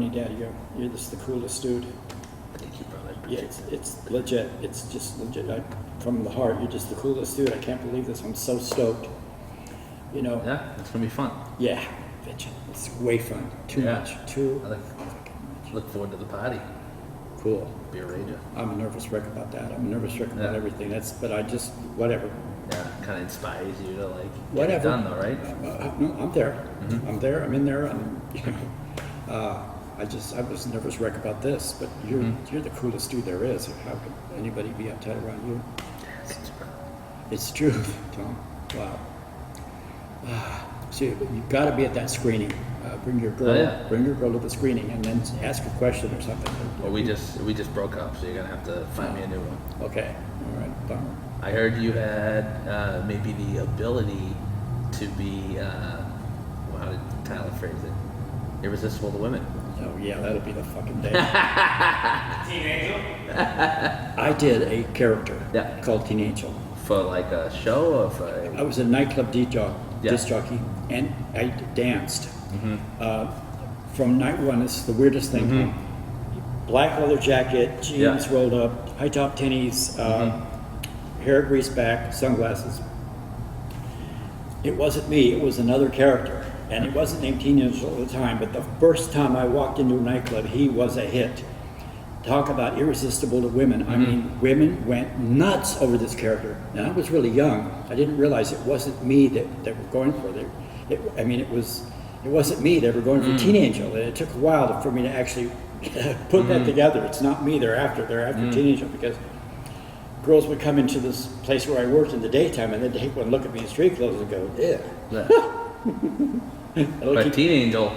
money, Dad. You're just the coolest dude. Thank you, brother. Yeah, it's legit. It's just legit. From the heart, you're just the coolest dude. I can't believe this. I'm so stoked. You know. Yeah, it's gonna be fun. Yeah, it's way fun. Too much. I look forward to the party. Cool. Be a rager. I'm a nervous wreck about that. I'm a nervous wreck about everything. But I just, whatever. Yeah, kind of inspires you to like get Whatever. it done, though, right? No, I'm there. Mm-hmm. I'm there. I'm in there. I was a nervous wreck about this, but you're the coolest dude there is. How could anybody be uptight around you? It's true, Tom. Wow. So you've got to be at that screening. Bring your girl. Bring your girl to the screening, and then ask a question or something. Well, we just broke up, so you're gonna have to find me a new one. Okay. All right. Bummer. I heard you had maybe the ability to be, how did Tyler phrase it? Irresistible to women. Oh yeah, that'll be the fucking day. Teen Angel? I did a character called Teen Angel. For like a show or for I was a nightclub disc jockey, and I danced. From night one, it's the weirdest thing. Black leather jacket, jeans rolled up, high top tennies, hair greased back, sunglasses. It wasn't me, it was another character. And it wasn't named Teen Angel at the time, but the first time I walked into a nightclub, he was a hit. Talk about irresistible to women. I mean, women went nuts over this character. And I was really young. I didn't realize it wasn't me that they were going for. It wasn't me. They were going for Teen Angel. And it took a while for me to actually put that together. It's not me they're after. They're after Teen Angel, because girls would come into this place where I worked in the daytime, and they'd take one look at me in street clothes and go, But Teen Angel,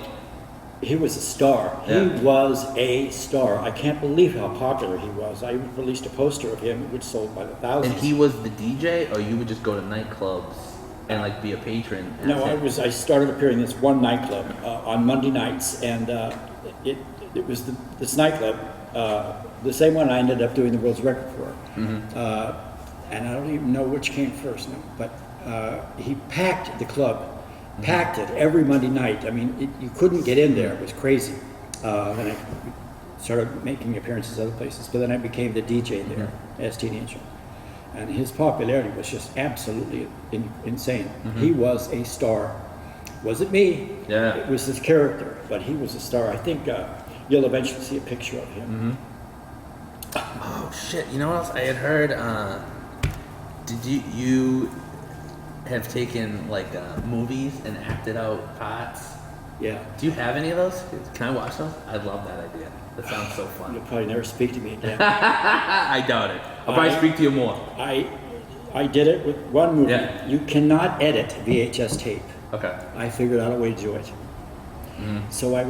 he was a star. He was a star. I can't believe how popular he was. I released a poster of him, which sold by the thousands. and he was the DJ, or you would just go to nightclubs and like be a patron? No, I started appearing in this one nightclub on Monday nights, and it was this nightclub, the same one I ended up doing the world's record for. And I don't even know which came first now, but he packed the club. Packed it every Monday night. I mean, you couldn't get in there. It was crazy. Then I started making appearances other places, but then I became the DJ there as Teen Angel. And his popularity was just absolutely insane. He was a star. Wasn't me. Yeah. It was his character, but he was a star. I think you'll eventually see a picture of him. Oh shit! You know what else I had heard? Did you have taken like movies and acted out parts? Yeah. Do you have any of those? Can I watch those? I'd love that idea. That sounds so fun. You'll probably never speak to me again. I doubt it. I'll probably speak to you more. I did it with one movie. Yeah. You cannot edit VHS tape. Okay. I figured out a way to do it. So I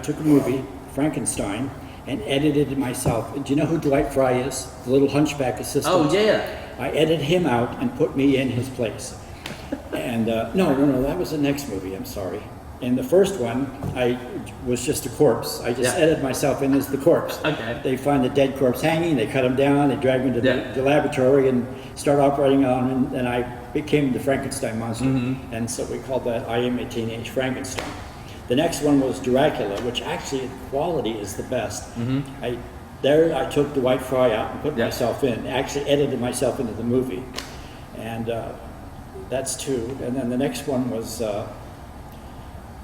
took a movie, Frankenstein, and edited it myself. Do you know who Dwight Fry is? The little hunchback assistant. Oh yeah. I edited him out and put me in his place. And no, that was the next movie, I'm sorry. In the first one, I was just a corpse. I just edited myself in as the corpse. Okay. They find the dead corpse hanging, they cut him down, they drag him to the laboratory and start operating on him, and I became the Frankenstein monster. And so we called that I Am a Teenage Frankenstein. The next one was Dracula, which actually the quality is the best. I took Dwight Fry out and put myself in, actually edited myself into the movie. And that's two. And then the next one was,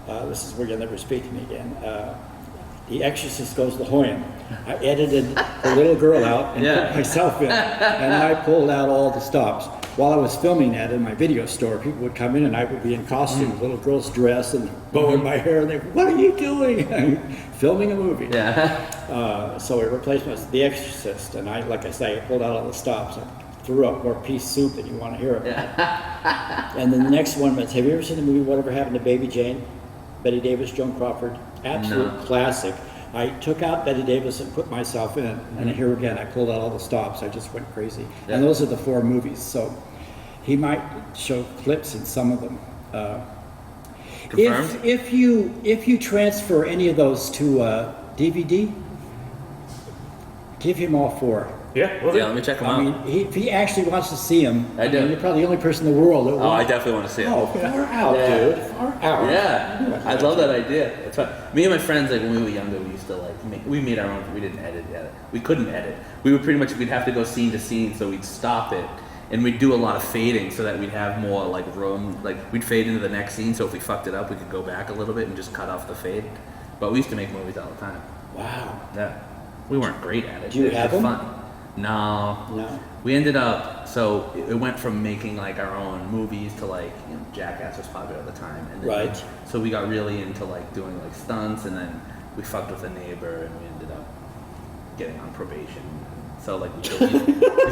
this is where you'll never speak to me again, The Exorcist Goes La Jolla. I edited the little girl out and put myself in, and I pulled out all the stops. While I was filming that in my video store, people would come in and I would be in costume, little girl's dress and bow in my hair, and they go, "What are you doing?" I'm filming a movie. So I replaced The Exorcist, and like I say, I pulled out all the stops. I threw up more pea soup than you want to hear about. And then the next one was, have you ever seen the movie Whatever Happened to Baby Jane? Betty Davis, Joan Crawford, absolute classic. I took out Betty Davis and put myself in, and here again, I pulled out all the stops. I just went crazy. And those are the 4 movies, so he might show clips in some of them. If you transfer any of those to DVD, give him all 4. Yeah, well, Yeah, let me check them I out. mean, if he actually wants to see him, I do. mean, you're probably the only person in the world that Oh, I definitely want to see it. Oh, far out, Yeah. dude. Far out. Yeah, I love that idea. It's fun. Me and my friends, like when we were younger, we used to we made our own. We didn't edit yet. We couldn't edit. We would we'd have to go scene to scene, so we'd stop it and we'd do a lot of fading so that we'd have more like room. Like we'd fade into the next scene, so if we fucked it up, we could go back a little bit and just cut off the fade. But we used to make movies all the time. Wow. Yeah, we weren't great at it. Do you It was have just them? fun. No. No. We ended up, so it went from making like our own movies to like, you know, Jackass was popular at the time. And then, Right. So we got really into like doing like stunts, and then we fucked with a neighbor and we ended up getting on probation. So like we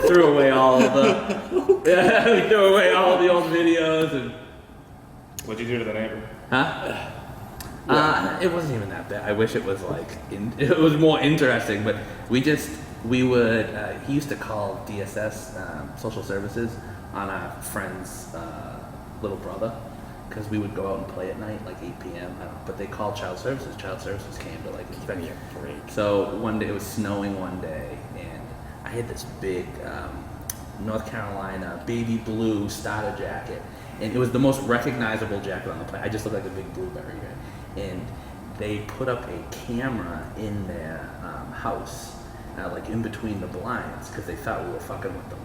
threw away all of the, yeah, we threw away all of the old videos and. what'd you do to the neighbor? Huh? It wasn't even that bad. I wish it was like, it was more interesting, but we would, he used to call DSS, social services, on our friend's little brother, because we would go out and play at night, like 8 p.m. I don't know, but they called child services. Child services came to like inspect you. So one day, it was snowing one day, and I had this big North Carolina baby blue starter jacket, and it was the most recognizable jacket on the planet. I just looked like a big blueberry, right? And they put up a camera in their house, like in between the blinds, because they thought we were fucking with them,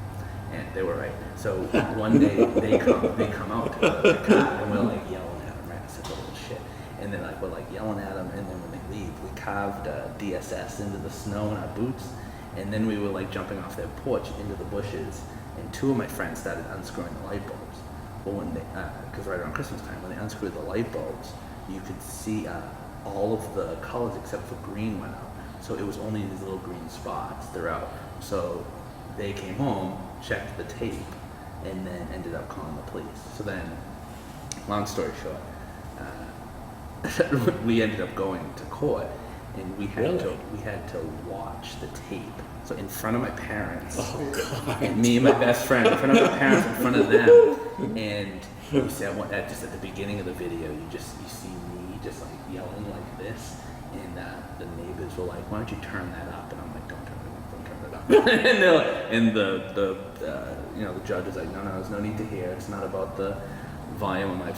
and they were right. So one day they come out to the car, and we're like yelling at them, right? Such a little shit. And then like we're like yelling at them, and then when they leave, we carved DSS into the snow in our boots, and then we were like jumping off their porch into the bushes, and 2 of my friends started unscrewing the light bulbs. Well, when they, because right around Christmas time, when they unscrewed the light bulbs, you could see all of the colors except for green went out. So it was only these little green spots throughout. So they came home, checked the tape, and then ended up calling the police. So then, long story short, we ended up going to court, and we had to watch the tape. So in front of my parents, and me and my best friend, in front of my parents, in front of them, and you see, just at the beginning of the video, you see me just like yelling like this, and the neighbors were like, "Why don't you turn that up?" And I'm like, "Don't turn it up, don't turn it up." and the judge was like, "No, there's no need to hear. It's not about the volume." I'm like,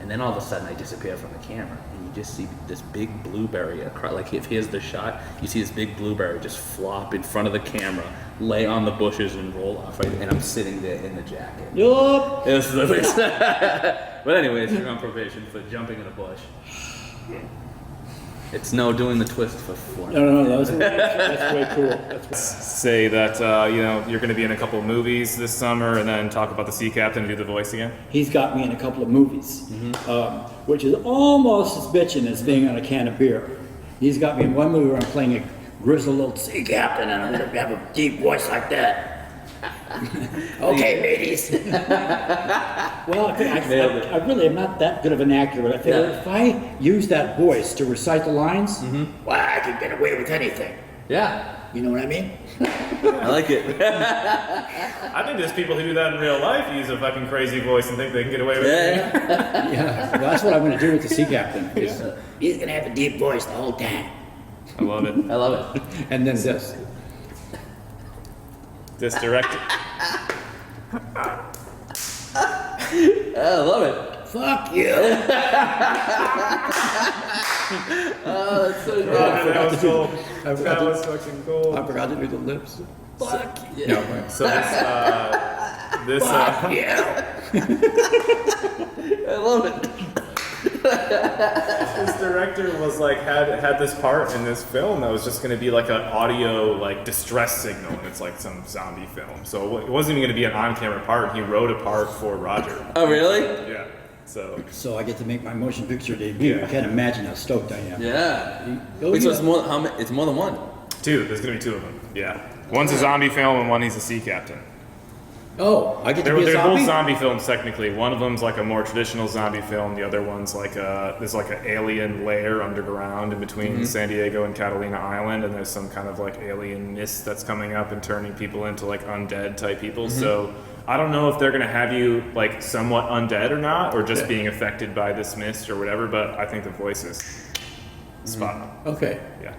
and then all of a sudden I disappear from the camera, and you just see this big blueberry across. Like if here's the shot, you see this big blueberry just flop in front of the camera, lay on the bushes, and roll off. Right, and I'm sitting there in the jacket. Yup. But anyways, you're on probation for jumping in a bush. It's no doing the twist for 4. No, that's way cool. That's way. Say that you're going to be in a couple of movies this summer, and then talk about the Sea Captain and do the voice again. He's got me in a couple of movies, which is almost as bitchin' as being on a can of beer. He's got me in one movie where I'm playing a grizzled little sea captain, and I'm going to have a deep voice like that. Okay, ladies. Well, I really am not that good of an actor, but I figure if I use that voice to recite the lines, well, I can get away with anything. Yeah, You know what I mean? I like it. I think there's people who do that in real life, use a fucking crazy voice and think they can get away with it. Yeah. Well, that's what I'm going to do with the sea captain. He's going to have a deep voice the whole time. I love it. I love it. And then this. This director. I love it. Fuck you. Oh, that's so good. That was cool. I forgot That to- was fucking cool. I forgot to do the lips. Fuck you. Yeah. No, right. So this Fuck you. I love it. this director was like had this part in this film that was just going to be like an audio like distress signal, and it's like some zombie film. So it wasn't even going to be an on-camera part. He wrote a part for Roger. Oh, really? Yeah. So So I get to make my motion picture debut. Yeah. I can't imagine how stoked I am. Yeah. Oh, Wait, so yeah. it's more. How many? It's more than one. 2. There's going to be 2 of them. Yeah. One's a zombie film, and one he's a sea captain. Oh, I get to be a They're zombie? both zombie films technically. One of them's like a more traditional zombie film. The other one's like there's like an alien lair underground in between San Diego and Catalina Island, and there's some kind of like alien mist that's coming up and turning people into like undead type people. So I don't know if they're gonna have you like somewhat undead or not, or just being affected by this mist or whatever. But I think the voice is spot on. Okay. Yeah.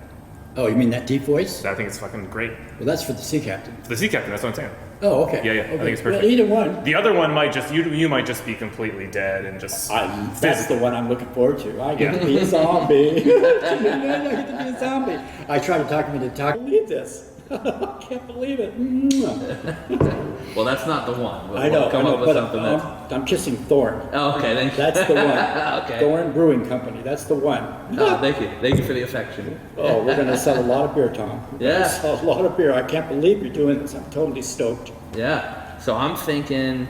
Oh, you mean that deep voice? I think it's fucking great. Well, that's for the sea captain. For the sea captain, that's what I'm saying. Oh, okay. Yeah, yeah, I Okay. think it's perfect. Well, either one. The other one might just you might just be completely dead and just. That's the one I'm looking forward to. I get to be a zombie. I get to be a zombie. I try to talk him into talk. I can't believe this. I can't believe it. Well, that's not the one. I know. We'll come up with but something that's. I'm kissing Thorn. Oh, okay. Thank you. That's the one. Okay. Thorn Brewing Company. That's the one. Oh, thank you. Thank you for the affection. Oh, we're going to sell a lot of beer, Tom. We're gonna Yeah. sell a lot of beer. I can't believe you're doing this. I'm totally stoked. Yeah. So I'm thinking.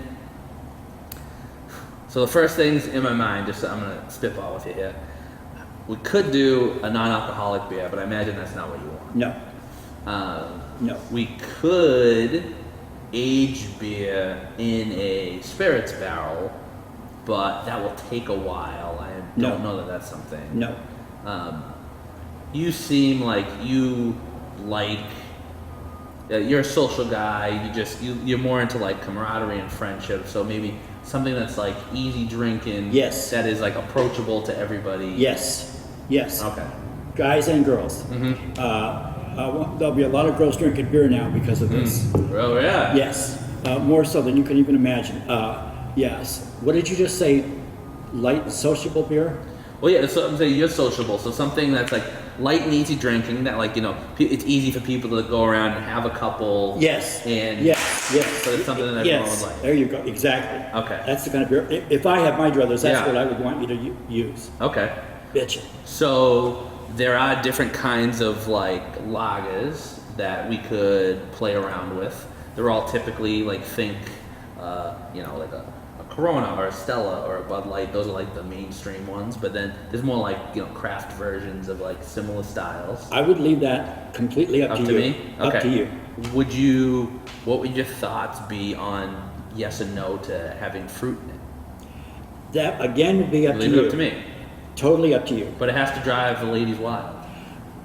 So the first things in my mind, just I'm gonna spitball with you here. We could do a non-alcoholic beer, but I imagine that's not what you want. No. No. We could age beer in a spirits barrel, but that will take a while. I don't know that that's something. No. You seem like you like. You're a social guy. You're more into like camaraderie and friendship. So maybe something that's like easy drinking. Yes. That is like approachable to everybody. Yes. Yes. Okay. Guys and girls. There'll be a lot of girls drinking beer now because of this. Oh yeah. Yes. More so than you can even imagine. Yes. What did you just say? Light sociable beer? Well, yeah. So I'm saying you're sociable. So something that's like light and easy drinking. That like it's easy for people to go around and have a couple. Yes. And yes. Yes. So it's something that everyone yes. would like. There you go. Exactly. Okay. That's the kind of beer. If I had my druthers, that's Yeah. what I would want you to use. Okay. Bitchin'. So there are different kinds of like lagers that we could play around with. They're all typically like like a Corona or a Stella or a Bud Light. Those are like the mainstream ones. But then there's more like craft versions of like similar styles. I would leave that completely up to you. Me? Okay. Up to you. What would your thoughts be on yes and no to having fruit in it? That again would be up to Leave you. it up to me. Totally up to you. But it has to drive the ladies wild.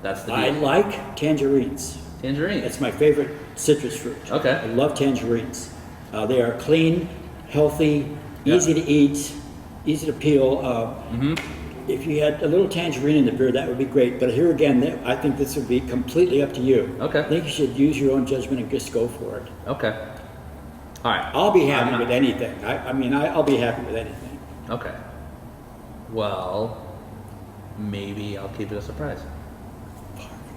That's the deal. I like tangerines. Tangerine. It's my favorite citrus fruit. Okay. I love tangerines. They are clean, healthy, Yeah. easy to eat, easy to peel. If you had a little tangerine in the beer, that would be great. But here again, I think this would be completely up to you. Okay. I think you should use your own judgment and just go for it. Okay. All right. I'll be happy with anything. I'll be happy with anything. Okay. Well, maybe I'll keep it a surprise.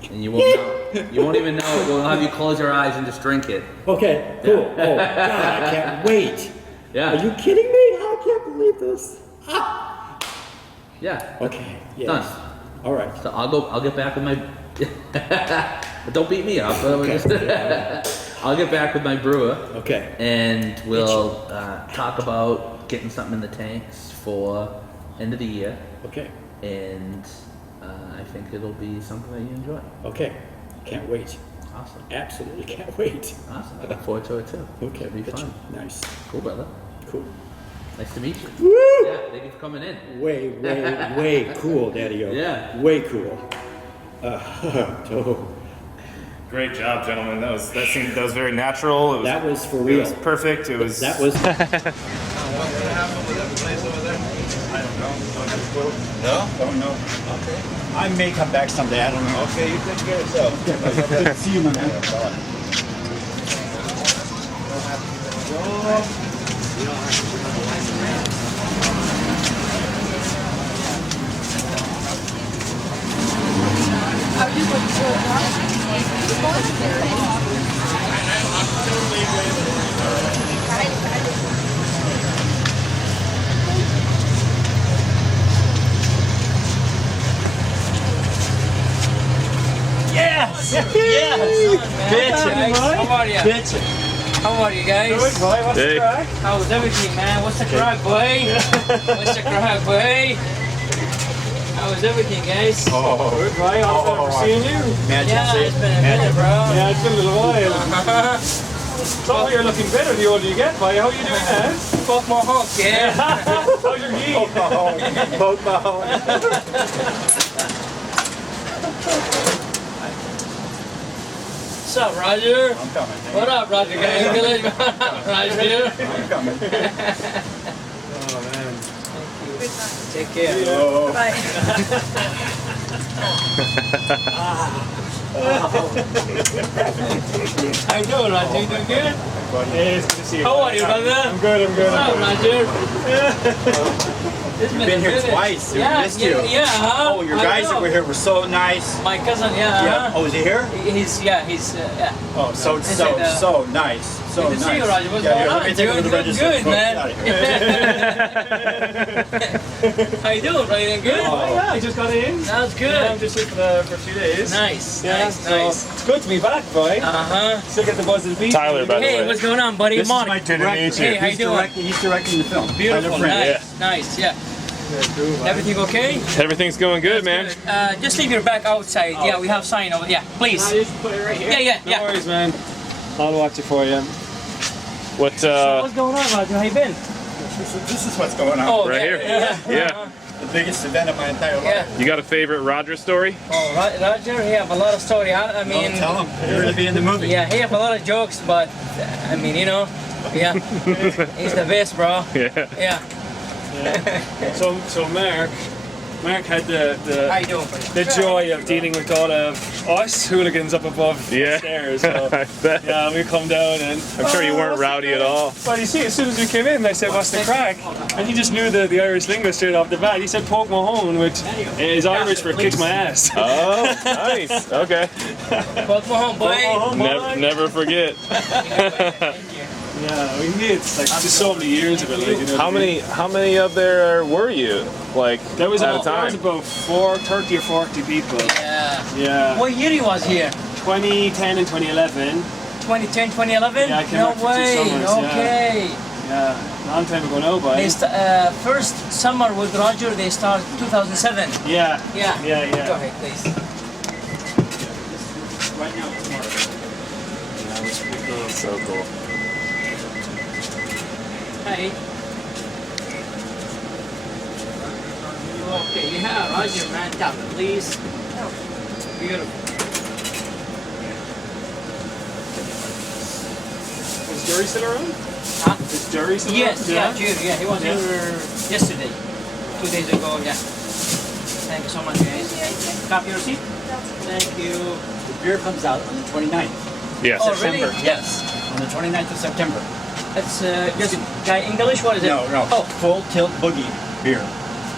And you won't know. You won't even know. We'll have you close your eyes and just drink it. Okay, cool. Oh, God, I can't wait. Yeah. Are you kidding me? I can't believe this. Yeah. Okay, yes. Done. All right. So I'll get back with my. But don't beat me up. I'll get back with my brewer. Okay. And we'll talk about getting something in the tanks for end of the year. Okay. And I think it'll be something that you enjoy. Okay. Can't wait. Awesome. Absolutely can't wait. Awesome. I look forward to it too. Okay. It'll be fun. Nice. Cool, brother. Cool. Nice to meet you. Woo! Yeah, thank you for coming in. Way cool, Daddy-O. Yeah. Way cool. Oh, Great job, gentlemen. That was very natural. It was, that was for it real. was perfect. It was. That was. No? Oh, no. Okay. I may come back someday. I don't know. Okay, you take care of yourself. Good to see you, my man. Yes! Yes! Bitch! How are you? Bitch. How are you guys? Good, boy. What's the crack? How's everything, man? What's the crack, boy? What's the crack, boy? How's everything, guys? Oh, Good, right? I've never seen you. Yeah, it's been a minute, bro. Yeah, it's been a little while. So you're looking better the older you get, boy. How you doing now? Fuck my hook, yeah. How's your knee? Poke my hole. What's up, Roger? I'm coming. What up, Roger, guys? Good, Roger. I'm coming. Oh, man. Take care. Oh. Bye. How you doing, Roger? You doing good? Hey, it's good to see you. How are you, brother? I'm good, I'm good. What's up, Roger? You've been here twice. We missed you. Yeah, huh? Oh, your I guys know. that were here were so nice. My cousin, yeah. Yeah. Oh, is he here? He's yeah. Oh, so nice. So Good to nice. see you, Roger. What's Yeah, going let on? me take You're over the doing register. good, Folks, man. out of here. How you doing, brother? You good? Oh, yeah, I just got in. Sounds good. Yeah, I'm just here for a few days. Nice, Yeah, nice, so nice. it's good to be back, boy. Uh-huh. Still get the buzz of the beat. Tyler, by the Hey, way. what's going on, buddy? This is Mark. my director. Hey, how you doing? He's directing the film. Beautiful, Tyler Friend. nice, yeah. Everything okay? Everything's going good, man. Just leave your back outside. Yeah, we have sign over. Yeah, please. Just put it right here. Yeah. No worries, man. I'll watch it for you. What, So what's going on, Roger? How you been? This is what's going on. Oh, right here? Yeah. The biggest event of my entire life. Yeah. You got a favorite Roger story? Oh, Roger, he have a lot of story. I mean, Tell him. You're going to be in the movie. yeah, he have a lot of jokes, but I mean, you know, yeah, he's the best, bro. Yeah. Yeah. So Mark had How the you doing? the joy of dealing with all of us hooligans up above the Yeah. stairs. So, I bet. yeah, we come down and I'm sure you weren't rowdy at all. Well, you see, as soon as we came in, I said, "What's the crack?" And he just knew the Irish lingo straight off the bat. He said, "Poke my home," which is Irish for "kick my ass." Oh, nice. Okay. Welcome home, boy. Never forget. Yeah, we mean, it's like just so many years of it. Like, you know, How many of there were you? Like There was at about, a time? 30 or 40 people. Yeah. Yeah. What year he was here? 2010 and 2011. 2010, 2011? Yeah, I came no back for 2 way. summers, yeah. Okay. Yeah, long time ago now, boy. They first summer with Roger, they start 2007. Yeah. Yeah. Yeah, Go yeah. ahead, please. Right now, tomorrow. So cool. Hey. Okay, yeah, Roger, man, tap it, please. Beautiful. Is Jerry still around? Huh? Is Jerry still Yes, around? yeah, Jude, yeah, he was Yeah. here yesterday, 2 days ago, yeah. Thank you so much, guys. Copy your receipt? Thank you. The beer comes out on the 29th. Yes. Oh, really? September. Yes. On the 29th of September. It's just guy English, what is it? No. Oh, Full Tilt Boogie beer.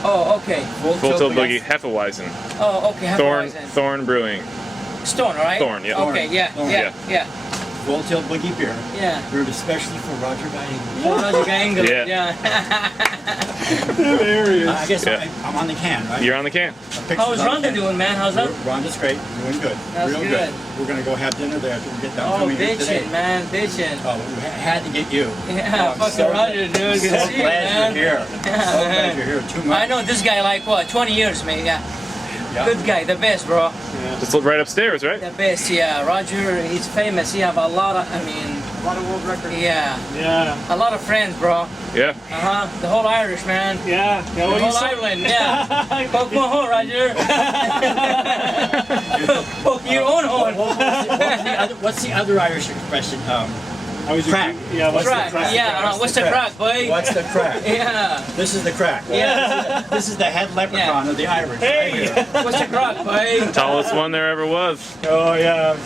oh, okay. Full Tilt Boogie, Hefeweizen. Oh, okay. Hefeweizen. Thorn Brewing. Stone, right? Thorn, yeah. Okay, yeah, Thorn. yeah. Full Tilt Boogie beer. Yeah. Brewed especially for Roger Guy. Oh, Roger guy English, Yeah. yeah. Hilarious. I guess Yeah. I'm on the can, right? You're on the can. A picture's How's on the Rhonda can. doing, man? How's that? Rhonda's great. Doing good. That's Real good. We're going to go have dinner there after we get done Oh, filming here today. bitchin', man, bitchin'. Oh, we had to get you. Yeah, Oh, I'm fucking so- Roger, dude. Good to So see you, glad man. you're here. So glad you're here. Too much. I know this guy like what, 20 years, man. Yeah. Yeah. Good guy, the best, bro. Just look right upstairs, right? The best, yeah. Roger, he's famous. He have a lot of, I mean, A lot of world records. yeah, Yeah. a lot of friends, bro. Yeah. The whole Irish, man. Yeah. The Well, whole Ireland, yeah. Poke my hole, Roger. Poke your own hole. What's the other Irish expression? How was your Crack. Yeah, what's Crack, the crack? yeah. What's the crack, boy? What's the crack? Yeah, This is the crack. yeah. This is the head leprechaun of the Irish. Hey! Right here. What's the crack, boy? Tallest one there ever was. Oh, yeah.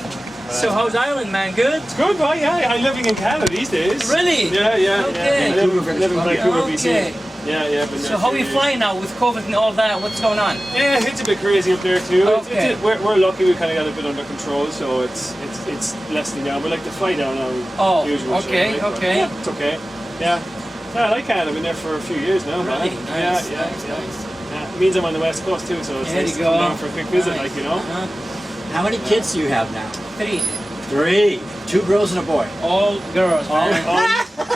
So how's Ireland, man? Good? Good, boy. Yeah, I'm living in Canada these days. Really? Yeah. Okay. I live in Vancouver, Okay. BC. Yeah. Been So there how for are you years. flying now with COVID and all that? What's going on? Yeah, it's a bit crazy up there too. Okay. We're lucky we kind of got a bit under control, so it's lessening down. We like to fly down now. Oh, usually, okay, right? But, okay. yeah, it's okay. Yeah. I like Canada. I've been there for a few years now, man. Really? Nice, Yeah. nice. Yeah. It means I'm on the west coast too, so it's There nice you to come go. down for a quick visit, Nice. like, you know. How many kids do you have now? 3. 3. 2 girls and a boy. All girls, man.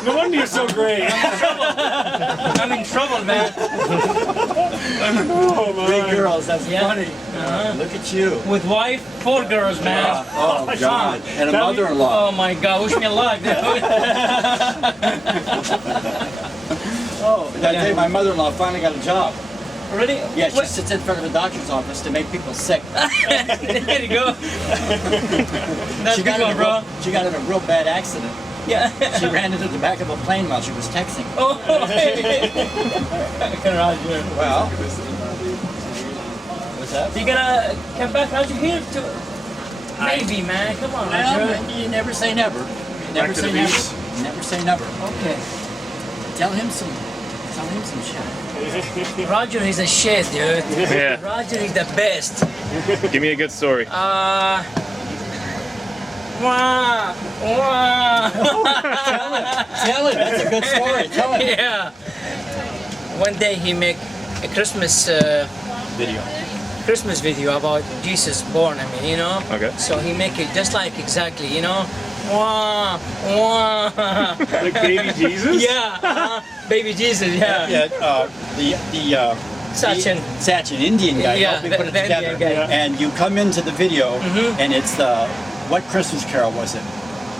No wonder you're so great. I'm in trouble, man. Oh, man. 3 girls. That's Yeah. funny. Uh-huh. Look at you. With wife, 4 girls, man. Oh God. And a Tell me- mother-in-law. Oh my God, wish me luck, dude. Oh, that day my mother-in-law finally got a job. Really? Yeah, she What? sits in front of a doctor's office to make people sick. There you go. That's She good one, bro. she got in a real bad accident. Yeah. She ran into the back of a plane while she was texting. Oh, hey. Roger. Well, what's that? You gonna come back, Roger, here to Maybe, man. Come on, Well, Roger. you never say never. You never Back to say the never. beach. You never say never. Okay. Tell him some shit. Roger is a shit, dude. Yeah. Roger is the best. Give me a good story. Wah, wah. Tell him. That's a good story. Tell him. Yeah. One day he make a Christmas video about Jesus born. I mean, you know. Okay. So he make it just like exactly, you know. Wah, wah. Like baby Jesus? Yeah. Baby Jesus. Yeah. Yeah. Sachin, Indian guy, Yeah, helped me put it the together. Indian guy. And you come into the video, and it's what Christmas carol was it?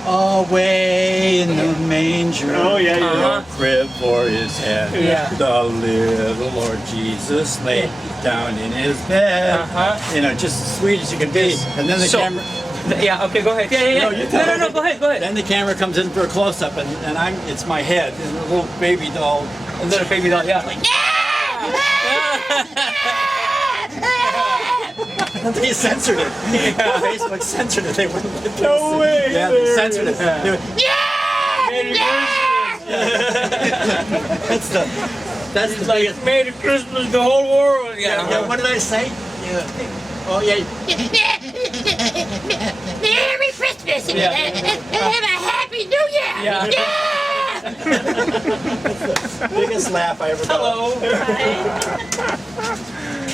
Away in the manger, Oh, yeah, yeah. a crib for his head. Yeah. The little Lord Jesus lay down in his bed. You know, just as sweet as you can be. And then the So- camera. Yeah. Okay. Go ahead. Yeah. No, you tell No. me. Go ahead. Go ahead. Then the camera comes in for a close-up, and it's my head, and a little baby doll. A little baby doll. Yeah. They censored it. Facebook censored it. They wouldn't let them No way. Yeah, they censored it. They went, that's the biggest. Merry Christmas, the whole world. Yeah, what did I say? Yeah. Oh yeah. Merry Christmas and have a Happy New Year! Yeah. Biggest laugh I ever got. Hello.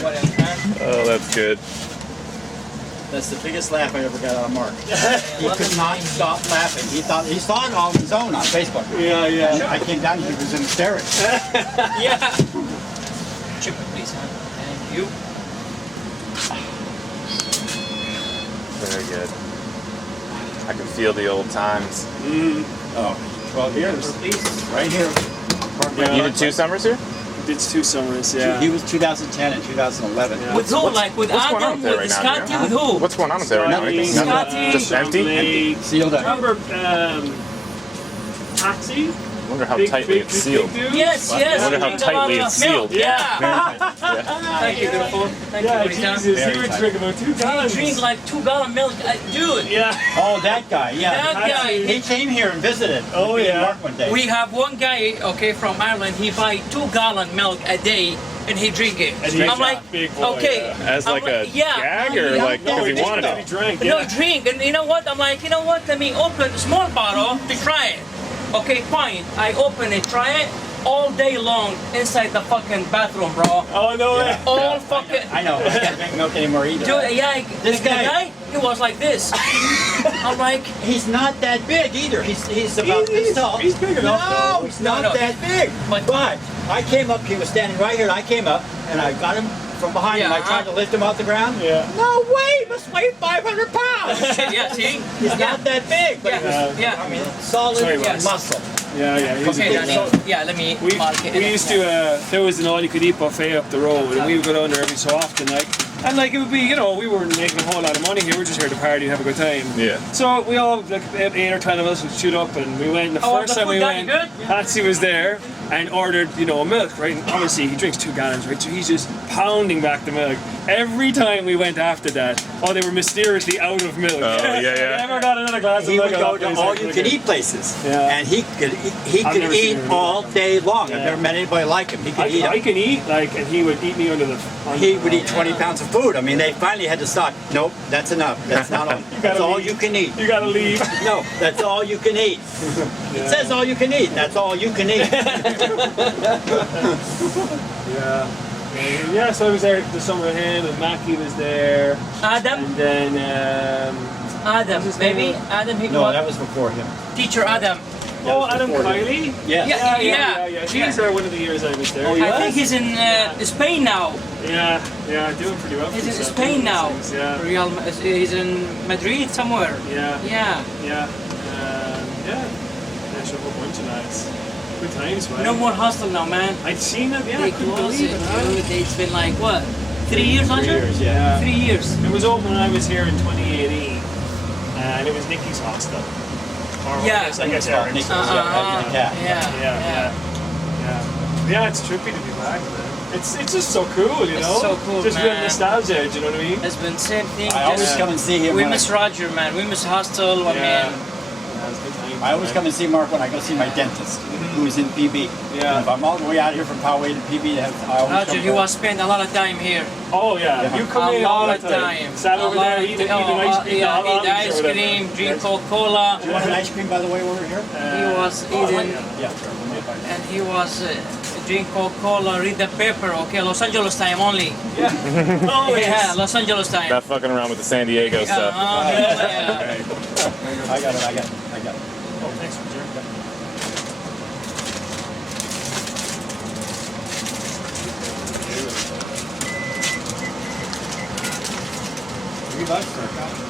What else, man? Oh, that's good. That's the biggest laugh I ever got out of Mark. He could not stop laughing. He saw it on his own on Facebook. Yeah, yeah. And I came down, he was in hysterics. Yeah. Chip it, please, man. Thank you. Very good. I can feel the old times. Oh, 12 years. Please. Right here. You did 2 summers here? Did 2 summers, yeah. He was 2010 and 2011. Yeah. With who? Like with What's going on Adam? with there With right now? Scotty? Junior? With who? What's going on with there right now? Nothing. Scotty. Just empty? Lake. Sealed up. Remember Taxi? I wonder how Big, tightly big, it's big, sealed. big dude? Yes, yes. I wonder how Drink a tightly lot it's of milk. sealed. Yeah. Yeah. Thank you, beautiful. Thank Yeah, you, Rita. Jesus, Very he would tight. drink about 2 I gallons. drink like 2 gallon milk. Dude. Yeah. Oh, that guy, yeah. That guy. He came here and visited. Oh, with me and yeah. Mark one day. We have one guy, okay, from Ireland. He buy 2 gallon milk a day, and he drink it. And he I'm drank like, big boy, okay. yeah. As I'm like a yeah. gag or Yeah. like because he wanted He it? drank, No, yeah. drink. And you know what? I'm like, you know what? Let me open a small bottle to try it. Okay, fine. I open it, try it. All day long inside the fucking bathroom, bro. Oh, no way. All fucking. I know. I can't drink milk anymore either. Dude, yeah, This the guy- guy, he was like this. I'm like, He's not that big either. He's about this tall. he's big enough, No, though. he's not No, no. that big. But- But I came up. He was standing right here, and I came up, and I got him from behind him. I Yeah. tried to lift him off the ground. Yeah. No way! He must weigh 500 pounds. yeah, see? He's not that big, but he was, Yeah. I mean, solid Sorry, Ross. muscle. Yeah, yeah. He's Okay, a Danny. big Yeah, let me We mark it. used to there was an all-you-could-eat buffet up the road, and we would go down there every so often, like, and like it would be, you know, we weren't making a whole lot of money here. We're just here to party and have a good time. Yeah. So we all, like 8 or 10 of us, would shoot up, and we went. The Oh, first the time we food got you went, good? Patsy was there and ordered, you know, milk, right? And obviously he drinks 2 gallons, right? So he's just pounding back the milk. Every time we went after that, they were mysteriously out of milk. Oh, yeah, yeah. Never got another glass of He milk. would at go that to place, all like, you can eat places, Yeah. and he could I've never eat seen him do all that. day long. I've Yeah. never met anybody like him. He could eat. I can eat, like, and he would eat me under the. He would eat 20 pounds of food. I mean, they finally had to stop. Nope, that's enough. That's not all. That's all you can eat. You gotta leave. No, that's all you can eat. It says all you can eat. That's all you can eat. Yeah. Yeah, so I was there the summer with him, and Mackie was there, Adam, and then Adam, his maybe name? Adam. He No, was that was before him. teacher Adam. Adam before him. Kiley. Yes. Yeah. He was there one of the years I was there. I think he's in Spain now. Yeah, doing pretty well. for He's in himself, Spain doing now. things, Yeah, Real, he's in Madrid somewhere. yeah, Yeah. yeah. There's a whole bunch of lads. Good times, man. No more hostel now, man. I'd seen them. Yeah, I They couldn't closed believe it, it. Huh? dude. It's been like what? 3 years, Roger? 3 years, yeah. 3 years. It was open when I was here in 2018, and it was Nikki's hostel. Or Yeah. I guess Eric's. Nicholas, yeah, Yeah. Yeah. Yeah, it's trippy to be back, man. It's just so cool, you know. It's so cool, just real man. nostalgia, do you know what I mean? It's been same thing. I always just- come and see him. We when miss Roger, man. We miss Hostel. I Yeah. mean, It's good times, I always man. come and see Mark when I go see my dentist, who's in PB. Yeah. And if I'm all the way out here from Poway to PB, I always Roger, come he back. was spend a lot of time here. Yeah. Oh yeah, you come in A all lot the of time. time. Sat A over lot there of eating time. ice cream. Yeah, all eat lunch or ice whatever. cream, drink Coca-Cola. You want an ice cream, by the way, while we're here? He was eating, Yeah, sure. and he was drink Coca-Cola, read the paper. Okay, Los Angeles time only. Always. Yeah, Los Angeles time. Not fucking around with the San Diego stuff. Yeah. I got it. Oh, thanks, Roger. $3 for a copy.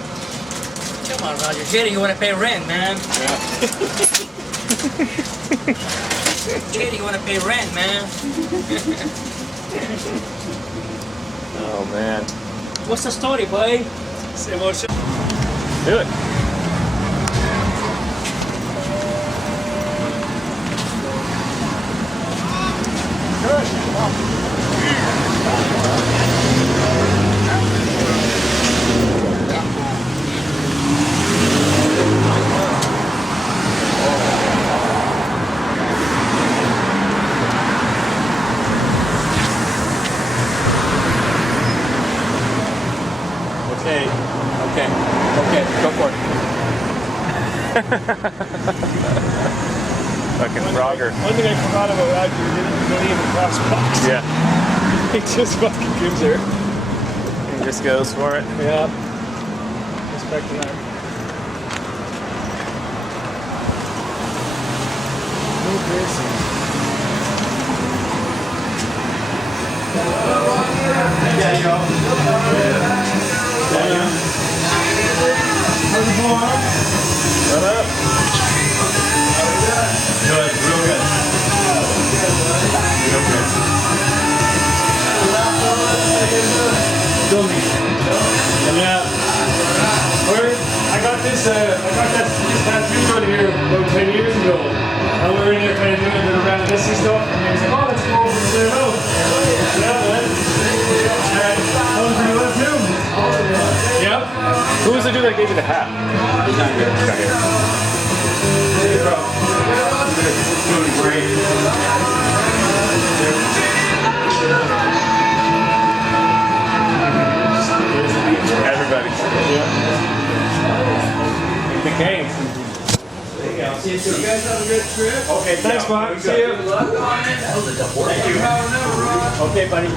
Come on, Roger. Jerry, you want to pay rent, man. Jerry, you want to pay rent, man. Oh man. What's the story, boy? Same old shit. Do it. Okay, go for it. Fucking Frogger. One thing I forgot about Roger, he didn't believe in crosswalks. Yeah. He just fucking gives her. He just goes for it. Yeah. Respect to that. No piercing. Yeah, you go. What up? Good, real good. Yeah. I got this tattoo on here about 10 years ago. And we were in there kind of doing a bit of reminiscing stuff. And he was like, oh, let's go over to their house. Yeah, man. And that was pretty well too. Yep. Who was the dude that gave you the hat? He's not here. He's not here. Hey, bro. Doing great. Everybody. The gang. See you soon. You guys have a good trip. Okay, Thanks, Bob. See you. Thank you. Okay, buddy.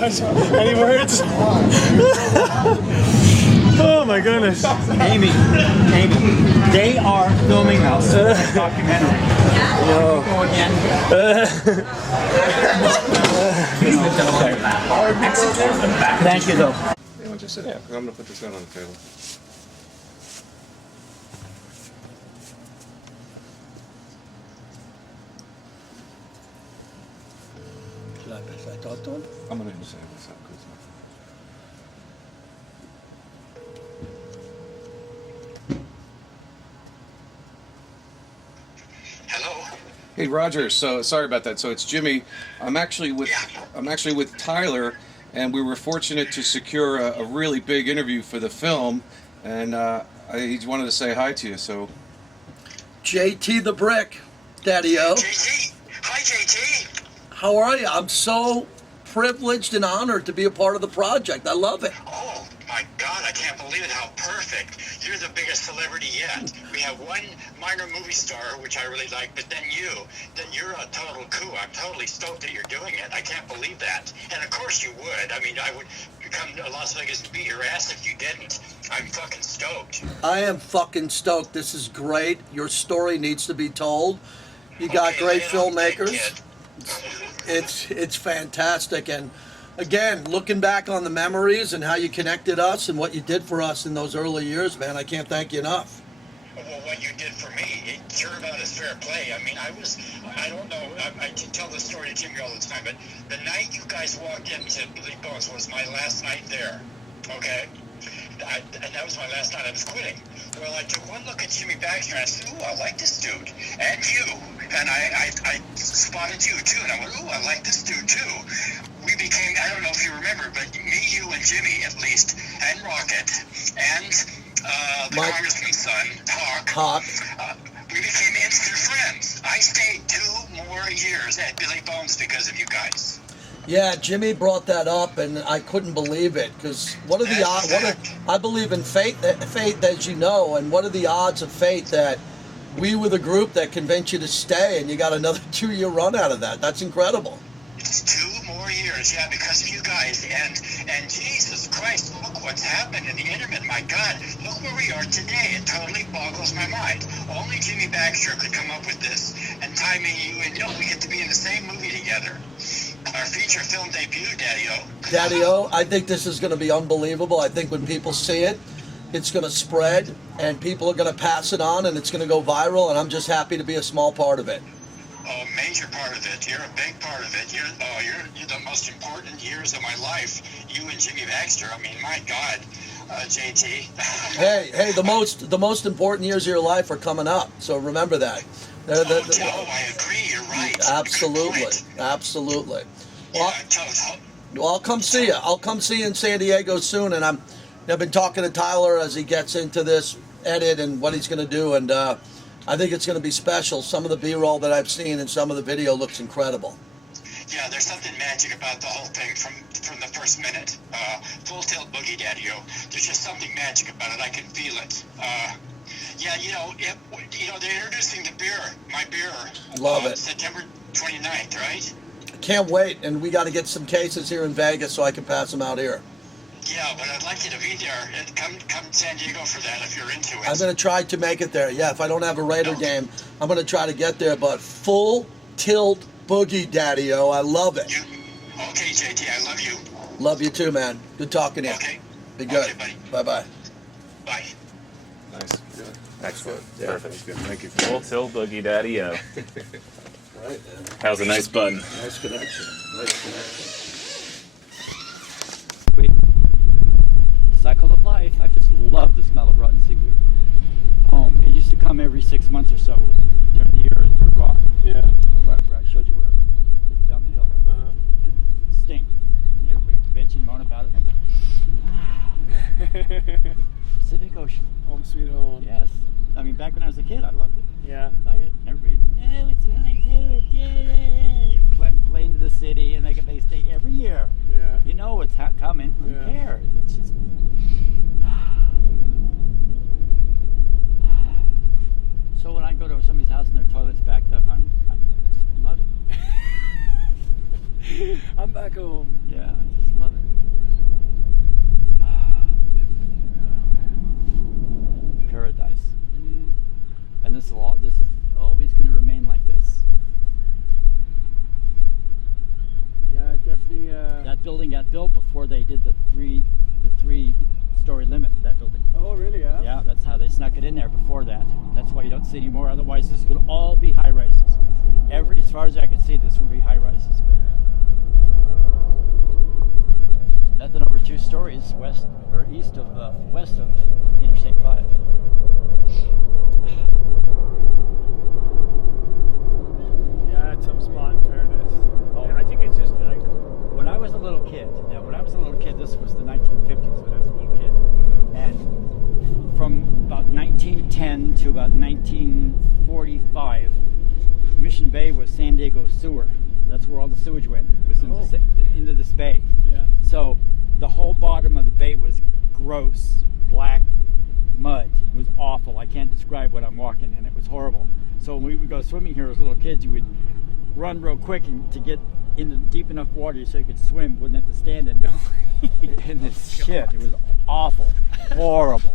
Raj, any words? Oh my goodness. Amy, they are filming us a documentary. Go again. Thank you, though. Yeah, just sit down. I'm going to put this down on the table. I'm going to say what's up. Hello. Hey Roger, so sorry about that. So it's Jimmy. I'm actually with Tyler, and we were fortunate to secure a really big interview for the film, and he wanted to say hi to you. So JT the Brick, Daddy-O. JT. Hi, JT. How are you? I'm so privileged and honored to be a part of the project. I love it. Oh, my God, I can't believe it. How perfect. You're the biggest celebrity yet. We have one minor movie star, which I really like, but then you're a total coup. I'm totally stoked that you're doing it. I can't believe that. And of course you would. I mean, I would come to Las Vegas and beat your ass if you didn't. I'm fucking stoked. I am fucking stoked. This is great. Your story needs to be told. You got Okay, great man, I'm filmmakers. It's fantastic. And again, looking back on the memories and how you connected us and what you did for us in those early years, man, I can't thank you enough. Well, what you did for me, it turned out as fair play. I mean, I don't know, I tell this story to Jimmy all the time, but the night you guys walked into Billy Bones was my last night there, okay? And that was my last night. I was quitting. Well, I took one look at Jimmy Baxter and I said, ooh, I like this dude. And you. And I spotted you too. And I went, ooh, I like this dude too. We became, I don't know if you remember, but me, you, and Jimmy at least, and Rocket, and the congressman's son, Hawk. We became instant friends. I stayed 2 more years at Billy Bones because of you guys. Yeah, Jimmy brought that up, and I couldn't believe it. Because what are the odds? I believe in fate, as you know, and what are the odds of fate that we were the group that convinced you to stay, and you got another 2-year run out of that? That's incredible. It's 2 more years, yeah, because of you guys. And Jesus Christ, look what's happened in the internet. My God, look where we are today. It totally boggles my mind. Only Jimmy Baxter could come up with this and tie me and you, and we get to be in the same movie together. Our feature film debut, Daddy-O. Daddy-O, I think this is going to be unbelievable. I think when people see it, it's going to spread, and people are going to pass it on, and it's going to go viral, and I'm just happy to be a small part of it. Oh, major part of it. You're a big part of it. You're the most important years of my life. You and Jimmy Baxter. I mean, my God, JT. Hey, the most important years of your life are coming up. So remember that. I agree. You're right. Absolutely. Well, I'll come see you. I'll come see you in San Diego soon, and I've been talking to Tyler as he gets into this edit and what he's going to do, and I think it's going to be special. Some of the B-roll that I've seen and some of the video looks incredible. Yeah, there's something magic about the whole thing from the first minute. Full Tilt Boogie, Daddy-O. There's just something magic about it. I can feel it. Yeah, they're introducing the beer, my beer. Love it. September 29th, right? Can't wait, and we got to get some cases here in Vegas so I can pass them out here. Yeah, but I'd like you to be there. Come to San Diego for that if you're into it. I'm going to try to make it there. Yeah, if I don't have a Raider game, I'm going to try to get there. But Full Tilt Boogie, Daddy-O. I love it. Okay, JT, I love you. Love you too, man. Good talking to you. Okay. Be good. Okay, buddy. Bye-bye. Bye. nice. Good. Excellent. Yeah. Perfect. Good. Thank you. Full Tilt Boogie Daddy-O. Right. That was a nice button. Nice connection. Cycle of life. I just love the smell of rotten seaweed. It used to come every 6 months or so during the year at the rock. Yeah. Where I showed you where, down the hill. And it stink. And everybody bitch and moan about it. I go, Pacific Ocean. Home sweet home. Yes. I mean, back when I was a kid, I loved it. Yeah. Play it. Everybody, oh, it smells like sewage. Plane to the city, and they stay every year. Yeah. You know what's coming. Who cares? It's just. So when I go to somebody's house and their toilet's backed up, I love it. I'm back home. Yeah, I just this is always going to remain like this. Yeah, definitely. That building got built before they did the three-story limit. That building. Oh, really? Yeah. Yeah, that's how they snuck it in there before that. That's why you don't see anymore. Otherwise, this would all be high rises. As far as I can see, this would be high rises. But nothing over 2 stories west of Interstate 5. Yeah, it's some spot in fairness. Oh. I think it's just like. When I was a little kid, this was the 1950s when I was a little kid, and from about 1910 to about 1945, Mission Bay was San Diego sewer. That's where all the sewage went, was into this bay. Yeah. So the whole bottom of the bay was gross, black mud. It was awful. I can't describe what I'm walking in. It was horrible. So when we would go swimming here as little kids, you would run real quick to get into deep enough water so you could swim, wouldn't have to stand in this shit. It was awful, horrible.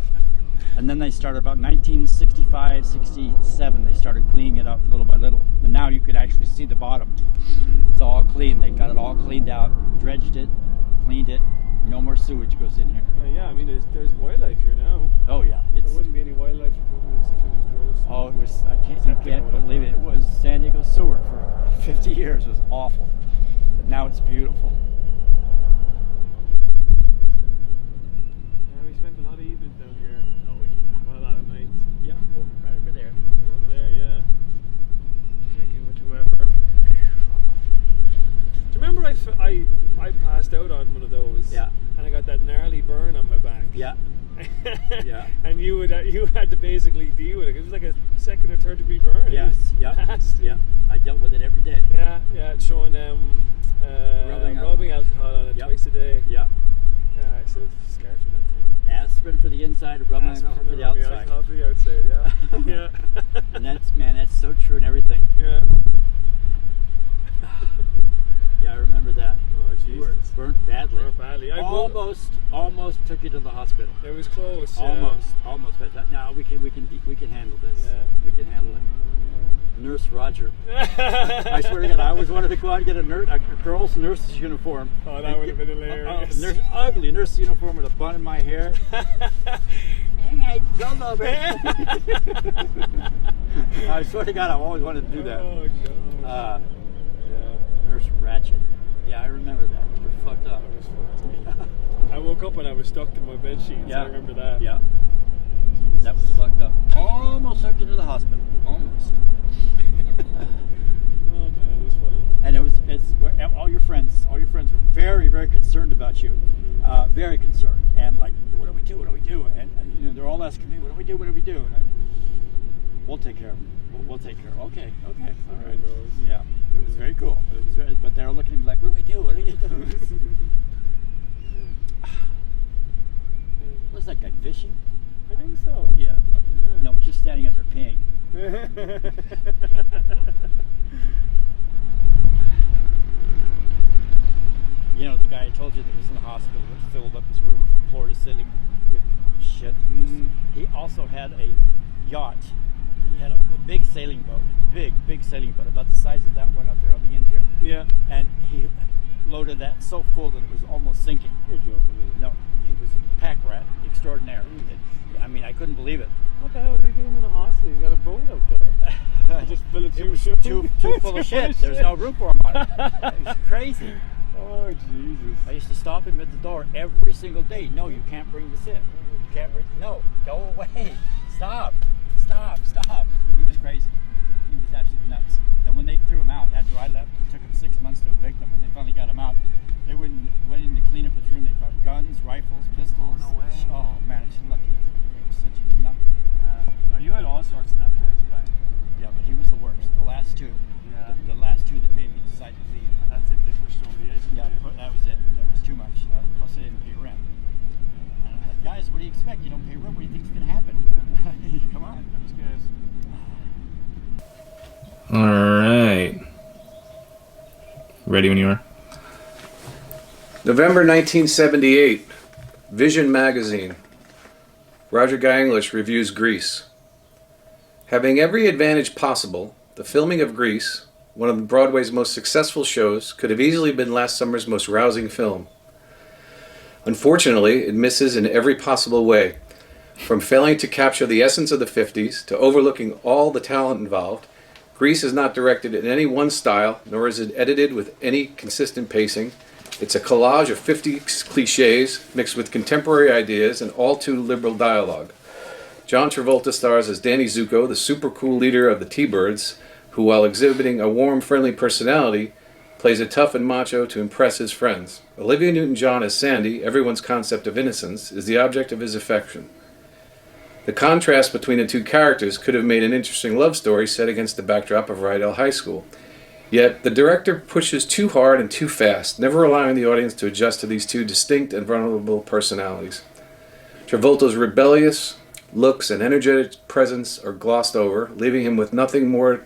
And then they started about 1965, 67, they started cleaning it up little by little. And now you can actually see the bottom. It's all clean. They got it all cleaned out, dredged it, cleaned it. No more sewage goes in here. Yeah, I mean, there's wildlife here now. Oh yeah. There wouldn't be any wildlife if it was gross. Oh, it was, you can't believe it. It was San Diego sewer for 50 years. It was awful. But now it's beautiful. Yeah, we spent a lot of evenings down here. Oh, yeah. Well, a lot of nights. Yeah, right over there. Right over there, yeah. Drinking with whoever. Do you remember I passed out on one of those? Yeah. And I got that gnarly burn on my back. Yeah. Yeah. And you had to basically deal with it. It was like a 2nd or 3rd degree burn. Yes. It was Yeah. nasty. Yeah. I dealt with it every day. Yeah. It's showing rubbing alcohol on it twice a day. Yeah. Yeah, I still scared from that thing. Aspirin for the inside, rubbing alcohol for the outside. Alcohol for the outside, yeah. Yeah. And that's so true in everything. Yeah. Yeah, I remember that. Oh, You were Jesus. burnt badly. Burnt badly. Almost took you to the hospital. It was close. Almost. But now we can handle this. Yeah. We can handle it. Nurse Roger. I swear to God, I always wanted to go out and get a girl's nurse's uniform. Oh, that would have been hilarious. Ugly nurse uniform with a bun in my hair. Hey, go over. I swear to God, I always wanted to do that. Oh, God. Nurse Ratchet. Yeah, I remember that. We're fucked up. I woke up and I was stuck to my bed sheets. Yeah. I remember that. Yeah. That was fucked up. Almost took you to the hospital. Almost. Oh man, it was funny. And all your friends were very, very concerned about you. Very concerned. And like, what do we do? And they're all asking me, what do we do? And we'll take care of them. We'll take care of them. Okay. All right. Yeah. It was very cool. But they're looking at me like, what do we do? Was that guy fishing? I think so. Yeah. No, we're just standing out there peeing. You know, the guy I told you that was in the hospital that filled up his room from floor to ceiling with shit. He also had a yacht. He had a big sailing boat, big sailing boat, about the size of that one out there on the end here. Yeah. And he loaded that so full that it was almost sinking. You're joking me. No, he was a pack rat extraordinaire. I mean, I couldn't believe it. What the hell are they doing in the hospital? He's got a boat out there. Just full of It was too full of shit. There's no room for him on it. It's crazy. Oh, Jesus. I used to stop him at the door every single day. No, you can't bring this in. You can't bring. No, go away. Stop. He was crazy. He was absolutely nuts. And when they threw him out after I left, it took him 6 months to evict him. When they finally got him out, they went in to clean up his room. They found guns, rifles, pistols. Oh, no way. Oh man, it's lucky. He was such a nut. You had all sorts in that place, but Yeah, but he was the worst. The last two. Yeah. The last two that made me decide to leave. and that's it. They pushed over the edge. Yeah, that was it. That was too much. Plus, they didn't pay rent. Guys, what do you expect? You don't pay rent. What do you think's going to happen? Come on. Those guys. All right. Ready when you are. November 1978, Vision magazine. Roger Guy English reviews Grease. Having every advantage possible, the filming of Grease, one of Broadway's most successful shows, could have easily been last summer's most rousing film. Unfortunately, it misses in every possible way. From failing to capture the essence of the 50s to overlooking all the talent involved, Grease is not directed in any one style, nor is it edited with any consistent pacing. It's a collage of 50 cliches mixed with contemporary ideas and all too liberal dialogue. John Travolta stars as Danny Zuko, the super cool leader of the T-Birds, who, while exhibiting a warm, friendly personality, plays it tough and macho to impress his friends. Olivia Newton-John as Sandy, everyone's concept of innocence, is the object of his affection. The contrast between the two characters could have made an interesting love story set against the backdrop of Rydell High School. Yet, the director pushes too hard and too fast, never allowing the audience to adjust to these two distinct and vulnerable personalities. Travolta's rebellious looks and energetic presence are glossed over, leaving him with nothing more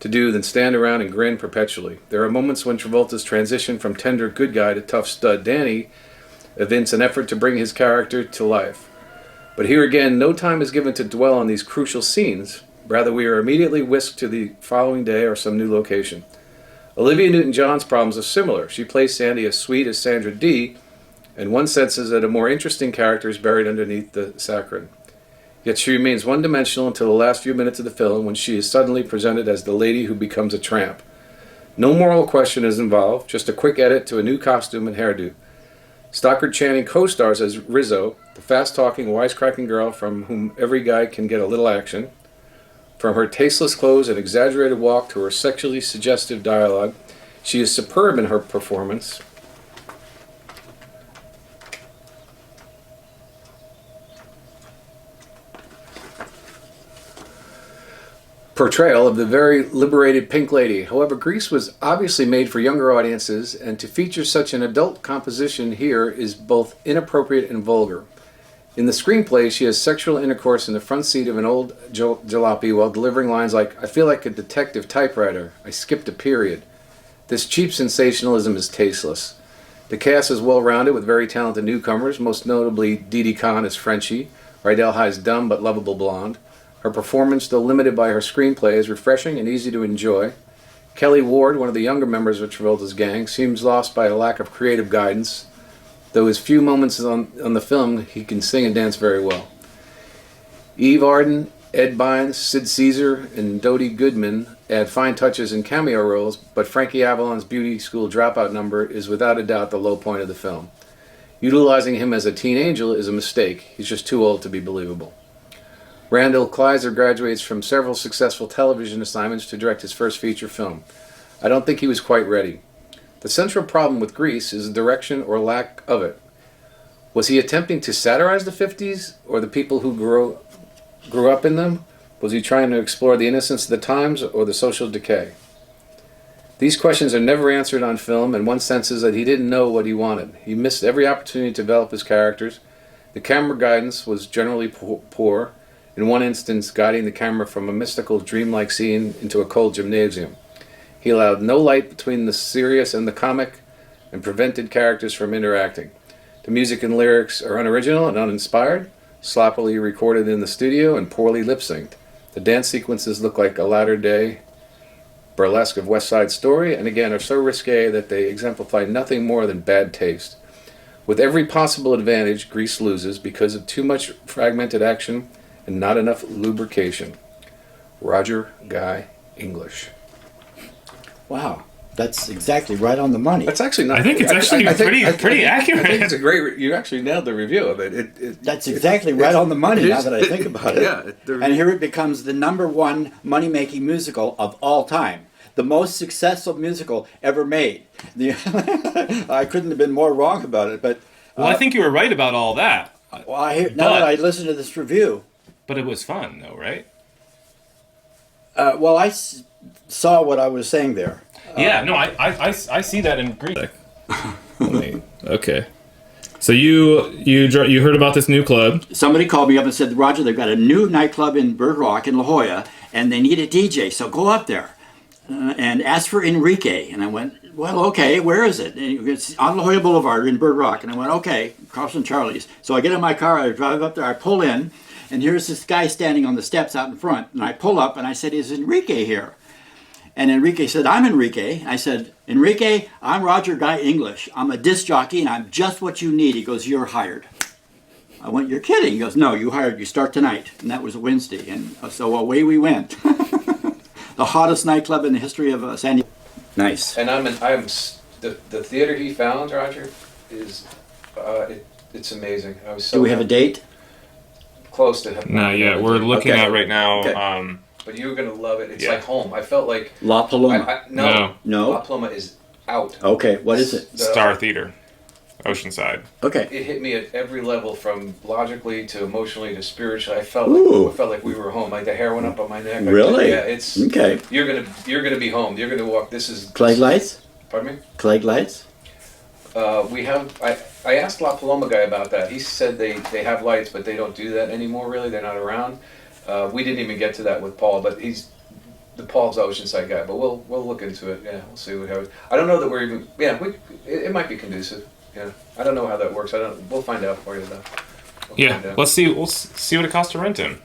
to do than stand around and grin perpetually. There are moments when Travolta's transition from tender good guy to tough stud Danny evince an effort to bring his character to life. But here again, no time is given to dwell on these crucial scenes. Rather, we are immediately whisked to the following day or some new location. Olivia Newton-John's problems are similar. She plays Sandy as sweet as Sandra Dee, and one senses that a more interesting character is buried underneath the saccharine. Yet she remains one-dimensional until the last few minutes of the film, when she is suddenly presented as the lady who becomes a tramp. No moral question is involved, just a quick edit to a new costume and hairdo. Stockard Channing co-stars as Rizzo, the fast-talking, wisecracking girl from whom every guy can get a little action. From her tasteless clothes and exaggerated walk to her sexually suggestive dialogue, she is superb in her performance. Portrayal of the very liberated Pink Lady. However, Grease was obviously made for younger audiences, and to feature such an adult composition here is both inappropriate and vulgar. In the screenplay, she has sexual intercourse in the front seat of an old jalopy while delivering lines like, "I feel like a detective typewriter. I skipped a period." This cheap sensationalism is tasteless. The cast is well-rounded with very talented newcomers, most notably Didi Khan as Frenchie, Rydell High's dumb but lovable blonde. Her performance, though limited by her screenplay, is refreshing and easy to enjoy. Kelly Ward, one of the younger members of Travolta's gang, seems lost by a lack of creative guidance, though his few moments on the film he can sing and dance very well. Eve Arden, Ed Bynes, Sid Caesar, and Dodie Goodman add fine touches in cameo roles, but Frankie Avalon's beauty school dropout number is without a doubt the low point of the film. Utilizing him as a teen angel is a mistake. He's just too old to be believable. Randall Kleiser graduates from several successful television assignments to direct his first feature film. I don't think he was quite ready. The central problem with Grease is the direction or lack of it. Was he attempting to satirize the 50s or the people who grew up in them? Was he trying to explore the innocence of the times or the social decay? These questions are never answered on film, and one senses that he didn't know what he wanted. He missed every opportunity to develop his characters. The camera guidance was generally poor, in one instance guiding the camera from a mystical, dreamlike scene into a cold gymnasium. He allowed no light between the serious and the comic and prevented characters from interacting. The music and lyrics are unoriginal and uninspired, sloppily recorded in the studio and poorly lip-synced. The dance sequences look like a latter-day burlesque of West Side Story, and again are so risque that they exemplify nothing more than bad taste. With every possible advantage, Grease loses because of too much fragmented action and not enough lubrication. Roger Guy English. Wow, that's exactly right on the money. That's actually not. I think it's actually pretty accurate. I think it's a great. You actually nailed the review of it. That's exactly right on the money. Now that I think about it. Yeah. And here it becomes the #1 money-making musical of all time. The most successful musical ever made. I couldn't have been more wrong about it, but. Well, I think you were right about all that. Well, now that I listened to this review. But it was fun, though, right? Well, I saw what I was saying there. Yeah, no, I see that in Greece. Okay. So you heard about this new club? Somebody called me up and said, Roger, they've got a new nightclub in Bird Rock in La Jolla, and they need a DJ, so go up there and ask for Enrique. And I went, well, okay, where is it? And it's on La Jolla Boulevard in Bird Rock. And I went, okay, across from Charlie's. So I get in my car, I drive up there, I pull in, And here's this guy standing on the steps out in front. And I pull up and I said, is Enrique here? And Enrique said, I'm Enrique. I said, Enrique, I'm Roger Guy English. I'm a disc jockey and I'm just what you need. He goes, you're hired. I went, you're kidding. He goes, no, you hired. You start tonight. And that was a Wednesday. And so away we went. The hottest nightclub in the history of San Diego. Nice. And the theater he found, Roger, is it's amazing. I was so Do we have a date? Close to him. No, yeah, we're looking Okay. at right now. Okay. But you're gonna love it. It's Yeah. like home. I felt like La Paloma. no. No? La Paloma is out. Okay, what is it? Star Theater, Oceanside. Okay. It hit me at every level, from logically to emotionally to spiritually. I felt Ooh. like we were home. Like the hair went up on my neck. Really? Yeah, it's Okay. You're gonna be home. You're gonna walk. This is Clegg lights? Pardon me. Clegg lights? We have. I asked La Paloma guy about that. He said they have lights, but they don't do that anymore. Really, they're not around. We didn't even get to that with Paul, but Paul's the Oceanside guy. But we'll look into it. Yeah, we'll see what happens. I don't know that we're even. Yeah, it might be conducive. Yeah, I don't know how that works. We'll find out for you though. Yeah, let's see. We'll see what it costs to rent him.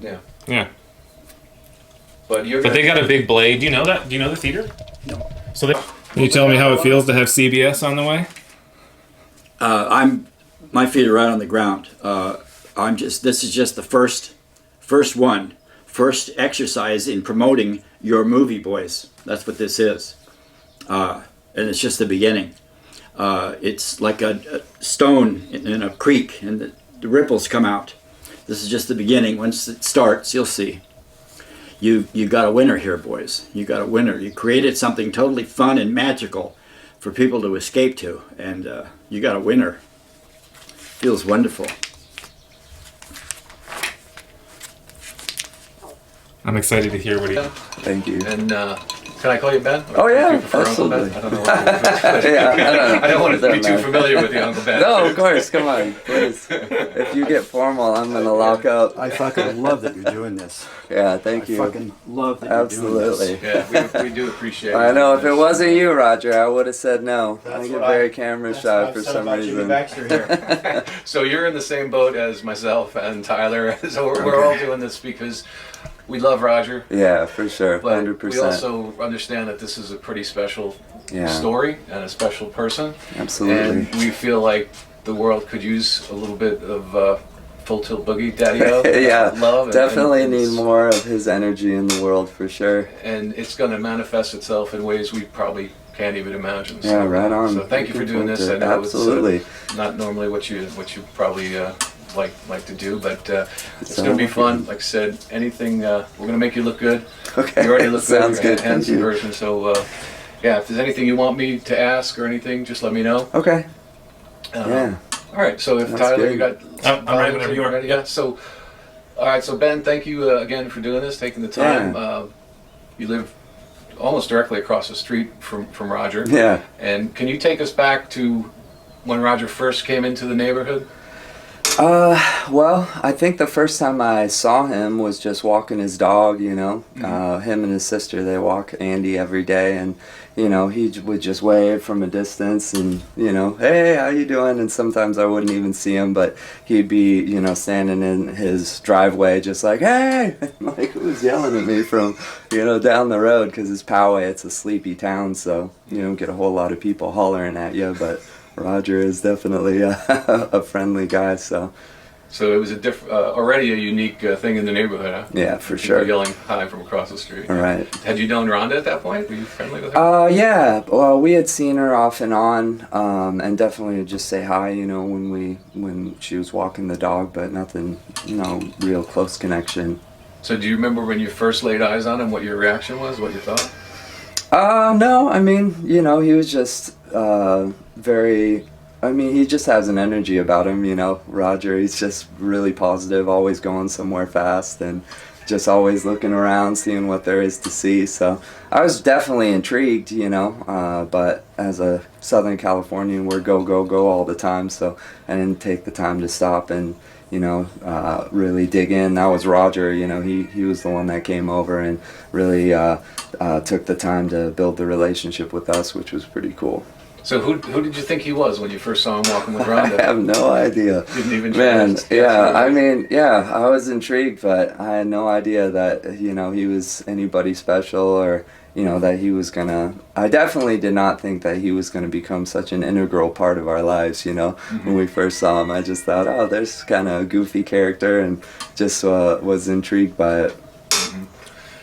Yeah. Yeah. But they got a big blade. Do you know that? Do you know the theater? No. So can you tell me how it feels to have CBS on the way? My feet are right on the ground. This is just the first exercise in promoting your movie, boys. That's what this is. And it's just the beginning. It's like a stone in a creek and the ripples come out. This is just the beginning. Once it starts, you'll see. You got a winner here, boys. You got a winner. You created something totally fun and magical for people to escape to, and you got a winner. Feels wonderful. I'm excited to hear what he. Thank you. And can I call you Ben? Oh yeah, Do you prefer Uncle Ben? absolutely. I don't know. What Yeah, I don't want to be Doesn't too matter. familiar with you, Uncle Ben. No, of course. Come on, please. If you get formal, I'm gonna lock up. I fucking love that you're doing this. Yeah, thank you. I fucking love that you're doing Absolutely. this. Yeah, we do appreciate it. I know. If it wasn't you, Roger, I would have said no. I get very camera shy for some reason. So you're in the same boat as myself and Tyler. So we're all doing this because we love Roger. Yeah, for sure. But 100%. we also understand that this is a pretty special Yeah. story and a special person. Absolutely. And we feel like the world could use a little bit of Full Tilt Boogie Daddy-O. Yeah, love. definitely and need more of his energy in the world for sure. And it's going to manifest itself in ways we probably can't even imagine. Yeah, right on. So thank you for doing this. I Looking know forward to it. Absolutely. it's not normally what you probably like to do, but it's So going to be lucky. fun. Like I said, anything we're going to make you look good. Okay. You already look Sounds good. good. Hands Thank you. version. So yeah, if there's anything you want me to ask or anything, just let me know. Okay. Yeah. All right. So if That's Tyler, good. you got I'm ready whenever you are. ready? Yeah. So all right. So Ben, thank you again for doing this, taking the time. You live almost directly across the street from Roger. Yeah. And can you take us back to when Roger first came into the neighborhood? Well, I think the first time I saw him was just walking his dog, you know. Him and his sister, they walk Andy every day, and, you know, he would just wave from a distance and, you know, hey, how you doing? And sometimes I wouldn't even see him, but he'd be, you know, standing in his driveway just like, hey! Like, who's yelling at me from, you know, down the road? Because it's Poway, it's a sleepy town, so you don't get a whole lot of people hollering at you, but Roger is definitely a friendly guy, so. So it was already a unique thing in the neighborhood, huh? Yeah, for People sure. yelling hi from across the street. All right. Had you known Rhonda at that point? Were you friendly with her? Yeah. Well, we had seen her off and on, and definitely would just say hi, you know, when she was walking the dog, but nothing, no real close connection. So do you remember when you first laid eyes on him, what your reaction was, what you thought? No, I mean, you know, he was just he just has an energy about him, you know, Roger. He's just really positive, always going somewhere fast, and just always looking around, seeing what there is to see. So I was definitely intrigued, you know, but as a Southern Californian, we're go, go, go all the time, so I didn't take the time to stop and, you know, really dig in. That was Roger, you know, he was the one that came over and really took the time to build the relationship with us, which was pretty cool. So who did you think he was when you first saw him walking with Rhonda? I have no idea. Didn't even try Man, to- yeah, I mean, yeah, I was intrigued, but I had no idea that, you know, he was anybody special or, you know, that he was gonna, I definitely did not think that he was gonna become such an integral part of our lives, you know. When we first saw him, I just thought, oh, there's kind of a goofy character, and just was intrigued by it.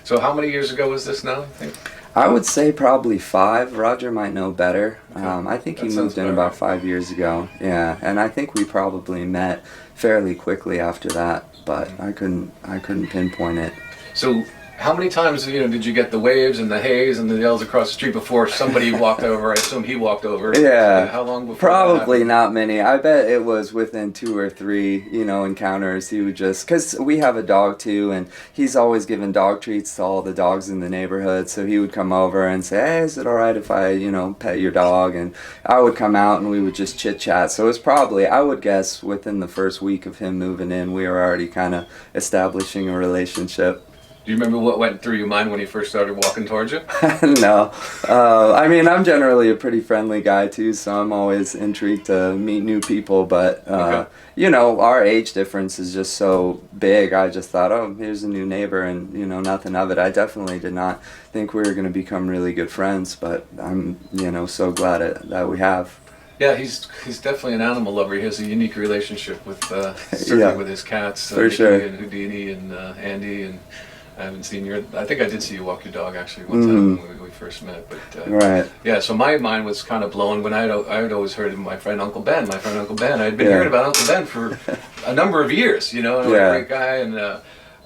So how many years ago was this now, I think? I would say probably 5. Roger might know better. I think he That moved sounds in about about 5 years ago. Yeah, and I think we probably met fairly quickly after that, but I couldn't pinpoint it. So how many times, you know, did you get the waves and the haze and the yells across the street before somebody walked over? I assume he walked over. Yeah. How long before? Probably not many. I bet it was within 2 or 3, you know, encounters. He would just, because we have a dog too, and he's always giving dog treats to all the dogs in the neighborhood. So he would come over and say, hey, is it all right if I, you know, pet your dog? And I would come out and we would just chit chat. So it was probably, I would guess, within the first week of him moving in, we were already kind of establishing a relationship. Do you remember what went through your mind when he first started walking towards you? No. I mean, I'm generally a pretty friendly guy too, so I'm always intrigued to meet new people, but you know, our age difference is just so big. I just thought, oh, here's a new neighbor, and you know, nothing of it. I definitely did not think we were going to become really good friends, but I'm, you know, so glad that we have. Yeah, he's definitely an animal lover. He has a unique relationship with certainly with his cats, for Mickey sure. and Houdini and Andy, and I haven't seen your. I think I did see you walk your dog actually one time when we first met. But Right. yeah, so my mind was kind of blown when I had always heard of my friend Uncle Ben. I had been hearing about Uncle Ben for a number of years. You know, a great guy, and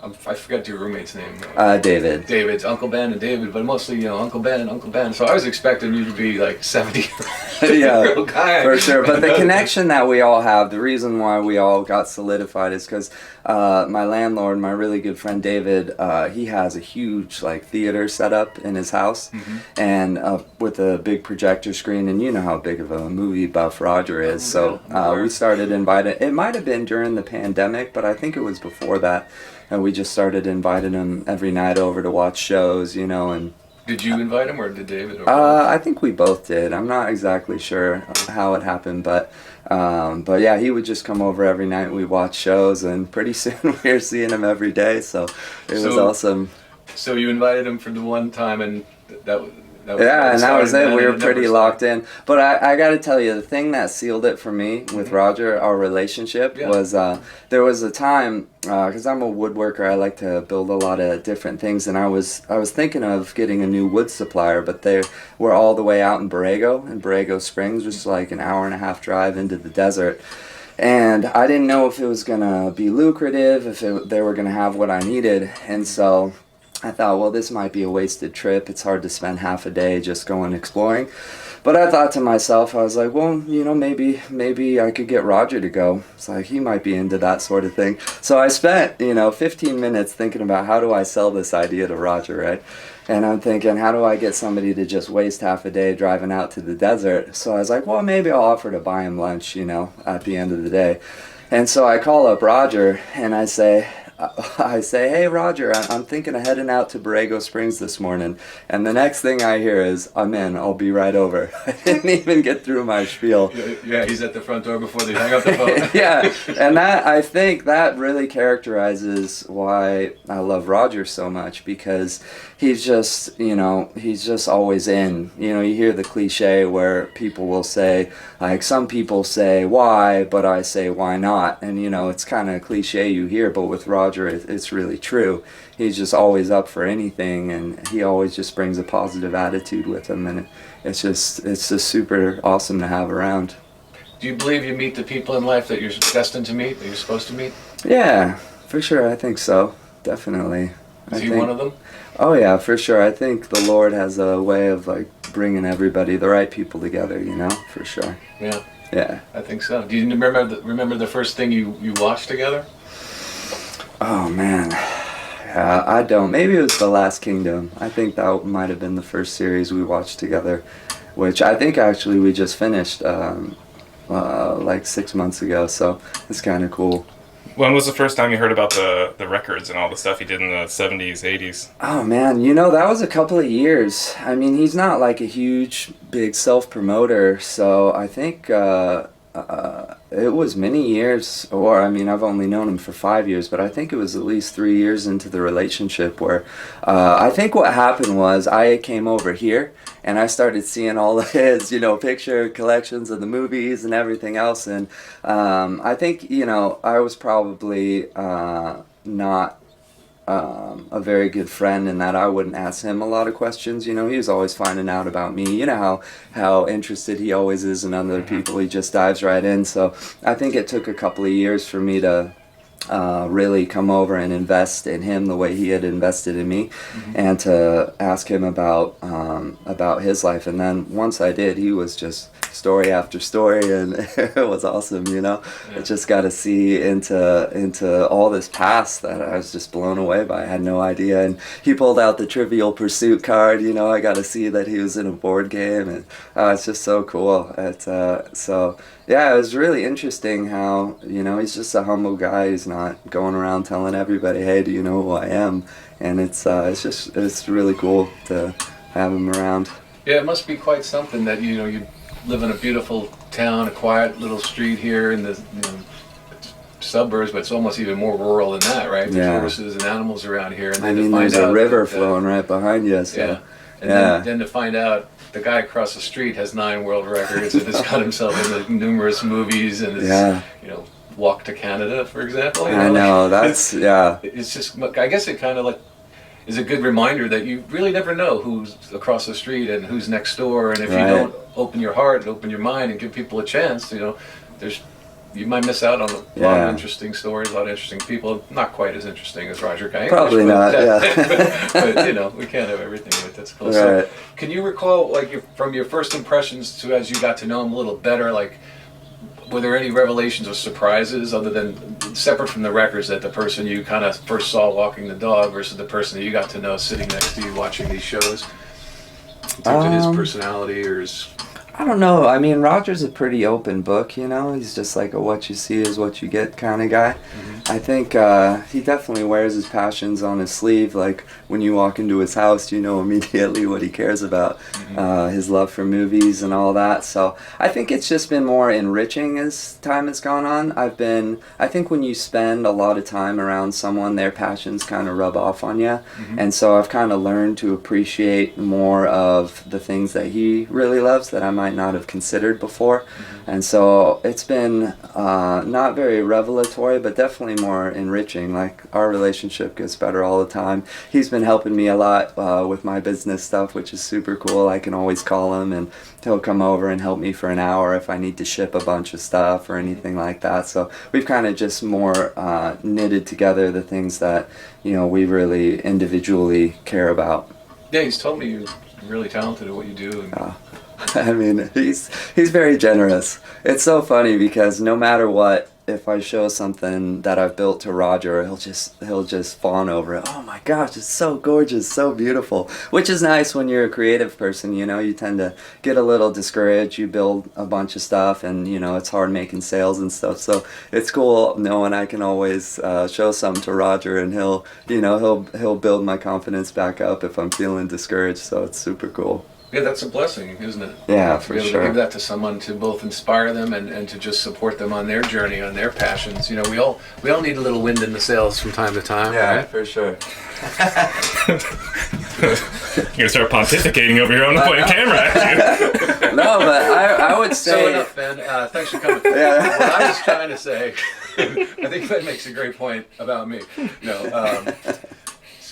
I forgot your roommate's name. David. David's Uncle Ben and David, but mostly, you know, Uncle Ben and Uncle Ben. So I was expecting you to be like 70-year-old guy. For sure. But the connection that we all have, the reason why we all got solidified is because my landlord, my really good friend David, he has a huge like theater set up in his house, and with a big projector screen, and you know how big of a movie buff Roger is. So we started inviting. It might have been during the pandemic, but I think it was before that. And we just started inviting him every night over to watch shows, you know. And did you invite him, or did David? I think we both did. I'm not exactly sure how it happened, but yeah, he would just come over every night. We watch shows, and pretty soon we were seeing him every day. So it was awesome. So you invited him for the one time, and that was yeah, and that was it. We were pretty locked in. But I got to tell you, the thing that sealed it for me with Roger, our relationship, was there was a time, because I'm a woodworker, I like to build a lot of different things, and I was thinking of getting a new wood supplier, but they were all the way out in Borrego Springs, which is like an hour-and-a-half drive into the desert. And I didn't know if it was going to be lucrative, if they were going to have what I needed, and so I thought, well, this might be a wasted trip. It's hard to spend half a day just going exploring. But I thought to myself, I was like, well, you know, maybe I could get Roger to go. It's like, he might be into that sort of thing. So I spent, you know, 15 minutes thinking about how do I sell this idea to Roger, right? And I'm thinking, how do I get somebody to just waste half a day driving out to the desert? So I was like, well, maybe I'll offer to buy him lunch, you know, at the end of the day. And so I call up Roger and I say, hey, Roger, I'm thinking of heading out to Borrego Springs this morning. And the next thing I hear is, I'm in, I'll be right over. I didn't even get through my spiel. Yeah, he's at the front door before they hang up the phone. Yeah, and I think that really characterizes why I love Roger so much, because he's just, you know, he's just always in. You know, you hear the cliche where people will say, like, some people say, why, but I say, why not? And, you know, it's kind of a cliche you hear, but with Roger, it's really true. He's just always up for anything, and he always just brings a positive attitude with him, and it's just super awesome to have around. Do you believe you meet the people in life that you're destined to meet, that you're supposed to meet? Yeah, for sure. I think so. Definitely. Is he one of them? Oh yeah, for sure. I think the Lord has a way of like bringing everybody, the right people together, you know, for sure. Yeah. Yeah. I think so. Do you remember the first thing you watched together? Oh man. Yeah, I don't. Maybe it was The Last Kingdom. I think that might have been the first series we watched together, which I think actually we just finished like 6 months ago, so it's kind of cool. When was the first time you heard about the records and all the stuff he did in the 70s, 80s? Oh man, that was a couple of years. I mean, he's not like a huge, big self-promoter, so I think it was many years, or I mean, I've only known him for 5 years, but I think it was at least 3 years into the relationship where I think what happened was I came over here and I started seeing all of his, picture collections of the movies and everything else, and I think, I was probably not a very good friend in that I wouldn't ask him a lot of questions. He was always finding out about me. You know how interested he always is in other people. He just dives right in. So I think it took a couple of years for me to really come over and invest in him the way he had invested in me, and to ask him about his life. And then once I did, he was just story after story, and it was awesome. I just got to see into all this past that I was just blown away by. I had no idea. And he pulled out the Trivial Pursuit card. I got to see that he was in a board game, and it's just so cool. Yeah, it was really interesting how, he's just a humble guy. He's not going around telling everybody, hey, do you know who I am? And it's really cool to have him around. Yeah, it must be quite something that, you live in a beautiful town, a quiet little street here in the suburbs, but it's almost even more rural than that, right? There's horses and animals around here. And then there's a river flowing right behind you. So. Yeah. And then to find out the guy across the street has 9 world records and has got himself into numerous movies and is, Walk to Canada, for example. I know, that's, It's just, I guess it kind of like is a good reminder that you really never know who's across the street and who's next door. And if you don't open your heart and open your mind and give people a chance, you might miss out on a lot of interesting stories, a lot of interesting people. Not quite as interesting as Roger Guy. Probably not, but we can't have everything with that's cool. Right. So, can you recall, from your first impressions to as you got to know him a little better, were there any revelations or surprises other than separate from the records that the person you kind of first saw walking the dog versus the person that you got to know sitting next to you watching these shows? In terms of his personality or his... I don't know. I mean, Roger's a pretty open book, He's just like a what you see is what you get kind of guy. I think he definitely wears his passions on his sleeve. Like, when you walk into his house, you know immediately what he cares about, his love for movies and all that. So I think it's just been more enriching as time has gone on. I think when you spend a lot of time around someone, their passions kind of rub off on you. And so I've kind of learned to appreciate more of the things that he really loves that I might not have considered before. And so it's been not very revelatory, but definitely more enriching. Like, our relationship gets better all the time. He's been helping me a lot with my business stuff, which is super cool. I can always call him and he'll come over and help me for an hour if I need to ship a bunch of stuff or anything like that. So we've kind of just more knitted together the things that we really individually care about. Yeah, he's told me you're really talented at what you do. And I mean, he's very generous. It's so funny because no matter what, if I show something that I've built to Roger, he'll just fawn over it. Oh my gosh, it's so gorgeous, so beautiful. Which is nice when you're a creative person, you tend to get a little discouraged. You build a bunch of stuff and it's hard making sales and stuff. So it's cool knowing I can always show something to Roger and he'll build my confidence back up if I'm feeling discouraged. So it's super cool. Yeah, that's a blessing, isn't it? Yeah, for be able sure. to give that to someone to both inspire them and to just support them on their journey, on their passions. We all need a little wind in the sails from time to time. Yeah, right? for sure. You're gonna start pontificating over here on the point camera at you. No, but I would say. So enough, Ben. Thanks for coming. Yeah. What I was trying to say, I think Ben makes a great point about me.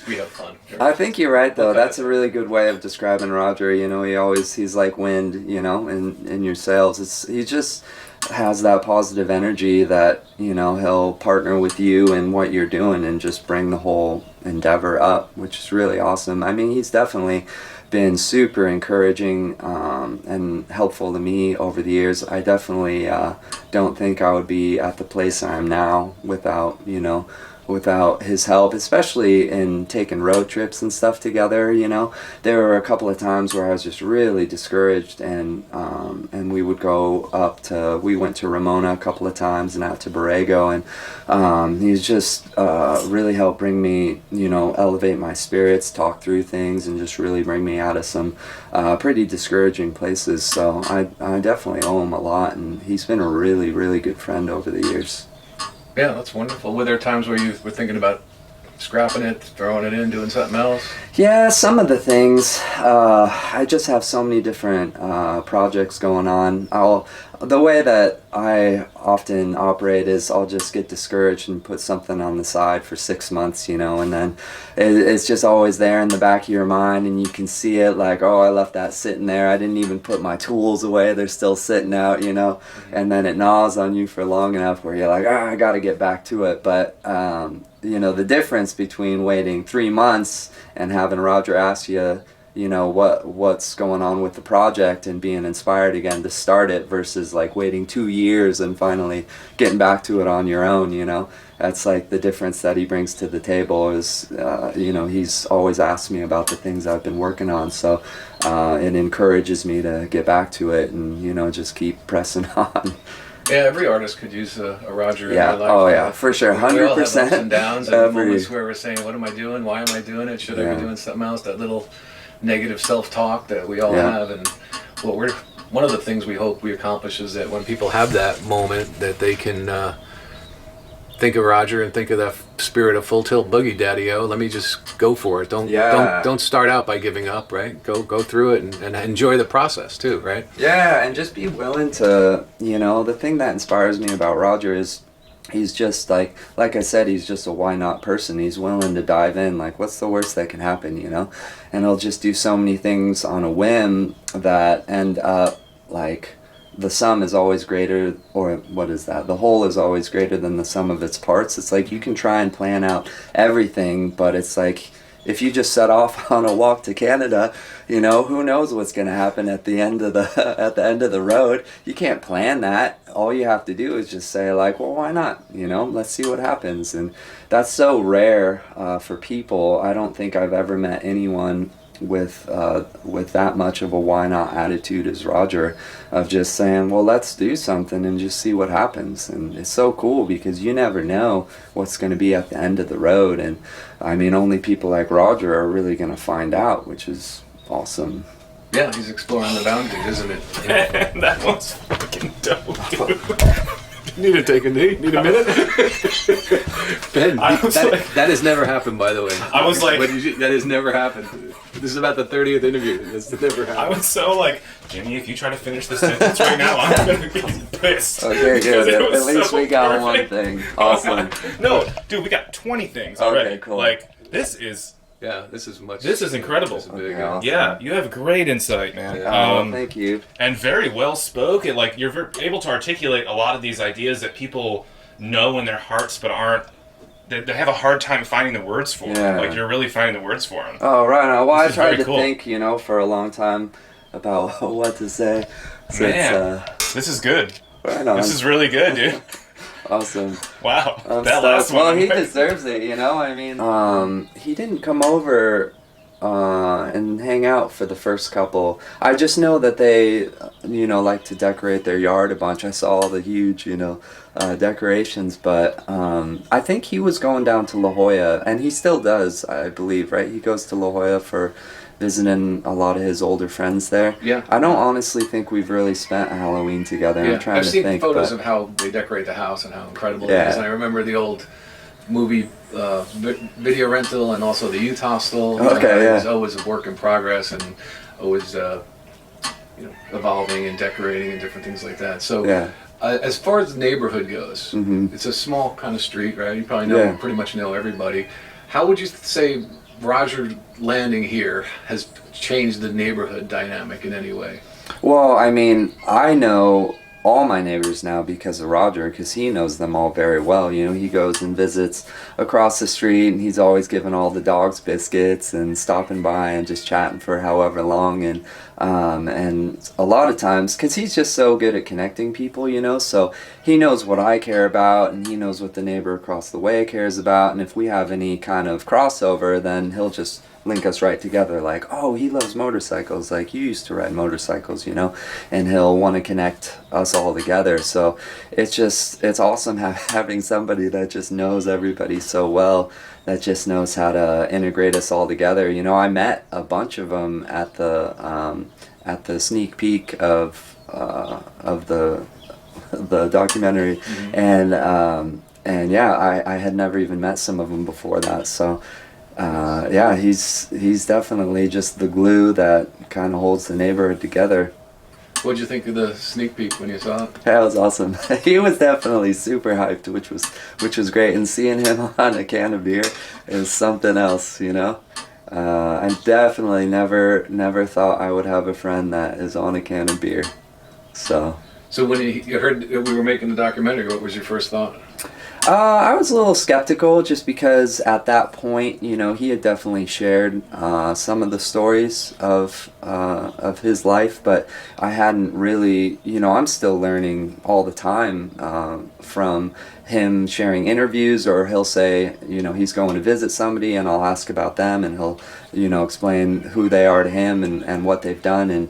We have fun. I think you're right, though. That's a really good way of describing Roger. He's like wind, in your sails. He just has that positive energy that, he'll partner with you in what you're doing and just bring the whole endeavor up, which is really awesome. I mean, he's definitely been super encouraging and helpful to me over the years. I definitely don't think I would be at the place I am now without, without his help, especially in taking road trips and stuff together. You know, there were a couple of times where I was just really discouraged, and we would go up to, we went to Ramona a couple of times and out to Borrego, and he's just really helped bring me, you know, elevate my spirits, talk through things, and just really bring me out of some pretty discouraging places. So I definitely owe him a lot, and he's been a really, really good friend over the years. Yeah, that's wonderful. Were there times where you were thinking about scrapping it, throwing it in, doing something else? Yeah, some of the things. I just have so many different projects going on. The way that I often operate is I'll just get discouraged and put something on the side for 6 months, you know, and then it's just always there in the back of your mind, and you can see it like, oh, I left that sitting there. I didn't even put my tools away. They're still sitting out, you know, and then it gnaws on you for long enough where you're like, I got to get back to it. But, you know, the difference between waiting 3 months and having Roger ask you, you know, what's going on with the project and being inspired again to start it versus like waiting 2 years and finally getting back to it on your own, you know, that's like the difference that he brings to the table is, you know, he's always asked me about the things I've been working on. So it encourages me to get back to it and, you know, just keep pressing on. Yeah, every artist could use a Roger in Yeah. their life. Oh yeah, for sure, 100%. We all have ups and downs, and moments where we're saying, "What am I doing? Why am I doing it? Should I be doing something else?" That little negative self-talk that we all have, and one of the things we hope we accomplish is that when people have that moment, that they can think of Roger and think of that spirit of Full Tilt Boogie Daddy-O. Let me just go for it. Don't start out by giving up, right? Go through it and enjoy the process too, right? Yeah, and just be willing to, you know, the thing that inspires me about Roger is he's just like I said, he's just a why not person. He's willing to dive in, like what's the worst that can happen, you know? And he'll just do so many things on a whim that end up like the sum is always greater, or what is that? The whole is always greater than the sum of its parts. It's like you can try and plan out everything, but it's like if you just set off on a walk to Canada, you know, who knows what's going to happen at the end of the road. You can't plan that. All you have to do is just say like, well, why not? You know, let's see what happens. And that's so rare for people. I don't think I've ever met anyone with that much of a why not attitude as Roger, of just saying, well, let's do something and just see what happens. And it's so cool because you never know what's going to be at the end of the road, and I mean only people like Roger are really going to find out, which is awesome. Yeah, he's exploring the boundaries, isn't it? That one's fucking dope, dude. Need to take a knee? Need a minute? Ben, that has never happened, by the way. I was like... that has never happened. This is about the 30th interview. This never happened. I was so like, Jimmy, if you try to finish this sentence right now, I'm going to get pissed. Okay, good. At least we got perfect. one thing. Awesome. No, dude, we got 20 things already. Okay, cool. Like, this is... Yeah, this is incredible. This is big, awesome. Yeah, you have great insight, man. Yeah, thank you. And very well spoken. Like, you're able to articulate a lot of these ideas that people know in their hearts, but aren't. They have a hard time finding the words for. Yeah. Like, you're really finding the words for them. Oh, right on. Well, I tried to cool. think, you know, for a long time about what to say. So Man, this is good. Right on. This is really good, dude. Awesome. Wow. That last one. Well, he deserves it, you know? I mean, he didn't come over and hang out for the first couple. I just know that they, you know, like to decorate their yard a bunch. I saw all the huge, you know, decorations, but I think he was going down to La Jolla, and he still does, I believe, right? He goes to La Jolla for visiting a lot of his older friends there. Yeah. I don't honestly think we've really spent Halloween together. Yeah. I'm trying I've to seen think, photos but of how they decorate the house and how incredible Yeah. it is. And I remember the old movie video rental and also the youth hostel. Okay, It yeah. was always a work in progress and always you know, evolving and decorating and different things like that. So Yeah. As far as the neighborhood goes, Mhm. it's a small kind of street, right? You probably know, pretty much know everybody. How would you say Roger landing here has changed the neighborhood dynamic in any way? Well, I mean, I know all my neighbors now because of Roger, because he knows them all very well. You know, he goes and visits across the street, and he's always giving all the dogs biscuits and stopping by and just chatting for however long. And a lot of times, because he's just so good at connecting people, you know, so he knows what I care about, and he knows what the neighbor across the way cares about. And if we have any kind of crossover, then he'll just link us right together, like, oh, he loves motorcycles, like you used to ride motorcycles, you know, and he'll want to connect us all together. So it's awesome having somebody that just knows everybody so well, that just knows how to integrate us all together. You know, I met a bunch of them at the sneak peek of the documentary, and yeah, I had never even met some of them before that. So yeah, he's definitely just the glue that kind of holds the neighborhood together. What'd you think of the sneak peek when you saw it? That was awesome. He was definitely super hyped, which was great. And seeing him on a can of beer is something else, you know. I definitely never thought I would have a friend that is on a can of beer. So when you heard that we were making the documentary, what was your first thought? I was a little skeptical, just because at that point, you know, he had definitely shared some of the stories of his life, but I hadn't really, you know, I'm still learning all the time from him sharing interviews, or he'll say, you know, he's going to visit somebody and I'll ask about them, and he'll, you know, explain who they are to him and what they've done, and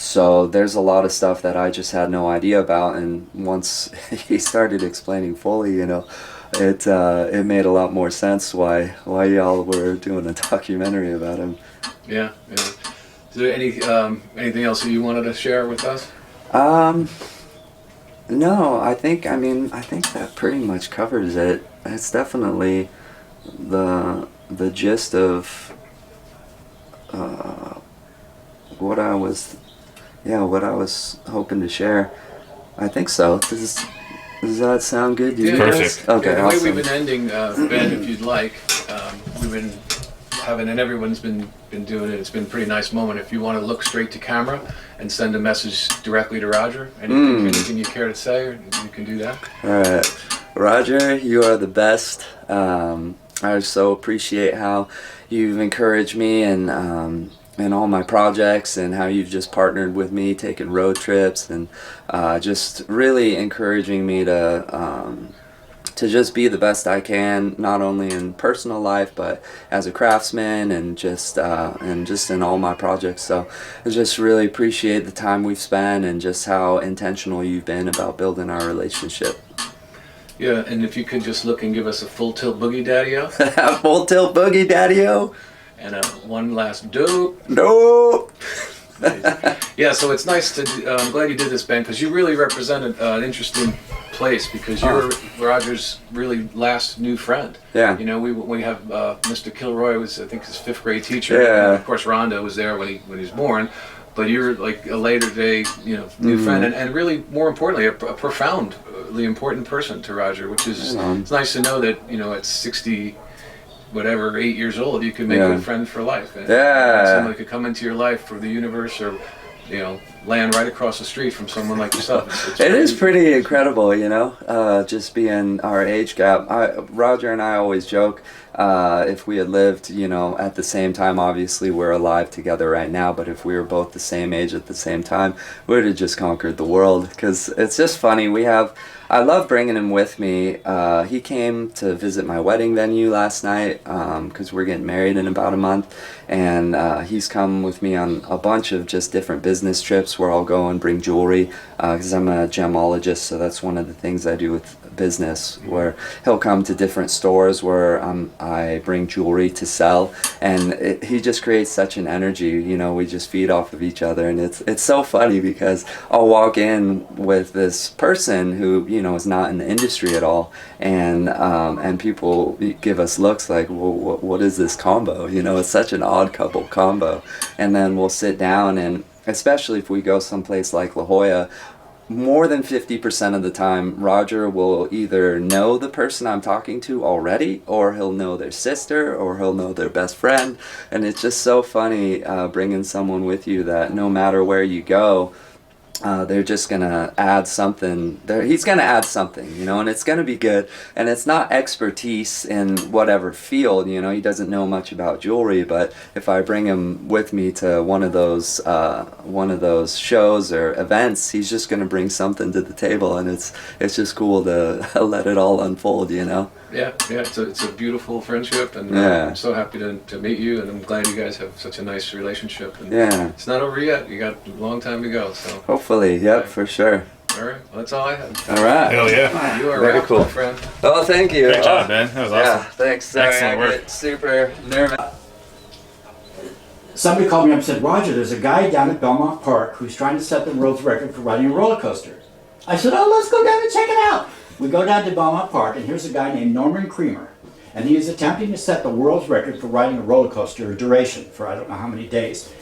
so there's a lot of stuff that I just had no idea about, and once he started explaining fully, you know, it made a lot more sense why y'all were doing a documentary about him. Yeah. Is there anything else that you wanted to share with us? No, I think that pretty much covers it. It's definitely the gist of what I was hoping to share. I think so. Does that sound good to you guys? Perfect. Okay, The awesome. way we've been ending, Ben, if you'd like, we've been having, and everyone's been doing it. It's been a pretty nice moment. If you want to look straight to camera and send a message directly to Roger, anything you care to say, you can do that. All right, Roger, you are the best. I so appreciate how you've encouraged me and all my projects, and how you've just partnered with me, taking road trips, and just really encouraging me to just be the best I can, not only in personal life but as a craftsman, and just in all my projects. So I just really appreciate the time we've spent, and just how intentional you've been about building our relationship. Yeah, and if you could just look and give us a full tilt boogie daddy-o. Full tilt boogie daddy-o. And one last dope. Nope. Yeah, so it's nice to. I'm glad you did this, Ben, because you really represented an interesting place, because you're Roger's really last new friend. Yeah. You know, we have Mr. Kilroy was, I think, his 5th grade teacher. Yeah. And of course, Rhonda was there when he was born. But you're like a later day, you know, new friend, and really, more importantly, a profoundly important person to Roger, which is it's nice to know that, you know, at 60. Whatever, 8 years old, you can make a friend for life. And someone could come into your life for the universe, or, you know, land right across the street from someone like yourself. It is pretty incredible, you know, just being our age gap. Roger and I always joke, if we had lived, you know, at the same time, obviously we're alive together right now, but if we were both the same age at the same time, we would have just conquered the world. Because it's just funny, I love bringing him with me. He came to visit my wedding venue last night, because we're getting married in about a month, and he's come with me on a bunch of just different business trips where I'll go and bring jewelry, because I'm a gemologist, so that's one of the things I do with business, where he'll come to different stores where I bring jewelry to sell, and he just creates such an energy, you know, we just feed off of each other, and it's so funny, because I'll walk in with this person who, you know, is not in the industry at all, and people give us looks like, well, what is this combo, you know, it's such an odd couple combo, and then we'll sit down, and especially if we go someplace like La Jolla, more than 50% of the time, Roger will either know the person I'm talking to already, or he'll know their sister, or he'll know their best friend. And it's just so funny bringing someone with you that no matter where you go, they're just gonna add something. He's gonna add something, you know, and it's gonna be good. And it's not expertise in whatever field, you know. He doesn't know much about jewelry, but if I bring him with me to one of those shows or events, he's just gonna bring something to the table, and it's just cool to let it all unfold, you know. Yeah, it's a beautiful friendship, and I'm so happy to meet you, and I'm glad you guys have such a nice relationship. And it's not over yet. You got a long time to go, so. Hopefully, yep, for sure. All right, well, that's all I have. All right. Hell yeah. You are very wrapped, cool, my friend. Oh, thank you. Great job, man. That was awesome. Yeah, thanks. Sorry, Excellent work. I get super nervous. Somebody called me up and said, Roger, there's a guy down at Belmont Park who's trying to set the world's record for riding a roller coaster. I said, oh, let's go down and check it out. We go down to Belmont Park, and here's a guy named Norman Creamer. And he is attempting to set the world's record for riding a roller coaster duration for I don't know how many days.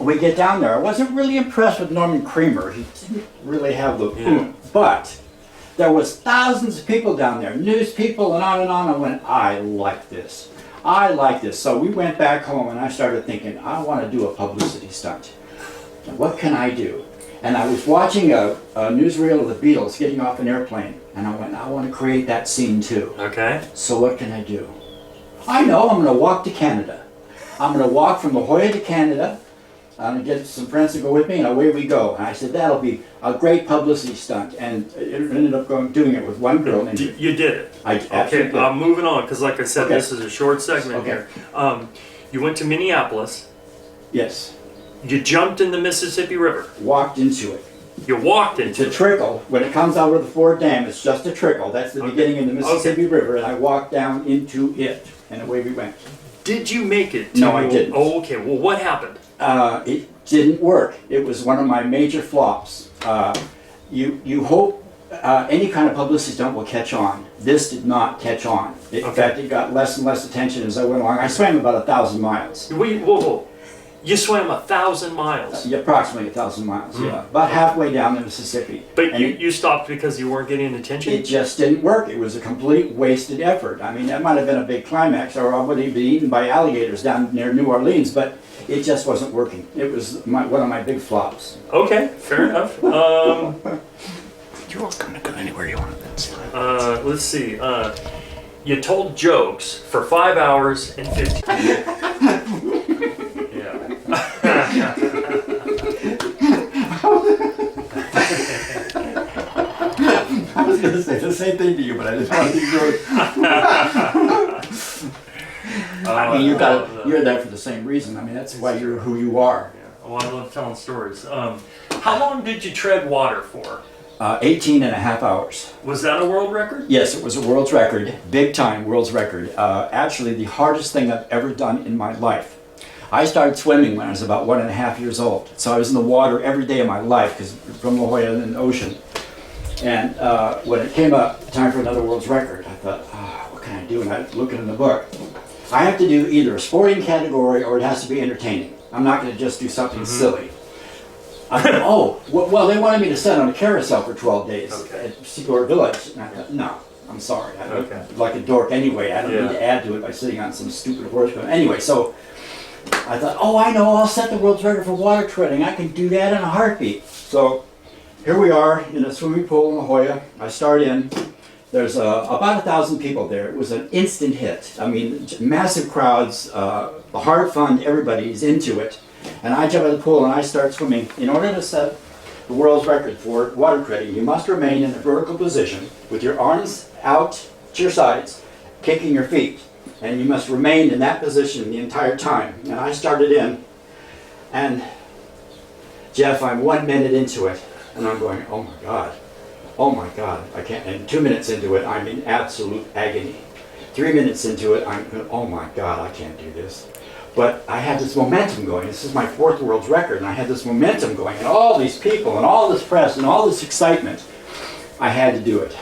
We get down there. I wasn't really impressed with Norman Creamer. He didn't really have the oomph. But there was thousands of people down there, news people and on and on. I went, I like this. I like this. So we went back home and I started thinking, I want to do a publicity stunt. What can I do? And I was watching a newsreel of the Beatles getting off an airplane. And I went, I want to create that scene too. Okay. So what can I do? I know I'm going to walk to Canada. I'm going to walk from La Jolla to Canada. I'm going to get some friends to go with me, and away we go. And I said, that'll be a great publicity stunt. And it ended up doing it with one girl. You did it. Okay, I'm moving on, because like I said, this is a short segment here. You went to Minneapolis. Yes. You jumped in the Mississippi River. Walked into it. You walked into it. It's a trickle. When it comes out of the Ford Dam, it's just a trickle. That's the beginning of the Mississippi River, and I walked down into it, and away we went. Did you make it? No, I didn't. Oh, okay. Well, what happened? It didn't work. It was one of my major flops. You hope any kind of publicity stunt will catch on. This did not catch on. In fact, it got less and less attention as I went along. I swam about 1,000 miles. Wait, whoa. You swam 1,000 miles? Approximately 1,000 miles, yeah. About halfway down the Mississippi. But you stopped because you weren't getting attention? It just didn't work. It was a complete wasted effort. I mean, that might have been a big climax, or I would have been eaten by alligators down near New Orleans, but it just wasn't working. It was one of my big flops. Okay, fair enough. You're welcome to go anywhere you want. Let's see. You told jokes for 5 hours and 15 minutes. I was going to say the same thing to you, but I didn't want to be rude. I mean, you're there for the same reason. I mean, that's why you're who you are. Yeah. Well, I love telling stories. How long did you tread water for? 18 and a half hours. Was that a world record? Yes, it was a world's record. Big time world's record. Actually, the hardest thing I've ever done in my life. I started swimming when I was about 1.5 years old. So I was in the water every day of my life, because from La Jolla in the ocean. And when it came up, time for another world's record, I thought, what can I do? And I was looking in the book. I have to do either a sporting category or it has to be entertaining. I'm not going to just do something silly. I thought, well, they wanted me to sit on a carousel for 12 days at Seaboard Village. And I thought, no, I'm sorry. I look like a dork anyway. I don't need to add to it by sitting on some stupid horse. But anyway, so I thought, I know, I'll set the world's record for water treading. I can do that in a heartbeat. So here we are in a swimming pool in La Jolla. I start in. There's about 1,000 people there. It was an instant hit. I mean, massive crowds, hard fun, everybody's into it. And I jump in the pool and I start swimming. In order to set the world's record for water treading, you must remain in a vertical position with your arms out to your sides, kicking your feet. And you must remain in that position the entire time. And I started in, and Jeff, I'm 1 minute into it, and I'm going, oh my God, I can't. And 2 minutes into it, I'm in absolute agony. 3 minutes into it, I'm going, oh my God, I can't do this. But I had this momentum going. This is my 4th world's record, and I had this momentum going, and all these people, and all this press, and all this excitement. I had to do it.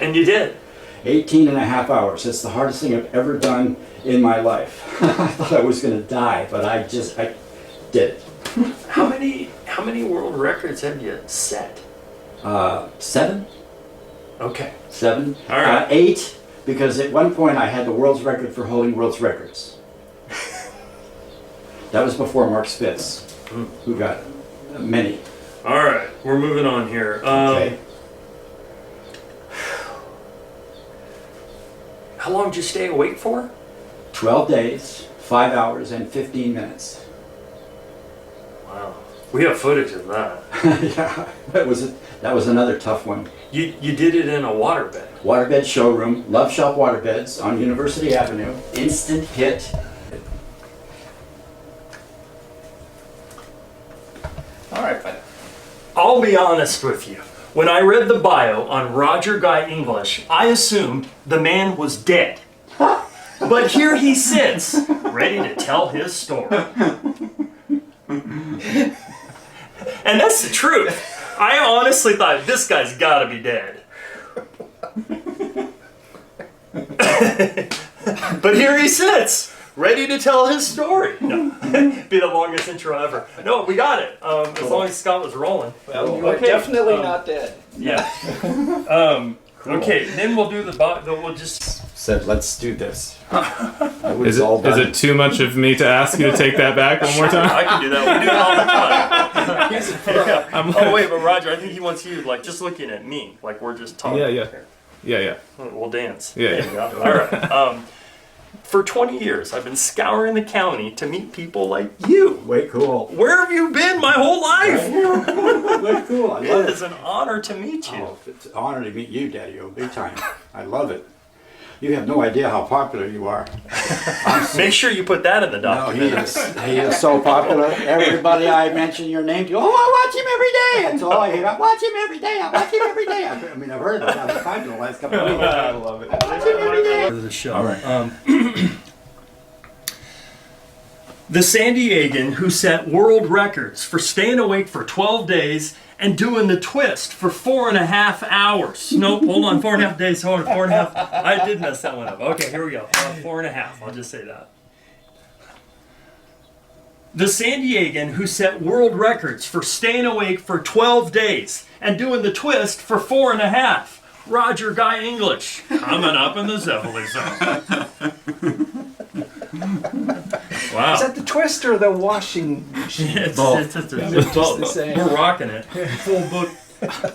And you did. 18 and a half hours. It's the hardest thing I've ever done in my life. I thought I was going to die, but I did it. How many world records have you set? 7. Okay. 7. All right. 8, because at one point I had the world's record for holding world's records. That was before Mark Spitz, who got many. All right, we're moving on here. Okay. How long did you stay awake for? 12 days, 5 hours, and 15 minutes. Wow. We have footage of that. Yeah, that was another tough one. You did it in a waterbed. Waterbed showroom, Love Shop Waterbeds on University Avenue. Instant hit. All right, but I'll be honest with you. When I read the bio on Roger Guy English, I assumed the man was dead. But here he sits, ready to tell his story. And that's the truth. I honestly thought this guy's gotta be dead. But here he sits, ready to tell his story. No. Be the longest intro ever. No, we got it. As long as Scott was rolling. Well, you are definitely not dead. Yeah. Okay, then we'll do we'll just... Said, let's do this. Is it too much of me to ask you to take that back one more time? I can do that. We do it all the time. Oh wait, but Roger, I think he wants you like just looking at me, like we're just talking. Yeah. We'll dance. Yeah. There you go. All right. For 20 years, I've been scouring the county to meet people like you. Way cool. Where have you been my whole life? Way cool. I love It is an honor to meet you. Oh, it's an honor to meet you, Daddy-O, big time. I love it. You have no idea how popular you are. Make sure you put that in the No, document. he is so popular. Everybody I mention your name to, oh, I watch him every day. That's all I hear. I watch him every day. I watch him every day. I mean, I've heard it 1,000 times in the last couple of weeks. I love it. I watch him every day. The show. All right. The San Diegan who set world records for staying awake for 12 days and doing the twist for 4.5 hours. Nope, hold on, 4.5 days, hold on, 4.5. I did mess that one up. Okay, here we go. 4.5, I'll just say that. The San Diegan who set world records for staying awake for 12 days and doing the twist for 4.5. Roger Guy English, coming up in the Zeppeli zone. Wow. Is that the twist or the washing machine? It's both. both. the same. We're rocking it. Full book.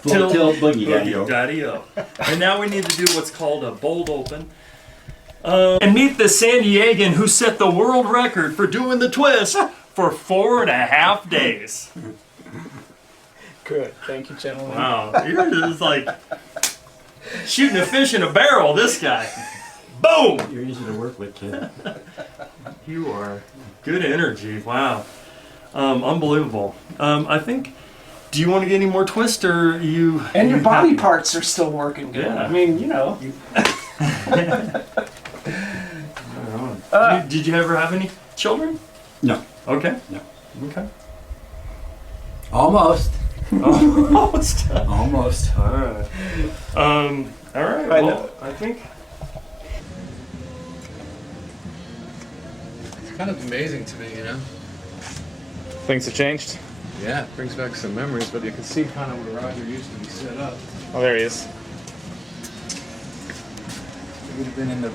Tilt boogie, Daddy-O. Daddy-O. And now we need to do what's called a bold open. And meet the San Diegan who set the world record for doing the twist for 4.5 days. Good. Thank you, gentlemen. Wow. You're just like shooting a fish in a barrel, this guy. Boom! You're easy to work with, kid. You are. Good energy. Wow. Unbelievable. I think, do you want to get any more twist or you... And your body parts are still working good. Yeah. I mean, you know. Did you ever have any children? No. Okay. No. Okay. Almost. Almost. Almost. All right. All right. Well, I think... Kind of amazing to me, you know? Things have changed? Yeah, it brings back some memories, but you can see kind of where Roger used to be set up. Oh, there he is. It would have been in the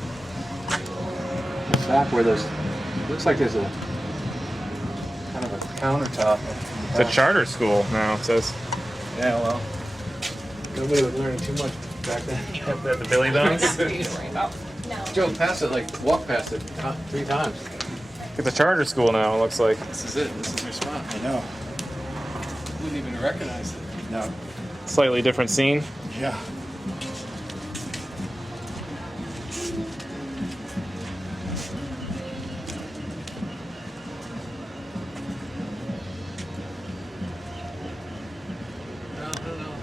back where there's, looks like there's a kind of a countertop. It's a charter school now, it says. Yeah, well, nobody was learning too much back then. At the Billy Bones? Joe passed it, walked past it 3 times. It's a charter school now, it looks like. This is it. This is your spot. I know. Wouldn't even recognize it. No. Slightly different scene. Yeah. I don't know.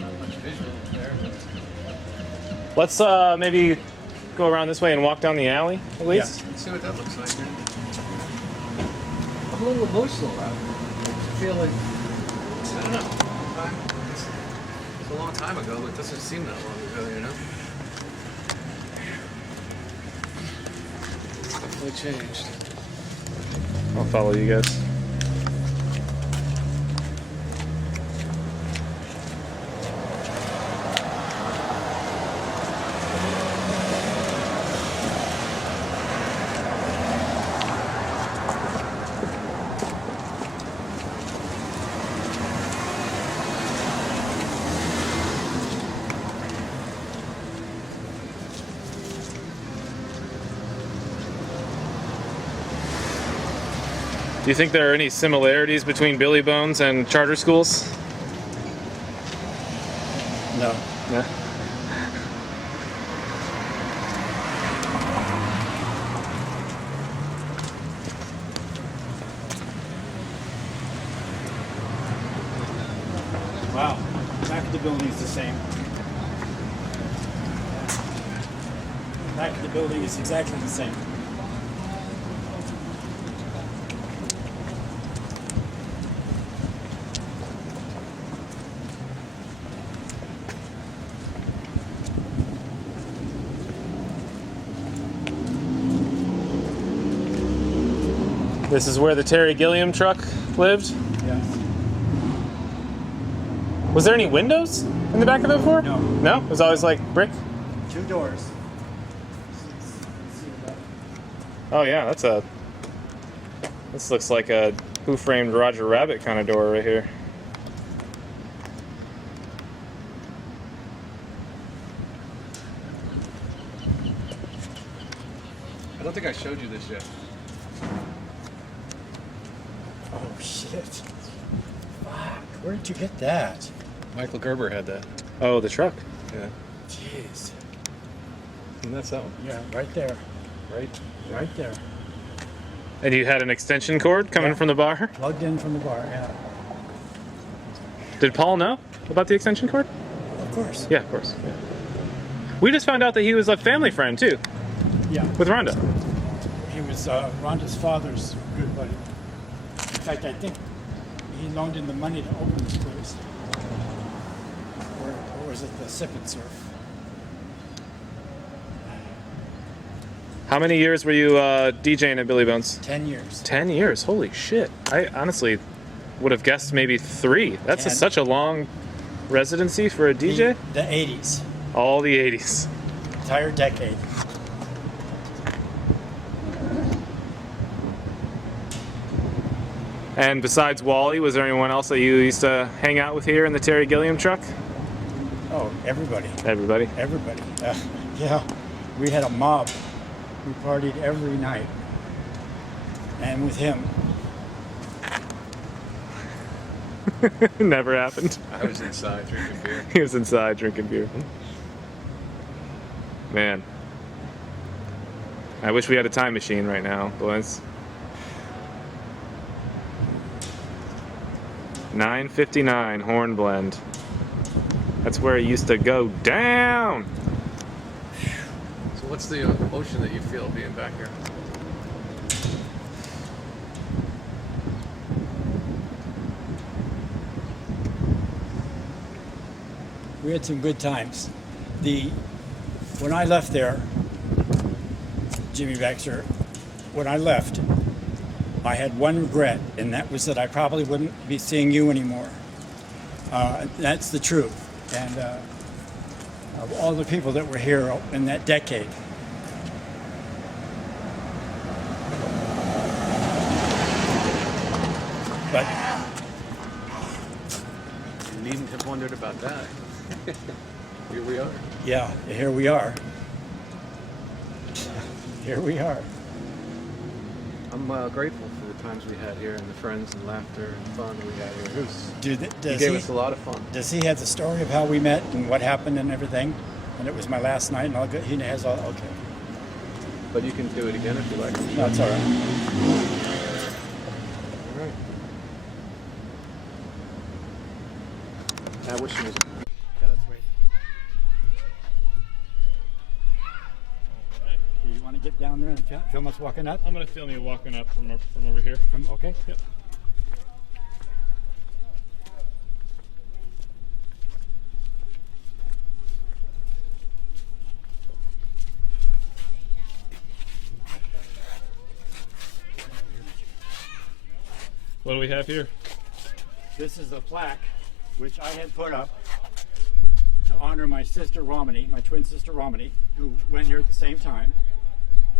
Not much visual there, but Let's maybe go around this way and walk down the alley, at least. let's see what that looks like. I'm a little emotional about it. I feel like, I don't know. It's a long time ago, but it doesn't seem that long ago, you know? Definitely changed. I'll follow you guys. Do you think there are any similarities between Billy Bones and charter schools? No. Yeah. Wow. Back of the building is the same. Back of the building is exactly the same. This is where the Terry Gilliam truck lived? Yes. Was there any windows in the back of it before? No. No? It was always like brick? 2 doors. Oh yeah, that's a... This looks like a Who Framed Roger Rabbit kind of door right here. I don't think I showed you this yet. Oh shit. Fuck. Where did you get that? Michael Gerber had that. Oh, the truck. Yeah. Jeez. And that's that one. Yeah, right there. Right there. And you had an extension cord coming from the bar? Plugged in from the bar, yeah. Did Paul know about the extension cord? Of course. Yeah, of course. Yeah. We just found out that he was a family friend too. Yeah. With Rhonda. He was Rhonda's father's good buddy. In fact, I think he loaned him the money to open this place. Or was it the Sip and Surf? How many years were you DJing at Billy Bones? 10 years. 10 years. Holy shit. I honestly would have guessed maybe 3. That's such a long residency for a DJ. The 80s. All the 80s. Entire decade. And besides Wally, was there anyone else that you used to hang out with here in the Terry Gilliam truck? Oh, everybody. Everybody? Everybody. Yeah. We had a mob. We partied every night. And with him. Never happened. I was inside drinking beer. He was inside drinking beer. Man. I wish we had a time machine right now, boys. 959 Hornblende. That's where it used to go down. So what's the emotion that you feel being back here? We had some good times. When I left there, Jimmy Baxter, when I left, I had one regret, and that was that I probably wouldn't be seeing you anymore. That's the truth. And of all the people that were here in that decade. But You needn't have wondered about that. Here we are. yeah, here we are. Here we are. I'm grateful for the times we had here and the friends and laughter and fun we had here. Does He gave us a lot of fun. Does he have the story of how we met and what happened and everything? And it was my last night and all good. He has all, okay. But you can do it again if you like. No, it's all right. All right. I wish it was. Okay, let's wait. Do you want to get down there and film us walking up? I'm gonna film you walking up from over here. Okay. Yep. What do we have here? This is a plaque which I had put up to honor my sister Romany, my twin sister Romany, who went here at the same time,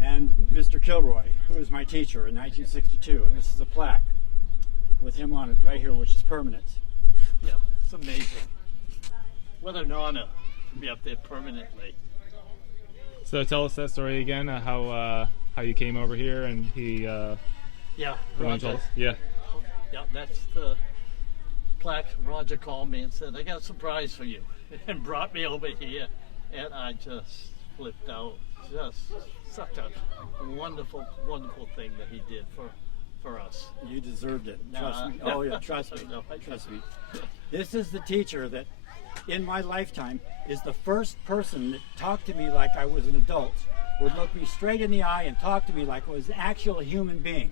and Mr. Kilroy, who was my teacher in 1962. And this is a plaque with him on it right here, which is permanent. Yeah, it's amazing. What an honor to be up there permanently. So tell us that story again. How you came over here and he Yeah, The one you Roger. told us? Yeah. Yeah, that's the plaque. Roger called me and said, I got a surprise for you, and brought me over here, and I just flipped out. Just such a wonderful, wonderful thing that he did for us. You deserved it. Nah. Trust me. Oh yeah, trust me. No, I Trust me. This is the teacher that, in my lifetime, is the first person that talked to me like I was an adult, would look me straight in the eye and talk to me like I was an actual human being.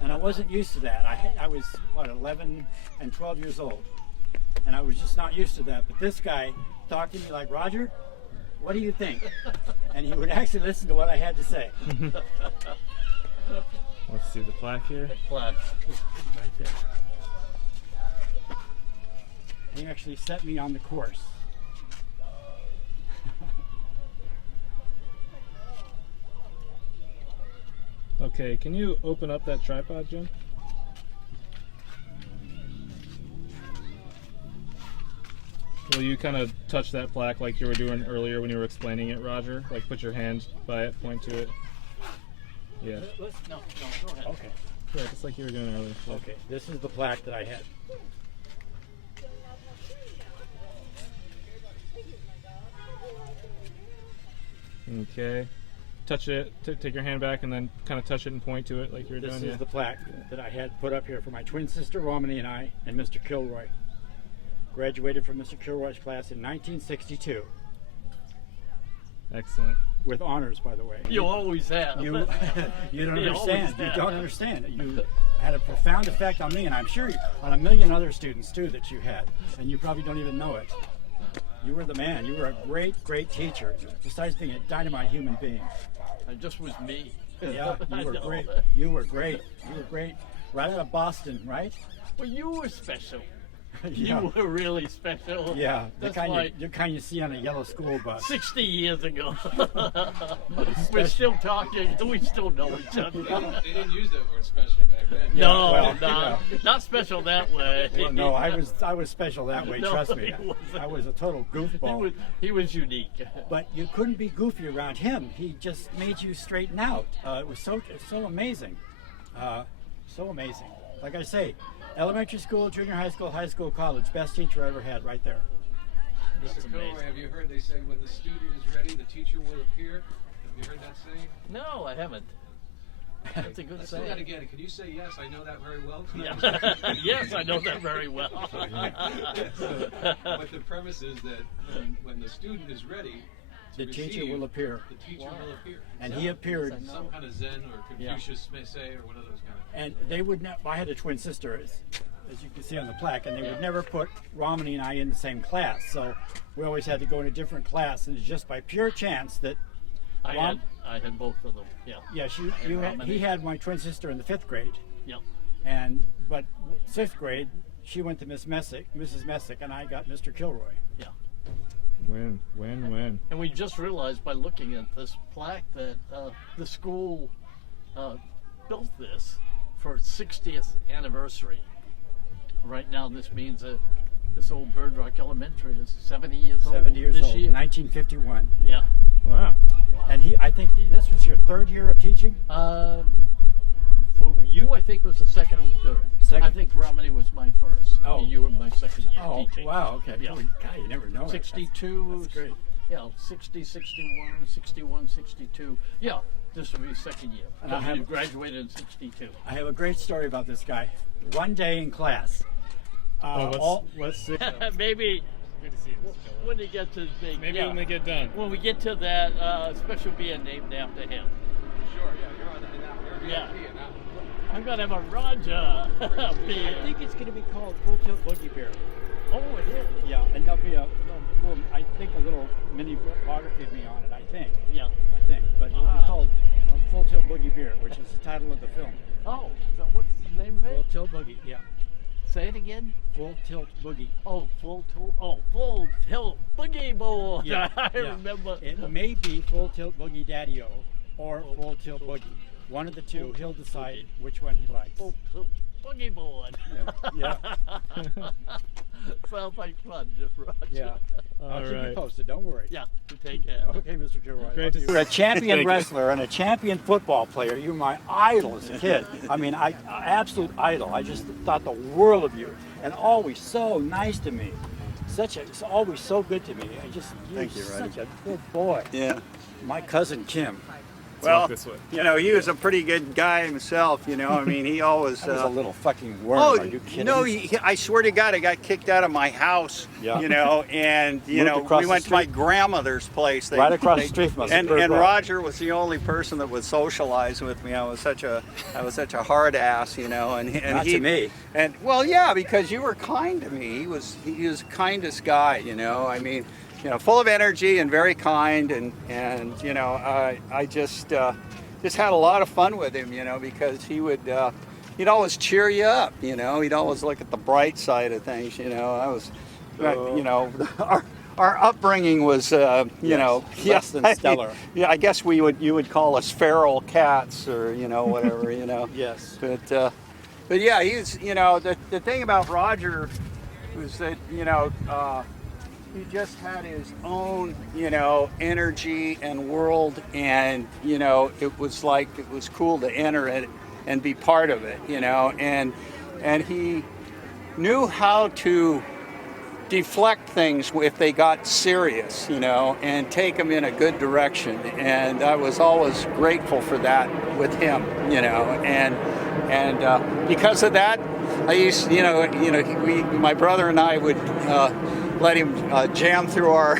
And I wasn't used to that. I was, what, 11 and 12 years old. And I was just not used to that. But this guy talked to me like, Roger, what do you think? And he would actually listen to what I had to say. Let's see the plaque here. Plaque. Right there. He actually set me on the course. Okay, can you open up that tripod, Jim? Will you kind of touch that plaque like you were doing earlier when you were explaining it, Roger? Like put your hand by it, point to it. Yeah. No, go ahead. Okay. Yeah, just like you were doing earlier. Yeah. Okay, this is the plaque that I had. Okay. Touch it, take your hand back and then kind of touch it and point to it like you were This doing. is the plaque that I had put up here for my twin sister Romany and I, and Mr. Kilroy. Graduated from Mr. Kilroy's class in 1962. Excellent. With honors, by the way. You always have. You don't You understand. always You have. don't understand. You had a profound effect on me, and I'm sure on a million other students too that you had, and you probably don't even know it. You were the man. You were a great, great teacher. Besides being a dynamite human being. It just was me. Yeah, I you were know. great. You were great. You were great. Right out of Boston, right? Well, you were special. Yeah. You were really special. Yeah, That's why the kind you see on a yellow school bus. 60 years ago. We're still talking and we still know each other. They didn't use that word special back then. No, well, not special that way. Well, no, I was special that way. No, Trust me, he wasn't. I was a total goofball. He was unique. But you couldn't be goofy around him. He just made you straighten out. It was so amazing, so amazing. Like I say, elementary school, junior high school, college, best teacher I ever had, right there. Mr. Kilroy, have you heard they say when the student is ready, the teacher will appear? Have you heard that saying? No, I haven't. That's a good Let's do saying. that again. Can you say yes? I know that very well. Yeah. Yes, I know that very well. But the premise is that when the student is ready, The teacher will appear. The teacher will appear. And he appeared. Some kind of Zen or Confucius may say, or one of those kind of. And they would not. I had a twin sister, as you can see on the plaque, and they would never put Romany and I in the same class. So we always had to go in a different class, and it's just by pure chance that. I had both of them. Yeah. Yeah, he had my twin sister in the 5th grade. Yep. But 6th grade, she went to Mrs. Messick, and I got Mr. Kilroy. Yeah. Win. And we just realized by looking at this plaque that the school built this for its 60th anniversary. Right now, this means that this old Bird Rock Elementary is 70 years old. 70 years this old, year. 1951. Yeah. Wow. And I think this was your 3rd year of teaching? For you, I think was the 2nd and 3rd. I think Romany was my first. Oh. You were my 2nd year teaching. Wow, okay. Yeah. Holy God, you never know. 62. That's great. Yeah, 60, 61, 61, 62. Yeah, this will be 2nd year. And I have- You graduated in 62. I have a great story about this guy. One day in class. Let's see. Maybe Good to see you, Mr. Kilroy. when you get to the big. Maybe when we get done. When we get to that special beer named after him. Sure, yeah, you're on that. You're Yeah. VIP in that. I'm gonna have a Roger beer. I think it's going to be called Full Tilt Boogie Beer. Oh, it is. Yeah, and there'll be a little mini biography of me on it, I think. Yeah. I think. But it'll be called Full Tilt Boogie Beer, which is the title of the film. Oh, so what's the name of it? Full Tilt Boogie, yeah. Say it again. Full Tilt Boogie. Oh, Full Tilt Boogie Bowl. Yeah, I yeah. remember. It may be Full Tilt Boogie Daddy-O or Full Tilt Boogie. One of the two. He'll decide which one he likes. Full Tilt boogie board. Yeah. Sounds like fun, Roger. Yeah. I'll keep you posted. Don't worry. Yeah. You take care. Okay, Mr. Kilroy. Great to see You're a Thank champion you. wrestler and a champion football player. You're my idol as a kid. I mean, absolute idol. I just thought the world of you, and always so nice to me. It's always so good to me. You're such a good boy. Yeah. My cousin Kim. Well, you know, he was a pretty good guy himself, you know. I mean, he always... That was a little fucking worm. Oh, Are you kidding? no, I swear to God, I got kicked out of my house, Yeah. you know, and, you Moved know, across we the went to my street? grandmother's place. Right across the street from us. And Roger was the only person that would socialize with me. I was such a hard ass, you know. And Not to me. And, well, yeah, because you were kind to me. He was the kindest guy, you know. I mean, you know, full of energy and very kind, and you know, I just had a lot of fun with him, you know, because he would he'd always cheer you up, you know. He'd always look at the bright side of things, you know. You know, our upbringing was you know, less than stellar. Yeah, I guess you would call us feral cats, or you know, whatever, you know. Yes. But yeah, he's, you know, the thing about Roger was that, you know, he just had his own, you know, energy and world, and, you know, it was cool to enter it and be part of it, you know, and he knew how to deflect things if they got serious, you know, and take them in a good direction, and I was always grateful for that with him, you know, and because of that, I used, my brother and I would let him jam through our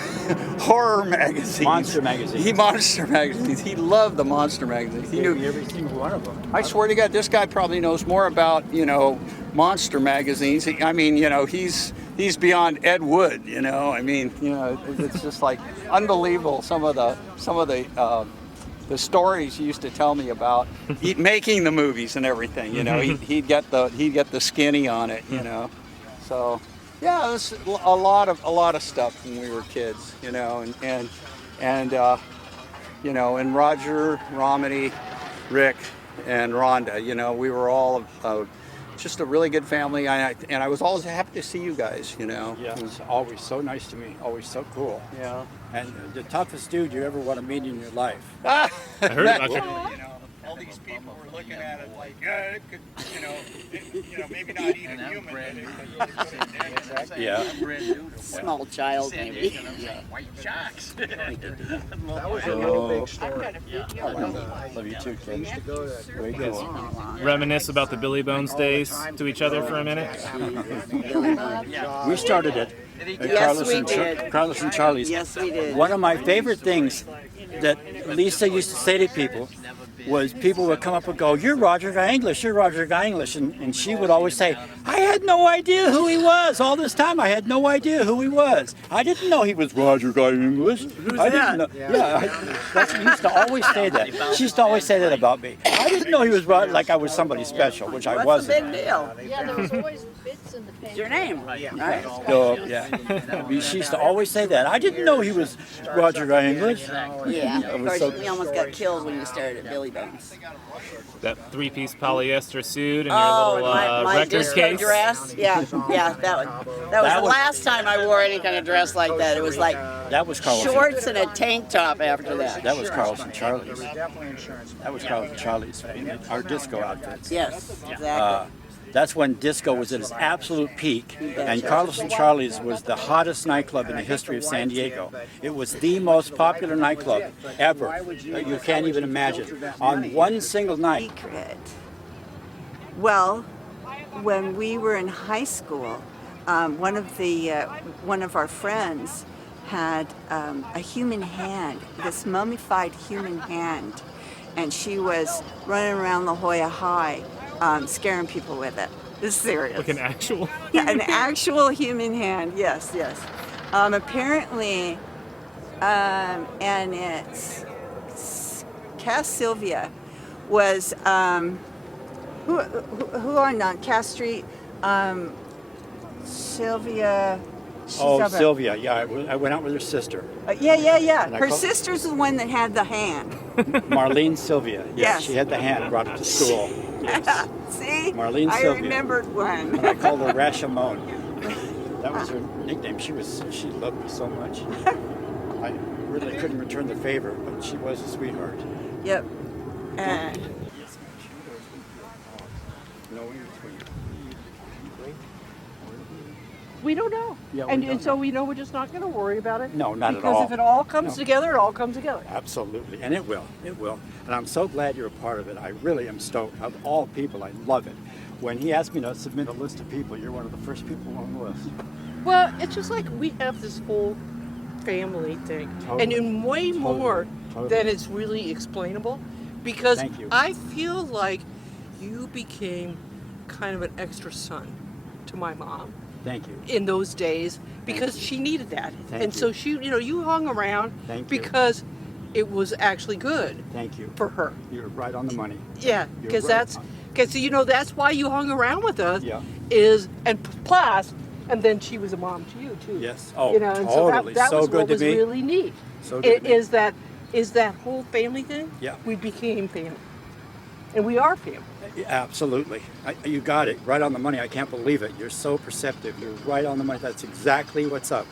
horror magazines. Monster magazines. Monster magazines. He loved the monster magazines. He knew every single one of them. I swear to God, this guy probably knows more about, you know, monster magazines. I mean, you know, he's beyond Ed Wood, you know. I mean, you know, it's just like unbelievable some of the stories he used to tell me about making the movies and everything, you know. He'd get the skinny on it, you know. So yeah, it was a lot of stuff when we were kids, you know, and you know, and Roger, Romany, Rick, and Rhonda, you know, we were all just a really good family, and I was always happy to see you guys, you know. Yeah, it was always so nice to me, always so cool. Yeah. And the toughest dude you ever want to meet in your life. I heard about you. You know, all these people were looking at it like, yeah, it could, you know, maybe not even human, but it could. Yeah. Small child, maybe. White sharks. That was a real big story. Love you too, kid. Very good. Reminisce about the Billy Bones days to each other for a minute. We started it. Yes, we did. Carlos and Charlie's. Yes, we did. One of my favorite things that Lisa used to say to people was people would come up and go, "You're Roger Guy English, you're Roger Guy English," and she would always say, "I had no idea who he was. All this time I had no idea who he was. I didn't know he was Roger Guy English. I didn't know." She used to always say that. She used to always say that about me. I didn't know he was like I was somebody special, which I wasn't. What's the big deal? Yeah, there was always bits in the paper. It's your name, right? So, yeah. She used to always say that. I didn't know he was Roger Guy English. Yeah, of course, we almost got killed when you started at Billy Bones. That three-piece polyester suit and your Oh, little my record disco case. dress. Yeah, that was the last time I wore any kind of dress like that. It was like that was Carlos. Shorts and a tank top after that. That was Carlos and Charlie's. That was Carlos and Charlie's. Our disco outfits. Yes, exactly. That's when disco was at its absolute peak, and Carlos and Charlie's was the hottest nightclub in the history of San Diego. It was the most popular nightclub ever. You can't even imagine. On one single night. Well, when we were in high school, one of our friends had a human hand, this mummified human hand, and she was running around La Jolla High. Scaring people with it. It's serious. Like an actual? Yeah, an actual human hand. Yes, yes. Apparently, and it's Cass Sylvia was who on Cass Street? Sylvia. Sylvia. Yeah, I went out with her sister. Yeah. Her sister's the one that had the hand. Marlene Sylvia. Yeah, Yes. she had the hand. Brought it to school. Yes. See? Marlene I Sylvia. remembered one. And I called her Rashomon. That was her nickname. She loved me so much. I really couldn't return the favor, but she was a sweetheart. Yep. We don't know. Yeah, we and don't so we know we're just not going to worry about it. No, not at Because all. if it all comes No. together, it all comes together. Absolutely, and it will. It will. And I'm so glad you're a part of it. I really am stoked. Of all people, I love it. When he asked me to submit a list of people, you're one of the first people on the list. Well, it's just like we have this whole family thing. Totally. And in way more Totally. than it's really explainable. Because Thank you. I feel like you became kind of an extra son to my mom. Thank you. In those days, because she needed that. Thank and you. so she, you hung around Thank you. because it was actually good. Thank you. For her. You're right on the money. Yeah, You're because right. that's why you hung around with us. Yeah. And plus, and then she was a mom to you too. Yes. Oh, and totally. So that So was good what to was me. really neat. So good to me. Is that whole family thing? Yeah. We became family, and we are family. Absolutely. You got it. Right on the money. I can't believe it. You're so perceptive. You're right on the money. That's exactly what's up.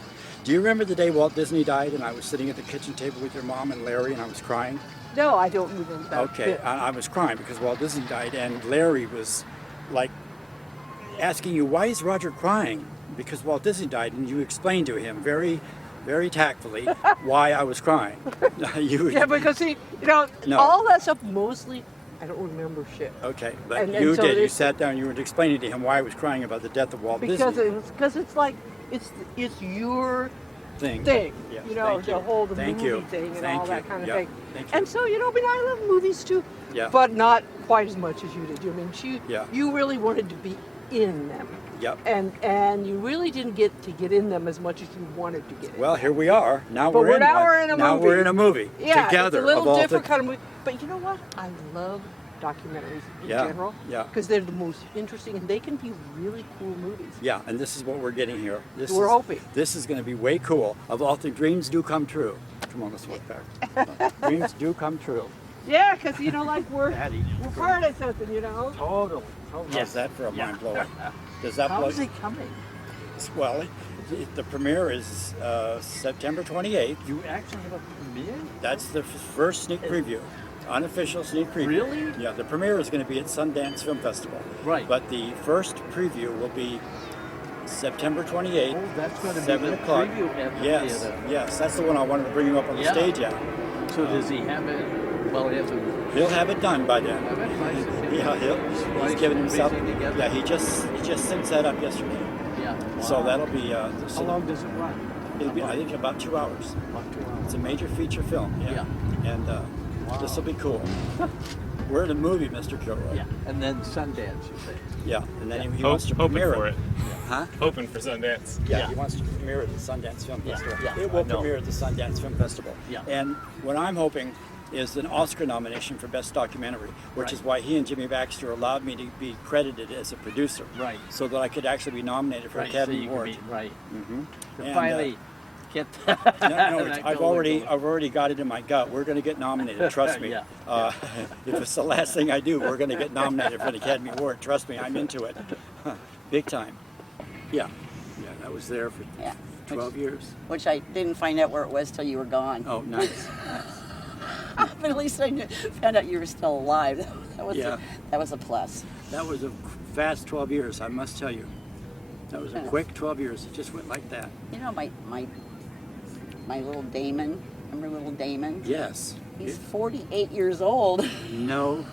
Do you remember the day Walt Disney died and I was sitting at the kitchen table with your mom and Larry and I was crying? No, I don't remember that. Okay. bit. I was crying because Walt Disney died and Larry was like asking you, why is Roger crying? Because Walt Disney died, and you explained to him very, very tactfully why I was crying. Yeah, because No. all that stuff mostly, I don't remember shit. Okay, but And you so did. You there's- sat down. You were explaining to him why I was crying about the death of Walt Because Disney. it's like it's your Thing. thing. Yes, The thank you. whole Thank movie you. thing and Thank all that you. kind of Yep. thing. Thank you. And so I love movies too. Yeah. But not quite as much as you did. I mean, Yeah. you really wanted to be in them. Yep. And you really didn't get in them as much as you wanted to get in. Well, here we are. Now But we're in now one. we're in a now movie. we're in a movie Yeah, together. it's a little of all different the- kind of movie. But you know what? I love documentaries in Yeah, general. yeah. Because they're the most interesting and they can be really cool movies. Yeah, and this is what we're getting here. We're hoping. This is going to be way cool. Of all the dreams do come true. Come on, let's walk back. Dreams do come true. Yeah, because like we're Patty. we're part of something, Totally. How's that for a mind blower? Does that How blow? is it coming? Well, the premiere is September 28th. You actually have a premiere? That's the first sneak preview. Unofficial sneak preview. Really? Yeah, the premiere is going to be at Sundance Film Festival. Right. But the first preview will be September 28th, Oh, that's going to be 7 the o'clock. preview at the Yes, theater. yes, that's the one I wanted to bring you up on the Yeah. stage at. So does he have it? Well, he has to. He'll have it done by then. Have it nice and Yeah, he's nice given and himself. busy together. Yeah, he just synced that up yesterday. Yeah. So Wow. that'll be. How long does it run? It'll be, I think, about 2 hours. About 2 hours. It's a major feature film. Yeah. And this will be cool. We're in a movie, Mr. Kilroy. Yeah. And then Sundance, you say. Yeah, and then he wants to Hoping premiere for it. Huh? Hoping for Sundance. Yeah, he wants to premiere at the Sundance Film Yeah, Festival. yeah, It will I know. premiere at the Sundance Film Festival. Yeah. And what I'm hoping is an Oscar nomination for Best Documentary, which Right. is why he and Jimmy Baxter allowed me to be credited as a producer. Right. So that I could actually be nominated for Academy Award. Right. Mm-hmm. To finally get No, that I've golden already got it in my gut. We're going to get nominated. Trust me. Yeah. If it's the last thing I do, we're going to get nominated for an Academy Award. Trust me, I'm into it, big time. Yeah, I was there for 12 years. Which I didn't find out where it was till you were gone. Oh, nice. But at least I found out you were still alive. That was a plus. That was a fast 12 years, I must tell you. That was a Yeah. quick 12 years. It just went like that. You know my little Damon. Remember little Damon? Yes. He's 48 years old. No,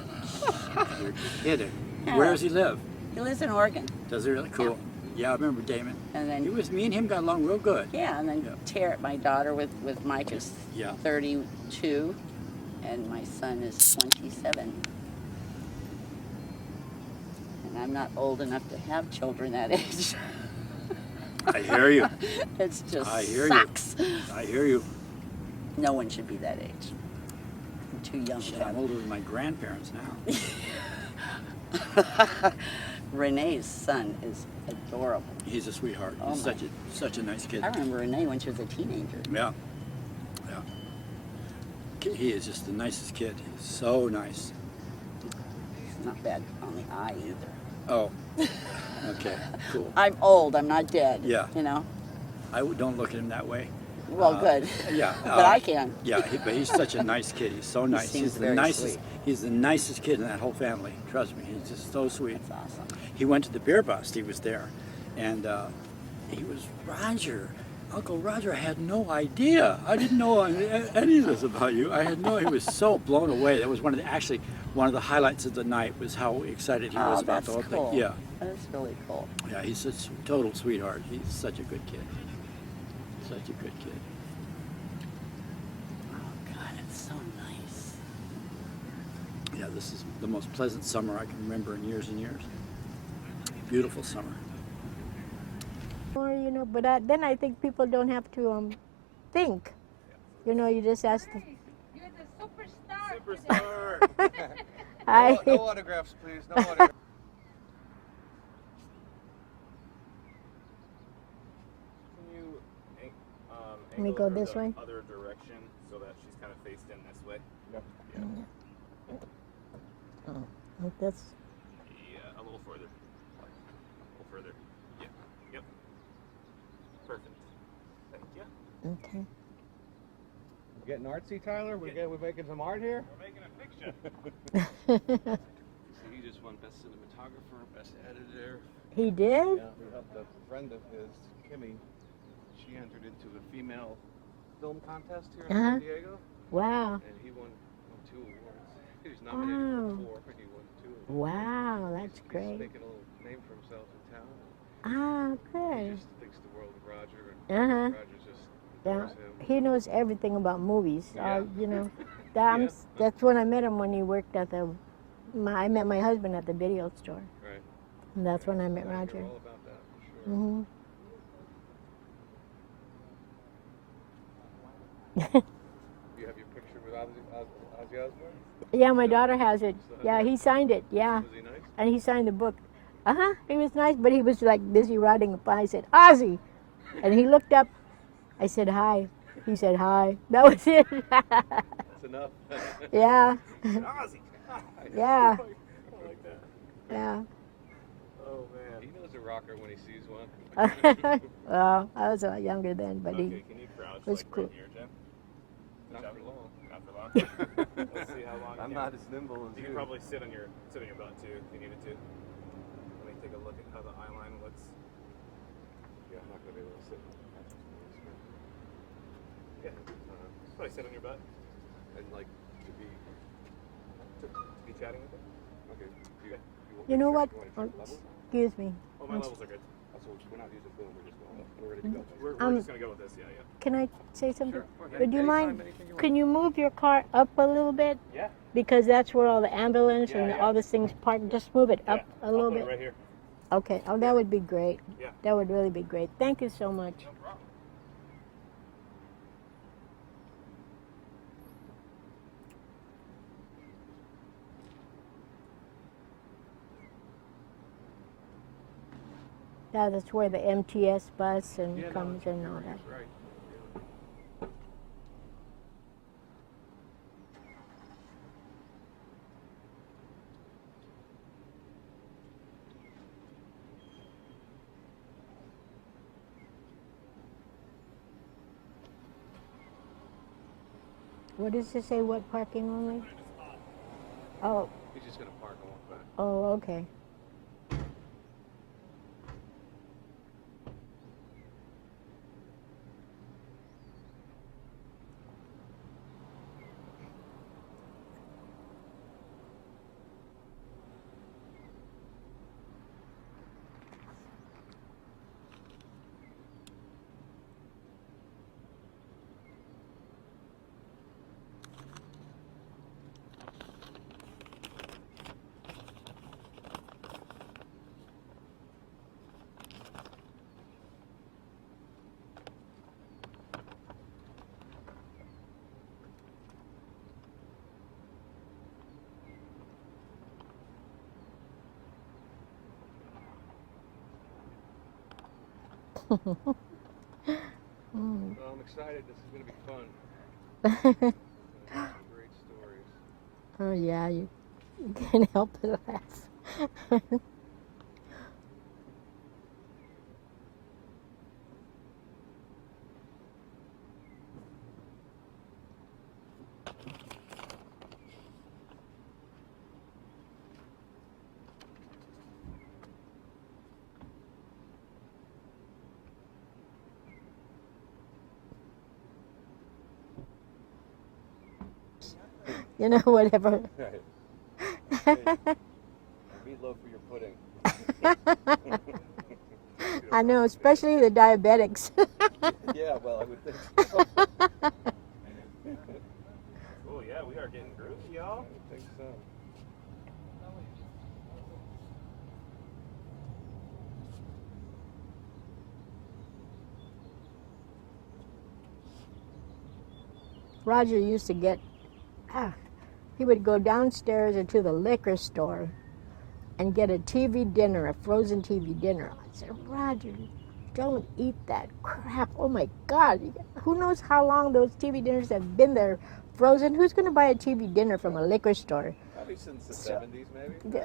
you're kidding. Yeah. Where does he live? He lives in Oregon. Does he really? Cool. Yeah, I remember Damon. And then Me and him got along real good. Yeah, and then my daughter with Mike is 32, and my son is 27. And I'm not old enough to have children that age. I hear you. It's just I hear sucks. you. I hear you. No one should be that age. I'm too young to I'm have. older than my grandparents now. Renee's son is adorable. He's a sweetheart. Oh He's my. such a nice kid. I remember Renee when she was a teenager. Yeah. He is just the nicest kid. He's so nice. not bad on the eye either. Oh, okay, cool. I'm old. I'm not dead. Yeah. You know. Don't look at him that way. Well, good. Yeah, But I can. Yeah, but he's such a nice kid. He's so nice. seems He's the very nicest. sweet. He's the nicest kid in that whole family. Trust me, he's just so sweet. That's awesome. He went to the beer bust. He was there, and he was Roger. Uncle Roger, I had no idea. I didn't know any of this about you. I had no. He was so blown away. That was one of the highlights of the night was how excited he was about that's the whole cool. thing. Yeah. That's really cool. Yeah, he's such a total sweetheart. He's such a good kid. Such a good kid. Oh God, it's so nice. Yeah, this is the most pleasant summer I can remember in years and years. Beautiful summer. Or, you know, but then I think people don't have to think. You know, you just ask. You're the superstar. Superstar. Hi. No autographs, please. No autographs. Let me go this way. Other direction so that she's kind of faced in this way. Yep. Oh, like this. Yeah, a little further. A little further. Yeah. Yep. Perfect. Thank you. Okay. You getting artsy, Tyler? We're making some art here? We're making a picture. He just won best cinematographer, best editor. He did? Yeah, we helped a friend of his, Kimmy. She entered into a female film contest here in San Diego. Wow. And he won 2 awards. He was nominated for 4, but he won 2 awards. Wow, that's He's great. making a little name for himself in town. Ah, He good. just thinks the world of Roger, and Uh-huh. Roger's just Yeah, adores him. he knows everything about movies. Yeah. You know, that's when I met him when he worked at I met my husband at the video store. Right. And that's when I met Roger. You're all about that, for sure. Mm-hmm. You have your picture with Ozzy Osbourne? Yeah, my daughter has it. Yeah, he signed it. Yeah. Was he nice? And he signed the book. He was nice, but he was like busy riding a bike. I said, Ozzy! And he looked up. I said, hi. He said, hi. That was it. That's enough. Yeah. Ozzy! Yeah. I like that. Yeah. Oh, man. He knows a rocker when he sees one. Well, I was a lot younger then, but he Can you crouch was like cool. right here, Jim? Not for long. Not for long. Let's see how long. I'm you not can- as nimble as You you. can probably sit on your butt too if you needed to. Let me take a look at how the eye line looks. Yeah, I'm not going to be able to sit. Yeah. Probably sit on your butt. And like to be chatting with it. Okay. You know what? You want to check level? Excuse me. Oh, my levels are good. So we're not using boom. We're just going. We're ready to go. We're just gonna go with this. Yeah, yeah. Can I say something? Sure. Would you Anytime, mind? anything you want. Can you move your car up a little bit? Yeah. Because that's where all the ambulance Yeah, and yeah. all these things park. Just move it up a I'll little put bit. it right here. Okay. Oh, that would be great. Yeah. That would really be great. Thank you so much. No problem. Yeah, that's where the MTS bus and Yeah, no, comes and all that. Right. What does it say? What parking only? Oh. He's just going to park and walk back. Oh, okay. Well, I'm excited. This is going to be fun. Great stories. Oh yeah, Can't help but laugh. You know, whatever. Meatloaf for your pudding. I know, especially the diabetics. Yeah, well, I would think so. Oh yeah, we are getting groovy, y'all. I think so. Roger used to get, he would go downstairs into the liquor store and get a TV dinner, a frozen TV dinner. I said, Roger, don't eat that crap. Oh my God. Who knows how long those TV dinners have been there frozen? Who's going to buy a TV dinner from a liquor store? Probably since the 70s, maybe.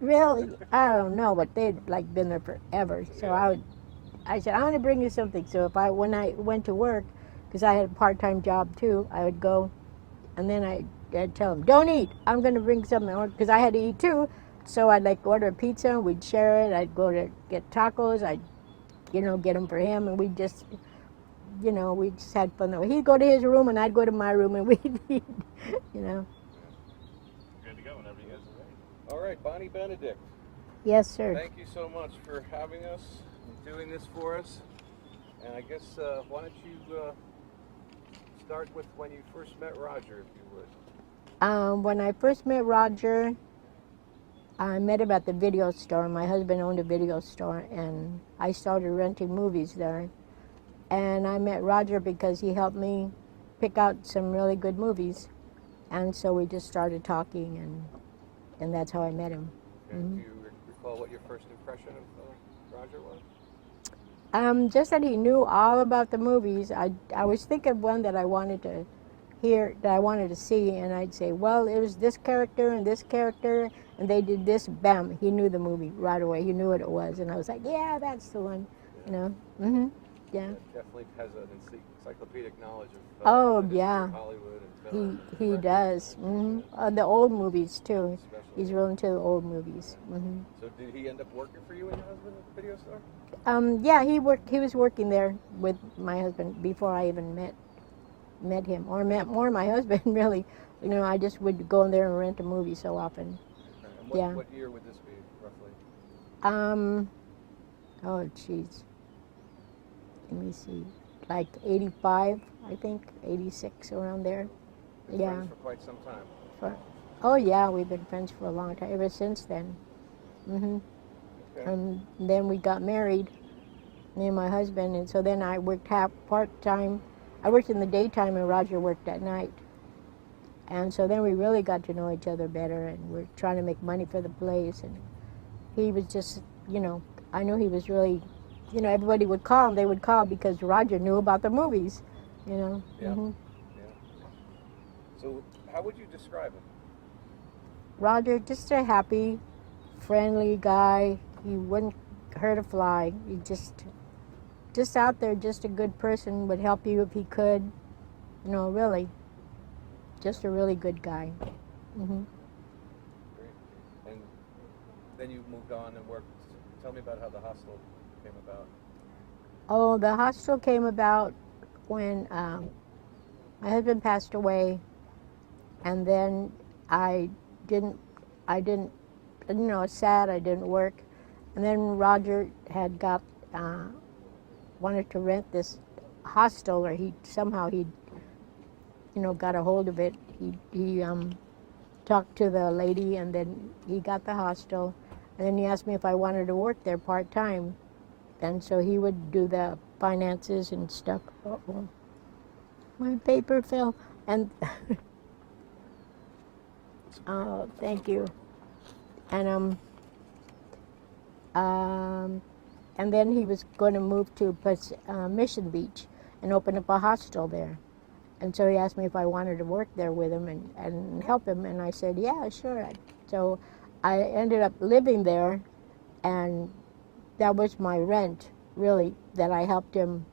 Really? I don't know, but they'd like been there forever. So I said, I'm going to bring you something. So when I went to work, because I had a part-time job too, I would go, and then I'd tell them, don't eat. I'm going to bring something, because I had to eat too. So I'd like order a pizza, and we'd share it. I'd go to get tacos. I'd, get them for him, and we'd just, we just had fun. He'd go to his room, and I'd go to my room, and we'd eat, Good to go whenever you guys are ready. All right, Bonnie Benedict. Yes, sir. Thank you so much for having us and doing this for us. And I guess, why don't you start with when you first met Roger, if you would. When I first met Roger, I met him at the video store. My husband owned a video store, and I started renting movies there. And I met Roger because he helped me pick out some really good movies. And so we just started talking, and that's how I met him. Okay. Do you recall what your first impression of Roger was? Just that he knew all about the movies. I was thinking of one that I wanted to hear, that I wanted to see, and I'd say, well, it was this character, and they did this, bam, he knew the movie right away. He knew what it was, and I was like, yeah, that's the one, Yeah. Definitely has an encyclopedic knowledge of Hollywood and film. He does. The old movies, too. He's real into the old movies. So did he end up working for you and your husband at the video store? Yeah, he was working there with my husband before I even met him, or met more my husband, really. I just would go in there and rent a movie so often. Okay. And what year would this be, roughly? Oh, jeez. Let me see. Like 85, I think, 86, around there. Been friends for quite some time. Oh, yeah, we've been friends for a long time, ever since then. Okay. And then we got married, me and my husband, and so then I worked part-time. I worked in the daytime, and Roger worked at night. And so then we really got to know each other better, and we're trying to make money for the place. And he was just, I knew he was really, everybody would call him. They would call because Roger knew about the movies, Yeah. So how would you describe him? Roger, just a happy, friendly guy. He wouldn't hurt a fly. He just out there, just a good person, would help you if he could. Really. Just a really good guy. Great. And then you moved on and worked. Tell me about how the hostel came about. Oh, the hostel came about when my husband passed away, and then I didn't, sad, I didn't work. And then Roger had wanted to rent this hostel, or he'd got a hold of it. He talked to the lady, and then he got the hostel. And then he asked me if I wanted to work there part-time. And so he would do the finances and stuff. Uh-oh. My paper fell. And oh, thank you. And then he was going to move to Mission Beach and open up a hostel there. And so he asked me if I wanted to work there with him and help him, and I said, yeah, sure. So I ended up living there, and that was my rent, really, that I helped him.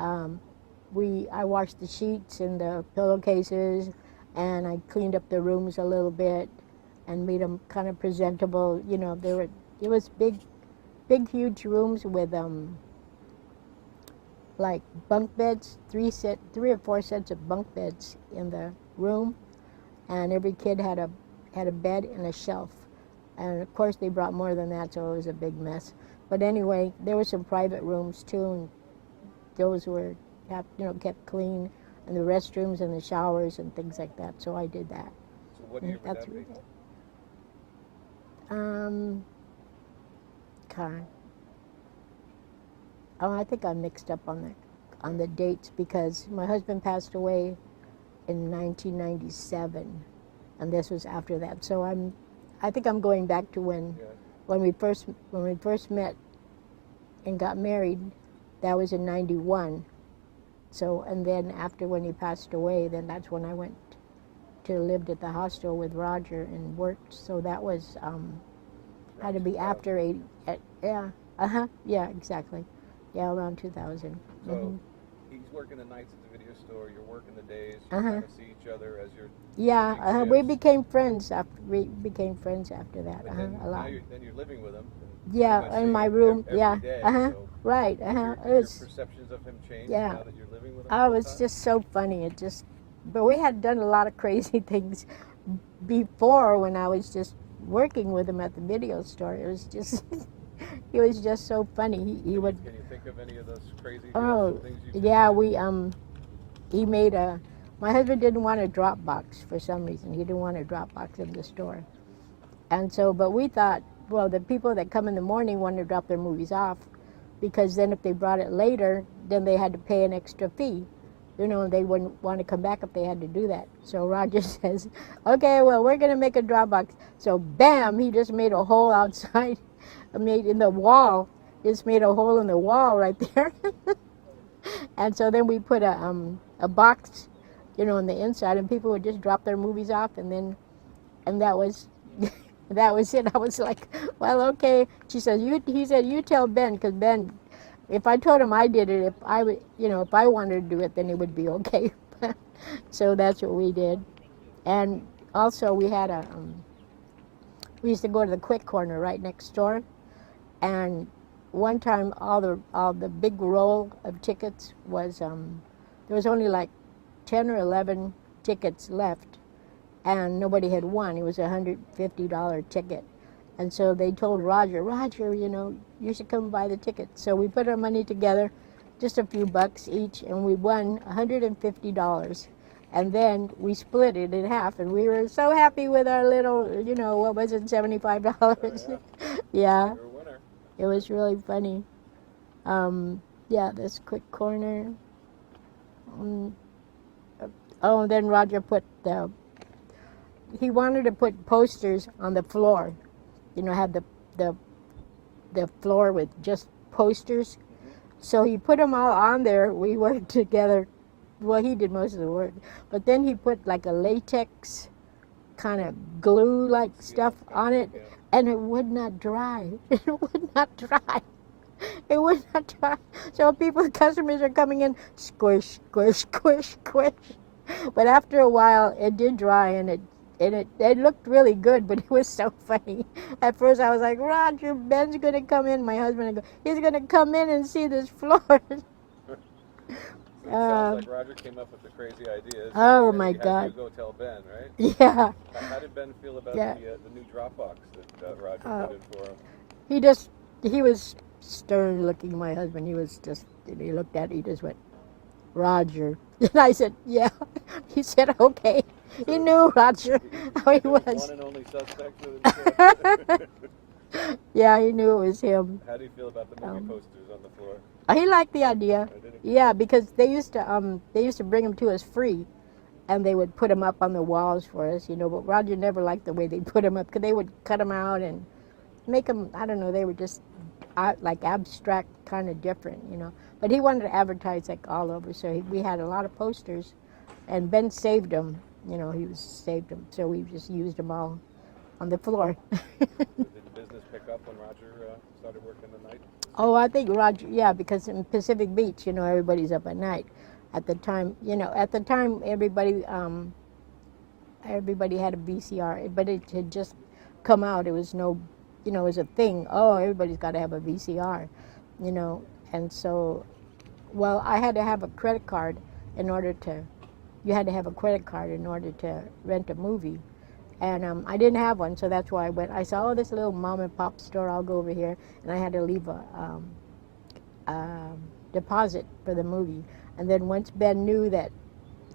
I washed the sheets and the pillowcases, and I cleaned up the rooms a little bit and made them kind of presentable. You know, it was big, huge rooms with like bunk beds, three or four sets of bunk beds in the room, and every kid had a bed and a shelf. And of course they brought more than that, so it was a big mess. But anyway, there were some private rooms too, and those were kept clean, and the restrooms and the showers and things like that. So I did that. So what year would that be? God. Oh, I think I'm mixed up on the dates because my husband passed away in 1997, and this was after that. So I think I'm going back to when we first met and got married. That was in 91. So, and then after when he passed away, then that's when I went to lived at the hostel with Roger and worked. So that was had to be after 80. Yeah, exactly. Yeah, around 2000. So he's working the nights at the video store. You're working the days. You kind of see each other as you're. Yeah, we became friends after that. Then, a lot. Then you're living with him. Yeah, in my room. Every yeah. day, So right. Did your perceptions of him change now that you're living with him? Oh, it's just so funny. But we had done a lot of crazy things before when I was just working with him at the video store. It was just, he was just so funny. He would. Can you think of any of those crazy things you did? Yeah, he made my husband didn't want a drop box for some reason. He didn't want a drop box in the store. And so, but we thought, well, the people that come in the morning wanted to drop their movies off, because then if they brought it later, then they had to pay an extra fee. You know, they wouldn't want to come back if they had to do that. So Roger says, okay, well, we're going to make a drop box. So bam, he just made a hole outside, made in the wall. Just made a hole in the wall right there. And so then we put a box, on the inside, and people would just drop their movies off, and that was that was it. I was like, well, okay. He said, you tell Ben, because Ben, if I told him I did it, if I wanted to do it, then it would be okay. So that's what we did. And also we had we used to go to the Quick Corner right next door, and one time all the big roll of tickets was there was only like 10 or 11 tickets left, and nobody had won. It was a $150 ticket. And so they told Roger, you should come buy the ticket. So we put our money together, just a few bucks each, and we won $150. And then we split it in half, and we were so happy with our little, what was it, $75? Oh, yeah. You're a winner. It was really funny. This Quick Corner. And then Roger he wanted to put posters on the floor. Have the floor with just posters. So he put them all on there. We worked together. Well, he did most of the work. But then he put like a latex kind of glue-like stuff on it, and it would not dry. It would not dry. It would not dry. So customers are coming in, squish, squish, squish, squish. But after a while, it did dry, and it looked really good, but it was so funny. At first, I was like, Roger, Ben's going to come in. My husband, he's going to come in and see this floor. It sounds like Roger came up with the crazy ideas. Oh, my God. You go tell Ben, right? Yeah. How did Ben feel about the new Dropbox that Roger put in for him? He was stern looking, my husband. He looked at it, he just went, Roger. And I said, yeah. He said, okay. He knew Roger, how he was. One and only suspect. Yeah, he knew it was him. How do you feel about the movie posters on the floor? He liked the idea. Yeah, because they used to bring them to us free, and they would put them up on the walls for us, But Roger never liked the way they put them up, because they would cut them out and make them. I don't know. They were just like abstract, kind of different, But he wanted to advertise like all over, so we had a lot of posters and Ben saved them. Saved them, so we just used them all on the floor. Did the business pick up when Roger started working the night? Oh, I think Roger, yeah, because in Pacific Beach, everybody's up at night. At the time, everybody had a VCR, but it had just come out. It was no, it was a thing. Oh, everybody's got to have a VCR, and so, well, I had to have a credit card in order to. You had to have a credit card in order to rent a movie. And I didn't have one, so that's why I went. I saw, this little mom and pop store, I'll go over here. And I had to leave a deposit for the movie. And then once Ben knew that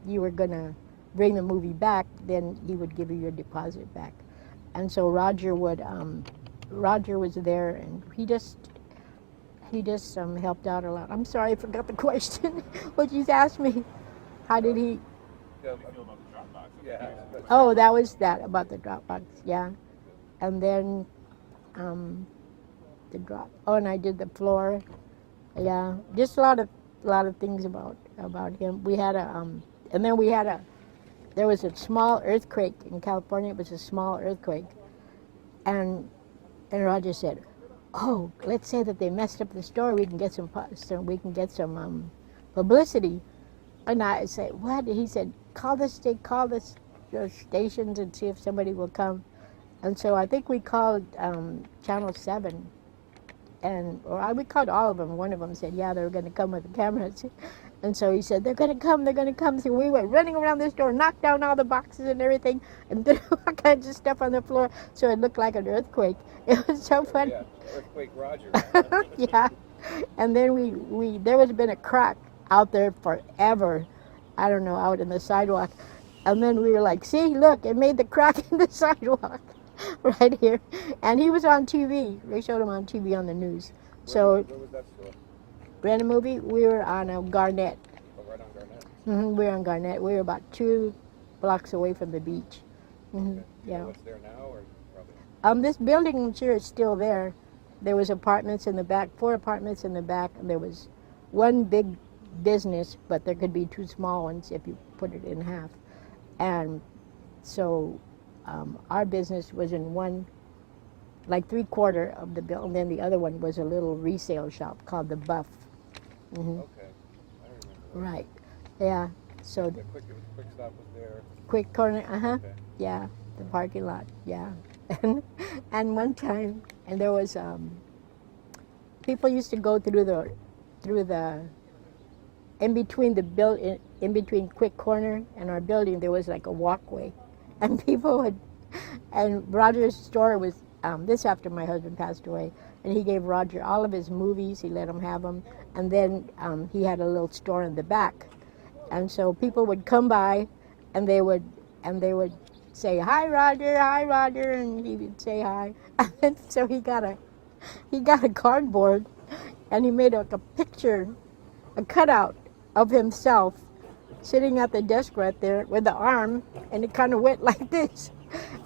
you were going to bring the movie back, then he would give you your deposit back. And so Roger was there, and he just helped out a lot. I'm sorry, I forgot the question. What you asked me. How did he... Oh, that was that about the Dropbox, yeah. And then the drop. Oh, and I did the floor, yeah. Just a lot of things about him. We had there was a small earthquake in California. It was a small earthquake, and Roger said, "Oh, let's say that they messed up the store. We can get some publicity." And I said, "What?" He said, call the stations and see if somebody will come." And so I think we called Channel 7, we called all of them. One of them said, yeah, they were going to come with the cameras. And so he said, they're going to come. So we went running around the store, knocked down all the boxes and everything, and threw all kinds of stuff on the floor so it looked like an earthquake. It was so funny. Yeah, Earthquake Roger. Yeah. And then there was been a crack out there forever, I don't know, out in the sidewalk. And then we were like, see, look, it made the crack in the sidewalk right here. And he was on TV. They showed him on TV on the news. Where was that store? Rent a movie, we were on Garnett. Oh, right on Garnett? Mm-hmm, we were on Garnett. We were about 2 blocks away from the beach. Mm-hmm, okay. yeah. What's there now, or probably? This building, I'm sure, is still there. There was apartments in the back, 4 apartments in the back, and there was one big business, but there could be 2 small ones if you put it in half. And so our business was in one, like 3/4 of the building, and then the other one was a little resale shop called the Buff. Mm-hmm. Okay, I remember that. Right, yeah. So the quick stop was there. Quick corner, Okay. yeah, the parking lot, yeah. And one time, and there was people used to go through the in between Quick Corner and our building, there was like a walkway, and people would, and Roger's store was this after my husband passed away, and he gave Roger all of his movies. He let him have them, and then he had a little store in the back, and so people would come by, and they would say, hi Roger, and he would say hi, and so he got a cardboard, and he made a picture, a cutout of himself sitting at the desk right there with the arm, and it kind of went like this.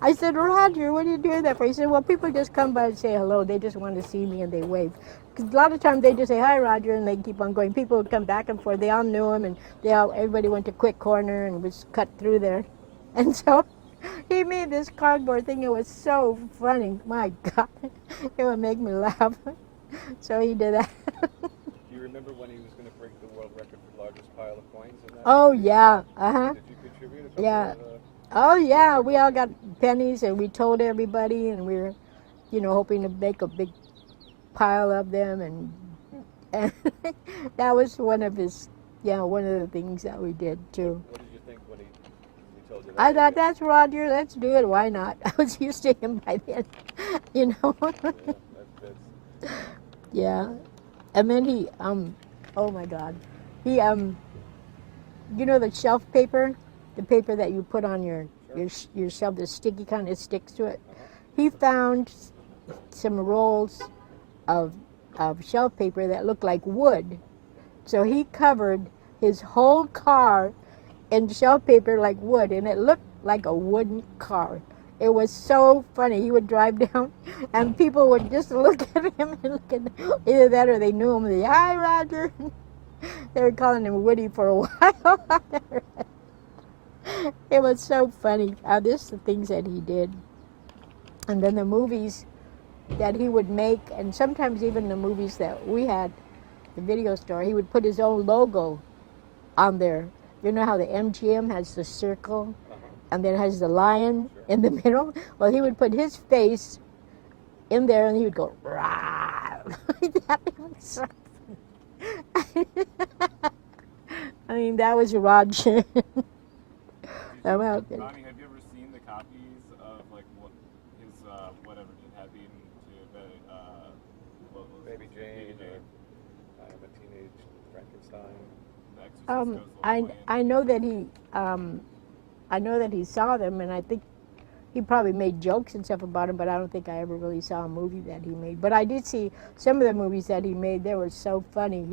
I said, Roger, what are you doing that for? He said, well, people just come by and say hello. They just want to see me, and they wave. Because a lot of times they just say, hi, Roger, and they keep on going. People would come back and forth. They all knew him, and everybody went to Quick Corner and was cut through there. And so he made this cardboard thing. It was so funny. My God. It would make me laugh. So he did that. Do you remember when he was going to break the world record for the largest pile of coins in that? Oh, yeah. Uh-huh. Did you contribute a couple Yeah. of, Oh, yeah. We all got pennies, and we told everybody, and we were, hoping to make a big pile of them. And that was one of the things that we did, too. What did you think when he told you that? I thought, that's Roger, let's do it, why not? I was used to him by then, Yeah, that's Yeah. And then he, oh my God. He, the shelf paper, the paper that you put on your shelf, the sticky kind, it sticks to it. He found some rolls of shelf paper that looked like wood. So he covered his whole car in shelf paper like wood, and it looked like a wooden car. It was so funny. He would drive down, and people would just look at him and look at either that or they knew him. They, hi, Roger. They were calling him Woody for a while. It was so funny. This is the things that he did. And then the movies that he would make, and sometimes even the movies that we had, the video store, he would put his own logo on there. You know how the MGM has the circle and then has the lion in the middle? Well, he would put his face in there and he would go, rah, like that. It was so funny. I mean, that was Roger. Bonnie, have you ever seen the copies of like what his whatever did happen to the Baby Jane or a Teenage Frankenstein? I know that he saw them, and I think he probably made jokes and stuff about them, but I don't think I ever really saw a movie that he made. But I did see some of the movies that he made. They were so funny.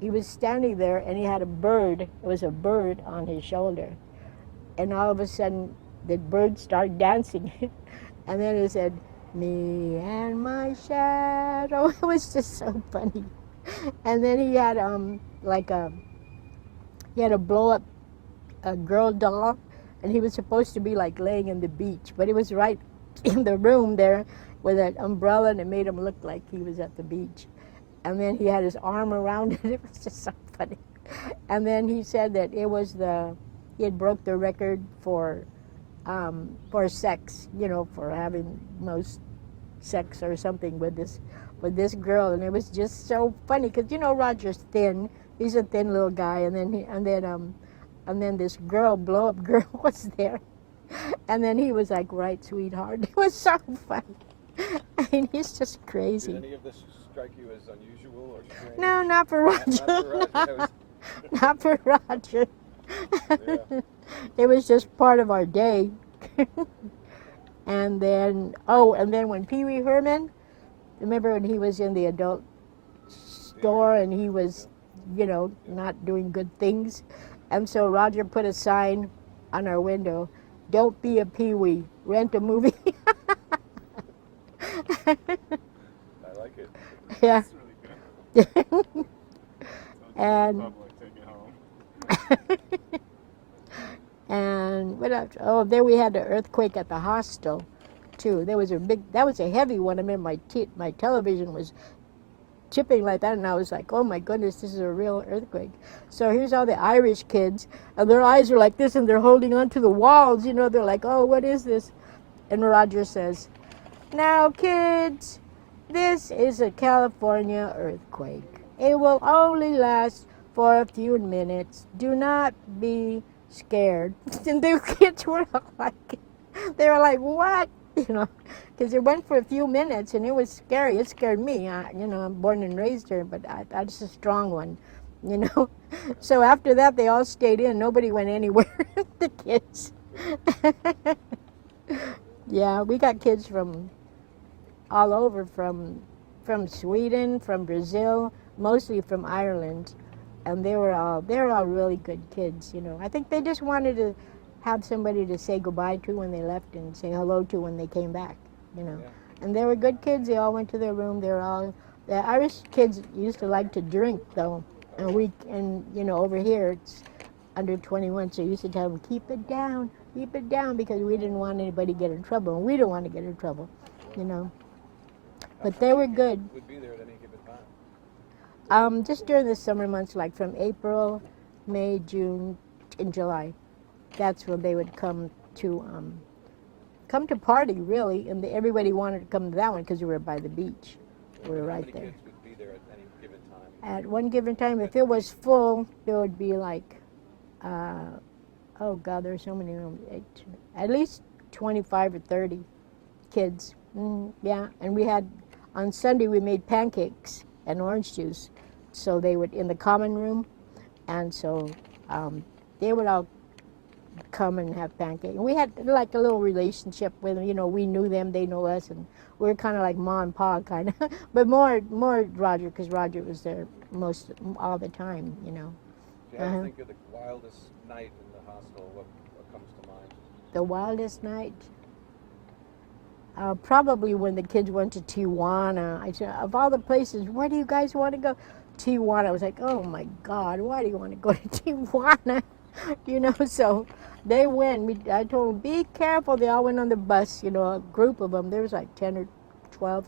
He was standing there and he had a bird. It was a bird on his shoulder, and all of a sudden the bird started dancing, and then it said, "Me and my shadow." It was just so funny. And then he had he had a blow up a girl doll, and he was supposed to be like laying in the beach, but it was right in the room there with an umbrella, and it made him look like he was at the beach. And then he had his arm around it. It was just so funny. And then he said that he had broke the record for sex, for having most sex or something with this girl, and it was just so funny because Roger's thin. He's a thin little guy, and then this girl, blow up girl, was there, and then he was like, "Right, sweetheart." It was so funny. I mean, he's just crazy. Did any of this strike you as unusual or strange? No, not for Roger. Not for Roger. Yeah. It was just part of our day. And then when Pee Wee Herman, remember when he was in the adult store and he was, not doing good things? And so Roger put a sign on our window, "Don't be a Pee Wee, rent a movie." I like it. Yeah. That's really good. And Take it home. and what else? Oh, then we had the earthquake at the hostel, too. That was a heavy one. I mean, my television was chipping like that, and I was like, "Oh my goodness, this is a real earthquake." So here's all the Irish kids, and their eyes are like this, and they're holding onto the walls. They're like, "Oh, what is this?" And Roger says, "Now, kids, this is a California earthquake. It will only last for a few minutes. Do not be scared." And the kids were like, "What?" Because it went for a few minutes and it was scary. It scared me. I'm born and raised here, but that's a strong one, So after that, they all stayed in. Nobody went anywhere. The kids. Yeah, we got kids from all over, from Sweden, from Brazil, mostly from Ireland, and they were all really good kids. I think they just wanted to have somebody to say goodbye to when they left and say hello to when they came back. Yeah. And they were good kids. They all went to their room. The Irish kids used to like to drink though, and over here it's under 21, so you used to tell them, keep it down, because we didn't want anybody to get in trouble, and we don't want to get in trouble, But they were good. Would be there at any given time? Just during the summer months, like from April, May, June, and July. That's when they would come to party, really, and everybody wanted to come to that one because we were by the beach. We were right there. How many kids would be there at any given time? At one given time, if it was full, there would be like, there's so many rooms, at least 25 or 30 kids. Yeah, and we had, on Sunday we made pancakes and orange juice, so they would, in the common room, and so they would all come and have pancakes. And we had like a little relationship with them, we knew them, they know us, and we were kind of like ma and pa kind of, but more Roger, because Roger was there all the time, If you had to think of the wildest night in the hostel, what comes to mind? The wildest night? Probably when the kids went to Tijuana. I said, of all the places, where do you guys want to go? Tijuana. I was like, oh my God, why do you want to go to Tijuana? you know. So they went. I told them, be careful. They all went on the bus. You know, a group of them. There was like 10 or 12,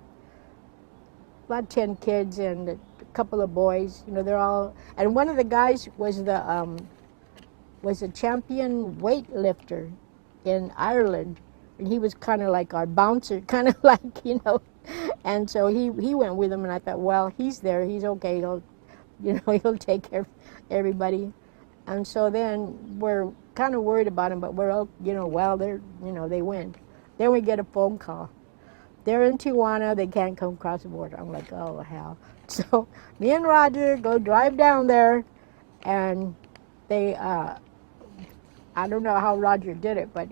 about 10 kids and a couple of boys. You know, they're all. And one of the guys was a champion weightlifter in Ireland, and he was kind of like our bouncer, kind of like, you know. And so he went with him, and I thought, well, he's there, he's okay. He'll take care of everybody. And so then we're kind of worried about him, but we're, well, they win. Then we get a phone call. They're in Tijuana, they can't come across the border. I'm like, oh, hell. So me and Roger go drive down there, and they, I don't know how Roger did it, but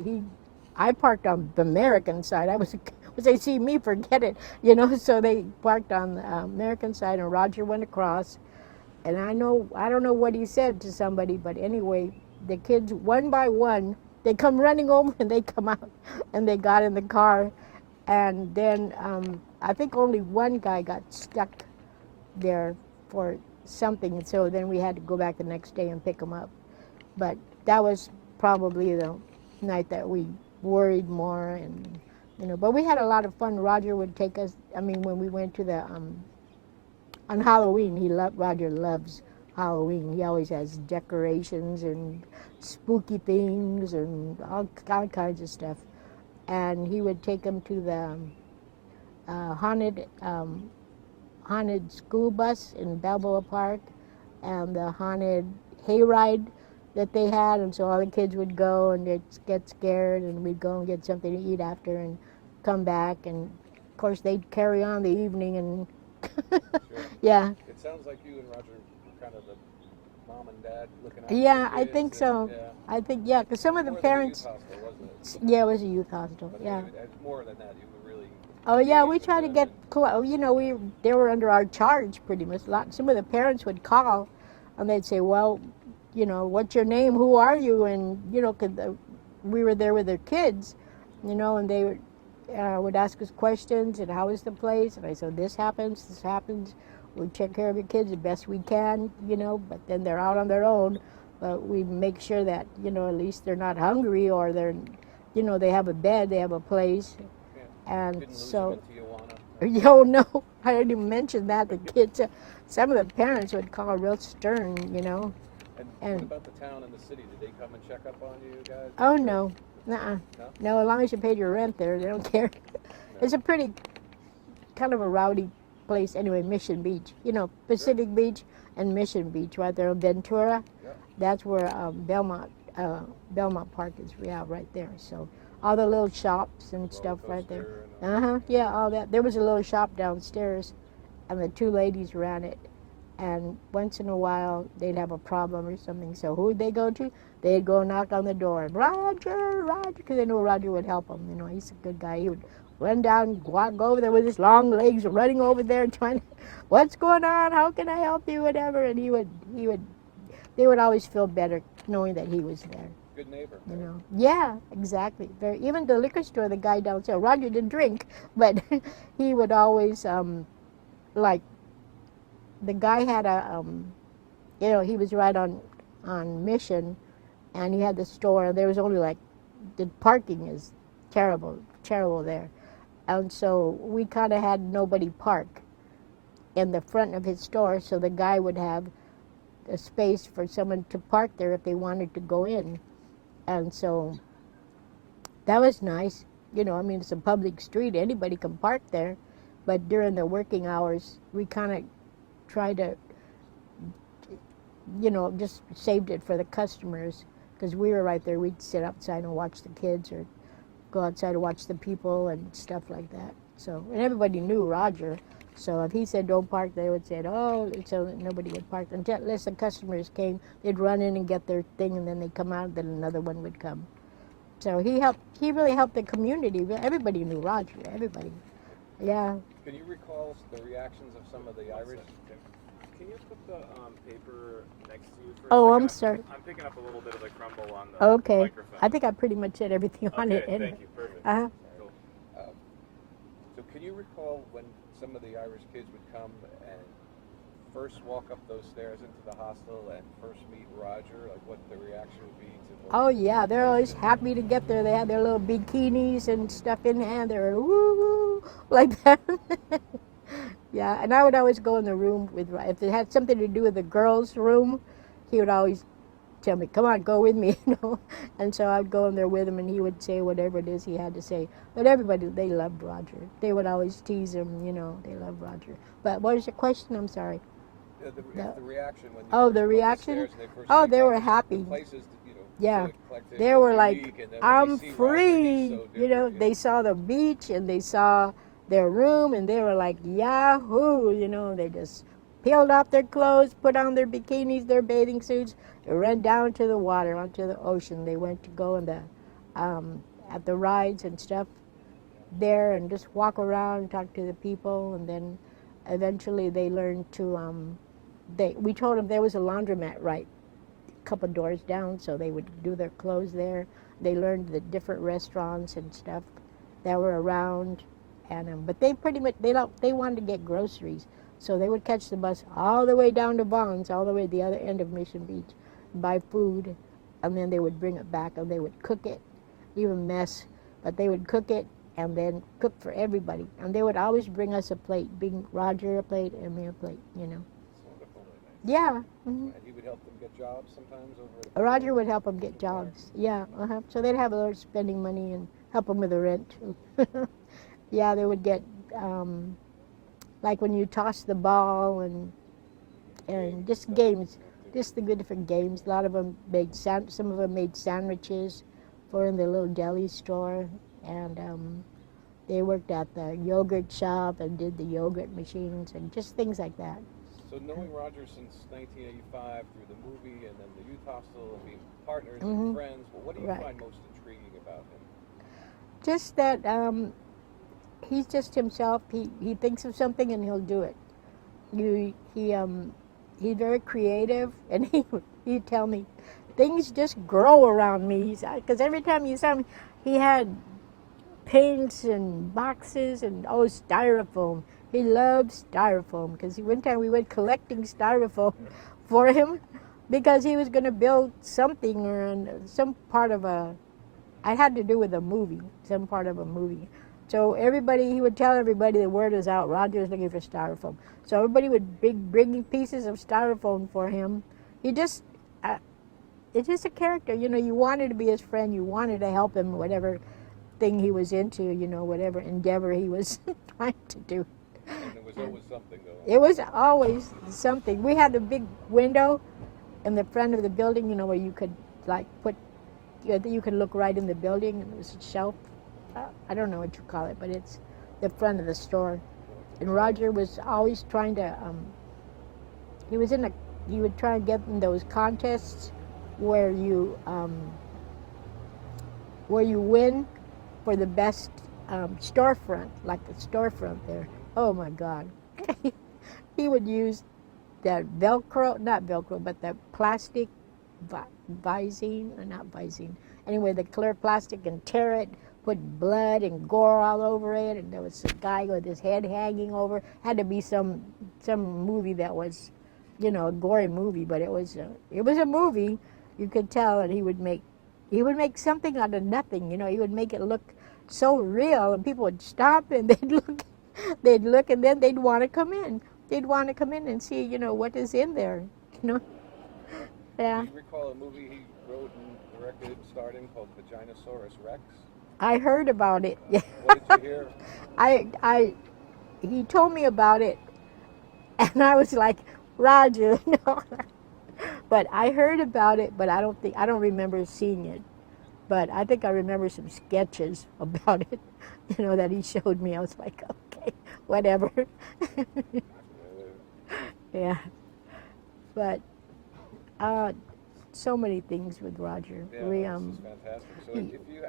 I parked on the American side. Once they see me, forget it, so they parked on the American side, and Roger went across. And I don't know what he said to somebody, but anyway, the kids, one by one, they come running over and they come out and they got in the car. And then I think only one guy got stuck there for something. And so then we had to go back the next day and pick him up. But that was probably the night that we worried more. And, but we had a lot of fun. Roger would take us, when we went to the, on Halloween, Roger loves Halloween. He always has decorations and spooky things and all kinds of stuff. And he would take them to the haunted school bus in Balboa Park and the haunted hayride that they had. And so all the kids would go and they'd get scared, and we'd go and get something to eat after and come back. And of course they'd carry on the evening and yeah. It sounds like you and Roger were kind of the mom and dad looking out. Yeah, I think so. Yeah. I think, yeah, because some of the parents. Youth hostel, wasn't it? Yeah, it was a youth hostel. But yeah. More than that, you were really. Oh yeah, we tried to get close. They were under our charge pretty much. Some of the parents would call, and they'd say, "Well, what's your name? Who are you?" And because we were there with their kids, and they would ask us questions and how is the place, and I said, this happens. We take care of your kids the best we can, but then they're out on their own. But we make sure that, at least they're not hungry, or they're, they have a bed, they have a place. Yeah. And so, oh no, I didn't even mention that. The kids, some of the parents would call real stern, And what about the town and the city? Did they come and check up on you guys? Oh no, no, as long as you paid your rent there, they don't care. It's a pretty, kind of a rowdy place anyway. Mission Beach, Pacific Beach and Mission Beach, right there in Ventura. Yep. That's where Belmont Park is. Right there. So all the little shops and stuff right there. Yeah, all that. There was a little shop downstairs, and the two ladies ran it. And once in a while, they'd have a problem or something. So who'd they go to? They'd go knock on the door. Roger, because they knew Roger would help them. He's a good guy. He would run down, go over there with his long legs, running over there, trying to, what's going on? How can I help you? Whatever. And they would always feel better knowing that he was there. Good neighbor. Yeah, exactly. Even the liquor store, the guy downstairs, Roger didn't drink, but he would always, the guy had he was right on Mission, and he had the store, and there was only the parking is terrible there. And so we kind of had nobody park in the front of his store, so the guy would have a space for someone to park there if they wanted to go in. And so that was nice. It's a public street, anybody can park there, but during the working hours, we kind of tried to, just saved it for the customers, because we were right there. We'd sit outside and watch the kids, or go outside and watch the people and stuff like that. So, and everybody knew Roger. So if he said don't park, they would say, oh, so nobody would park. Unless the customers came, they'd run in and get their thing, and then they'd come out, and then another one would come. So he really helped the community. Everybody knew Roger, everybody. Yeah. Can you recall the reactions of some of the Irish? Can you put the paper next to you for a Oh, second? I'm sorry. I'm picking up a little bit of the crumble on the Okay. microphone. I think I pretty much said everything on it. Okay, thank you. Perfect. Uh-huh. Cool. So can you recall when some of the Irish kids would come and first walk up those stairs into the hostel and first meet Roger, like what the reaction would be to? Oh yeah, they're always happy to get there. They had their little bikinis and stuff in hand. They were woo woo like that. Yeah, and I would always go in the room with, if it had something to do with the girls' room, he would always tell me, "Come on, go with me," you know. And so I'd go in there with him, and he would say whatever it is he had to say. But everybody, they loved Roger. They would always tease him, you know. They loved Roger. But what was your question? I'm sorry. The reaction when you Oh, first the go up reaction? stairs and they first Oh, meet they Roger, were happy. the places, you know, Yeah, so eclectic they and were unique, like, and then when I'm they see free. Roger, he's so You know, different, they saw the beach and they saw their room and they were like, Yahoo! You know, they just peeled off their clothes, put on their bikinis, their bathing suits, and ran down to the water, onto the ocean. They went to go in the at the rides and stuff there and just walk around and talk to the people, and then eventually they learned to we told them there was a laundromat right a couple doors down, so they would do their clothes there. They learned the different restaurants and stuff that were around, and but they pretty much they wanted to get groceries, so they would catch the bus all the way down to Vaughn's, all the way to the other end of Mission Beach, buy food, and then they would bring it back and they would cook it, even mess, but they would cook it and then cook for everybody, and they would always bring us a plate, bring Roger a plate and me a plate, you know. Yeah. Mm-hmm. And he would help them get jobs sometimes over at Roger would help them get jobs. Yeah, so they'd have a little spending money and help them with the rent too. Yeah, they would get like when you toss the ball and just games, just the different games. A lot of them made some of them made sandwiches for in their little deli store, and they worked at the yogurt shop and did the yogurt machines and just things like that. So knowing Roger since 1985 through the movie and then the youth hostel and being partners Mhm. and friends, what do you Right. find most intriguing about him? Just that he's just himself. He thinks of something and he'll do it. He's very creative, and he'd tell me things just grow around me. Because every time you saw him, he had paints and boxes and styrofoam. He loved styrofoam because one time we went collecting styrofoam for him because he was going to build something or some part of it had to do with a movie, some part of a movie. So he would tell everybody the word is out, Roger's looking for styrofoam. So everybody would be bringing pieces of styrofoam for him. It's just a character, you know, you wanted to be his friend, you wanted to help him, whatever thing he was into, you know, whatever endeavor he was trying to do. And it was always something, though. It was always something. We had a big window in the front of the building, you know, where you could like you could look right in the building, and there was a shelf. I don't know what you call it, but it's the front of the store. And Roger was always trying to, he would try and get in those contests where you win for the best storefront, like the storefront there. Oh my God. He would use that not Velcro, but the plastic Visine, or not Visine. Anyway, the clear plastic, and tear it, put blood and gore all over it, and there was a guy with his head hanging over. Had to be some movie that was, you know, a gory movie, but it was a movie. You could tell, and he would make something out of nothing. You know, he would make it look so real, and people would stop and they'd look, and then they'd want to come in. They'd want to come in and see, you know, what is in there. You know. Yeah. Do you recall a movie he wrote and directed and starred in called Vaginosaurus Rex? I heard about it. What did you hear? He told me about it, and I was like, Roger, no. But I heard about it, but I don't remember seeing it. But I think I remember some sketches about it, you know, that he showed me. I was like, okay, whatever. Yeah. But so many things with Roger. Yeah, this is fantastic. So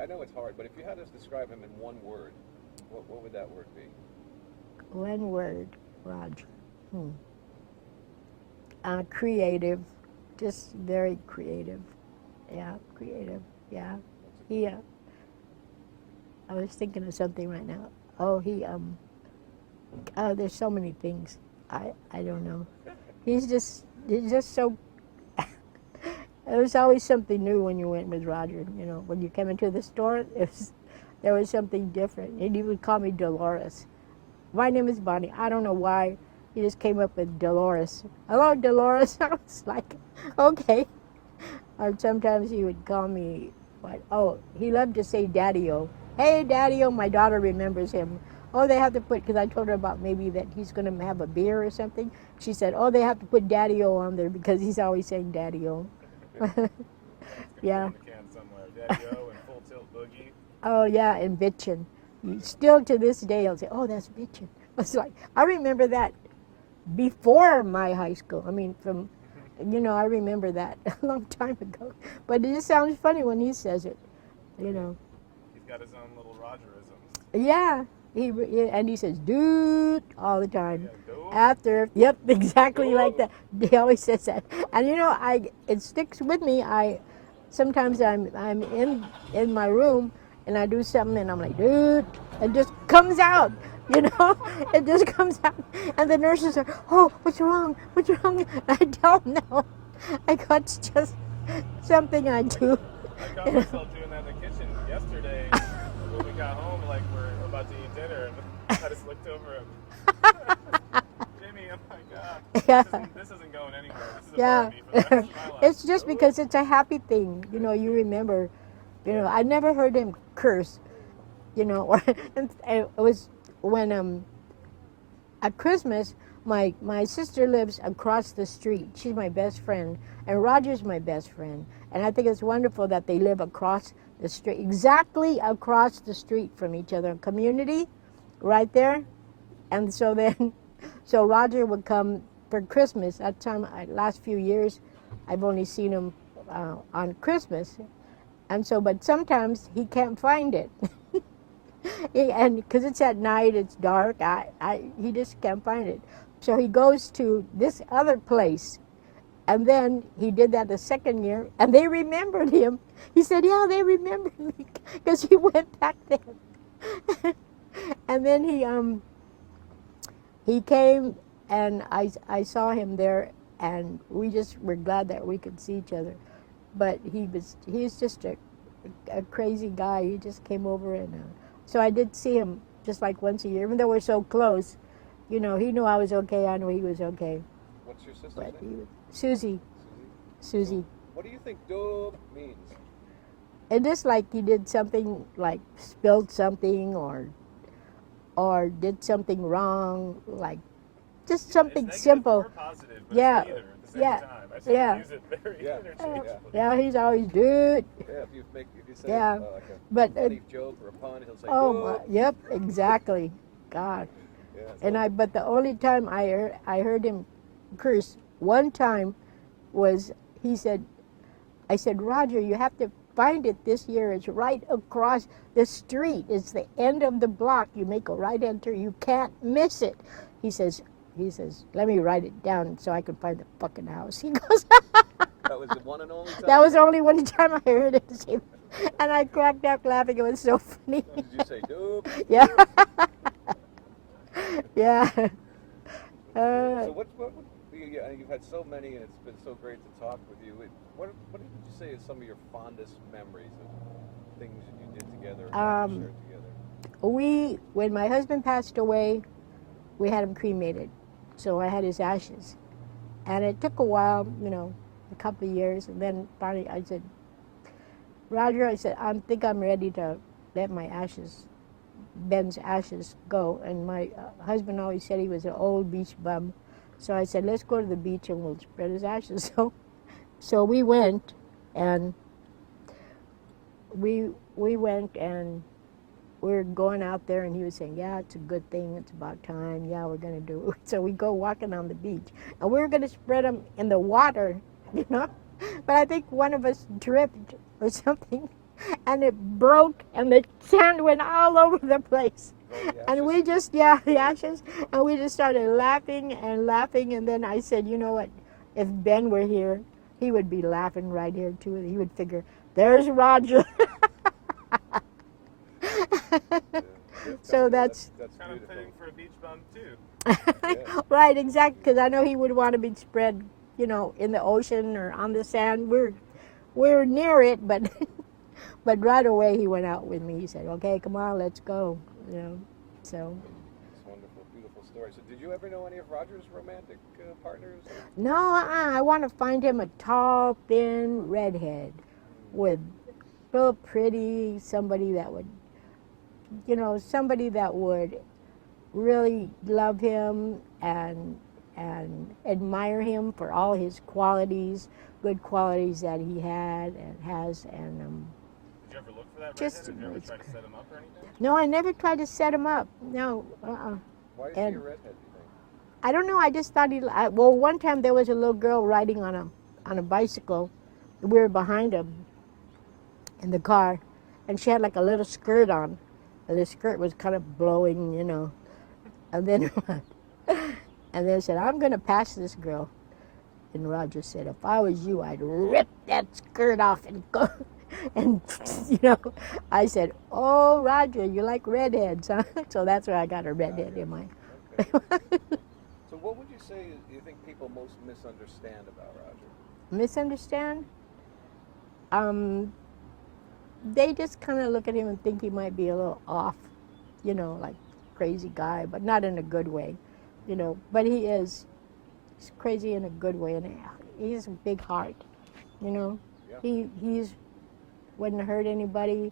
I know it's hard, but if you had to describe him in one word, what would that word be? One word, Roger. Creative, just very creative. Yeah, creative. Yeah. I was thinking of something right now. There's so many things. I don't know. he's just so. There was always something new when you went with Roger. You know, when you came into the store, there was something different. And he would call me Dolores. My name is Bonnie. I don't know why. He just came up with Dolores. Hello, Dolores. I was like, okay. Or sometimes he would call me, what? Oh, he loved to say Daddy-O. Hey, Daddy-O. My daughter remembers him. Oh, they have to put, because I told her about maybe that he's going to have a beer or something. She said, oh, they have to put Daddy-O on there because he's always saying Daddy-O. Yeah. Daddy-O and Full Tilt Boogie. Oh, yeah, and Bitchin'. Still to this day, I'll say, oh, that's Bitchin'. It's like, I remember that before my high school. I mean, from, I remember that a long time ago. But it just sounds funny when he says it, He's got his own little Rogerisms. Yeah, and he says, dude, all the time. After, yep, exactly like that. He always says that. And it sticks with me. Sometimes I'm in my room and I do something and I'm like, dude, it just comes out, it just comes out. And the nurses are, oh, what's wrong? What's wrong? I don't know. I got just something I do. I caught myself doing that in the kitchen yesterday when we got home, like we're about to eat dinner, and I just looked over him. Jimmy, oh my God, Yeah. this isn't going anywhere. This is a Yeah, part of me for the rest of my life. it's just because it's a happy thing. You remember. I never heard him curse. Or and it was when at Christmas, my sister lives across the street. She's my best friend, and Roger's my best friend. And I think it's wonderful that they live across the street, exactly across the street from each other. Community, right there. And so Roger would come for Christmas. That time, last few years, I've only seen him on Christmas. And so, but sometimes he can't find it. And because it's at night, it's dark, he just can't find it. So he goes to this other place. And then he did that the second year, and they remembered him. He said, yeah, they remembered me, because he went back there. And then he came, and I saw him there, and we just were glad that we could see each other. But he's just a crazy guy. He just came over, and so I did see him just like once a year, even though we're so close. He knew I was okay. I knew he was okay. What's your sister's name? Susie. Susie. What do you think "dope" means? And just like he did something, like spilled something or did something wrong, like just something simple. Or positive, but Yeah. it's neither at the same Yeah. time. I just Yeah. use it very interchangeably. Yeah, he's always dude. Yeah, if you say Yeah. Like a But funny joke or a pun, he'll say oh, "dope." yep, exactly. God. Yeah, But the only time I heard him curse one time was I said, Roger, you have to find it this year. It's right across the street. It's the end of the block. You make a right enter. You can't miss it. He says, let me write it down so I can find the fucking house. He goes, That was the one and only time? that was the only one time I heard him say that. And I cracked up laughing. It was so funny. Did you say "dope"? Yeah. Yeah. So what you've had so many, and it's been so great to talk with you. What did you say is some of your fondest memories of things that you did together or shared together? When my husband passed away, we had him cremated. So I had his ashes. And it took a while, a couple of years. And then finally I said, Roger, I think I'm ready to let my ashes, Ben's ashes, go. And my husband always said he was an old beach bum. So I said, let's go to the beach and we'll spread his ashes. So we went, and we went, and we're going out there, and he was saying, yeah, it's a good thing. It's about time. Yeah, we're going to do it. So we go walking on the beach, and we were going to spread them in the water, But I think one of us tripped or something, and it broke, and the sand went all over the place. And we just, the ashes, and we just started laughing and laughing. And then I said, you know what, if Ben were here, he would be laughing right here too. He would figure, there's Roger. So that's kind of fitting for a beach bum too. Right, exactly, because I know he would want to be spread, you know, in the ocean or on the sand. We're near it, but but right away he went out with me. He said, "Okay, come on, let's go." You know, so. It's wonderful, beautiful story. So, did you ever know any of Roger's romantic partners? No, I want to find him a tall, thin redhead with real pretty, somebody that would, you know, somebody that would really love him and admire him for all his qualities, good qualities that he had and has, and Did you ever look for that just redhead? Did you ever try to set him up or anything? no, I never tried to set him up. No, Why is and he a redhead, do you think? I don't know. I just thought well, one time there was a little girl riding on a bicycle. We were behind him in the car, and she had like a little skirt on, and the skirt was kind of blowing, you know. And then and then said, "I'm gonna pass this girl." And Roger said, "If I was you, I'd rip that skirt off and go." And you know, I said, "Oh, Roger, you like redheads, huh?" So that's where I got a redhead in my. So, what would you say you think people most misunderstand about Roger? Misunderstand? They just kind of look at him and think he might be a little off, you know, like crazy guy, but not in a good way, you know. But he is. He's crazy in a good way, and he has a big heart, you know. Yeah. He's wouldn't hurt anybody.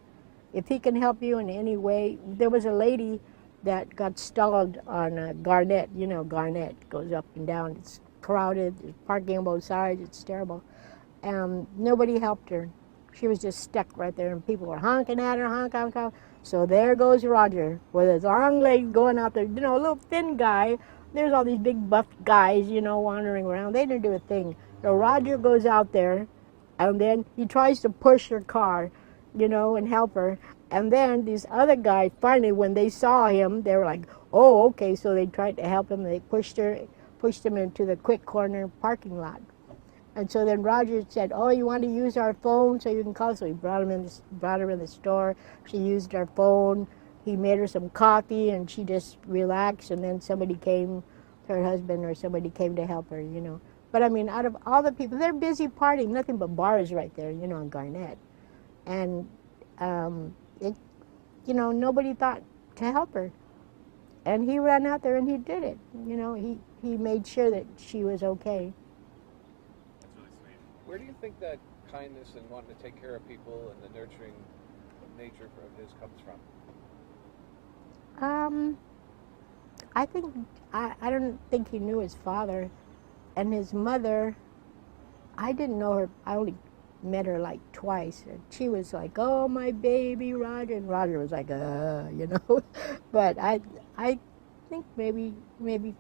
If he can help you in any way, there was a lady that got stalled on Garnett. You know, Garnett goes up and down. It's crowded. There's parking on both sides. It's terrible. Nobody helped her. She was just stuck right there, and people were honking at her, honk, honk, honk. So there goes Roger with his long legs going out there. You know, a little thin guy. There's all these big buff guys, you know, wandering around. They didn't do a thing. So Roger goes out there, and then he tries to push her car, you know, and help her. And then these other guys, finally, when they saw him, they were like, "Oh, okay." So they tried to help him. They pushed him into the quick corner parking lot. And so then Roger said, "Oh, you want to use our phone so you can call?" So he brought her in the store. She used our phone. He made her some coffee, and she just relaxed. And then somebody came, her husband or somebody came to help her, you know. But I mean, out of all the people, they're busy partying, nothing but bars right there, you know, in Garnett. And you know, nobody thought to help her. And he ran out there and he did it. You know, he made sure that she was okay. Where do you think that kindness and wanting to take care of people and the nurturing nature of his comes from? I think I don't think he knew his father, and his mother. I didn't know her. I only met her like twice, and she was like, "Oh, my baby Roger," and Roger was like, you know. But I think maybe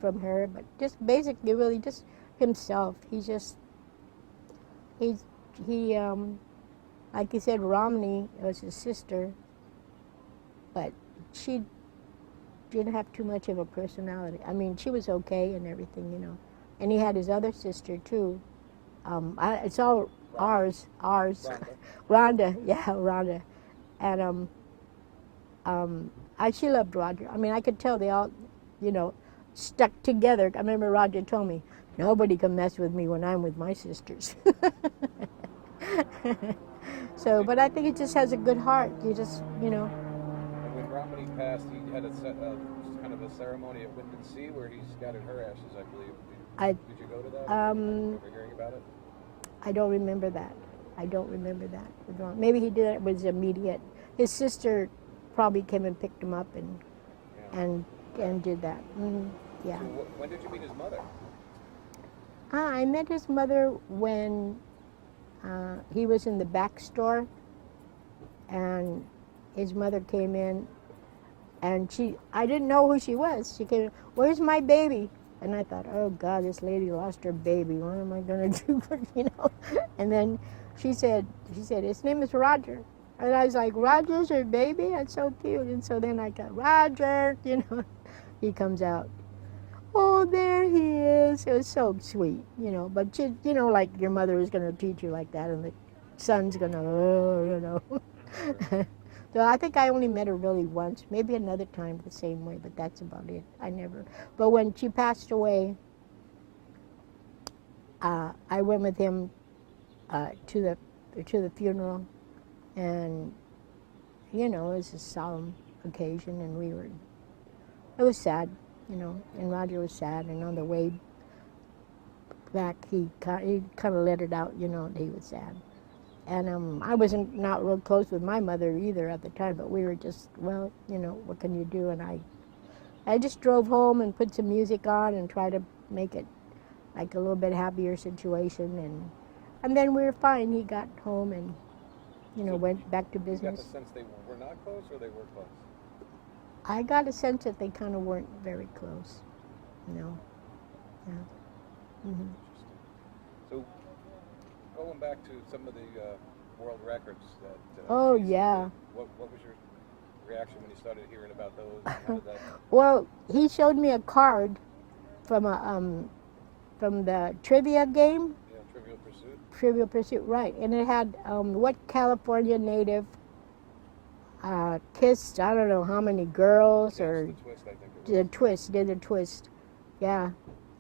from her, but just basically really just himself. He like you said, Romney was his sister, but she didn't have too much of a personality. I mean, she was okay and everything, you know. And he had his other sister too. It's all ours. Rhonda, yeah, Rhonda. And she loved Roger. I mean, I could tell they all, you know, stuck together. I remember Roger told me, "Nobody can mess with me when I'm with my sisters." So, but I think he just has a good heart. You just, you know. And when Romney passed, he had kind of a ceremony at Wyndham Sea where he scattered her ashes, I believe. Did you go to that? Remember hearing about it? I don't remember that. Maybe he did it was immediate. His sister probably came and picked him up and did that. Yeah. So when did you meet his mother? I met his mother when he was in the back store, and his mother came in, and I didn't know who she was. She came, "Where's my baby?" And I thought, "Oh God, this lady lost her baby. What am I gonna do?" You know. And then she said, "His name is Roger." And I was like, "Roger's her baby? That's so cute." And so then I got Roger, you know. He comes out. "Oh, there he is." It was so sweet, you know. But you know, like your mother is gonna treat you like that, and the son's gonna, you know. So I think I only met her really once, maybe another time the same way, but that's about it. But when she passed away, I went with him to the funeral, and it was a solemn occasion, and it was sad, and Roger was sad, and on the way back, he kind of let it out, that he was sad. And I wasn't not real close with my mother either at the time, but we were just, well, what can you do? And I just drove home and put some music on and tried to make it like a little bit happier situation, and then we were fine. He got home and went back to business. You got the sense they were not close, or they were close? I got a sense that they kind of weren't very close. Yeah. Mm-hmm. So, going back to some of the world records that. Oh yeah. What was your reaction when you started hearing about those? How did that... Well, he showed me a card from the trivia game. Yeah, Trivial Pursuit. Trivial Pursuit, right? And it had what California native kissed I don't know how many girls, or the twist, I think it was. did a twist, yeah.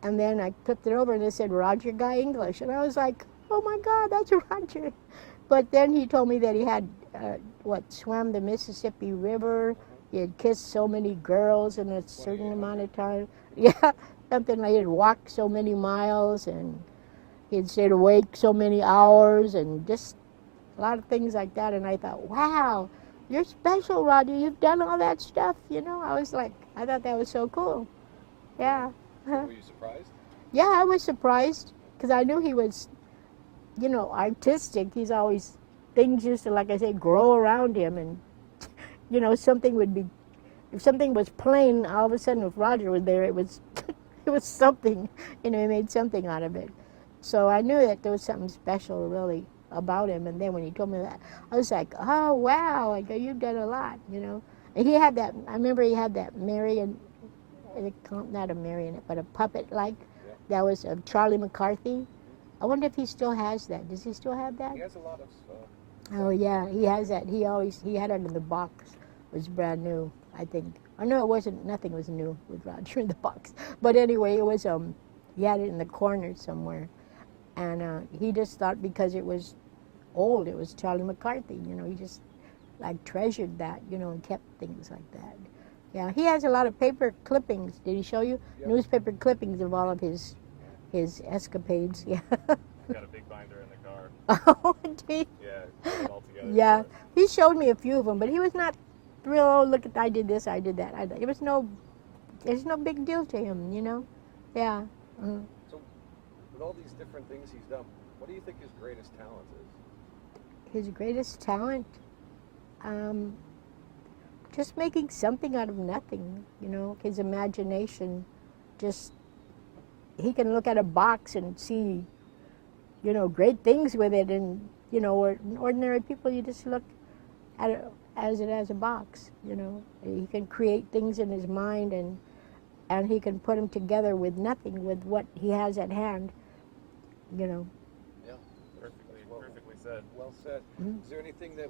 And then I flipped it over and it said Roger Guy English, and I was like, oh my God, that's Roger. But then he told me that he had swam the Mississippi River. He had kissed so many girls in a certain amount of time. Yeah, something like he had walked so many miles, and he had stayed awake so many hours, and just a lot of things like that. And I thought, wow, you're special, Roger. You've done all that stuff, I thought that was so cool. Yeah. Were you surprised? Yeah, I was surprised because I knew he was, artistic. He's always, things used to, like I say, grow around him, and, something would be, if something was plain, all of a sudden if Roger was there, it was, it was something, he made something out of it. So I knew that there was something special really about him, and then when he told me that, I was like, oh wow, I go, you've done a lot, And he had that, I remember he had that Marion, not a marionette, but a puppet that was of Charlie McCarthy. I wonder if he still has that. Does he still have that? He has a lot of Oh yeah, he has that. He had it in the box. It was brand new, I think. Oh no, it wasn't. Nothing was new with Roger in the box. But anyway, it was he had it in the corner somewhere, and he just thought because it was old, it was Charlie McCarthy. He just treasured that, and kept things like that. Yeah, he has a lot of paper clippings. Did he show you? Yep. Newspaper clippings of all of his escapades. Yeah. I've got a big binder in the car. Oh, indeed. Yeah, put it all together. Yeah, he showed me a few of them, but he was not real. Oh, look at, I did this, I did that. There's no big deal to him, Yeah. Mm-hmm. So, with all these different things he's done, what do you think his greatest talent is? His greatest talent. Just making something out of nothing, his imagination, he can look at a box and see, great things with it, and, ordinary people, you just look at it as a box, He can create things in his mind, and he can put them together with nothing, with what he has at hand, Yeah, perfectly said. Well said. Mm-hmm. Is there anything that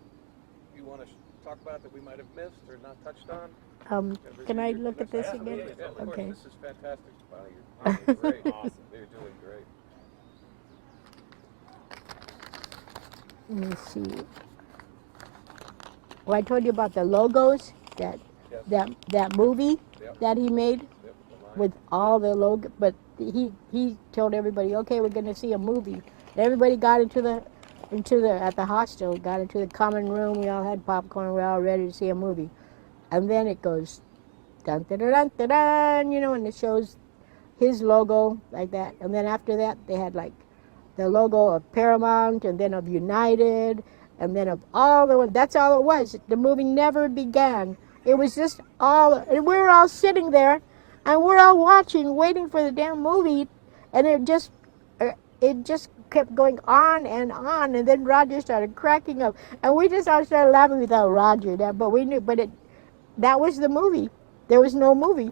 you want to talk about that we might have missed or not touched on? Can I look at this again? Yeah, okay. This is fantastic. Wow, you're great. Awesome. You're doing great. Let me see. Well, I told you about the logos, that movie that he made with all the logo. But he told everybody, okay, we're going to see a movie. Everybody got at the hostel, got into the common room. We all had popcorn. We were all ready to see a movie, and then it goes, dun dun dun dun dun, and it shows his logo like that. And then after that, they had the logo of Paramount, and then of United, and then of all the ones. That's all it was. The movie never began. It was just and we were all sitting there, and we're all watching, waiting for the damn movie, and it just kept going on, and then Roger started cracking up, and we just all started laughing. We thought Roger, but we knew, that was the movie. There was no movie.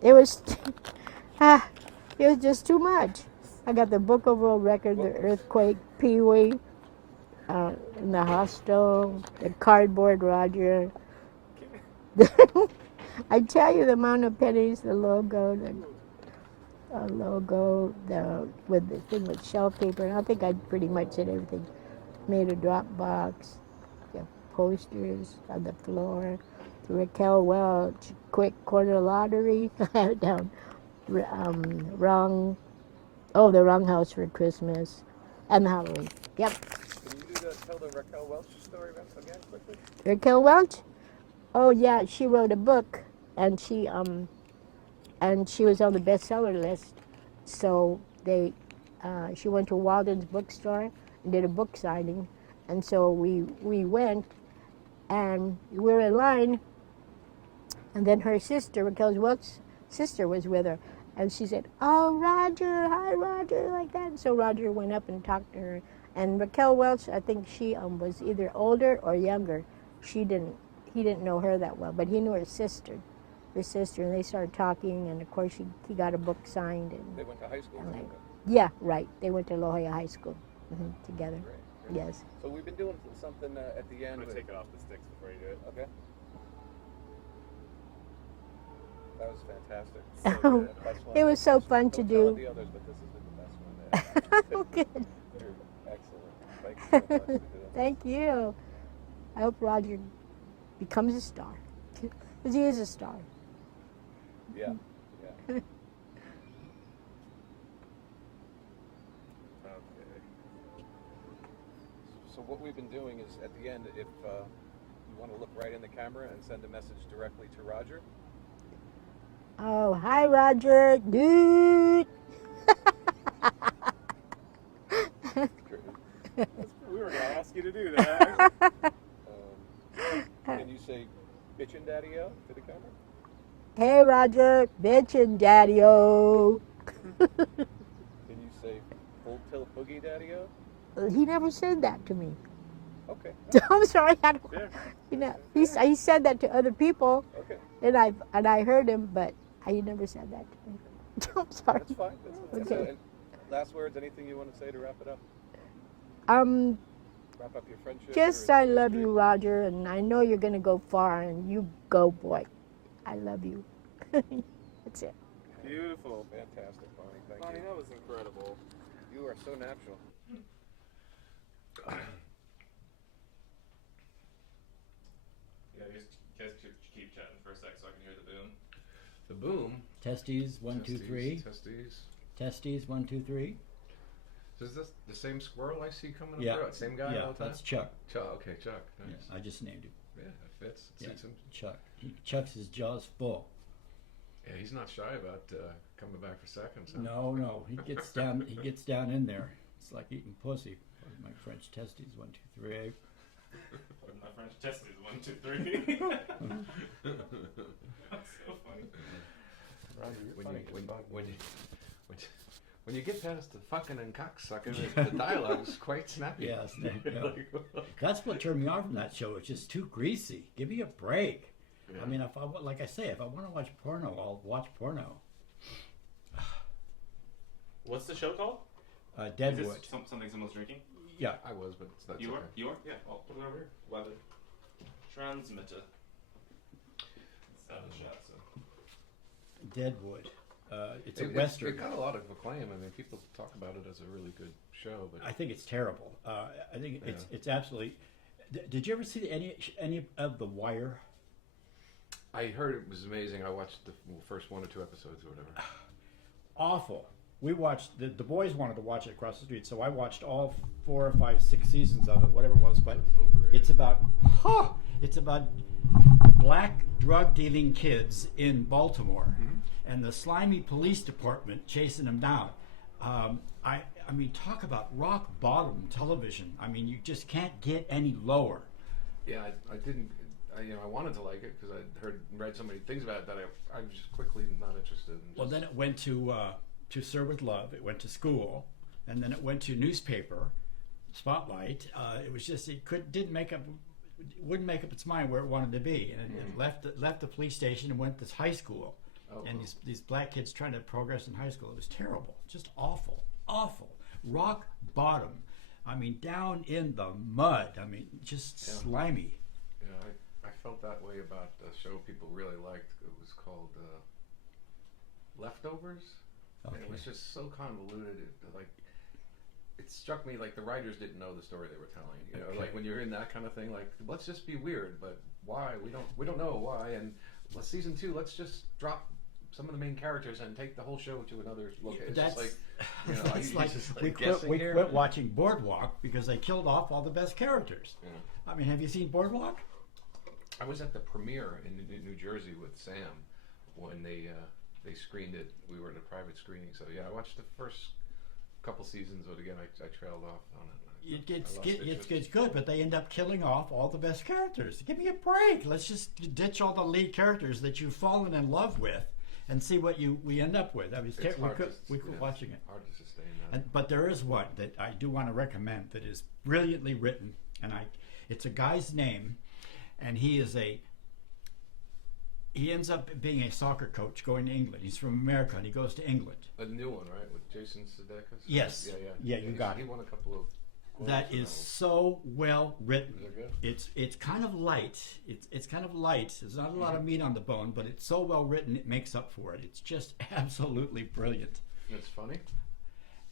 It was just too much. I got the Book of World Records, the earthquake, Pee-wee. in the hostel, the cardboard Roger. I tell you the amount of pennies, the logo, with the thing with shelf paper. I think I pretty much did everything. Made a drop box, the posters on the floor. The Raquel Welch quick quarter lottery. I have it down. The wrong house for Christmas and Halloween. Yep. Can you tell the Raquel Welch story again quickly? Raquel Welch? Oh yeah, she wrote a book, and she was on the bestseller list. So she went to Walden's bookstore and did a book signing, and so we went, and we were in line, and then her sister, Raquel Welch's sister, was with her, and she said, "Oh, Roger, hi Roger," like that. And so Roger went up and talked to her, and Raquel Welch, I think she was either older or younger. He didn't know her that well, but he knew her sister, and they started talking, and of course he got a book signed. And they went to high school together. Yeah, right. They went to La Jolla High School together. Great. Yes. So we've been doing something at the end. I'm gonna take it off the sticks before you do it. Okay. That was fantastic. So good. Best one. It was so fun to Don't do. tell the others, but this has been the best one. Oh, good. You're excellent. Thank you so much for doing this. Thank you. I hope Roger becomes a star, because he is a star. Yeah. Yeah. So what we've been doing is, at the end, if you want to look right in the camera and send a message directly to Roger. Oh, hi, Roger, dude. We were gonna ask you to do that. Can you say "bitchin' daddy-o" to the camera? Hey, Roger, bitchin' daddy-o. Can you say "full tilt boogie daddy-o"? He never said that to me. Okay. I'm sorry. He said that to other people, Okay. and I heard him, but he never said that to me. I'm sorry. That's fine. That's Okay. and last words, anything you want to say to wrap it up? Wrap up your friendship? Just I love you, Roger, and I know you're gonna go far, and you go, boy. I love you. That's it. Beautiful. Fantastic, Bonnie. Thank Bonnie, you. that was incredible. You are so natural. Yeah, just guys keep chatting for a sec so I can hear the boom. The boom. Testes, 1, 2, 3. Testes. Testes, 1, 2, 3. Is this the same squirrel I see coming Yeah. up the road? Same guy Yeah, all the time? that's Chuck. Chuck, okay, Chuck. Nice. Yeah, I just named him. Yeah, that fits. Yeah, Suits him. Chuck. Chuck's his jaws full. Yeah, he's not shy about coming back for seconds. Huh? No, he gets down. He gets down in there. It's like eating pussy. My French testes, 1, 2, 3. My French testes, 1, 2, 3. That's so funny. When you get past the fucking and cocksucker, the dialogue's quite snappy. Yes, yeah. That's what turned me off from that show. It's just too greasy. Give me a break. Yeah. I mean, if I want to watch porno, I'll watch porno. What's the show called? Deadwood. Is this something someone's drinking? Yeah, I was, but it's not. You are? You are? Yeah. I'll put it over here. We'll have a transmitter. It's out of shot, so. Deadwood. It's a It western. got a lot of acclaim. I mean, people talk about it as a really good show, but I think it's terrible. I think it's absolutely. Did you ever see any of The Wire? I heard it was amazing. I watched the first 1 or 2 episodes or whatever. Awful. We watched the boys wanted to watch it across the street, so I watched all 4 or 5, 6 seasons of it, whatever it was. But it's about black drug dealing kids in Baltimore, and the slimy police department chasing them down. I mean, talk about rock bottom television. I mean, you just can't get any lower. Yeah, I didn't. I wanted to like it because I read so many things about it that I was just quickly not interested in. Well, then it went to Sir with Love. It went to school, and then it went to newspaper, Spotlight. It was just wouldn't make up its mind where it wanted to be, and it left the police station and went to high school. Oh, and these black kids trying to progress in high school. It was terrible, just awful. Rock bottom. I mean, down in the mud. I mean, just slimy. Yeah, I felt that way about a show people really liked. It was called Leftovers. Okay. And it was just so convoluted. It struck me like the writers didn't know the story they were telling. You know, Okay. like when you're in that kind of thing, like let's just be weird, but why? We don't know why. And season 2, let's just drop some of the main characters and take the whole show to another location. That's It's just like, you know, that's you like just we guessing here. quit watching Boardwalk because they killed off all the best characters. Yeah. I mean, have you seen Boardwalk? I was at the premiere in New Jersey with Sam when they screened it. We were at a private screening, so yeah, I watched the first couple seasons, but again, I trailed off on it. It's good, but they end up killing off all the best characters. Give me a break. Let's just ditch all the lead characters that you've fallen in love with, and see what we end up with. I mean, we quit watching it. Hard to sustain that. But there is one that I do want to recommend that is brilliantly written, and it's a guy's name, and he ends up being a soccer coach going to England. He's from America, and he goes to England. A new one, right, with Jason Sudeikis? Yes. Yeah, you got it. He won a couple of. That is so well written. Is it good? It's kind of light. It's kind of light. There's not a lot of meat on the bone, but it's so well written it makes up for it. It's just absolutely brilliant. It's funny.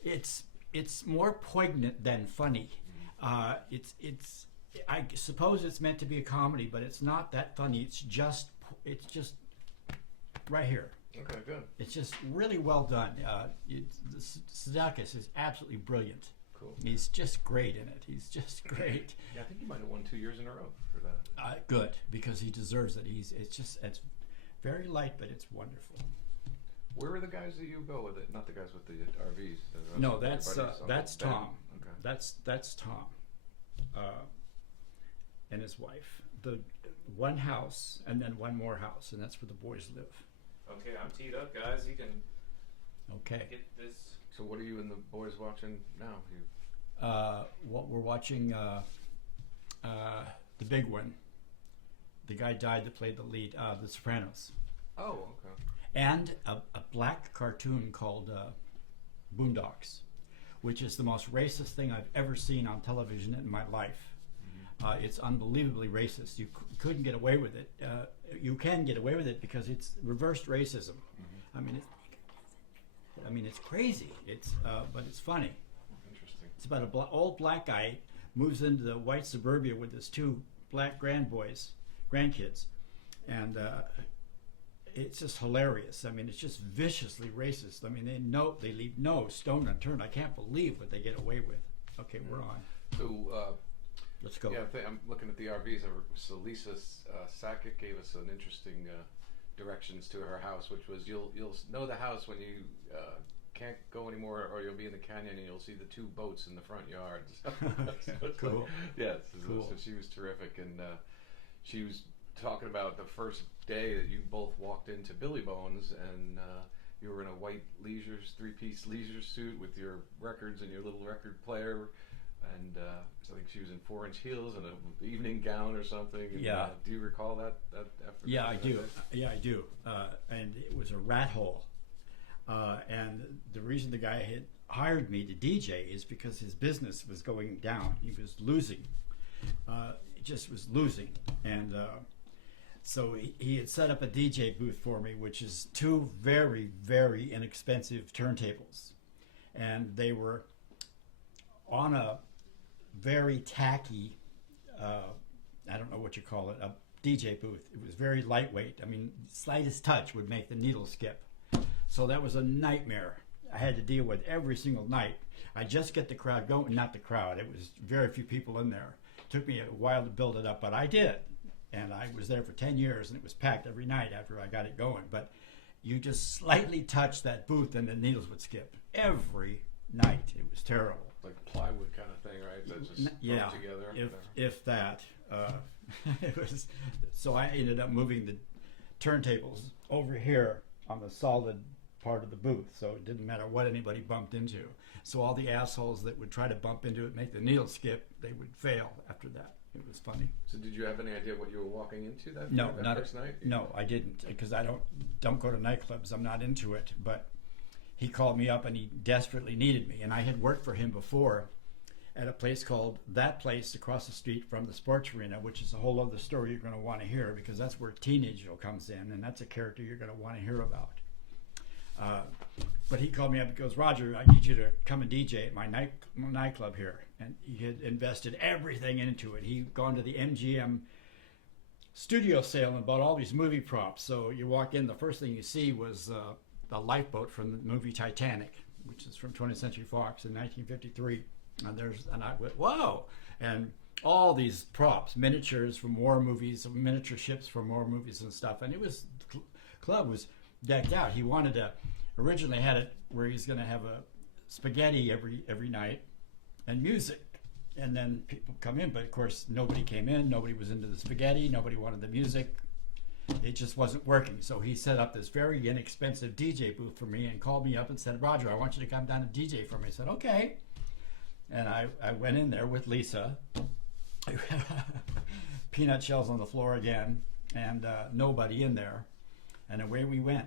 It's more poignant than funny. It's I suppose it's meant to be a comedy, but it's not that funny. It's just right here. Okay, good. It's just really well done. Sudeikis is absolutely brilliant. Cool. He's just great in it. He's just great. Yeah, I think he might have won 2 years in a row for that. Good, because he deserves it. It's very light, but it's wonderful. Where are the guys that you go with it? Not the guys with the RVs. No, that's Tom. Okay. That's Tom, and his wife. The one house and then one more house, and that's where the boys live. Okay, I'm teed up, guys. You can get this. So what are you and the boys watching now? What we're watching, the big one. The guy died that played the lead, The Sopranos. Oh, okay. And a black cartoon called Boondocks, which is the most racist thing I've ever seen on television in my life. It's unbelievably racist. You couldn't get away with it. You can get away with it because it's reversed racism. I mean, it's crazy. But it's funny. Interesting. It's about an old black guy moves into the white suburbia with his 2 black grandkids, and it's just hilarious. I mean, it's just viciously racist. I mean, they leave no stone unturned. I can't believe what they get away with. Okay, we're on. So. Let's go. Yeah, I'm looking at the RVs. So Lisa Sackett gave us an interesting directions to her house, which was you'll know the house when you can't go anymore, or you'll be in the canyon and you'll see the 2 boats in the front yard. Cool. So she was terrific, and she was talking about the first day that you both walked into Billy Bones, and you were in a white 3-piece leisure suit with your records and your little record player. And I think she was in 4-inch heels and an evening gown or something. And, yeah. Do you recall that effort? Yeah, I do. Yeah, I do. And it was a rat hole. And the reason the guy had hired me to DJ is because his business was going down. He was losing. It just was losing. And so he had set up a DJ booth for me, which is 2 very, very inexpensive turntables. And they were on a very tacky, I don't know what you call it, a DJ booth. It was very lightweight. I mean, slightest touch would make the needle skip. So that was a nightmare I had to deal with every single night. I just get the crowd going, not the crowd. It was very few people in there. It took me a while to build it up, but I did. And I was there for 10 years, and it was packed every night after I got it going. But you just slightly touched that booth, and the needles would skip every night. It was terrible. Like plywood kind of thing, right? That just yeah, together. If that. It was. So I ended up moving the turntables over here on the solid part of the booth, so it didn't matter what anybody bumped into. So all the assholes that would try to bump into it, make the needle skip, they would fail after that. It was funny. So did you have any idea what you were walking into that first night? No, I didn't, because I don't go to nightclubs. I'm not into it. But he called me up and he desperately needed me, and I had worked for him before at a place called That Place across the street from the sports arena, which is a whole other story you're going to want to hear, because that's where Teenage Joe comes in, and that's a character you're going to want to hear about. But he called me up and goes, Roger, I need you to come and DJ at my nightclub here. And he had invested everything into it. He'd gone to the MGM studio sale and bought all these movie props. So you walk in, the first thing you see was the lifeboat from the movie Titanic, which is from 20th Century Fox in 1953. And I went, whoa! And all these props, miniatures from war movies, miniature ships from war movies and stuff. And it was, club was decked out. He wanted to, originally had it where he's going to have a spaghetti every night and music. And then people come in, but of course nobody came in, nobody was into the spaghetti, nobody wanted the music. It just wasn't working. So he set up this very inexpensive DJ booth for me and called me up and said, Roger, I want you to come down and DJ for me. I said, okay. And I went in there with Lisa. Peanut shells on the floor again, and nobody in there. And away we went.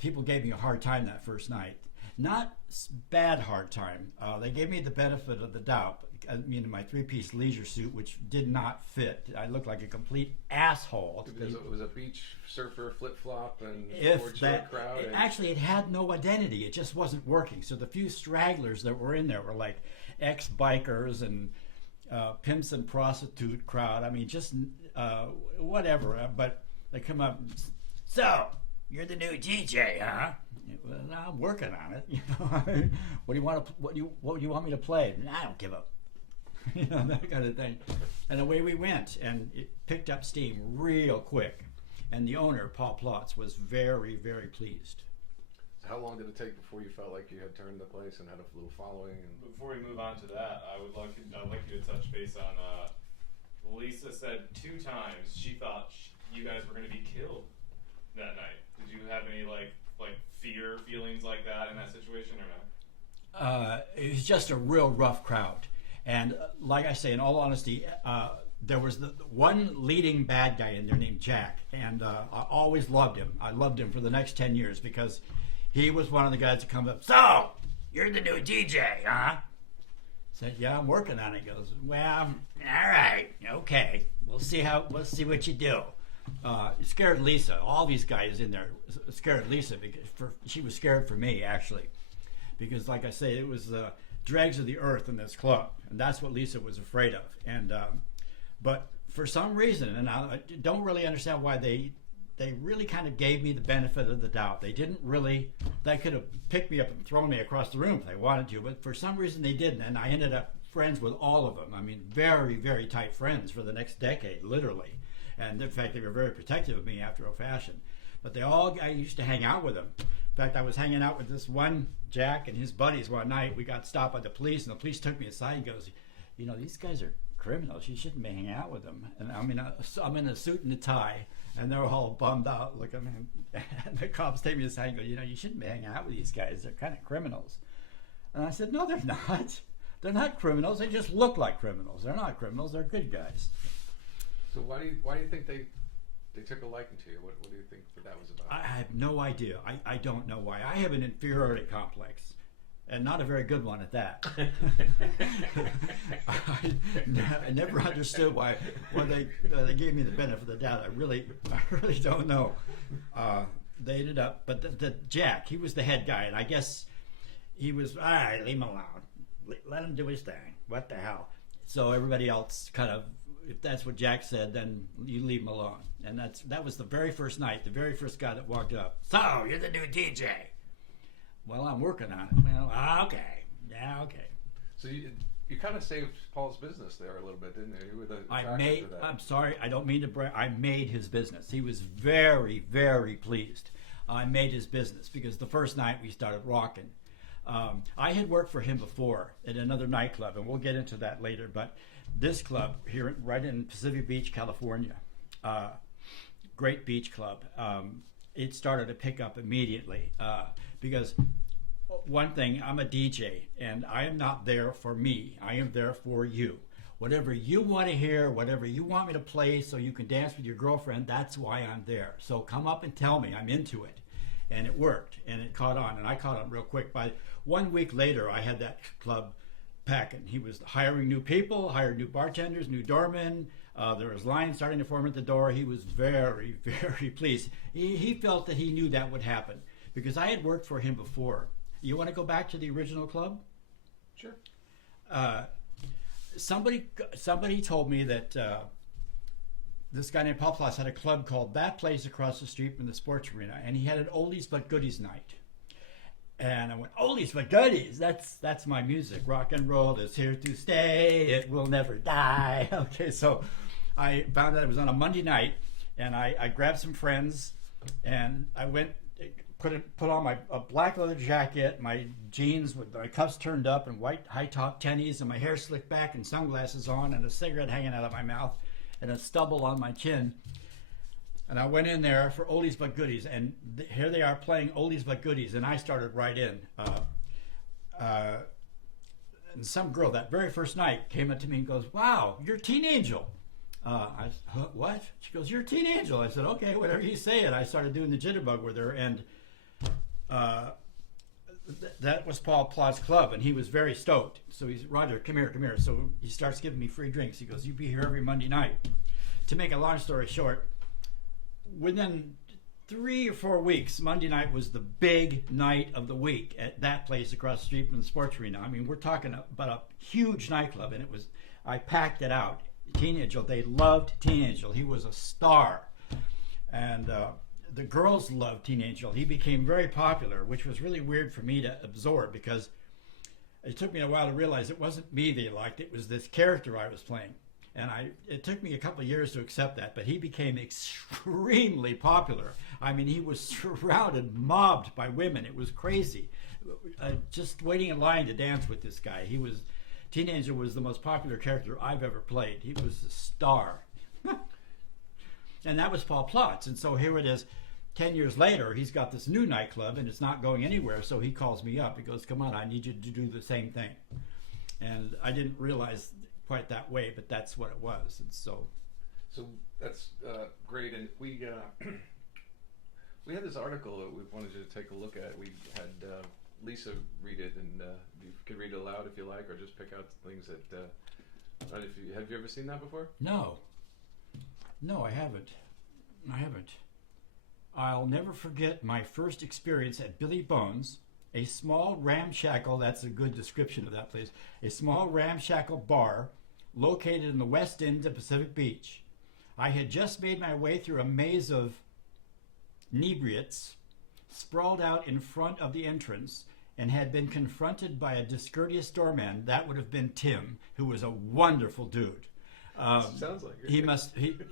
People gave me a hard time that first night. Not bad hard time. They gave me the benefit of the doubt. I mean, my three-piece leisure suit, which did not fit. I looked like a complete asshole. It was a beach surfer flip-flop and If that, crowd. actually, it had no identity. It just wasn't working. So the few stragglers that were in there were like ex-bikers and pimps and prostitute crowd. I mean, just whatever. But they come up, so you're the new DJ, huh? Well, I'm working on it. You know, what do you want to? What do you want me to play? I don't give a. You know, that kind of thing. And away we went, and it picked up steam real quick. And the owner, Paul Plotz, was very, very pleased. So how long did it take before you felt like you had turned the place and had a little following? And Before we move on to that, I'd like you to touch base on. Lisa said 2 times she thought you guys were going to be killed that night. Did you have any like fear feelings like that in that situation or not? It was just a real rough crowd. And like I say, in all honesty, there was the one leading bad guy in there named Jack, and I always loved him. I loved him for the next 10 years because he was one of the guys that come up, so, you're the new DJ, huh? I said, yeah, I'm working on it. He goes, well, all right, okay, we'll see what you do. It scared Lisa. All these guys in there scared Lisa because she was scared for me, actually, because like I say, it was the dregs of the earth in this club, and that's what Lisa was afraid of. And but for some reason, and I don't really understand why they really kind of gave me the benefit of the doubt. They didn't really. They could have picked me up and thrown me across the room if they wanted to, but for some reason they didn't, and I ended up friends with all of them. I mean, very, very tight friends for the next decade, literally. And in fact, they were very protective of me after a fashion. But I used to hang out with them. In fact, I was hanging out with this one Jack and his buddies one night. We got stopped by the police, and the police took me aside and goes, you know, these guys are criminals. You shouldn't be hanging out with them. And I'm in a suit and a tie, and they're all bummed out looking. And the cops take me aside and go, you know, you shouldn't be hanging out with these guys. They're kind of criminals. And I said, no, they're not. They're not criminals. They just look like criminals. They're not criminals. They're good guys. So why do you think they took a liking to you? What do you think that was about? I have no idea. I don't know why. I have an inferiority complex, and not a very good one at that. I never understood why when they gave me the benefit of the doubt. I really don't know. They ended up, but the Jack, he was the head guy, and I guess he was, all right, leave him alone. Let him do his thing. What the hell? So everybody else kind of, if that's what Jack said, then you leave him alone. And that was the very first night, the very first guy that walked up. So, you're the new DJ. Well, I'm working on it. Well, okay. Yeah, okay. So you kind of saved Paul's business there a little bit, didn't you? With the I'm sorry, I don't mean to brag. I made his business. He was very, very pleased. I made his business because the first night we started rocking. I had worked for him before at another nightclub, and we'll get into that later, but this club here right in Pacific Beach, California, great beach club, it started to pick up immediately because one thing, I'm a DJ, and I am not there for me. I am there for you. Whatever you want to hear, whatever you want me to play so you can dance with your girlfriend, that's why I'm there. So come up and tell me. I'm into it. and it worked, and it caught on, and I caught on real quick. By 1 week later, I had that club packing. He was hiring new people, hired new bartenders, new doormen. There was lines starting to form at the door. He was very, very pleased. He felt that he knew that would happen because I had worked for him before. You want to go back to the original club? Sure. Somebody told me that this guy named Paul Ploss had a club called That Place across the street from the sports arena, and he had an oldies but goodies night. And I went, oldies but goodies, that's my music. Rock and roll is here to stay, it will never die. Okay, so I found out it was on a Monday night, and I grabbed some friends, and I went, put on a black leather jacket, my jeans with my cuffs turned up, and white high-top tennies, and my hair slicked back, and sunglasses on, and a cigarette hanging out of my mouth, and a stubble on my chin. And I went in there for oldies but goodies, and here they are playing oldies but goodies, and I started right in. And some girl that very first night came up to me and goes, "Wow, you're Teen Angel." I said, "What?" She goes, "You're Teen Angel." I said, "Okay, whatever you say." And I started doing the jitterbug with her, and that was Paul Plott's club, and he was very stoked. So he's, "Roger, come here, come here." So he starts giving me free drinks. He goes, "You be here every Monday night." To make a long story short, within 3 or 4 weeks, Monday night was the big night of the week at That Place across the street from the sports arena. I mean, we're talking about a huge nightclub, and I packed it out. Teen Angel, they loved Teen Angel. He was a star. And the girls loved Teen Angel. He became very popular, which was really weird for me to absorb because it took me a while to realize it wasn't me they liked, it was this character I was playing. And it took me a couple of years to accept that, but he became extremely popular. I mean, he was surrounded, mobbed by women. It was crazy. Just waiting in line to dance with this guy. Teen Angel was the most popular character I've ever played. He was a star. And that was Paul Plotz. And so here it is, 10 years later, he's got this new nightclub, and it's not going anywhere, so he calls me up. He goes, "Come on, I need you to do the same thing." And I didn't realize quite that way, but that's what it was. And so that's great. And we we had this article that we wanted you to take a look at. We had Lisa read it, and you could read it aloud if you like, or just pick out things that have you ever seen that before? No, I haven't. I'll never forget my first experience at Billy Bones, a small ramshackle, that's a good description of that place, a small ramshackle bar located in the west end of Pacific Beach. I had just made my way through a maze of inebriates sprawled out in front of the entrance and had been confronted by a discourteous doorman. That would have been Tim, who was a wonderful dude. Sounds like it.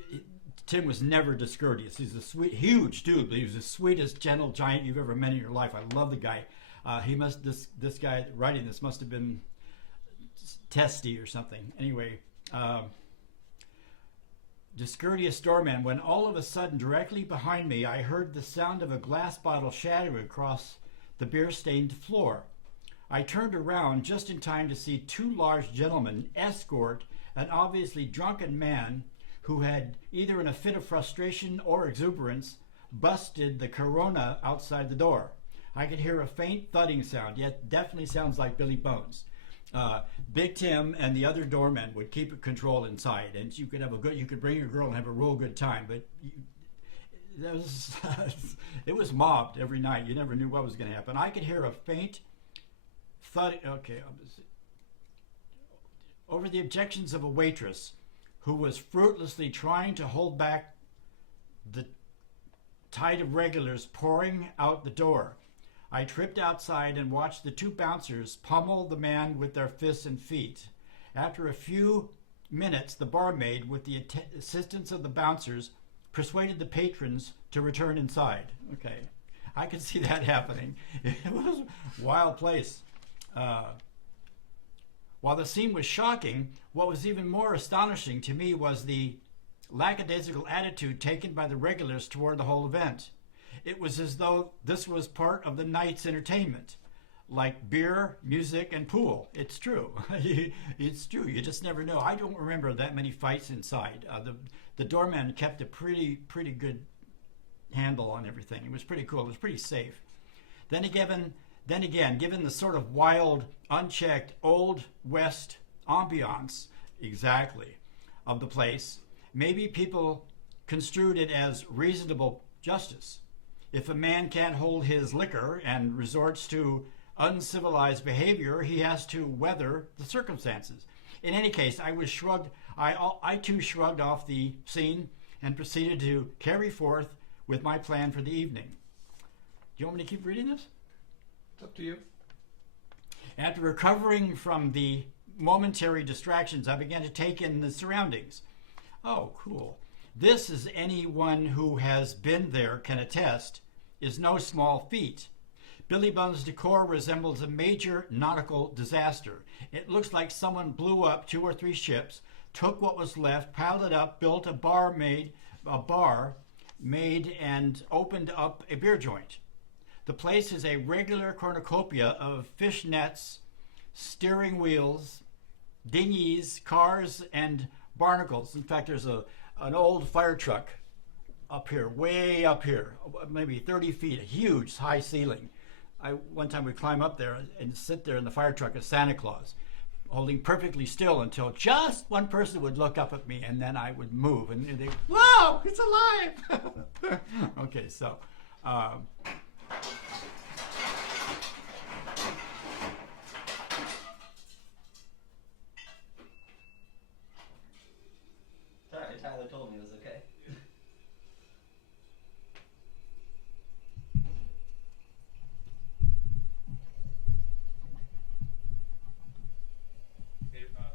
Tim was never discourteous. He's a sweet, huge dude, but he was the sweetest, gentle giant you've ever met in your life. I love the guy. This guy writing this must have been testy or something. Anyway, discourteous doorman, when all of a sudden, directly behind me, I heard the sound of a glass bottle shattering across the beer-stained floor. I turned around just in time to see 2 large gentlemen escort an obviously drunken man who had, either in a fit of frustration or exuberance, busted the Corona outside the door. I could hear a faint thudding sound, yet definitely sounds like Billy Bones. Big Tim and the other doormen would keep control inside, and you could bring your girl and have a real good time, but it was mobbed every night. You never knew what was going to happen. I could hear a faint thud. Okay, over the objections of a waitress who was fruitlessly trying to hold back the tide of regulars pouring out the door. I tripped outside and watched the 2 bouncers pummel the man with their fists and feet. After a few minutes, the barmaid, with the assistance of the bouncers, persuaded the patrons to return inside. Okay, I could see that happening. It was a wild place. While the scene was shocking, what was even more astonishing to me was the lackadaisical attitude taken by the regulars toward the whole event. It was as though this was part of the night's entertainment, like beer, music, and pool. It's true. It's true. You just never know. I don't remember that many fights inside. The doorman kept a pretty good handle on everything. It was pretty cool. It was pretty safe. Then again, given the sort of wild, unchecked, old West ambiance, exactly, of the place, maybe people construed it as reasonable justice. If a man can't hold his liquor and resorts to uncivilized behavior, he has to weather the circumstances. In any case, I too shrugged off the scene and proceeded to carry forth with my plan for the evening. Do you want me to keep reading this? It's up to you. After recovering from the momentary distractions, I began to take in the surroundings. Oh, cool. This, as anyone who has been there can attest, is no small feat. Billy Bum's decor resembles a major nautical disaster. It looks like someone blew up 2 or 3 ships, took what was left, piled it up, built a bar made, and opened up a beer joint. The place is a regular cornucopia of fish nets, steering wheels, dinghies, cars, and barnacles. In fact, there's an old fire truck up here, way up here, maybe 30 feet, a huge high ceiling. One time we climb up there and sit there in the fire truck as Santa Claus, holding perfectly still until just one person would look up at me, and then I would move, and they, whoa, it's alive! Okay, so. Sorry, Tyler told me it was okay. Hey, Rod,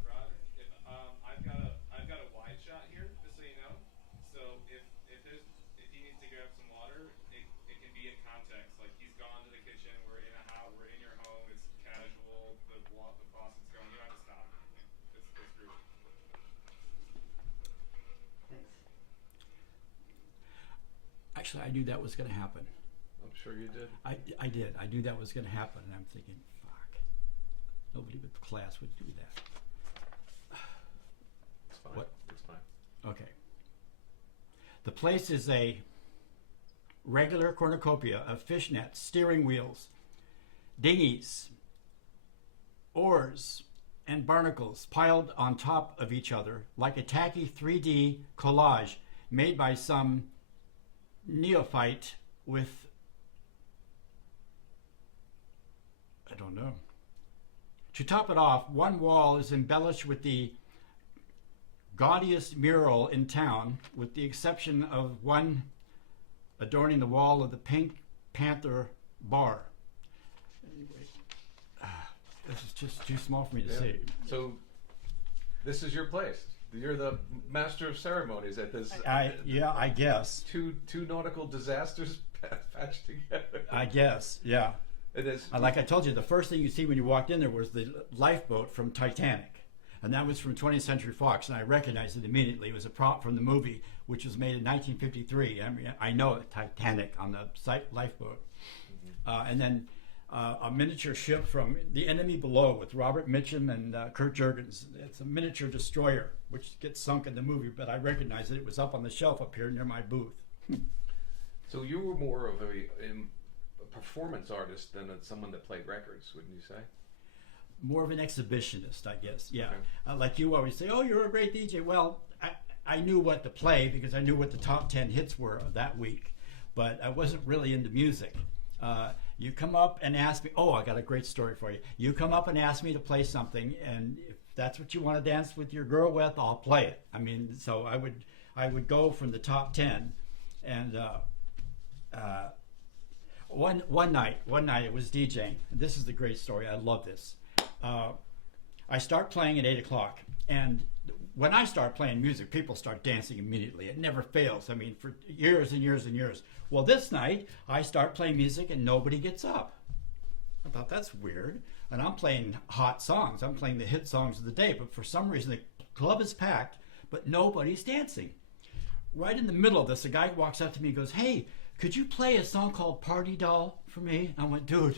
I've got a wide shot here, just so you know. So if he needs to grab some water, it can be in context. Like he's gone to the kitchen, we're in a house, we're in your home, it's casual, the faucet's going, you don't have to stop. It's group. Actually, I knew that was going to happen. I'm sure you did. I did. I knew that was going to happen, and I'm thinking, fuck. Nobody but the class would do that. It's fine. What? It's fine. Okay. The place is a regular cornucopia of fishnets, steering wheels, dinghies, oars, and barnacles piled on top of each other like a tacky 3D collage made by some neophyte with, I don't know. To top it off, one wall is embellished with the gaudiest mural in town, with the exception of one adorning the wall of the Pink Panther bar. Anyway, this is just too small for me to say. So, this is your place. You're the master of ceremonies at this. Yeah, I guess. Two nautical disasters patched together. I guess, yeah. It is. Like I told you, the first thing you see when you walked in there was the lifeboat from Titanic. And that was from 20th Century Fox, and I recognized it immediately. It was a prop from the movie, which was made in 1953. I mean, I know it, Titanic on the lifeboat. Mm-hmm. And then a miniature ship from The Enemy Below with Robert Mitchum and Kurt Jurgens. It's a miniature destroyer, which gets sunk in the movie, but I recognized it. It was up on the shelf up here near my booth. So you were more of a performance artist than someone that played records, wouldn't you say? More of an exhibitionist, I guess. Yeah. Okay. Like you always say, oh, you're a great DJ. Well, I knew what to play because I knew what the top 10 hits were that week, but I wasn't really into music. You come up and ask me, oh, I got a great story for you. You come up and ask me to play something, and if that's what you want to dance with your girl with, I'll play it. I mean, so I would go from the top 10, and one night it was DJing. This is the great story. I love this. I start playing at 8 o'clock, and when I start playing music, people start dancing immediately. It never fails. I mean, for years and years and years. Well, this night, I start playing music and nobody gets up. I thought, that's weird. And I'm playing hot songs. I'm playing the hit songs of the day, but for some reason, the club is packed, but nobody's dancing. Right in the middle of this, a guy walks up to me and goes, hey, could you play a song called Party Doll for me? And I went, dude,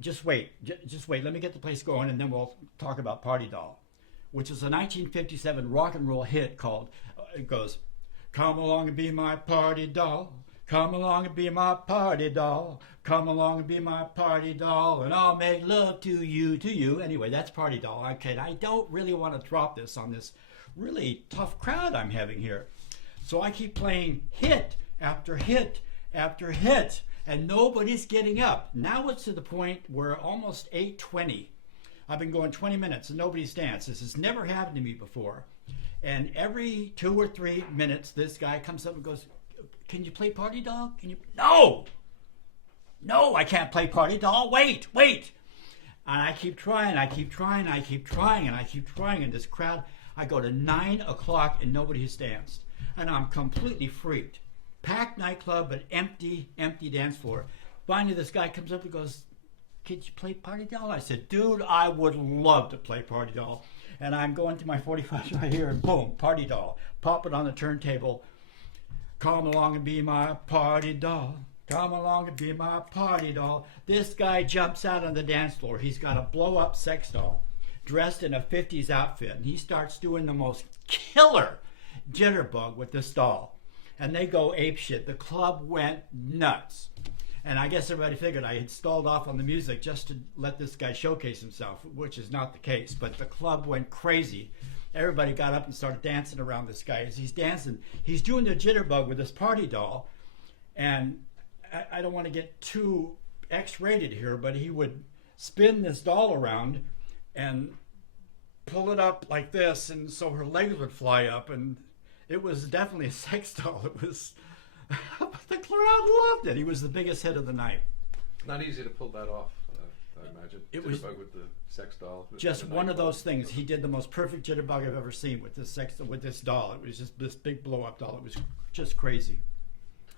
just wait. Let me get the place going, and then we'll talk about Party Doll, which is a 1957 rock and roll hit called, it goes, come along and be my party doll. Come along and be my party doll. Come along and be my party doll, and I'll make love to you, to you. Anyway, that's Party Doll. Okay, I don't really want to drop this on this really tough crowd I'm having here. So I keep playing hit after hit after hit, and nobody's getting up. Now it's to the point where almost 8:20. I've been going 20 minutes and nobody's danced. This has never happened to me before. And every 2 or 3 minutes, this guy comes up and goes, can you play Party Doll? Can you? No! No, I can't play Party Doll. Wait. And I keep trying, I keep trying, I keep trying, and I keep trying. And this crowd, I go to 9 o'clock and nobody has danced. And I'm completely freaked. Packed nightclub, but empty dance floor. Finally, this guy comes up and goes, could you play Party Doll? I said, dude, I would love to play Party Doll. And I'm going to my 45 right here, and boom, Party Doll. Pop it on the turntable. Come along and be my party doll. Come along and be my party doll. This guy jumps out on the dance floor. He's got a blow-up sex doll, dressed in a 50s outfit, and he starts doing the most killer jitterbug with this doll. And they go apeshit. The club went nuts. And I guess everybody figured I had stalled off on the music just to let this guy showcase himself, which is not the case. But the club went crazy. Everybody got up and started dancing around this guy. As he's dancing, he's doing the jitterbug with this party doll. And I don't want to get too X-rated here, but he would spin this doll around and pull it up like this, and so her legs would fly up. And it was definitely a sex doll. It was... the crowd loved it. He was the biggest hit of the night. Not easy to pull that off, I imagine. It was with the sex doll. Just one of those things. He did the most perfect jitterbug I've ever seen with this doll. It was just this big blow-up doll. It was just crazy.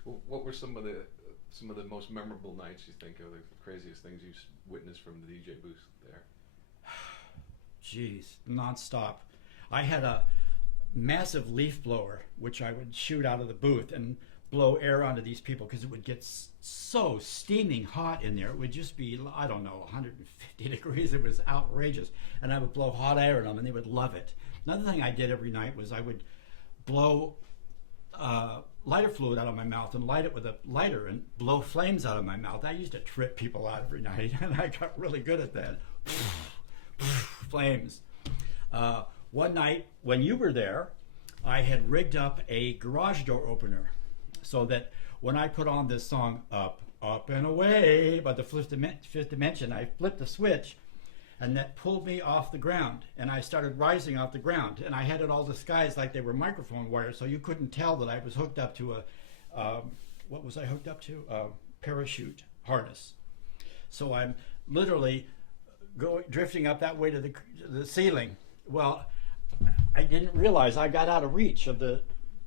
Well, what were some of the most memorable nights you think of, the craziest things you witnessed from the DJ booth there? Jeez, nonstop. I had a massive leaf blower, which I would shoot out of the booth and blow air onto these people because it would get so steaming hot in there. It would just be, I don't know, 150 degrees. It was outrageous. And I would blow hot air on them and they would love it. Another thing I did every night was I would blow lighter fluid out of my mouth and light it with a lighter and blow flames out of my mouth. I used to trip people out every night, and I got really good at that. Flames. One night when you were there, I had rigged up a garage door opener so that when I put on this song, Up, Up and Away, by the Fifth Dimension, I flipped the switch and that pulled me off the ground, and I started rising off the ground, and I had it all disguised like they were microphone wires, so you couldn't tell that I was hooked up to a, what was I hooked up to? A parachute harness. So I'm literally drifting up that way to the ceiling. Well, I didn't realize I got out of reach of the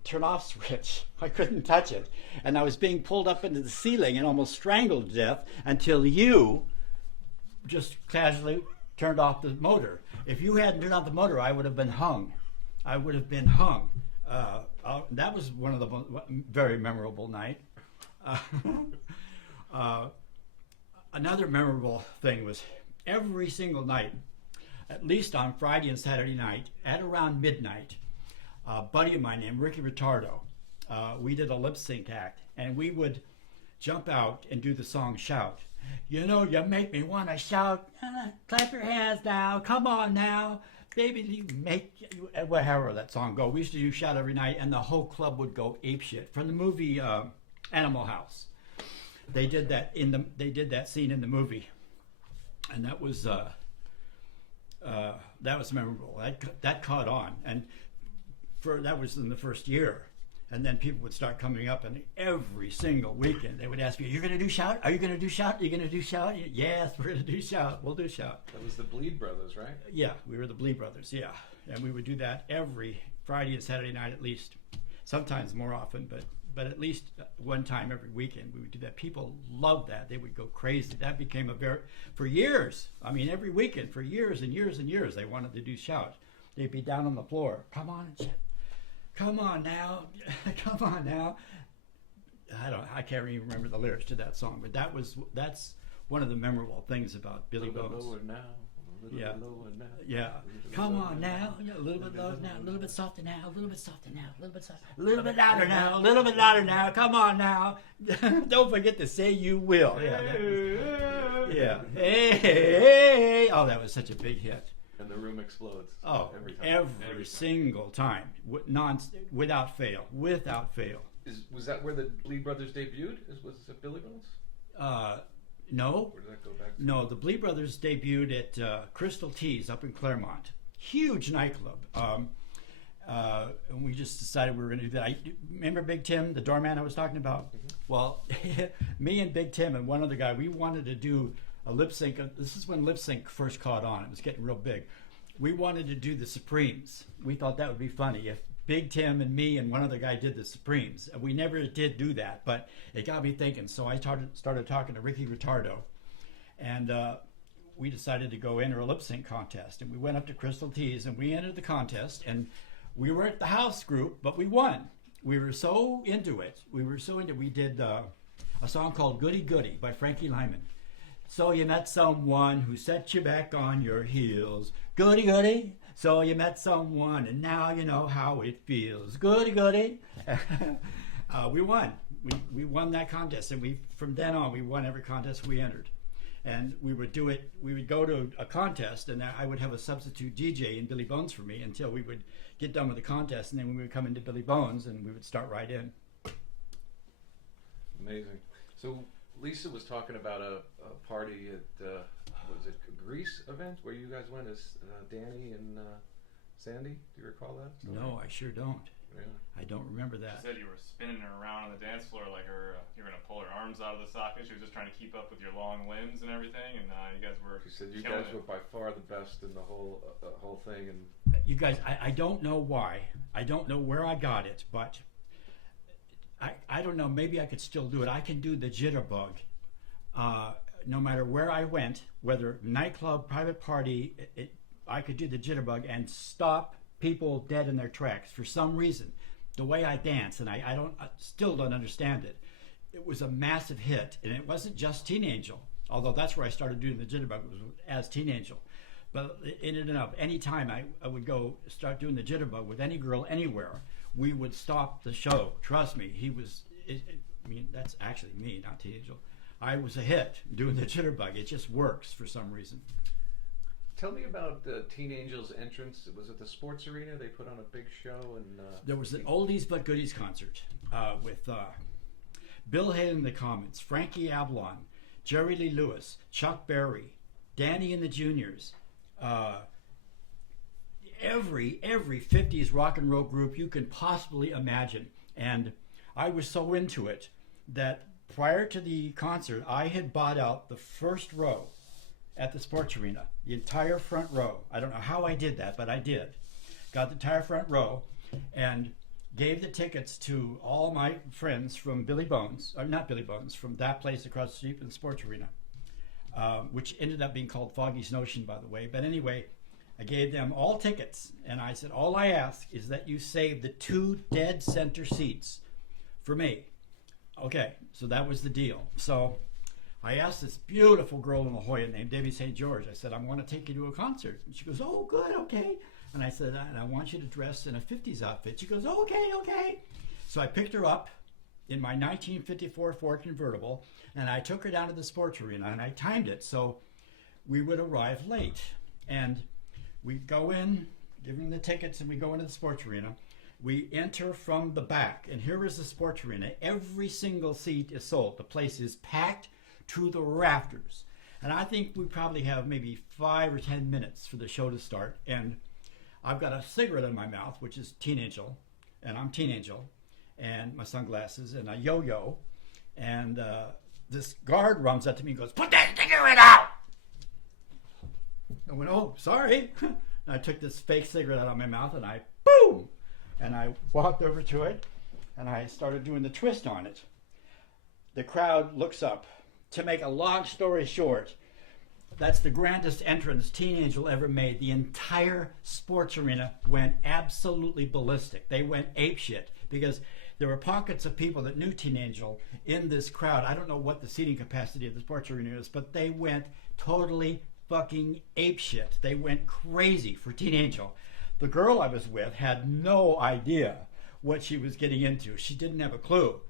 turn off switch. I couldn't touch it. And I was being pulled up into the ceiling and almost strangled to death until you just casually turned off the motor. If you hadn't turned off the motor, I would have been hung. I would have been hung. That was one of the very memorable night. Another memorable thing was every single night, at least on Friday and Saturday night, at around midnight, a buddy of mine named Ricky Ritardo, we did a lip sync act, and we would jump out and do the song Shout. You know, you make me want to shout, clap your hands now, come on now, baby, you make, however that song go. We used to do Shout every night, and the whole club would go apeshit. From the movie Animal House. They did that scene in the movie, and that was memorable. That caught on, and that was in the first year. And then people would start coming up, and every single weekend they would ask me, "You're going to do Shout? Are you going to do Shout? Are you going to do Shout?" Yes, we're going to do Shout. We'll do Shout. That was the Bleed Brothers, right? Yeah, we were the Bleed Brothers. Yeah, and we would do that every Friday and Saturday night at least. Sometimes more often, but at least one time every weekend we would do that. People loved that. They would go crazy. That became for years. I mean, every weekend for years and years and years they wanted to do Shout. They'd be down on the floor. Come on and shout. Come on now, come on now. I can't even remember the lyrics to that song, but that's one of the memorable things about Billy Bones. Lower now. little Yeah. bit lower now. Yeah. Come on now, a little bit lower now, a little bit softer now, a little bit softer now, a little bit softer, a little bit louder now, a little bit louder now. Come on now. Don't forget to say you will. Yeah. That was, yeah. Hey, hey, hey. Oh, that was such a big hit. And the room explodes. Oh, every time. every single time, without fail, without fail. Was that where the Bleed Brothers debuted? Was it Billy Bones? No. Where did that go back to? No, the Bleed Brothers debuted at Crystal Teas up in Claremont. Huge nightclub. And we just decided we were going to do that. Remember Big Tim, the doorman I was talking about? Mm-hmm. Well, me and Big Tim and one other guy, we wanted to do a lip sync. This is when lip sync first caught on. It was getting real big. We wanted to do the Supremes. We thought that would be funny if Big Tim and me and one other guy did the Supremes. We never did do that, but it got me thinking. So I started talking to Ricky Ritardo, and we decided to go enter a lip sync contest. And we went up to Crystal Teas and we entered the contest. And we weren't the house group, but we won. We were so into it. We did a song called Goody Goody by Frankie Lyman. So you met someone who set you back on your heels. Goody goody. So you met someone and now you know how it feels. Goody goody. We won. We won that contest, and from then on we won every contest we entered. And we would do it. We would go to a contest, and I would have a substitute DJ in Billy Bones for me until we would get done with the contest, and then we would come into Billy Bones and we would start right in. Amazing. So Lisa was talking about a party at was it a Greece event where you guys went as Danny and Sandy? Do you recall that story? No, I sure don't. Really? I don't remember that. She said you were spinning her around on the dance floor like you were gonna pull her arms out of the socket. She was just trying to keep up with your long limbs and everything, and you guys were. She said you killing guys it. were by far the best in the whole thing, and You guys, I don't know why. I don't know where I got it, but I don't know. Maybe I could still do it. I can do the jitterbug. No matter where I went, whether nightclub, private party, I could do the jitterbug and stop people dead in their tracks for some reason. The way I dance, and I still don't understand it. It was a massive hit, and it wasn't just Teen Angel, although that's where I started doing the jitterbug, was as Teen Angel. But it ended up, anytime I would go start doing the jitterbug with any girl anywhere, we would stop the show. Trust me, I mean, that's actually me, not Teen Angel. I was a hit doing the jitterbug. It just works for some reason. tell me about Teen Angel's entrance. Was it the sports arena? They put on a big show, and there was an oldies but goodies concert with Bill Haley and the Comets, Frankie Avalon, Jerry Lee Lewis, Chuck Berry, Danny and the Juniors, every 50s rock and roll group you can possibly imagine. And I was so into it that prior to the concert, I had bought out the first row at the sports arena, the entire front row. I don't know how I did that, but I did. Got the entire front row and gave the tickets to all my friends from Billy Bones, or not Billy Bones, from that place across the street from the sports arena, which ended up being called Foggy's Notion, by the way. But anyway, I gave them all tickets, and I said, all I ask is that you save the 2 dead center seats for me. Okay, so that was the deal. So I asked this beautiful girl in La Jolla named Debbie St. George. I said, I want to take you to a concert. And she goes, oh, good, okay. And I said, and I want you to dress in a 50s outfit. She goes, okay. So I picked her up in my 1954 Ford convertible, and I took her down to the sports arena, and I timed it so we would arrive late. And we go in, give them the tickets, and we go into the sports arena. We enter from the back, and here is the sports arena. Every single seat is sold. The place is packed to the rafters. And I think we probably have maybe 5 or 10 minutes for the show to start. And I've got a cigarette in my mouth, which is Teen Angel, and I'm Teen Angel, and my sunglasses, and a yo-yo. And this guard runs up to me and goes, put that cigarette out! I went, oh, sorry. And I took this fake cigarette out of my mouth, and I, boom! And I walked over to it, and I started doing the twist on it. The crowd looks up. To make a long story short, that's the grandest entrance Teen Angel ever made. The entire sports arena went absolutely ballistic. They went apeshit because there were pockets of people that knew Teen Angel in this crowd. I don't know what the seating capacity of the sports arena is, but they went totally fucking apeshit. They went crazy for Teen Angel. The girl I was with had no idea what she was getting into. She didn't have a clue.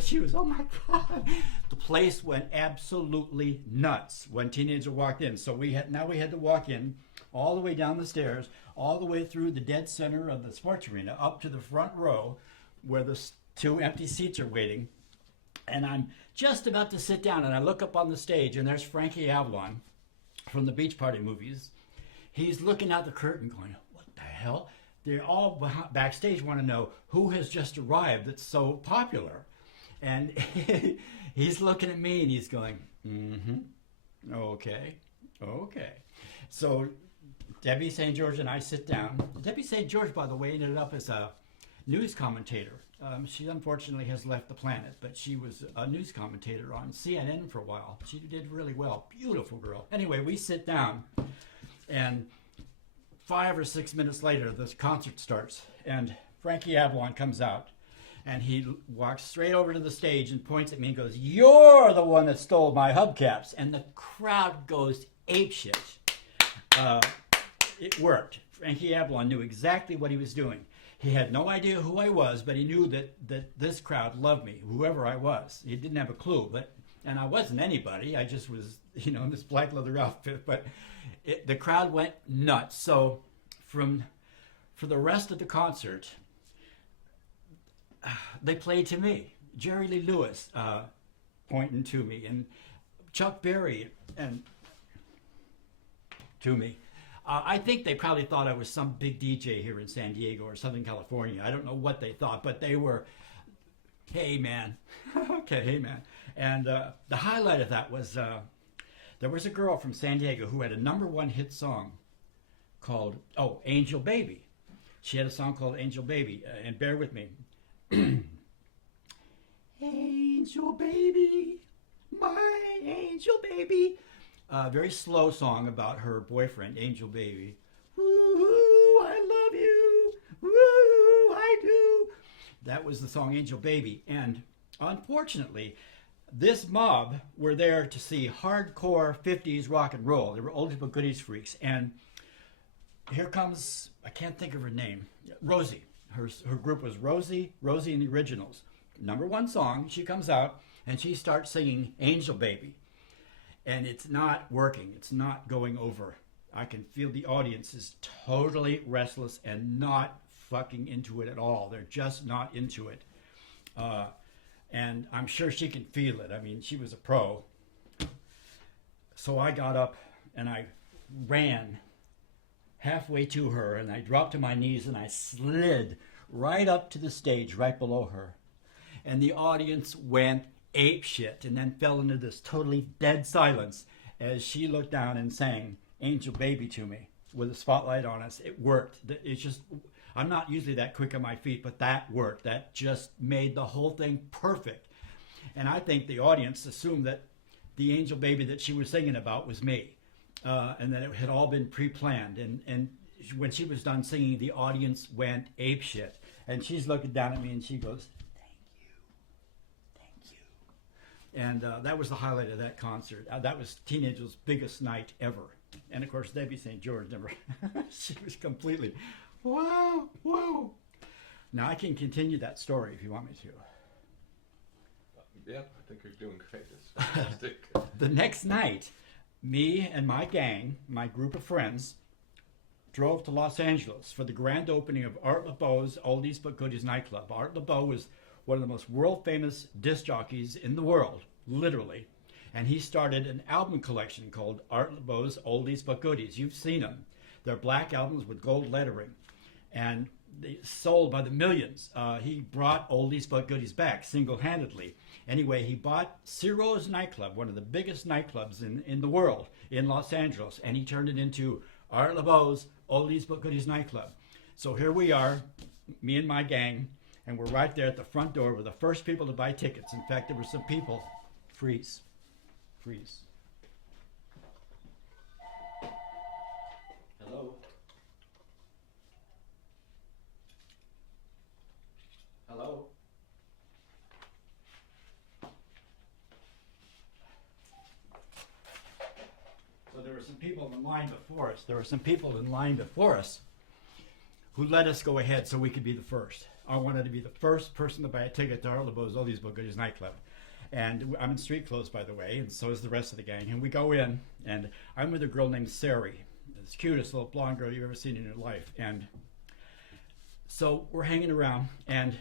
She was, oh my God. The place went absolutely nuts when Teen Angel walked in. So we had to walk in all the way down the stairs, all the way through the dead center of the sports arena, up to the front row where the two empty seats are waiting. And I'm just about to sit down, and I look up on the stage, and there's Frankie Avalon from the Beach Party movies. He's looking out the curtain going, what the hell? They're all backstage want to know who has just arrived that's so popular. And he's looking at me, and he's going, okay. So Debbie St. George and I sit down. Debbie St. George, by the way, ended up as a news commentator. She unfortunately has left the planet, but she was a news commentator on CNN for a while. She did really well. Beautiful girl. Anyway, we sit down, and 5 or 6 minutes later, this concert starts, and Frankie Avalon comes out, and he walks straight over to the stage and points at me and goes, "You're the one that stole my hubcaps." And the crowd goes apeshit. It worked. Frankie Avalon knew exactly what he was doing. He had no idea who I was, but he knew that this crowd loved me, whoever I was. He didn't have a clue, and I wasn't anybody. I just was, in this black leather outfit. But the crowd went nuts. So for the rest of the concert, they played to me. Jerry Lee Lewis pointing to me, and Chuck Berry and to me. I think they probably thought I was some big DJ here in San Diego or Southern California. I don't know what they thought, but they were, hey man. Okay, hey man. And the highlight of that was there was a girl from San Diego who had a #1 hit song called, Angel Baby. She had a song called Angel Baby, and bear with me. Angel Baby, my angel baby. Very slow song about her boyfriend, Angel Baby. Woo, I love you. Woo, I do. That was the song Angel Baby. And unfortunately, this mob were there to see hardcore 50s rock and roll. They were oldies but goodies freaks. And here comes, I can't think of her name, Rosie. Her group was Rosie and the Originals. #1 song, she comes out and she starts singing Angel Baby. And it's not working. It's not going over. I can feel the audience is totally restless and not fucking into it at all. They're just not into it. And I'm sure she can feel it. I mean, she was a pro. So I got up and I ran halfway to her, and I dropped to my knees and I slid right up to the stage right below her. And the audience went apeshit and then fell into this totally dead silence as she looked down and sang Angel Baby to me with a spotlight on us. It worked. It's just, I'm not usually that quick on my feet, but that worked. That just made the whole thing perfect. And I think the audience assumed that the Angel Baby that she was singing about was me, and that it had all been pre-planned. And when she was done singing, the audience went apeshit. And she's looking down at me and she goes, and that was the highlight of that concert. That was Teen Angel's biggest night ever. And of course, Debbie St. George never, she was completely, wow. Now I can continue that story if you want me to. Yeah, I think you're doing great. It's fantastic. The next night, me and my gang, my group of friends, drove to Los Angeles for the grand opening of Art LeBeau's Oldies But Goodies nightclub. Art LeBeau was one of the most world-famous disc jockeys in the world, literally. And he started an album collection called Art LeBeau's Oldies But Goodies. You've seen them. They're black albums with gold lettering. And they sold by the millions. He brought Oldies But Goodies back single-handedly. Anyway, he bought Ciro's nightclub, one of the biggest nightclubs in the world, in Los Angeles, and he turned it into Art LeBeau's Oldies But Goodies nightclub. So here we are, me and my gang, and we're right there at the front door. We're the first people to buy tickets. In fact, there were some people. Freeze. Hello? Hello? So there were some people in line before us. There were some people in line before us who let us go ahead so we could be the first. I wanted to be the first person to buy a ticket to Art LeBeau's Oldies but Goodies nightclub. And I'm in street clothes, by the way, and so is the rest of the gang. And we go in, and I'm with a girl named Sari, the cutest little blonde girl you've ever seen in your life. And so we're hanging around, and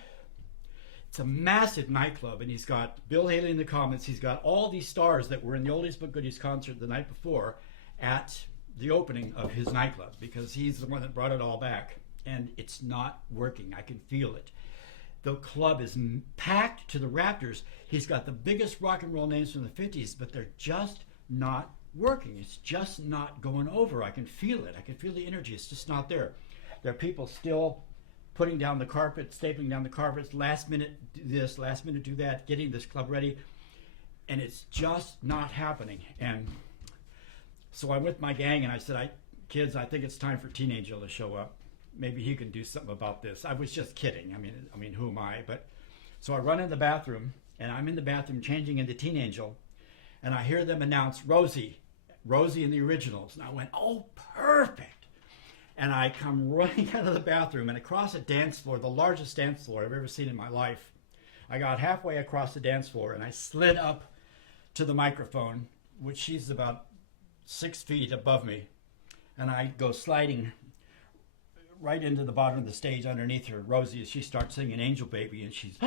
it's a massive nightclub, and he's got Bill Haley in the comments. He's got all these stars that were in the Oldies but Goodies concert the night before at the opening of his nightclub, because he's the one that brought it all back. And it's not working. I can feel it. The club is packed to the rafters. He's got the biggest rock and roll names from the 50s, but they're just not working. It's just not going over. I can feel it. I can feel the energy. It's just not there. There are people still putting down the carpet, stapling down the carpets, last minute do this, last minute do that, getting this club ready, and it's just not happening. And so I'm with my gang, and I said, kids, I think it's time for Teen Angel to show up. Maybe he can do something about this. I was just kidding. I mean, who am I? But so I run in the bathroom, and I'm in the bathroom changing into Teen Angel, and I hear them announce Rosie in the originals. And I went, oh, perfect. And I come running out of the bathroom and across a dance floor, the largest dance floor I've ever seen in my life. I got halfway across the dance floor, and I slid up to the microphone, which she's about 6 feet above me, and I go sliding right into the bottom of the stage underneath her, Rosie, as she starts singing Angel Baby, and she's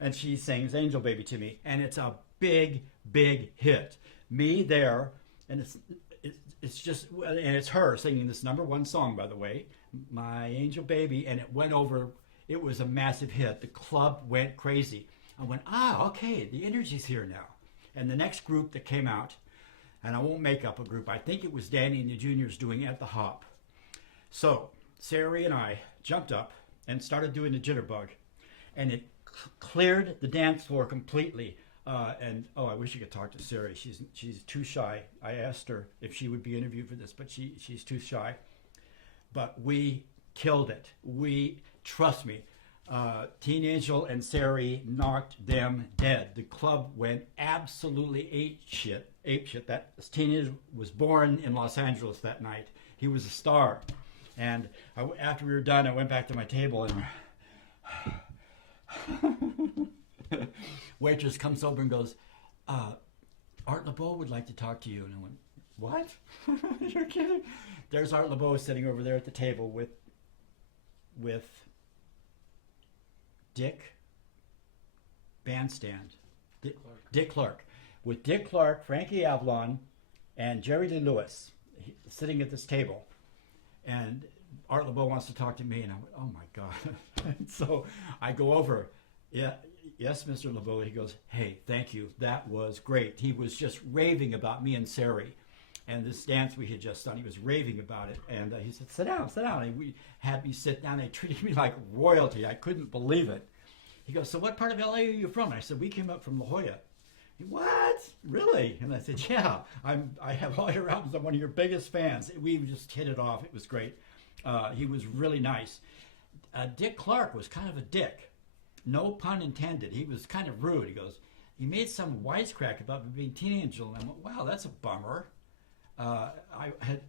and she sings Angel Baby to me, and it's a big, big hit. Me there, and it's just, and it's her singing this #1 song, by the way, My Angel Baby, and it went over. It was a massive hit. The club went crazy. I went, okay, the energy's here now. And the next group that came out, and I won't make up a group. I think it was Danny and the Juniors doing At the Hop. So Sari and I jumped up and started doing the jitterbug, and it cleared the dance floor completely. And I wish you could talk to Sari. She's too shy. I asked her if she would be interviewed for this, but she's too shy. But we killed it. Trust me. Teen Angel and Sari knocked them dead. The club went absolutely ape shit. That Teen Angel was born in Los Angeles that night. He was a star. And after we were done, I went back to my table, and waitress comes over and goes, Art LeBeau would like to talk to you. And I went, what? You're kidding? There's Art LeBeau sitting over there at the table with Dick Bandstand. Dick Clark. With Dick Clark, Frankie Avalon, and Jerry Lee Lewis sitting at this table. And Art LeBeau wants to talk to me, and I went, oh my God. So I go over, yes, Mr. LeBeau. He goes, hey, thank you. That was great. He was just raving about me and Sari and this dance we had just done. He was raving about it. And he said, sit down. And we had me sit down. They treated me like royalty. I couldn't believe it. He goes, so what part of LA are you from? And I said, we came up from La Jolla. He, what? Really? And I said, yeah, I have all your albums. I'm one of your biggest fans. We just hit it off. It was great. He was really nice. Dick Clark was kind of a dick. No pun intended. He was kind of rude. He goes, he made some wisecrack about me being Teen Angel. And I went, wow, that's a bummer.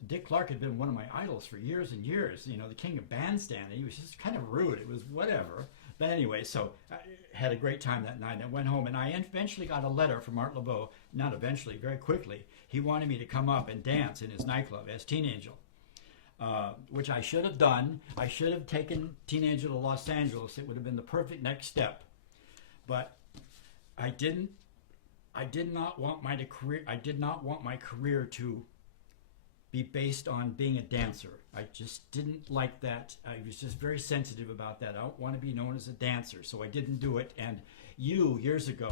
Dick Clark had been one of my idols for years and years, the king of bandstand. He was just kind of rude. It was whatever. But anyway, so I had a great time that night. I went home, and I eventually got a letter from Art LeBeau. Not eventually, very quickly. He wanted me to come up and dance in his nightclub as Teen Angel, which I should have done. I should have taken Teen Angel to Los Angeles. It would have been the perfect next step. But I didn't. I did not want my career to be based on being a dancer. I just didn't like that. I was just very sensitive about that. I don't want to be known as a dancer, so I didn't do it. And you, years ago,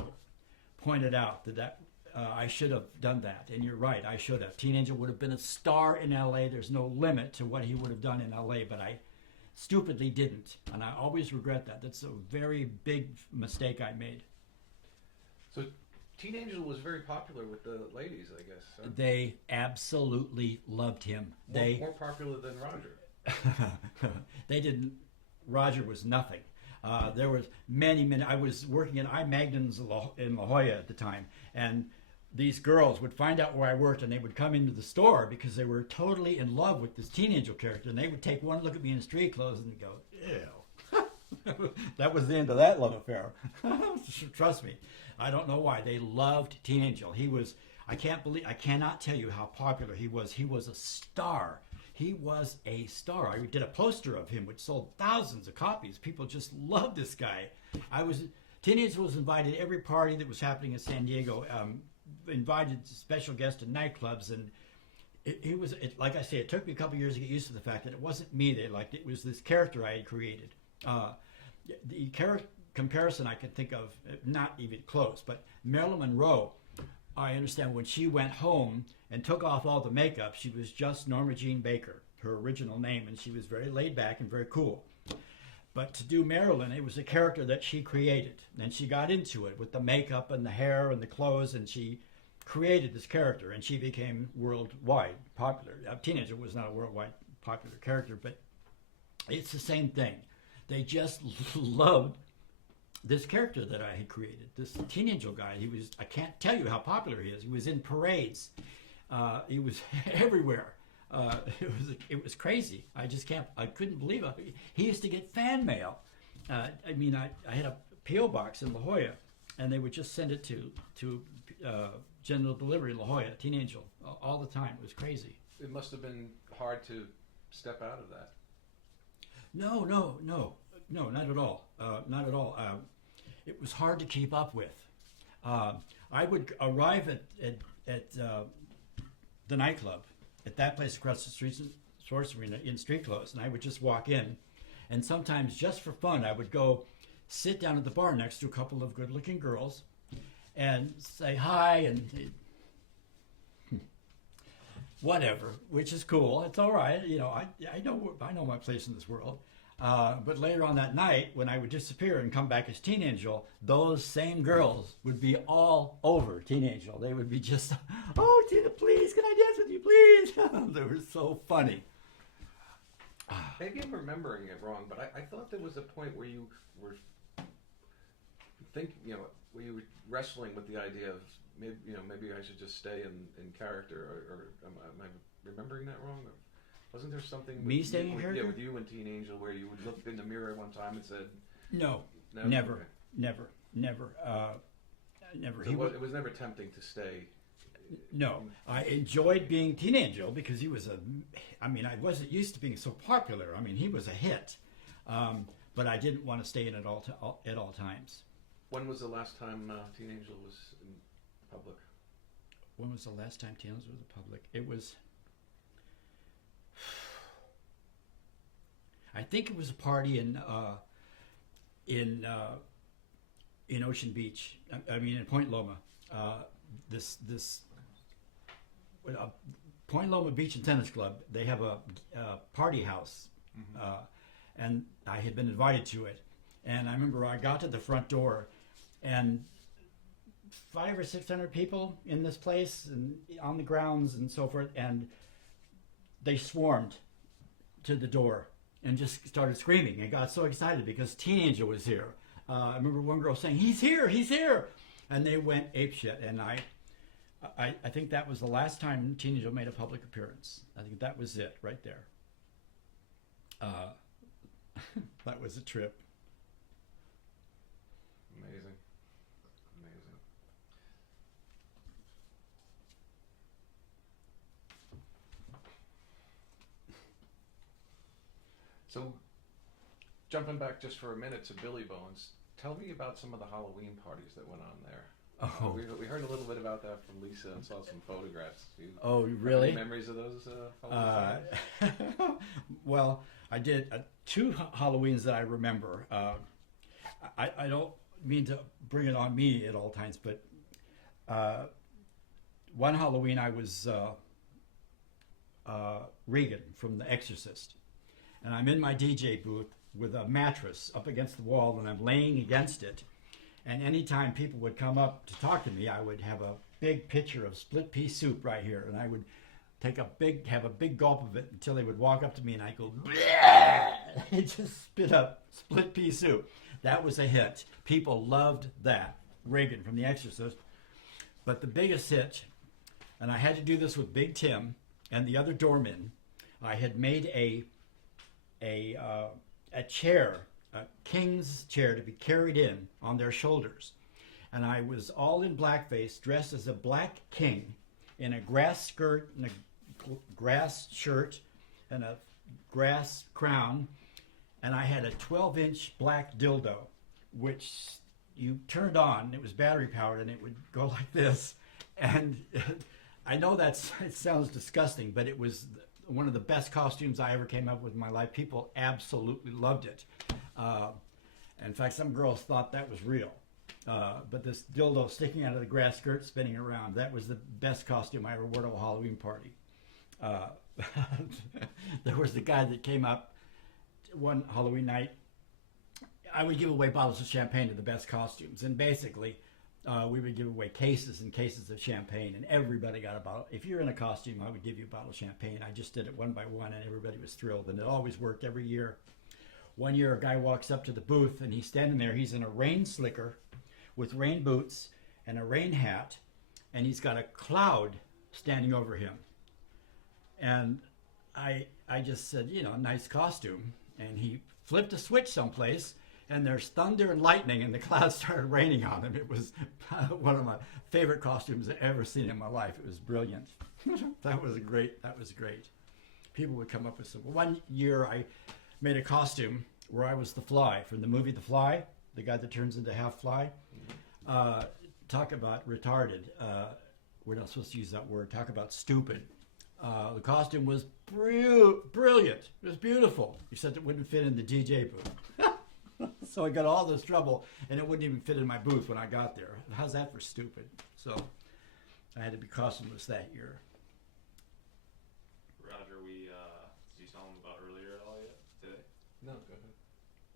pointed out that I should have done that. And you're right, I should have. Teen Angel would have been a star in LA. There's no limit to what he would have done in LA, but I stupidly didn't. And I always regret that. That's a very big mistake I made. So Teen Angel was very popular with the ladies, I guess. Huh? They absolutely loved him. More popular than Roger. They didn't. Roger was nothing. There was many. I was working at I Magnums in La Jolla at the time, and these girls would find out where I worked, and they would come into the store because they were totally in love with this teen angel character, and they would take one look at me in street clothes and go, ew. That was the end of that love affair. Trust me. I don't know why. They loved Teen Angel. He was, I cannot tell you how popular he was. He was a star. He was a star. I did a poster of him which sold thousands of copies. People just loved this guy. Teen Angel was invited to every party that was happening in San Diego, invited special guests to nightclubs, and like I say, it took me a couple years to get used to the fact that it wasn't me they liked. It was this character I had created. The comparison I can think of, not even close, but Marilyn Monroe, I understand when she went home and took off all the makeup, she was just Norma Jean Baker, her original name, and she was very laid back and very cool. But to do Marilyn, it was a character that she created, and she got into it with the makeup and the hair and the clothes, and she created this character, and she became worldwide popular. Teen Angel was not a worldwide popular character, but it's the same thing. They just loved this character that I had created, this Teen Angel guy. I can't tell you how popular he is. He was in parades. He was everywhere. It was crazy. I couldn't believe it. He used to get fan mail. I had a P.O. box in La Jolla, and they would just send it to general delivery in La Jolla, Teen Angel, all the time. It was crazy. It must have been hard to step out of that. No, not at all. Not at all. It was hard to keep up with. I would arrive at the nightclub, at that place across the street, Sports Arena, in street clothes, and I would just walk in, and sometimes just for fun, I would go sit down at the bar next to a couple of good-looking girls, and say hi and whatever, which is cool. It's all right. I know my place in this world. But later on that night, when I would disappear and come back as Teen Angel, those same girls would be all over Teen Angel. They would be just, oh, Tina, please, can I dance with you, please? They were so funny. Maybe I'm remembering it wrong, but I thought there was a point where you were where you were wrestling with the idea of maybe I should just stay in character, or am I remembering that wrong? Or wasn't there something me staying in character? Yeah, with you and Teen Angel, where you would look in the mirror one time and said, "No, no? Never, Okay. never." So it was never tempting to stay. No, I enjoyed being Teen Angel because he was I wasn't used to being so popular. He was a hit, but I didn't want to stay in at all times. When was the last time Teen Angel was in public? When was the last time Teen Angel was in public? It was, I think it was a party in Ocean Beach. In Point Loma. Point Loma Beach and Tennis Club. They have a party house, and I had been invited to it. And I remember I got to the front door, and 500 or 600 people in this place and on the grounds and so forth, and they swarmed to the door and just started screaming and got so excited because Teen Angel was here. I remember one girl saying, "He's here, he's here," and they went apeshit. And I think that was the last time Teen Angel made a public appearance. I think that was it right there. That was a trip. Amazing. So, jumping back just for a minute to Billy Bones, tell me about some of the Halloween parties that went on there. Oh. We heard a little bit about that from Lisa and saw some photographs. Oh, really? Any memories of those Halloween Well, I did 2 Halloweens that I remember. I don't mean to bring it on me at all times, but one Halloween I was Regan from The Exorcist. And I'm in my DJ booth with a mattress up against the wall, and I'm laying against it. And anytime people would come up to talk to me, I would have a big pitcher of split pea soup right here, and I would have a big gulp of it until they would walk up to me, and I'd go, bleh! And just spit up split pea soup. That was a hit. People loved that. Regan from The Exorcist. But the biggest hitch, and I had to do this with Big Tim and the other doormen, I had made a chair, a king's chair to be carried in on their shoulders. And I was all in blackface, dressed as a black king in a grass skirt and a grass shirt and a grass crown. And I had a 12-inch black dildo, which you turned on. It was battery powered, and it would go like this. And I know it sounds disgusting, but it was one of the best costumes I ever came up with in my life. People absolutely loved it. In fact, some girls thought that was real. But this dildo sticking out of the grass skirt, spinning around, that was the best costume I ever wore to a Halloween party. There was the guy that came up one Halloween night. I would give away bottles of champagne to the best costumes, and basically we would give away cases and cases of champagne, and everybody got a bottle. If you're in a costume, I would give you a bottle of champagne. I just did it one by one, and everybody was thrilled, and it always worked every year. One year, a guy walks up to the booth, and he's standing there. He's in a rain slicker with rain boots and a rain hat, and he's got a cloud standing over him. And I just said, you know, nice costume. And he flipped a switch someplace, and there's thunder and lightning, and the clouds started raining on him. It was one of my favorite costumes I've ever seen in my life. It was brilliant. That was great. People would come up with some. One year I made a costume where I was the Fly from the movie The Fly, the guy that turns into half fly. Talk about retarded. We're not supposed to use that word. Talk about stupid. The costume was brilliant. It was beautiful, except it wouldn't fit in the DJ booth. So I got all this trouble, and it wouldn't even fit in my booth when I got there. How's that for stupid? So I had to be costumeless that year. Roger, did you tell them about earlier at all yet today? No, go ahead.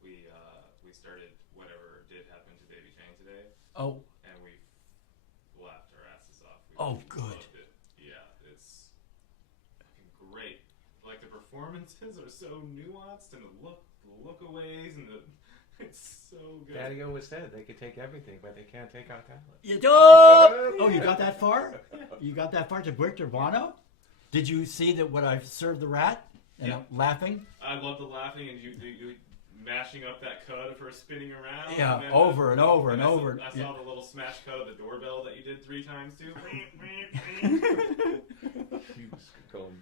We started whatever did happen to Baby Chang today. Oh. And we laughed our asses off. Good. Loved it. Yeah, it's fucking great. Like the performances are so nuanced, and the lookaways, and it's so good. Daddy always said they could take everything, but they can't take our talent. You got that far? You got that far to Victor Bono? Did you see that what I served the rat? And I'm laughing? I love the laughing, and you mashing up that cut of her spinning around. Yeah, and over and over and over. I saw the little smash cut of the doorbell that you did 3 times too. He was going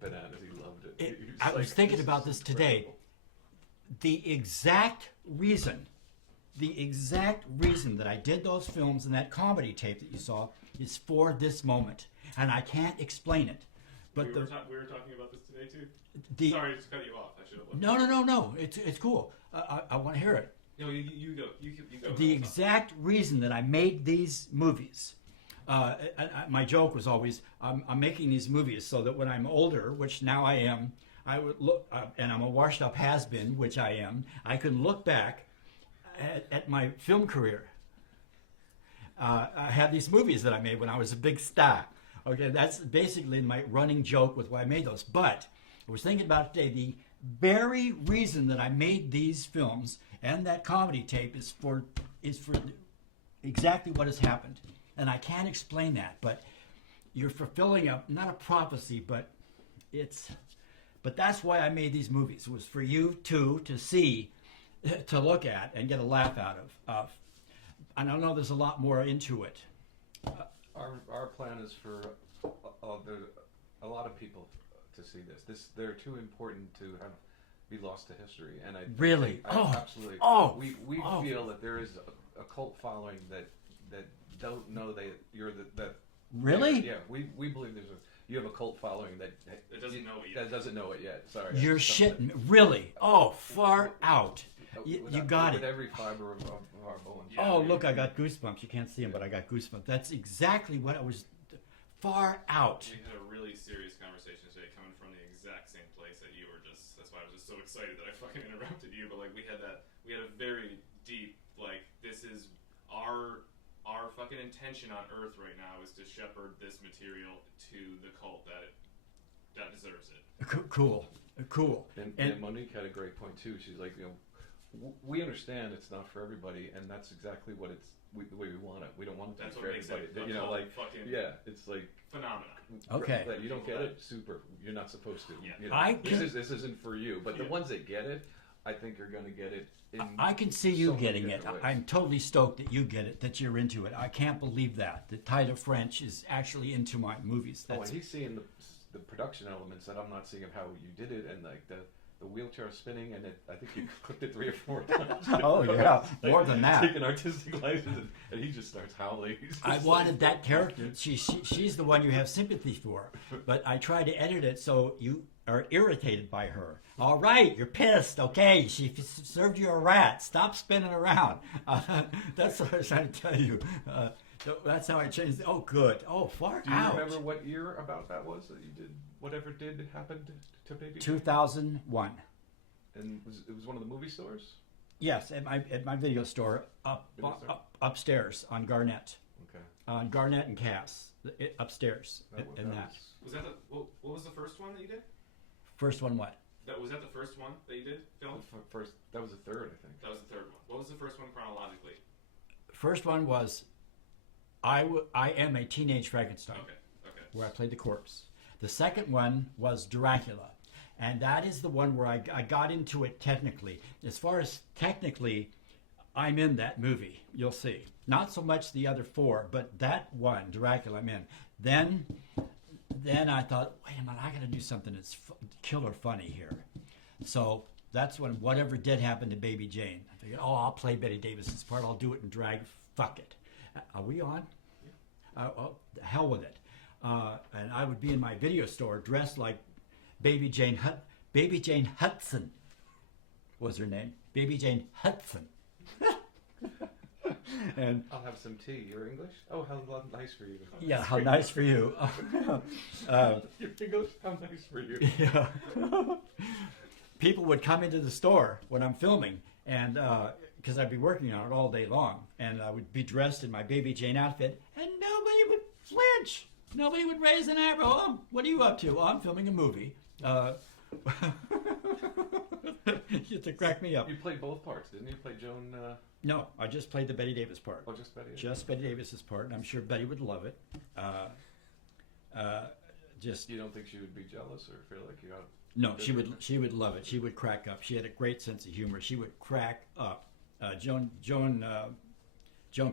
bananas. He loved it. I was thinking about this today. The exact reason that I did those films and that comedy tape that you saw is for this moment, and I can't explain it. But we were talking about this today too. Sorry to cut you off. I should have. No. It's cool. I want to hear it. No, you go. You go. The exact reason that I made these movies. My joke was always, I'm making these movies so that when I'm older, which now I am, I would look, and I'm a washed-up has-been, which I am. I can look back at my film career. I have these movies that I made when I was a big star. Okay, that's basically my running joke with why I made those. But I was thinking about it today. The very reason that I made these films and that comedy tape is for exactly what has happened. And I can't explain that, but you're fulfilling not a prophecy, but that's why I made these movies. It was for you to see, to look at, and get a laugh out of. And I know there's a lot more into it. Our plan is for a lot of people to see this. They're too important to be lost to history, and really, absolutely. We feel that there is a cult following that don't know that you're that. Really? Yeah, we believe you have a cult following that doesn't know it yet. That doesn't know it yet. Sorry. You're shitting. Really? Oh, far out. You got with it. every fiber of our bones. Oh, look, I got goosebumps. You can't see them, but I got goosebumps. That's exactly what I was. Far out. We had a really serious conversation today, coming from the exact same place that you were just. That's why I was just so excited that I fucking interrupted you. But like, we had a very deep, like, this is our fucking intention on Earth right now is to shepherd this material to the cult that deserves it. Cool. And Monique had a great point too. She's like, we understand it's not for everybody, and that's exactly what the way we want it. We don't want it to That's be what for makes everybody. it You know, like fucking it's like phenomenal. Okay. You don't get it, super. You're not supposed to. Yeah. You know, this isn't for you. But the Yeah. ones that get it, I think are going to get it. I can see you so many getting it. different ways. I'm totally stoked that you get it, that you're into it. I can't believe that Tyler French is actually into my movies. Oh, and he's seeing the production elements that I'm not seeing of how you did it, and like the wheelchair spinning, and I think you clicked it 3 or 4 times. Oh, yeah, more than that. Taking artistic license, and he just starts howling. I wanted that character. She's the one you have sympathy for. But I tried to edit it so you are irritated by her. All right, you're pissed. Okay, she served you a rat. Stop spinning around. That's what I was trying to tell you. That's how I changed it. Oh, good. Oh, far out. Do you remember what year about that was that you did whatever did happen to Baby? 2001. And it was one of the movie stores? Yes, at my video store upstairs on Garnett. Okay. On Garnett and Cass, upstairs. Was that what was the first one that you did? First one what? Was that the first one that you did film? First, that was the third, I think. That was the third one. What was the first one chronologically? First one was I Am a Teenage Frankenstein. Okay. Where I played the corpse. The second one was Dracula. And that is the one where I got into it technically. As far as technically, I'm in that movie. You'll see. Not so much the other 4, but that one, Dracula, I'm in. Then I thought, wait a minute, I got to do something that's killer funny here. So that's when whatever did happen to Baby Jane. I figured, I'll play Betty Davis's part. I'll do it in drag. Fuck it. Are we on? Oh, the hell with it. And I would be in my video store dressed like Baby Jane Hudson was her name. Baby Jane Hudson. And I'll have some tea. You're English? Oh, how nice for you. Yeah, how nice for you. You're English? How nice for you. Yeah. People would come into the store when I'm filming, and because I'd be working on it all day long, and I would be dressed in my Baby Jane outfit, and nobody would flinch. Nobody would raise an eyebrow. Oh, what are you up to? Oh, I'm filming a movie. You have to crack me up. You played both parts, didn't you? Play Joan? No, I just played the Betty Davis part. Oh, just Betty Davis. Just Betty Davis's part, and I'm sure Betty would love it. You don't think she would be jealous or feel like you got? No, she would love it. She would crack up. She had a great sense of humor. She would crack up. Joan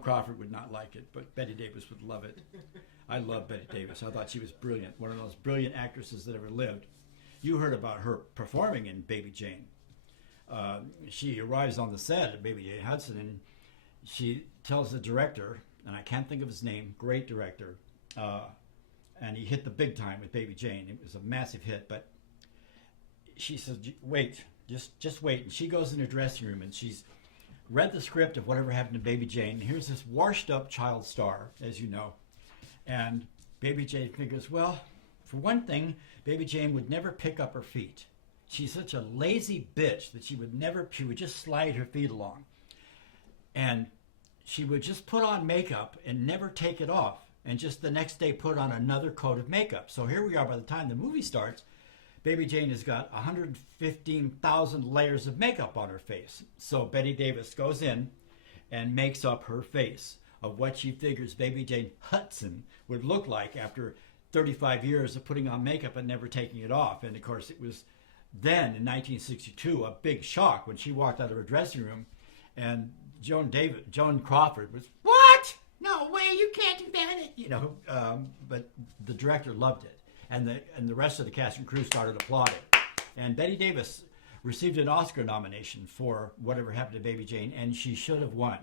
Crawford would not like it, but Betty Davis would love it. I love Betty Davis. I thought she was brilliant. One of those brilliant actresses that ever lived. You heard about her performing in Baby Jane. She arrives on the set of Baby Jane Hudson, and she tells the director, and I can't think of his name, great director, and he hit the big time with Baby Jane. It was a massive hit, but she says, wait, just wait. And she goes in her dressing room, and she's read the script of Whatever Happened to Baby Jane. Here's this washed up child star, as you know. And Baby Jane figures, well, for one thing, Baby Jane would never pick up her feet. She's such a lazy bitch that she would just slide her feet along. And she would just put on makeup and never take it off. And just the next day put on another coat of makeup. So here we are by the time the movie starts. Baby Jane has got 115,000 layers of makeup on her face. So Betty Davis goes in and makes up her face of what she figures Baby Jane Hudson would look like after 35 years of putting on makeup and never taking it off. And of course it was then in 1962 a big shock when she walked out of her dressing room and Joan Crawford was, what? No way, you can't do that. But the director loved it. And the rest of the cast and crew started applauding. And Betty Davis received an Oscar nomination for Whatever Happened to Baby Jane, and she should have won.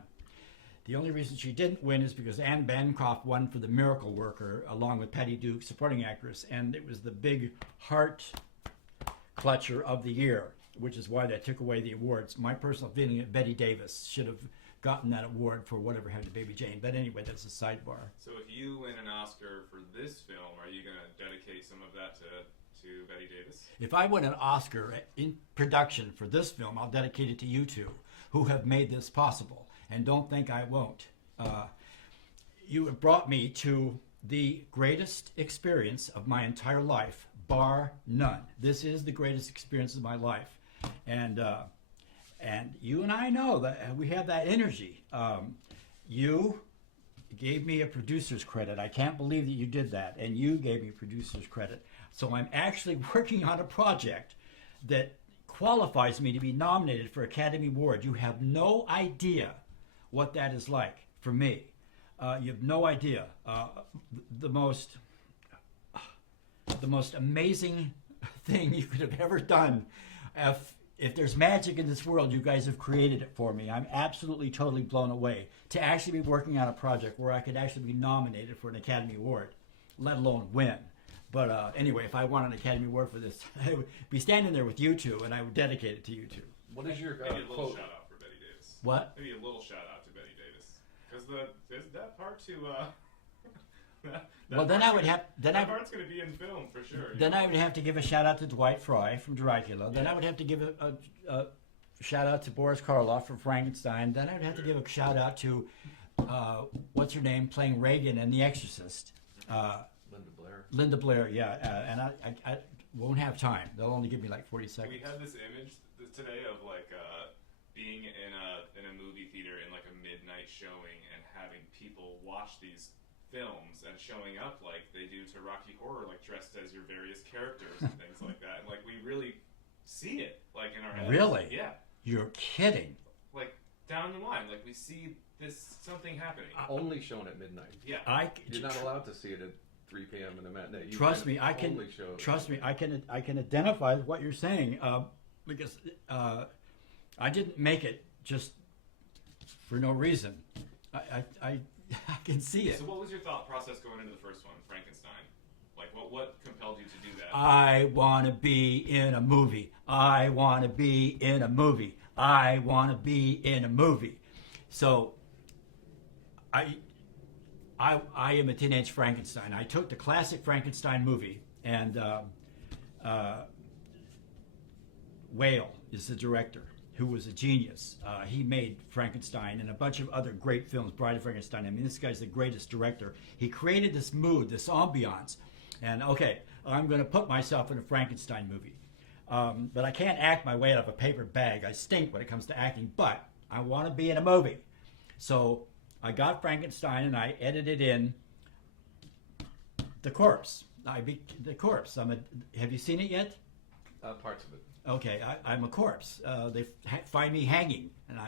The only reason she didn't win is because Anne Bancroft won for The Miracle Worker, along with Patty Duke, supporting actress, and it was the big heart clutcher of the year, which is why they took away the awards. My personal feeling is Betty Davis should have gotten that award for Whatever Happened to Baby Jane. But anyway, that's a sidebar. So if you win an Oscar for this film, are you going to dedicate some of that to Betty Davis? If I win an Oscar in production for this film, I'll dedicate it to you two, who have made this possible. And don't think I won't. You have brought me to the greatest experience of my entire life, bar none. This is the greatest experience of my life. And And you and I know that we have that energy. You gave me a producer's credit. I can't believe that you did that. And you gave me producer's credit. So I'm actually working on a project that qualifies me to be nominated for Academy Award. You have no idea what that is like for me. You have no idea. The most amazing thing you could have ever done. If there's magic in this world, you guys have created it for me. I'm absolutely, totally blown away to actually be working on a project where I could actually be nominated for an Academy Award, let alone win. But anyway, if I won an Academy Award for this, I would be standing there with you two, and I would dedicate it to you two. What is your maybe a little shout out for Betty Davis? What? Maybe a little shout out to Betty Davis, because that part to. Then I would have. That part's going to be in film for sure. Then I would have to give a shout out to Dwight Fry from Dracula. Then I would have to give a shout out to Boris Karloff from Frankenstein. Then I would have to give a shout out to what's her name playing Reagan in The Exorcist. Linda Blair. Linda Blair, yeah. And I won't have time. They'll only give me like 40 seconds. We had this image today of like being in a movie theater in like a midnight showing and having people watch these films and showing up like they do to Rocky Horror, like dressed as your various characters and things like that. And, like we really see it, like in our heads. Really? Yeah. You're kidding. Like down the line, like we see something happening. Only shown at midnight. Yeah. You're not allowed to see it at 3 p.m. in the matinee. Trust me, I can identify what you're saying because I didn't make it just for no reason. I can see it. So what was your thought process going into the first one, Frankenstein? Like what compelled you to do that? I want to be in a movie. I want to be in a movie. I want to be in a movie. So I am a teenage Frankenstein. I took the classic Frankenstein movie, and Whale is the director, who was a genius. He made Frankenstein and a bunch of other great films, Bride of Frankenstein. I mean, this guy's the greatest director. He created this mood, this ambiance. And okay, I'm going to put myself in a Frankenstein movie. But I can't act my way out of a paper bag. I stink when it comes to acting, but I want to be in a movie. So I got Frankenstein and I edited in the corpse. The corpse. Have you seen it yet? Parts of it. Okay, I'm a corpse. They find me hanging, and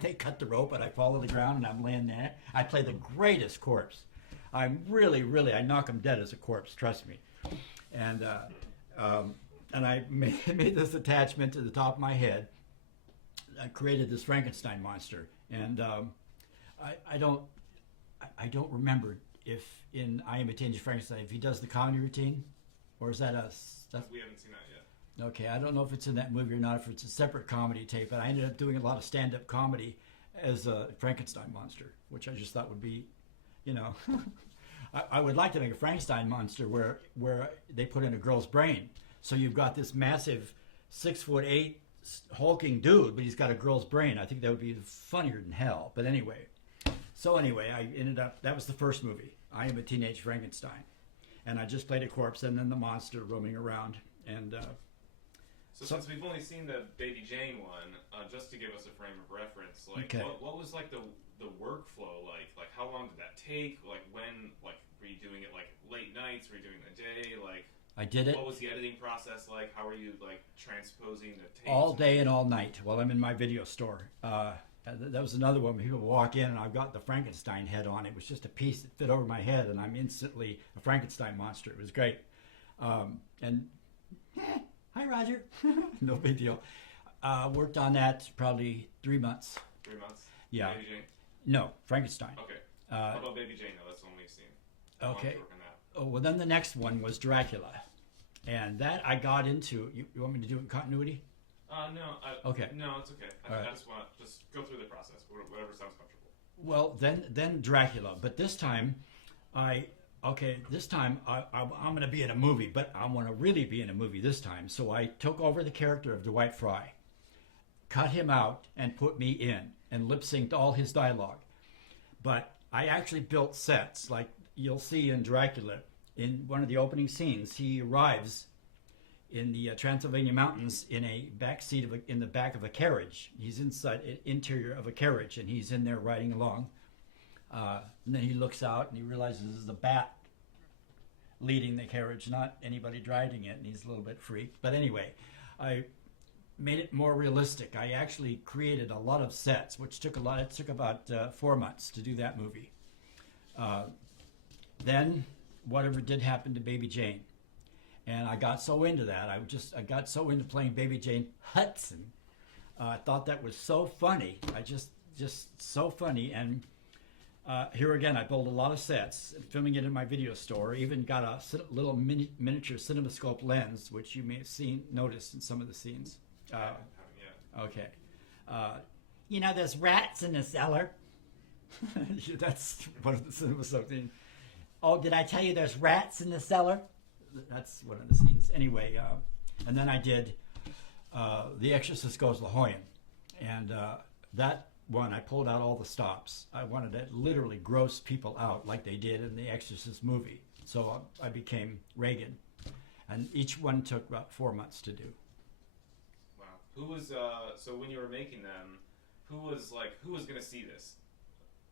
they cut the rope, and I fall to the ground, and I'm laying there. I play the greatest corpse. I'm really, I knock them dead as a corpse. Trust me. And I made this attachment to the top of my head. I created this Frankenstein monster, and I don't remember if in I Am a Teenage Frankenstein if he does the comedy routine, or is that us? We haven't seen that yet. Okay, I don't know if it's in that movie or not, if it's a separate comedy tape, but I ended up doing a lot of stand-up comedy as a Frankenstein monster, which I just thought would be, I would like to make a Frankenstein monster where they put in a girl's brain. So you've got this massive 6'8" hulking dude, but he's got a girl's brain. I think that would be funnier than hell. But anyway, I ended up, that was the first movie, I Am a Teenage Frankenstein. And I just played a corpse and then the monster roaming around. And so since we've only seen the Baby Jane one, just to give us a frame of reference, like okay. what was like the workflow like? Like how long did that take? Like when were you doing it like late nights? Were you doing it in the day? Like I did it. What was the editing process like? How were you like transposing the tapes? All day and all night while I'm in my video store. That was another one. People walk in and I've got the Frankenstein head on. It was just a piece that fit over my head, and I'm instantly a Frankenstein monster. It was great. And hi, Roger. No big deal. Worked on that probably 3 months. 3 months? Yeah. Baby Jane? No, Frankenstein. Okay. How about Baby Jane, though? That's the one we've seen. Okay. Oh, well, then the next one was Dracula. And that I got into. You want me to do it in continuity? No. Okay. No, it's okay. I right. just want to just go through the process, whatever sounds comfortable. Well, then Dracula. But this time, I'm going to be in a movie, but I want to really be in a movie this time. So I took over the character of Dwight Fry, cut him out, and put me in, and lip-synced all his dialogue. But I actually built sets, like you'll see in Dracula. In one of the opening scenes, he arrives in the Transylvania mountains in a back seat in the back of a carriage. He's inside the interior of a carriage, and he's in there riding along. And then he looks out and he realizes this is a bat leading the carriage, not anybody driving it, and he's a little bit freaked. But anyway, I made it more realistic. I actually created a lot of sets, which took a lot. It took about 4 months to do that movie. Then whatever did happen to Baby Jane. And I got so into that. I got so into playing Baby Jane Hudson. I thought that was so funny. Just so funny. And here again, I built a lot of sets, filming it in my video store. Even got a little miniature cinemascope lens, which you may have noticed in some of the scenes. Okay. You know, there's rats in the cellar. That's one of the cinemascope scenes. Oh, did I tell you there's rats in the cellar? That's one of the scenes. Anyway, and then I did The Exorcist Goes La Jolla. And that one, I pulled out all the stops. I wanted to literally gross people out like they did in the Exorcist movie. So I became Reagan. And each one took about 4 months to do. Wow. Who was, so when you were making them, who was going to see this?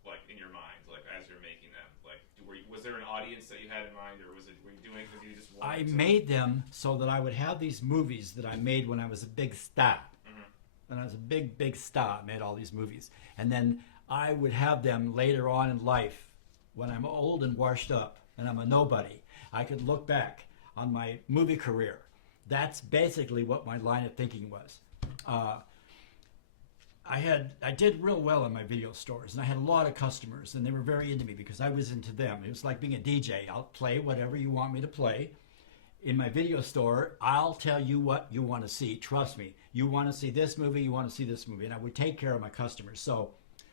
Like in your mind, like as you're making them, like was there an audience that you had in mind, or were you doing it because you just wanted to? Made them so that I would have these movies that I made when I was a big star. Mm-hmm. When I was a big star, I made all these movies, and then I would have them later on in life when I'm old and washed up and I'm a nobody. I could look back on my movie career. That's basically what my line of thinking was. I did real well in my video stores, and I had a lot of customers, and they were very into me because I was into them. It was like being a DJ. I'll play whatever you want me to play. In my video store, I'll tell you what you want to see. Trust me. You want to see this movie, you want to see this movie. And I would take care of my customers. So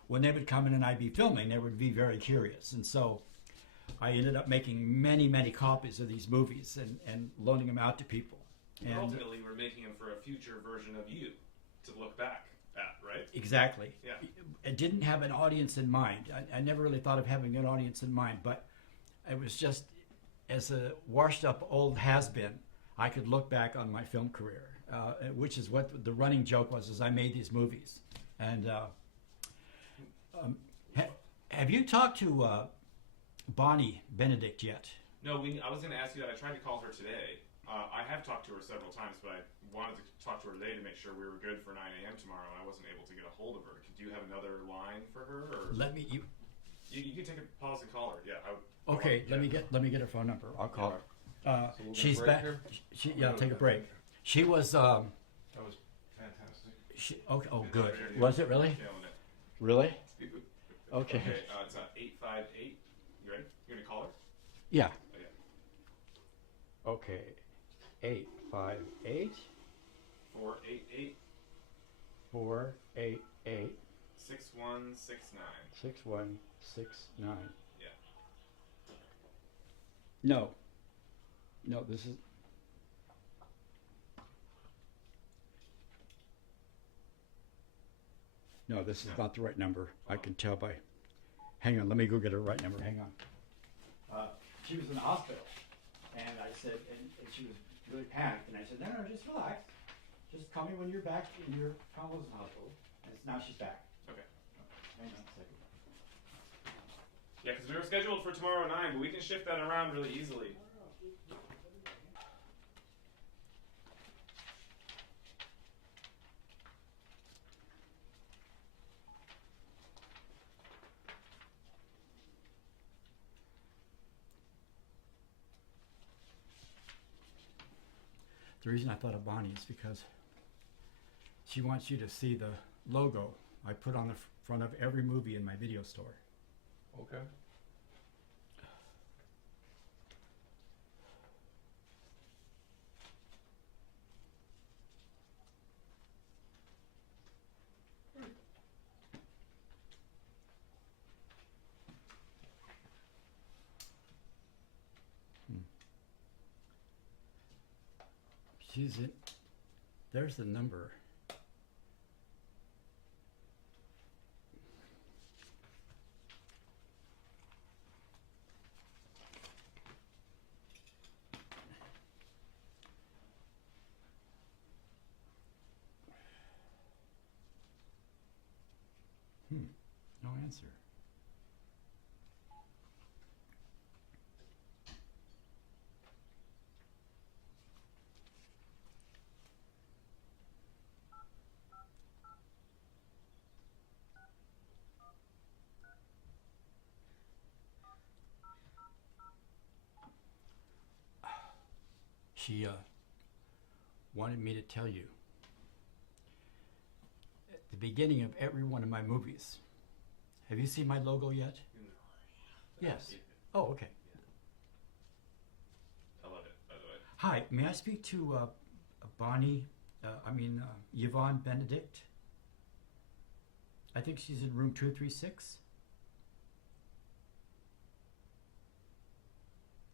when they would come in and I'd be filming, they would be very curious. And so I ended up making many copies of these movies and loaning them out to people. And ultimately, we're making them for a future version of you to look back at, right? Exactly. Yeah. I didn't have an audience in mind. I never really thought of having an audience in mind, but it was just, as a washed up old has-been, I could look back on my film career, which is what the running joke was as I made these movies. And have you talked to Bonnie Benedict yet? No, I was going to ask you that. I tried to call her today. I have talked to her several times, but I wanted to talk to her today to make sure we were good for 9 a.m. tomorrow, and I wasn't able to get a hold of her. Do you have another line for her? Or you can take a pause and call her. Yeah. Okay. Let me get her phone number. I'll call her. So She's back. I'll take a break. She was. That was fantastic. Oh, good. Was it really? Really? Okay. Okay. It's 858. You ready? You're gonna call her? Yeah. Okay. Okay. 858 488 488 6169. 6169. Yeah. No, this is. No, this is not the right number. I can tell by. Hang on, let me go get her right number. Hang on. She was in the hospital, and I said, and she was really panicked, and I said, no, just relax. Just call me when you're back in your convalescent hospital. And now she's back. Okay. Hang on a second. Yeah, because we were scheduled for tomorrow at 9, but we can shift that around really easily. The reason I thought of Bonnie is because she wants you to see the logo I put on the front of every movie in my video store. Okay. She's in. There's the number. answer. She wanted me to tell you at the beginning of every one of my movies. Have you seen my logo yet? No. Yes. Oh, okay. I love it, by the way. Hi, may I speak to Bonnie, Yvonne Benedict? I think she's in room 236.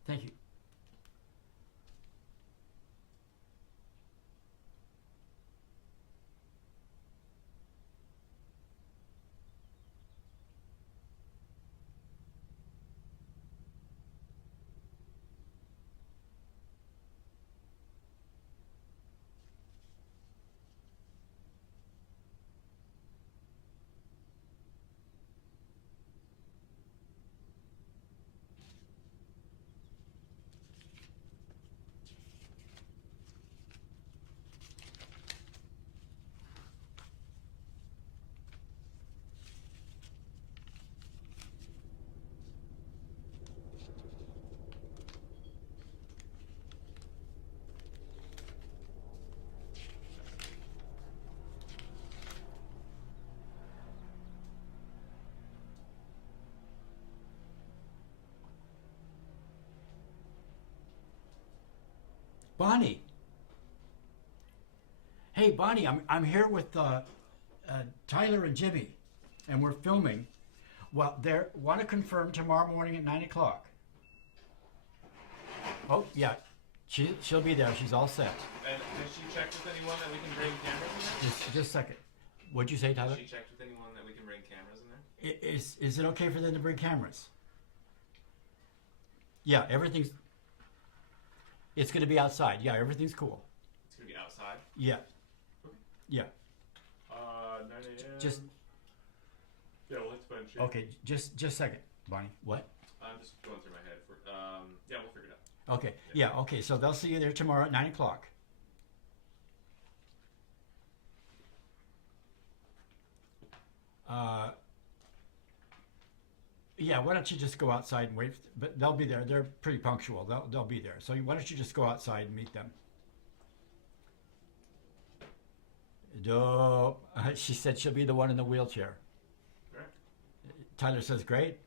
Thank you. Bonnie. Hey, Bonnie, I'm here with Tyler and Jimmy, and we're filming. Well, they want to confirm tomorrow morning at 9 o'clock. Oh, yeah. She'll be there. She's all set. And has she checked with anyone that we can bring cameras in there? Just a second. What'd you say, Tyler? Has she checked with anyone that we can bring cameras in there? Is it okay for them to bring cameras? Yeah, everything's... It's going to be outside. Yeah, everything's cool. It's going to be outside? Yeah. Okay. Yeah. 9 a.m. Just... Yeah, well, let's put in. Okay, just a second, Bonnie. What? I'm just going through my head. Yeah, we'll figure it out. Okay. Yeah, okay. So they'll see you there tomorrow at 9 o'clock. Yeah, why don't you just go outside and wait? But they'll be there. They're pretty punctual. They'll be there. So why don't you just go outside and meet them? No, she said she'll be the one in the wheelchair. Right. Tyler says, great.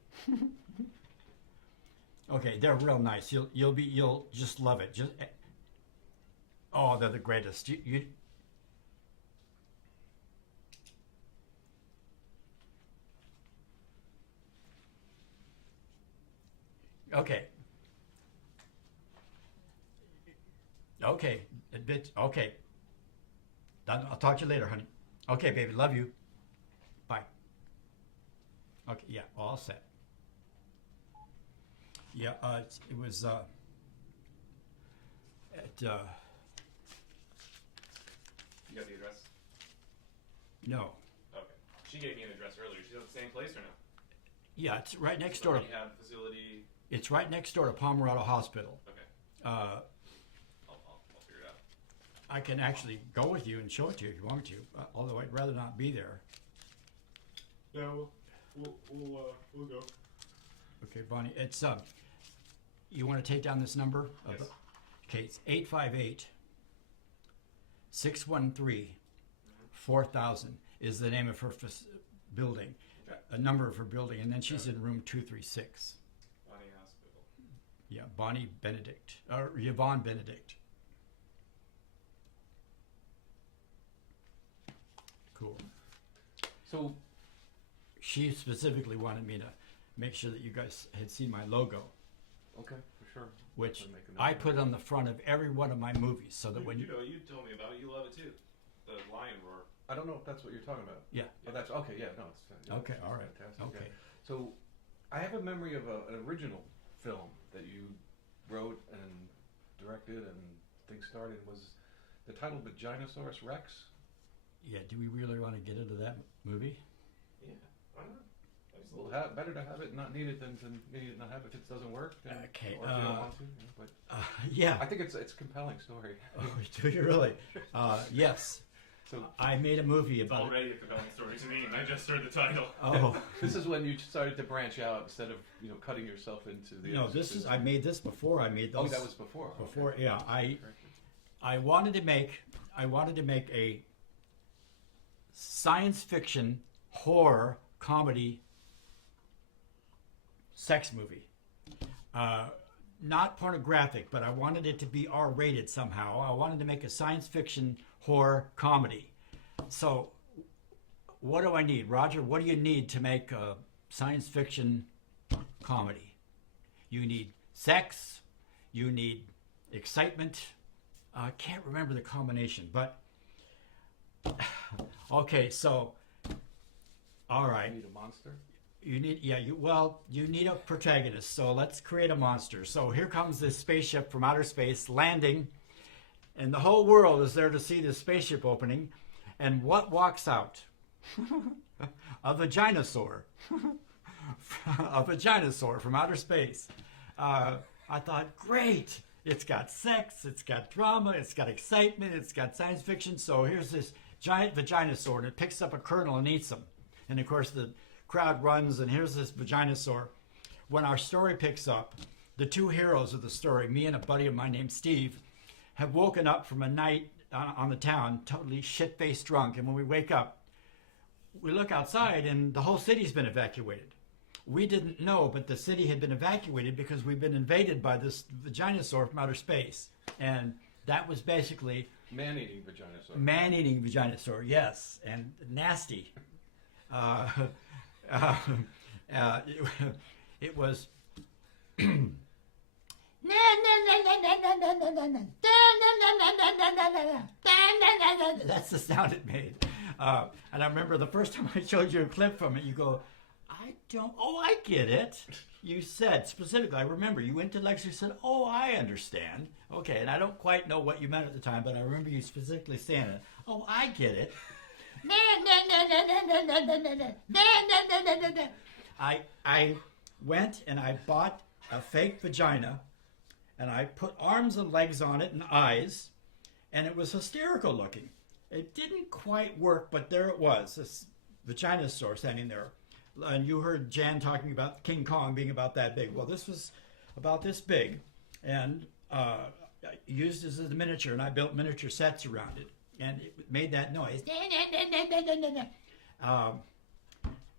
Okay, they're real nice. You'll just love it. Oh, they're the greatest. Okay. Okay. Okay. I'll talk to you later, honey. Okay, baby. Love you. Bye. Okay. Yeah. All set. Yeah. It was at. You got the address? No. Okay. She gave me an address earlier. She's at the same place or no? Yeah, it's right next The door. rehab facility. It's right next door to Pomerado Hospital. Okay. I'll figure it out. I can actually go with you and show it to you if you want me to, although I'd rather not be there. Yeah, we'll go. Okay, Bonnie, it's you want to take down this number? Yes. Okay, it's 858-613-4000 is the name of her building, Okay. a number of her building, and then she's in room 236. Bonnie Hospital. Yeah, Bonnie Benedict, or Yvonne Benedict. Cool. So she specifically wanted me to make sure that you guys had seen my logo. Okay, for sure. Which Make a note I of put that. on the front of every one of my movies, so that when you know, you told me about it. You love it too. The lion roar. I don't know if that's what you're talking about. Yeah. Oh, that's okay. Yeah, no, it's Okay, it's all right. fantastic, Okay. yeah. So, I have a memory of an original film that you wrote and directed, and things started. Was the title Vaginosaurus Rex? Yeah, do we really want to get into that movie? Yeah, why not? Well, better to have it and not need it than need it and not have it if it doesn't work. Then, Okay, or if you don't want to. But yeah. I think it's a compelling story. Oh, do you really? Yes. So I made a movie It's about already a compelling story to me, and I just heard the title. Oh. This is when you started to branch out instead of cutting yourself into the. No, this is I made this before I made those. Oh, that was before. Before, Okay. yeah. I wanted to make a science fiction horror comedy sex movie. Not pornographic, but I wanted it to be R-rated somehow. I wanted to make a science fiction horror comedy. So, what do I need? Roger, what do you need to make a science fiction comedy? You need sex, you need excitement. I can't remember the combination, but okay, so all right. You need a monster? You need, yeah, you need a protagonist, so let's create a monster. So here comes this spaceship from outer space landing, and the whole world is there to see this spaceship opening, and what walks out? A vaginosaur. A vaginosaur from outer space. I thought, great, it's got sex, it's got drama, it's got excitement, it's got science fiction, so here's this giant vaginosaur, and it picks up a kernel and eats them. And of course the crowd runs, and here's this vaginosaur. When our story picks up, the two heroes of the story, me and a buddy of mine named Steve, have woken up from a night on the town, totally shit-faced drunk, and when we wake up, we look outside, and the whole city's been evacuated. We didn't know, but the city had been evacuated because we've been invaded by this vaginosaur from outer space, and that was basically Man-eating vaginosaur. Man-eating vaginosaur, yes, and nasty. It was. That's the sound it made. And I remember the first time I showed you a clip from it, you go, I get it. You said specifically, I remember you went to lecture and said, oh, I understand. Okay, and I don't quite know what you meant at the time, but I remember you specifically saying it. Oh, I get it. I went and I bought a fake vagina, and I put arms and legs on it and eyes, and it was hysterical looking. It didn't quite work, but there it was, this vaginosaur standing there. And you heard Jan talking about King Kong being about that big. Well, this was about this big, and used as a miniature, and I built miniature sets around it, and it made that noise.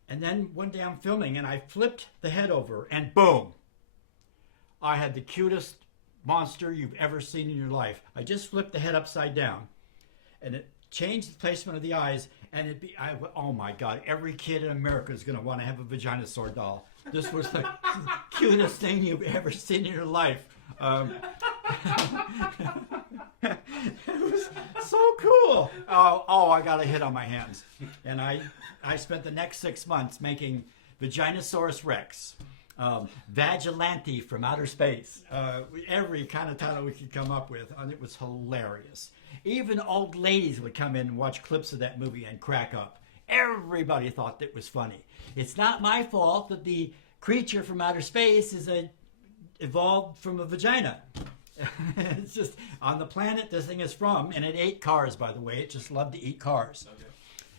And then one day I'm filming, and I flipped the head over, and boom! I had the cutest monster you've ever seen in your life. I just flipped the head upside down, and it changed the placement of the eyes, and oh my God, every kid in America is going to want to have a vaginosaur doll. This was the cutest thing you've ever seen in your life. It was so cool. Oh, I got a hit on my hands. And I spent the next 6 months making Vaginosaurus Rex, Vagilante from outer space, every kind of title we could come up with, and it was hilarious. Even old ladies would come in and watch clips of that movie and crack up. Everybody thought that was funny. It's not my fault that the creature from outer space is evolved from a vagina. It's just on the planet this thing is from, and it ate cars, by the way. It just loved to eat cars. Okay.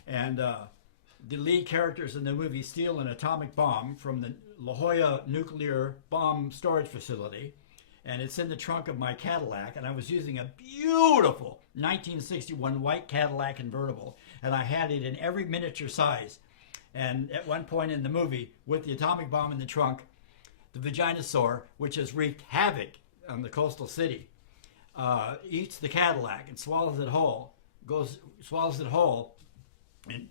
And the lead characters in the movie steal an atomic bomb from the La Jolla nuclear bomb storage facility, and it's in the trunk of my Cadillac, and I was using a beautiful 1961 white Cadillac convertible, and I had it in every miniature size. And at one point in the movie, with the atomic bomb in the trunk, the vaginosaur, which has wreaked havoc on the coastal city, eats the Cadillac and swallows it whole, and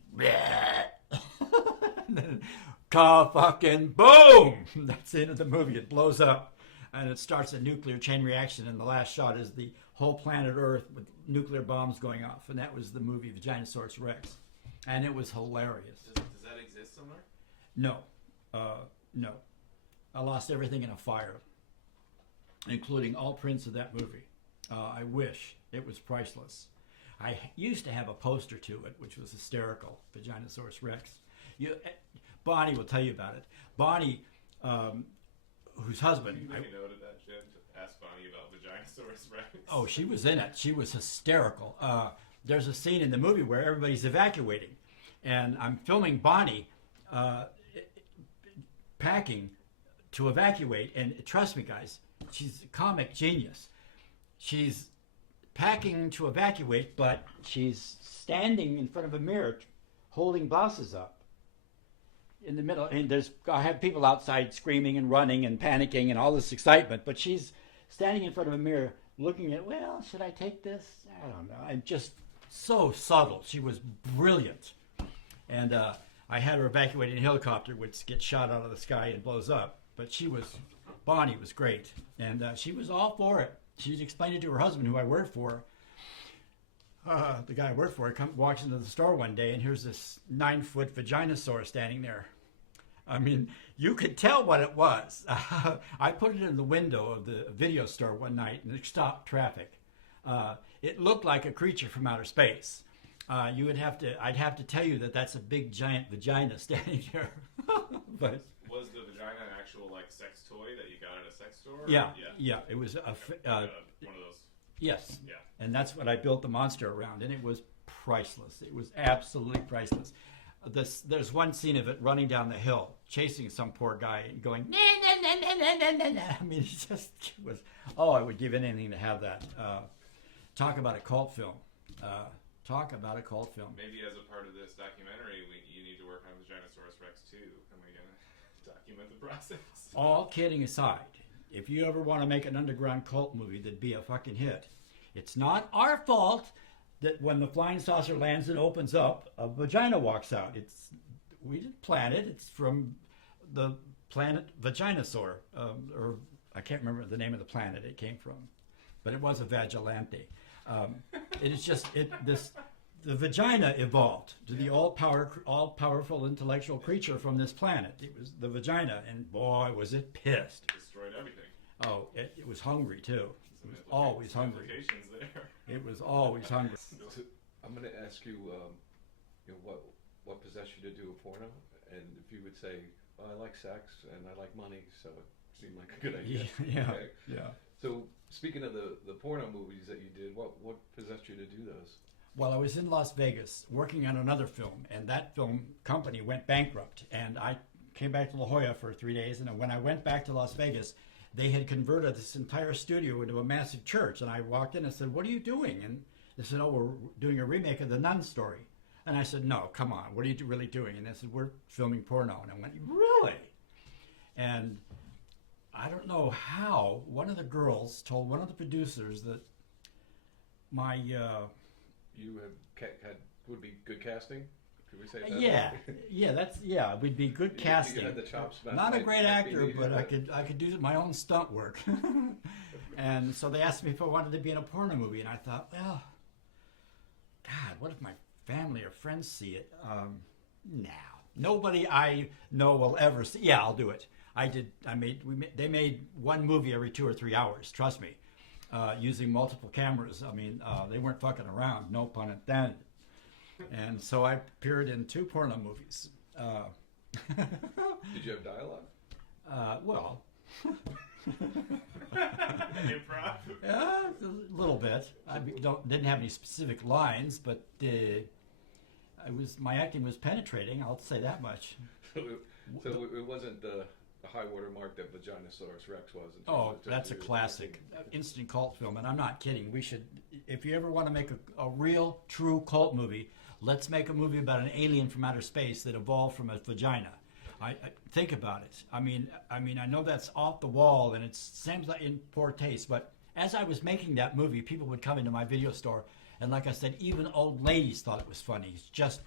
then fucking boom! That's the end of the movie. It blows up, and it starts a nuclear chain reaction, and the last shot is the whole planet Earth with nuclear bombs going off, and that was the movie Vaginosaurus Rex, and it was hilarious. Does that exist somewhere? No. No. I lost everything in a fire, including all prints of that movie. I wish. It was priceless. I used to have a poster to it, which was hysterical, Vaginosaurus Rex. Bonnie will tell you about it. Bonnie, whose husband... You make a note of that, Jim, to ask Bonnie about Vaginosaurus Rex. Oh, she was in it. She was hysterical. There's a scene in the movie where everybody's evacuating, and I'm filming Bonnie packing to evacuate, and trust me, guys, she's a comic genius. She's packing to evacuate, but she's standing in front of a mirror holding blouses up in the middle, and I have people outside screaming and running and panicking and all this excitement, but she's standing in front of a mirror looking at, well, should I take this? I don't know. I'm just so subtle. She was brilliant. And I had her evacuate in a helicopter, which gets shot out of the sky and blows up. But Bonnie was great. And she was all for it. She explained it to her husband, who I worked for. The guy I worked for walks into the store one day, and here's this 9-foot vaginosaur standing there. I mean, you could tell what it was. I put it in the window of the video store one night, and it stopped traffic. It looked like a creature from outer space. I'd have to tell you that that's a big giant vagina standing there. But was the vagina an actual like sex toy that you got at a sex store? Yeah. It was one of those. Yes. Yeah. And that's what I built the monster around, and it was priceless. It was absolutely priceless. There's one scene of it running down the hill, chasing some poor guy and going, nah, nah, nah, nah, nah, nah, nah, nah. I mean, it was, I would give anything to have that. Talk about a cult film. Maybe as a part of this documentary, you need to work on Vaginosaurus Rex too. Am I going to document the process? All kidding aside, if you ever want to make an underground cult movie that'd be a fucking hit, it's not our fault that when the flying saucer lands and opens up, a vagina walks out. We didn't plan it. It's from the planet Vaginosaur, or I can't remember the name of the planet it came from, but it was a Vagilante. It is just the vagina evolved to the all-powerful intellectual creature from this planet. It was the vagina, and boy, was it pissed. It destroyed everything. Oh, it was hungry too. It was always hungry. Implications there. It was always hungry. I'm going to ask you, what possessed you to do a porno, and if you would say, well, I like sex and I like money, so it seemed like a good idea. Yeah. Okay. Yeah. So speaking of the porno movies that you did, what possessed you to do those? Well, I was in Las Vegas working on another film, and that film company went bankrupt, and I came back to La Jolla for 3 days, and when I went back to Las Vegas, they had converted this entire studio into a massive church, and I walked in and said, what are you doing? And they said, oh, we're doing a remake of The Nun story. And I said, no, come on, what are you really doing? And they said, we're filming porno. And I went, really? And I don't know how, one of the girls told one of the producers that my... You had would be good casting? Could we say that? Yeah, we'd be good casting. You had the chops. Not a great actor, but I could do my own stunt work. And so they asked me if I wanted to be in a porno movie, and I thought, well, God, what if my family or friends see it? No, nobody I know will ever see. Yeah, I'll do it. They made one movie every 2 or 3 hours. Trust me, using multiple cameras. I mean, they weren't fucking around. No pun intended. And so I appeared in 2 porno movies. Did you have dialogue? Well, improv. A little bit. I didn't have any specific lines, but my acting was penetrating. I'll say that much. So it wasn't the high water mark that Vaginosaurus Rex was. Oh, that's a classic, instant cult film, and I'm not kidding. We should, if you ever want to make a real, true cult movie, let's make a movie about an alien from outer space that evolved from a vagina. I think about it. I mean, I know that's off the wall and it seems like in poor taste, but as I was making that movie, people would come into my video store, and like I said, even old ladies thought it was funny. It's just,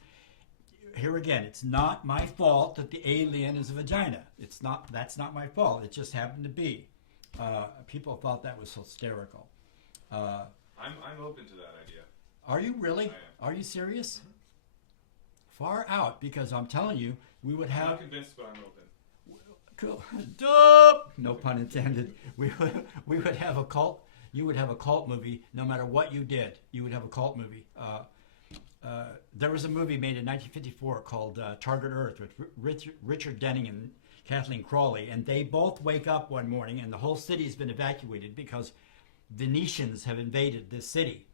here again, it's not my fault that the alien is a vagina. That's not my fault. It just happened to be. People thought that was hysterical. I'm open to that idea. Are you really? I am. Are you serious? Far out, because I'm telling you, we would have... I'm not convinced, but I'm open. Cool. Dope! No pun intended. We would have a cult. You would have a cult movie no matter what you did. You would have a cult movie. there was a movie made in 1954 called Target Earth with Richard Denning and Kathleen Crawley, and they both wake up one morning and the whole city's been evacuated because Venetians have invaded this city.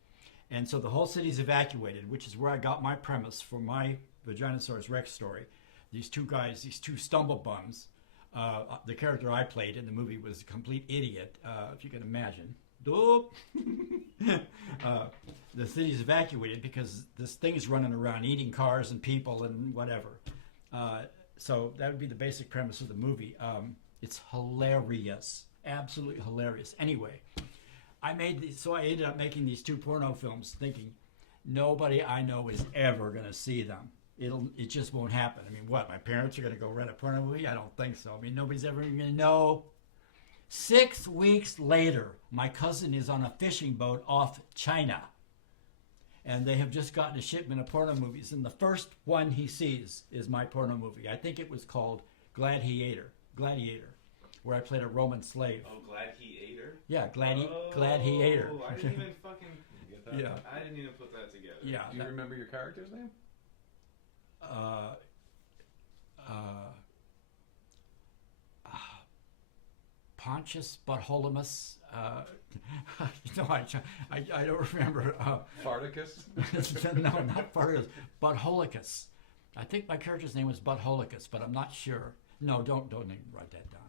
And so the whole city's evacuated, which is where I got my premise for my Vaginosaurus Rex story. These two guys, these two stumble bums, the character I played in the movie was a complete idiot, if you can imagine. The city's evacuated because this thing is running around eating cars and people and whatever. So that would be the basic premise of the movie. It's hilarious, absolutely hilarious. Anyway, I ended up making these two porno films thinking nobody I know is ever going to see them. It just won't happen. I mean, what, my parents are going to go rent a porno movie? I don't think so. I mean, nobody's ever even going to know. 6 weeks later, my cousin is on a fishing boat off China. And they have just gotten a shipment of porno movies. And the first one he sees is my porno movie. I think it was called Gladiator, where I played a Roman slave. Oh, Glad He Ate Her? Yeah, Glad He Ate Her. I didn't even fucking get that. Yeah. I didn't even put that together. Yeah. Do you remember your character's name? Pontius Bartholomeus. No, I don't remember. Spartacus? No, not Spartacus. Butholicus. I think my character's name was Butholicus, but I'm not sure. No, don't even write that down.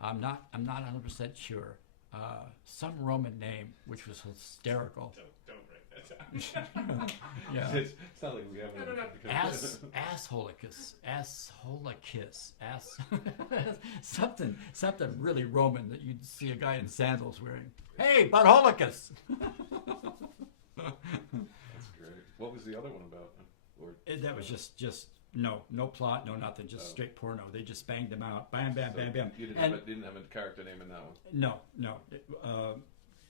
I'm not 100% sure. Some Roman name, which was hysterical. Don't write that down. Yeah. It's not like we have Assholicus, something really Roman that you'd see a guy in sandals wearing. Hey, Butholicus! That's great. What was the other one about? Or That was just no plot, no nothing, just straight porno. They just banged them out, bam, bam, so bam, bam. You didn't have a character name in that one. No.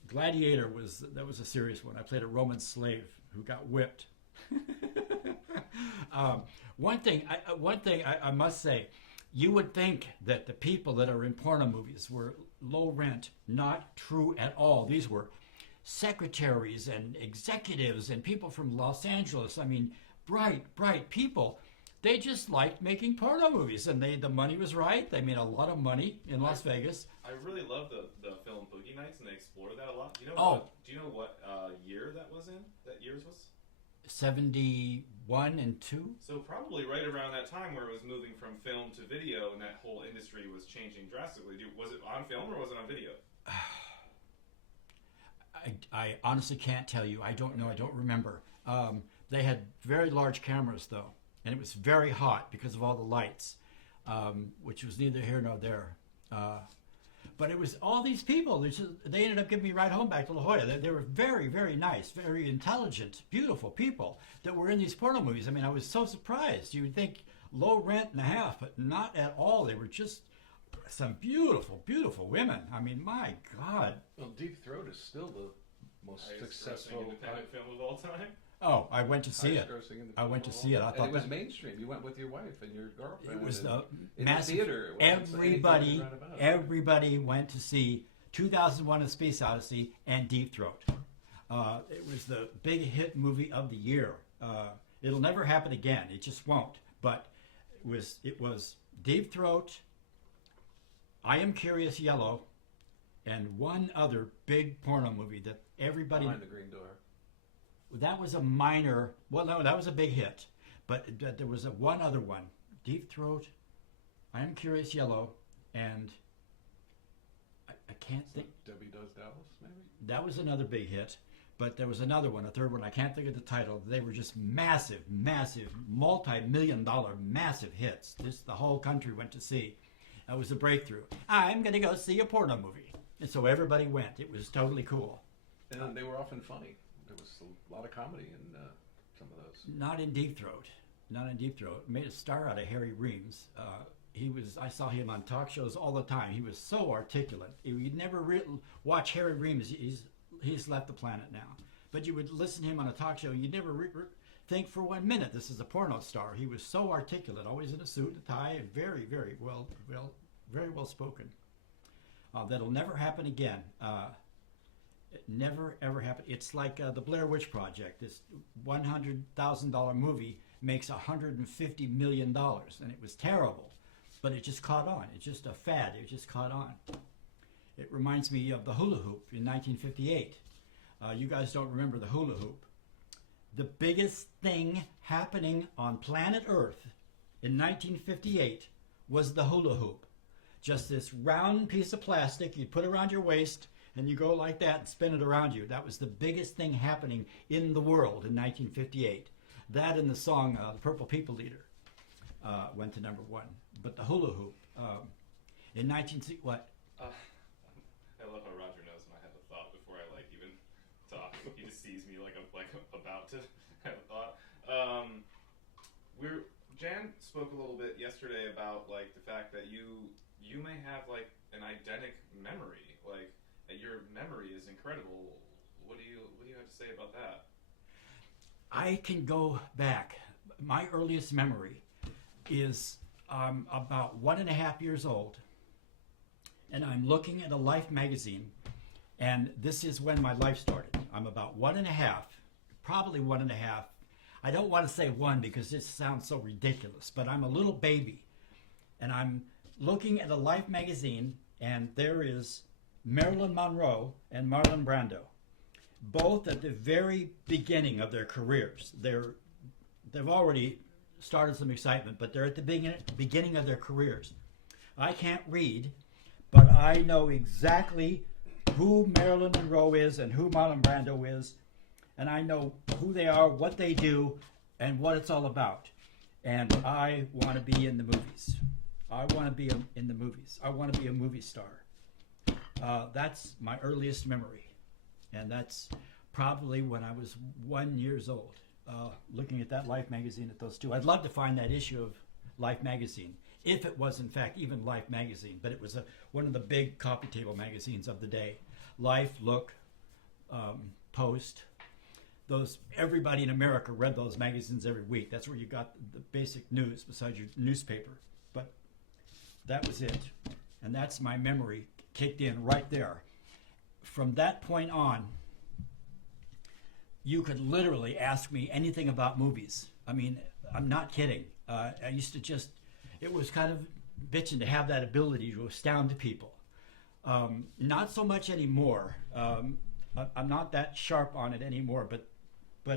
Gladiator was a serious one. I played a Roman slave who got whipped. One thing I must say, you would think that the people that are in porno movies were low rent. Not true at all. These were secretaries and executives and people from Los Angeles. I mean, bright people. They just liked making porno movies, and the money was right. They made a lot of money in Las Vegas. I really love the film Boogie Nights, and they explore that a lot. Do you know what year that was in? That year's was 71 and 2. So probably right around that time where it was moving from film to video, and that whole industry was changing drastically. Was it on film or was it on video? I honestly can't tell you. I don't know. I don't remember. They had very large cameras, though, and it was very hot because of all the lights, which was neither here nor there. But it was all these people. They ended up giving me a ride home back to La Jolla. They were very, very nice, very intelligent, beautiful people that were in these porno movies. I mean, I was so surprised. You would think low rent and a half, but not at all. They were just some beautiful, beautiful women. I mean, my God. Well, Deep Throat is still the most successful independent film of all time. Oh, I went to see it. I went to see it. I thought it was mainstream. You went with your wife and your girlfriend. It was in massive. The theater. Everybody went to see 2001: A Space Odyssey and Deep Throat. It was the big hit movie of the year. It'll never happen again. It just won't. But it was Deep Throat, I Am Curious Yellow, and one other big porno movie that everybody. Behind the Green Door. That was a minor. Well, no, that was a big hit. But there was one other one: Deep Throat, I Am Curious Yellow, and I can't think. Debbie Does Dallas, maybe. That was another big hit. But there was another one, a third one. I can't think of the title. They were just massive, multi-million-dollar, massive hits. The whole country went to see. That was a breakthrough. I'm going to go see a porno movie. And so everybody went. It was totally cool. And they were often funny. There was a lot of comedy in some of those. Not in Deep Throat. Made a star out of Harry Reams. I saw him on talk shows all the time. He was so articulate. You'd never watch Harry Reams. He's left the planet now. But you would listen to him on a talk show. You'd never think for 1 minute this is a porno star. He was so articulate, always in a suit and tie, and very, very well spoken. That'll never happen again. It never ever happened. It's like the Blair Witch Project. This $100,000 movie makes $150 million, and it was terrible, but it just caught on. It's just a fad. It just caught on. It reminds me of the hula hoop in 1958. You guys don't remember the hula hoop. The biggest thing happening on planet Earth in 1958 was the hula hoop. Just this round piece of plastic you put around your waist, and you go like that and spin it around you. That was the biggest thing happening in the world in 1958. That and the song The Purple People Eater went to #1. But the hula hoop in 19... What? I love how Roger knows when I have a thought before I like even talk. He just sees me like I'm about to have a thought. Jan spoke a little bit yesterday about like the fact that you may have like an eidetic memory. Like your memory is incredible. What do you have to say about that? I can go back. My earliest memory is about 1.5 years old, and I'm looking at a Life magazine, and this is when my life started. I'm about 1.5, probably 1.5. I don't want to say 1 because it sounds so ridiculous, but I'm a little baby, and I'm looking at a Life magazine, and there is Marilyn Monroe and Marlon Brando, both at the very beginning of their careers. They've already started some excitement, but they're at the beginning of their careers. I can't read, but I know exactly who Marilyn Monroe is and who Marlon Brando is, and I know who they are, what they do, and what it's all about. And I want to be in the movies. I want to be in the movies. I want to be a movie star. That's my earliest memory, and that's probably when I was 1 year old, looking at that Life magazine at those two. I'd love to find that issue of Life magazine, if it was in fact even Life magazine, but it was one of the big coffee table magazines of the day. Life, Look, Post. Everybody in America read those magazines every week. That's where you got the basic news besides your newspaper. But that was it, and that's my memory kicked in right there. From that point on, you could literally ask me anything about movies. I mean, I'm not kidding. I used to it was kind of bitching to have that ability to astound people. Not so much anymore. I'm not that sharp on it anymore, but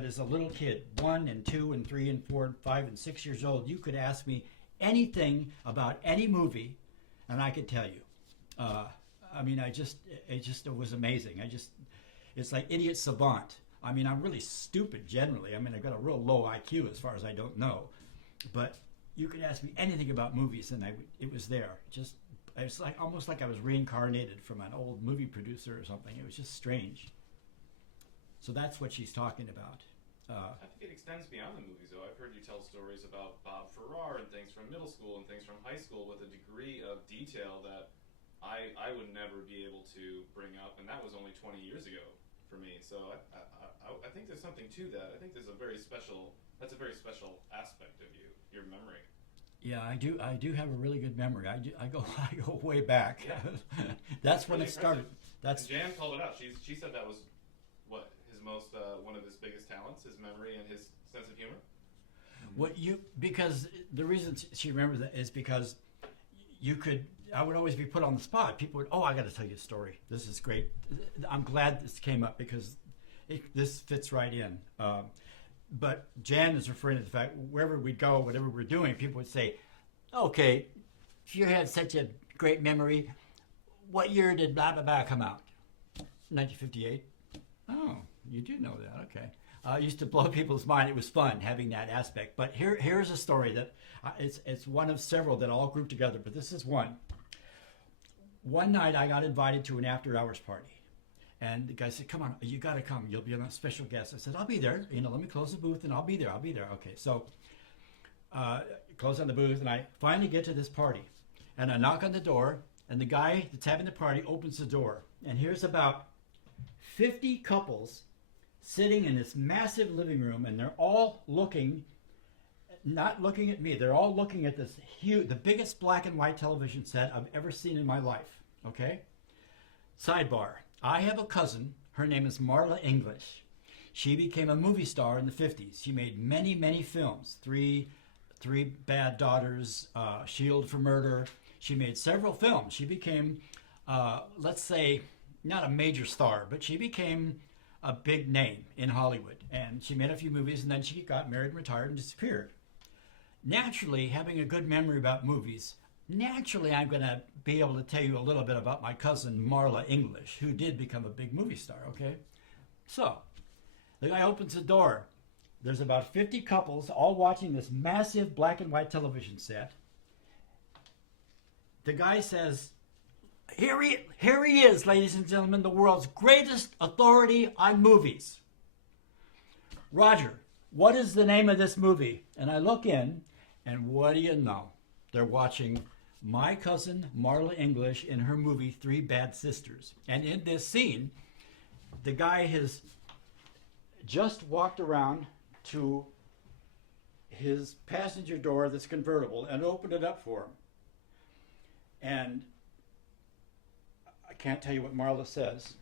as a little kid, 1 and 2 and 3 and 4 and 5 and 6 years old, you could ask me anything about any movie, and I could tell you. I mean, it was amazing. It's like idiot savant. I mean, I'm really stupid generally. I mean, I've got a real low IQ as far as I don't know. But you could ask me anything about movies, and it was there. It's like almost like I was reincarnated from an old movie producer or something. It was just strange. So that's what she's talking about. I think it extends beyond the movies, though. I've heard you tell stories about Bob Farrar and things from middle school and things from high school with a degree of detail that I would never be able to bring up, and that was only 20 years ago for me. So I think there's something to that. I think that's a very special aspect of you, your memory. Yeah, I do have a really good memory. I go way back. Yeah. That's when it started. And Jan called it out. She said that was his most one of his biggest talents, his memory and his sense of humor. Because the reason she remembers that is because I would always be put on the spot. People would, I got to tell you a story. This is great. I'm glad this came up because this fits right in. But Jan is referring to the fact wherever we go, whatever we're doing, people would say, okay, if you had such a great memory, what year did blah, blah, blah come out? 1958. Oh, you do know that. Okay. It used to blow people's mind. It was fun having that aspect. But here's a story that it's one of several that all grouped together, but this is one. One night I got invited to an after-hours party. And the guy said, come on, you got to come. You'll be a special guest. I said, I'll be there. Let me close the booth and I'll be there. Okay, so close on the booth and I finally get to this party. And I knock on the door and the guy that's having the party opens the door. And here's about 50 couples sitting in this massive living room, and they're all not looking at me. They're all looking at this the biggest black and white television set I've ever seen in my life. Okay? Sidebar. I have a cousin. Her name is Marla English. She became a movie star in the 50s. She made many, many films. Three Bad Daughters, Shield for Murder. She made several films. She became, let's say, not a major star, but she became a big name in Hollywood. And she made a few movies, and then she got married and retired and disappeared. Naturally, having a good memory about movies, naturally I'm going to be able to tell you a little bit about my cousin Marla English, who did become a big movie star, okay? So, the guy opens the door. There's about 50 couples all watching this massive black and white television set. The guy says, here he is, ladies and gentlemen, the world's greatest authority on movies. Roger, what is the name of this movie? And I look in, and what do you know? They're watching my cousin Marla English in her movie Three Bad Sisters. And in this scene, the guy has just walked around to his passenger door that's convertible and opened it up for him. And I can't tell you what Marla says,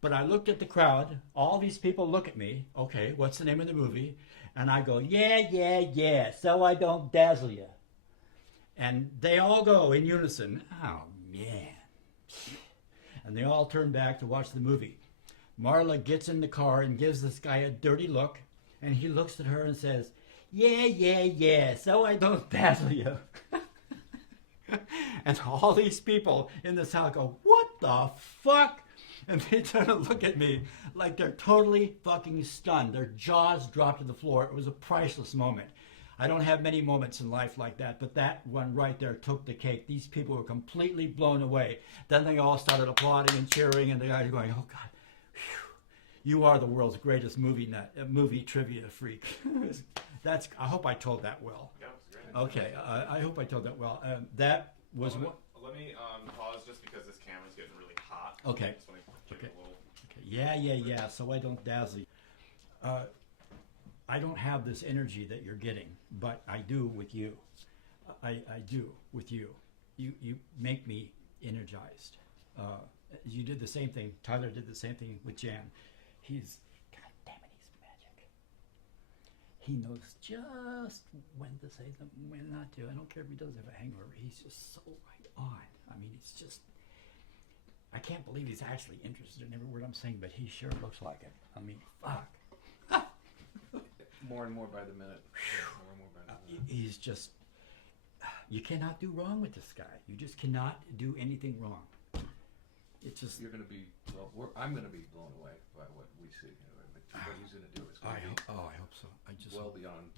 but I looked at the crowd. All these people look at me. Okay, what's the name of the movie? And I go, yeah, so I don't dazzle you. And they all go in unison, oh man. And they all turn back to watch the movie. Marla gets in the car and gives this guy a dirty look, and he looks at her and says, yeah, so I don't dazzle you. And all these people in the house go, what the fuck? And they turn to look at me like they're totally fucking stunned. Their jaws dropped to the floor. It was a priceless moment. I don't have many moments in life like that, but that one right there took the cake. These people were completely blown away. Then they all started applauding and cheering, and the guys were going, oh God, whew, you are the world's greatest movie trivia freak. I hope I told that well. Yeah, it was great. Okay, I hope I told that well. That was what. Let me pause just because this camera's getting really hot. Okay. Just want to give it a little. Okay. Yeah. So I don't dazzle you. I don't have this energy that you're getting, but I do with you. I do with you. You make me energized. You did the same thing. Tyler did the same thing with Jan. God damn it, he's magic. He knows just when to say them, when not to. I don't care if he does have a hangover. He's just so right on. I mean, it's just, I can't believe he's actually interested in every word I'm saying, but he sure looks like it. I mean, fuck. More and more by the minute. More and more by the minute. He's just, you cannot do wrong with this guy. You just cannot do anything wrong. It's just. You're going to be, I'm going to be blown away by what we see. What he's going to do is going to be. I hope so. Well beyond,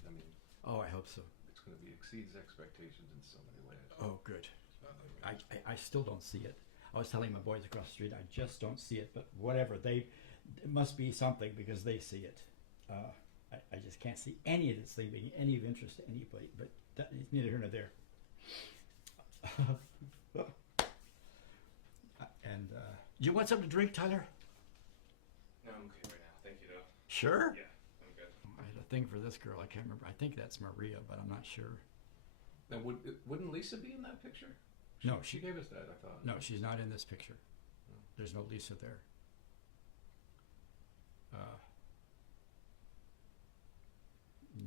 I hope so. It's going to be exceeds expectations in so many ways. Oh, good. I still don't see it. I was telling my boys across the street, I just don't see it. But whatever, it must be something because they see it. I just can't see any of this thing being any of interest to anybody. But that is neither here nor there. And you want something to drink, Tyler? No, I'm okay right now. Thank you, though. Sure. Yeah, I'm good. I had a thing for this girl. I can't remember. I think that's Maria, but I'm not sure. Now, wouldn't Lisa be in that picture? No, she gave us that, I thought. No, she's not in this picture. There's no Lisa there.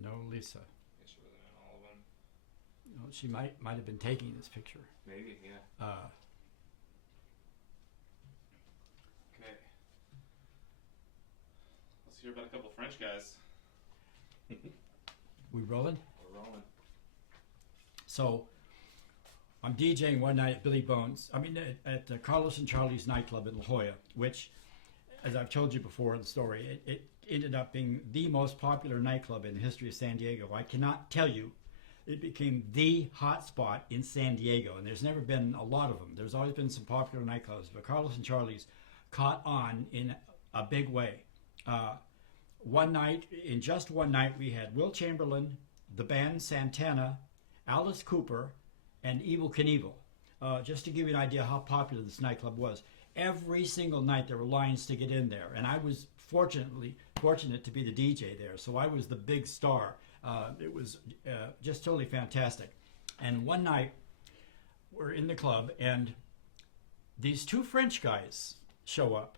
No Lisa. Yeah, she wasn't in all of them. No, she might have been taking this picture. Maybe, yeah. Okay. Let's hear about a couple French guys. We rolling? We're rolling. So, I'm DJing one night at Billy Bones. At Carlos and Charlie's nightclub in La Jolla, which, as I've told you before in the story, it ended up being the most popular nightclub in the history of San Diego. I cannot tell you. It became the hot spot in San Diego, and there's never been a lot of them. There's always been some popular nightclubs, but Carlos and Charlie's caught on in a big way. In just one night, we had Will Chamberlain, the band Santana, Alice Cooper, and Evel Knievel. Just to give you an idea how popular this nightclub was. Every single night there were lines to get in there, and I was fortunate to be the DJ there, so I was the big star. It was just totally fantastic. And one night we're in the club, and these two French guys show up,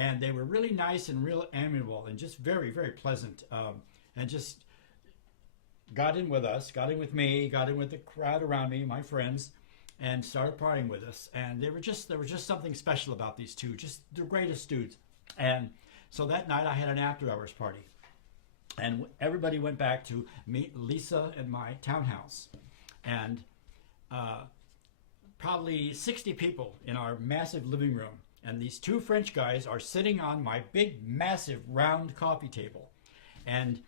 And they were really nice and real amiable and just very, very pleasant. And just got in with us, got in with me, got in with the crowd around me, my friends, and started partying with us. And there was just something special about these two, just the greatest dudes. And so that night I had an after-hours party. And everybody went back to meet Lisa and my townhouse. And probably 60 people in our massive living room. And these two French guys are sitting on my big, massive, round coffee table. And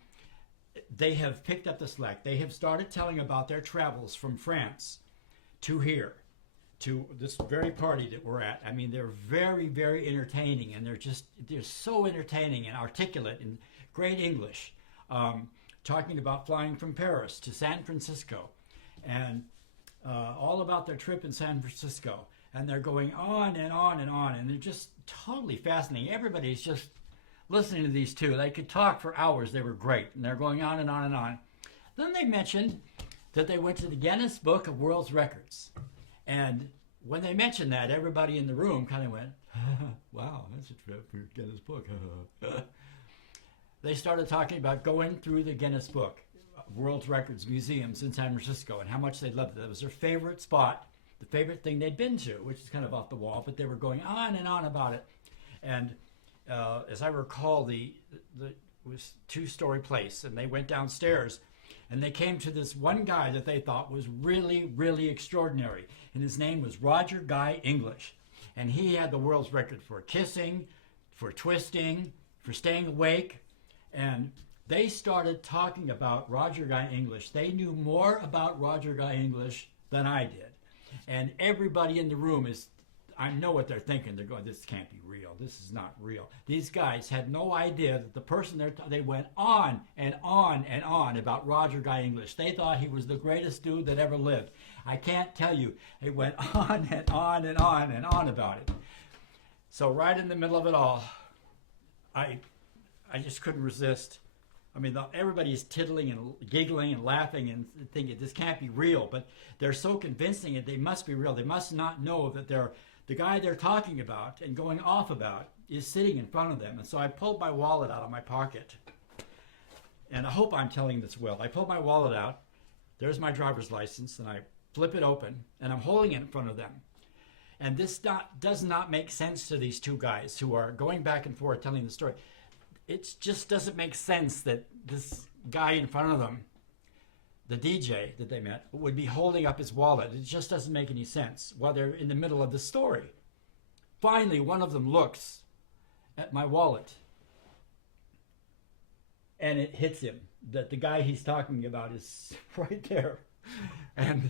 they have picked up the slack. They have started telling about their travels from France to here, to this very party that we're at. I mean, they're very, very entertaining, and they're so entertaining and articulate in great English, talking about flying from Paris to San Francisco, and all about their trip in San Francisco. And they're going on and on and on, and they're just totally fascinating. Everybody's just listening to these two. They could talk for hours. They were great, and they're going on and on and on. Then they mentioned that they went to the Guinness Book of World Records. And when they mentioned that, everybody in the room kind of went, wow, that's a trip for Guinness Book. They started talking about going through the Guinness Book of World Records museums in San Francisco and how much they loved it. That was their favorite spot, the favorite thing they'd been to, which is kind of off the wall, but they were going on and on about it. And as I recall, it was a two-story place, and they went downstairs, and they came to this one guy that they thought was really, really extraordinary, and his name was Roger Guy English, and he had the world's record for kissing, for twisting, for staying awake, and they started talking about Roger Guy English. They knew more about Roger Guy English than I did, and everybody in the room I know what they're thinking. They're going, this can't be real. This is not real. These guys had no idea that the person they went on and on and on about Roger Guy English. They thought he was the greatest dude that ever lived. I can't tell you. They went on and on and on and on about it. So right in the middle of it all, I just couldn't resist. I mean, everybody's tittling and giggling and laughing and thinking this can't be real, but they're so convincing that they must be real. They must not know that the guy they're talking about and going off about is sitting in front of them. And so I pulled my wallet out of my pocket. And I hope I'm telling this well. I pulled my wallet out. There's my driver's license, and I flip it open, and I'm holding it in front of them. And this does not make sense to these two guys who are going back and forth telling the story. It just doesn't make sense that this guy in front of them, the DJ that they met, would be holding up his wallet. It just doesn't make any sense while they're in the middle of the story. Finally, one of them looks at my wallet, and it hits him that the guy he's talking about is right there. And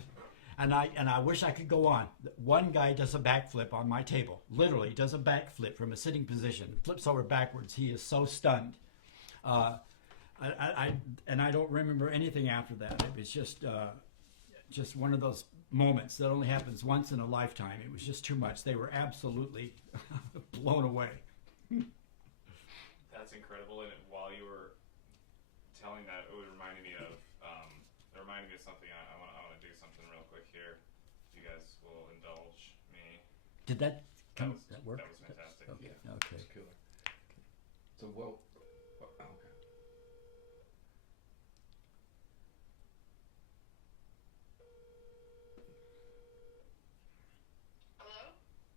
I wish I could go on. One guy does a backflip on my table. Literally does a backflip from a sitting position, flips over backwards. He is so stunned. I don't remember anything after that. It was just one of those moments that only happens once in a lifetime. It was just too much. They were absolutely blown away. That's incredible. And while you were telling that, it reminded me of something. I want to do something real quick here. If you guys will indulge me. Did that work? That was fantastic. Okay. Yeah. Okay. It's killer. So okay.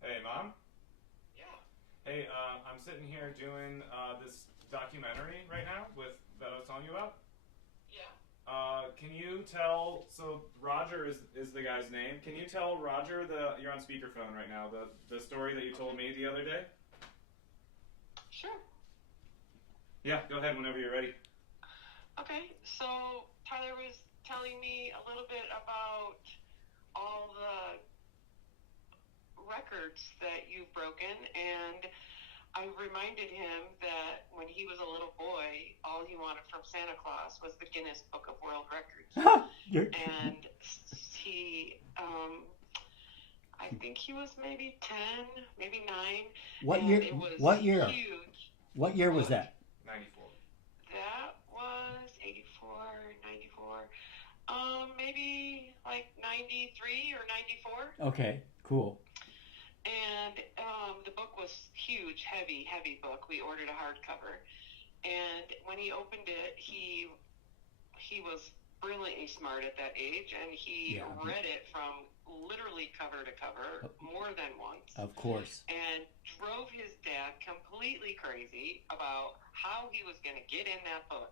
Hey, Mom? Yeah. Hey, I'm sitting here doing this documentary right now that I was telling you about. Yeah. Can you tell, so Roger is the guy's name. Can you tell Roger, you're on speakerphone right now, the story that you told me the other day? Sure. Yeah, go ahead whenever you're ready. Okay, so Tyler was telling me a little bit about all the records that you've broken, and I reminded him that when he was a little boy, all he wanted from Santa Claus was the Guinness Book of World Records. And he, I think he was maybe 10, maybe 9. What and year? It was What year? Huge. What year was that? 94. That was 84, 94. Maybe like 93 or 94. Okay, cool. And the book was huge, heavy book. We ordered a hardcover. And when he opened it, he was brilliantly smart at that age, and he read it from literally cover to cover more than once. Of course. And drove his dad completely crazy about how he was going to get in that book.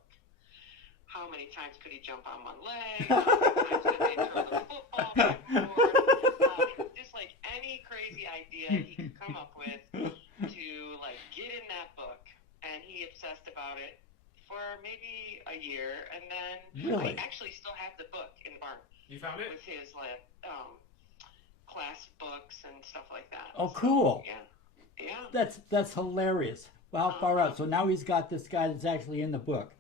How many times could he jump on one leg? How many times could they throw the football backboard? Just like any crazy idea he could come up with to like get in that book. And he obsessed about it for maybe a year, and then Really? I actually still have the book in the barn. You found it? With his like class books and stuff like that. Oh, cool. Yeah. That's hilarious. Well, how far out? So now he's got this guy that's actually in the book.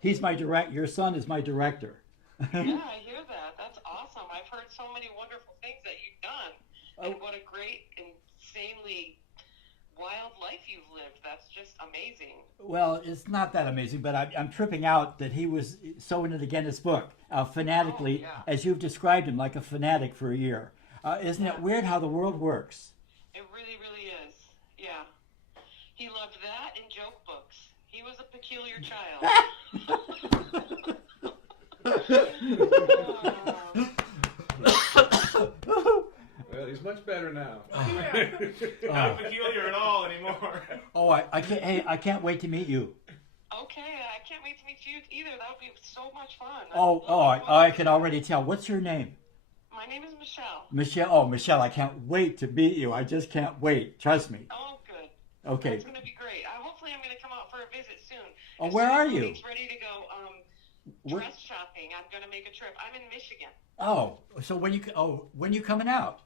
He's my direct. Your son is my director. Yeah, I hear that. That's awesome. I've heard so many wonderful things that you've done, and what a great, insanely wild life you've lived. That's just amazing. Well, it's not that amazing, but I'm tripping out that he was so into the Guinness book, fanatically, as you've described him, like a fanatic for a year. Isn't it weird how the world works? It really, really is. Yeah. He loved that and joke books. He was a peculiar child. Well, he's much better now. Not peculiar at all anymore. Oh, I can't. Hey, I can't wait to meet you. Okay, I can't wait to meet you either. That would be so much fun. I can already tell. What's your name? My name is Michelle. Michelle. Oh, Michelle, I can't wait to meet you. I just can't wait. Trust me. Oh, good. Okay. It's going to be great. Hopefully, I'm going to come out for a visit soon. Oh, where are you? Monique's ready to go dress shopping. I'm going to make a trip. I'm in Michigan. Oh, so when you coming out?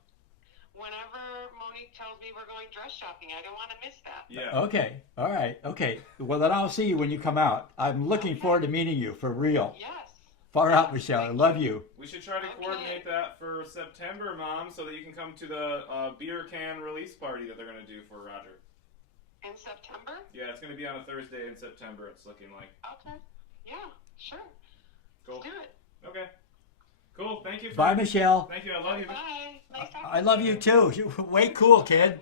Whenever Monique tells me we're going dress shopping, I don't want to miss that. Yeah. Okay. All right. Okay. Well, then I'll see you when you come out. I'm looking forward to meeting you for real. Yes. Far out, Michelle. I love you. We should try to coordinate that for September, Mom, so that you can come to the beer can release party that they're going to do for Roger. In September? Yeah, it's going to be on a Thursday in September, it's looking like. Okay. Yeah, sure. Cool. Let's do it. Okay. Cool. Thank you. Bye, Michelle. Thank you. I love you. Bye. Nice talking I love you too. You're way cool, kid.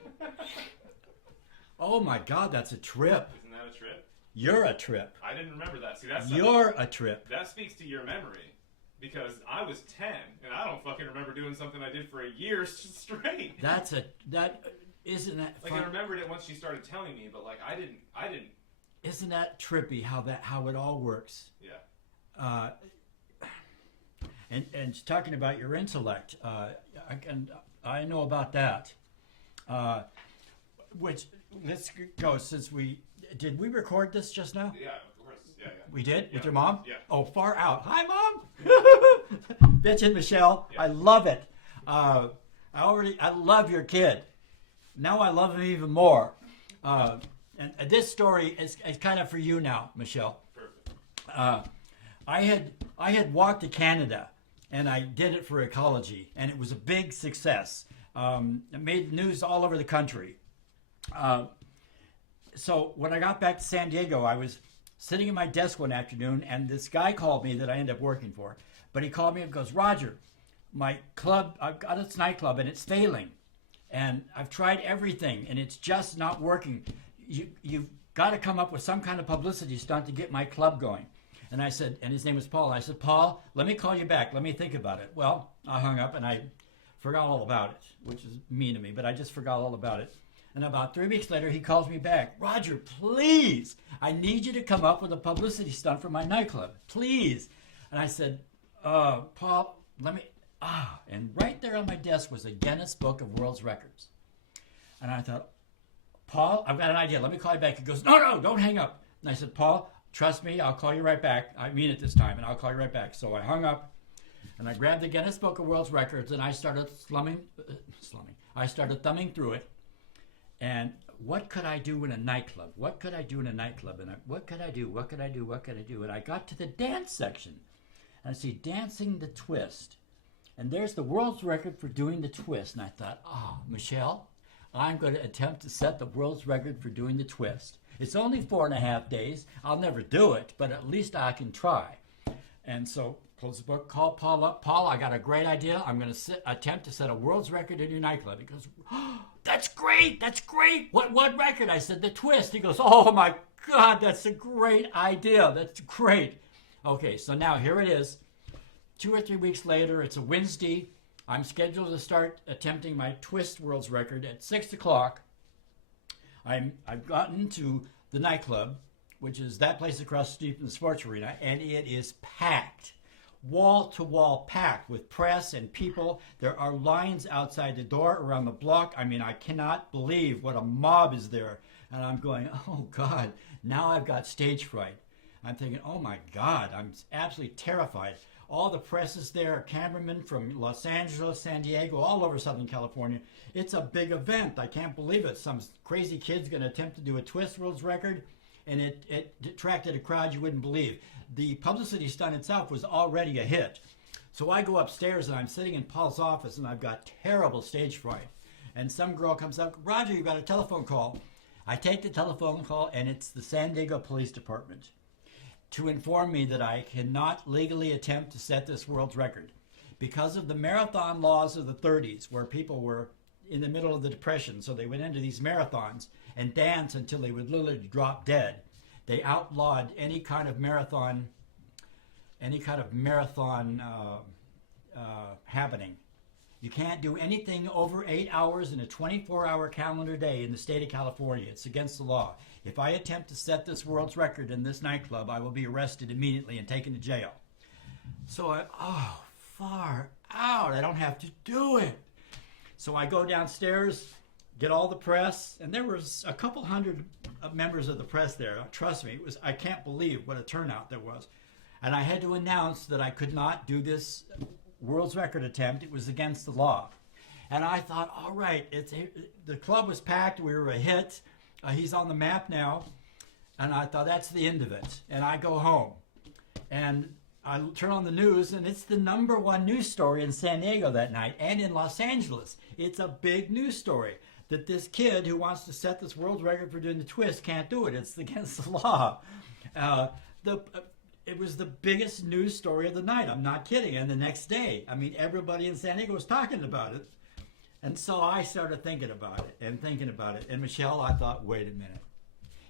Oh my God, that's a trip. Isn't that a trip? You're a trip. I didn't remember that. See, You're a trip. That speaks to your memory. Because I was 10, and I don't fucking remember doing something I did for a year straight. Isn't that like fun? I remembered it once she started telling me, but like I didn't. Isn't that trippy how it all works? Yeah. And talking about your intellect, I know about that. Which let's go since did we record this just now? Yeah, of course. Yeah. We did? Yeah. With your mom? Yeah. Oh, far out. Hi, Mom! Bitch and Michelle. Yeah. I love it. I love your kid. Now I love him even more. And this story is kind of for you now, Michelle. Perfect. I had walked to Canada, and I did it for ecology, and it was a big success. It made news all over the country. So when I got back to San Diego, I was sitting at my desk one afternoon, and this guy called me that I ended up working for. But he called me and goes, Roger, my club, I've got this nightclub, and it's failing. And I've tried everything, and it's just not working. You've got to come up with some kind of publicity stunt to get my club going. And I said, and his name was Paul. I said, Paul, let me call you back. Let me think about it. Well, I hung up, and I forgot all about it, which is mean of me, but I just forgot all about it. And about 3 weeks later, he calls me back. Roger, please, I need you to come up with a publicity stunt for my nightclub. Please. And I said, Paul, let me... and right there on my desk was a Guinness Book of World Records. And I thought, Paul, I've got an idea. Let me call you back. He goes, no, don't hang up. And I said, Paul, trust me, I'll call you right back. I mean it this time, and I'll call you right back. So I hung up, and I grabbed the Guinness Book of World Records, and I started I started thumbing through it. And what could I do in a nightclub? What could I do in a nightclub? And what could I do? What could I do? What could I do? And I got to the dance section, and I see dancing the twist. And there's the world's record for doing the twist. And I thought, Michelle, I'm going to attempt to set the world's record for doing the twist. It's only 4.5 days. I'll never do it, but at least I can try. And so close the book, call Paul up. Paul, I got a great idea. I'm going to attempt to set a world's record in your nightclub. He goes, oh, that's great. That's great. What record? I said, the Twist. He goes, oh my God, that's a great idea. That's great. Okay, so now here it is. 2 or 3 weeks later, it's a Wednesday. I'm scheduled to start attempting my Twist world's record at 6 o'clock. I've gotten to the nightclub, which is that place across the street from the sports arena, and it is packed. Wall to wall packed with press and people. There are lines outside the door around the block. I mean, I cannot believe what a mob is there. And I'm going, oh God, now I've got stage fright. I'm thinking, oh my God, I'm absolutely terrified. All the press is there, cameramen from Los Angeles, San Diego, all over Southern California. It's a big event. I can't believe it. Some crazy kid's going to attempt to do a Twist world's record. And it attracted a crowd you wouldn't believe. The publicity stunt itself was already a hit. So I go upstairs and I'm sitting in Paul's office and I've got terrible stage fright. And some girl comes up, Roger, you got a telephone call. I take the telephone call and it's the San Diego Police Department to inform me that I cannot legally attempt to set this world's record. Because of the marathon laws of the 30s, where people were in the middle of the Depression, so they went into these marathons and danced until they would literally drop dead. They outlawed any kind of marathon happening. You can't do anything over 8 hours in a 24-hour calendar day in the state of California. It's against the law. If I attempt to set this world's record in this nightclub, I will be arrested immediately and taken to jail. So far out. I don't have to do it. So I go downstairs, get all the press, and there was a couple hundred members of the press there. Trust me, I can't believe what a turnout there was. And I had to announce that I could not do this world's record attempt. It was against the law. And I thought, all right, the club was packed. We were a hit. He's on the map now. And I thought, that's the end of it. And I go home. And I turn on the news, and it's the #1 news story in San Diego that night and in Los Angeles. It's a big news story that this kid who wants to set this world record for doing the Twist can't do it. It's against the law. It was the biggest news story of the night. I'm not kidding. And the next day, I mean, everybody in San Diego was talking about it. And so I started thinking about it. And Michelle, I thought, wait a minute.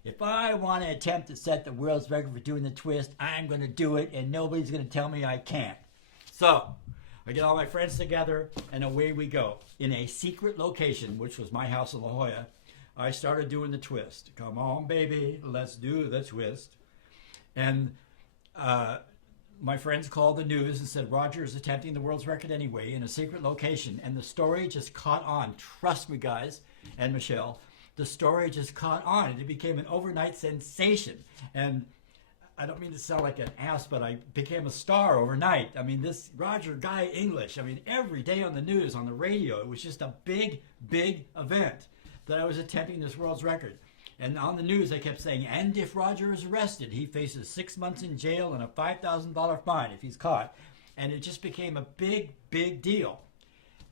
If I want to attempt to set the world's record for doing the Twist, I'm going to do it, and nobody's going to tell me I can't. So I get all my friends together, and away we go. In a secret location, which was my house in La Jolla, I started doing the Twist. Come on, baby, let's do the Twist. And my friends called the news and said, Roger is attempting the world's record anyway in a secret location. And the story just caught on. Trust me, guys, and Michelle. The story just caught on, and it became an overnight sensation. And I don't mean to sound like an ass, but I became a star overnight. I mean, this Roger Guy English, I mean, every day on the news, on the radio, it was just a big, big event that I was attempting this world's record. And on the news, they kept saying, and if Roger is arrested, he faces 6 months in jail and a $5,000 fine if he's caught. And it just became a big, big deal.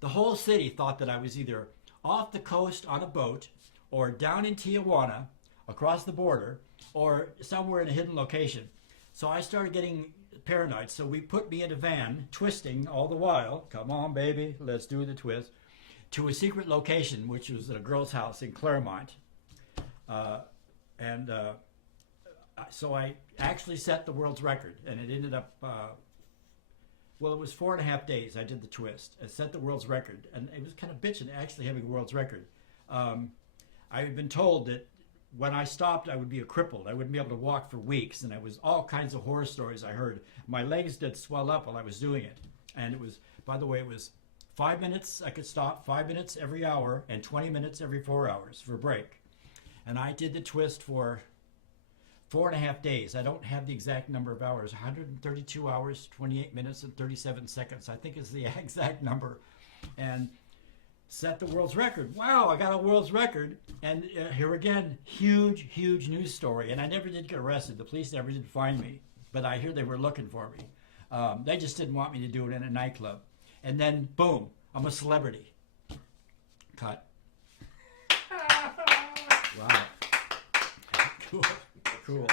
The whole city thought that I was either off the coast on a boat or down in Tijuana, across the border, or somewhere in a hidden location. So I started getting paranoid. So we put me in a van, twisting all the while, come on baby, let's do the Twist, to a secret location, which was at a girl's house in Claremont. So I actually set the world's record, and it ended up, well, it was 4.5 days I did the Twist. I set the world's record, and it was kind of bitching actually having a world's record. I had been told that when I stopped, I would be a crippled. I wouldn't be able to walk for weeks, and it was all kinds of horror stories I heard. My legs did swell up while I was doing it. And it was, by the way, it was 5 minutes I could stop, 5 minutes every hour, and 20 minutes every 4 hours for a break. And I did the Twist for 4.5 days. I don't have the exact number of hours. 132 hours, 28 minutes, and 37 seconds, I think is the exact number. And set the world's record. Wow, I got a world's record. And here again, huge, huge news story. And I never did get arrested. The police never did find me. But I hear they were looking for me. They just didn't want me to do it in a nightclub. And then, boom, I'm a celebrity. Cut. Wow. Cool. Cool.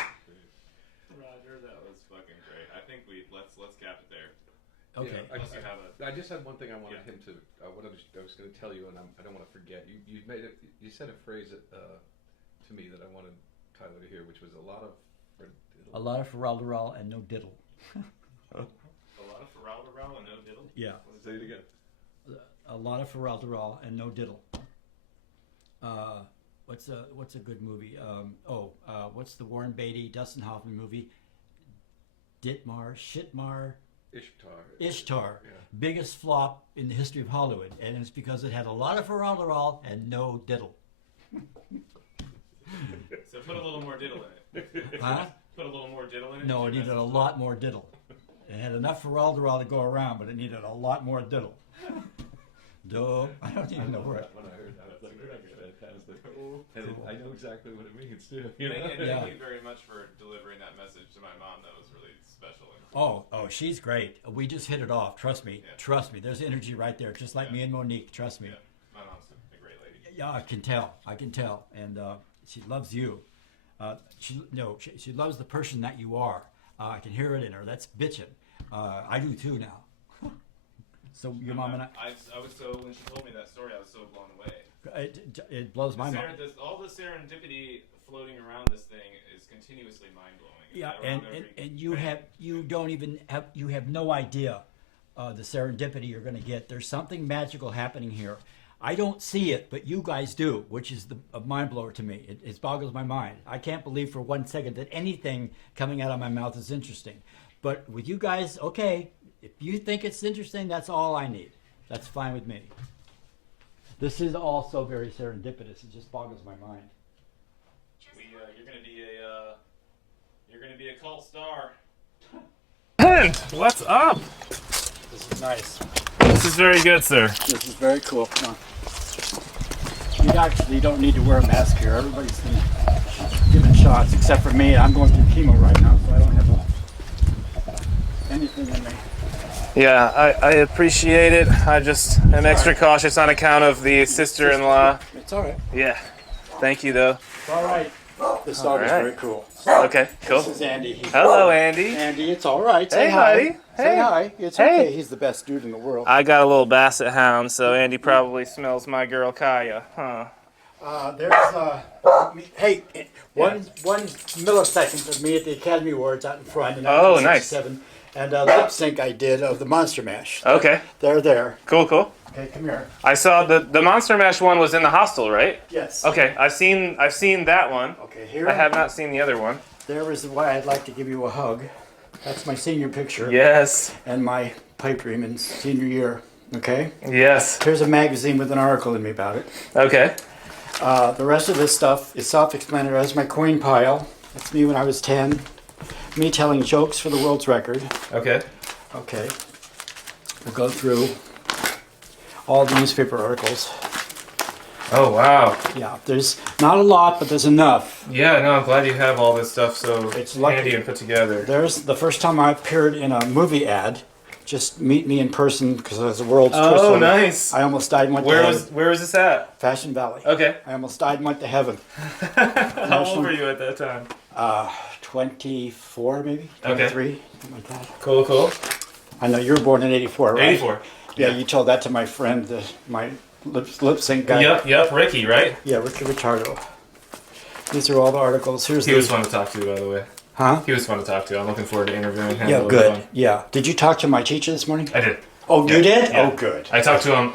Roger, that was fucking great. I think let's cap it there. Okay. Yeah, I just had one thing I wanted him to. What I was going to tell you, and I don't want to forget. You made it. You said a phrase to me that I wanted Tyler to hear, which was a lot of. A lot of faralderal and no diddle. A lot of faralderal and no diddle. Yeah. Say it again. A lot of faralderal and no diddle. What's a good movie? What's the Warren Beatty, Dustin Hoffman movie? Shitmar. Ishtar. Yeah. Biggest flop in the history of Hollywood, and it's because it had a lot of faralderal and no diddle. So put a little more diddle in it. Huh? Put a little more diddle in it. No, it needed a lot more diddle. It had enough faralderal to go around, but it needed a lot more diddle. Duh. I don't even know where. When I heard that, I was like, fantastic. And I know exactly what it means too. Thank you very much for delivering that message to my mom. That was really special. Oh, she's great. We just hit it off. Trust me. Yeah. Trust me. There's energy right there, just like me and Monique. Trust me. Yeah. My mom's a great lady. Yeah, I can tell. And she loves you. She loves the person that you are. I can hear it in her. That's bitchin'. I do too now. So your mom and I was so, when she told me that story, I was so blown away. It blows my mind. All the serendipity floating around this thing is continuously mind-blowing. Yeah, and you have no idea the serendipity you're going to get. There's something magical happening here. I don't see it, but you guys do, which is a mind blower to me. It boggles my mind. I can't believe for 1 second that anything coming out of my mouth is interesting. But with you guys, okay, if you think it's interesting, that's all I need. That's fine with me. This is also very serendipitous. It just boggles my mind. You're gonna be a cult star. What's up? This is nice. This is very good, sir. This is very cool. Come on. You actually don't need to wear a mask here. Everybody's been given shots except for me. I'm going through chemo right now, so I don't have anything in me. Yeah, I appreciate it. I just am extra cautious on account of the sister-in-law. It's all right. Yeah. Thank you, though. It's all right. This dog is very cool. Okay, cool. This is Andy. Hello, Andy. Andy, it's all right. Hey, buddy. Say hi. It's okay. He's the best dude in the world. I got a little basset hound, so Andy probably smells my girl Kaya, huh? One millisecond of me at the Academy Awards out in front in Oh, nice. 1967, and a lip sync I did of the Monster Mash. Okay. They're there. Cool. Okay, come here. I saw the Monster Mash one was in the hostel, right? Yes. Okay, I've seen that one. Okay, here. I have not seen the other one. There is why I'd like to give you a hug. That's my senior picture. Yes. And my pipe dream in senior year. Okay? Yes. Here's a magazine with an article in me about it. Okay. The rest of this stuff is self-explanatory. That's my coin pile. That's me when I was 10. Me telling jokes for the world's record. Okay. Okay. We'll go through all the newspaper articles. Oh, wow. Yeah, there's not a lot, but there's enough. Yeah, no, I'm glad you have all this stuff so It's handy and put together. There's the first time I appeared in a movie ad. Just meet me in person because I was the world's first one. Oh, nice. I almost died and went to heaven. Where was this at? Fashion Valley. Okay. I almost died and went to heaven. How old were you at that time? 24 maybe? 23, something like that. Cool. I know you were born in 84, right? 84. Yeah, you told that to my friend, my lip sync guy. Yep, Ricky, right? Yeah, Ricky Ricciardo. These are all the articles. He was fun to talk to, by the way. Huh? He was fun to talk to. I'm looking forward to interviewing him. Yeah, good. Yeah. Did you talk to my teacher this morning? I did. Oh, you did? Yeah. Oh, good. I talked to him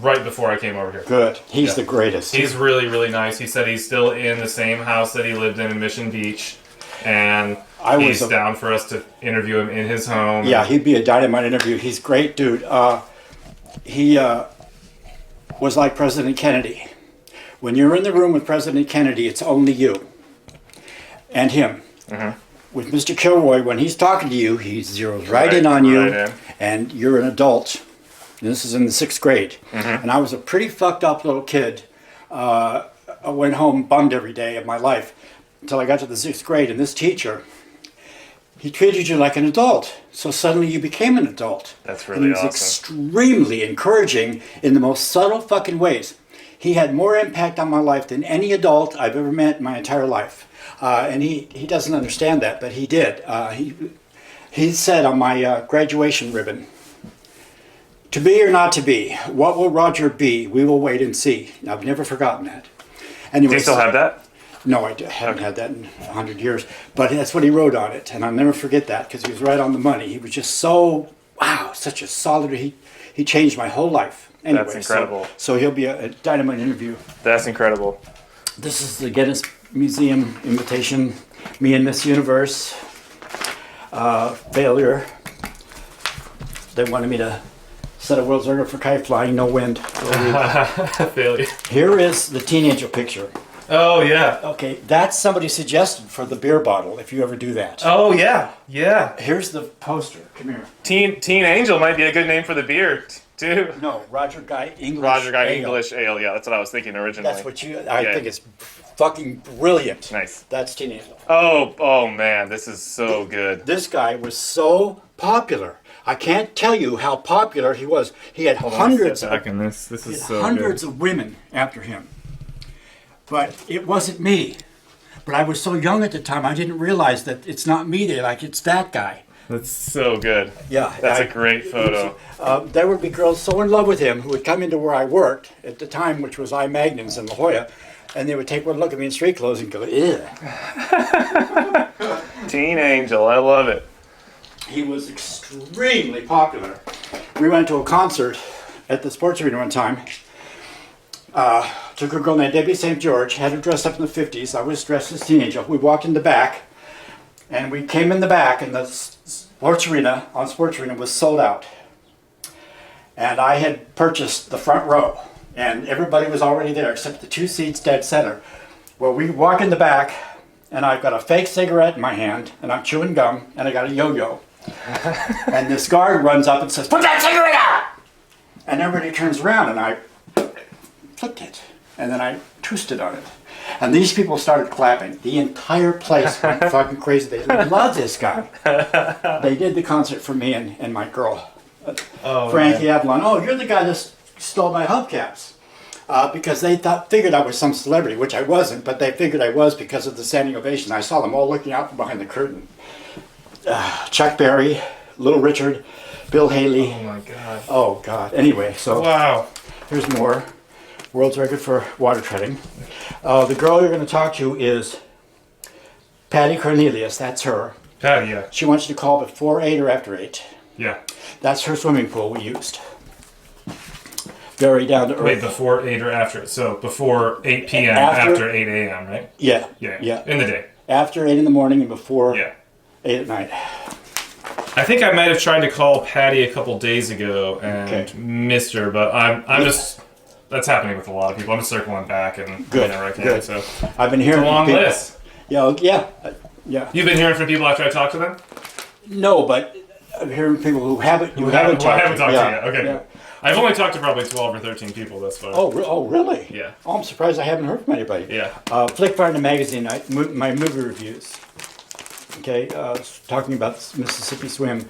right before I came over here. Good. He's the greatest. He's really, really nice. He said he's still in the same house that he lived in Mission Beach. And he's down for us to interview him in his home. Yeah, he'd be a dynamite interview. He's a great dude. He was like President Kennedy. When you're in the room with President Kennedy, it's only you and him. Mm-hmm. With Mr. Kilroy, when he's talking to you, he zeroes right in on you, and you're an adult. And this is in the 6th grade. Mm-hmm. And I was a pretty fucked up little kid. I went home bummed every day of my life until I got to the 6th grade. And this teacher, he treated you like an adult. So suddenly you became an adult. That's really awesome. He was extremely encouraging in the most subtle fucking ways. He had more impact on my life than any adult I've ever met in my entire life. And he doesn't understand that, but he did. He said on my graduation ribbon, "To be or not to be, what will Roger be? We will wait and see." I've never forgotten that. Anyway, Do you still have that? No, I haven't had that in 100 years. But that's what he wrote on it, and I'll never forget that because he was right on the money. He was just so, wow, such a solid, he changed my whole life. Anyway, That's incredible. So he'll be a dynamite interview. That's incredible. This is the Guinness Museum invitation, me and Miss Universe. Failure. They wanted me to set a world's record for kite flying, no wind. Failure. Here is the Teen Angel picture. Oh, yeah. Okay, that's somebody's suggestion for the beer bottle, if you ever do that. Oh, yeah. Yeah. Here's the poster. Come here. Teen Angel might be a good name for the beer, too. No, Roger Guy English Roger Guy Ale. English Ale. Yeah, that's what I was thinking originally. That's what I think it's fucking brilliant. Nice. That's Teen Angel. Oh man, this is so good. This guy was so popular. I can't tell you how popular he was. He had hundreds of women after him. But it wasn't me. But I was so young at the time, I didn't realize that it's not me they like, it's that guy. That's so good. Yeah. That's a great photo. There would be girls so in love with him who would come into where I worked at the time, which was I Magnums in La Jolla, and they would take one look at me in street clothes and go, ew. Teen Angel, I love it. He was extremely popular. We went to a concert at the sports arena one time. Took a girl named Debbie St. George, had her dressed up in the 50s. I was dressed as Teen Angel. We walked in the back, and we came in the back, and the sports arena was sold out. And I had purchased the front row, and everybody was already there except the 2 seats dead center. Well, we walk in the back, and I've got a fake cigarette in my hand, and I'm chewing gum, and I got a yo-yo. And this guard runs up and says, "Put that cigarette out!" And everybody turns around, and I flipped it, and then I twisted on it. And these people started clapping. The entire place went fucking crazy. They loved this guy. They did the concert for me and my girl, Frankie Avalon. "Oh, you're the guy that stole my hubcaps." Because they figured I was some celebrity, which I wasn't, but they figured I was because of the standing ovation. I saw them all looking out from behind the curtain. Chuck Berry, Little Richard, Bill Haley. Oh my God. Oh God. Anyway, so wow. Here's more. World's record for water treading. The girl you're going to talk to is Patty Cornelius. That's her. Patty, yeah. She wants you to call before 8 or after 8. Yeah. That's her swimming pool we used. Very down to earth. Wait, before 8 or after? So before 8 p.m. after 8 a.m., right? Yeah. Yeah. In the day. After 8 in the morning and before 8 at night. I think I might have tried to call Patty a couple days ago and missed her, but I'm just... That's happening with a lot of people. I'm just circling back and Good. Right now, Good. so I've been hearing it's a long from people. list. Yeah. You've been hearing from people after I talked to them? No, but I'm hearing people who haven't talked I haven't talked to to you yet. Okay. Yeah. I've only talked to probably 12 or 13 people thus far. Oh, really? Yeah. Oh, I'm surprised I haven't heard from anybody. Yeah. Flick Finder magazine, my movie reviews. Okay, talking about Mississippi Swim.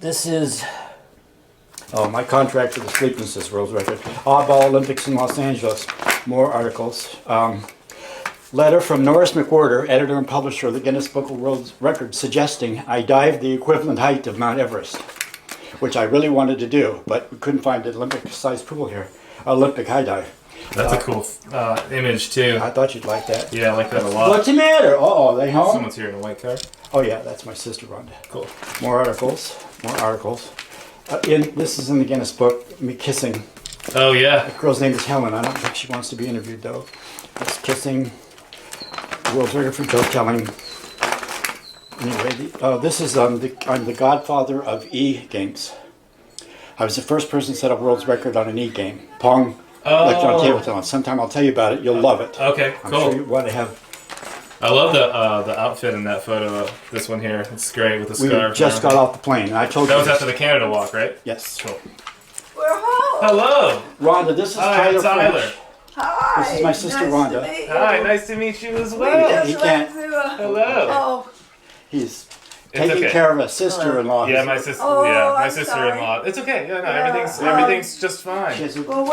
This is my contract for the Sleeplessness World's Record. Oddball Olympics in Los Angeles. More articles. Letter from Norris McWhorter, editor and publisher of the Guinness Book of World Records, suggesting I dived the equivalent height of Mount Everest, which I really wanted to do, but we couldn't find an Olympic-sized pool here. Olympic high dive. That's a cool image, too. I thought you'd like that. Yeah, I like that a lot. What's the matter? Uh-oh, they home? Someone's here in a white car. Oh, yeah, that's my sister, Rhonda. Cool. More articles. This is in the Guinness book, me kissing. Oh, yeah. The girl's name is Helen. I don't think she wants to be interviewed, though. It's kissing. World's record for joke telling. Anyway, this is I'm the godfather of e-games. I was the first person to set up world's record on an e-game. Pong, electronic table tennis. Sometime I'll tell you about it. You'll love it. Okay, I'm cool. sure you want to have. I love the outfit in that photo. This one here, it's great with the scarf. We just got off the plane, and I told you. That was after the Canada walk, right? Yes. Cool. We're home. Hello. Rhonda, this is Tyler. French. Hi. This is my sister Rhonda. Hi, nice to meet you as well. He can't. Hello. Oh. He's taking okay. care of a sister-in-law. Yeah, my sister. Oh, yeah, my I'm sister-in-law. It's okay. Yeah, no, everything's just fine. Well,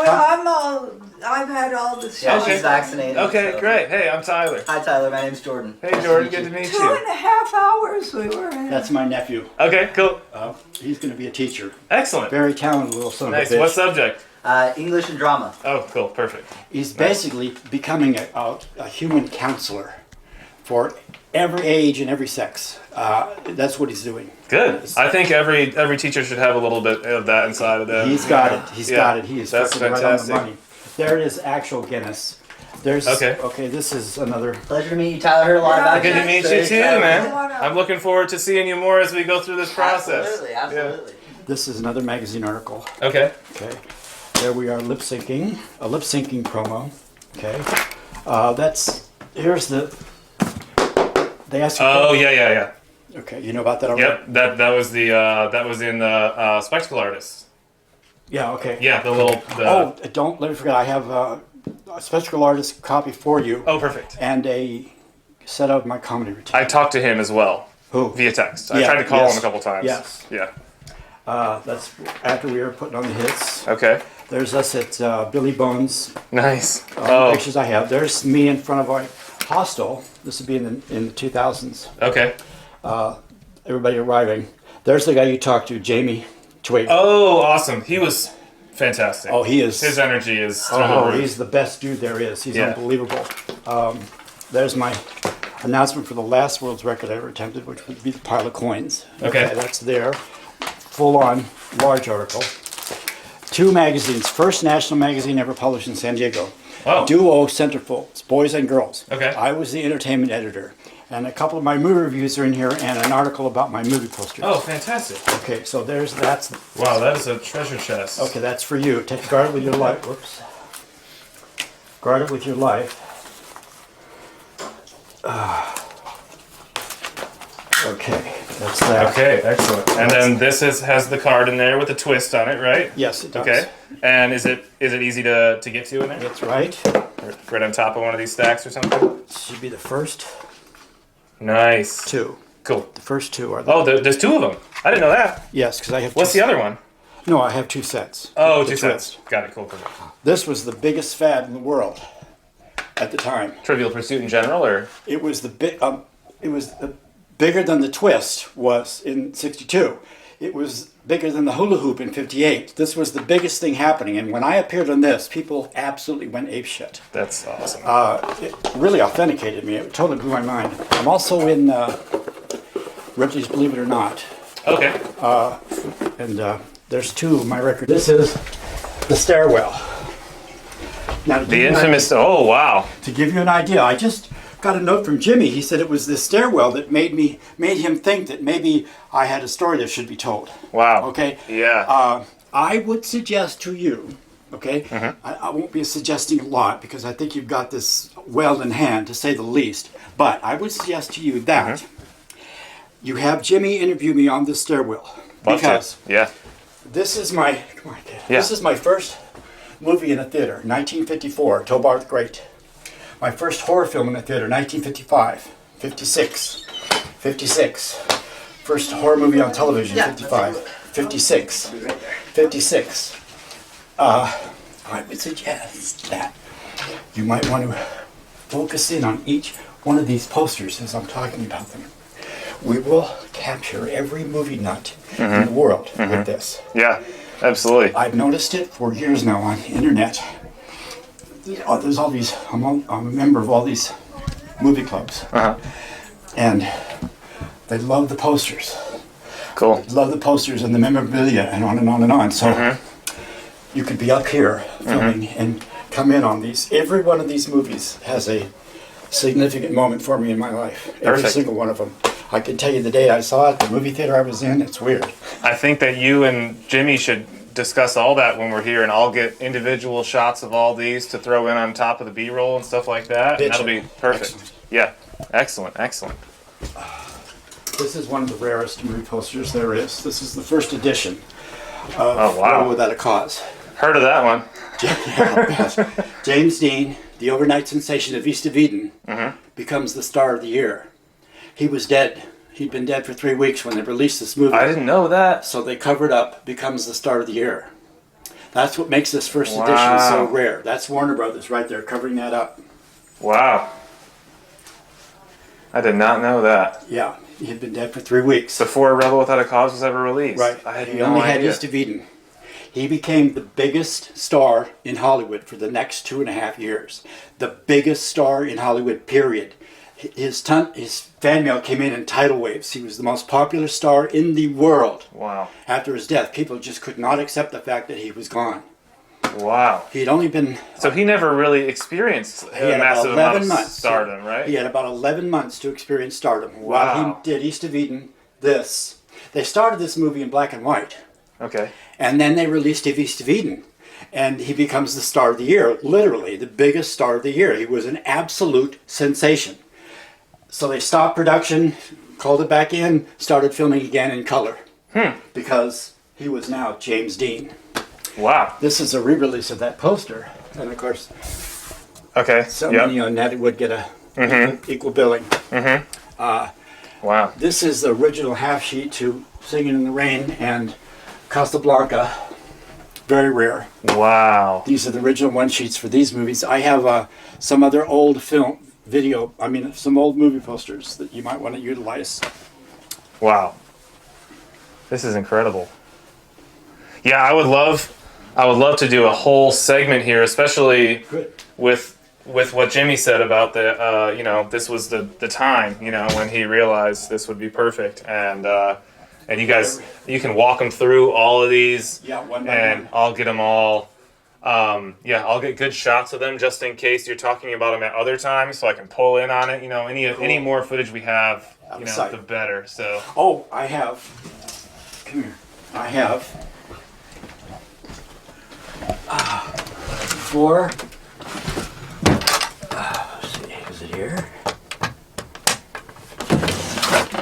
I've had all the shots. Yeah, she's vaccinated. Okay, so. great. Hey, I'm Tyler. Hi, Tyler. My name's Jordan. Hey, Jordan. Good to meet you. 2.5 hours we were in. That's my nephew. Okay, cool. He's going to be a teacher. Excellent. Very talented little son Nice. of a bitch. What subject? English and drama. Oh, cool. Perfect. He's basically becoming a human counselor for every age and every sex. That's what he's doing. Good. I think every teacher should have a little bit of that inside of them. He's got it. He's got it. He is That's freaking right on the fantastic. money. There it is, actual Guinness. There's Okay, this is another. Pleasure to meet you, Tyler. Heard a lot about Good you. to meet you too, man. I'm looking forward to seeing you more as we go through this process. Absolutely. This is another magazine article. Okay. Okay. There we are, lip syncing. A lip syncing promo. Okay. Here's the. They asked you. Oh yeah. Okay, you know about that already? Yep. That was in the Spectacle Artists. Yeah. Okay. Yeah. Don't let me forget. I have a spectacle artist copy for you. Oh, perfect. And a set of my comedy routine. I talked to him as well. Who? Via text. I tried to call him a couple times. Yes. Yeah. That's after we were putting on the hits. Okay. There's us at Billy Bones. Nice. Pictures I have. There's me in front of our hostel. This would be in the 2000s. Okay. Everybody arriving. There's the guy you talked to, Jamie Twig. Oh, awesome. He was fantastic. Oh, he is. His energy is. He's the best dude there is. He's Yeah. unbelievable. There's my announcement for the last world's record I ever attempted, which would be the pile of coins. Okay. That's there. Full on, large article. 2 magazines. First national magazine ever published in San Diego. Oh. Duo centerfolds, boys and girls. Okay. I was the entertainment editor. And a couple of my movie reviews are in here and an article about my movie posters. Oh, fantastic. Okay, so that's. Wow, that is a treasure chest. Okay, that's for you. Guard it with your life. Whoops. Guard it with your life. Okay, that's that. Okay, excellent. And then this has the card in there with a twist on it, right? Yes, it does. Okay. And is it easy to get to in there? That's right. Right on top of one of these stacks or something? Should be the first. Nice. 2. Cool. The first 2 are the. Oh, there's 2 of them. I didn't know that. Yes, because I have. What's the other one? No, I have 2 sets. Oh, The 2 twist. sets. Got it. Cool. This was the biggest fad in the world at the time. Trivial Pursuit in general, or? It was bigger than the twist was in '62. It was bigger than the hula hoop in '58. This was the biggest thing happening, and when I appeared on this, people absolutely went apeshit. That's awesome. It really authenticated me. It totally blew my mind. I'm also in Ripley's Believe It or Not. Okay. And there's 2 of my records. This is The Stairwell. Now, The infamous. Oh, wow. To give you an idea, I just got a note from Jimmy. He said it was the stairwell that made him think that maybe I had a story that should be told. Wow. Okay. Yeah. I would suggest to you, okay, I won't be suggesting a lot because I think you've got this well in hand, to say the least. But I would suggest to you that you have Jimmy interview me on this stairwell. Because this is my this is my first movie in a theater, 1954, Tobar the Great. My first horror film in the theater, 1955, 56, 56. First horror movie on television, 55, 56, 56. I would suggest that you might want to focus in on each one of these posters as I'm talking about them. We will capture every movie nut in the world with this. Yeah, absolutely. I've noticed it for years now on the internet. There's all these, I'm a member of all these movie clubs. And they love the posters. Cool. They love the posters and the memorabilia and on and on and on. So you could be up here filming and come in on these. Every one of these movies has a significant moment for me in my life. Every single one of them. I can tell you the day I saw it, the movie theater I was in, it's weird. I think that you and Jimmy should discuss all that when we're here, and I'll get individual shots of all these to throw in on top of the B-roll and stuff like that. And that'll be perfect. Excellent. Yeah, excellent. This is one of the rarest movie posters there is. This is the first edition of Oh, wow. Rebel Without a Cause. Heard of that one. James Dean, the overnight sensation of East of Eden, becomes the star of the year. He was dead. He'd been dead for 3 weeks when they released this movie. I didn't know that. So they covered up, becomes the star of the year. That's what makes this first edition so rare. That's Warner Brothers right there covering that up. Wow. I did not know that. Yeah, he had been dead for 3 weeks. Before Rebel Without a Cause was ever released. Right. I had He no only had idea. East of Eden. He became the biggest star in Hollywood for the next 2.5 years. The biggest star in Hollywood, period. His fan mail came in tidal waves. He was the most popular star in the world. Wow. After his death, people just could not accept the fact that he was gone. Wow. He'd only been... So he never really experienced a massive amount of stardom, right? He had about 11 months to experience stardom. Wow. While he did East of Eden, they started this movie in black and white. Okay. And then they released East of Eden. And he becomes the star of the year, literally the biggest star of the year. He was an absolute sensation. So they stopped production, called it back in, started filming again in color. Because he was now James Dean. Wow. This is a re-release of that poster. And of course, so many on that would get a equal billing. Wow. This is the original half sheet to Singing in the Rain and Casablanca. Very rare. Wow. These are the original one sheets for these movies. I have some other old some old movie posters that you might want to utilize. Wow. This is incredible. Yeah, I would love to do a whole segment here, especially with what Jimmy said about the this was the time, when he realized this would be perfect, and you guys, you can walk them through all of these, one by and one. I'll get them all. I'll get good shots of them just in case you're talking about them at other times, so I can pull in on it. Any more footage we have, the better. So. Oh, I have. Come here. I have 4. Let's see, is it here?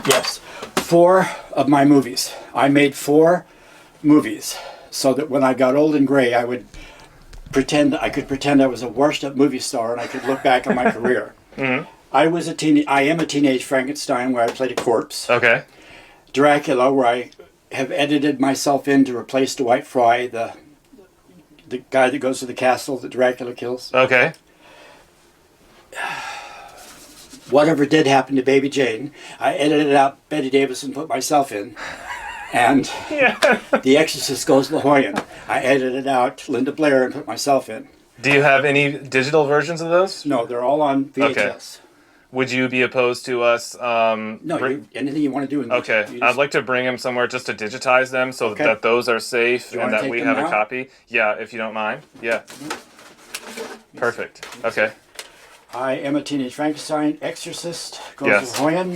Yes, 4 of my movies. I made 4 movies so that when I got old and gray, I could pretend I was a washed-up movie star, and I could look back on my career. I am a teenage Frankenstein, where I played a corpse. Okay. Dracula, where I have edited myself in to replace Dwight Fry, the guy that goes to the castle that Dracula kills. Okay. Whatever did happen to Baby Jane, I edited out Betty Davis and put myself in. And The Exorcist Goes La Jolla, I edited out Linda Blair and put myself in. Do you have any digital versions of those? No, they're all on VHS. Okay. Would you be opposed to us? Anything you want to do. I'd like to bring them somewhere just to digitize them so that those are safe and that we have a copy. Yeah, if you don't mind. Yeah. Perfect. Okay. I Am a Teenage Frankenstein, Exorcist Goes La Jolla.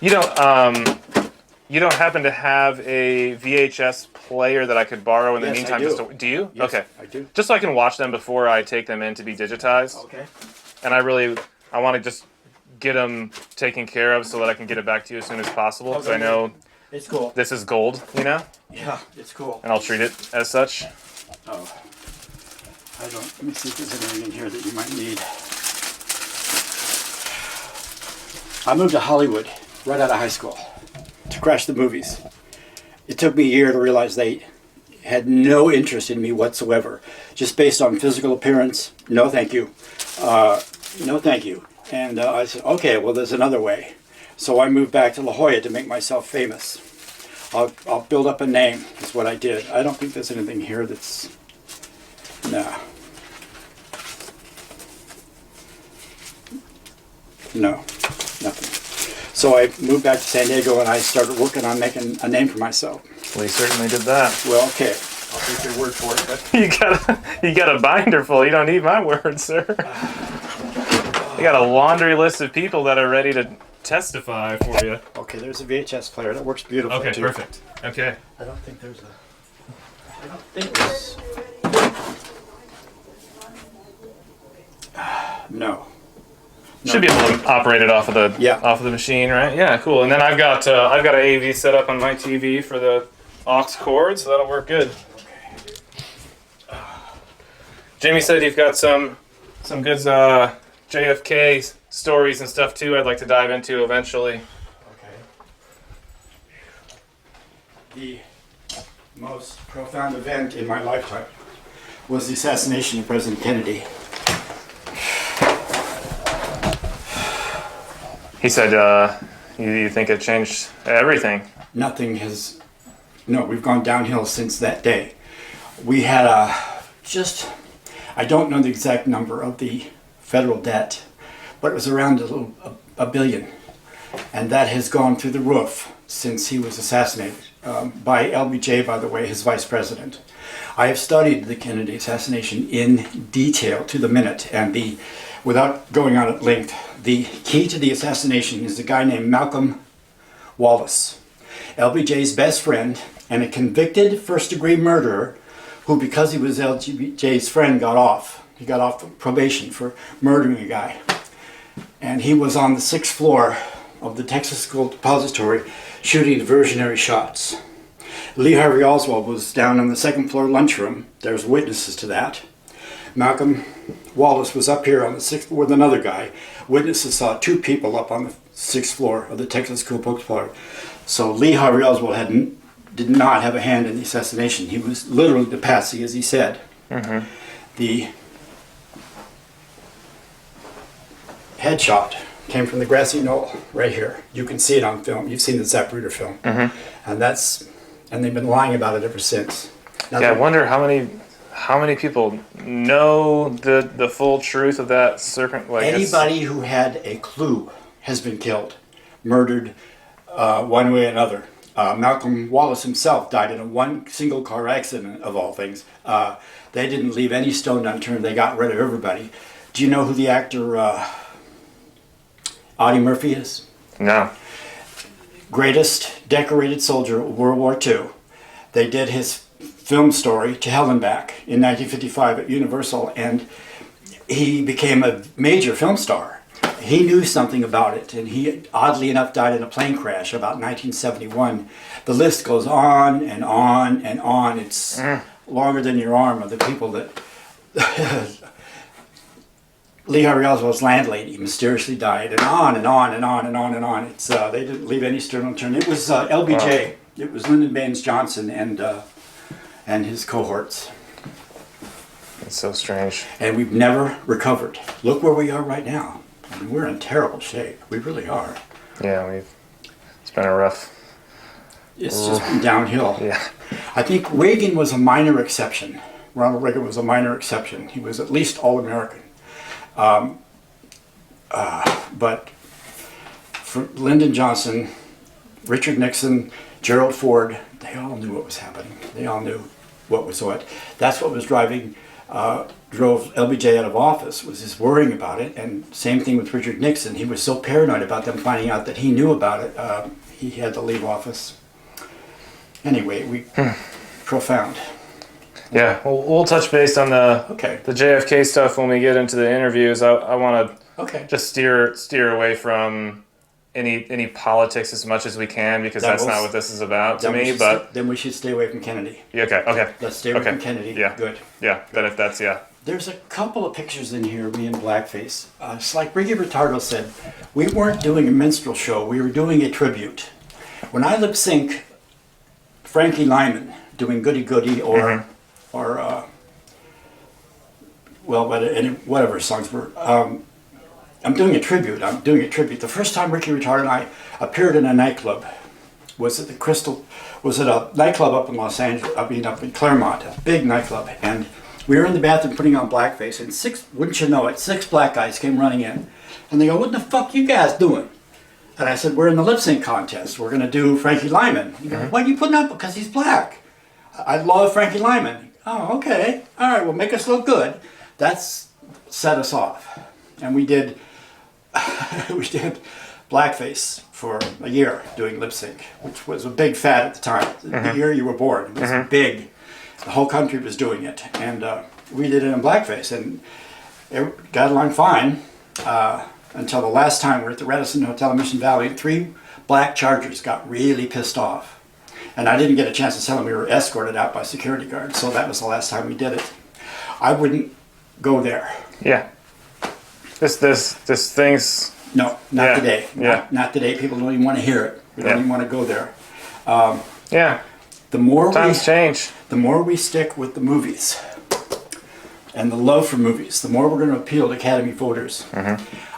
You don't happen to have a VHS player that I could borrow in the meantime? I do. Do you? Yes, okay. I do. Just so I can watch them before I take them in to be digitized. Okay. And I want to just get them taken care of so that I can get it back to you as soon as possible. Because I know it's cool. This is gold, Yeah, it's cool. And I'll treat it as such. Oh. Let me see if there's anything in here that you might need. I moved to Hollywood right out of high school to crash the movies. It took me a year to realize they had no interest in me whatsoever. Just based on physical appearance, no thank you. No thank you. And I said, okay, well there's another way. So I moved back to La Jolla to make myself famous. I'll build up a name, is what I did. I don't think there's anything here that's... No. No, nothing. So I moved back to San Diego and I started working on making a name for myself. Well, you certainly did that. Well, okay. I'll take your word for it. But You got a binder full. You don't need my word, sir. You got a laundry list of people that are ready to testify for you. Okay, there's a VHS player. That works beautifully, Okay, too. perfect. Okay. I don't think there's No. Should be able to operate it off of the machine, right? Yeah, cool. And then I've got an AV set up on my TV for the aux cord, so that'll work good. Jamie said you've got some good JFK stories and stuff too. I'd like to dive into eventually. the most profound event in my lifetime was the assassination of President Kennedy. He said, you think it changed everything? Nothing has, no, we've gone downhill since that day. We had I don't know the exact number of the federal debt, but it was around a billion. And that has gone through the roof since he was assassinated by LBJ, by the way, his vice president. I have studied the Kennedy assassination in detail to the minute, and without going on at length, the key to the assassination is a guy named Malcolm Wallace, LBJ's best friend and a convicted first-degree murderer who, because he was LBJ's friend, got off. He got off probation for murdering a guy. And he was on the 6th floor of the Texas School Depository shooting diversionary shots. Lee Harvey Oswald was down on the 2nd floor lunchroom. There's witnesses to that. Malcolm Wallace was up here on the 6th with another guy. Witnesses saw 2 people up on the 6th floor of the Texas School Depository. So Lee Harvey Oswald did not have a hand in the assassination. He was literally the patsy, as he said. Mm-hmm. The headshot came from the grassy knoll right here. You can see it on film. You've seen the Zapruder film. Mm-hmm. And they've been lying about it ever since. Now, I wonder how many people know the full truth of that serpent. Like anybody who had a clue has been killed, murdered, one way or another. Malcolm Wallace himself died in one single car accident, of all things. They didn't leave any stone unturned. They got rid of everybody. Do you know who the actor Audie Murphy is? No. Greatest decorated soldier of World War II. They did his film story, To Hell and Back, in 1955 at Universal, and he became a major film star. He knew something about it, and he, oddly enough, died in a plane crash about 1971. The list goes on and on and on. It's longer than your arm of the people that... Lee Harvey Oswald's landlady mysteriously died, and on and on and on and on and on. It's they didn't leave any stone unturned. It was LBJ. It was Lyndon Baines Johnson and his cohorts. It's so strange. And we've never recovered. Look where we are right now. I mean, we're in terrible shape. We really are. Yeah, it's been a rough. It's just been downhill. Yeah. I think Reagan was a minor exception. Ronald Reagan was a minor exception. He was at least all-American. But for Lyndon Johnson, Richard Nixon, Gerald Ford, they all knew what was happening. They all knew what was what. That's what was drove LBJ out of office, was his worrying about it. And same thing with Richard Nixon. He was so paranoid about them finding out that he knew about it, he had to leave office. Anyway, profound. Yeah, we'll touch base on the JFK stuff when we get into the interviews. I want to just steer away from any politics as much as we can, because that's not what this is about to me. But then we should stay away from Kennedy. Yeah, okay. Let's stay away from Kennedy. Yeah, good. Yeah, then if that's There's a couple of pictures in here of me in blackface. It's like Ricky Ritardo said, we weren't doing a minstrel show. We were doing a tribute. When I lip sync Frankie Lyman doing Goody Goody or whatever songs were. I'm doing a tribute. The first time Ricky Ritardo and I appeared in a nightclub was at a nightclub up in Los Angeles, up in Claremont, a big nightclub, and we were in the bathroom putting on blackface, and wouldn't you know it, 6 black guys came running in, and they go, "What the fuck you guys doing?" And I said, "We're in the lip sync contest. We're going to do Frankie Lyman." He goes, "Why are you putting up?" "Because he's black. I love Frankie Lyman." "Oh, okay. All right, well, make us look good." That's set us off. And we did blackface for a year doing lip sync, which was a big fad at the time. The year you were born. It was big. The whole country was doing it. And we did it in blackface. And it got along fine until the last time we were at the Radisson Hotel in Mission Valley. 3 black Chargers got really pissed off. And I didn't get a chance to tell them we were escorted out by security guards. So that was the last time we did it. I wouldn't go there. Yeah. This thing's... No, not today. Yeah. Not today. People don't even want to hear it. We don't even want to go there. Yeah. The more times change. The more we stick with the movies and the love for movies, the more we're going to appeal to Academy voters.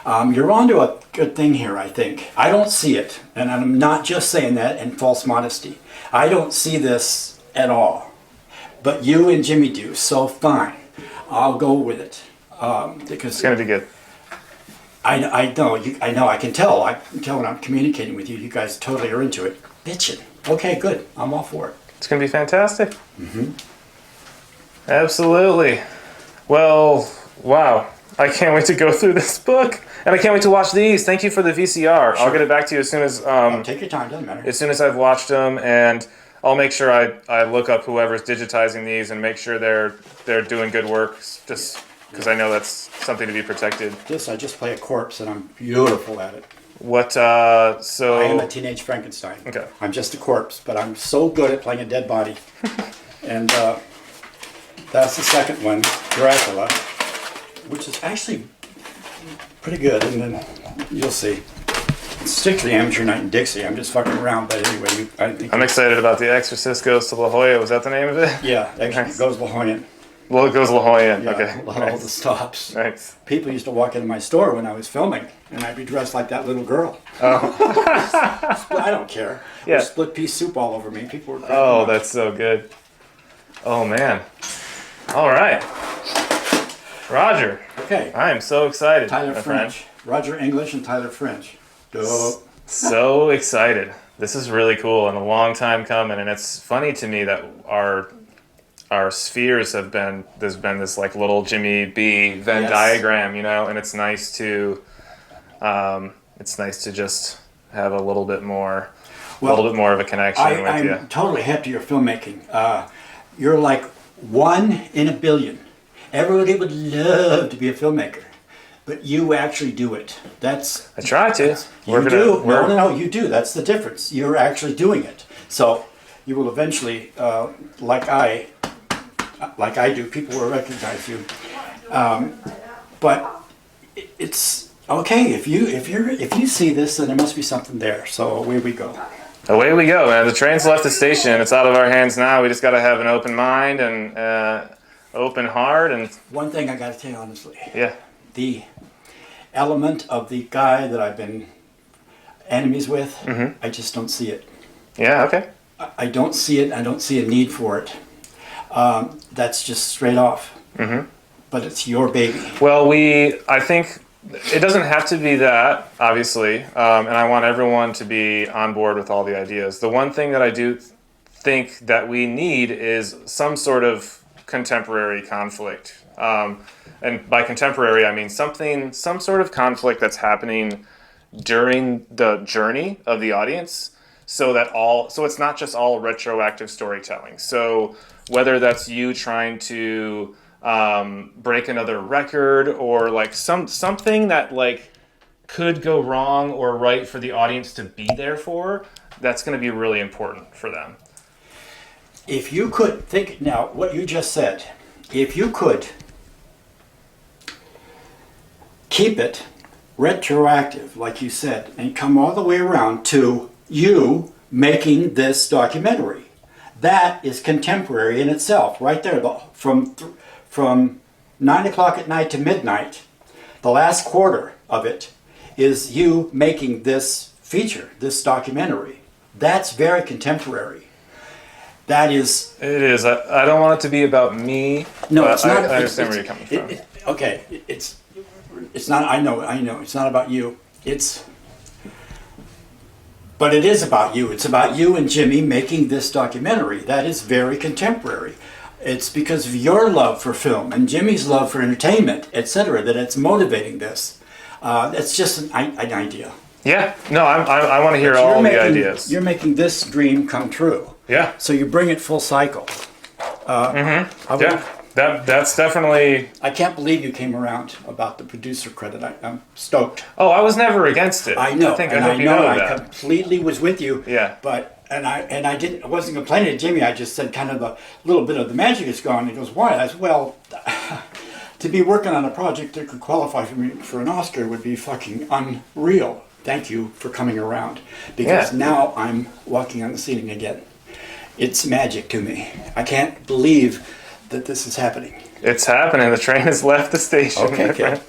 You're onto a good thing here, I think. I don't see it, and I'm not just saying that in false modesty. I don't see this at all, but you and Jimmy do, so fine. I'll go with it because it's going to be good. I know. I know. I can tell. I can tell when I'm communicating with you. You guys totally are into it. Bitchin'. Okay, good. I'm all for it. It's going to be fantastic. Absolutely. Well, wow. I can't wait to go through this book. And I can't wait to watch these. Thank you for the VCR. Sure. I'll get it back to you as soon as... take your time. Doesn't matter. As soon as I've watched them. And I'll make sure I look up whoever's digitizing these and make sure they're doing good work. Just because I know that's something to be protected. I just play a corpse and I'm beautiful at it. What, so... I am a teenage Frankenstein. Okay. I'm just a corpse, but I'm so good at playing a dead body. And that's the second one, Dracula, which is actually pretty good, and then you'll see. It's strictly Amateur Night in Dixie. I'm just fucking around, but anyway, I think... I'm excited about The Exorcist Goes to La Jolla. Was that the name of it? Yeah, actually, it goes La Jolla. Well, it goes La Jolla, yeah, okay. All the stops. Nice. People used to walk into my store when I was filming, and I'd be dressed like that little girl. Oh. I don't care. Yeah. There's split pea soup all over me. People were... Oh, that's so good. Oh, man. All right. Roger. Okay. I am so excited. Tyler my French. friend. Roger English and Tyler French. Dope. So excited. This is really cool and a long time coming. And it's funny to me that our spheres have been, there's been this like little Jimmy B Venn diagram, you know, and it's nice to just have a little bit more of a connection with you. I'm totally hip to your filmmaking. You're like 1 in a billion. Everybody would love to be a filmmaker, but you actually do it. I try to. No, you do. That's the difference. You're actually doing it. So you will eventually, like I do, people will recognize you. But it's okay if you see this, then there must be something there. So away we go. Away we go, man. The train's left the station. It's out of our hands now. We just got to have an open mind and open heart. And one thing I got to tell you honestly. Yeah. The element of the guy that I've been enemies with, I just don't see it. Yeah. Okay. I don't see it. I don't see a need for it. That's just straight off. But it's your baby. Well, I think it doesn't have to be that, obviously, and I want everyone to be on board with all the ideas. The one thing that I do think that we need is some sort of contemporary conflict. And by contemporary, I mean some sort of conflict that's happening during the journey of the audience, so it's not just all retroactive storytelling. So whether that's you trying to break another record or like something that like could go wrong or right for the audience to be there for, that's going to be really important for them. If you could think now what you just said, if you could keep it retroactive like you said and come all the way around to you making this documentary, that is contemporary in itself right there. From 9 o'clock at night to midnight, the last quarter of it is you making this feature, this documentary. That's very contemporary. That is... It is. I don't want it to be about me. No, it's not. I understand where you're coming from. Okay, it's not, I know, it's not about you. But it is about you. It's about you and Jimmy making this documentary. That is very contemporary. It's because of your love for film and Jimmy's love for entertainment, etc., that it's motivating this. It's just an idea. Yeah. No, I want to hear all the ideas. You're making this dream come true. Yeah. So you bring it full cycle. That's definitely... I can't believe you came around about the producer credit. I'm stoked. Oh, I was never against it. I know. I hope you know that. I completely was with you. Yeah. But I wasn't complaining to Jimmy. I just said kind of a little bit of the magic is gone. He goes, why? I said, well, to be working on a project that could qualify for an Oscar would be fucking unreal. Thank you for coming around, because now I'm walking on the ceiling again. It's magic to me. I can't believe that this is happening. It's happening. The train has left the station. Okay, good.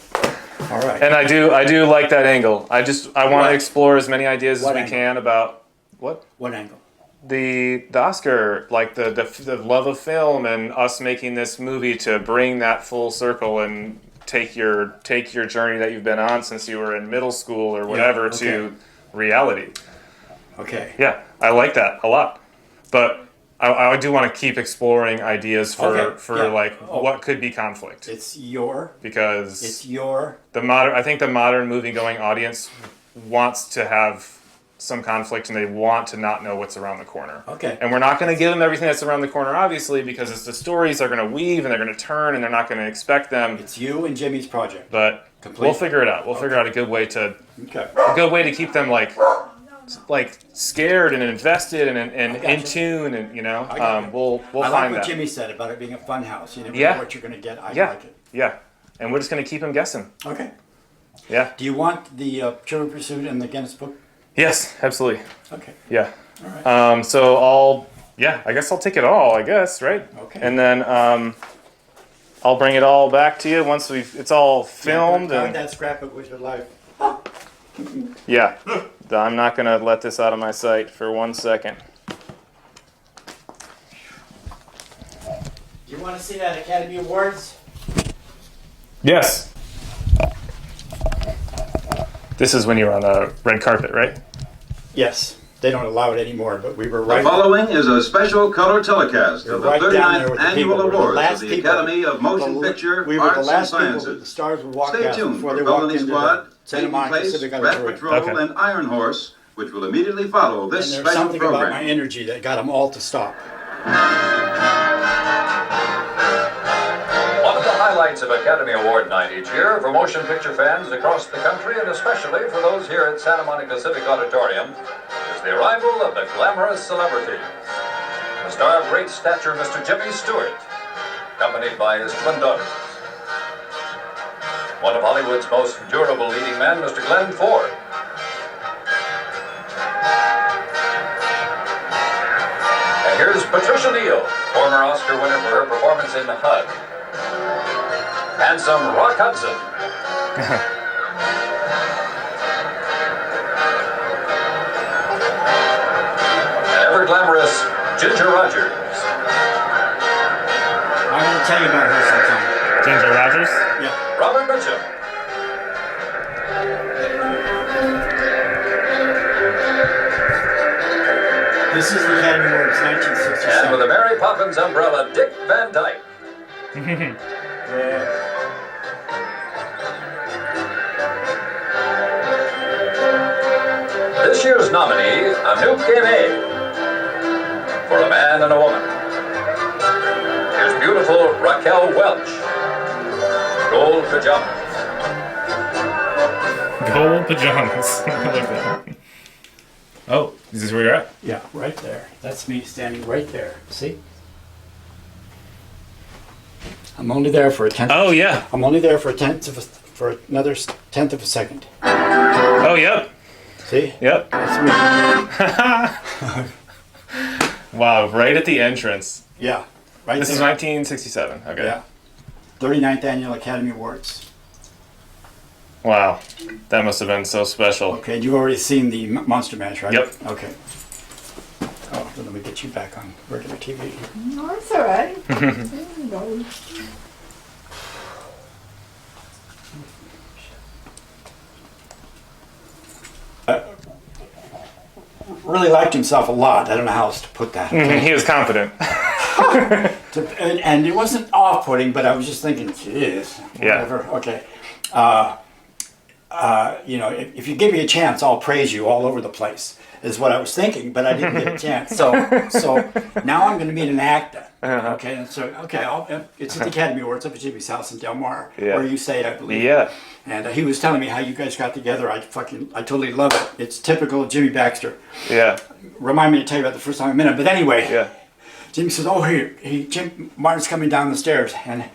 All right. And I do like that angle. I want to explore as many ideas as we can about what? What angle? The Oscar, like the love of film and us making this movie to bring that full circle and take your journey that you've been on since you were in middle school or whatever to reality. Okay. Yeah, I like that a lot. But I do want to keep exploring ideas for what could be conflict. I think the modern movie-going audience wants to have some conflict and they want to not know what's around the corner. Okay. And we're not going to give them everything that's around the corner, obviously, because the stories are going to weave and they're going to turn and they're not going to expect them. It's you and Jimmy's project. But we'll figure it out. We'll figure out a good way to keep them like scared and invested and in tune, and we'll I find like what that. Jimmy said about it being a fun house. You never know what you're going to get. I like it. Yeah, and we're just going to keep them guessing. Okay. Yeah. Do you want the Trivial Pursuit and the Guinness Book? Yes, absolutely. Okay. Yeah. All right. So I guess I'll take it all, I guess, right? Okay. And then I'll bring it all back to you once it's all filmed. Find that scrapbook with your life. Yeah. I'm not going to let this out of my sight for 1 second. Do you want to see that Academy Awards? Yes. This is when you were on the red carpet, right? Yes. They don't allow it anymore, but we were The right. following is a special color telecast of the right down there 39th with the Annual people. Awards Last of the people. Academy of Motion Picture We were Arts the and last people that the Sciences. stars would walk Stay past tuned before they for walked Colony into Squad, the Santa Baby Monica Place, Pacific Rat Auditorium. Patrol, and Iron Horse, which will immediately follow this And there's special something about my program. energy that got them all to stop. One of the highlights of Academy Award night each year for motion picture fans across the country, and especially for those here at Santa Monica Civic Auditorium, is the arrival of the glamorous celebrity. The star of great stature, Mr. Jimmy Stewart, accompanied by his twin daughters. One of Hollywood's most durable leading men, Mr. Glenn Ford. And here's Patricia Neal, former Oscar winner for her performance in HUD. Handsome Rock Hudson. And ever glamorous Ginger Rogers. I'm going to tell you about her sometime. Ginger Rogers? Yeah. Robert Mitchum. This is the Academy Awards, 1967. And with a Mary Poppins umbrella, Dick Van Dyke. This year's nominee, Anouk Aimée, for a man and a woman. Here's beautiful Raquel Welch, Gold Pajamas. Gold pajamas. I like that. Oh, is this where you're at? Yeah, right there. That's me standing right there. See? I'm only there for a tenth. Oh, yeah. I'm only there for another tenth of a second. Oh, yep. See? Yep. That's me. Wow, right at the entrance. Yeah, right This there. is 1967. Okay. Yeah. 39th Annual Academy Awards. Wow, that must have been so special. Okay, you've already seen the Monster Mash, right? Yep. Okay. Oh, then let me get you back on regular TV. No, it's all right. No. Really liked himself a lot. I don't know how else to put that. He was confident. And it wasn't off-putting, but I was just thinking, geez, whatever. Okay. If you give me a chance, I'll praise you all over the place, is what I was thinking, but I didn't get a chance. So now I'm going to be an actor. Okay, and so it's at the Academy Awards up at Jimmy's house in Del Mar, where you stayed, I believe. Yeah. And he was telling me how you guys got together. I totally love it. It's typical of Jimmy Baxter. Yeah. Remind me to tell you about the first time I met him. But anyway, Jimmy says, "Oh, Jim Martin's coming down the stairs," and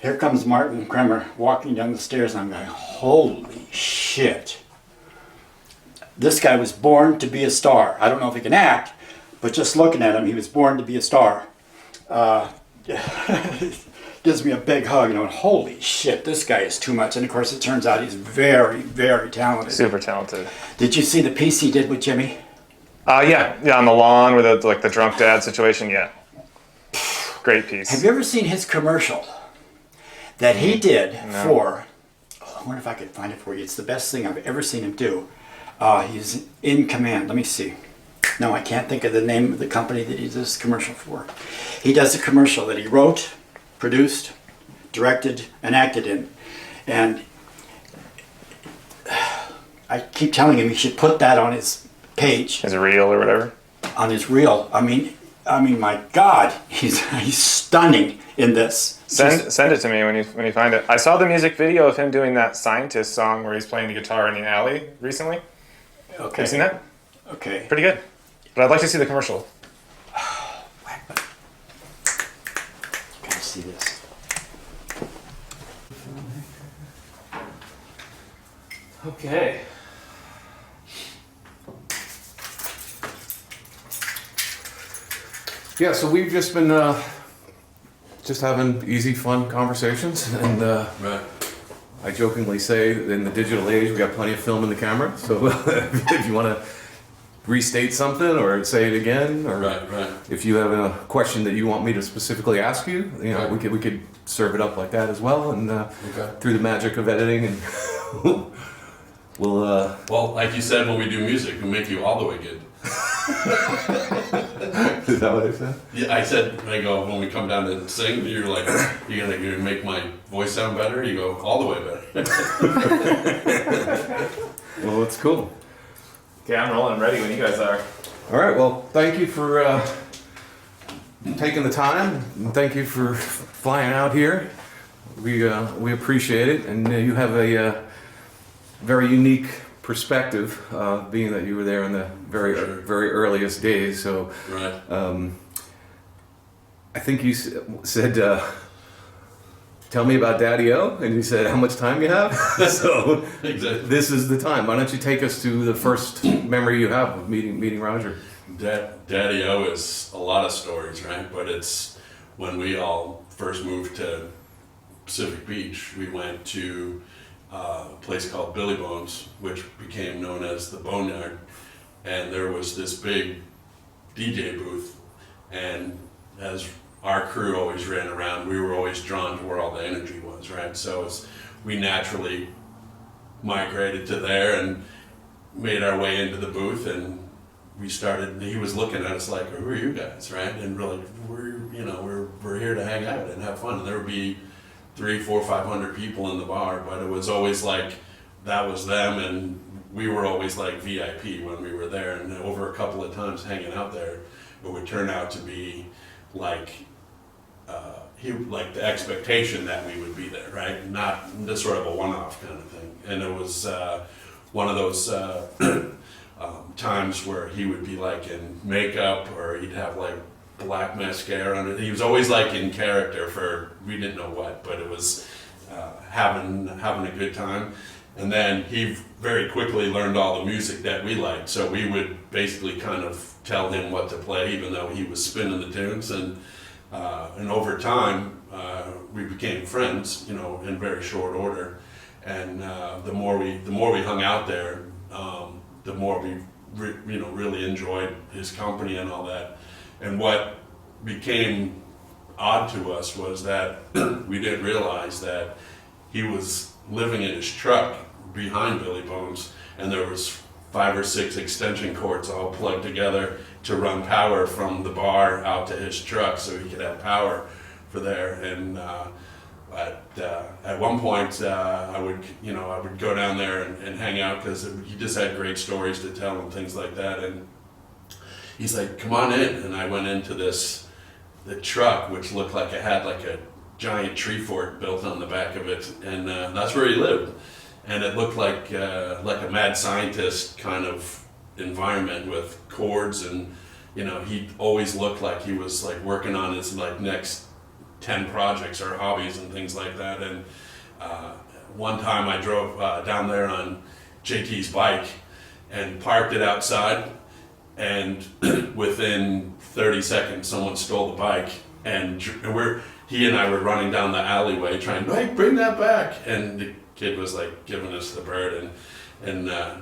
here comes Martin Kremer walking down the stairs, and I'm going, "Holy shit! This guy was born to be a star. I don't know if he can act, but just looking at him, he was born to be a star. Gives me a big hug, holy shit, this guy is too much. And of course, it turns out he's very, very talented. Super talented. Did you see the piece he did with Jimmy? Yeah, on the lawn with the drunk dad situation. Yeah, great piece. Have you ever seen his commercial that he did for? I wonder if I could find it for you. It's the best thing I've ever seen him do. He's in command. Let me see. No, I can't think of the name of the company that he does this commercial for. He does a commercial that he wrote, produced, directed, and acted in. And I keep telling him he should put that on his page. His reel or whatever? On his reel. I mean, my God, he's stunning in this. Send it to me when you find it. I saw the music video of him doing that Scientist song where he's playing the guitar in the alley recently. Okay. Have you seen that? Okay. Pretty good. But I'd like to see the commercial. Gotta see this. Okay. Yeah, so we've just been just having easy, fun conversations, and I jokingly say that in the digital age we got plenty of film in the camera. So if you want to restate something or say it again, or if you have a question that you want me to specifically ask you, we could serve it up like that as well, and through the magic of editing, and we'll. Well, like you said, when we do music, we make you all the way good. Is that what I said? Yeah, I said, I go, when we come down to sing, you're like, you're gonna make my voice sound better? You go, all the way better. Well, that's cool. Okay, I'm rolling. I'm ready when you guys are. All right, well, thank you for taking the time, and thank you for flying out here. We appreciate it, and you have a very unique perspective, being that you were there in the very earliest days. So, I think you said, "Tell me about Daddy-O," and you said, "How much time you have?" So, exactly. This is the time. Why don't you take us to the first memory you have of meeting Roger? Daddy-O is a lot of stories, right? But it's when we all first moved to Pacific Beach, we went to a place called Billy Bones, which became known as the Boneyard, and there was this big DJ booth, and as our crew always ran around, we were always drawn to where all the energy was, right? So we naturally migrated to there and made our way into the booth, and he was looking at us like, who are you guys, right? And we're like, we're here to hang out and have fun. And there would be 300, 400, 500 people in the bar, but it was always like that was them, and we were always like VIP when we were there. And over a couple of times hanging out there, it would turn out to be like the expectation that we would be there, right? Not just sort of a one-off kind of thing. And it was one of those times where he would be like in makeup, or he'd have like black mascara under. He was always like in character for we didn't know what, but it was having a good time. And then he very quickly learned all the music that we liked, so we would basically kind of tell him what to play, even though he was spinning the tunes. And over time, we became friends, in very short order. And the more we hung out there, the more we really enjoyed his company and all that. And what became odd to us was that we didn't realize that he was living in his truck behind Billy Bones, and there was 5 or 6 extension cords all plugged together to run power from the bar out to his truck, so he could have power for there. And at one point, I would go down there and hang out, because he just had great stories to tell and things like that. And he's like, "Come on in," and I went into the truck, which looked like it had like a giant tree fort built on the back of it, and that's where he lived. And it looked like a mad scientist kind of environment with cords, and he always looked like he was like working on his like next 10 projects or hobbies and things like that. And one time I drove down there on JT's bike and parked it outside, and within 30 seconds, someone stole the bike, and he and I were running down the alleyway trying, like, bring that back, and the kid was like giving us the bird, and I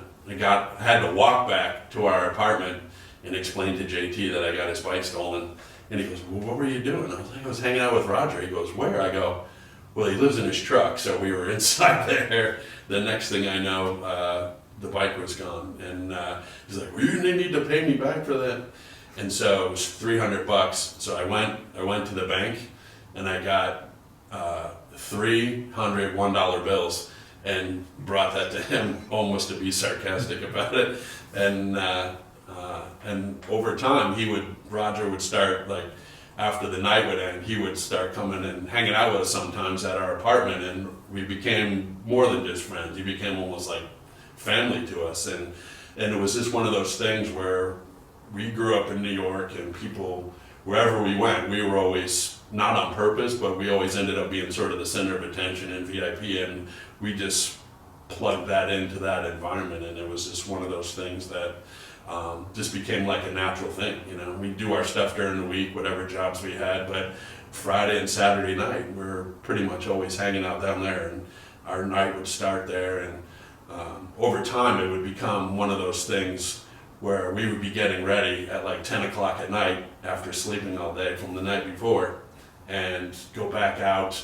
had to walk back to our apartment and explain to JT that I got his bike stolen, and he goes, well, what were you doing? I was like, I was hanging out with Roger. He goes, where? I go, well, he lives in his truck, so we were inside there. The next thing I know, the bike was gone, and he's like, well, you need to pay me back for that. And so it was $300. So I went to the bank, and I got 3 $1 bills, and brought that to him, almost to be sarcastic about it. And over time, Roger would start, like, after the night would end, he would start coming and hanging out with us sometimes at our apartment, and we became more than just friends. He became almost like family to us, and it was just one of those things where we grew up in New York, and people, wherever we went, we were always, not on purpose, but we always ended up being sort of the center of attention in VIP, and we just plugged that into that environment, and it was just one of those things that just became like a natural thing. You know, we do our stuff during the week, whatever jobs we had, but Friday and Saturday night, we're pretty much always hanging out down there, and our night would start there, and over time it would become one of those things where we would be getting ready at like 10 o'clock at night after sleeping all day from the night before, and go back out.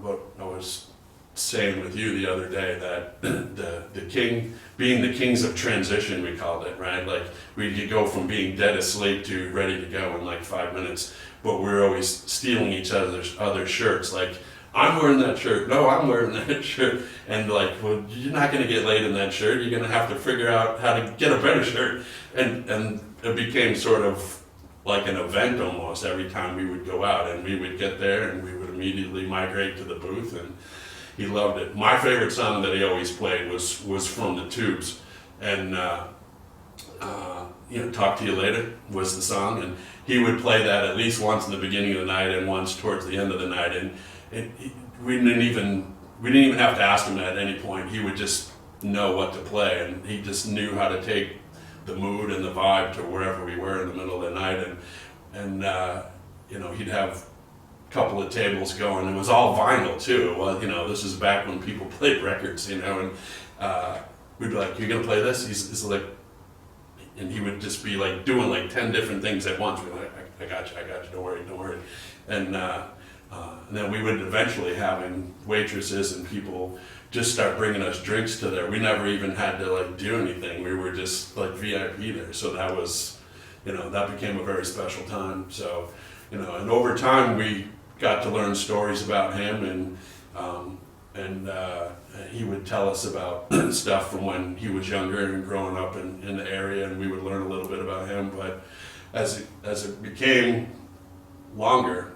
What I was saying with you the other day, that being the kings of transition, we called it, right? Like, we could go from being dead asleep to ready to go in like 5 minutes, but we're always stealing each other's shirts. Like, I'm wearing that shirt. No, I'm wearing that shirt. And like, well, you're not going to get laid in that shirt. You're going to have to figure out how to get a better shirt. And it became sort of like an event almost every time we would go out, and we would get there and we would immediately migrate to the booth, and he loved it. My favorite song that he always played was from the Tubes, and Talk to You Later was the song, and he would play that at least once in the beginning of the night and once towards the end of the night, and we didn't even have to ask him at any point. He would just know what to play, and he just knew how to take the mood and the vibe to wherever we were in the middle of the night, and he'd have a couple of tables going. It was all vinyl too. Well, this is back when people played records, and we'd be like, "You're gonna play this?" He's like, and he would just be like doing like 10 different things at once. We're like, I got you, don't worry. And then we would eventually having waitresses and people just start bringing us drinks to there. We never even had to like do anything. We were just like VIP there. So that was, that became a very special time. So, and over time we got to learn stories about him, and he would tell us about stuff from when he was younger and growing up in the area, and we would learn a little bit about him. But as it became longer,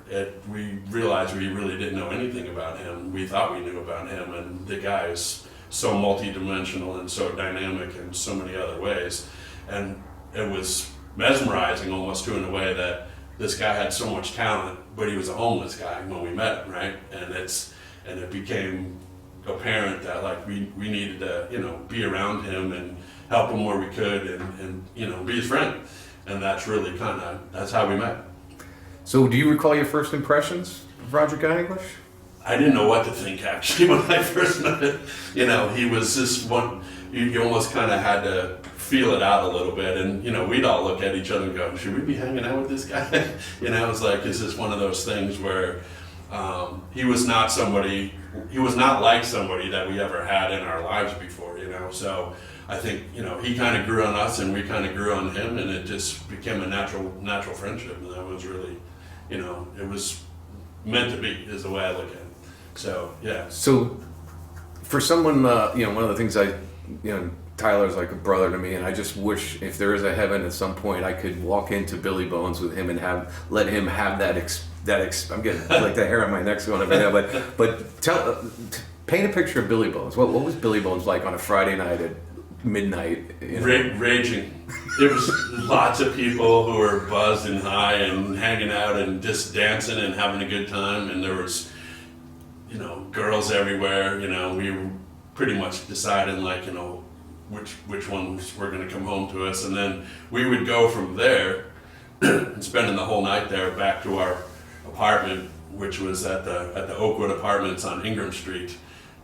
we realized we really didn't know anything about him. We thought we knew about him, and the guy is so multi-dimensional and so dynamic in so many other ways. And it was mesmerizing almost in a way that this guy had so much talent, but he was a homeless guy when we met him, right? And it became apparent that like we needed to be around him and help him where we could, and be his friend. And that's really that's how we met. So do you recall your first impressions of Roger Guy English? I didn't know what to think actually when I first met him. He was just one, you almost kind of had to feel it out a little bit, and we'd all look at each other and go, should we be hanging out with this guy? It's like, it's just one of those things where he was not like somebody that we ever had in our lives before, so I think, he kind of grew on us and we kind of grew on him, and it just became a natural friendship, and that was really, it was meant to be, is the way I look at it. So, yeah. So, for someone, one of the things Tyler's like a brother to me, and I just wish if there is a heaven at some point, I could walk into Billy Bones with him and let him have that I'm getting like the hair on my neck's going up right now, but paint a picture of Billy Bones. What was Billy Bones like on a Friday night at midnight? Raging. There was lots of people who were buzzed and high and hanging out and just dancing and having a good time, and there was, girls everywhere. We were pretty much deciding like, which ones were going to come home to us, and then we would go from there and spending the whole night there back to our apartment, which was at the Oakwood Apartments on Ingram Street,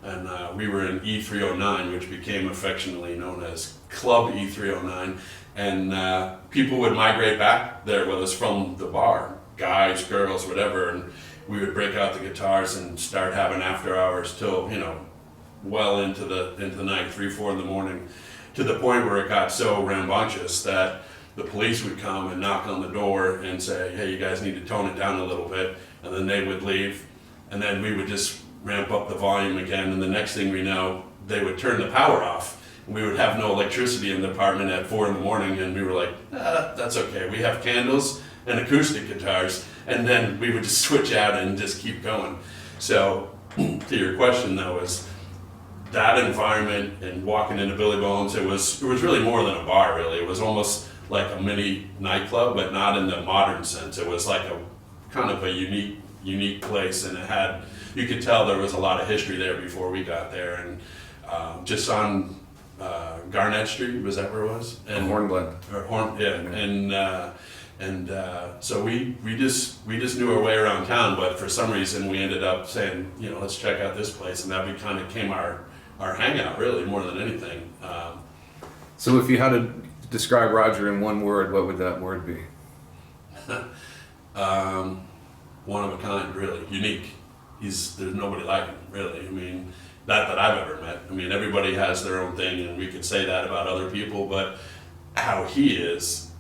and we were in E309, which became affectionately known as Club E309, and people would migrate back there with us from the bar, guys, girls, whatever, and we would break out the guitars and start having after hours till, you know, well into the night, 3, 4 in the morning, to the point where it got so rambunctious that the police would come and knock on the door and say, hey, you guys need to tone it down a little bit, and then they would leave, and then we would just ramp up the volume again, and the next thing we know, they would turn the power off. We would have no electricity in the apartment at 4 in the morning, and we were like, that's okay, we have candles and acoustic guitars, and then we would just switch out and just keep going. So, to your question though, is that environment and walking into Billy Bones, it was really more than a bar, really. It was almost like a mini nightclub, but not in the modern sense. It was like a kind of a unique place, and it had, you could tell there was a lot of history there before we got there, and just on Garnett Street, was that where it was? And Hornblende. And so we just knew our way around town, but for some reason we ended up saying, you know, let's check out this place, and that kind of became our hangout, really, more than anything. So if you had to describe Roger in one word, what would that word be? One of a kind, really. Unique. There's nobody like him, really. I mean, not that I've ever met. I mean, everybody has their own thing, and we could say that about other people, but how he is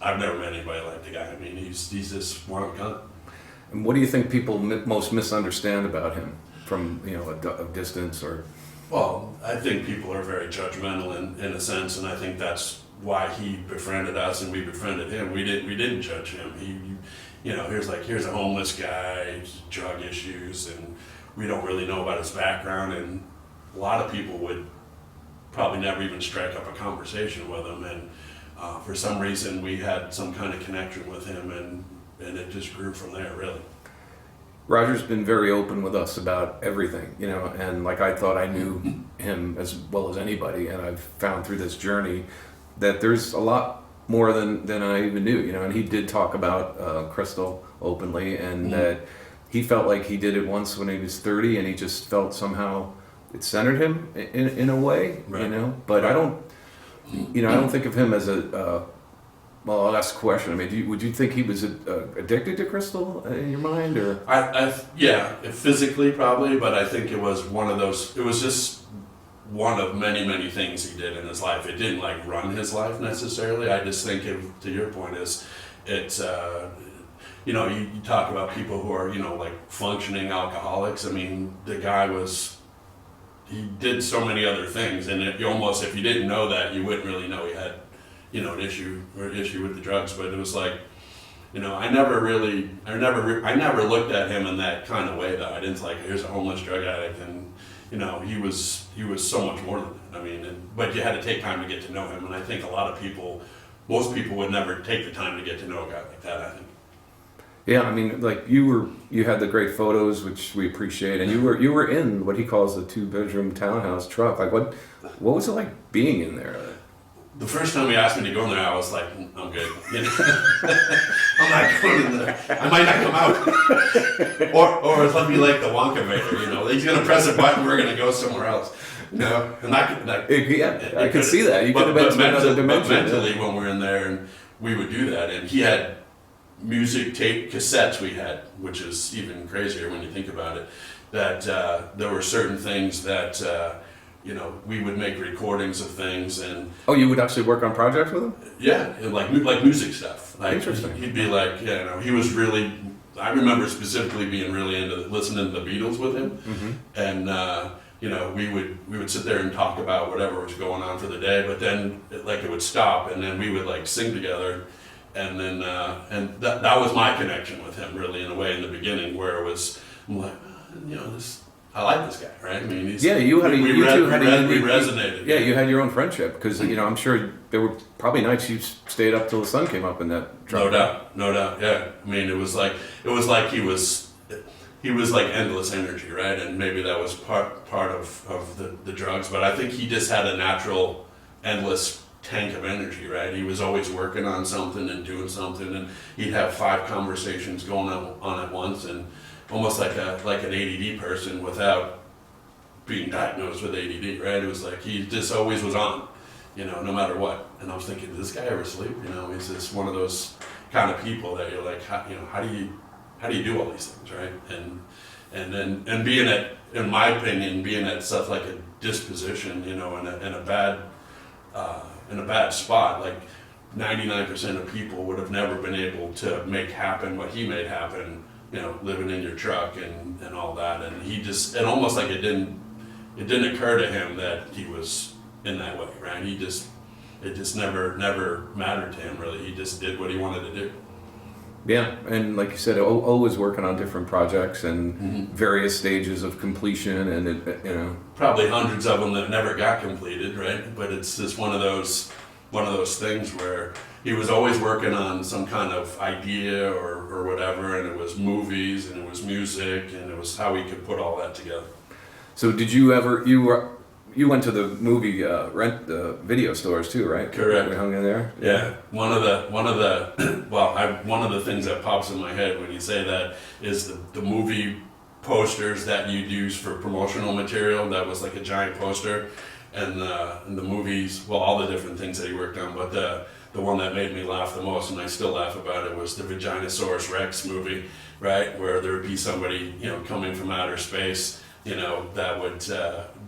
I've never met anybody like the guy. I mean, he's just one of a kind. And what do you think people most misunderstand about him from, you know, a distance or? Well, I think people are very judgmental in a sense, and I think that's why he befriended us and we befriended him. We didn't judge him. Here's a homeless guy, drug issues, and we don't really know about his background, and a lot of people would probably never even strike up a conversation with him, and for some reason we had some kind of connection with him, and it just grew from there, really. Roger's been very open with us about everything, you know, and like I thought I knew him as well as anybody, and I've found through this journey that there's a lot more than I even knew, you know, and he did talk about Crystal openly, and that he felt like he did it once when he was 30, and he just felt somehow it centered him in a way, right. You know, but I don't think of him as well, I'll ask a question. I mean, would you think he was addicted to Crystal in your mind, or? Yeah, physically probably, but I think it was one of those. It was just one of many things he did in his life. It didn't like run his life necessarily. I just think, to your point, it's you know, you talk about people who are, you know, like functioning alcoholics. I mean, the guy he did so many other things, and you almost, if you didn't know that, you wouldn't really know he had, you know, an issue with the drugs. But it was like, you know, I never looked at him in that kind of way, though. I didn't like, here's a homeless drug addict, and you know, he was so much more than that. I mean, but you had to take time to get to know him, and I think most people would never take the time to get to know a guy like that, I think. Yeah, I mean, like you had the great photos, which we appreciate, and you were in what he calls the 2-bedroom townhouse truck. Like, what was it like being in there? The first time he asked me to go in there, I was like, I'm good. You know? I'm not going in there. I might not come out. or let me like the Wonka Vader, you know. He's going to press a button, we're going to go somewhere else. You know? And I could see that. You could have been to another dimension. But mentally, when we were in there, and we would do that, and he had music tape cassettes we had, which is even crazier when you think about it, that there were certain things that you know, we would make recordings of things. And you would actually work on projects with him? Yeah, like music stuff. Like, interesting. He'd be like, you know, he was really, I remember specifically being really into listening to the Beatles with him. Mm-hmm. And you know, we would sit there and talk about whatever was going on for the day, but then it would stop, and then we would like sing together. And then, and that was my connection with him, really, in a way, in the beginning, where it was, I'm like, you know, I like this guy, right? I mean, we resonated. Yeah, you had your own friendship, because, you know, I'm sure there were probably nights you stayed up till the sun came up in that truck. No doubt, yeah. I mean, it was like he was, he was like endless energy, right? And maybe that was part of the drugs, but I think he just had a natural endless tank of energy, right? He was always working on something and doing something, and he'd have 5 conversations going on at once, and almost like an ADD person without being diagnosed with ADD, right? It was like he just always was on, no matter what. And I was thinking, did this guy ever sleep? He's just one of those kind of people that you're like, how do you do all these things, right? And being at, in my opinion, being at such like a disposition, in a bad spot, like 99% of people would have never been able to make happen what he made happen, living in your truck and all that. And he just, and almost like it didn't occur to him that he was in that way, right? It just never mattered to him, really. He just did what he wanted to do. Yeah, and like you said, always working on different projects and various stages of completion, and probably hundreds of them that never got completed, right? But it's just one of those things where he was always working on some kind of idea or whatever, and it was movies and it was music and it was how he could put all that together. So did you ever you went to the movie video stores too, right? Correct. We hung in there. Yeah. One of the things that pops in my head when you say that is the movie posters that you'd use for promotional material. That was like a giant poster, and the movies. Well, all the different things that he worked on, but the one that made me laugh the most, and I still laugh about it, was the Vaginosaurus Rex movie, right? Where there would be somebody, coming from outer space, that would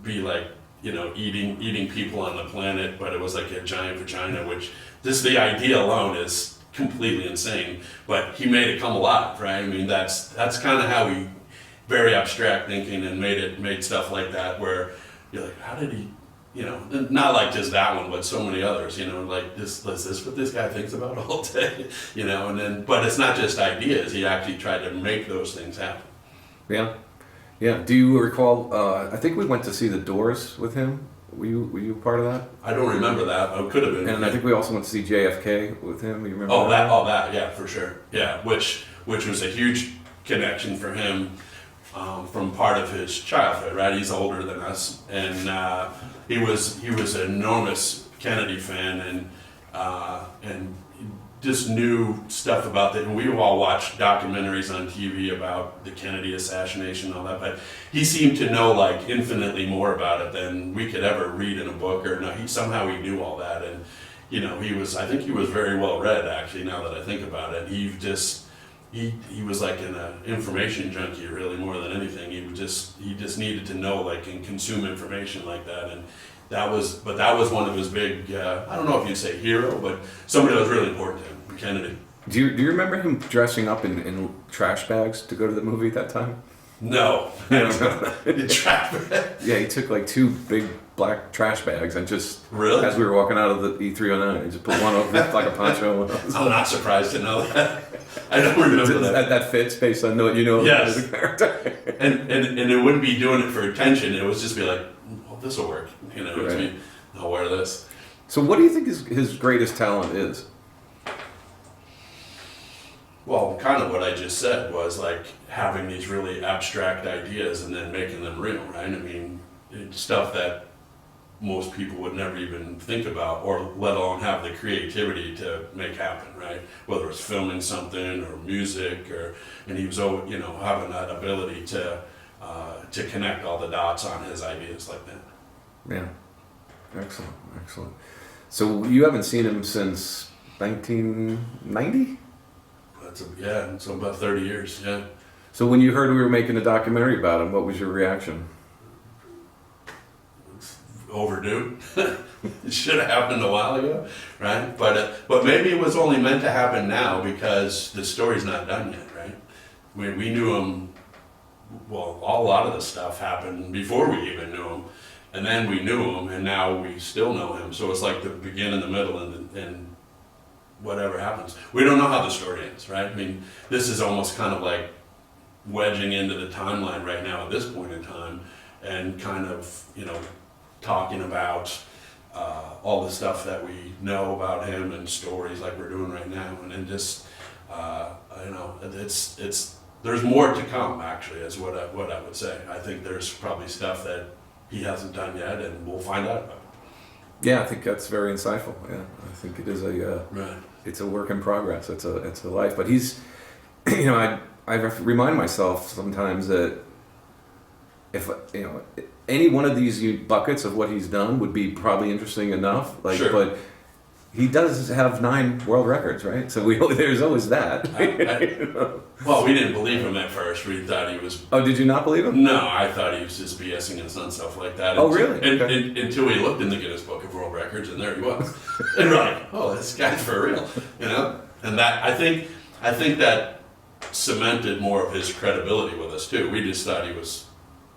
be like, eating people on the planet, but it was like a giant vagina, which just the idea alone is completely insane, but he made it come alive, right? I mean, that's kind of how he, very abstract thinking, and made stuff like that where you're like, how did he, not like just that one, but so many others, like this what this guy thinks about all day, and then, but it's not just ideas, he actually tried to make those things happen. Yeah. Yeah. Do you recall? I think we went to see The Doors with him. Were you part of that? I don't remember that. I could have been. And I think we also went to see JFK with him. You remember? That, yeah, for sure. Yeah, which was a huge connection for him from part of his childhood. Right, he's older than us, and he was an enormous Kennedy fan, and just knew stuff about that. And we all watched documentaries on TV about the Kennedy assassination and all that, but he seemed to know like infinitely more about it than we could ever read in a book, or no, somehow he knew all that. And I think he was very well read, actually, now that I think about it. He was like an information junkie, really, more than anything. He just needed to know, like, and consume information like that. And that was one of his big, I don't know if you'd say hero, but somebody that was really important to him, Kennedy. Do you remember him dressing up in trash bags to go to the movie at that time? No. Trash bags? Yeah, he took like 2 big black trash bags and just, really? As we were walking out of the E309, he just put one over like a poncho. I'm not surprised to know that. I don't remember that. That fits based on what you know yes. as a character. and it wouldn't be doing it for attention. It would just be like, well, this will work. Right. I'll wear this. So what do you think his greatest talent is? Well, kind of what I just said was like having these really abstract ideas and then making them real, right? I mean, it's stuff that most people would never even think about, or let alone have the creativity to make happen, right? Whether it's filming something or music, and he was, having that ability to connect all the dots on his ideas like that. Yeah, excellent. So you haven't seen him since 1990? So about 30 years, yeah. So when you heard we were making a documentary about him, what was your reaction? It's overdue. It should have happened a while ago, right? But maybe it was only meant to happen now because the story's not done yet, right? We knew him, well, a lot of the stuff happened before we even knew him, and then we knew him, and now we still know him. So it's like the beginning, the middle, and whatever happens. We don't know how the story ends, right? I mean, this is almost kind of like wedging into the timeline right now at this point in time, and kind of, talking about all the stuff that we know about him and stories like we're doing right now. And then just, it's there's more to come, actually, is what I would say. I think there's probably stuff that he hasn't done yet, and we'll find out about it. Yeah, I think that's very insightful. Yeah, I think it is it's a work in progress. It's a life. But he's, you know, I remind myself sometimes that if, you know, any one of these buckets of what he's done would be probably interesting enough. Like, sure. But he does have 9 world records, right? So there's always that. Well, we didn't believe him at first. We thought he was... Oh, did you not believe him? No, I thought he was just BSing us on stuff like that. Oh, really? Until we looked in the Guinness Book of World Records, and there he was. And we're like, oh, this guy's for real, you know? And that, I think that cemented more of his credibility with us, too. We just thought he was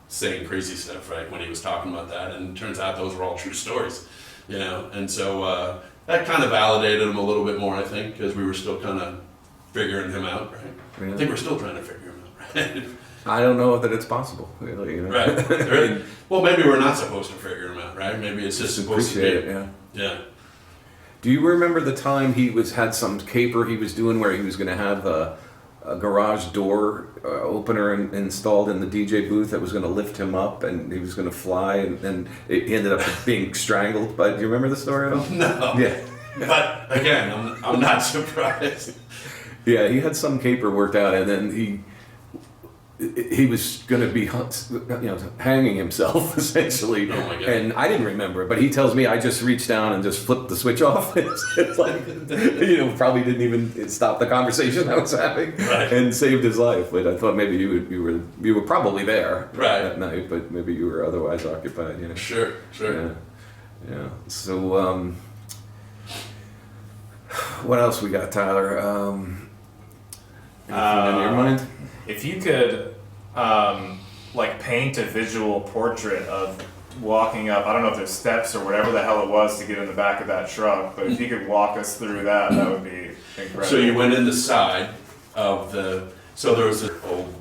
saying crazy stuff, right, when he was talking about that, and it turns out those were all true stories, you know? And so that kind of validated him a little bit more, I think, because we were still kind of figuring him out, right? Yeah. I think we're still trying to figure him out, right? I don't know that it's possible, really, you know? Right. Well, maybe we're not supposed to figure him out, right? Maybe it's just supposed to be. Appreciate it, yeah. Yeah. Do you remember the time he had some caper he was doing where he was going to have a garage door opener installed in the DJ booth that was going to lift him up and he was going to fly and he ended up being strangled? But do you remember the story at all? No. Yeah. But again, I'm not surprised. Yeah, he had some caper worked out, and then he was going to be, hanging himself essentially. Oh my God. And I didn't remember it, but he tells me I just reached down and just flipped the switch off. It's like, probably didn't even stop the conversation I was having, right, and saved his life. But I thought maybe you were probably there right that night, but maybe you were otherwise occupied. You know. Sure. Yeah. So what else we got, Tyler? Anything in your mind? If you could, paint a visual portrait of walking up, I don't know if there's steps or whatever the hell it was to get in the back of that truck, but if you could walk us through that would be incredible. So you went in the side of so there was an old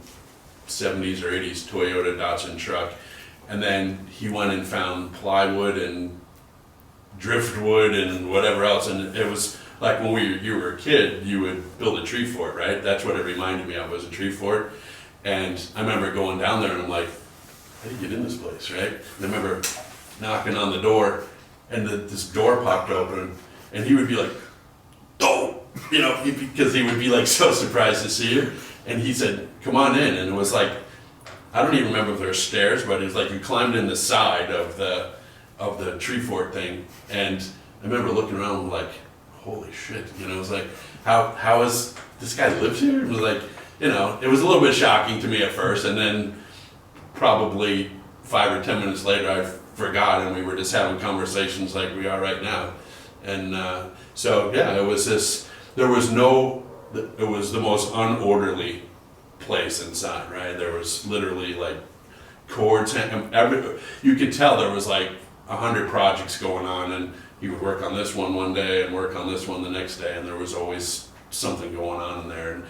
70s or 80s Toyota Datsun truck, and then he went and found plywood and driftwood and whatever else, and it was like when you were a kid, you would build a tree fort, right? That's what it reminded me of, was a tree fort. And I remember going down there and I'm like, how do you get in this place, right? And I remember knocking on the door and this door popped open and he would be like, oh, because he would be like so surprised to see you. And he said, come on in. And it was like, I don't even remember if there were stairs, but it was like you climbed in the side of the tree fort thing. And I remember looking around like, holy shit, it was like, how is this guy lives here? It was like, it was a little bit shocking to me at first, and then probably 5 or 10 minutes later I forgot, and we were just having conversations like we are right now. And so yeah, it was it was the most unorderly place inside, right? There was literally like cords, you could tell there was like 100 projects going on, and he would work on this one day and work on this one the next day, and there was always something going on in there, and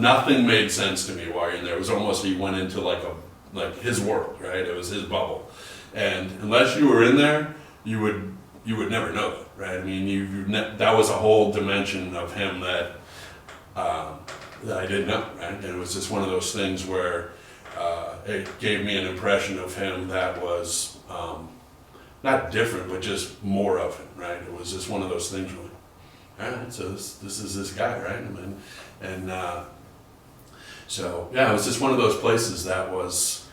nothing made sense to me while you're in there. It was almost he went into like his world, right? It was his bubble, and unless you were in there, you would never know that, right? I mean, that was a whole dimension of him that I didn't know, right? And it was just one of those things where it gave me an impression of him that was not different, but just more of him, right? It was just one of those things where, all right, so this is this guy, right? And so yeah, it was just one of those places that was,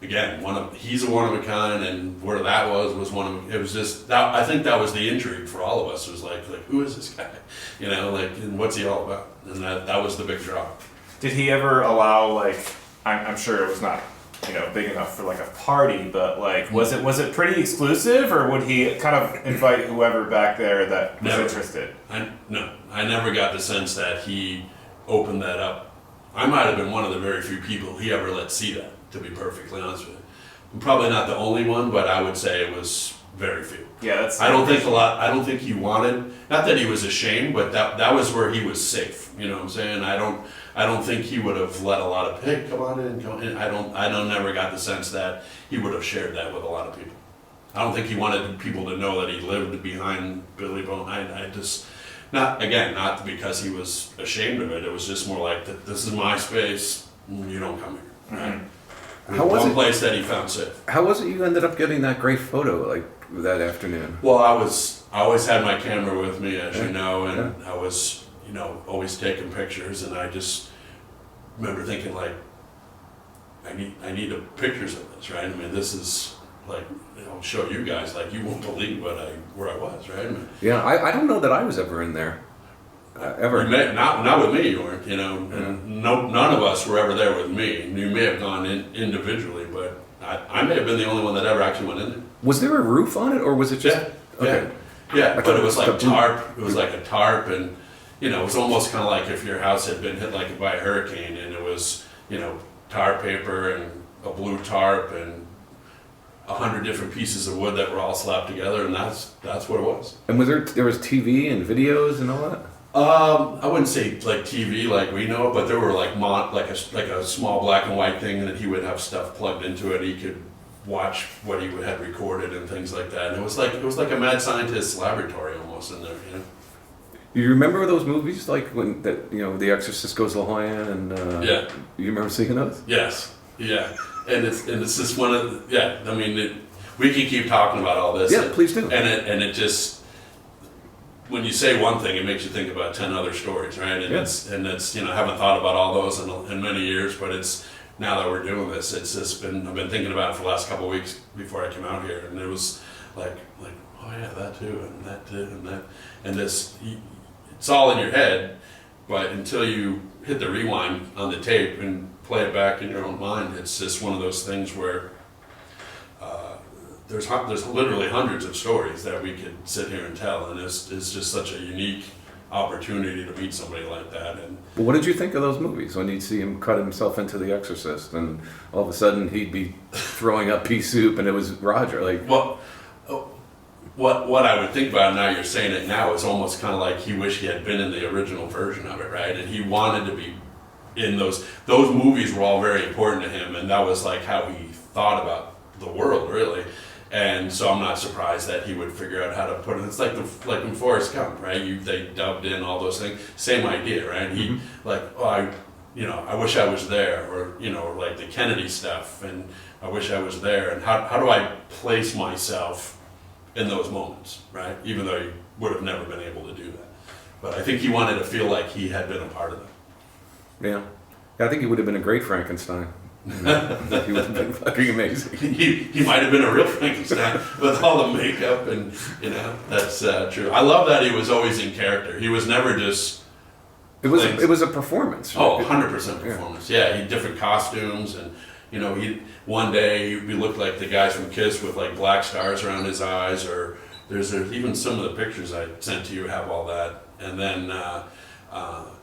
again, he's a one of a kind, and where that was one of, it was just that, I think that was the intrigue for all of us. It was like who is this guy, and what's he all about? And that was the big draw. Did he ever allow I'm sure it was not big enough for like a party, but was it pretty exclusive, or would he kind of invite whoever back there that was interested? I never got the sense that he opened that up. I might have been one of the very few people he ever let see that, to be perfectly honest with you. I'm probably not the only one, but I would say it was very few. Yeah, I don't think he wanted, not that he was ashamed, but that was where he was safe. You know what I'm saying? I don't think he would have let a lot of, hey, come on in. I never got the sense that he would have shared that with a lot of people. I don't think he wanted people to know that he lived behind Billy Bone. not because he was ashamed of it. It was just more like that. This is my space. You don't come here. Right? How was One it? place that he found safe. How was it you ended up getting that great photo like that afternoon? Well, I always had my camera with me, as you know, and I was, always taking pictures, and I just remember thinking like, I need pictures of this, right? I mean, this is like, I'll show you guys, like, you won't believe where I was, right? I mean, Yeah, I don't know that I was ever in there. Ever. Not with me, you weren't, and none of us were ever there with me. You may have gone in individually, but I may have been the only one that ever actually went in there. Was there a roof on it, or was it just? Yeah, I but it was thought like tarp. It was like a tarp, and it was almost kind of like if your house had been hit like by a hurricane, and it was tar paper and a blue tarp and 100 different pieces of wood that were all slapped together, and that's what it was. And was there was TV and videos and all that? I wouldn't say like TV like we know it, but there were like a small black and white thing that he would have stuff plugged into it. He could watch what he had recorded and things like that. And it was like a mad scientist's laboratory almost in there. You remember those movies like when The Exorcist goes to La Jolla and yeah. You remember seeing those? Yes. Yeah. And it's just one of I mean we can keep talking about all this. Yeah, please do. And it just. When you say one thing, it makes you think about 10 other stories, right? And it's I haven't thought about all those in many years, but it's now that we're doing this, it's just I've been thinking about it for the last couple of weeks before I came out here, and it was like oh yeah, that too, and that too, and that, and this, it's all in your head, but until you hit the rewind on the tape and play it back in your own mind, it's just one of those things where there's literally hundreds of stories that we could sit here and tell, and it's just such a unique opportunity to meet somebody like that. And what did you think of those movies when you'd see him cut himself into The Exorcist, and all of a sudden he'd be throwing up pea soup, and it was Roger? Like, well, what I would think about it, now you're saying it now, is almost kind of like he wished he had been in the original version of it, right? And he wanted to be in those movies were all very important to him, and that was like how he thought about the world, really. And so I'm not surprised that he would figure out how to put it. It's like in Forrest Gump, right? They dubbed in all those things. Same idea, right? He I wish I was there, or like the Kennedy stuff, and I wish I was there. And how do I place myself in those moments, right? Even though he would have never been able to do that. But I think he wanted to feel like he had been a part of it. Yeah, I think he would have been a great Frankenstein. He would have been fucking amazing. He might have been a real Frankenstein with all the makeup, and that's true. I love that he was always in character. He was never just. It was a performance. Right? Oh, 100% performance. Yeah, he had different costumes, and one day he looked like the guys from Kiss with like black stars around his eyes, or there's even some of the pictures I sent to you have all that, and then.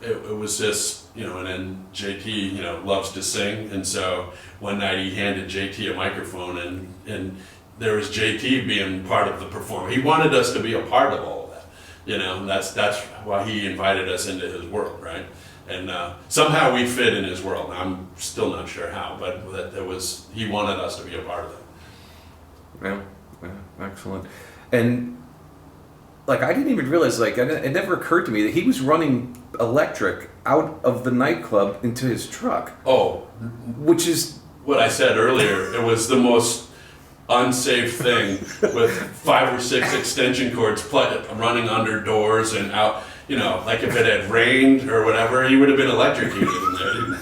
It was just, and then JT, loves to sing, and so one night he handed JT a microphone, and there was JT being part of the performance. He wanted us to be a part of all of that, and that's why he invited us into his world, right? And somehow we fit in his world. I'm still not sure how, but he wanted us to be a part of that. Yeah, excellent. And like, I didn't even realize, like, it never occurred to me that he was running electric out of the nightclub into his truck. Oh. Which is... What I said earlier, it was the most unsafe thing, with 5 or 6 extension cords running under doors and out, like if it had rained or whatever, he would have been electrocuted in there,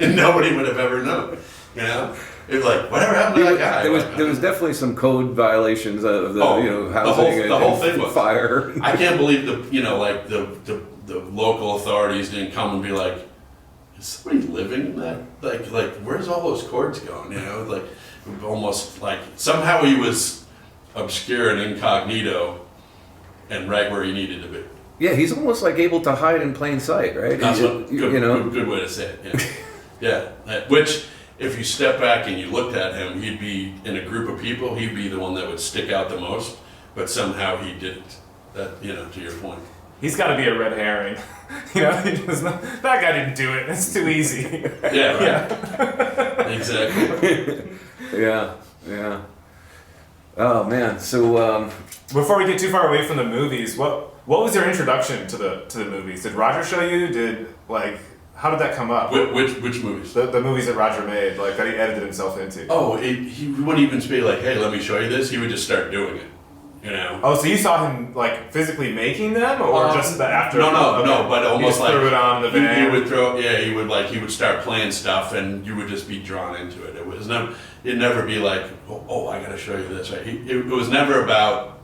and nobody would have ever known, It was like, whatever happened to that guy? There was definitely some code violations of the housing the whole thing was fire. I can't believe the local authorities didn't come and be like, is somebody living in that? Like where's all those cords going? Like almost like somehow he was obscure and incognito, and right where he needed to be. Yeah, he's almost like able to hide in plain sight, right? That's good way to say it. Yeah, which. If you step back and you looked at him, he'd be in a group of people, he'd be the one that would stick out the most, but somehow he didn't. That, to your point. He's got to be a red herring. That guy didn't do it. It's too easy. Yeah, right. Yeah. Exactly. Yeah. Oh man, so before we get too far away from the movies, what was your introduction to the movies? Did Roger show you? How did that come up? Which movies? The movies that Roger made, like that he edited himself into. Oh, he wouldn't even be like, hey, let me show you this. He would just start doing it. You know. Oh, so you saw him like physically making them, or just after? No, but almost like threw it on the van. He would throw. Yeah, he would start playing stuff, and you would just be drawn into it. It'd never be like, oh, I got to show you this. Right? It was never about,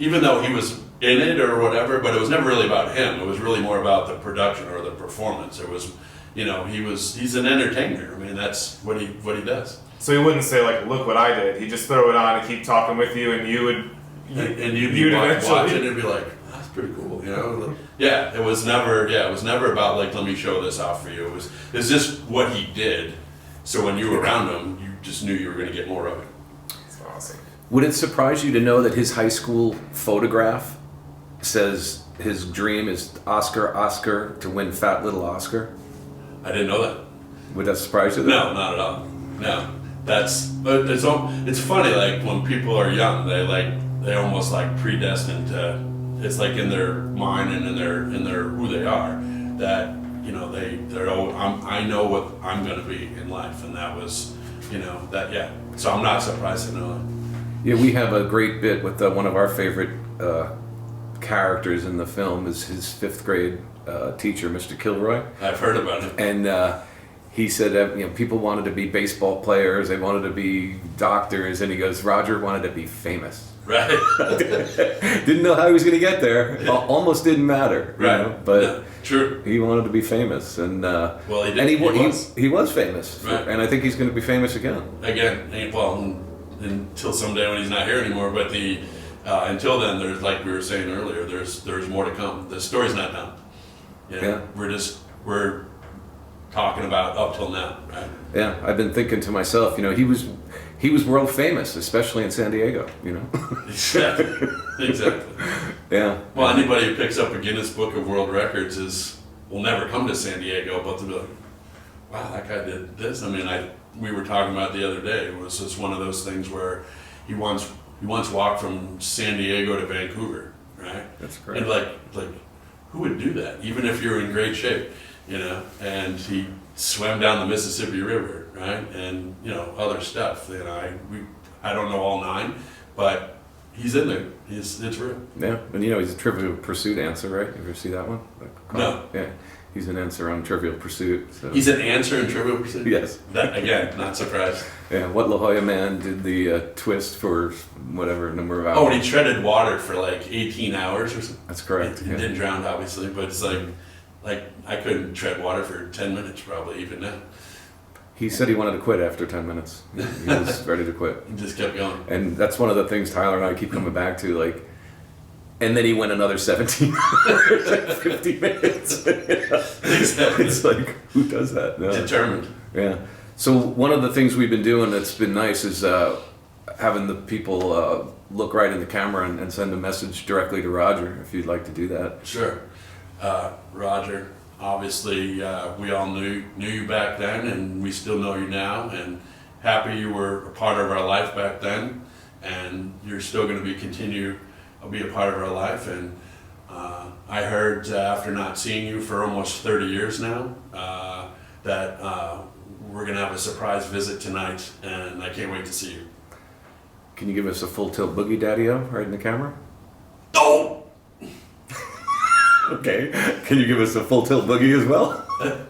even though he was in it or whatever, but it was never really about him. It was really more about the production or the performance. It was, he's an entertainer. I mean, that's what he does. So he wouldn't say like, look what I did. He'd just throw it on and keep talking with you, and you would. And you'd be watching and be like, that's pretty cool, you know? Yeah, it was never about like, let me show this off for you. It was just what he did. So when you were around him, you just knew you were going to get more of it. That's awesome. Would it surprise you to know that his high school photograph says his dream is Oscar to win Fat Little Oscar? I didn't know that. Would that surprise you? No, not at all. No. It's funny, like when people are young, they almost like predestined to, it's like in their mind and in their who they are, that I know what I'm going to be in life, and that was, so I'm not surprised to know that. Yeah, we have a great bit with one of our favorite characters in the film is his 5th grade teacher, Mr. Kilroy. I've heard about him. And he said, people wanted to be baseball players, they wanted to be doctors, and he goes, Roger wanted to be famous. Right. Didn't know how he was going to get there. Almost didn't matter. Right. You know? But yeah, true. He wanted to be famous, and well, he did. And he was famous, right. And I think he's going to be famous again. Until someday when he's not here anymore. But until then, there's, like we were saying earlier, there's more to come. The story's not done. Yeah. We're talking about up till now, right? Yeah, I've been thinking to myself, he was world famous, especially in San Diego, Exactly. Yeah. Well, anybody who picks up a Guinness Book of World Records will never come to San Diego, but they'll be like, wow, that guy did this. I mean, we were talking about the other day. It was just one of those things where he once walked from San Diego to Vancouver, right? That's great. And like who would do that? Even if you're in great shape, and he swam down the Mississippi River, right? And, other stuff. I don't know all 9, but he's in there. It's real. Yeah, and he's a Trivial Pursuit answer, right? You ever see that one? No. Yeah, he's an answer on Trivial Pursuit. So. He's an answer in Trivial Pursuit? Yes. That, again, not surprised. Yeah, what La Jolla man did the twist for whatever number of hours. Oh, and he treaded water for like 18 hours or something? That's correct. He didn't drown, obviously, but it's like I couldn't tread water for 10 minutes probably, even now. He said he wanted to quit after 10 minutes. He was ready to quit. He just kept going. And that's one of the things Tyler and I keep coming back to, and then he went another 17 hours, 50 minutes. Exactly. It's like, who does that? No. Determined. Yeah. So one of the things we've been doing that's been nice is having the people look right in the camera and send a message directly to Roger, if you'd like to do that. Sure. Roger, obviously we all knew you back then, and we still know you now, and happy you were a part of our life back then, and you're still going to be a part of our life. And I heard after not seeing you for almost 30 years now that we're going to have a surprise visit tonight, and I can't wait to see you. Can you give us a full tilt boogie daddy-o right in the camera? Oh! Okay. Can you give us a full tilt boogie as well?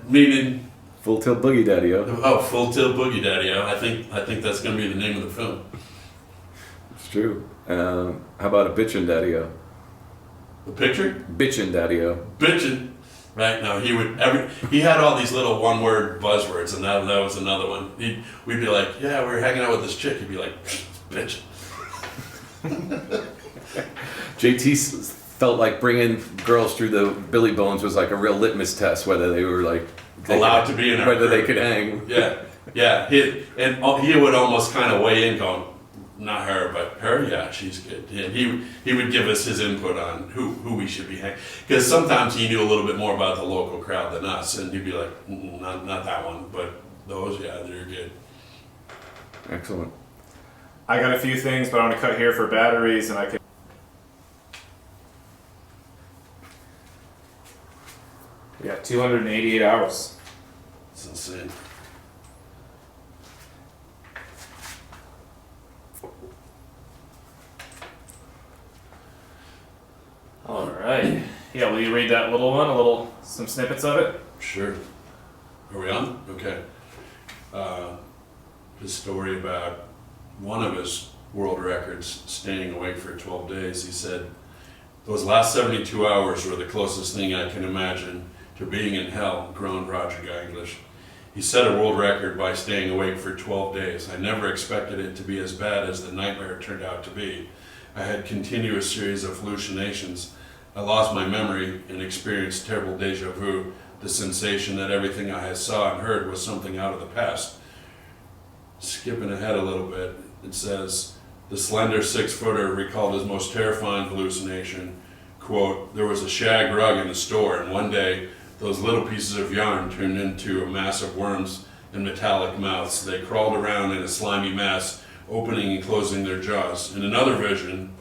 Meaning? Full tilt boogie daddy-o. Oh, full tilt boogie daddy-o. I think that's going to be the name of the film. It's true. How about a bitchin' daddy-o? The picture? Bitchin' daddy-o. Bitchin'. Right? No, he had all these little one-word buzzwords, and that was another one. We'd be like, yeah, we're hanging out with this chick. He'd be like, bitch. JT felt like bringing girls through the Billy Bones was like a real litmus test, whether they were allowed to be in our whether group. they could hang. Yeah. He would almost kind of weigh in, going, not her, but her. Yeah, she's good. And he would give us his input on who we should be hanging, because sometimes he knew a little bit more about the local crowd than us, and he'd be like, not that one, but those, yeah, they're good. Excellent. I got a few things, but I'm gonna cut here for batteries, and I can. Yeah, 288 hours. It's insane. All right. Yeah, will you read that little one? Some snippets of it? Sure. Are we on? Okay. His story about one of his world records, staying awake for 12 days. He said, "Those last 72 hours were the closest thing I can imagine to being in hell," groaned Roger English. He set a world record by staying awake for 12 days. "I never expected it to be as bad as the nightmare turned out to be. I had continuous series of hallucinations. I lost my memory and experienced terrible deja vu, the sensation that everything I had saw and heard was something out of the past." Skipping ahead a little bit, it says, the slender 6-footer recalled his most terrifying hallucination. Quote, "There was a shag rug in the store, and one day those little pieces of yarn turned into a mass of worms and metallic mouths. They crawled around in a slimy mass, opening and closing their jaws." In another vision,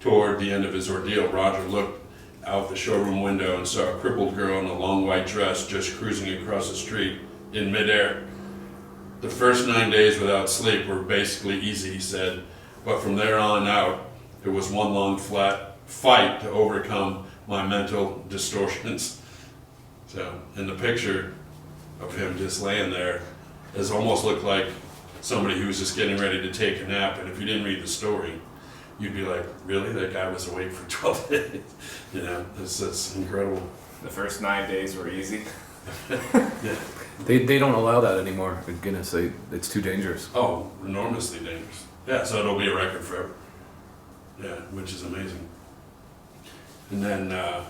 toward the end of his ordeal, Roger looked out the showroom window and saw a crippled girl in a long white dress just cruising across the street in midair. "The first 9 days without sleep were basically easy," he said, "but from there on out, it was one long flat fight to overcome my mental distortions." So, in the picture of him just laying there, it almost looked like somebody who was just getting ready to take a nap, and if you didn't read the story, you'd be like, really? That guy was awake for 12 days? You know, that's incredible. The first 9 days were easy. Yeah. They don't allow that anymore. Goodness, it's too dangerous. Oh, enormously dangerous. Yeah, so it'll be a record forever. Yeah, which is amazing. And then I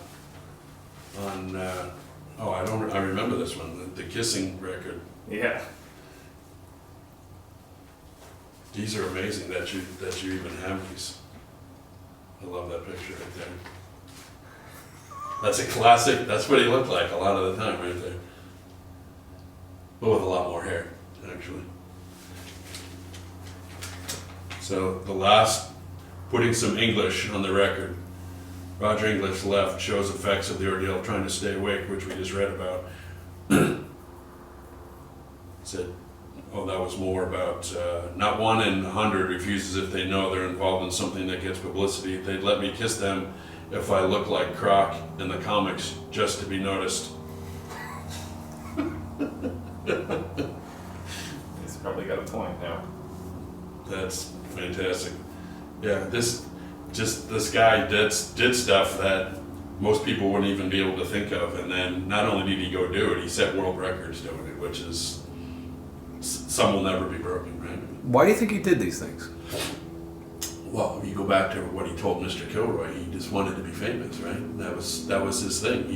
remember this one, the kissing record. Yeah. These are amazing that you even have these. I love that picture right there. That's a classic. That's what he looked like a lot of the time right there. But with a lot more hair, actually. So the last, putting some English on the record. Roger English left, shows effects of the ordeal of trying to stay awake, which we just read about. Said, oh, that was more about, not 1 in 100 refuses if they know they're involved in something that gets publicity. They'd let me kiss them if I look like Croc in the comics, just to be noticed. He's probably got a point now. That's fantastic. Yeah, this guy did stuff that most people wouldn't even be able to think of, and then not only did he go do it, he set world records doing it, which is, some will never be broken, right? Why do you think he did these things? Well, you go back to what he told Mr. Kilroy. He just wanted to be famous, right? That was his thing.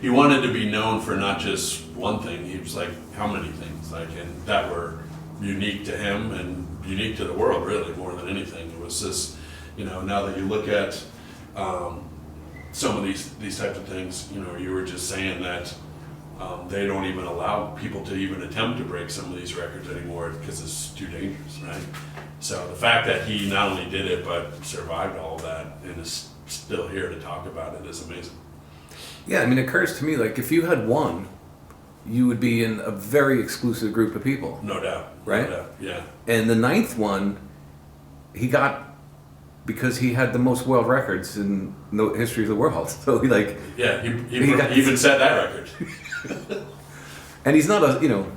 He wanted to be known for not just one thing. He was like, how many things? Like, and that were unique to him and unique to the world, really, more than anything. It was just, you know, now that you look at some of these types of things, you know, you were just saying that they don't even allow people to even attempt to break some of these records anymore because it's too dangerous, right? So the fact that he not only did it but survived all of that and is still here to talk about it is amazing. Yeah, I mean, it occurs to me, like, if you had one, you would be in a very exclusive group of people. No doubt. Right? No doubt, yeah. And the 9th one, he got because he had the most world records in the history of the world. So he like... Yeah, he even set that record. And he's not a, you know,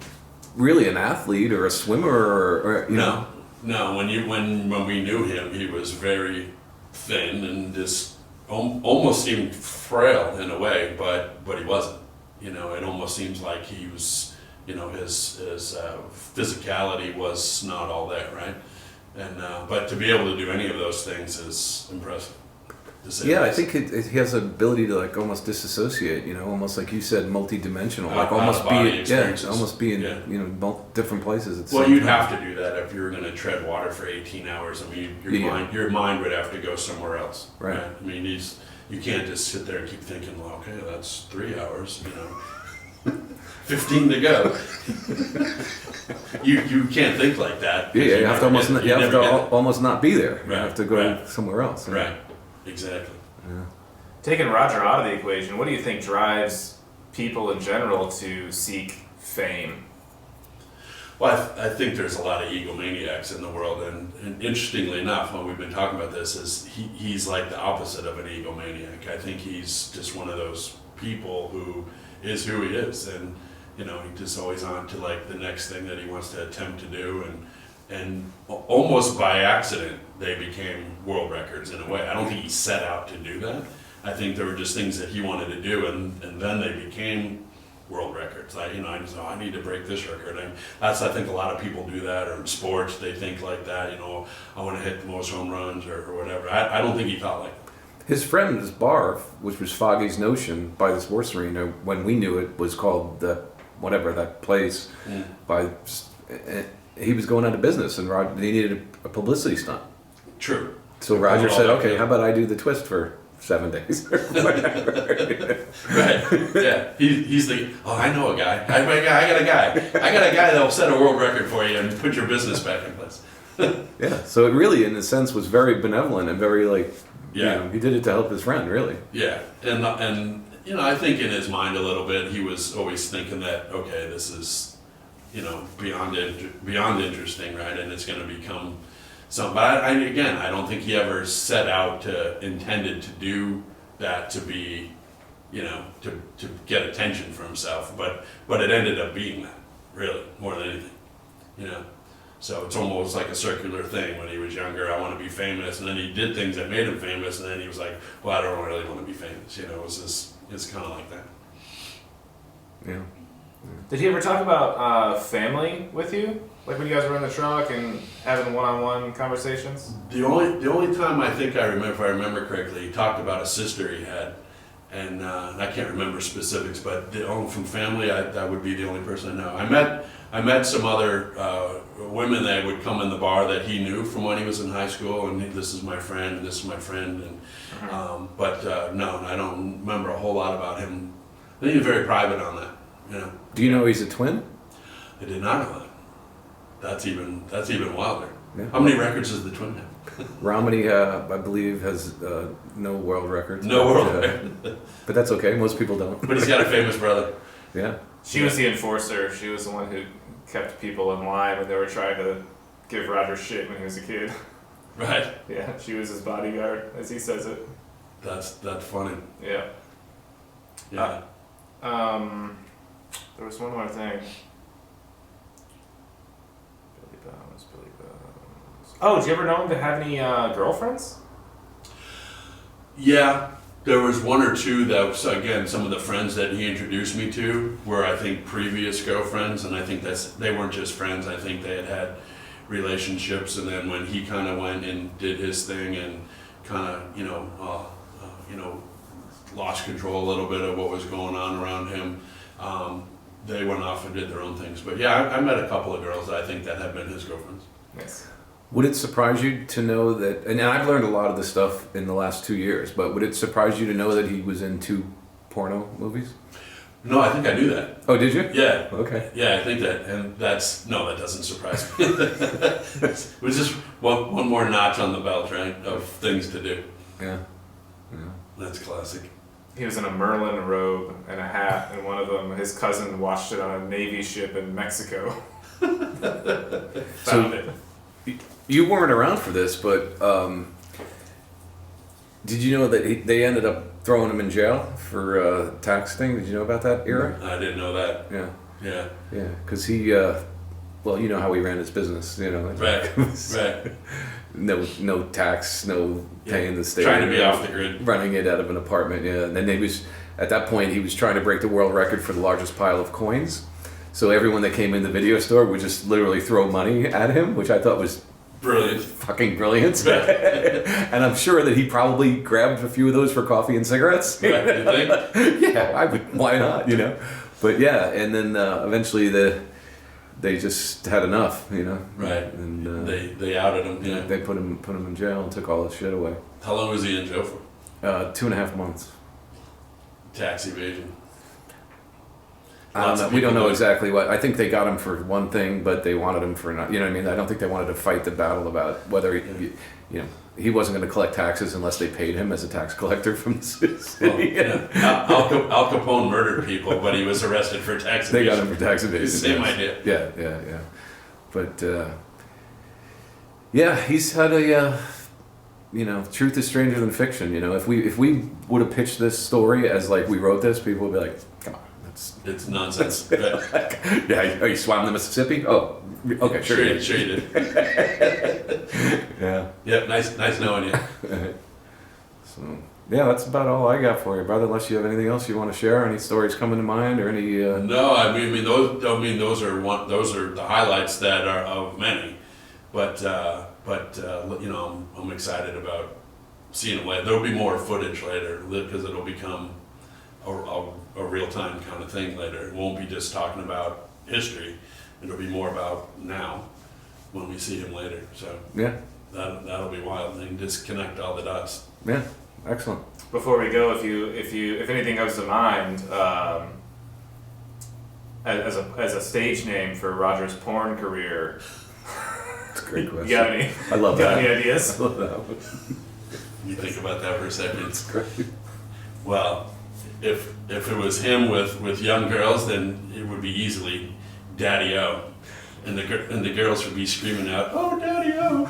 really an athlete or a swimmer or you know. No, when we knew him, he was very thin and just almost seemed frail in a way, but he wasn't. You know, it almost seems like he was, you know, his physicality was not all there, right? And but to be able to do any of those things is impressive. Yeah, I think he has an ability to like almost disassociate. You know, almost like you said, multi-dimensional, like almost be in you know different places. At the well, same you'd time. have to do that if you were going to tread water for 18 hours. I mean, your mind would have to go somewhere else. Right. I mean, you can't just sit there and keep thinking, well, okay, that's 3 hours. You know, 15 to go. You can't think like that. Yeah, you have to almost almost not be there. You Right, have to go right. somewhere else. Yeah. Right, exactly. Yeah. Taking Roger out of the equation, what do you think drives people in general to seek fame? Well, I think there's a lot of egomaniacs in the world, and interestingly enough, when we've been talking about this, is he's like the opposite of an egomaniac. I think he's just one of those people who is who he is, and you know, he's just always on to like the next thing that he wants to attempt to do, and almost by accident they became world records in a way. I don't think he set out to do that. I think there were just things that he wanted to do, and then they became world records. I just I need to break this record. And I think a lot of people do that, or in sports they think like that. You know, I want to hit the most home runs or whatever. I don't think he thought like that. His friend's bar, which was Foggy's Notion by the sports arena, when we knew it, was called that place. He was going out of business, and they needed a publicity stunt. True. So Roger said, "Okay, how about I do the twist for 7 days or whatever." Right. Yeah. He's the, I know a guy. I got a guy that'll set a world record for you and put your business back in place. Yeah. So it really, in a sense, was very benevolent and very he did it to help his friend, really. Yeah. And you know, I think in his mind a little bit, he was always thinking that, okay, this is, you know, beyond interesting, right? And it's going to become something. But I don't think he ever set out intended to do that to be, you know, to get attention for himself. But it ended up being that, really, more than anything, you know. So it's almost like a circular thing. When he was younger, I want to be famous, and then he did things that made him famous, and then he was like, well, I don't really want to be famous, you know. It's kind of like that. Yeah. Did he ever talk about family with you? Like when you guys were in the truck and having one-on-one conversations? The only time I think I remember, if I remember correctly, he talked about a sister he had, and I can't remember specifics, but from family, that would be the only person I know. I met some other women that would come in the bar that he knew from when he was in high school, and this is my friend, and this is my friend, and no, I don't remember a whole lot about him. I think he's very private on that. You know. Do you know he's a twin? I did not know that. That's even wilder. Yeah. How many records does the twin have? Romney, I believe, has no world records. No world record. But that's okay. Most people don't. But he's got a famous brother. Yeah. She was the enforcer. She was the one who kept people in line when they were trying to give Roger shit when he was a kid. Right. Yeah, she was his bodyguard, as he says it. That's funny. Yeah. Yeah. There was one more thing. Billy Bones. Oh, did you ever know him to have any girlfriends? Yeah, there was one or two that was, again, some of the friends that he introduced me to were, I think, previous girlfriends, and I think they weren't just friends. I think they had relationships, and then when he kind of went and did his thing and kind of, lost control a little bit of what was going on around him, they went off and did their own things. But yeah, I met a couple of girls that I think that have been his girlfriends. Yes. Would it surprise you to know that, and I've learned a lot of this stuff in the last 2 years, but would it surprise you to know that he was in 2 porno movies? No, I think I knew that. Oh, did you? Yeah. Okay. Yeah, I think that, and that doesn't surprise me. It was just one more notch on the belt, right, of things to do. Yeah. That's classic. He was in a Merlin robe and a hat, and one of them, his cousin washed it on a Navy ship in Mexico. Found it. You weren't around for this, but did you know that they ended up throwing him in jail for tax thing? Did you know about that era? I didn't know that. Yeah. Yeah. Yeah, because he, well, you know how he ran his business, you know. Right. Right. No tax, no paying the state. Trying to be off the grid. Running it out of an apartment, yeah. And then at that point, he was trying to break the world record for the largest pile of coins. So everyone that came in the video store would just literally throw money at him, which I thought was brilliant. Fucking brilliant. And I'm sure that he probably grabbed a few of those for coffee and cigarettes. Right, you think? Yeah, I would. Why not? You know. But yeah, and then eventually they just had enough, you know. Right. And they outed him. Yeah. They put him in jail and took all his shit away. How long was he in jail for? 2.5 months. Tax evasion. I don't know. We don't know exactly what. I think they got him for one thing, but they wanted him for not. You know what I mean? I don't think they wanted to fight the battle about whether he wasn't going to collect taxes unless they paid him as a tax collector from the city. Well, yeah. Al Capone murdered people, but he was arrested for tax evasion. They got him for tax evasion. Same idea. Yeah. But yeah, he's had a. Truth is stranger than fiction. If we would have pitched this story as like we wrote this, people would be like, "Come on, it's nonsense." Yeah, you swam the Mississippi? Oh, okay, sure you did. Yeah. Yeah, nice knowing you. So yeah, that's about all I got for you, brother. Unless you have anything else you want to share, any stories coming to mind, or any? No, I mean those are the highlights that are of many, but I'm excited about seeing them later. There'll be more footage later because it'll become a real-time kind of thing later. It won't be just talking about history. It'll be more about now when we see him later. So yeah, that'll be wild. They can just connect all the dots. Yeah, excellent. Before we go, if anything comes to mind, as a stage name for Roger's porn career. That's a great question. You got any? I love that. Got any ideas? I love that one. You think about that for a second. It's great. Well, if it was him with young girls, then it would be easily Daddy-O, and the girls would be screaming out, "Oh, Daddy-O!"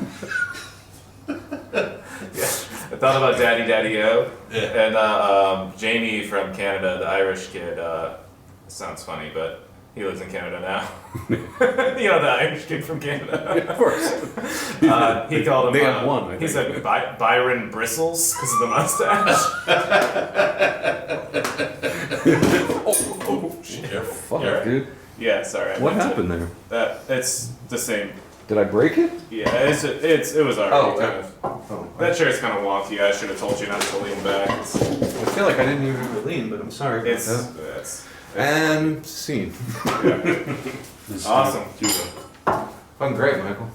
Yeah, I thought about Daddy-O, and Jamie from Canada, the Irish kid. Sounds funny, but he lives in Canada now. The Irish kid from Canada. Yeah, of course. He called him. They have one. I think. He said Byron Bristles because of the mustache. oh shit! Fuck, dude. Yeah, sorry. What happened there? It's the same. Did I break it? Yeah, it was already kind of. That chair's kind of wonky. I should have told you not to lean back. I feel like I didn't even lean, but I'm sorry. It's and scene. Yeah. Awesome. Fun, great, Michael.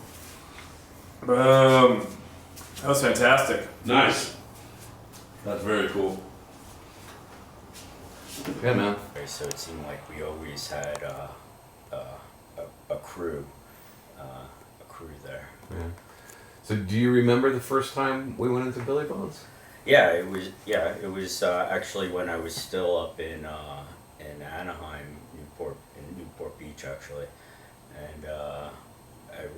That was fantastic. Nice. That's very cool. Yeah, man. So it seemed like we always had a crew there. Yeah. So do you remember the first time we went into Billy Bones? Yeah, it was actually when I was still up in Anaheim, Newport Beach actually, and I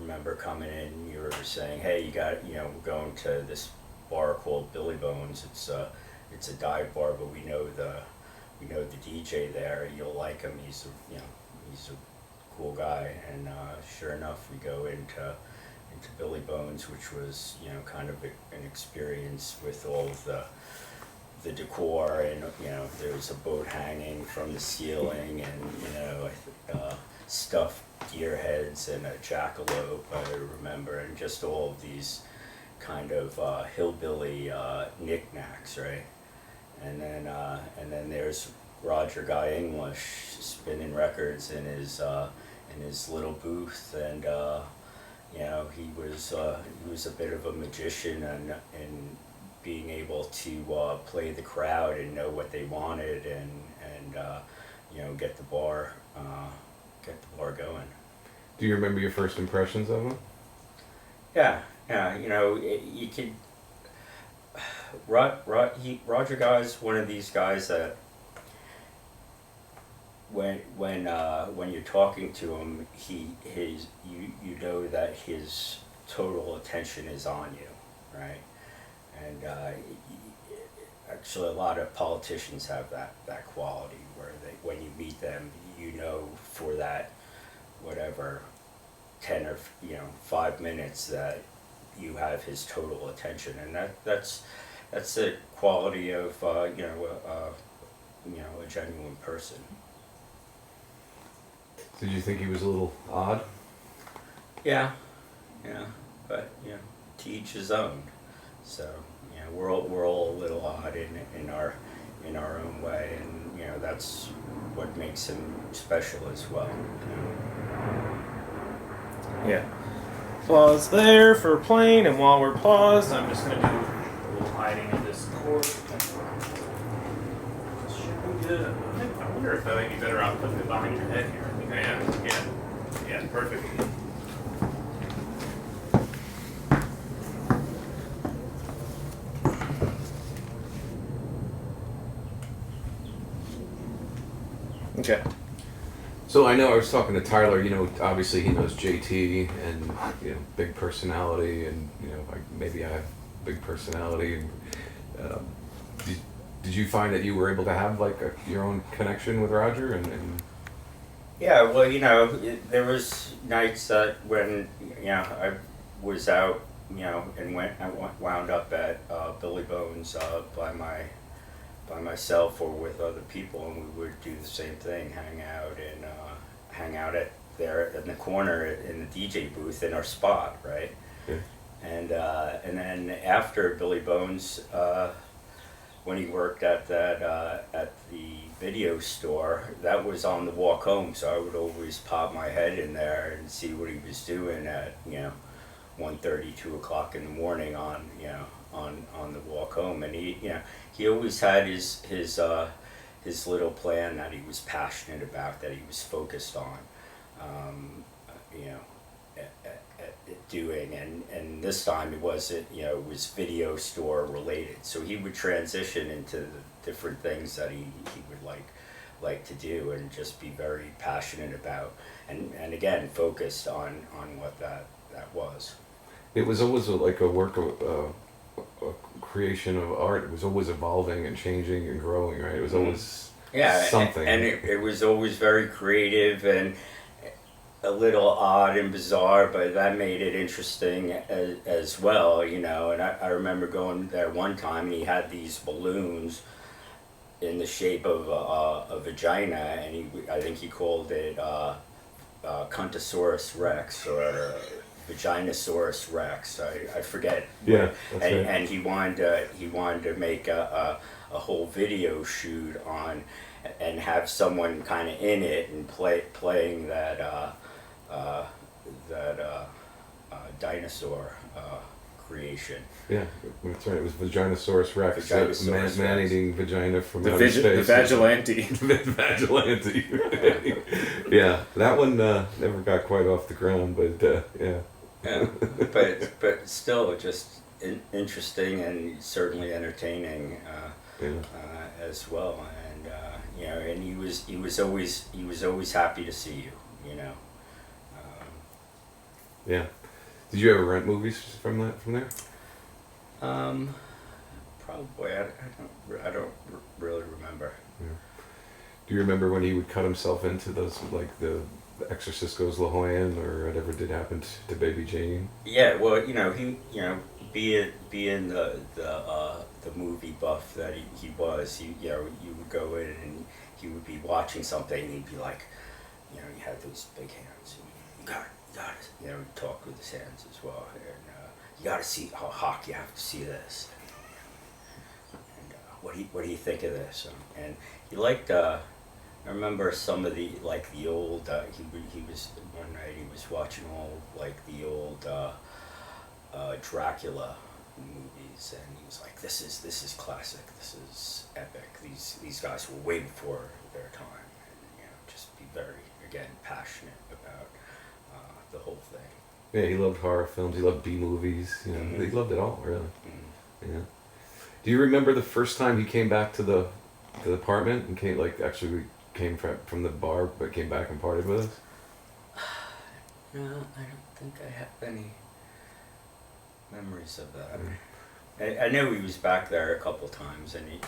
remember coming in. You were saying, "Hey, we're going to this bar called Billy Bones. It's a dive bar, but we know the DJ there. You'll like him. He's a cool guy." And sure enough, we go into Billy Bones, which was kind of an experience with all of the decor, and there was a boat hanging from the ceiling, and stuffed deer heads and a jackalope, I remember, and just all of these kind of hillbilly knickknacks, right? And then there's Roger Guy English spinning records in his little booth, and he was a bit of a magician and being able to play the crowd and know what they wanted and get the bar going. Do you remember your first impressions of him? Yeah, you could. Roger Guy's one of these guys that when you're talking to him, you know that his total attention is on you, right? And actually, a lot of politicians have that quality where when you meet them, for that whatever 10 or 5 minutes that you have his total attention, and that's the quality of a genuine person. Did you think he was a little odd? Yeah, but to each his own. So we're all a little odd in our own way, and that's what makes him special as well. Yeah. Pause there for playing, and while we're paused, I'm just going to do a little hiding of this cord. I wonder if I might be better off putting it behind your head here. I think I am. Yeah. Yeah, perfect. Okay. So I know I was talking to Tyler, you know, obviously he knows JT and, you know, big personality and, you know, maybe I have big personality. And, did you find that you were able to have like your own connection with Roger and Yeah, well, you know, there was nights that when, you know, I was out, you know, and wound up at Billy Bones by myself or with other people, and we would do the same thing, hang out at there in the corner in the DJ booth in our spot, right? Yeah. And then after Billy Bones, when he worked at that at the video store, that was on the walk home, so I would always pop my head in there and see what he was doing at, you know, 1:30, 2 o'clock in the morning on, you know, on the walk home. And he, you know, he always had his little plan that he was passionate about, that he was focused on, you know, at doing. And this time it wasn't, you know, it was video store related. So he would transition into the different things that he would like to do and just be very passionate about, and again focused on what that was. it was always like a work of a creation of art. It was always evolving and changing and growing, right? It was always something. And it was always very creative and a little odd and bizarre, but that made it interesting as well, you know. And I remember going there one time and he had these balloons in the shape of a vagina, and I think he called it Cuntosaurus Rex or Vaginosaurus Rex. I forget. Yeah, and he wanted to make a whole video shoot on and have someone kind of in it and playing that dinosaur creation. Yeah, that's right. It was Vaginosaurus Rex, man-eating vagina from outer space. The Vigilante. The Vigilante. Yeah, that one never got quite off the ground, but yeah. Yeah, but still just interesting and certainly entertaining as well. And you know, and he was always happy to see you. You know. Yeah. Did you ever rent movies from there? Probably. I don't really remember. Yeah. Do you remember when he would cut himself into those, like the Exorcist Goes La Jolla or whatever did happen to Baby Jane? Yeah. Well, you know, being the movie buff that he was, you know, you would go in and he would be watching something and he'd be like, you know, he had those big hands. You got it. You know, he talked with his hands as well. And you got to see Hawk. You have to see this. And what do you think of this? And he liked. I remember some of the old. He was one night he was watching all the old Dracula movies, and he was like, "This is classic. This is epic. These guys were way before their time." And you know, just be very passionate about the whole thing. Yeah, he loved horror films. He loved B movies. You know, he loved it all, really. Yeah. Do you remember the first time he came back to the apartment and came from the bar, but came back and partied with us? No, I don't think I have any memories of that. I know he was back there a couple times, and he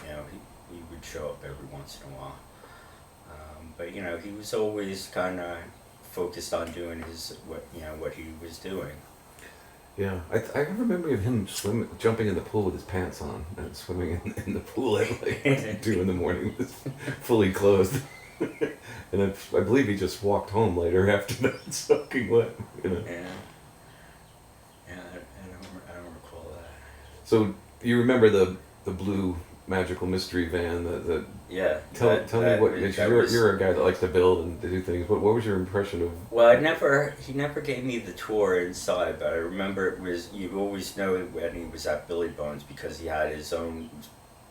would show up every once in a while. But you know, he was always kind of focused on doing what he was doing. Yeah, I remember him jumping in the pool with his pants on and swimming in the pool at like 2 a.m. fully clothed. And I believe he just walked home later after that, soaking wet. You know. Yeah. Yeah, I don't recall that. So you remember the blue magical mystery van that yeah. Tell me what you're a guy that likes to build and to do things. What was your impression of? Well, he never gave me the tour inside, but I remember it was, you always know when he was at Billy Bones because he had his own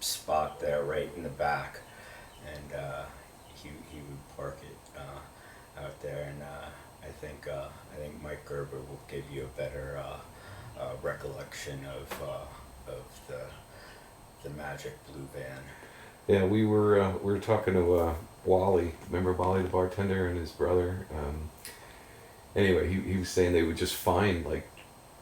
spot there right in the back, and he would park it out there, and I think Mike Gerber will give you a better recollection of the magic blue van. Yeah, we were talking to Wally. Remember Wally, the bartender, and his brother. Anyway, he was saying they would just find like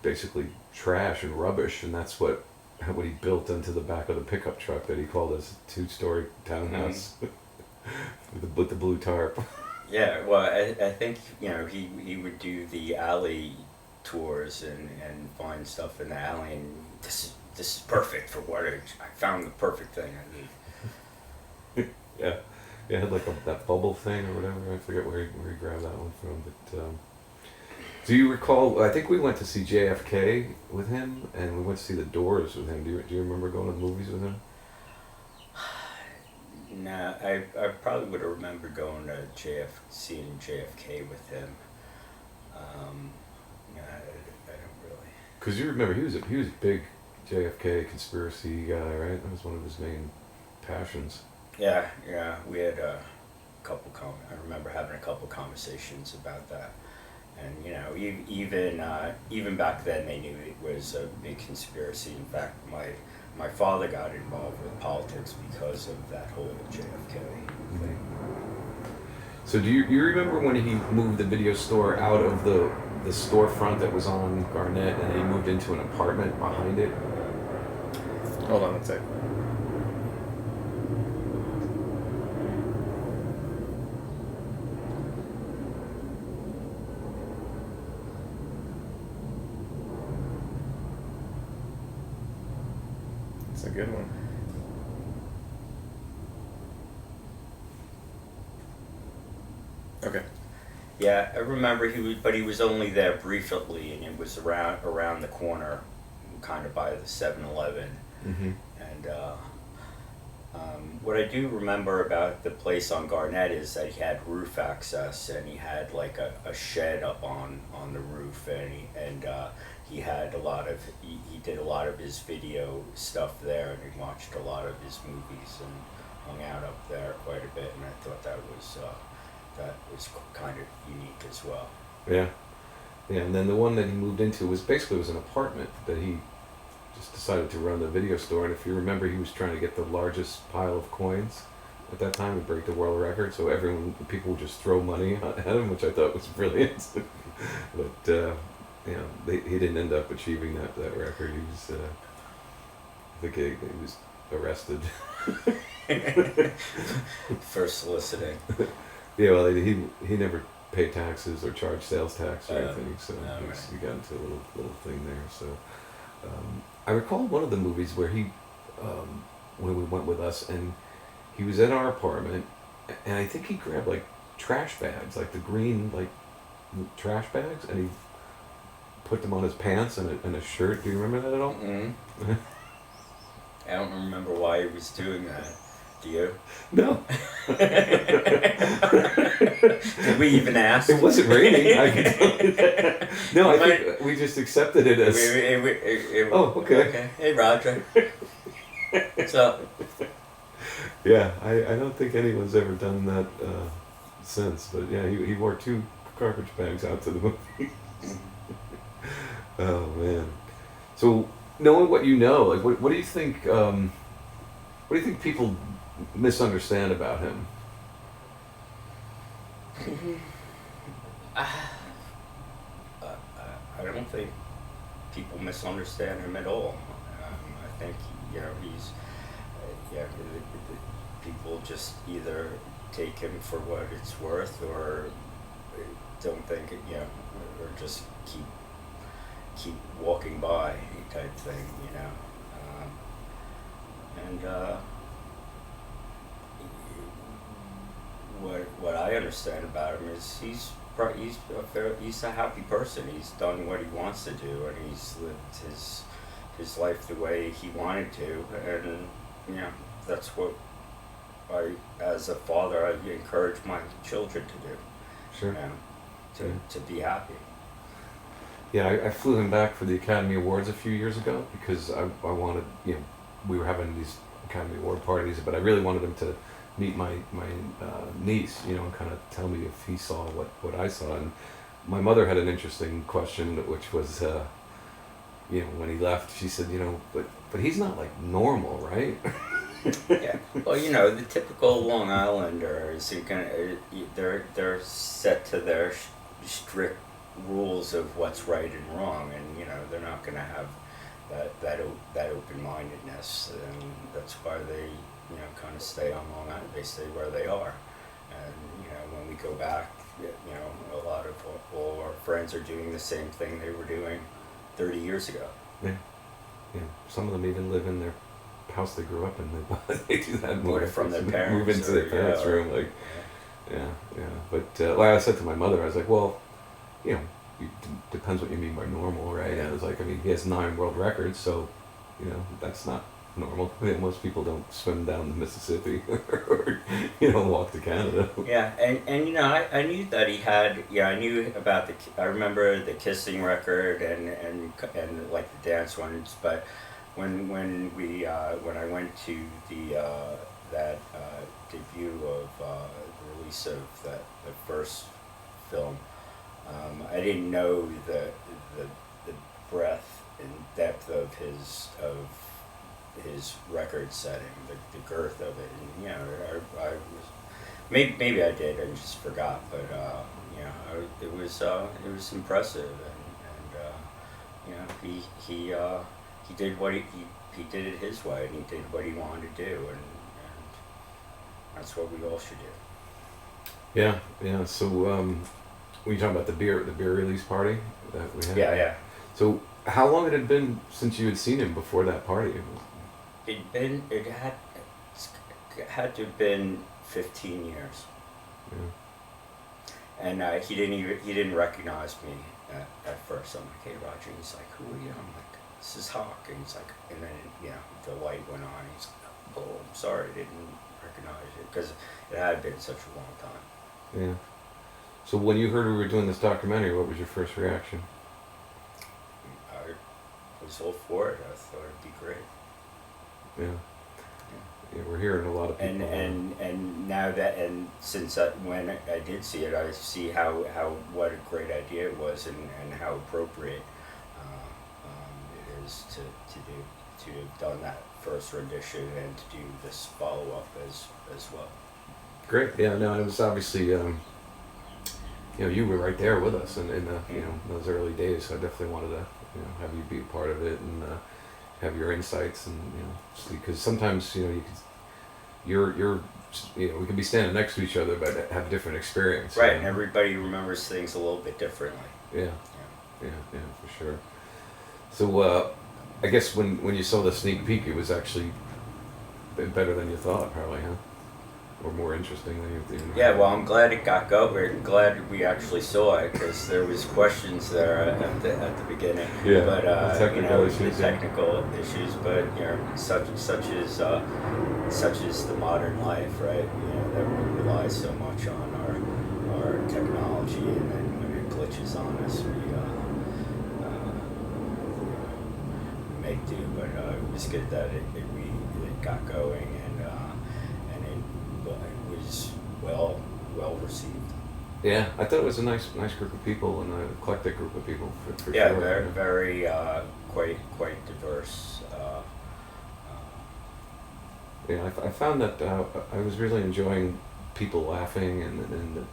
basically trash and rubbish, and that's what he built into the back of the pickup truck that he called his 2-story townhouse with the blue tarp. Yeah, well, I think he would do the alley tours and find stuff in the alley, and this is perfect for what I found the perfect thing I need. Yeah, it had like that bubble thing or whatever. I forget where he grabbed that one from. But do you recall? I think we went to see JFK with him, and we went to see The Doors with him. Do you remember going to the movies with him? Nah, I probably would have remembered going to seeing JFK with him. Nah, I don't really. Because you remember he was a big JFK conspiracy guy, right? That was one of his main passions. Yeah, we had a couple. I remember having a couple conversations about that, and even back then they knew it was a big conspiracy. In fact, my father got involved with politics because of that whole JFK thing. So do you remember when he moved the video store out of the storefront that was on Garnett, and he moved into an apartment behind it? Hold on a sec. It's a good one. Okay. Yeah, I remember he was only there briefly, and it was around the corner, kind of by the 7-Eleven. Mm-hmm. And what I do remember about the place on Garnett is that he had roof access, and he had like a shed up on the roof, and he had he did a lot of his video stuff there, and he watched a lot of his movies and hung out up there quite a bit, and I thought that was kind of unique as well. Yeah, and then the one that he moved into was an apartment that he just decided to run the video store. And if you remember, he was trying to get the largest pile of coins at that time to break the world record. So people would just throw money at him, which I thought was brilliant. But he didn't end up achieving that record. He was, I think he was arrested. For soliciting. Yeah, well, he never paid taxes or charged sales tax or anything, so right. he got into a little thing there. So I recall one of the movies where when we went with us, and he was in our apartment, and I think he grabbed like trash bags, like the green like trash bags, and he put them on his pants and a shirt. Do you remember that at all? Mm-hmm. I don't remember why he was doing that. Do you? No. Did we even ask? It wasn't raining. I can tell you that. No, I think we just accepted it as. Oh, okay. Hey, Roger. What's up? Yeah, I don't think anyone's ever done that since, but yeah, he wore 2 garbage bags out to the movie. Oh man. So knowing what you know, like what do you think? What do you think people misunderstand about him? I don't think people misunderstand him at all. I think he's people just either take him for what it's worth, or don't think it, or just keep walking by type thing, and what I understand about him is he's a happy person. He's done what he wants to do, and he's lived his life the way he wanted to, and that's what as a father, I encourage my children to do. Sure. To be happy. Yeah, I flew him back for the Academy Awards a few years ago because I wanted, we were having these Academy Award parties, but I really wanted him to meet my niece, you know, and kind of tell me if he saw what I saw. And my mother had an interesting question, which was, you know, when he left, she said, you know, but he's not like normal, right? Yeah. Well, you know, the typical Long Islanders, they're set to their strict rules of what's right and wrong, and you know they're not going to have that open-mindedness, and that's why they kind of stay on Long Island. They stay where they are, and you know when we go back, you know a lot of all our friends are doing the same thing they were doing 30 years ago. Yeah, yeah. Some of them even live in their house they grew up in. They do that more from their parents. Move into their parents' room, like yeah. But like I said to my mother, I was like, well, you know, it depends what you mean by normal, right? And I was like, I mean, he has 9 world records, so you know that's not normal. I mean, most people don't swim down the Mississippi or you know walk to Canada. Yeah, and you know I knew that he had. Yeah, I knew about I remember the kissing record and like the dance ones, but. When I went to that debut of the release of the first film, I didn't know the breadth and depth of his record setting, the girth of it, and you know I was maybe I did, I just forgot, but you know it was impressive, and you know he did what he did it his way, and he did what he wanted to do, and that's what we all should do. Yeah. So when you talking about the beer release party that we had? Yeah. So how long had it been since you had seen him before that party? It had to have been 15 years. Yeah. And he didn't recognize me at first. I'm like, hey Roger, he's like, who are you? I'm like, this is Hawk, and he's like, and then you know the light went on. He's like, oh, I'm sorry, I didn't recognize it because it had been such a long time. Yeah. So when you heard we were doing this documentary, what was your first reaction? I was all for it. I thought it'd be great. Yeah. Yeah, we're hearing a lot of people. And now that since when I did see it, I see how what a great idea it was, and how appropriate. To have done that first rendition and to do this follow up as well. Great, yeah. No, it was obviously you know you were right there with us in the you know those early days. So I definitely wanted to have you be a part of it and have your insights and because sometimes you're we can be standing next to each other but have different experience. Right, and everybody remembers things a little bit differently. Yeah, for sure. So I guess when you saw the sneak peek, it was actually better than you thought, probably, huh? Or more interesting than you thought. Yeah, well, I'm glad it got go. We're glad we actually saw it because there was questions there at the beginning. Yeah, but technical issues. Technical issues, but such is the modern life, right? That we rely so much on our technology, and then when it glitches on us, we make do, but it was good that it got going, and it was well received. Yeah, I thought it was a nice group of people and an eclectic group of people for yeah, sure. Very quite diverse. Yeah, I found that I was really enjoying people laughing, and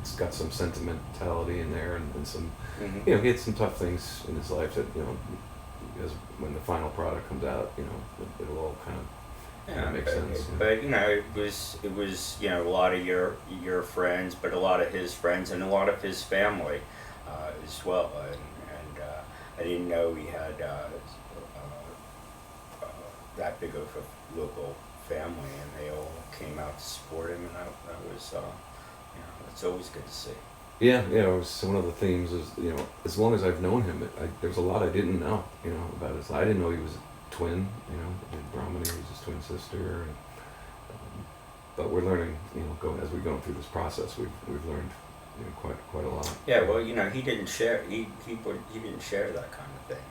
it's got some sentimentality in there, and some he had some tough things in his life that as when the final product comes out, it'll all kind of make sense. But it was a lot of your friends, but a lot of his friends and a lot of his family as well. And I didn't know he had that big of a local family, and they all came out to support him, and that was it's always good to see. Yeah, it was one of the themes is, as long as I've known him, there was a lot I didn't know, about his life. I didn't know he was a twin, Brahmani was his twin sister, and, but we're learning, as we're going through this process, we've learned, quite a lot. Yeah, well, he didn't share, he didn't share that kind of thing.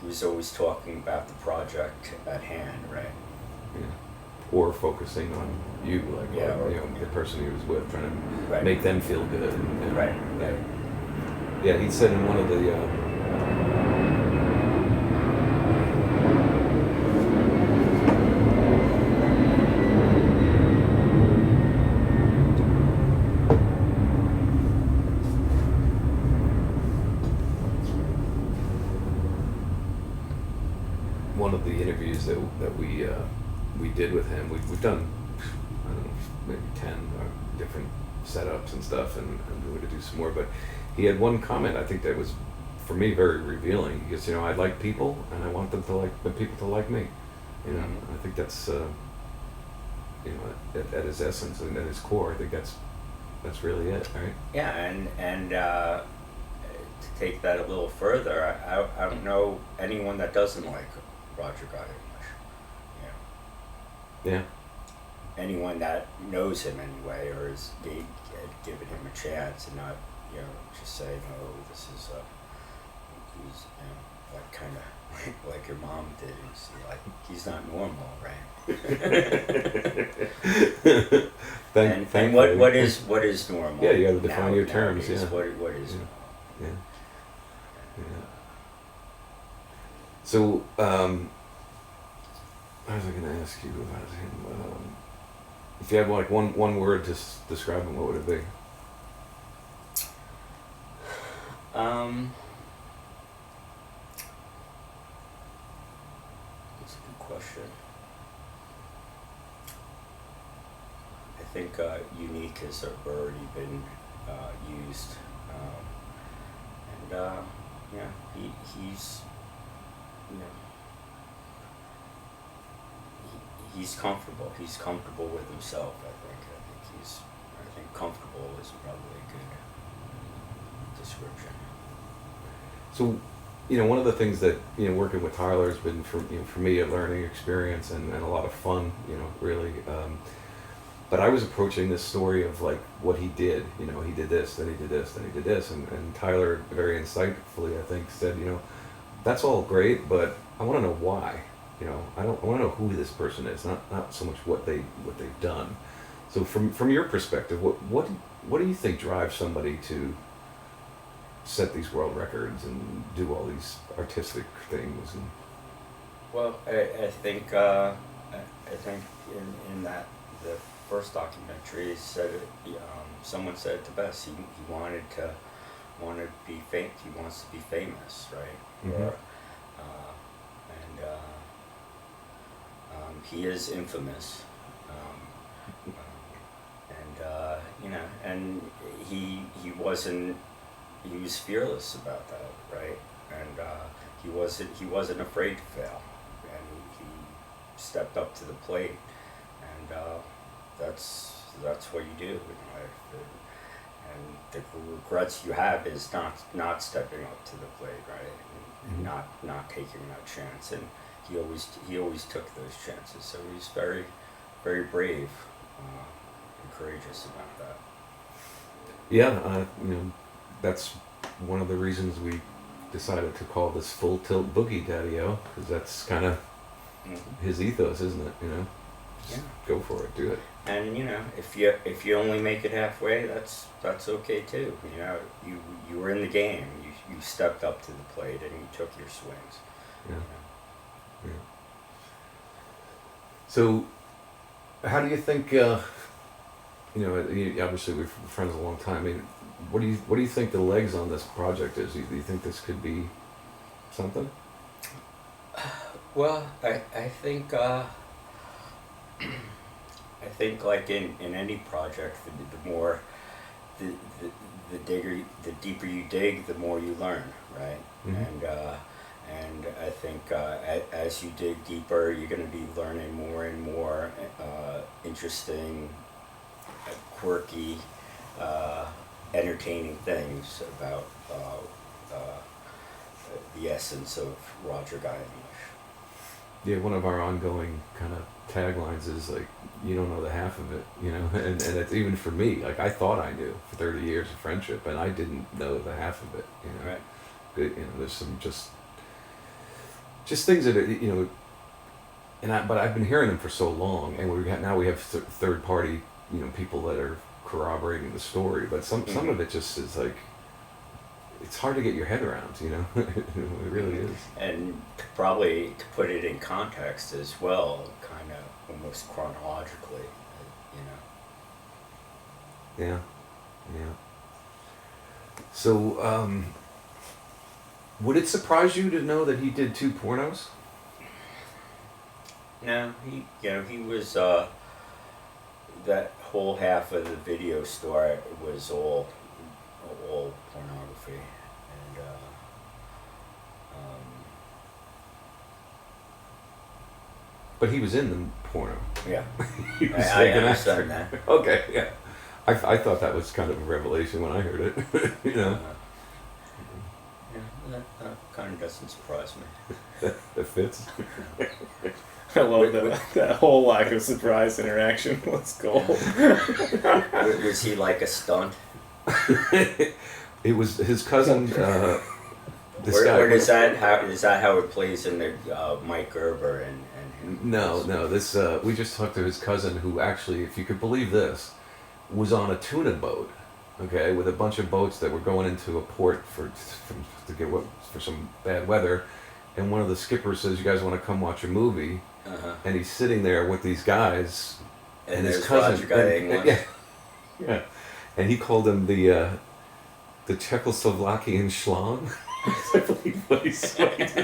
He was always talking about the project at hand, right? or focusing on you, like the person he was with, trying to make them feel good. Right. Yeah, he said in one of the. One of the interviews that we did with him, we've done, I don't know, maybe 10 different setups and stuff, and we would do some more. But he had one comment I think that was, for me, very revealing. He goes, I like people, and I want them to like the people to like me. I think that's at his essence and at his core, I think that's really it, right? Yeah, and to take that a little further, I don't know anyone that doesn't like Roger Guy English. Yeah. Anyone that knows him anyway, or is given him a chance, and not just say, no, this is he's like kind of like your mom did. He's not normal, right? and what is normal? Yeah, you got to define your terms. Nowadays, Yeah. What is normal? Yeah. So, I was going to ask you about him. If you had like one word to describe him, what would it be? That's a good question. I think unique has already been used, and he's he's comfortable. He's comfortable with himself. I think comfortable is probably a good description. So, one of the things that working with Tyler has been for me a learning experience and a lot of fun. Really. But I was approaching this story of like what he did. He did this, then he did this, then he did this, and Tyler very insightfully, I think, said, that's all great, but I want to know why. I want to know who this person is, not so much what they've done. So from your perspective, what do you think drives somebody to set these world records and do all these artistic things? Well, I think in that the first documentary said someone said it the best. He wanted to be famous. He wants to be famous, right? Mm-hmm. He is infamous, and he was fearless about that, right? And he wasn't afraid to fail, and he stepped up to the plate, and that's what you do in life. And the regrets you have is not stepping up to the plate, right? And not taking that chance. And he always took those chances. So he's very, very brave and courageous about that. Yeah, that's one of the reasons we decided to call this Full Tilt Boogie Daddy-O, because that's kind of his ethos, isn't it? Just go for it, do it. And if you only make it halfway, that's okay too. You were in the game. You stepped up to the plate and you took your swings. Yeah. Yeah. So, how do you think? Obviously we're friends a long time. I mean, what do you think the legs on this project is? Do you think this could be something? Well, I think like in any project, the deeper you dig, the more you learn, right? Mm-hmm. And I think as you dig deeper, you're going to be learning more and more interesting, quirky, entertaining things about the essence of Roger Guy English. Yeah, one of our ongoing kind of taglines is like, you don't know the half of it, and it's even for me, like I thought I knew for 30 years of friendship, and I didn't know the half of it, Right. There's some just things that but I've been hearing them for so long, and now we have third party, people that are corroborating the story. But some of it just is like, it's hard to get your head around, it really is. And probably to put it in context as well, kind of almost chronologically, Yeah. So, would it surprise you to know that he did 2 pornos? No, he was, that whole half of the video store was all pornography. And, but he was in the porno. Yeah. He was I like an understand actor. that. Okay, yeah. I thought that was kind of a revelation when I heard it, Yeah, that kind of doesn't surprise me. That fits. I love that whole lack of surprise interaction was gold. Was he like a stunt? It was his cousin. This guy. Or is that how it plays in the Mike Gerber and him? No. This we just talked to his cousin, who actually, if you could believe this, was on a tuna boat, okay, with a bunch of boats that were going into a port for some bad weather, and one of the skippers says, "You guys want to come watch a movie?" And he's sitting there with these guys, and his cousin, yeah, and he called him the Czechoslovakian schlong. I believe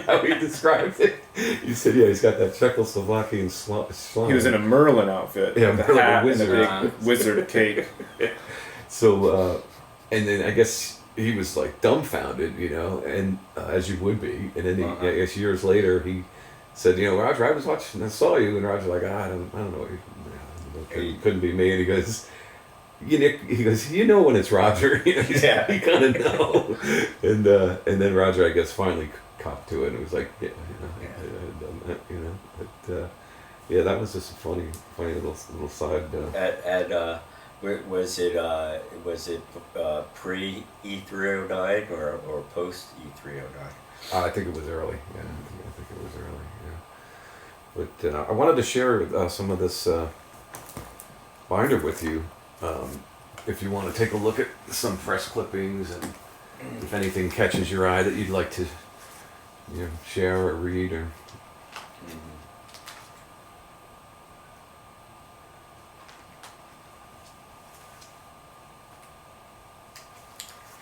how he described it. He said, "Yeah, he's got that Czechoslovakian schlong." He was in a Merlin outfit, yeah, with Merlin, a hat wizard. and a big wizard cape. So, and then I guess he was like dumbfounded, and as you would be. And then I guess years later he said, "Roger, I was watching, I saw you," and Roger's like, I don't know, couldn't be me. And he goes, he goes, when it's Roger. Yeah. You kind of know. And then Roger, I guess, finally copped to it, and it was like, I had done that, But yeah, that was just a funny little side. Was it pre E309 or post E309? I think it was early. Yeah, I think it was early. Yeah. But I wanted to share some of this binder with you. If you want to take a look at some press clippings, and if anything catches your eye that you'd like to share or read, or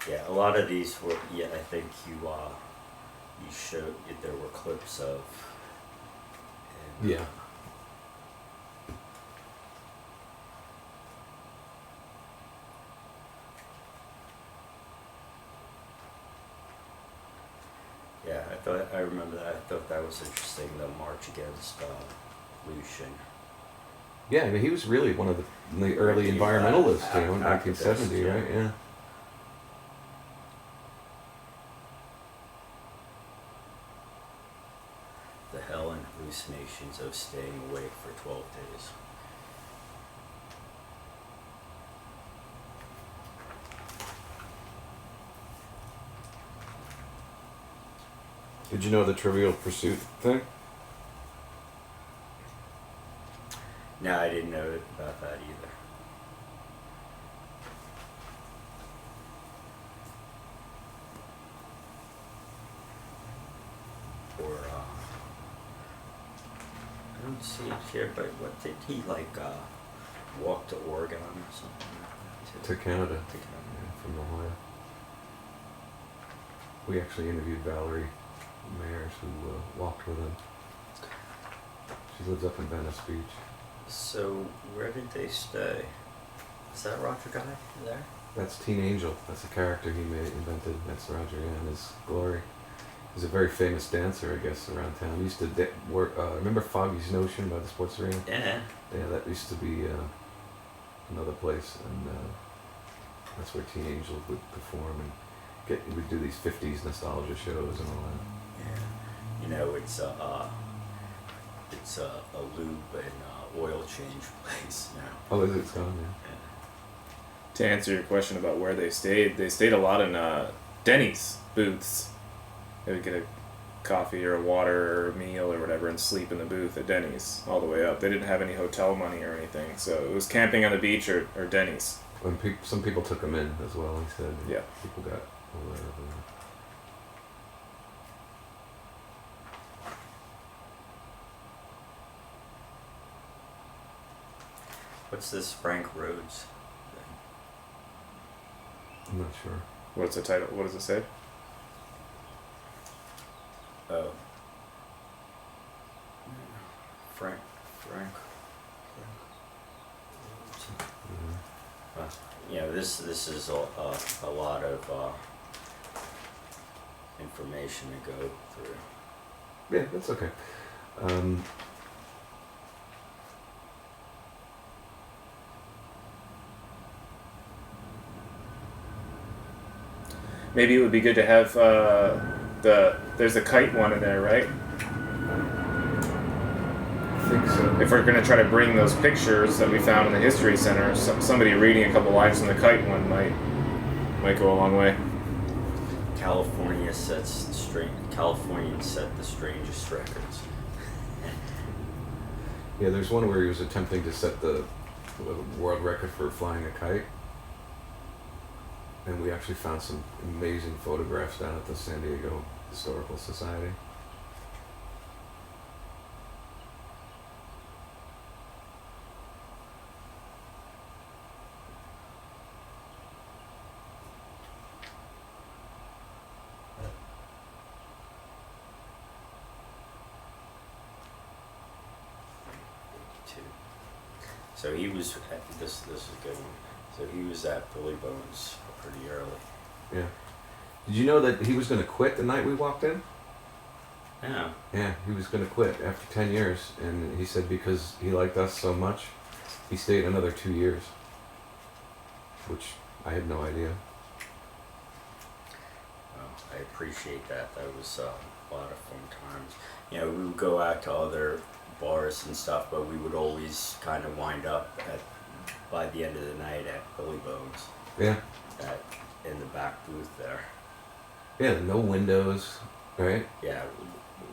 Yeah, a lot of these were. Yeah, I think you showed there were clips of. Yeah. Yeah, I remember that. I thought that was interesting. The march against pollution. Yeah, I mean, he was really one of the early environmentalists, in 1970, yeah. right? Yeah. The hell and hallucinations of staying awake for 12 days. Did you know the Trivial Pursuit thing? No, I didn't know about that either. Or, I don't see it here, but what did he, walk to Oregon or something like that? To Canada. To Canada. Yeah, from Ohio. We actually interviewed Valerie Mayers, who walked with him. She lives up in Venice Beach. So, where did they stay? Is that Roger Guy there? That's Teen Angel. That's a character he invented. That's Roger, yeah, in his glory. He's a very famous dancer, I guess, around town. He used to work. Remember Foggy's Notion by the sports arena? Yeah. Yeah, that used to be another place, and that's where Teen Angel would perform and we'd do these 50s nostalgia shows and all that. Yeah. It's a lube and oil change place now. Oh, is it? It's gone, yeah. To answer your question about where they stayed a lot in Denny's booths. They would get a coffee or a water or a meal or whatever and sleep in the booth at Denny's all the way up. They didn't have any hotel money or anything, so it was camping on the beach or Denny's. When some people took him in as well, he said. Yeah. People got aware of him. What's this Frank Rhodes thing? I'm not sure. What's the title? What does it say? Oh. Frank. This is a lot of information to go through. Yeah, that's okay. Maybe it would be good to have there's a kite one in there, right? I think so. If we're going to try to bring those pictures that we found in the History Center, somebody reading a couple lines from the kite one might go a long way. Californians set the strangest records. Yeah, there's one where he was attempting to set the world record for flying a kite. And we actually found some amazing photographs down at the San Diego Historical Society. So he was at this is a good one. So he was at Billy Bones pretty early. Yeah. Did you know that he was going to quit the night we walked in? Yeah. Yeah, he was going to quit after 10 years, and he said because he liked us so much, he stayed another 2 years, which I had no idea. Well, I appreciate that. That was a lot of fun times. You know, we would go out to other bars and stuff, but we would always kind of wind up by the end of the night at Billy Bones. Yeah. In the back booth there. Yeah, no windows, right? Yeah,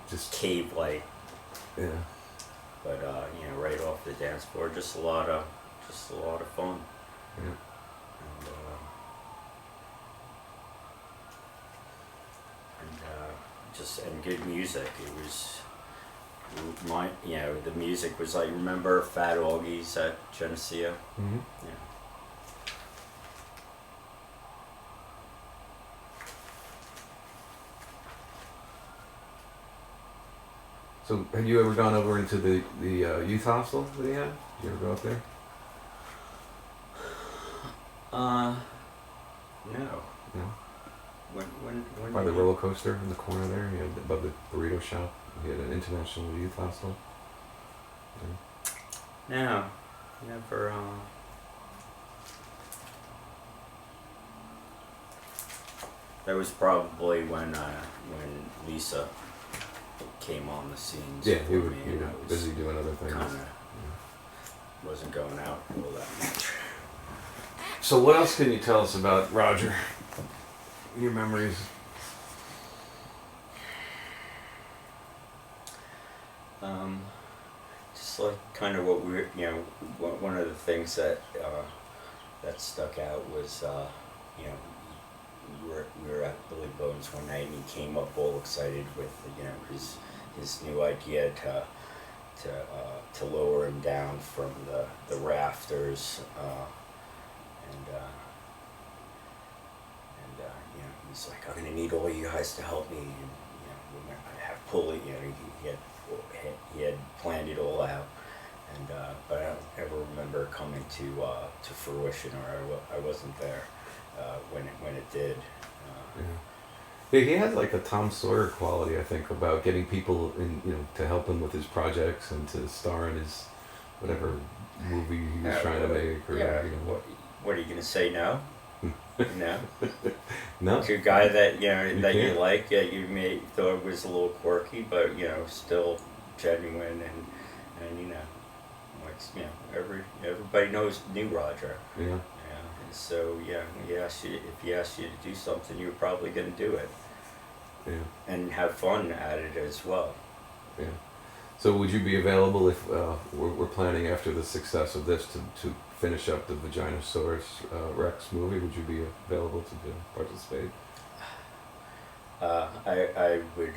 just cave light. Yeah. But you know, right off the dance floor, just a lot of fun. Yeah. And good music. It was the music was like, remember Fat Augie's at Geneseo? Mm-hmm. Yeah. So, have you ever gone over into the youth hostel that he had? Did you ever go up there? No. No. When By the roller coaster in the corner there, he had above the burrito shop. He had an international youth hostel. Yeah. No, never. That was probably when Lisa came on the scenes. Yeah, he for was me, and I was busy doing other things. Kinda wasn't going out all that much. So what else can you tell us about Roger? Your memories? Just like kind of what we're, one of the things that stuck out was, we were at Billy Bones one night and he came up all excited with, his new idea to lower him down from the rafters, he's like, I'm gonna need all you guys to help me, and I have pulley. He had planned it all out, and but I don't ever remember coming to fruition, or I wasn't there when it did. Yeah, he had like a Tom Sawyer quality, I think, about getting people in, to help him with his projects and to star in his whatever movie he was trying to make. Or, what are you gonna say? No. No. No. To a guy that that you can't. like, you may thought was a little quirky, but still genuine, and everybody knew Roger. Yeah. And so if he asked you to do something, you were probably gonna do it. and have fun at it as well. Yeah. So would you be available if we're planning after the success of this to finish up the Vaginosaurus Rex movie? Would you be available to participate? I would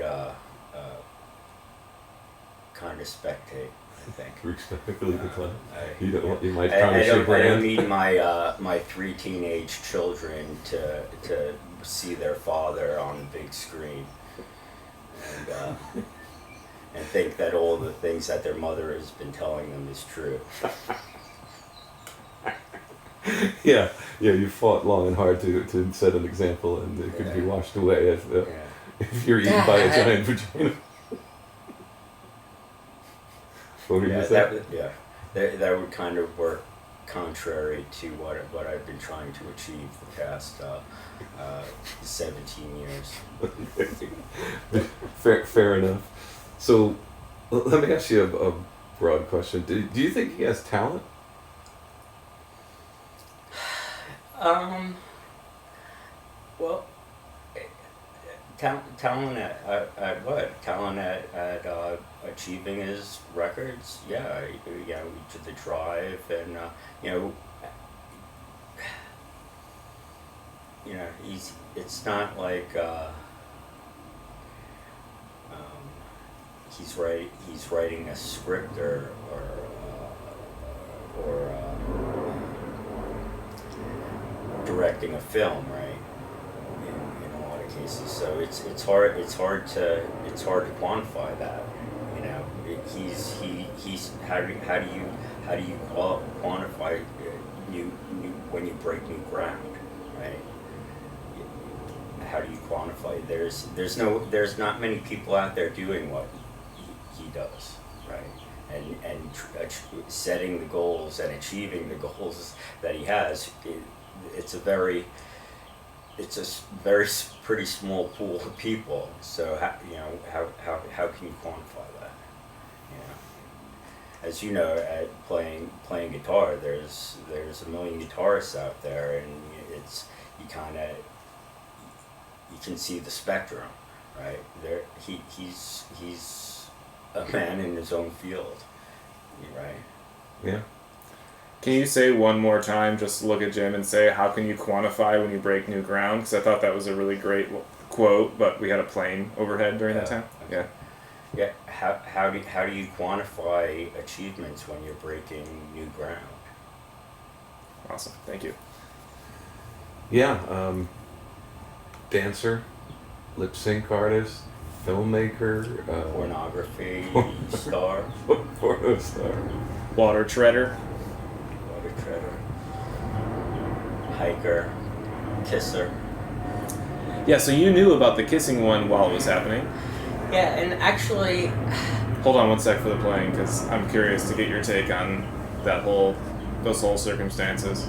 kind of spectate, I think. Respectfully decline. You might tarnish your I brand. don't need my 3 teenage children to see their father on the big screen and think that all the things that their mother has been telling them is true. Yeah, you fought long and hard to set an example, and it could be washed away if you're eaten by a giant vagina. What were you gonna say? That would kind of work contrary to what I've been trying to achieve the past 17 years. Fair enough. So, let me ask you a broad question. Do you think he has talent? Well, talent at what? Talent at achieving his records? Yeah, the drive and it's not like he's writing a script or directing a film, right? In a lot of cases, so it's hard to quantify that. He's how do you quantify when you break new ground, right? How do you quantify? There's not many people out there doing what he does, right? And setting the goals and achieving the goals that he has. It's a very pretty small pool of people. So how can you quantify that? As you know, at playing guitar, there's a million guitarists out there, and you can see the spectrum, right? He's a man in his own field, right? Yeah. Can you say one more time, just look at Jim and say, how can you quantify when you break new ground? Because I thought that was a really great quote, but we had a plane overhead during that time. Yeah. Yeah. How do you quantify achievements when you're breaking new ground? Awesome. Thank you. Yeah. Dancer, lip sync artist, filmmaker, pornography star, porno star, water treader, hiker, kisser. Yeah, so you knew about the kissing one while it was happening. Yeah, and actually, hold on one sec for the playing, because I'm curious to get your take on those whole circumstances.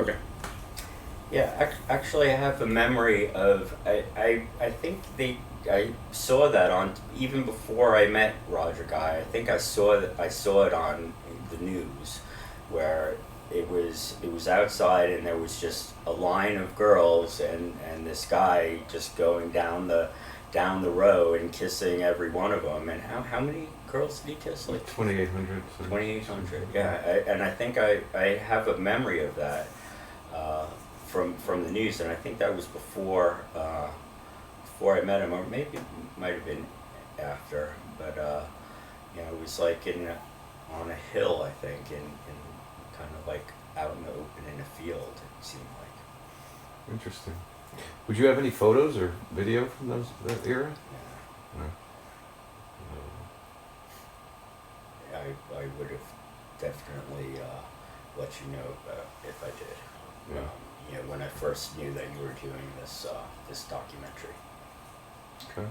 Okay. Yeah, actually, I have a memory of I think I saw that on even before I met Roger Guy. I think I saw it on the news, where it was outside and there was just a line of girls and this guy just going down the row and kissing every one of them. And how many girls did he kiss? Like 2,800. 2,800. Yeah, and I think I have a memory of that. From the news, and I think that was before I met him, or maybe it might have been after. But it was like on a hill, I think, in kind of like out in the open in a field. It seemed like. Interesting. Would you have any photos or video from that era? Yeah. No. I would have definitely let you know if I did. Yeah. When I first knew that you were doing this documentary. Okay.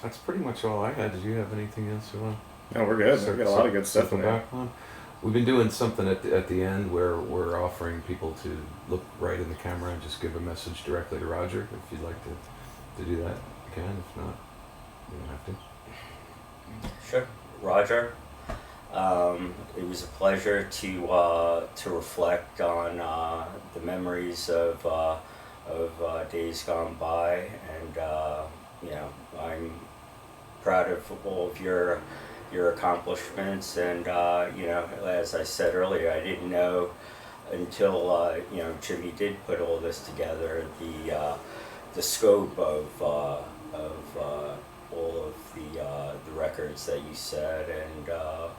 That's pretty much all I had. Did you have anything else you want? No, we're good. We've got a lot of good stuff in there. Back on? We've been doing something at the end where we're offering people to look right in the camera and just give a message directly to Roger. If you'd like to do that, you can. If not, you don't have to. Sure. Roger, it was a pleasure to reflect on the memories of days gone by, and I'm proud of all of your accomplishments. And as I said earlier, I didn't know until Jimmy did put all this together the scope of all of the records that you said, and the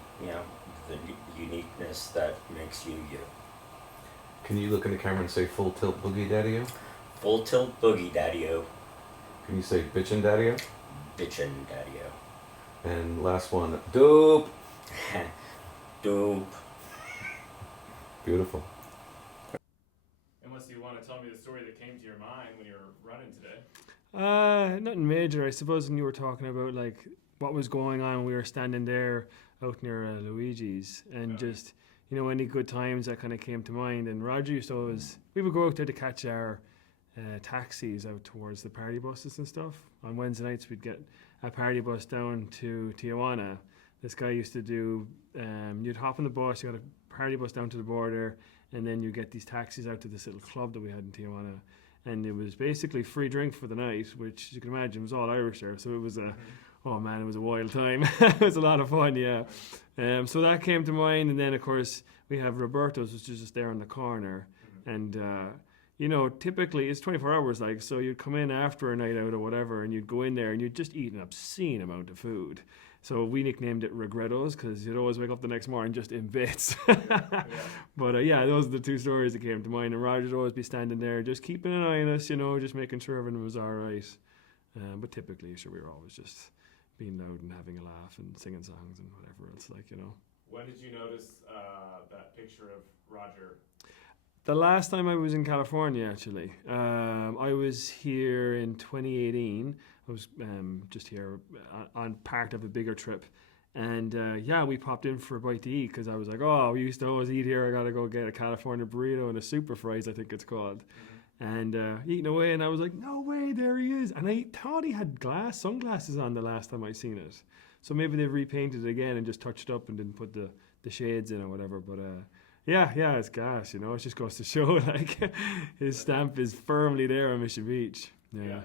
uniqueness that makes you you. Can you look in the camera and say "Full Tilt Boogie Daddy-O"? Full Tilt Boogie Daddy-O. Can you say "Bitchin' Daddy-O"? Bitchin' Daddy-O. And last one, dope. Dope. Beautiful. Unless you want to tell me the story that came to your mind when you were running today. Nothing major. I suppose when you were talking about like what was going on, we were standing there out near Luigi's, and just any good times that kind of came to mind. And Roger used to always, we would go out there to catch our taxis out towards the party buses and stuff. On Wednesday nights we'd get a party bus down to Tijuana. This guy used to do, you'd hop on the bus, you got a party bus down to the border, and then you get these taxis out to this little club that we had in Tijuana. And it was basically free drink for the night, which you can imagine was all Irish there. So it was oh man, it was a wild time. It was a lot of fun, yeah. So that came to mind. And then of course we have Roberto's, which is just there in the corner. And typically it's 24 hours, like, so you'd come in after a night out or whatever, and you'd go in there and you'd just eat an obscene amount of food. So we nicknamed it Regrettos, because you'd always wake up the next morning just in bits. But those are the two stories that came to mind. And Roger'd always be standing there just keeping an eye on us, just making sure everything was all right. But typically, sure, we were always just being loud and having a laugh and singing songs and whatever else, When did you notice that picture of Roger? The last time I was in California, actually. I was here in 2018. I was just here on part of a bigger trip. And we popped in for a bite to eat, because I was like, we used to always eat here. I got to go get a California burrito and a super fries, I think it's called. And eating away, and I was like, no way, there he is. And I thought he had sunglasses on the last time I seen it. So maybe they've repainted it again and just touched up and didn't put the shades in or whatever. But it's gas, it just goes to show, like, his stamp is firmly there on Mission Beach. Yeah.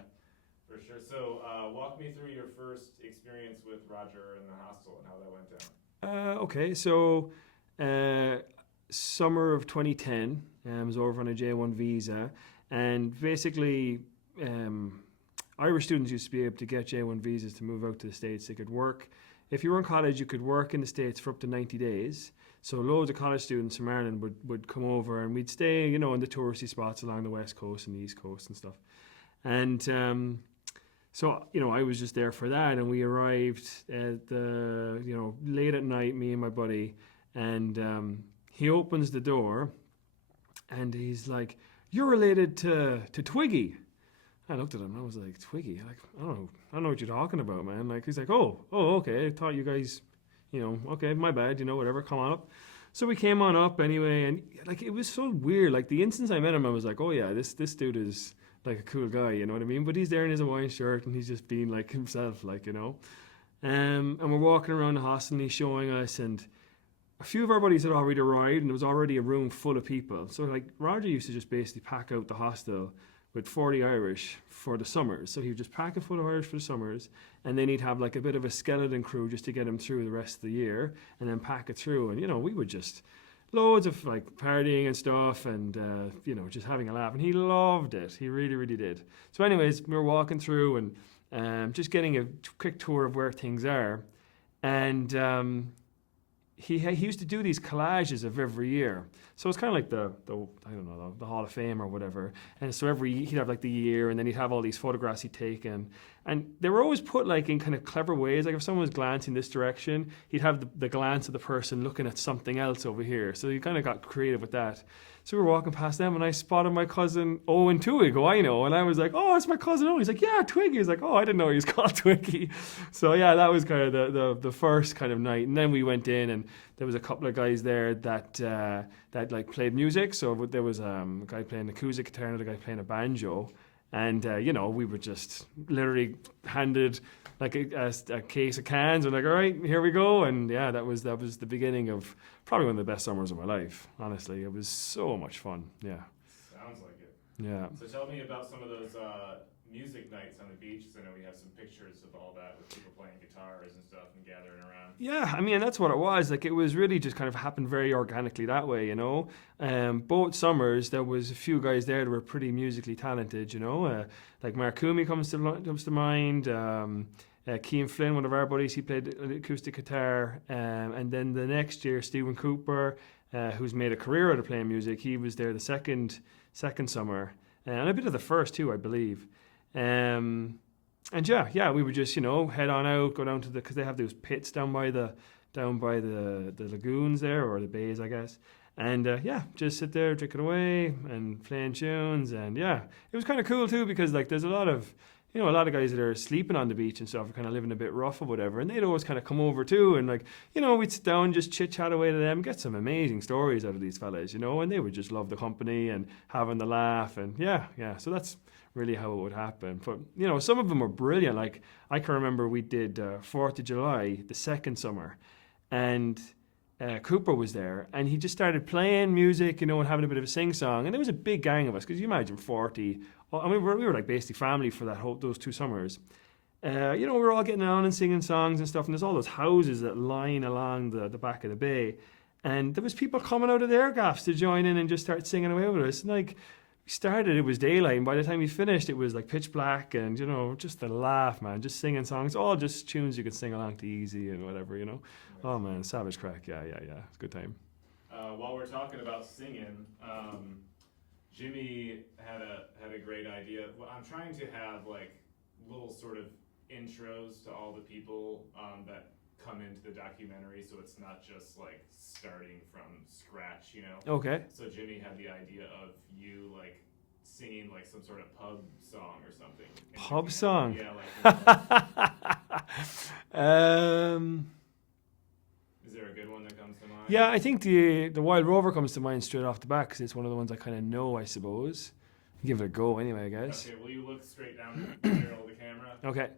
For sure. So walk me through your first experience with Roger in the hostel and how that went down. Okay, so summer of 2010, I was over on a J1 visa, and basically Irish students used to be able to get J1 visas to move out to the States. They could work. If you were in college, you could work in the States for up to 90 days. So loads of college students from Ireland would come over, and we'd stay, in the touristy spots along the West Coast and the East Coast and stuff. And so, I was just there for that, and we arrived at late at night, me and my buddy, and he opens the door, and he's like, "You're related to Twiggy." I looked at him and I was like, "Twiggy? Like, I don't know what you're talking about, man." Like, he's like, oh, okay. I thought you guys, okay, my bad, whatever, come on up. So we came on up anyway, and like, it was so weird. Like, the instant I met him, I was like, oh yeah, this dude is like a cool guy, you know what I mean? But he's there in his Hawaiian shirt, and he's just being like himself, like, and we're walking around the hostel, and he's showing us, and a few of our buddies had already arrived, and there was already a room full of people. So like, Roger used to just basically pack out the hostel with 40 Irish for the summers. So he would just pack it full of Irish for the summers, and then he'd have like a bit of a skeleton crew just to get him through the rest of the year, and then pack it through. And we would just, loads of like partying and stuff, and just having a laugh. And he loved it. He really, really did. So anyways, we were walking through and just getting a quick tour of where things are. And he used to do these collages of every year. So it's kind of like the Hall of Fame or whatever. And so he'd have like the year, and then he'd have all these photographs he'd taken. And they were always put like in kind of clever ways. Like if someone was glancing this direction, he'd have the glance of the person looking at something else over here. So he kind of got creative with that. So we were walking past them, and I spotted my cousin Owen Twig, who I know, and I was like, "Oh, it's my cousin Owen." He's like, "Yeah, Twiggy." He's like, "Oh, I didn't know he was called Twiggy." So yeah, that was kind of the first kind of night, and then we went in, and there was a couple of guys there that like played music. So there was a guy playing the acoustic guitar and a guy playing a banjo, and you know, we were just literally handed like a case of cans and like, all right, here we go. And yeah, that was the beginning of probably one of the best summers of my life. Honestly, it was so much fun. Yeah. Sounds like it. Yeah. So tell me about some of those music nights on the beaches. I know we have some pictures of all that with people playing guitars and stuff and gathering around. Yeah, I mean, that's what it was. Like, it was really just kind of happened very organically that way, you know. Both summers, there was a few guys there that were pretty musically talented, you know. Like Mark Coomey comes to mind. Cian Flynn, one of our buddies, he played acoustic guitar. And then the next year, Stephen Cooper, who's made a career out of playing music, he was there the second summer, and a bit of the first too, I believe. And yeah, we would just, you know, head on out, go down to because they have those pits down by the lagoons there, or the bays, I guess. And yeah, just sit there, drink it away, and playing tunes. And yeah, it was kind of cool too, because like there's a lot of guys that are sleeping on the beach and stuff, are kind of living a bit rough or whatever, and they'd always kind of come over too, and like, you know, we'd sit down, just chit chat away to them, get some amazing stories out of these fellas, you know, and they would just love the company and having the laugh, and yeah. So that's really how it would happen. But you know, some of them were brilliant. Like I can remember we did 4th of July the second summer, and Cooper was there, and he just started playing music, you know, and having a bit of a sing-song, and there was a big gang of us, because you imagine 40. I mean, we were like basically family for those 2 summers. You know, we were all getting on and singing songs and stuff, and there's all those houses that line along the back of the bay, and there was people coming out of their gaffs to join in and just start singing away with us. And like, we started, it was daylight, and by the time we finished, it was like pitch black, and you know, just the laugh, man, just singing songs, all just tunes you could sing along to easy and whatever, you know. Oh man, savage crack, yeah, it's a good time. While we're talking about singing, Jimmy had a great idea. Well, I'm trying to have like little sort of intros to all the people that come into the documentary, so it's not just like starting from scratch, you know. Okay. So Jimmy had the idea of you like singing like some sort of pub song or something. Pub song? Yeah, is there a good one that comes to mind? Yeah, I think the Wild Rover comes to mind straight off the bat, because it's one of the ones I kind of know, I suppose. Give it a go anyway, I guess. Okay, will you look straight down the barrel of the camera? Okay.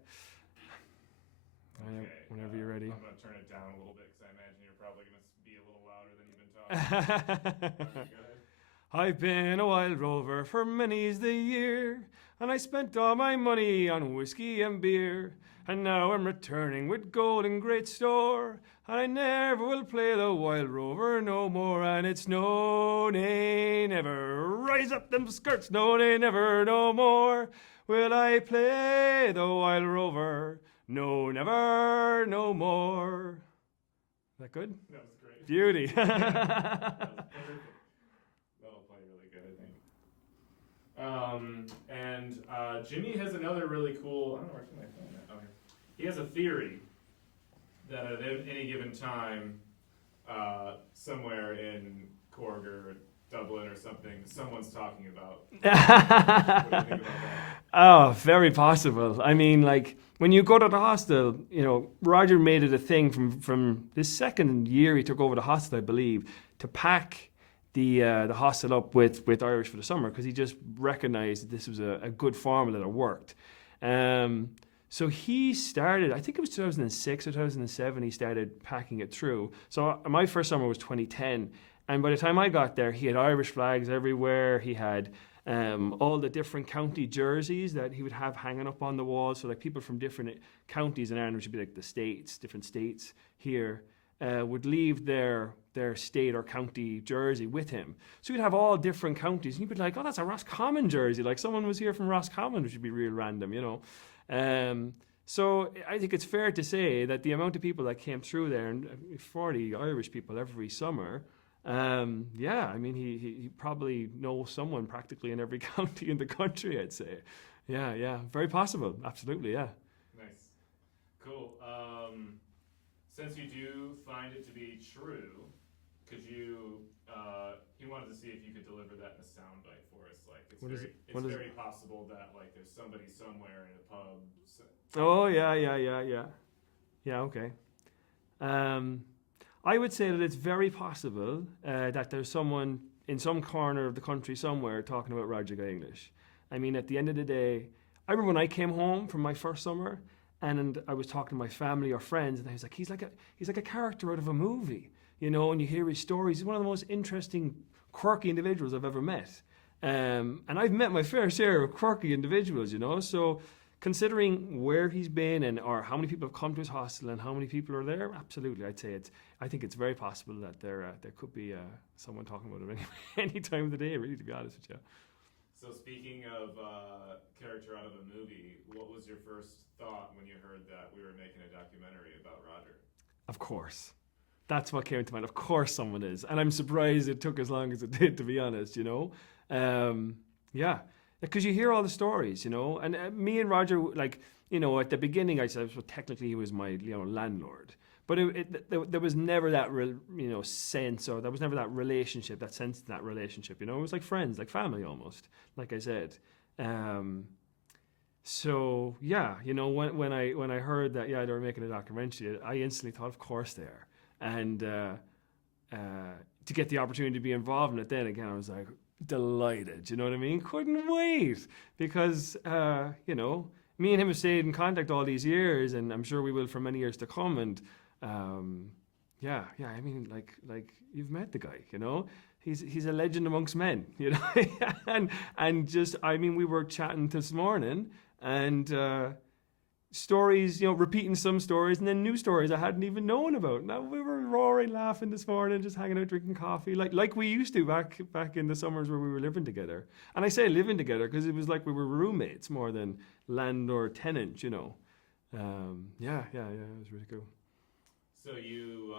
Okay, Whenever you're ready. I'm going to turn it down a little bit, because I imagine you're probably going to be a little louder than you've been talking. All right, go ahead. I've been a wild rover for many's the year, and I spent all my money on whiskey and beer. And now I'm returning with gold in great store, and I never will play the wild rover no more. And it's no, nay, never. Rise up them skirts, no, nay, never, no more. Will I play the wild rover? No, never, no more. Is that good? That was great. Beauty. That was perfect. That'll play really good, I think. And Jimmy has another really cool, I don't know where's my phone at. Oh, here. He has a theory that at any given time, somewhere in Cork or Dublin or something, someone's talking about. What do you think about that? Oh, very possible. I mean, like, when you go to the hostel, you know, Roger made it a thing from this second year he took over the hostel, I believe, to pack the hostel up with Irish for the summer, because he just recognized that this was a good formula that worked. So he started, I think it was 2006 or 2007, he started packing it through. So my first summer was 2010. And by the time I got there, he had Irish flags everywhere. He had all the different county jerseys that he would have hanging up on the wall. So like people from different counties in Ireland, which would be like the states, different states here, would leave their state or county jersey with him. So you'd have all different counties, and you'd be like, oh, that's a Roscommon jersey. Like someone was here from Roscommon, which would be real random, you know. So I think it's fair to say that the amount of people that came through there, and 40 Irish people every summer, yeah, I mean, he probably knows someone practically in every county in the country, I'd say. Yeah, very possible. Absolutely, yeah. Nice. Cool. Since you do find it to be true, could you He wanted to see if you could deliver that in a soundbite for us. Like, it's What is very, it? it's What is very it? possible that like there's somebody somewhere in a pub. Oh yeah. Yeah. Okay. I would say that it's very possible that there's someone in some corner of the country somewhere talking about Roger Guy English. I mean, at the end of the day, I remember when I came home from my first summer and I was talking to my family or friends, and I was like, he's like a character out of a movie, you know. And you hear his stories. He's one of the most interesting, quirky individuals I've ever met. And I've met my fair share of quirky individuals, you know. So considering where he's been and or how many people have come to his hostel and how many people are there, absolutely, I'd say I think it's very possible that there could be someone talking about him any time of the day, really, to be honest with you. So speaking of character out of a movie, what was your first thought when you heard that we were making a documentary about Roger? Of course. That's what came to mind. Of course someone is. And I'm surprised it took as long as it did, to be honest, you know. Yeah. Because you hear all the stories, you know. And me and Roger, like, you know, at the beginning I said, well, technically he was my, you know, landlord. But there was never that, sense, or there was never that relationship, that sense in that relationship, you know. It was like friends, like family almost, like I said. So, yeah, you know, when I heard that, yeah, they were making a documentary, I instantly thought, of course they are. And to get the opportunity to be involved in it then again, I was like delighted, you know what I mean? Couldn't wait, because, you know, me and him have stayed in contact all these years, and I'm sure we will for many years to come. And yeah, I mean, like you've met the guy, you know. He's a legend amongst men, you know. and just, I mean, we were chatting this morning, and stories, you know, repeating some stories, and then new stories I hadn't even known about. Now we were roaring, laughing this morning, just hanging out, drinking coffee, like we used to back in the summers where we were living together. And I say living together because it was like we were roommates more than landlord tenant, you know. Yeah, it was really cool. So you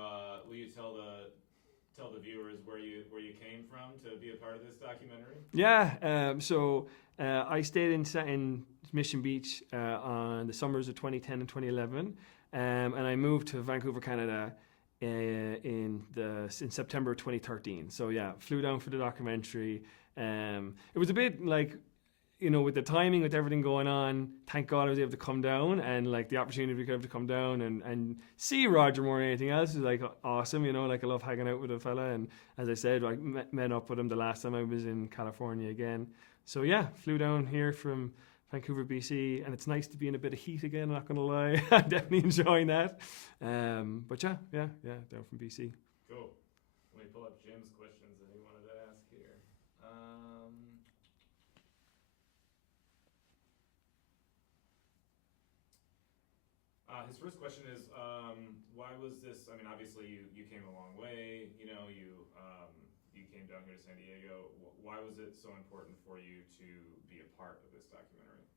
will you tell the viewers where you came from to be a part of this documentary? Yeah, so I stayed in Mission Beach on the summers of 2010 and 2011, and I moved to Vancouver, Canada in September 2013. So yeah, flew down for the documentary. It was a bit like, you know, with the timing, with everything going on, thank God I was able to come down, and like the opportunity we could have to come down and see Roger more than anything else was like awesome, you know. Like I love hanging out with a fella, and as I said, I met up with him the last time I was in California again. So yeah, flew down here from Vancouver, BC, and it's nice to be in a bit of heat again, I'm not going to lie. I'm definitely enjoying that. But yeah, down from BC. Cool. Let me pull up Jim's questions that he wanted to ask here. His first question is, why was this? I mean, obviously you came a long way. You know, you came down here to San Diego. Why was it so important for you to be a part of this documentary?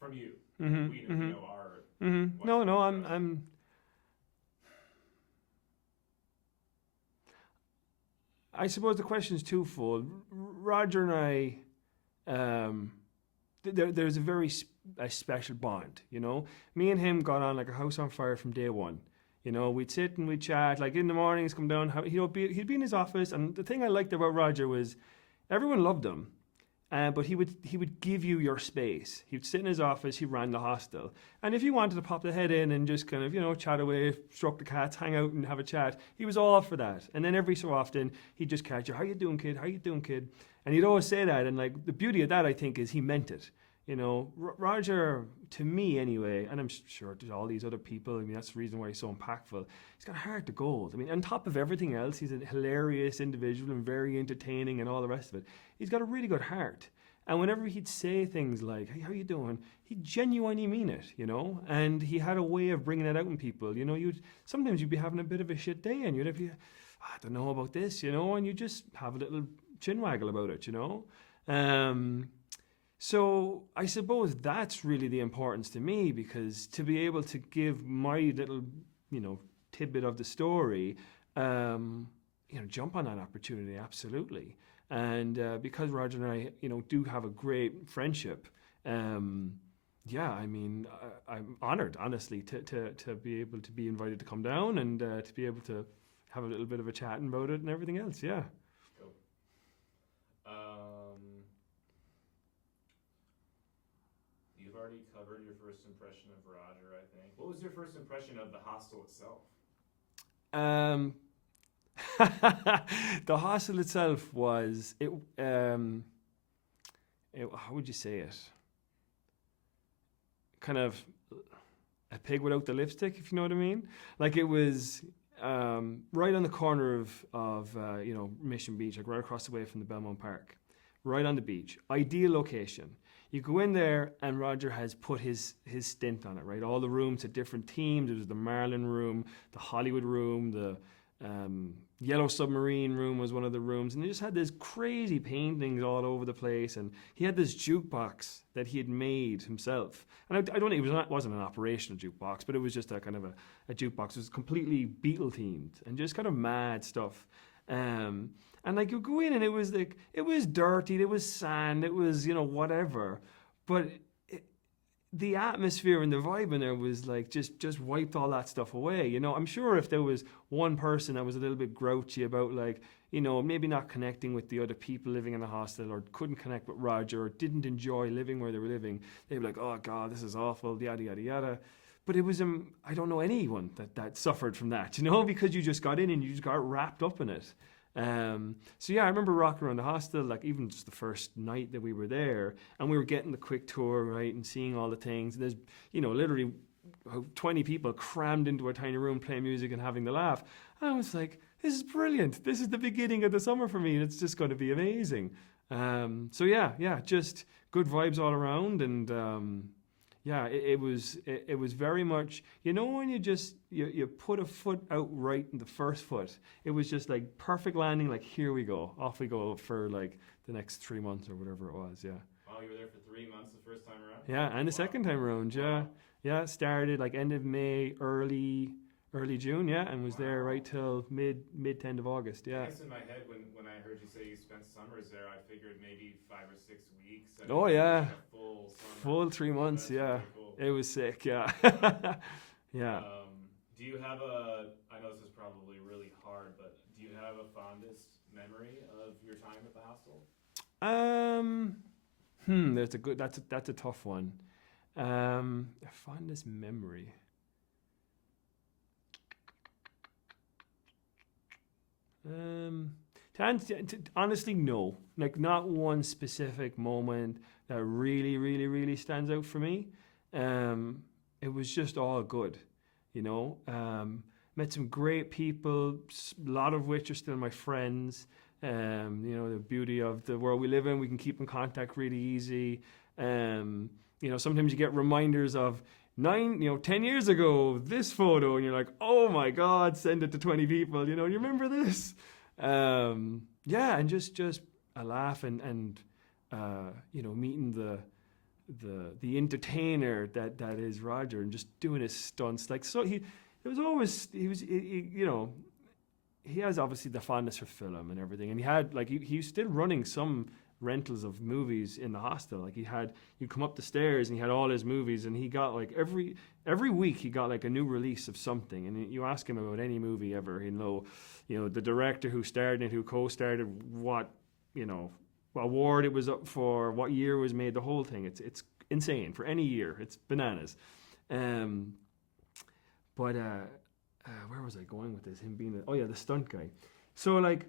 From you, we know our. No, I'm. I suppose the question is twofold. Roger and I. There's a very special bond, you know. Me and him got on like a house on fire from day one. You know, we'd sit and we'd chat. Like in the mornings, come down. He'd be in his office, and the thing I liked about Roger was everyone loved him, but he would give you your space. He'd sit in his office. He ran the hostel, and if you wanted to pop the head in and just kind of, you know, chat away, stroke the cats, hang out and have a chat, he was all for that. And then every so often he'd just catch you, "How you doing, kid? How you doing, kid?" And he'd always say that, and like the beauty of that, I think, is he meant it. You know, Roger, to me anyway, and I'm sure there's all these other people, I mean, that's the reason why he's so impactful. He's got a heart to gold. I mean, on top of everything else, he's a hilarious individual and very entertaining and all the rest of it. He's got a really good heart. And whenever he'd say things like, "Hey, how you doing?" he'd genuinely mean it, you know? And he had a way of bringing it out in people. You know, sometimes you'd be having a bit of a shit day and you'd have, I don't know about this, you know, and you just have a little chin waggle about it, you know? So I suppose that's really the importance to me, because to be able to give my little, you know, tidbit of the story, you know, jump on that opportunity, absolutely. And because Roger and I, you know, do have a great friendship, yeah, I mean, I'm honored, honestly, to be able to be invited to come down and to be able to have a little bit of a chat about it and everything else. Yeah. Cool. You've already covered your first impression of Roger, I think. What was your first impression of the hostel itself? The hostel itself was how would you say it? Kind of a pig without the lipstick, if you know what I mean. Like it was right on the corner of Mission Beach, like right across the way from the Belmont Park, right on the beach. Ideal location. You go in there, and Roger has put his stint on it. Right, all the rooms had different themes. There was the Marlin room, the Hollywood room, the Yellow Submarine room was one of the rooms, and he just had these crazy paintings all over the place, and he had this jukebox that he had made himself. And I don't know, it wasn't an operational jukebox, but it was just a kind of a jukebox. It was completely Beatle themed and just kind of mad stuff. And like you go in and it was dirty, it was sand, it was, whatever. But the atmosphere and the vibe in there was like just wiped all that stuff away. I'm sure if there was one person that was a little bit grouchy about like, maybe not connecting with the other people living in the hostel, or couldn't connect with Roger, or didn't enjoy living where they were living, they'd be like, oh God, this is awful, yada, yada, yada. But it was, I don't know anyone that suffered from that, because you just got in and you just got wrapped up in it. So yeah, I remember rocking around the hostel, like even just the first night that we were there, and we were getting the quick tour, right, and seeing all the things. And there's, literally 20 people crammed into a tiny room playing music and having the laugh. And I was like, this is brilliant. This is the beginning of the summer for me, and it's just going to be amazing. So yeah, just good vibes all around, and yeah, it was very much, when you put a foot out right in the first foot, it was just like perfect landing, like here we go, off we go for like the next 3 months or whatever it was, yeah. Wow, you were there for 3 months the first time around? Yeah, and the second time around, yeah. Yeah, started like end of May, early June, yeah, and was there right till mid to end of August, yeah. I guess in my head, when I heard you say you spent summers there, I figured maybe 5 or 6 weeks. Oh yeah, full summer. Full 3 months, yeah. Really cool. It was sick, yeah. Yeah. Do you have I know this is probably really hard, but do you have a fondest memory of your time at the hostel? That's a tough one. A fondest memory. Honestly, no. Like, not one specific moment that really, really, really stands out for me. It was just all good, Met some great people, a lot of which are still my friends. The beauty of the world we live in, we can keep in contact really easy. Sometimes you get reminders of 10 years ago, this photo, and you're like, oh my God, send it to 20 people, you remember this? Yeah, and just a laugh and meeting the entertainer that is Roger, and just doing his stunts. Like, so he has obviously the fondness for film and everything, and he had like he was still running some rentals of movies in the hostel. Like you'd come up the stairs and he had all his movies, and he got like every week he got like a new release of something. And you ask him about any movie ever, he'll know, the director who starred in it, who co-starred it, what award it was up for, what year it was made, the whole thing. It's insane for any year. It's bananas. But where was I going with this? Him being the stunt guy. So like,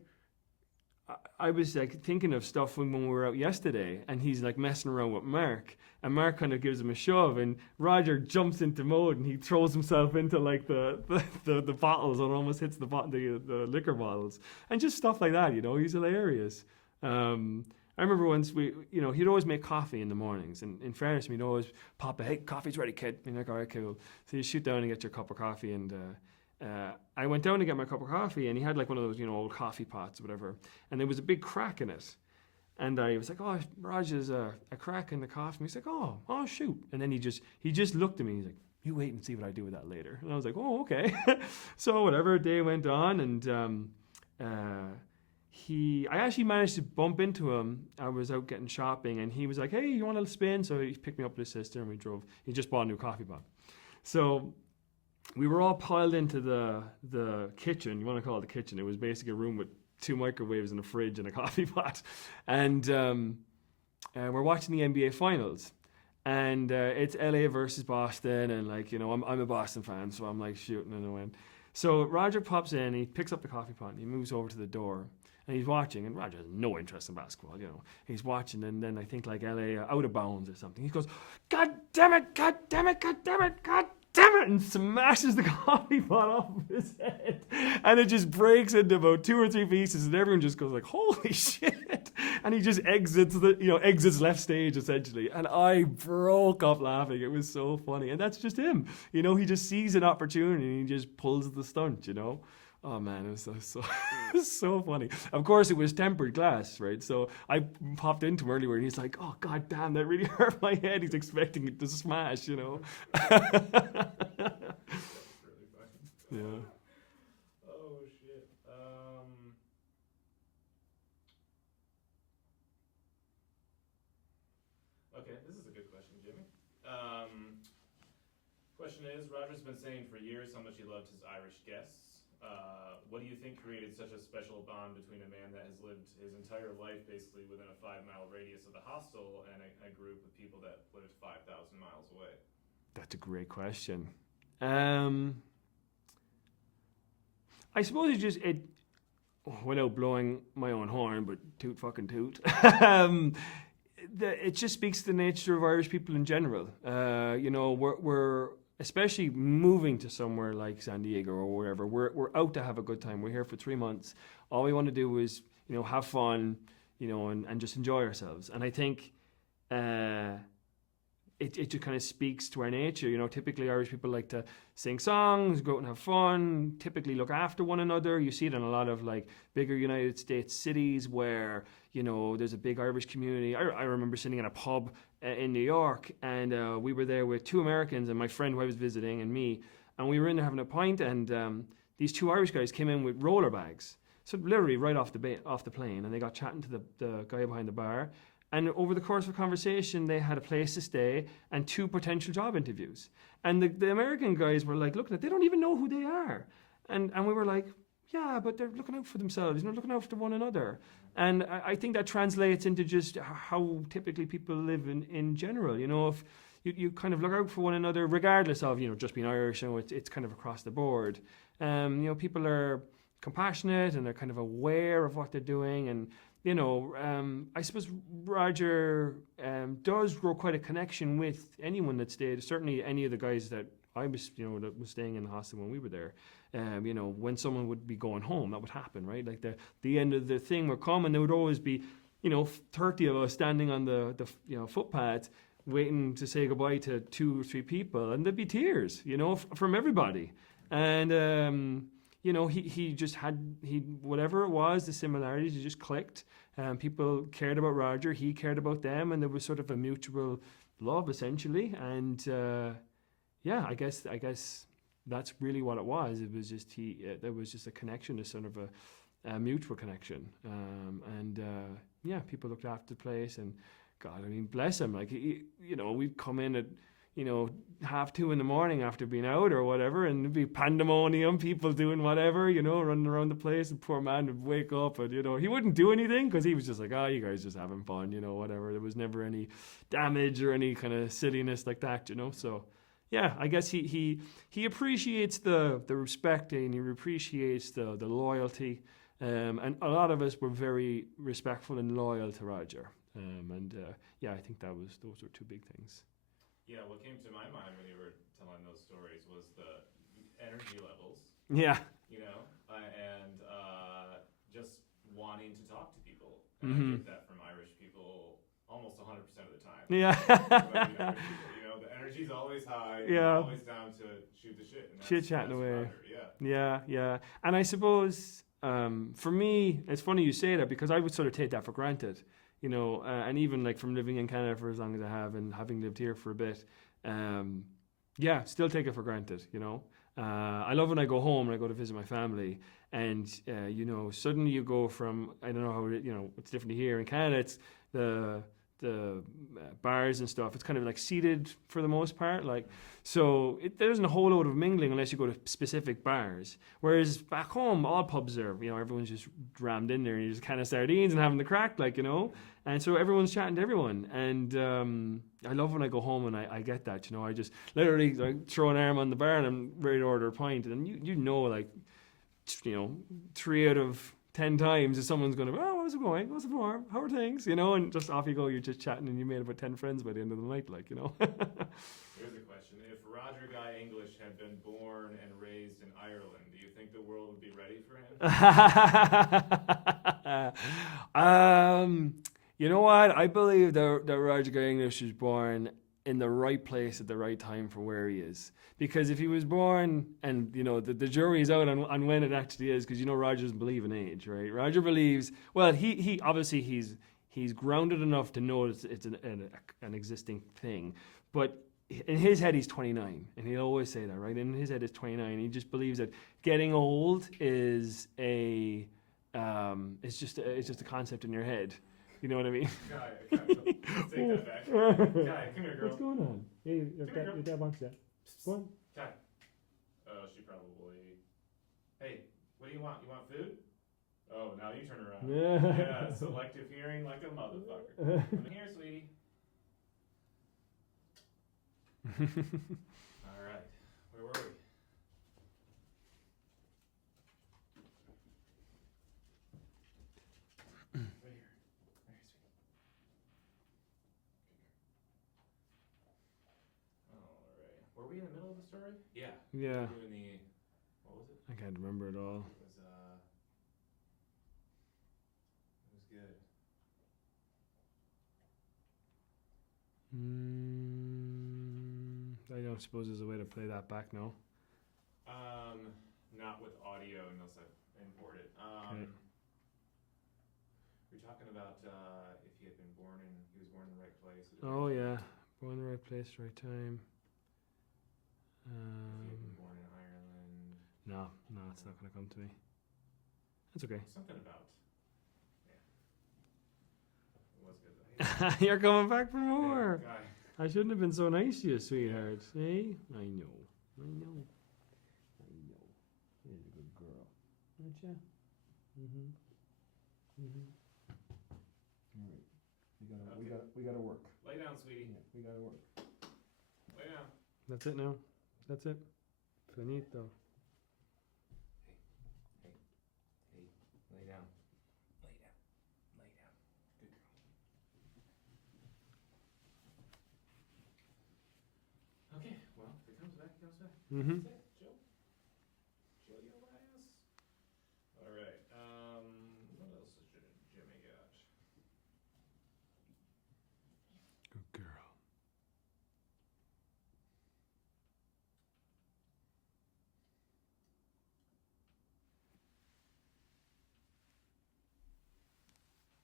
I was like thinking of stuff when we were out yesterday, and he's like messing around with Mark, and Mark kind of gives him a shove, and Roger jumps into mode, and he throws himself into like the bottles, and almost hits the liquor bottles, and just stuff like that. He's hilarious. I remember once he'd always make coffee in the mornings, and in fairness, he'd always pop hey, coffee's ready, kid. And like, all right, cool. So you shoot down and get your cup of coffee, and I went down to get my cup of coffee, and he had like one of those, old coffee pots or whatever, and there was a big crack in it. And I was like, oh, Raj, there's a crack in the coffee. And he's like, oh, shoot. And then he just looked at me, he's like, you wait and see what I do with that later. And I was like, oh, okay. So whatever, day went on, and I actually managed to bump into him. I was out getting shopping, and he was like, hey, you want to spin? So he picked me up with his sister, and we drove. He just bought a new coffee pot. So we were all piled into the kitchen. You want to call it the kitchen? It was basically a room with 2 microwaves and a fridge and a coffee pot, and we're watching the NBA finals. And it's LA versus Boston, and I'm a Boston fan, so I'm like shooting in the wind. So Roger pops in, he picks up the coffee pot, and he moves over to the door, and he's watching. And Roger has no interest in basketball, He's watching, and then I think LA out of bounds or something. He goes, "God damn it! God damn it! God damn it! God damn it!" and smashes the coffee pot off of his head, and it just breaks into about 2 or 3 pieces, and everyone just goes like, "Holy shit!" And he just exits exits left stage essentially, and I broke up laughing. It was so funny, and that's just him. He just sees an opportunity and he just pulls the stunt. Oh man, it was so it was so funny. Of course, it was tempered glass, right? So I popped into him earlier, and he's like, "Oh god damn, that really hurt my head." He's expecting it to smash, Yeah. Oh shit. Okay, this is a good question, Jimmy. Question is, Roger's been saying for years how much he loved his Irish guests. What do you think created such a special bond between a man that has lived his entire life basically within a 5-mile radius of the hostel and a group of people that lived 5,000 miles away? That's a great question. I suppose without blowing my own horn, but toot fucking toot. It just speaks to the nature of Irish people in general. We're especially moving to somewhere like San Diego or wherever. We're out to have a good time. We're here for 3 months. All we want to do is have fun, and just enjoy ourselves. And I think it just kind of speaks to our nature. Typically Irish people like to sing songs, go out and have fun, typically look after one another. You see it in a lot of bigger United States cities where, there's a big Irish community. I remember sitting in a pub in New York, and we were there with 2 Americans and my friend who I was visiting and me, and we were in there having a pint, and these 2 Irish guys came in with roller bags. So literally right off the plane, and they got chatting to the guy behind the bar. And over the course of a conversation, they had a place to stay and 2 potential job interviews. And the American guys were looking at, they don't even know who they are. And we were like, yeah, but they're looking out for themselves, looking out for one another. And I think that translates into just how typically people live in general. If you kind of look out for one another, regardless of, just being Irish, it's kind of across the board. People are compassionate and they're kind of aware of what they're doing, and I suppose Roger does grow quite a connection with anyone that stayed. Certainly, any of the guys that I was, that was staying in the hostel when we were there. When someone would be going home, that would happen, right? The end of the thing would come, and there would always be, 30 of us standing on the footpath, waiting to say goodbye to 2 or 3 people, and there'd be tears, from everybody, and. He just had, whatever it was, the similarities, it just clicked. People cared about Roger, he cared about them, and there was sort of a mutual love, essentially. And I guess that's really what it was. It was just there was just a connection, a sort of a mutual connection. People looked after the place, and God, bless him. We'd come in at 2:30 in the morning after being out or whatever, and it'd be pandemonium, people doing whatever, running around the place, and poor man would wake up, and he wouldn't do anything because he was just like, you guys just having fun, whatever. There was never any damage or any kind of silliness like that, So yeah, I guess he appreciates the respect, and he appreciates the loyalty, and a lot of us were very respectful and loyal to Roger, I think those were 2 big things. Yeah, what came to my mind when you were telling those stories was the energy levels. Yeah. And just wanting to talk to people. And I get that from Irish people almost 100% of the time. Yeah. The energy's always high. Yeah. Always down to shoot the shit. Chit-chatting away. Roger, Yeah. And I suppose, for me, it's funny you say that, because I would sort of take that for granted. And even from living in Canada for as long as I have, and having lived here for a bit, still take it for granted, I love when I go home and I go to visit my family, and, suddenly you go from, I don't know how, it's different here in Canada, it's the bars and stuff, it's kind of like seated for the most part. Like, so there isn't a whole load of mingling unless you go to specific bars. Whereas back home, all pubs are, everyone's just rammed in there and you just kind of sardines and having the crack, like, and so everyone's chatting to everyone. And I love when I go home and I get that, I just literally like throw an arm on the bar and I'm ready to order a pint. And like, 3 out of 10 times if someone's going to, oh, how's it going? What's the form? How are things? And just off you go. You're just chatting and you made about 10 friends by the end of the night, like, Here's a question. If Roger Guy English had been born and raised in Ireland, do you think the world would be ready for him? You know what? I believe that Roger Guy English was born in the right place at the right time for where he is. Because if he was born and, the jury's out on when it actually is, because, Roger doesn't believe in age, right? Roger believes, well, he obviously he's grounded enough to know it's an existing thing. But in his head, he's 29. And he'll always say that, right? In his head, it's 29. He just believes that getting old is it's just a concept in your head. You know what I mean? Guy, let's take that back. Guy, come here, girl. What's going on? Hey, your dad wants that. Go on. Guy. Oh, she probably... Hey, what do you want? You want food? Oh, now you turn around. Yeah, selective hearing like a motherfucker. Come here, sweetie. All right. Where were we? Were we in the middle of the story? Yeah. Yeah. Doing the, what was it? I can't remember it all. It was good. I don't suppose there's a way to play that back now. Not with audio unless I import it. Okay. We're talking about if he was born in the right place. Oh yeah, born in the right place, right time. If he had been born in Ireland. No, it's not going to come to me. That's okay. Something about. Yeah. It was good though. You're coming back for more. Hey, guy. I shouldn't have been so nice to you, sweetheart. Hey, I know. You're a good girl, aren't you? All right. We gotta work. Lay down, sweetie. Yeah, we gotta work. Lay down. That's it now. That's it. Finito. Hey, lay down. Lay down. Good girl. Okay, well, if it comes back, it comes back. Mm-hmm. That's it. Chill your ass. All right. What else has Jimmy got? Good girl.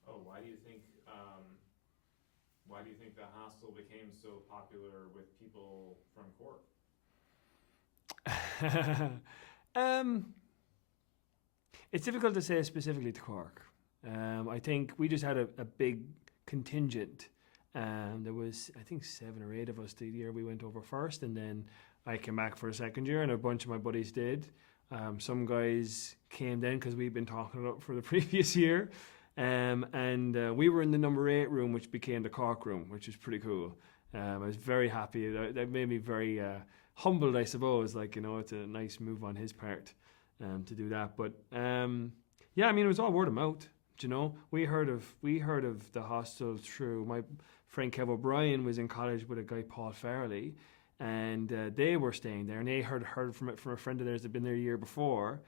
Oh, why do you think the hostel became so popular with people from Cork? It's difficult to say specifically to Cork. I think we just had a big contingent. There was, I think, 7 or 8 of us the year we went over first, and then I came back for a second year, and a bunch of my buddies did. Some guys came then because we'd been talking it up for the previous year. We were in the number 8 room, which became the Cork room, which was pretty cool. I was very happy. That made me very humbled, I suppose. Like, it's a nice move on his part to do that. But it was all word of mouth. We heard of the hostel through my friend Kev O'Brien was in college with a guy Paul Farrelly, and they were staying there, and they heard from it from a friend of theirs that'd been there a year before.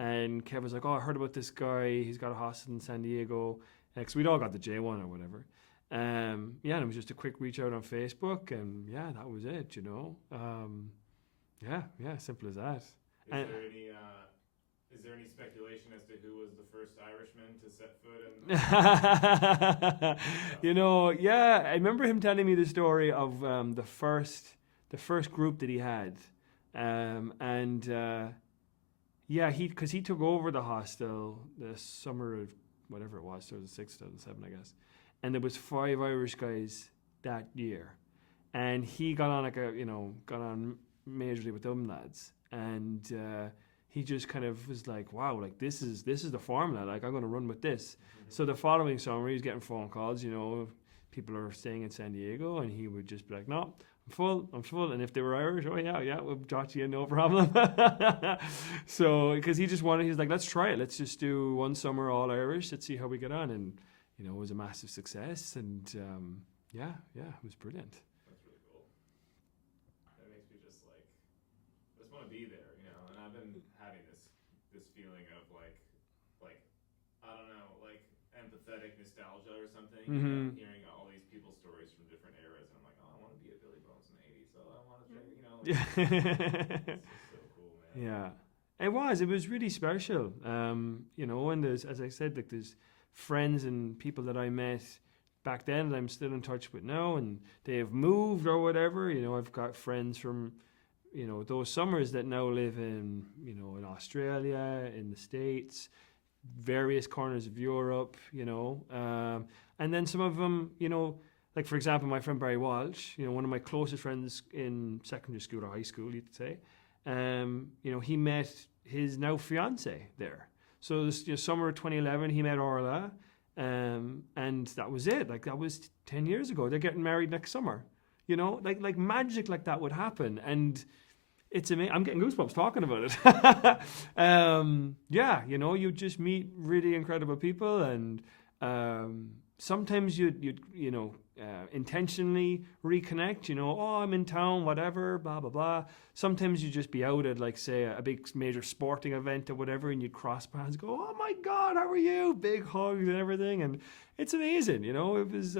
And Kev was like, "Oh, I heard about this guy. He's got a hostel in San Diego." Because we'd all got the J1 or whatever. And it was just a quick reach out on Facebook, and that was it. Simple as that. Is there any speculation as to who was the first Irishman to set foot in? I remember him telling me the story of the first group that he had, because he took over the hostel the summer of whatever it was, 2006, 2007, I guess. and there was 5 Irish guys that year, and he got on got on majorly with them lads, and he just kind of was like, wow, like this is the formula, like I'm going to run with this. So the following summer, he was getting phone calls, people are staying in San Diego, and he would just be like, no, I'm full. And if they were Irish, oh yeah, we'll jot you in, no problem. So, because he's like, let's try it. Let's just do one summer all Irish. Let's see how we get on. And, it was a massive success. And yeah, it was brilliant. That's really cool. That makes me just want to be there, and I've been having this feeling of like, I don't know, like empathetic nostalgia or something, hearing all these people's stories from different eras, and I'm like, oh, I want to be at Billy Bones in the 80s, so I want to check, it's just so cool, man. Yeah. It was really special. And there's, as I said, like there's friends and people that I met back then that I'm still in touch with now, and they have moved or whatever. I've got friends from, those summers that now live in, in Australia, in the States, various corners of Europe, and then some of them, like for example, my friend Barry Walsh, one of my closest friends in secondary school or high school, you could say, he met his now fiance there. So this summer of 2011, he met Orla, and that was it. Like that was 10 years ago. They're getting married next summer. Like magic like that would happen, and it's amazing. I'm getting goosebumps talking about it. You just meet really incredible people, and sometimes you'd intentionally reconnect. Oh, I'm in town, whatever, blah blah blah. Sometimes you just be out at like say a big major sporting event or whatever, and you'd cross paths, and go, oh my God, how are you? Big hugs and everything, and it's amazing. It was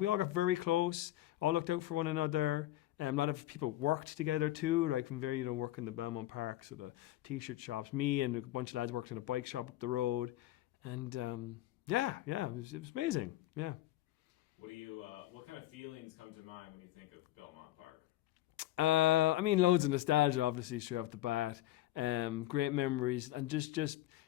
we all got very close, all looked out for one another. A lot of people worked together too, like from there, work in the Belmont Park, so the t-shirt shops. Me and a bunch of lads worked in a bike shop up the road, and it was amazing. Yeah. What kind of feelings come to mind when you think of Belmont Park? Loads of nostalgia, obviously, straight off the bat. Great memories, and just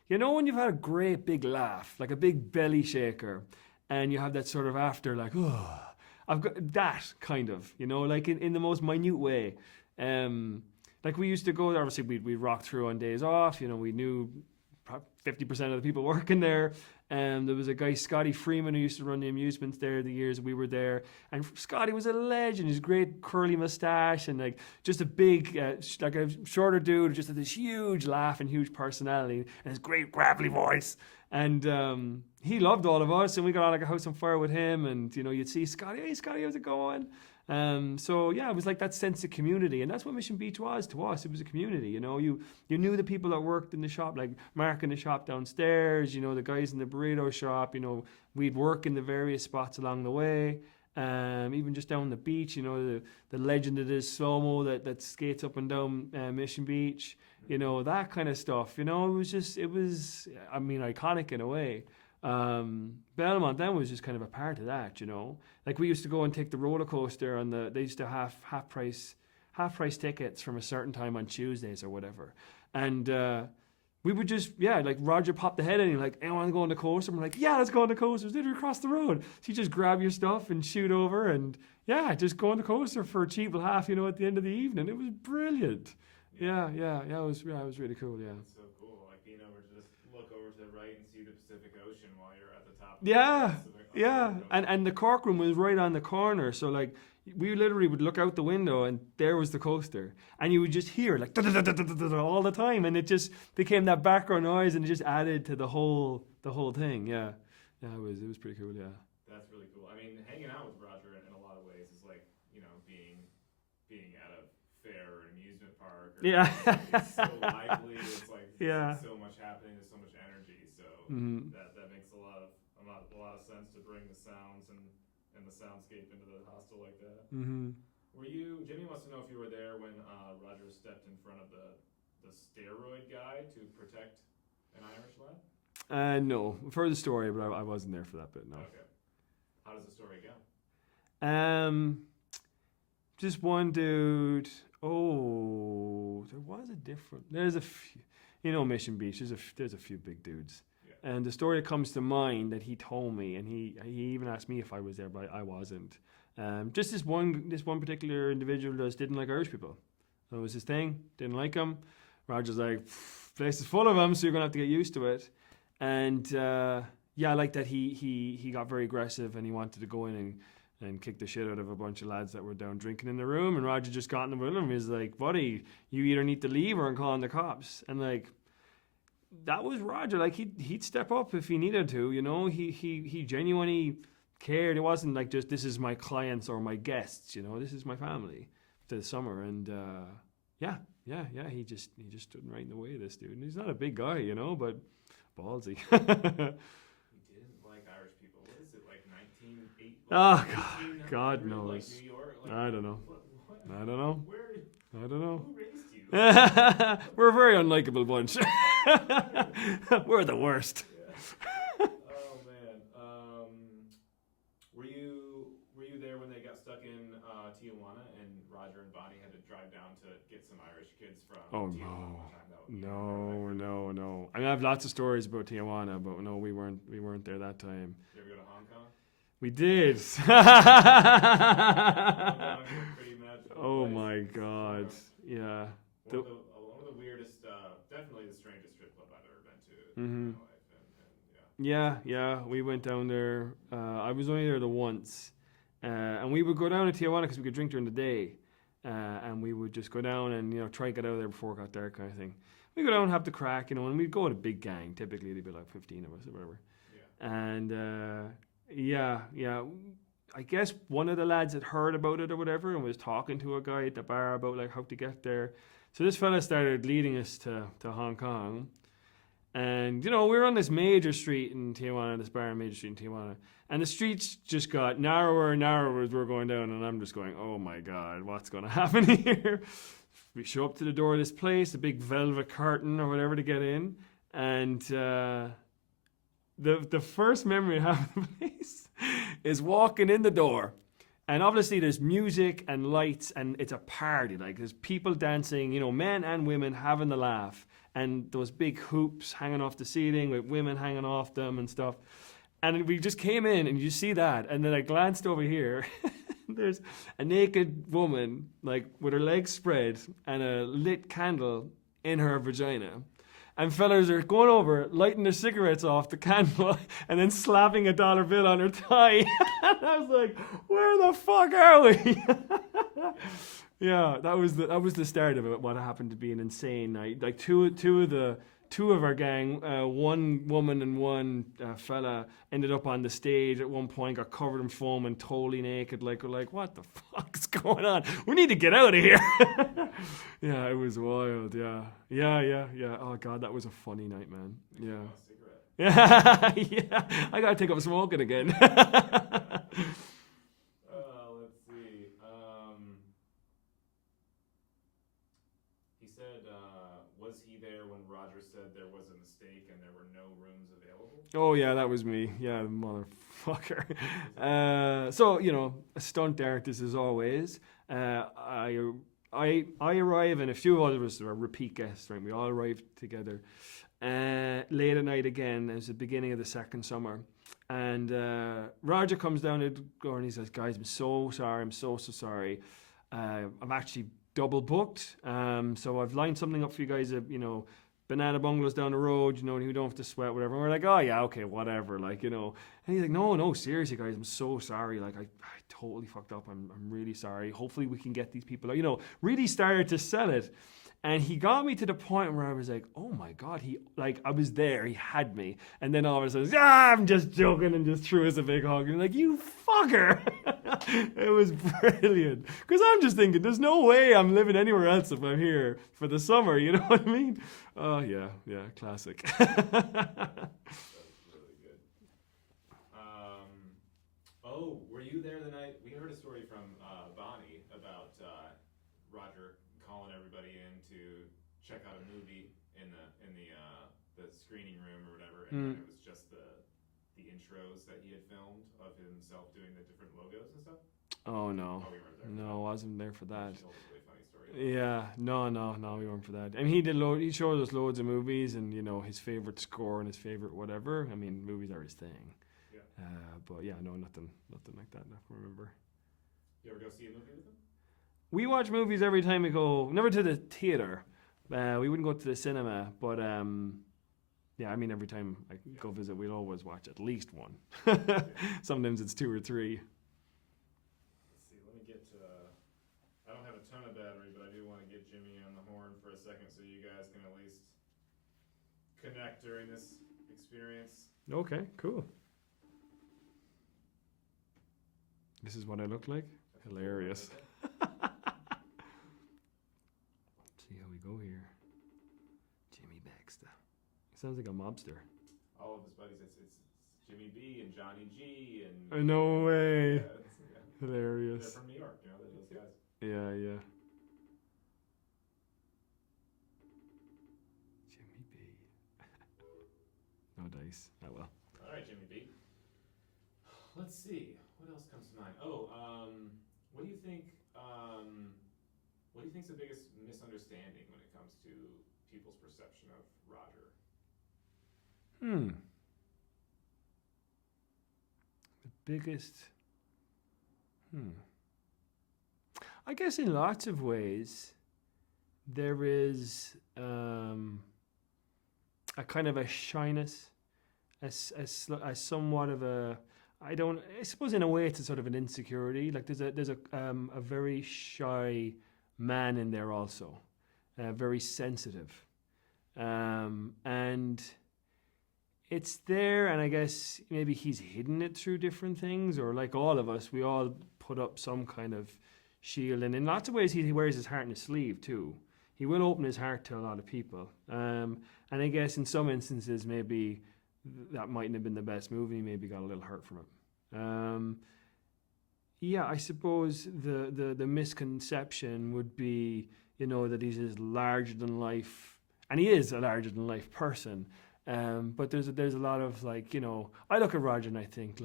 when you've had a great big laugh, like a big belly shaker, and you have that sort of after, like, oh, I've got that kind of, like in the most minute way. Like we used to go there, obviously we'd rock through on days off, we knew 50% of the people working there. There was a guy, Scotty Freeman, who used to run the amusements there the years we were there. And Scotty was a legend. His great curly mustache and like just a big, like a shorter dude, just had this huge laugh and huge personality and his great gravelly voice. And he loved all of us, and we got on like a house on fire with him. And you'd see Scotty, hey Scotty, how's it going? So yeah, it was like that sense of community, and that's what Mission Beach was to us. It was a community, you knew the people that worked in the shop, like Mark in the shop downstairs, the guys in the burrito shop, we'd work in the various spots along the way. Even just down the beach, the legend that is Slow-Mo that skates up and down Mission Beach, that kind of stuff, it was iconic in a way. Belmont then was just kind of a part of that, like we used to go and take the roller coaster they used to have half price tickets from a certain time on Tuesdays or whatever, and we would just like Roger popped the head in and like, I want to go on the coaster. And we're like, yeah, let's go on the coaster. It's literally across the road. So you just grab your stuff and shoot over and just go on the coaster for a cheap half, at the end of the evening. It was brilliant. Yeah, it was really cool. Yeah. It's so cool, like being able to just look over to the right and see the Pacific Ocean while you're at the top. And the cork room was right on the corner, so like we literally would look out the window and there was the coaster, and you would just hear like all the time, and it just became that background noise, and it just added to the whole thing. Yeah, it was pretty cool. Yeah. That's really cool. Hanging out with Roger in a lot of ways is like being at a fair or an amusement park. It's so lively. It's like there's so much happening. There's so much energy. So that makes a lot of sense to bring the sounds and the soundscape into the hostel like that. Jimmy wants to know if you were there when Roger stepped in front of the steroid guy to protect an Irish lad? No, I've heard the story, but I wasn't there for that bit. No. Okay. How does the story go? Just one dude. Oh, there was a different. There's a few. Mission Beach. There's a few big dudes. And the story that comes to mind that he told me, and he even asked me if I was there, but I wasn't. Just this one particular individual just didn't like Irish people. That was his thing. Didn't like them. Roger's like, place is full of them, so you're gonna have to get used to it. And I like that he got very aggressive and he wanted to go in and kick the shit out of a bunch of lads that were down drinking in the room. And Roger just got in the middle of him. He's like, buddy, you either need to leave or I'm calling the cops. And like, that was Roger. Like he'd step up if he needed to. You know, he genuinely cared. It wasn't like just this is my clients or my guests. You know, this is my family for the summer. And he just stood right in the way of this dude. And he's not a big guy, you know, but ballsy. He didn't like Irish people. What is it, like 1980? Oh, God knows. Like New York? Like, I don't know. What? I don't know. I don't know. Who raised you? We're a very unlikable bunch. We're the worst. Oh man. Were you there when they got stuck in Tijuana and Roger and Bonnie had to drive down to get some Irish kids from Tijuana one time? No. I mean, I have lots of stories about Tijuana, but no, we weren't there that time. Did you ever go to Hong Kong? We did. Oh my God. Yeah. One of the weirdest, definitely the strangest strip club I've ever been to in my life. Yeah, we went down there. I was only there the once. And we would go down to Tijuana because we could drink during the day. And we would just go down and, you know, try and get out of there before it got dark kind of thing. We go down and have the crack, you know, and we'd go with a big gang. Typically, it'd be like 15 of us or whatever. Yeah. And, I guess one of the lads had heard about it or whatever and was talking to a guy at the bar about, like, how to get there. So this fella started leading us to Hong Kong. And, you know, we were on this major street in Tijuana, this bar on Major Street in Tijuana. And the streets just got narrower and narrower as we were going down. And I'm just going, oh my God, what's going to happen here? We show up to the door of this place, a big velvet curtain or whatever to get in. And the first memory I have of the place is walking in the door. And obviously there's music and lights and it's a party. Like there's people dancing, you know, men and women having the laugh. And those big hoops hanging off the ceiling with women hanging off them and stuff. And we just came in and you see that. And then I glanced over here. There's a naked woman, like with her legs spread and a lit candle in her vagina. And fellas are going over, lighting their cigarettes off the candle and then slapping a dollar bill on her thigh. And I was like, where the fuck are we? Yeah, that was the start of it. What happened to be an insane night. Like two of our gang, one woman and one fella ended up on the stage at one point, got covered in foam and totally naked. Like we're like, what the fuck's going on? We need to get out of here. Yeah, it was wild. Yeah. Oh God, that was a funny night, man. Yeah. Yeah. I gotta take up smoking again. Let's see. He said, was he there when Roger said there was a mistake and there were no rooms available? Oh yeah, that was me. Yeah, motherfucker. So, you know, a stunt artist as always. I arrive and a few others are repeat guests, right? We all arrived together. Late at night again, it was the beginning of the second summer. And Roger comes down the door and he says, guys, I'm so sorry. I'm so sorry. I'm actually double booked. So I've lined something up for you guys, you know, banana bungalows down the road, you know, and you don't have to sweat, whatever. And we're like, oh yeah, okay, whatever, like, you know. And he's like, no, seriously, guys, I'm so sorry. Like, I totally fucked up. I'm really sorry. Hopefully we can get these people out, you know, really started to sell it. And he got me to the point where I was like, oh my God, I was there, he had me. And then all of a sudden, I'm just joking, and just threw us a big hug. And like, you fucker. It was brilliant. Because I'm just thinking, there's no way I'm living anywhere else if I'm here for the summer, you know what I mean? Oh yeah, classic. That's really good. Oh, were you there the night? We heard a story from Bonnie about Roger calling everybody in to check out a movie in the screening room or whatever, and then it was just the intros that he had filmed of himself doing the different logos and stuff. Oh no, we weren't there. No, I wasn't there for that. She told a really funny story Yeah, no, we weren't for that. And he showed us loads of movies, and his favorite score and his favorite whatever. I mean, movies are his thing. Yeah. But yeah, no, nothing like that. I can remember. You ever go see a movie with him? We watch movies every time we go. Never to the theater. We wouldn't go to the cinema, but yeah, I mean, every time I go visit, we'll always watch at least one. Sometimes it's 2 or 3. Let's see. Let me get. I don't have a ton of battery, but I do want to get Jimmy on the horn for a second, so you guys can at least connect during this experience. Okay, cool. This is what I look like? Hilarious. See how we go here. Jimmy Baxter. He sounds like a mobster. All of his buddies, it's Jimmy B and Johnny G and... No way. Yeah, Hilarious. They're from New York, they're those guys. Yeah. Jimmy B. No dice. Oh well. All right, Jimmy B. Let's see. What else comes to mind? What do you think? What do you think's the biggest misunderstanding when it comes to people's perception of Roger? The biggest. I guess in lots of ways, there is a kind of a shyness, as somewhat of a. I suppose in a way it's a sort of an insecurity. Like there's a very shy man in there also, very sensitive, and it's there. And I guess maybe he's hidden it through different things, or like all of us, we all put up some kind of shield. And in lots of ways, he wears his heart in his sleeve too. He will open his heart to a lot of people, and I guess in some instances maybe that mightn't have been the best movie. Maybe got a little hurt from it. Yeah, I suppose the misconception would be, that he's this larger than life, and he is a larger than life person. But there's a lot of I look at Roger and I think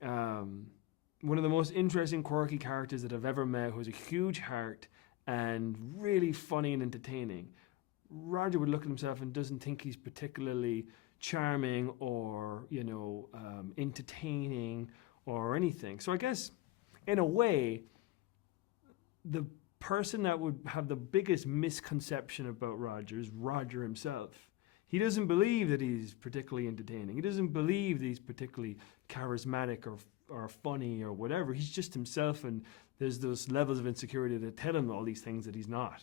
one of the most interesting, quirky characters that I've ever met, who has a huge heart and really funny and entertaining. Roger would look at himself and doesn't think he's particularly charming or entertaining or anything. So I guess in a way, the person that would have the biggest misconception about Roger is Roger himself. He doesn't believe that he's particularly entertaining. He doesn't believe that he's particularly charismatic or funny or whatever. He's just himself, and there's those levels of insecurity that tell him all these things that he's not.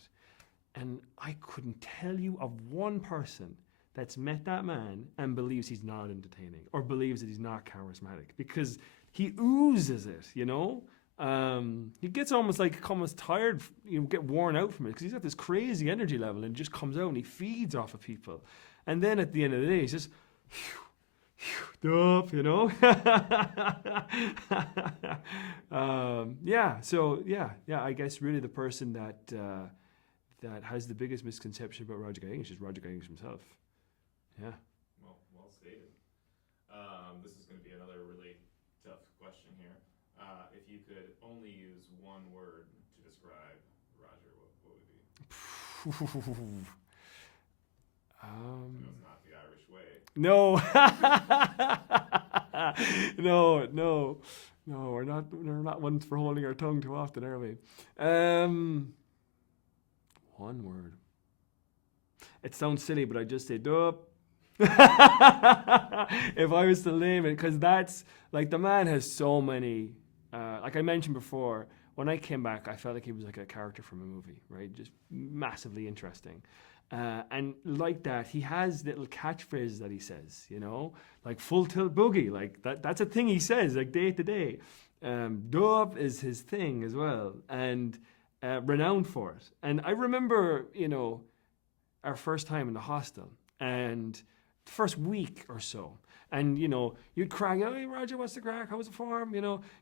And I couldn't tell you of one person that's met that man and believes he's not entertaining or believes that he's not charismatic, because he oozes it, He gets almost tired, get worn out from it, because he's got this crazy energy level and it just comes out and he feeds off of people. And then at the end of the day, he's just, up, I guess really the person that has the biggest misconception about Roger Guy English is Roger Guy English himself. Yeah. Well stated. This is going to be another really tough question here. If you could only use one word to describe Roger, what would it be? It's not the Irish way. No. No, we're not ones for holding our tongue too often, are we? One word. It sounds silly, but I just say dope. If I was to name it, because that's the man has so many. Like I mentioned before, when I came back, I felt like he was like a character from a movie, right? Just massively interesting. And like that, he has little catchphrases that he says, like full tilt boogie, that's a thing he says, day to day. Dope is his thing as well, and renowned for it. And I remember, our first time in the hostel, and the first week or so, and you'd crack, hey Roger, what's the crack? How was the farm?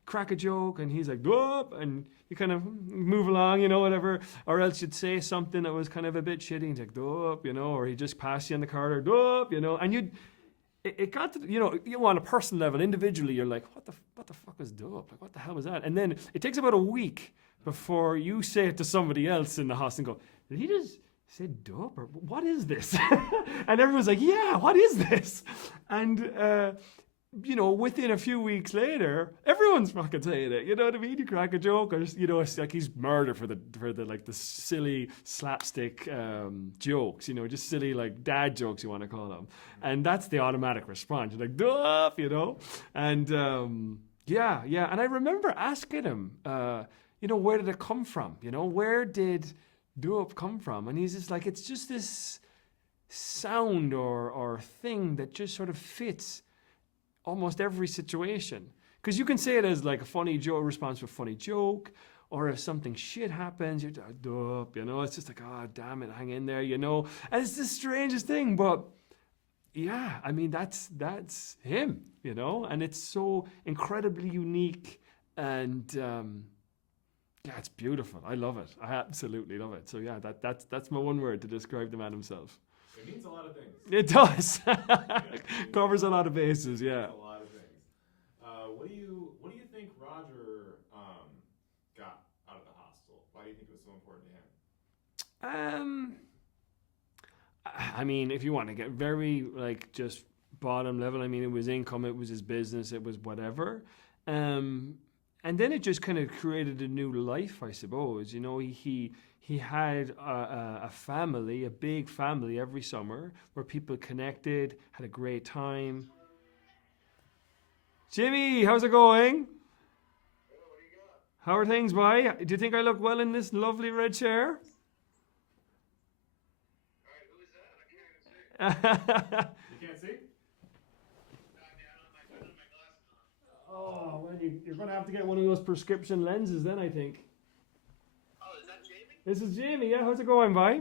Crack a joke, and he's like, dope, and you kind of move along, whatever. Or else you'd say something that was kind of a bit shitty, and he's like, dope, or he'd just pass you in the corridor, dope, and it got to, on a personal level, individually, you're like, what the fuck was dope? Like, what the hell was that? And then it takes about a week before you say it to somebody else in the house and go, did he just say dub or what is this? And everyone's like, yeah, what is this? And you know, within a few weeks later, everyone's fucking saying it. You know what I mean? You crack a joke, or you know, it's like he's murdered for the like the silly slapstick jokes. You know, just silly like dad jokes you want to call them, and that's the automatic response. You're like, duh, you know, and yeah. And I remember asking him, you know, where did it come from? You know, where did dub come from? And he's just like, it's just this sound or thing that just sort of fits almost every situation. Because you can say it as like a funny joke, response to a funny joke, or if something shit happens, you're dup, you know, it's just like, oh, damn it, hang in there, you know. And it's the strangest thing, but yeah, I mean, that's him, you know, and it's so incredibly unique and yeah, it's beautiful. I love it. I absolutely love it. So yeah, that's my one word to describe the man himself. It means a lot of things. It does. Covers a lot of bases, yeah. A lot of things. What do you think Roger got out of the hostel? Why do you think it was so important to him? I mean, if you want to get very like just bottom level, I mean, it was income, it was his business, it was whatever. And then it just kind of created a new life, I suppose. You know, he had a family, a big family every summer where people connected, had a great time. Jimmy, how's it going? How are things, boy? Do you think I look well in this lovely red chair? You can't see? Oh, well, you're going to have to get one of those prescription lenses then, I think. Oh, is that Jamie? This is Jamie, yeah. How's it going, boy?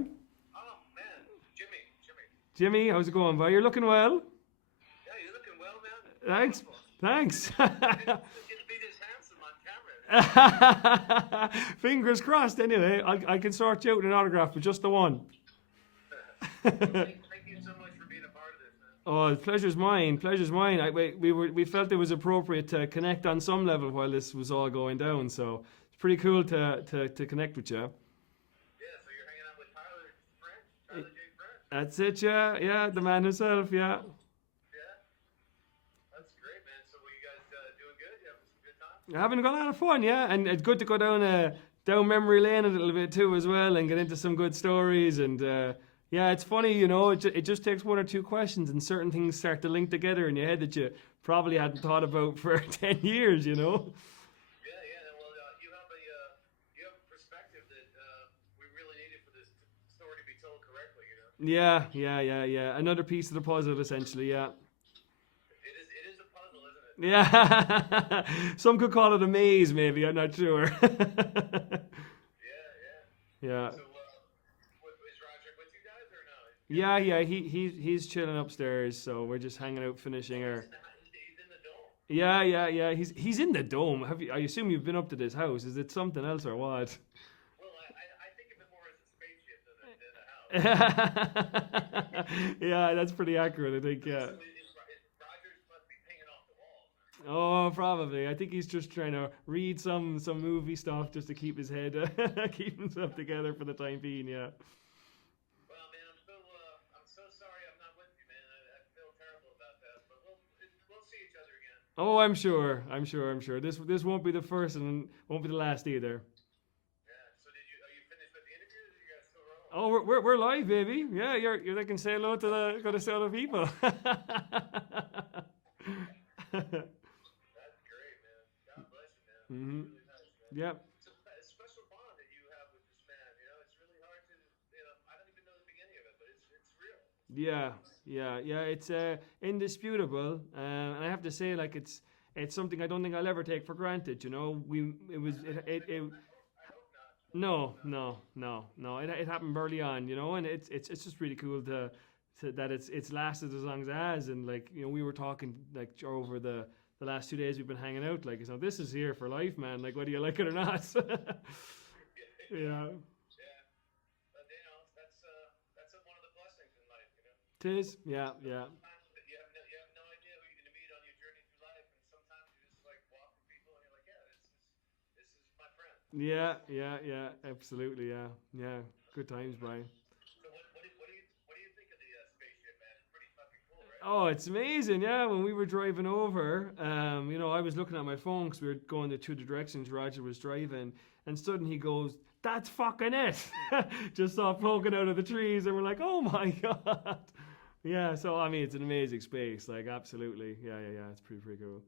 Oh, man. Jimmy. Jimmy, how's it going, boy? You're looking well. Yeah, you're looking well, man. Thanks. You'd be this handsome on camera. Fingers crossed, anyway. I can sort you out an autograph with just the one. Thank you so much for being a part of this, man. Oh, pleasure's mine. We felt it was appropriate to connect on some level while this was all going down. So it's pretty cool to connect with you. Yeah, so you're hanging out with Tyler J. French? That's it, yeah. Yeah, the man himself, yeah. Yeah? That's great, man. So were you guys doing good? You having some good time? Having a lot of fun, yeah. And it's good to go down memory lane a little bit too as well and get into some good stories. And yeah, it's funny, you know, it just takes one or two questions and certain things start to link together in your head that you probably hadn't thought about for 10 years, you know. Well, you have a perspective that we really needed for this story to be told correctly, you know? Yeah. Another piece of the puzzle, essentially, yeah. It is a puzzle, isn't it? Yeah. Some could call it a maze, maybe, I'm not sure. Yeah. So, is Roger with you guys or no? Yeah, he's chilling upstairs, so we're just hanging out finishing our... He's in the dome. Yeah. He's in the dome. I assume you've been up to this house. Is it something else or what? Well, I think of it more as a spaceship than a house. Yeah, that's pretty accurate, I think, yeah. Rogers must be pinging off the walls. Oh, probably. I think he's just trying to read some movie stuff just to keep his head, keep himself together for the time being, yeah. Well, man, I'm so sorry I'm not with you, man. I feel terrible about that, but we'll see each other again. Oh, I'm sure. This won't be the first and won't be the last either. Yeah. So are you finished with the interview? Or you guys still rolling? Oh, we're live, baby. Yeah, you're they can say hello to the people. That's great, man. God bless you, man. Mm-hmm. Really nice, man. Yep. It's a special bond that you have with this man. You know, it's really hard to, I don't even know the beginning of it, but it's real. Yeah. It's indisputable, and I have to say, like, it's something I don't think I'll ever take for granted. You know, No. It happened early on, you know, and it's just really cool that it's lasted as long as it has, and like, you know, we were talking like over the last 2 days we've been hanging out, like, so this is here for life, man. Like, whether you like it or not. Yeah. But that's one of the blessings in life, you know. It is, yeah. You have no idea who you're going to meet on your journey through life, and sometimes you just like walk with people and you're like, yeah, this is my friend. Yeah, absolutely, yeah. Good times, Brian. So what do you think of the spaceship, man? It's pretty fucking cool, right? Oh, it's amazing, yeah. When we were driving over, I was looking at my phone because we were going the two directions Roger was driving, and suddenly he goes, "That's fucking it!" Just saw poking out of the trees, and we're like, "Oh my god!" Yeah, so I mean, it's an amazing space, like absolutely, yeah. It's pretty cool.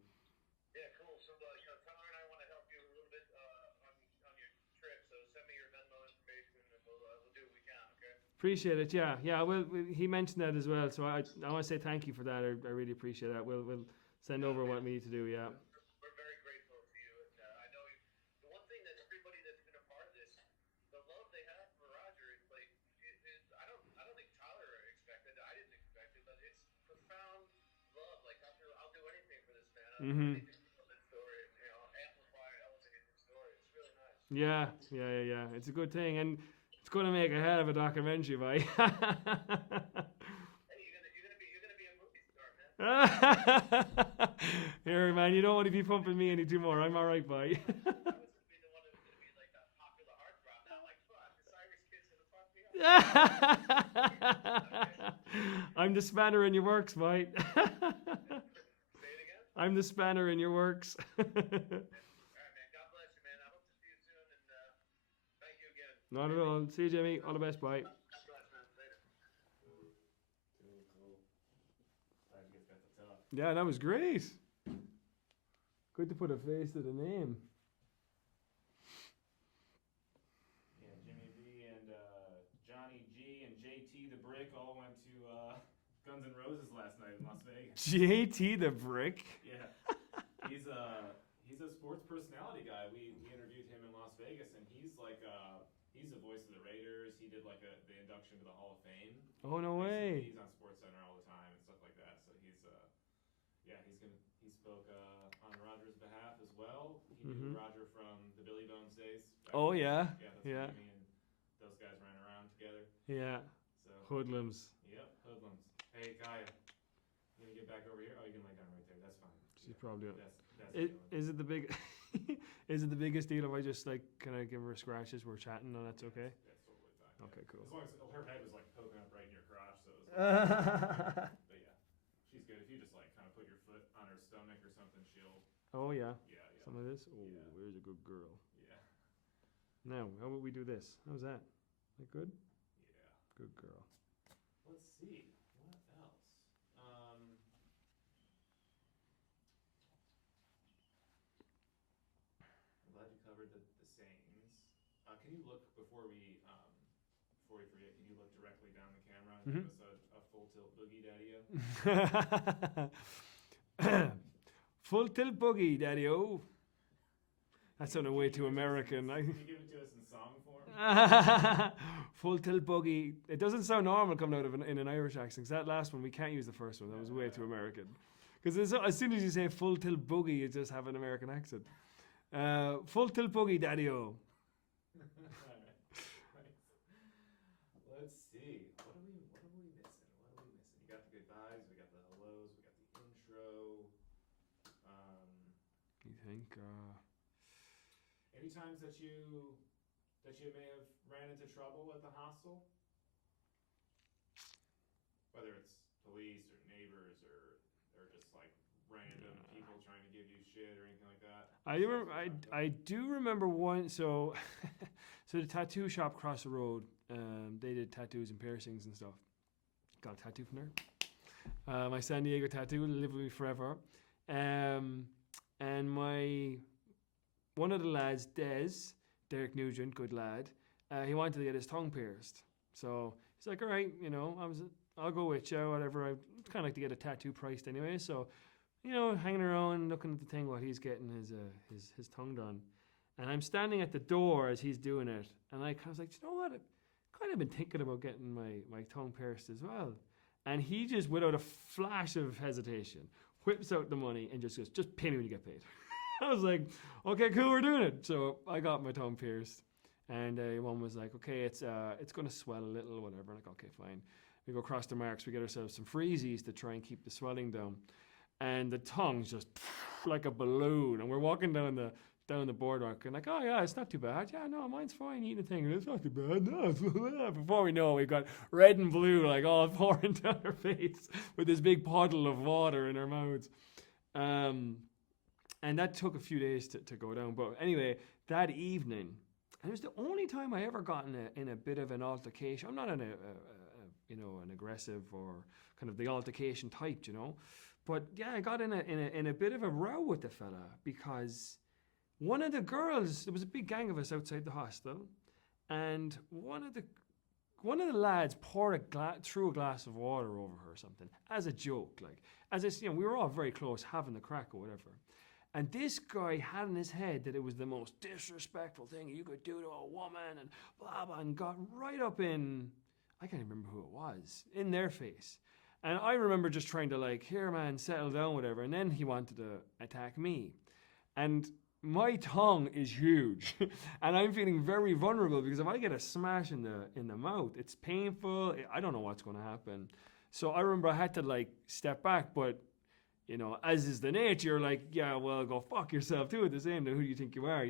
Yeah, cool. So Tyler and I want to help you a little bit on your trip. So send me your Venmo information, and we'll do what we can. Okay. Appreciate it, yeah. Well, he mentioned that as well, so I want to say thank you for that. I really appreciate that. We'll send over what we need to do, yeah. We're very grateful to you, and I know the one thing that everybody that's been a part of this, the love they have for Roger is like, I don't think Tyler expected. I didn't expect it, but it's profound love. Like I'll do anything for this man. I'll do anything for this story, and amplify and elevate his story. It's really nice. Yeah. It's a good thing, and it's going to make a hell of a documentary, boy. Hey, you're gonna be a movie star, man. Here, man, you don't want to be pumping me any more. I'm all right, boy. I'm the spanner in your works, mate. I'm the spanner in your works. Not at all. See you, Jimmy. All the best. Bye. Cool. Glad you guys got to talk. Yeah, that was great. Good to put a face to the name. Yeah, Jimmy B and Johnny G and JT the Brick all went to Guns N' Roses last night in Las Vegas. JT the Brick? Yeah. He's a sports personality guy. We interviewed him in Las Vegas, and he's like he's the voice of the Raiders. He did like the induction to the Hall of Fame. Oh, no way. He's on SportsCenter all the time and stuff like that. So he spoke on Roger's behalf as well. He knew Roger from the Billy Bones days. Oh yeah. Yeah, that's when me and those guys ran around together. Yeah. So Hoodlums. Yep, hoodlums. Hey, Gaia, you gonna get back over here? Oh, you can lay down right there. That's fine. She's probably. That's Is it the big? Is it the biggest deal if I just like kind of give her a scratch as we're chatting? No, that's okay. That's totally fine. Okay, cool. As long as her head was like poking up right in your crotch, so it was but yeah, she's good. If you just like kind of put your foot on her stomach or something, she'll. Oh yeah. Yeah. Some of this. Oh, there's a good girl. Yeah. Now, how about we do this? How's that? That good? Yeah. Good girl. Let's see. What else? I'm glad you covered the sayings. Can you look before we forget? Can you look directly down the camera and give us a full tilt boogie, Daddy-o? Full tilt boogie, Daddy-o. That sounded way too American. Can you give it to us in song form? Full tilt boogie. It doesn't sound normal coming out of in an Irish accent. 'Cause that last one, we can't use the first one. That was way too American. Because as soon as you say full tilt boogie, you just have an American accent. Full tilt boogie, Daddy-o. Let's see. What are we missing? You got the goodbyes. We got the hellos. We got the intro. You think? Any times that you may have ran into trouble at the hostel? Whether it's police or neighbors or just like random people trying to give you shit or anything like that. I do remember one. So the tattoo shop across the road. They did tattoos and piercings and stuff. Got a tattoo from there. My San Diego tattoo will live with me forever. And one of the lads, Derek Nugent, good lad, he wanted to get his tongue pierced. So he's like, all right, I'll go with you, whatever. I'd kind of like to get a tattoo priced anyway. So, hanging around, looking at the thing while he's getting his tongue done. And I'm standing at the door as he's doing it. And I was like, you know what? I've kind of been thinking about getting my tongue pierced as well. And he just, without a flash of hesitation, whips out the money and just goes, just pay me when you get paid. I was like, okay, cool, we're doing it. So I got my tongue pierced. And one was like, okay, it's going to swell a little, whatever. I'm like, okay, fine. We go across the marks. We get ourselves some freezies to try and keep the swelling down. And the tongue's just like a balloon. And we're walking down the down the boardwalk and like, oh yeah, it's not too bad. Yeah, no, mine's fine. Eating a thing. It's not too bad. No. Before we know it, we've got red and blue like all pouring down our face with this big puddle of water in our mouths. And that took a few days to go down. But anyway, that evening, and it was the only time I ever got in a bit of an altercation. I'm not an aggressive or kind of the altercation type, But yeah, I got in a bit of a row with the fella because one of the girls, there was a big gang of us outside the hostel, and one of the lads poured threw a glass of water over her or something as a joke, like as if, we were all very close having the crack or whatever. And this guy had in his head that it was the most disrespectful thing you could do to a woman and blah, blah, and got right up in, I can't even remember who it was, in their face. And I remember just trying to like, here man, settle down, whatever. And then he wanted to attack me. And my tongue is huge. And I'm feeling very vulnerable because if I get a smash in the mouth, it's painful. I don't know what's going to happen. So I remember I had to like step back, but as is the nature, you're like, yeah, well, go fuck yourself too at the same time. Who do you think you are,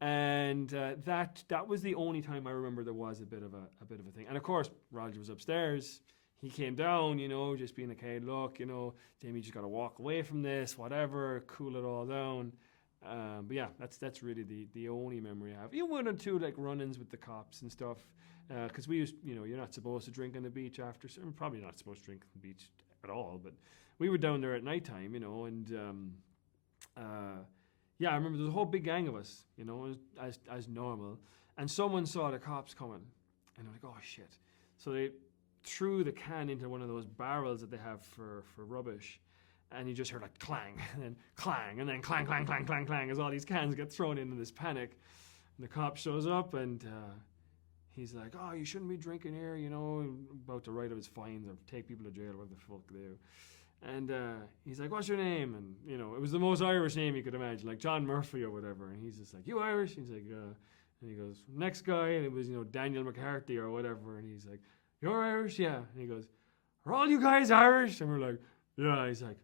And that was the only time I remember there was a bit of a thing. And of course, Roger was upstairs. He came down, just being like, hey, look, Jamie, you just got to walk away from this, whatever, cool it all down. But yeah, that's really the only memory I have. You went on two like run-ins with the cops and stuff, because we used, you're not supposed to drink on the beach after. So probably not supposed to drink on the beach at all, but we were down there at nighttime, and yeah, I remember there was a whole big gang of us, as normal, and someone saw the cops coming, and they're like, oh shit! So they threw the can into one of those barrels that they have for rubbish. And you just heard like clang, and then clang, and then clang, clang, clang, clang, clang, as all these cans get thrown into this panic. And the cop shows up, and he's like, oh, you shouldn't be drinking here, about to write up his fines or take people to jail, whatever the fuck they do. And he's like, what's your name? And, it was the most Irish name you could imagine, like John Murphy or whatever. And he's just like, you Irish? He's like, and he goes, next guy, and it was, Daniel McCarthy or whatever. And he's like, you're Irish? Yeah. And he goes, are all you guys Irish? And we're like, yeah. He's like,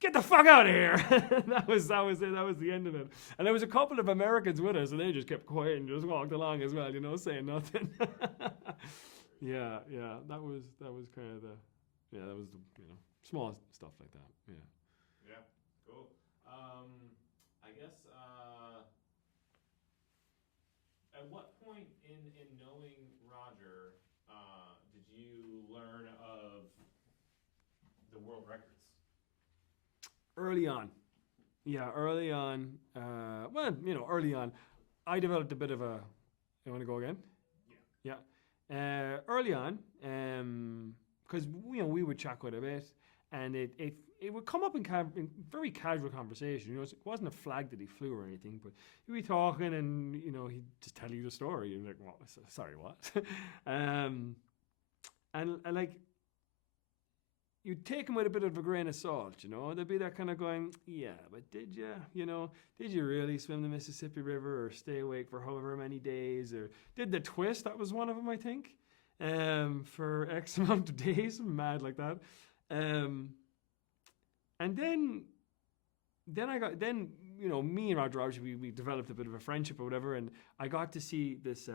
get the fuck out of here. that was it. That was the end of it. And there was a couple of Americans with us, and they just kept quiet and just walked along as well, saying nothing. yeah. That was kind of that was the small stuff like that. Yeah. Yeah. Cool. I guess. At what point in knowing Roger did you learn of the world records? Early on. Yeah, early on. Early on. I developed a bit of a... You want to go again? Yeah. Yeah. Early on, because, we would chat quite a bit, and it would come up in very casual conversation. It wasn't a flag that he flew or anything, but he'd be talking and, he'd just tell you the story. And you're like, well, sorry, what? and like... You'd take them with a bit of a grain of salt, There'd be that kind of going, yeah, but did you, did you really swim the Mississippi River or stay awake for however many days? Or did the twist? That was one of them, I think, for X amount of days, mad like that. And then me and Roger, obviously, we developed a bit of a friendship or whatever, and I got to see this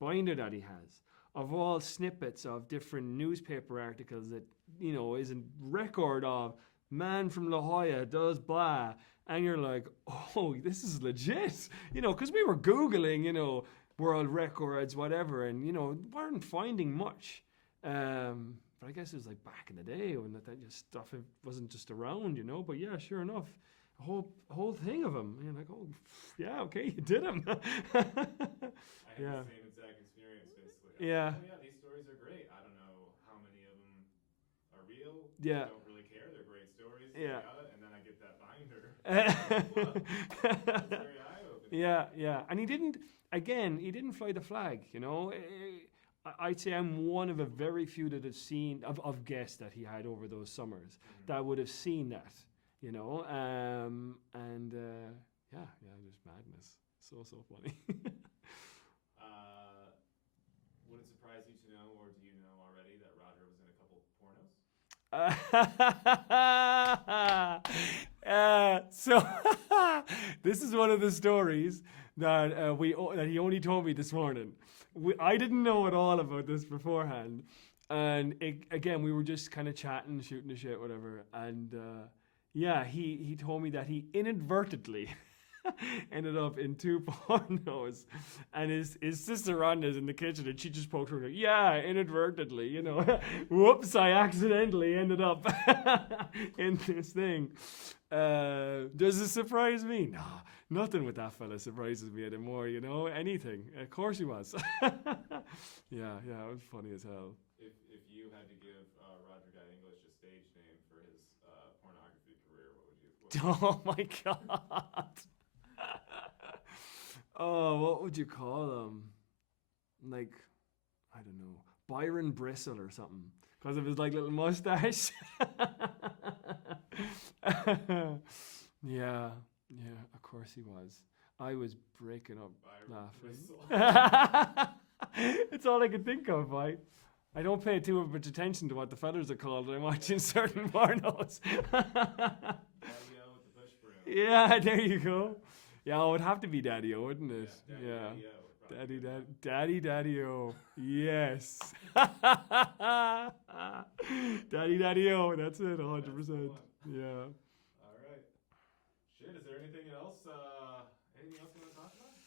binder that he has of all snippets of different newspaper articles that, is a record of man from La Jolla does blah. And you're like, oh, this is legit. Because we were Googling, world records, whatever, and, weren't finding much. But I guess it was like back in the day when that just stuff wasn't just around, But yeah, sure enough, a whole thing of them. And you're like, oh, yeah, okay, you did them. I had the same exact experience, basically. Yeah. Oh, yeah, these stories are great. I don't know how many of them are real. Yeah. I don't really care. They're great stories. Yeah. And then I get that binder. That's very eye-opening. Yeah. And he didn't fly the flag, I'd say I'm one of a very few that have seen, of guests that he had over those summers, that would have seen that, just madness. So funny. Would it surprise you to know, or do you know already, that Roger was in a couple pornos? So this is one of the stories that that he only told me this morning. I didn't know at all about this beforehand, and again we were just kind of chatting, shooting the shit, whatever. And yeah, he told me that he inadvertently ended up in 2 pornos, and his sister Rhonda's in the kitchen, and she just poked her, like, yeah, inadvertently, you know, whoops, I accidentally ended up in this thing. Does it surprise me? No, nothing with that fella surprises me anymore, you know, anything. Of course he was. Yeah, it was funny as hell. If you had to give Roger Guy English a stage name for his pornography career, what would you? Oh my God. Oh, what would you call him? Like, I don't know, Byron Bristle or something, because of his like little mustache. Yeah, of course he was. I was breaking up laughing. It's all I could think of. I don't pay too much attention to what the fellas are called when I'm watching certain pornos. Daddy-O with the push broom. Yeah, there you go. Yeah, it would have to be Daddy-O, wouldn't it? Yeah. Daddy-O. Yes. Daddy-O. That's it, 100%. Yeah. All right. Shit, is there anything else? Anything else you want to talk about?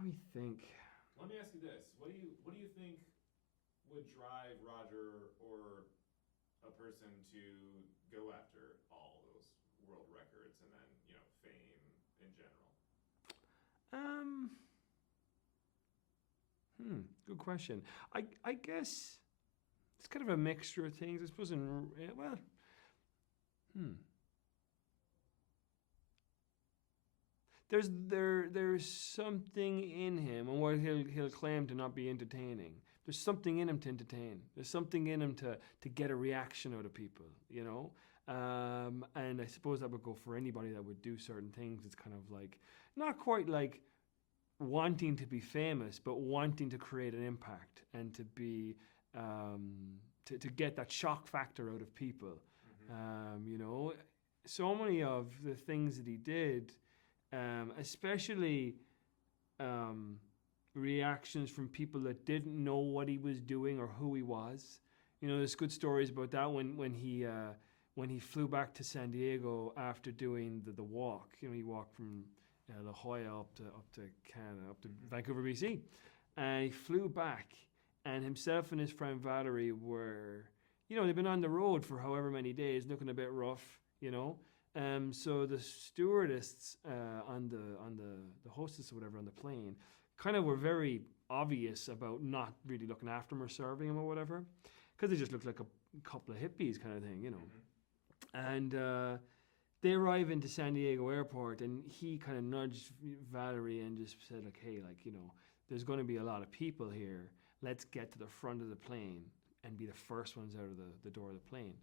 Let me think. Let me ask you this: What do you think would drive Roger or a person to go after all those world records and then fame in general? Good question. I guess it's kind of a mixture of things. I suppose There's something in him, and what he'll claim to not be entertaining. There's something in him to entertain. There's something in him to get a reaction out of people, you know. And I suppose that would go for anybody that would do certain things. It's kind of like not quite like wanting to be famous, but wanting to create an impact and to be to get that shock factor out of people. You know, so many of the things that he did. Especially reactions from people that didn't know what he was doing or who he was. You know, there's good stories about that when he flew back to San Diego after doing the walk. You know, he walked from La Jolla up to Canada, up to Vancouver, BC, and he flew back. And himself and his friend Valerie were, you know, they've been on the road for however many days, looking a bit rough, you know. So the stewardess on the hostess or whatever on the plane kind of were very obvious about not really looking after him or serving him or whatever, because they just looked like a couple of hippies kind of thing, you know. And they arrive into San Diego airport, and he kind of nudged Valerie and just said, like, hey, like, you know, there's going to be a lot of people here. Let's get to the front of the plane and be the first ones out of the door of the plane.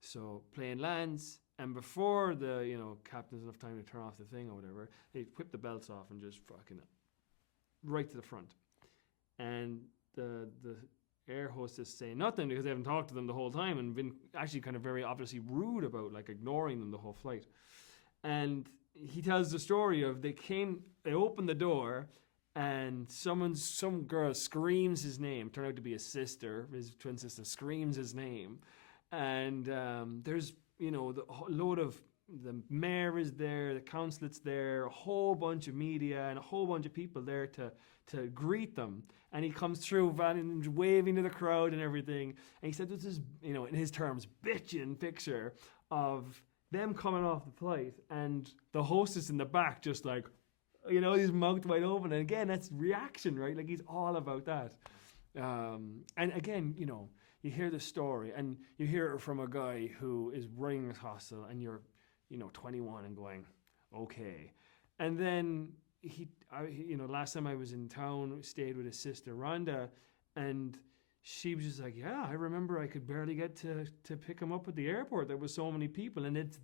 So plane lands. And before the captain has enough time to turn off the thing or whatever, they whip the belts off and just fucking right to the front. And the air hostess say nothing because they haven't talked to them the whole time and been actually kind of very obviously rude about like ignoring them the whole flight. And he tells the story of they opened the door and some girl screams his name. Turned out to be his sister, his twin sister, screams his name. And there's the load of the mayor is there, the consulate's there, a whole bunch of media and a whole bunch of people there to greet them. And he comes through waving to the crowd and everything. And he said this is, in his terms, bitchin' picture of them coming off the flight and the hostess in the back just like, he's mouth wide open. And again, that's reaction, right? Like he's all about that. And again, you hear the story and you hear it from a guy who is running this hostel and you're, 21 and going, okay. And then last time I was in town, stayed with his sister Rhonda, and she was just like, yeah, I remember I could barely get to pick him up at the airport. There was so many people. And it's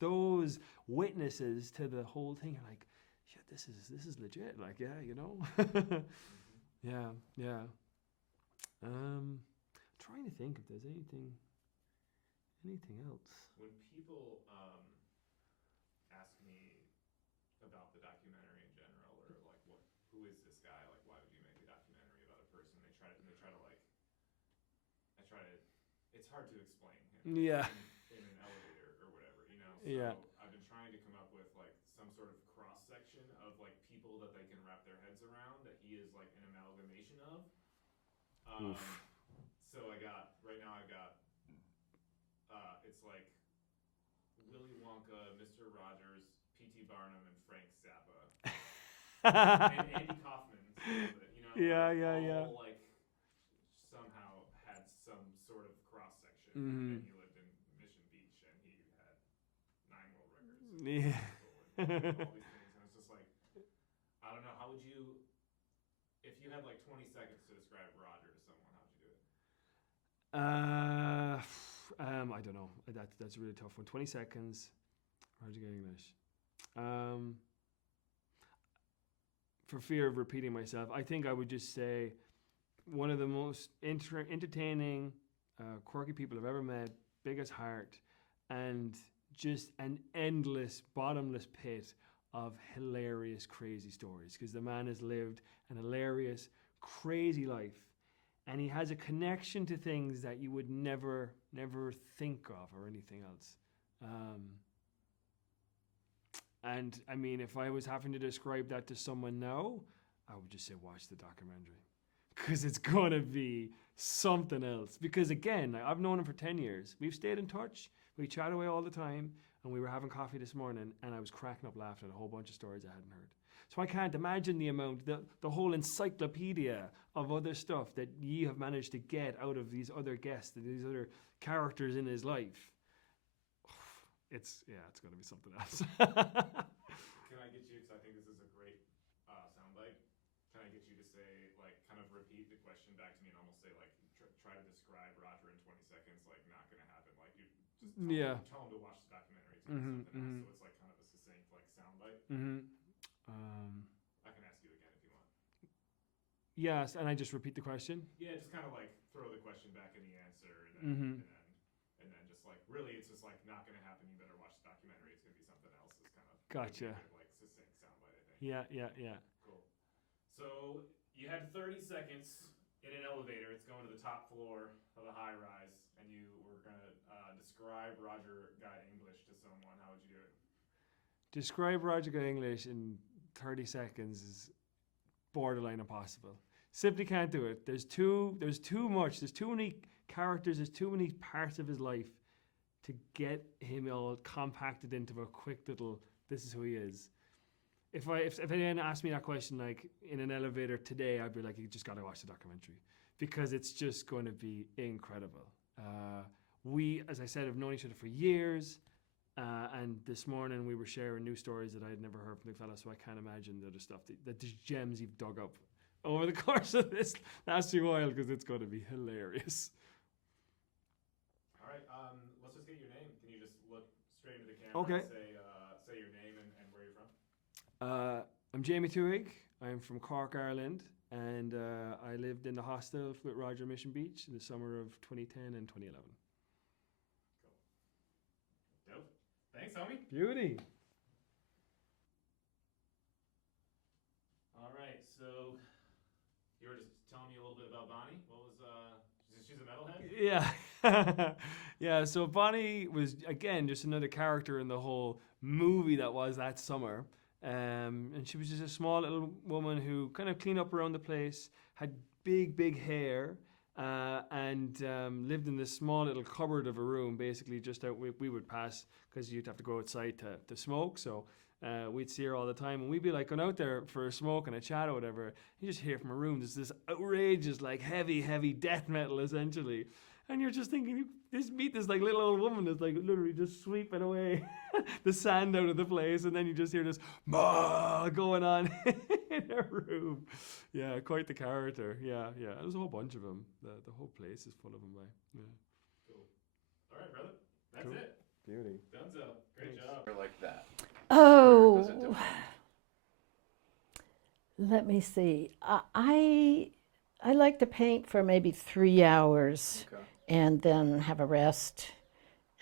those witnesses to the whole thing. You're like, shit, this is legit. Like, yeah, yeah. Trying to think if there's anything Anything else? When people ask me about the documentary in general, or like, who is this guy? Like, why would you make a documentary about a person? They try to like, it's hard to explain him Yeah. in an elevator or whatever, you know? So Yeah. I've been trying to come up with like some sort of cross section of like people that they can wrap their heads around that he is like an amalgamation of. So right now I got, it's like Willy Wonka, Mr. Rogers, P.T. Barnum, and Frank Zappa. And Andy Kaufman, you know? Yeah. All like somehow had some sort of cross section. Mm-hmm. And he lived in Mission Beach and he had 9 world records. Yeah. And all these things. And it's just like, I don't know, how would you, if you had like 20 seconds to describe Roger to someone, how would you do it? I don't know. That's a really tough one. 20 seconds. Roger Gay English. For fear of repeating myself, I think I would just say one of the most entertaining, quirky people I've ever met, biggest heart, and just an endless, bottomless pit of hilarious, crazy stories. Because the man has lived an hilarious, crazy life. And he has a connection to things that you would never think of or anything else. And I mean, if I was having to describe that to someone now, I would just say watch the documentary. Because it's going to be something else. Because again, I've known him for 10 years. We've stayed in touch. We chat away all the time. And we were having coffee this morning and I was cracking up laughing at a whole bunch of stories I hadn't heard. So I can't imagine the amount, the whole encyclopedia of other stuff that ye have managed to get out of these other guests, these other characters in his life. It's going to be something else. Can I get you, because I think this is a great soundbite, can I get you to say, like, kind of repeat the question back to me and almost say, like, try to describe Roger in 20 seconds, like, not going to happen. Like, you just tell him to watch the documentary. It's something else. So it's, like, kind of a succinct, like, soundbite. I can ask you again if you want. Yes, and I just repeat the question? Yeah, just kind of, like, throw the question back in the answer and then just, like, really, it's just, like, not going to happen. You better watch the documentary. It's going to be something else. It's kind of gotcha. Like, succinct soundbite, I think. Yeah. Cool. So you had 30 seconds in an elevator. It's going to the top floor of a high rise, and you were going to describe Roger Guy English to someone. How would you do it? Describe Roger Guy English in 30 seconds is borderline impossible. Simply can't do it. There's too many characters, there's too many parts of his life to get him all compacted into a quick little, this is who he is. If anyone asked me that question like in an elevator today, I'd be like, you just got to watch the documentary because it's just going to be incredible. We, as I said, have known each other for years, and this morning we were sharing new stories that I had never heard from the fella, so I can't imagine the other stuff, the gems you've dug up over the course of this last few while, because it's going to be hilarious. All right, let's just get your name. Can you just look straight into the camera and say your name and where you're from? I'm Jamie Tuig. I'm from Cork, Ireland, and I lived in the hostel with Roger Mission Beach in the summer of 2010 and 2011. Cool. Dope. Thanks, homie. Beauty. All right, so you were just telling me a little bit about Bonnie. What was she's a metalhead? Yeah. Yeah, so Bonnie was, again, just another character in the whole movie that was that summer. And she was just a small little woman who kind of cleaned up around the place, had big hair, and lived in this small little cupboard of a room, basically just out we would pass because you'd have to go outside to smoke. So we'd see her all the time, and we'd be like going out there for a smoke and a chat or whatever. You just hear from her room, there's this outrageous, like heavy death metal essentially. And you're just thinking, meet this like little old woman that's like literally just sweeping away the sand out of the place, and then you just hear this going on in her room. Yeah, quite the character. Yeah. There's a whole bunch of them. The whole place is full of them. Yeah. Cool. All right, brother. That's Cool. it. Beauty. Dunzo. Great job. Like that. Oh, let me see. I like to paint for maybe 3 hours and then have a rest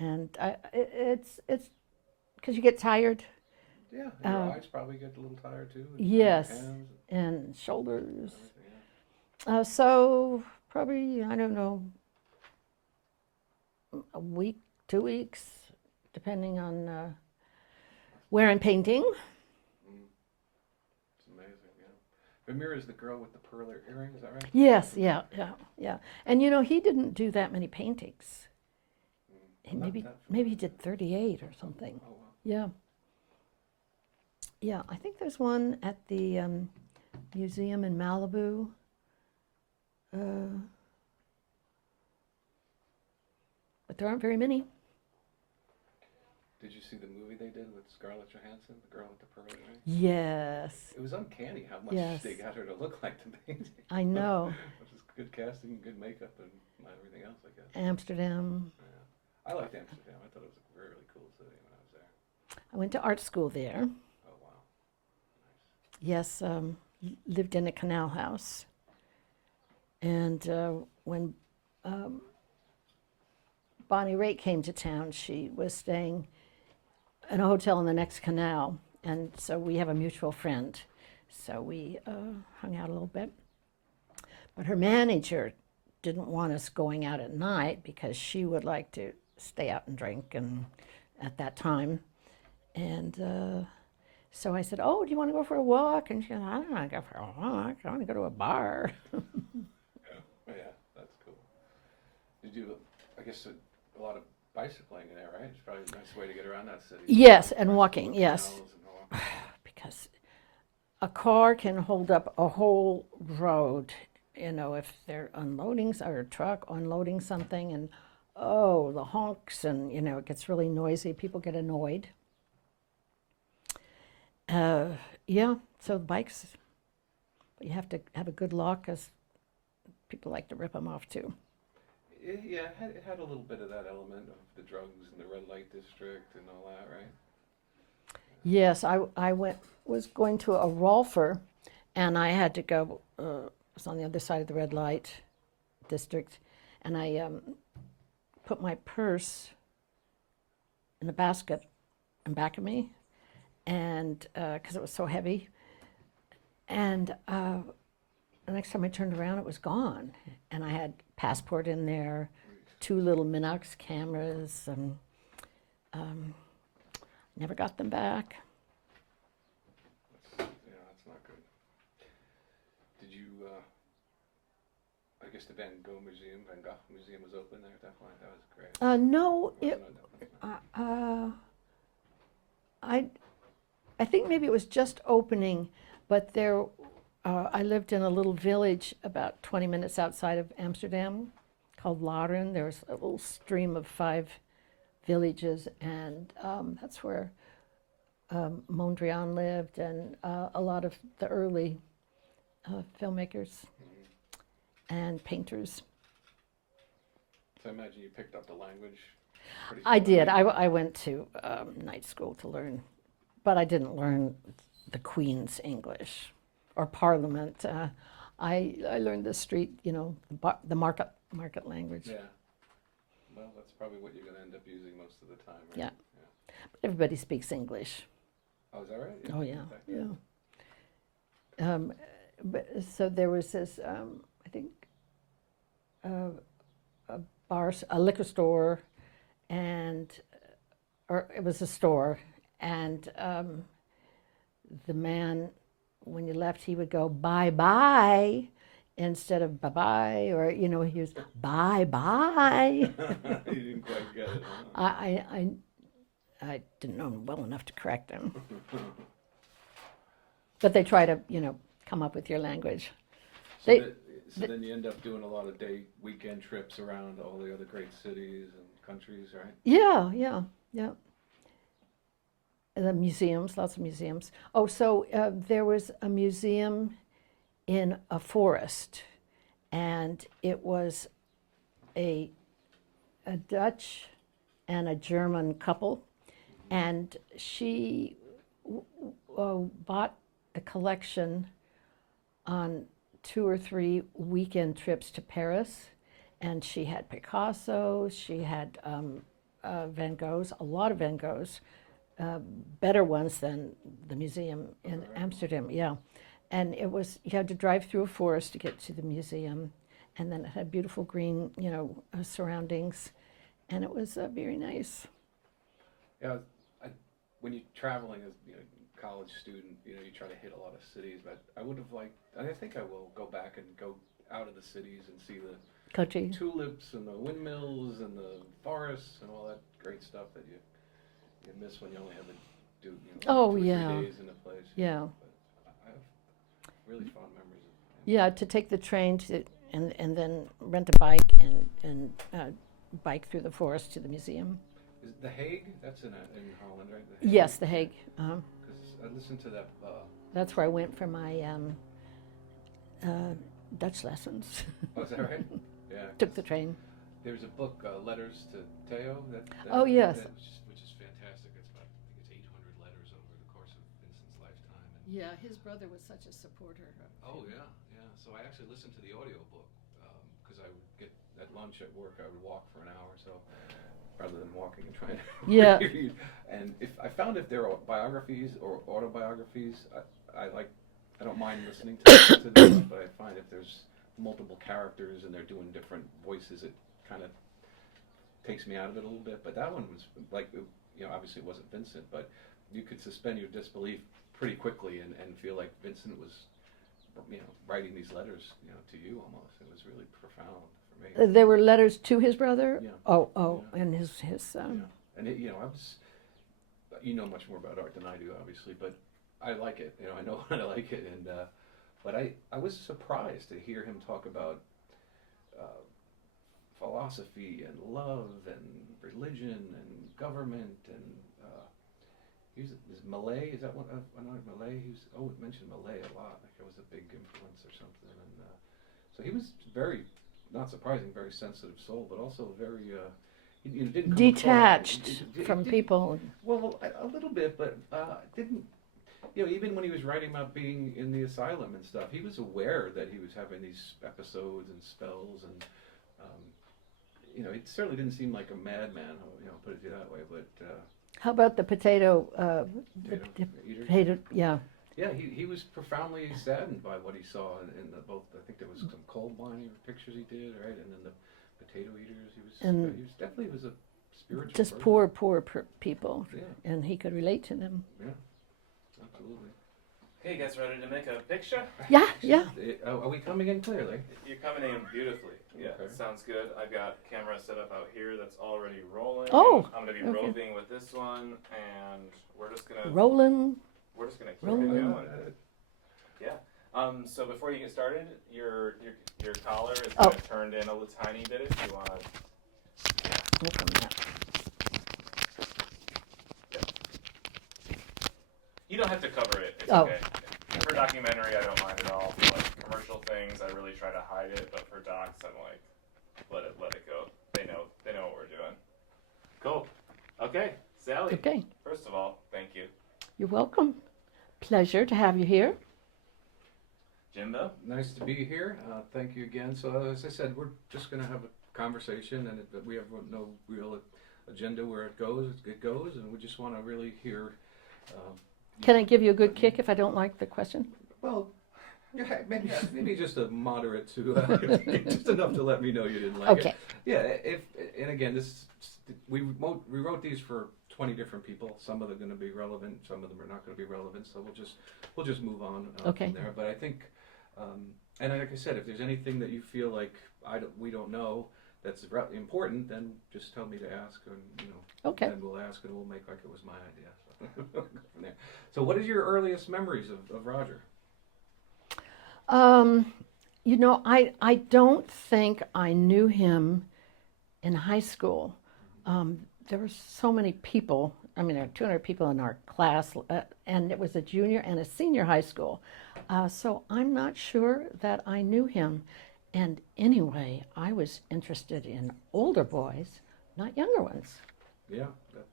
and it's because you get tired. Yeah, and your eyes probably get a little tired too. And Yes, your hands. and shoulders. Yeah. So probably, I don't know, a week, 2 weeks, depending on where I'm painting. It's amazing, yeah. Vermeer is the girl with the pearl earrings, is that right? Yes, yeah. And you know, he didn't do that many paintings. He maybe he did 38 or something. Oh, wow. Yeah. Yeah, I think there's one at the museum in Malibu. But there aren't very many. Did you see the movie they did with Scarlett Johansson, the girl with the pearl earrings? Yes. It was uncanny how much they got her to look like the painting. I know. Which is good casting, good makeup, and everything else, I guess. Amsterdam. Yeah. I liked Amsterdam. I thought it was a really cool city when I was there. I went to art school there. Oh, wow. Nice. Yes, lived in a canal house. And when Bonnie Raitt came to town, she was staying in a hotel in the next canal. And so we have a mutual friend. So we hung out a little bit. But her manager didn't want us going out at night because she would like to stay out and drink and at that time. And so I said, oh, do you want to go for a walk? And she said, I don't want to go for a walk. I want to go to a bar. Yeah, that's cool. Did you, I guess, a lot of bicycling in there, right? It's probably a nice way to get around that city. Yes, and walking, yes. Because a car can hold up a whole road, you know, if they're unloading, or a truck unloading something, and oh, the honks, and, you know, it gets really noisy. People get annoyed. Yeah, so bikes, but you have to have a good lock because people like to rip them off too. Yeah, it had a little bit of that element of the drugs and the red light district and all that, right? Yes, I was going to a Rolfer, and I had to go, it was on the other side of the red light district, and I put my purse in a basket in back of me, and because it was so heavy, and the next time I turned around, it was gone, and I had passport in there, 2 little Minox cameras, and never got them back. Yeah, that's not good. Did you, I guess the Van Gogh Museum was open there at that point? That was great. No, I think maybe it was just opening, but there, I lived in a little village about 20 minutes outside of Amsterdam called Laren. There was a little stream of 5 villages, and that's where Mondrian lived, and a lot of the early filmmakers and painters. So I imagine you picked up the language pretty I did. quickly. I went to night school to learn, but I didn't learn the Queen's English or Parliament. I learned the street, you know, the market language. Yeah. Well, that's probably what you're going to end up using most of the time, right? Yeah. But everybody speaks English. Oh, is that right? Oh, yeah, yeah. But, so there was this, I think, a liquor store, and, or it was a store, and the man, when you left, he would go, bye-bye, instead of bye-bye, or, you know, he was, bye-bye. You didn't quite get it, huh? I didn't know him well enough to correct him. But they try to, you know, come up with your language. So then you end up doing a lot of weekend trips around all the other great cities and countries, right? Yeah. The museums, lots of museums. Oh, so there was a museum in a forest, and it was a Dutch and a German couple, and she bought the collection on 2 or 3 weekend trips to Paris, and she had Picasso, she had Van Goghs, a lot of Van Goghs, better ones than the museum in Amsterdam, yeah. And it was, you had to drive through a forest to get to the museum, and then it had beautiful green, surroundings, and it was very nice. Yeah, when you're traveling as college student, you try to hit a lot of cities, but I would have liked, and I think I will go back and go out of the cities and see the Country. tulips and the windmills and the forests and all that great stuff that you miss when you only have to do 2 or 3 days in a place. Yeah. But I have really fond memories of it. Yeah, to take the train and then rent a bike and bike through the forest to the museum. Is The Hague? That's in Holland, right? Yes, The Hague. Because I listened to that. That's where I went for my Dutch lessons. Oh, is that right? Yeah. Took the train. There's a book, Letters to Theo. Oh, yes. Which is fantastic. It's about, I think it's 800 letters over the course of Vincent's lifetime. Yeah, his brother was such a supporter. Oh, yeah, yeah. So I actually listened to the audiobook because I would get at lunch at work, I would walk for an hour or so rather than walking and trying to read. And if there are biographies or autobiographies, I don't mind listening to them, but I find if there's multiple characters and they're doing different voices, it kind of takes me out of it a little bit. But that one was like, obviously it wasn't Vincent, but you could suspend your disbelief pretty quickly and feel like Vincent was, writing these letters, to you almost. It was really profound for me. There were letters to his brother? Yeah. Oh, and his son. Yeah. And I was, much more about art than I do, obviously, but I like it. I know I like it, and but I was surprised to hear him talk about philosophy and love and religion and government and is Malay? Is that one? Malay. It mentioned Malay a lot. Like it was a big influence or something, and so he was very, not surprising, very sensitive soul, but also very. He didn't detached from people. Well, a little bit, but didn't. Even when he was writing about being in the asylum and stuff, he was aware that he was having these episodes and spells, and it certainly didn't seem like a madman. Put it that way, but. How about the potato eater? Yeah. Yeah, he was profoundly saddened by what he saw in both. I think there was some coal mining pictures he did, right, and then the potato eaters. He was definitely a spiritual. Just person. poor people, Yeah. and he could relate to them. Yeah, absolutely. Okay, you guys ready to make a picture? Yeah. Are we coming in clearly? You're coming in beautifully. Yeah, Okay. sounds good. I've got camera set up out here that's already rolling. Oh, I'm gonna be okay. roving with this one, and we're just gonna Rolling. We're just gonna keep Rolling. it going. Yeah. So before you get started, your collar is kind of turned in a little tiny bit. If you want to. Open that. You don't have to cover it. It's Oh. okay. For documentary, I don't mind at all. For like commercial things, I really try to hide it. But for docs, I'm like, let it go. They know what we're doing. Cool. Okay, Sally. Okay. First of all, thank you. You're welcome. Pleasure to have you here. Jimbo. Nice to be here. Thank you again. So as I said, we're just going to have a conversation, and we have no real agenda where it goes, and we just want to really hear. Can I give you a good kick if I don't like the question? Well, yeah, maybe just a moderate to just enough to let me know you didn't like Okay. it. Yeah. And again, we wrote these for 20 different people. Some of them are going to be relevant. Some of them are not going to be relevant. So we'll just move on from there. But I think, and like I said, if there's anything that you feel like we don't know that's important, then just tell me to ask, and Okay. then we'll ask, and we'll make like it was my idea. From there. So, what is your earliest memories of Roger? I don't think I knew him in high school. There were so many people. I mean, there were 200 people in our class, and it was a junior and a senior high school. So I'm not sure that I knew him. And anyway, I was interested in older boys, not younger ones. Yeah,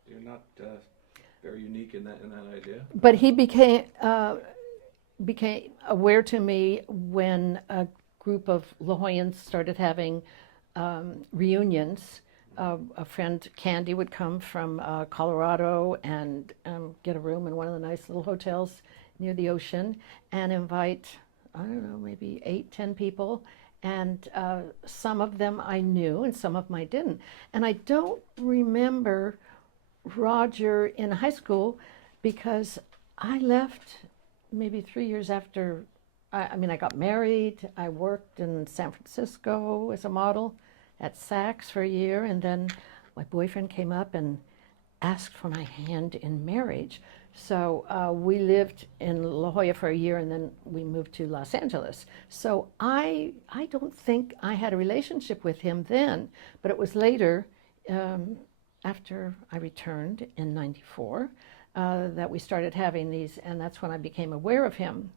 you're not very unique in that idea. But he became aware to me when a group of La Jollans started having reunions a friend, Candy, would come from Colorado and get a room in one of the nice little hotels near the ocean and invite, I don't know, maybe 8, 10 people. And some of them I knew and some of them I didn't. And I don't remember Roger in high school because I left maybe 3 years after. I mean, I got married. I worked in San Francisco as a model at Saks for a year, and then my boyfriend came up and asked for my hand in marriage. So we lived in La Jolla for a year, and then we moved to Los Angeles. So I don't think I had a relationship with him then, but it was later, after I returned in '94, that we started having these, and that's when I became aware of him.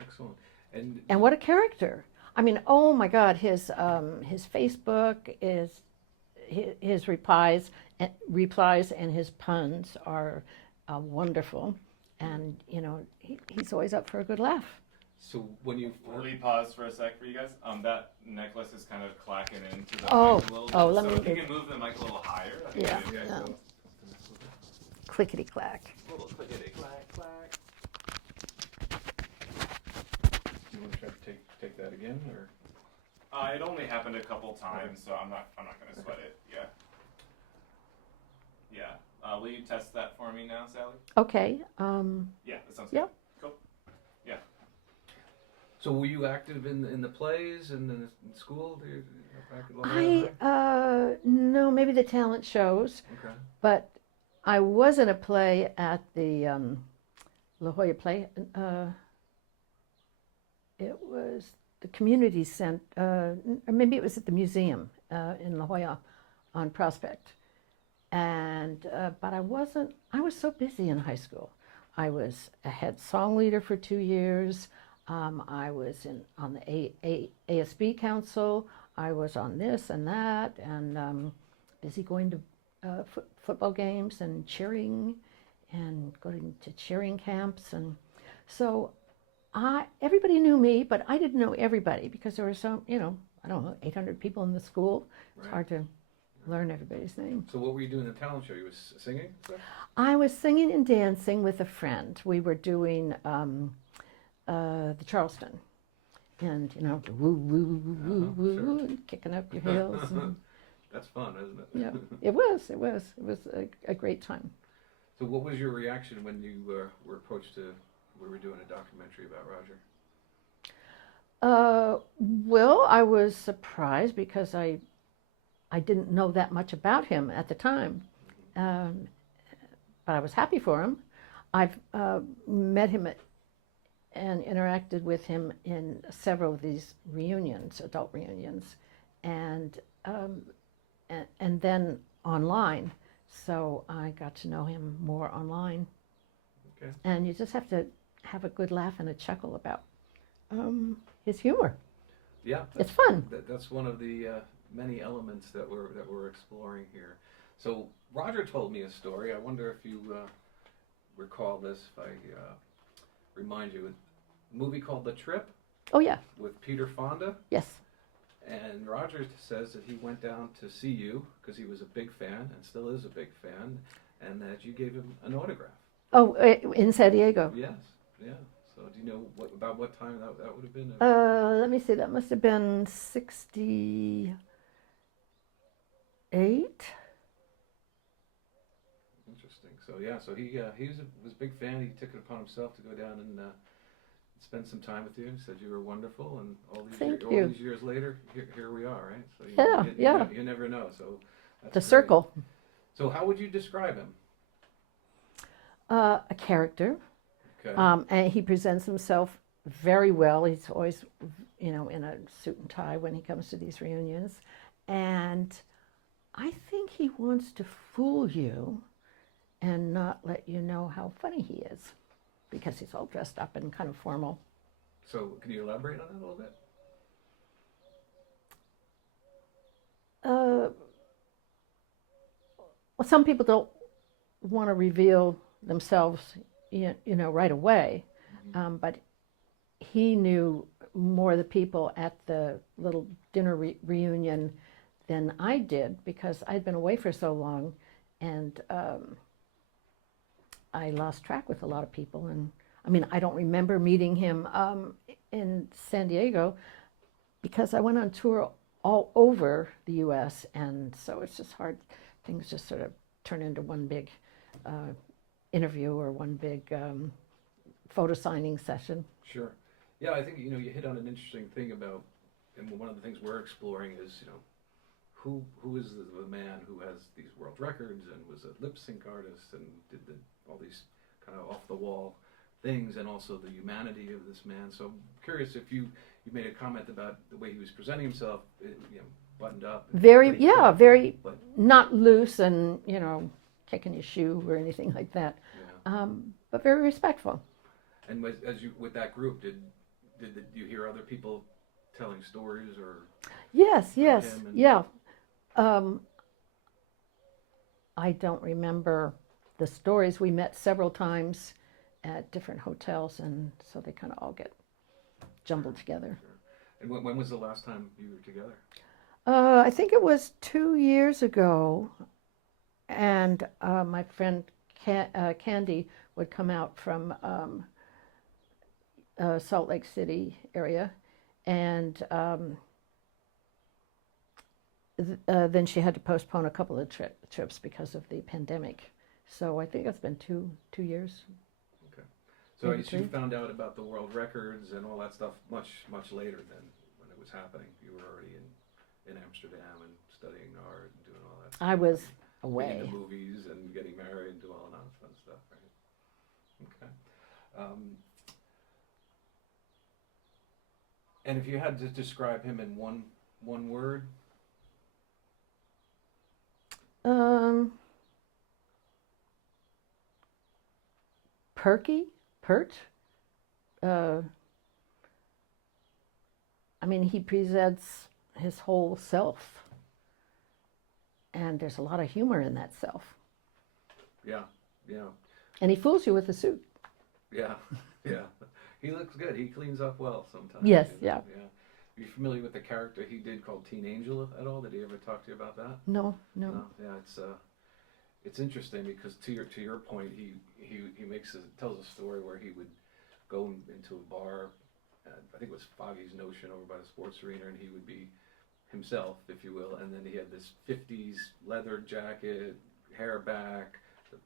Excellent. And what a character! I mean, oh my God, his Facebook is his replies and his puns are wonderful, and you know he's always up for a good laugh. So when you Will we pause for a sec for you guys? That necklace is kind of clacking into the mic Oh, a little bit. let so me if you move. can move the mic a little higher. I think Yeah. that'd be No. cool. Clickety clack. A little clickety clack clack. Do you want to try to take that again, or? It only happened a couple times, so I'm not gonna sweat it. Yeah. Yeah. Will you test that for me now, Sally? Okay. Yeah, that sounds yeah. good. Cool. Yeah. So were you active in the plays and in school? Back at La Jolla High? No, maybe the talent shows. Okay. But I was in a play at the La Jolla play. It was the community center, or maybe it was at the museum in La Jolla on Prospect. And but I was so busy in high school. I was a head song leader for 2 years. I was on the ASB council. I was on this and that, and busy going to football games and cheering, and going to cheering camps, and so everybody knew me, but I didn't know everybody because there were so I don't know 800 people in the school. It's hard to learn everybody's name. So what were you doing in the talent show? You was singing? I was singing and dancing with a friend. We were doing the Charleston, and woo woo woo woo woo, and kicking up your heels. And, that's fun, isn't it? yeah, it was a great time. So what was your reaction when you were approached we were doing a documentary about Roger? Well, I was surprised because I didn't know that much about him at the time, but I was happy for him. I've met him and interacted with him in several of these reunions, adult reunions, and then online. So I got to know him more online. Okay. And you just have to have a good laugh and a chuckle about his humor. Yeah, it's fun. That's one of the many elements that we're exploring here. So Roger told me a story. I wonder if you recall this. If I remind you, a movie called The Trip. Oh yeah. With Peter Fonda. Yes. And Roger says that he went down to see you because he was a big fan and still is a big fan, and that you gave him an autograph. Oh, in San Diego. Yes. Yeah. So do you know about what time that would have been? Let me see. That must have been 68. Interesting. So yeah. So he was a big fan. He took it upon himself to go down and spend some time with you. He said you were wonderful, and all these years later, here we are, right? So you never know. So that's the great. circle. So how would you describe him? A character. Okay. And he presents himself very well. He's always, in a suit and tie when he comes to these reunions. And I think he wants to fool you and not let you know how funny he is, because he's all dressed up and kind of formal. So can you elaborate on that a little bit? Well, some people don't want to reveal themselves, right away. But he knew more of the people at the little dinner reunion than I did because I'd been away for so long, and I lost track with a lot of people. And I mean, I don't remember meeting him in San Diego because I went on tour all over the U.S., and so it's just hard. Things just sort of turn into one big interview or one big photo signing session. Sure. Yeah, I think, you know, you hit on an interesting thing about, and one of the things we're exploring is, you know, who is the man who has these world records and was a lip sync artist and did all these kind of off the wall things, and also the humanity of this man. So I'm curious if you made a comment about the way he was presenting himself, you know, buttoned up. Very, yeah, very not loose and, you know, kicking your shoe or anything like that, but very respectful. And as you with that group, did you hear other people telling stories or? Yes, yeah. I don't remember the stories. We met several times at different hotels, and so they kind of all get jumbled together. And when was the last time you were together? I think it was 2 years ago, and my friend Candy would come out from Salt Lake City area, and then she had to postpone a couple of trips because of the pandemic. So I think it's been two years. Okay. So you found out about the world records and all that stuff much later than when it was happening. You were already in Amsterdam and studying art and doing all that stuff. I was away. Being in the movies and getting married and doing all that fun stuff, right? Okay. And if you had to describe him in one word? Perky, pert. I mean, he presents his whole self, and there's a lot of humor in that self. Yeah. And he fools you with the suit. Yeah. He looks good. He cleans up well sometimes. Yes, you know? yeah. Are you familiar with the character he did called Teen Angel at all? Did he ever talk to you about that? No. Yeah, it's interesting because to your point, he tells a story where he would go into a bar, I think it was Foggy's Notion over by the sports arena, and he would be himself, if you will, and then he had this 50s leather jacket, hair back, the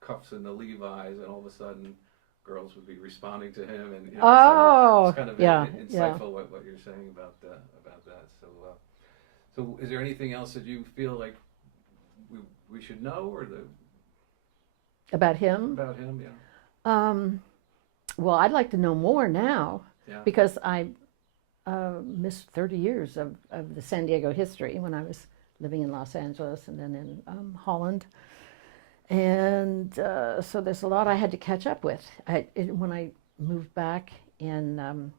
cuffs and the Levi's, and all of a sudden girls would be responding to him, and you know, so it's kind of insightful what you're saying about that. So is there anything else that you feel like we should know, or about him? About him, yeah. Well, I'd like to know more now, Yeah. because I missed 30 years of the San Diego history when I was living in Los Angeles and then in Holland. And so there's a lot I had to catch up with. When I moved back in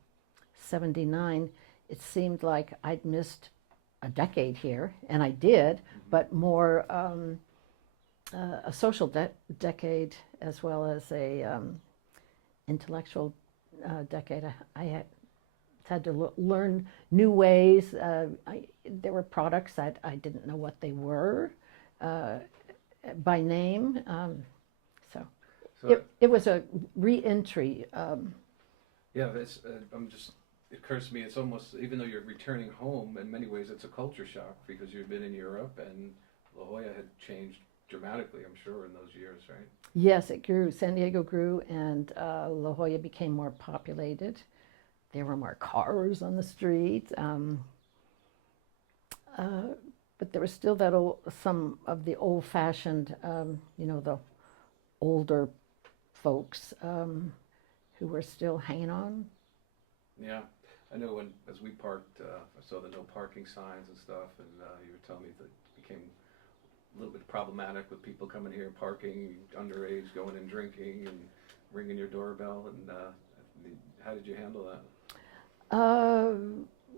'79, it seemed like I'd missed a decade here, and I did, but more a social decade as well as a intellectual decade. I had to learn new ways. There were products that I didn't know what they were by name. So it was a re-entry. Yeah, it occurs to me, it's almost, even though you're returning home, in many ways it's a culture shock because you've been in Europe and La Jolla had changed dramatically, I'm sure, in those years, right? Yes, it grew. San Diego grew, and La Jolla became more populated. There were more cars on the street. But there was still some of the old-fashioned, the older folks who were still hanging on. Yeah, I know as we parked, I saw the no parking signs and stuff, and you were telling me that it became a little bit problematic with people coming here parking, underage, going and drinking, and ringing your doorbell. And how did you handle that?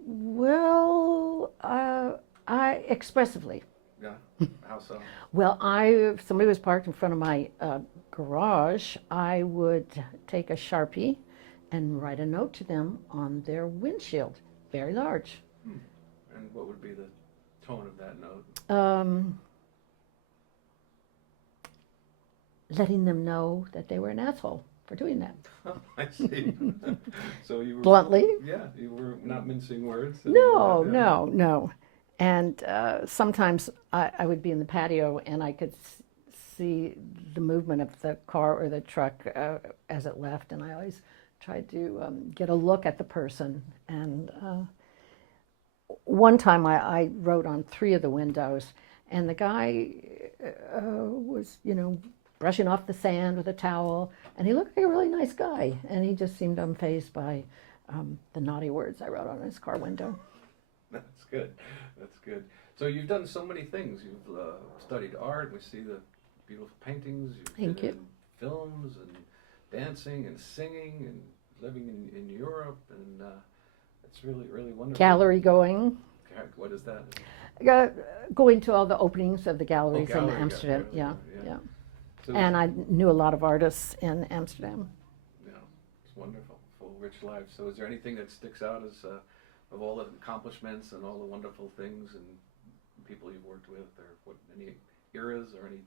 Well, I expressively. Yeah, how so? Well, if somebody was parked in front of my garage, I would take a Sharpie and write a note to them on their windshield, very large. And what would be the tone of that note? Letting them know that they were an asshole for doing that. I see. So you were Bluntly? Yeah, you were not mincing words. No, no, no. And sometimes I would be in the patio and I could see the movement of the car or the truck as it left, and I always tried to get a look at the person. And one time I wrote on 3 of the windows, and the guy was, brushing off the sand with a towel, and he looked like a really nice guy, and he just seemed unfazed by the naughty words I wrote on his car window. That's good. That's good. So you've done so many things. You've studied art. We see the beautiful paintings. You've been in films and dancing and singing and living in Europe, and it's really, really wonderful. Gallery going. What is that? Going to all the openings of the galleries in Amsterdam. Yeah. So and I knew a lot of artists in Amsterdam. Yeah, it's wonderful. Full, rich life. So is there anything that sticks out as of all the accomplishments and all the wonderful things and people you've worked with, or any eras or any?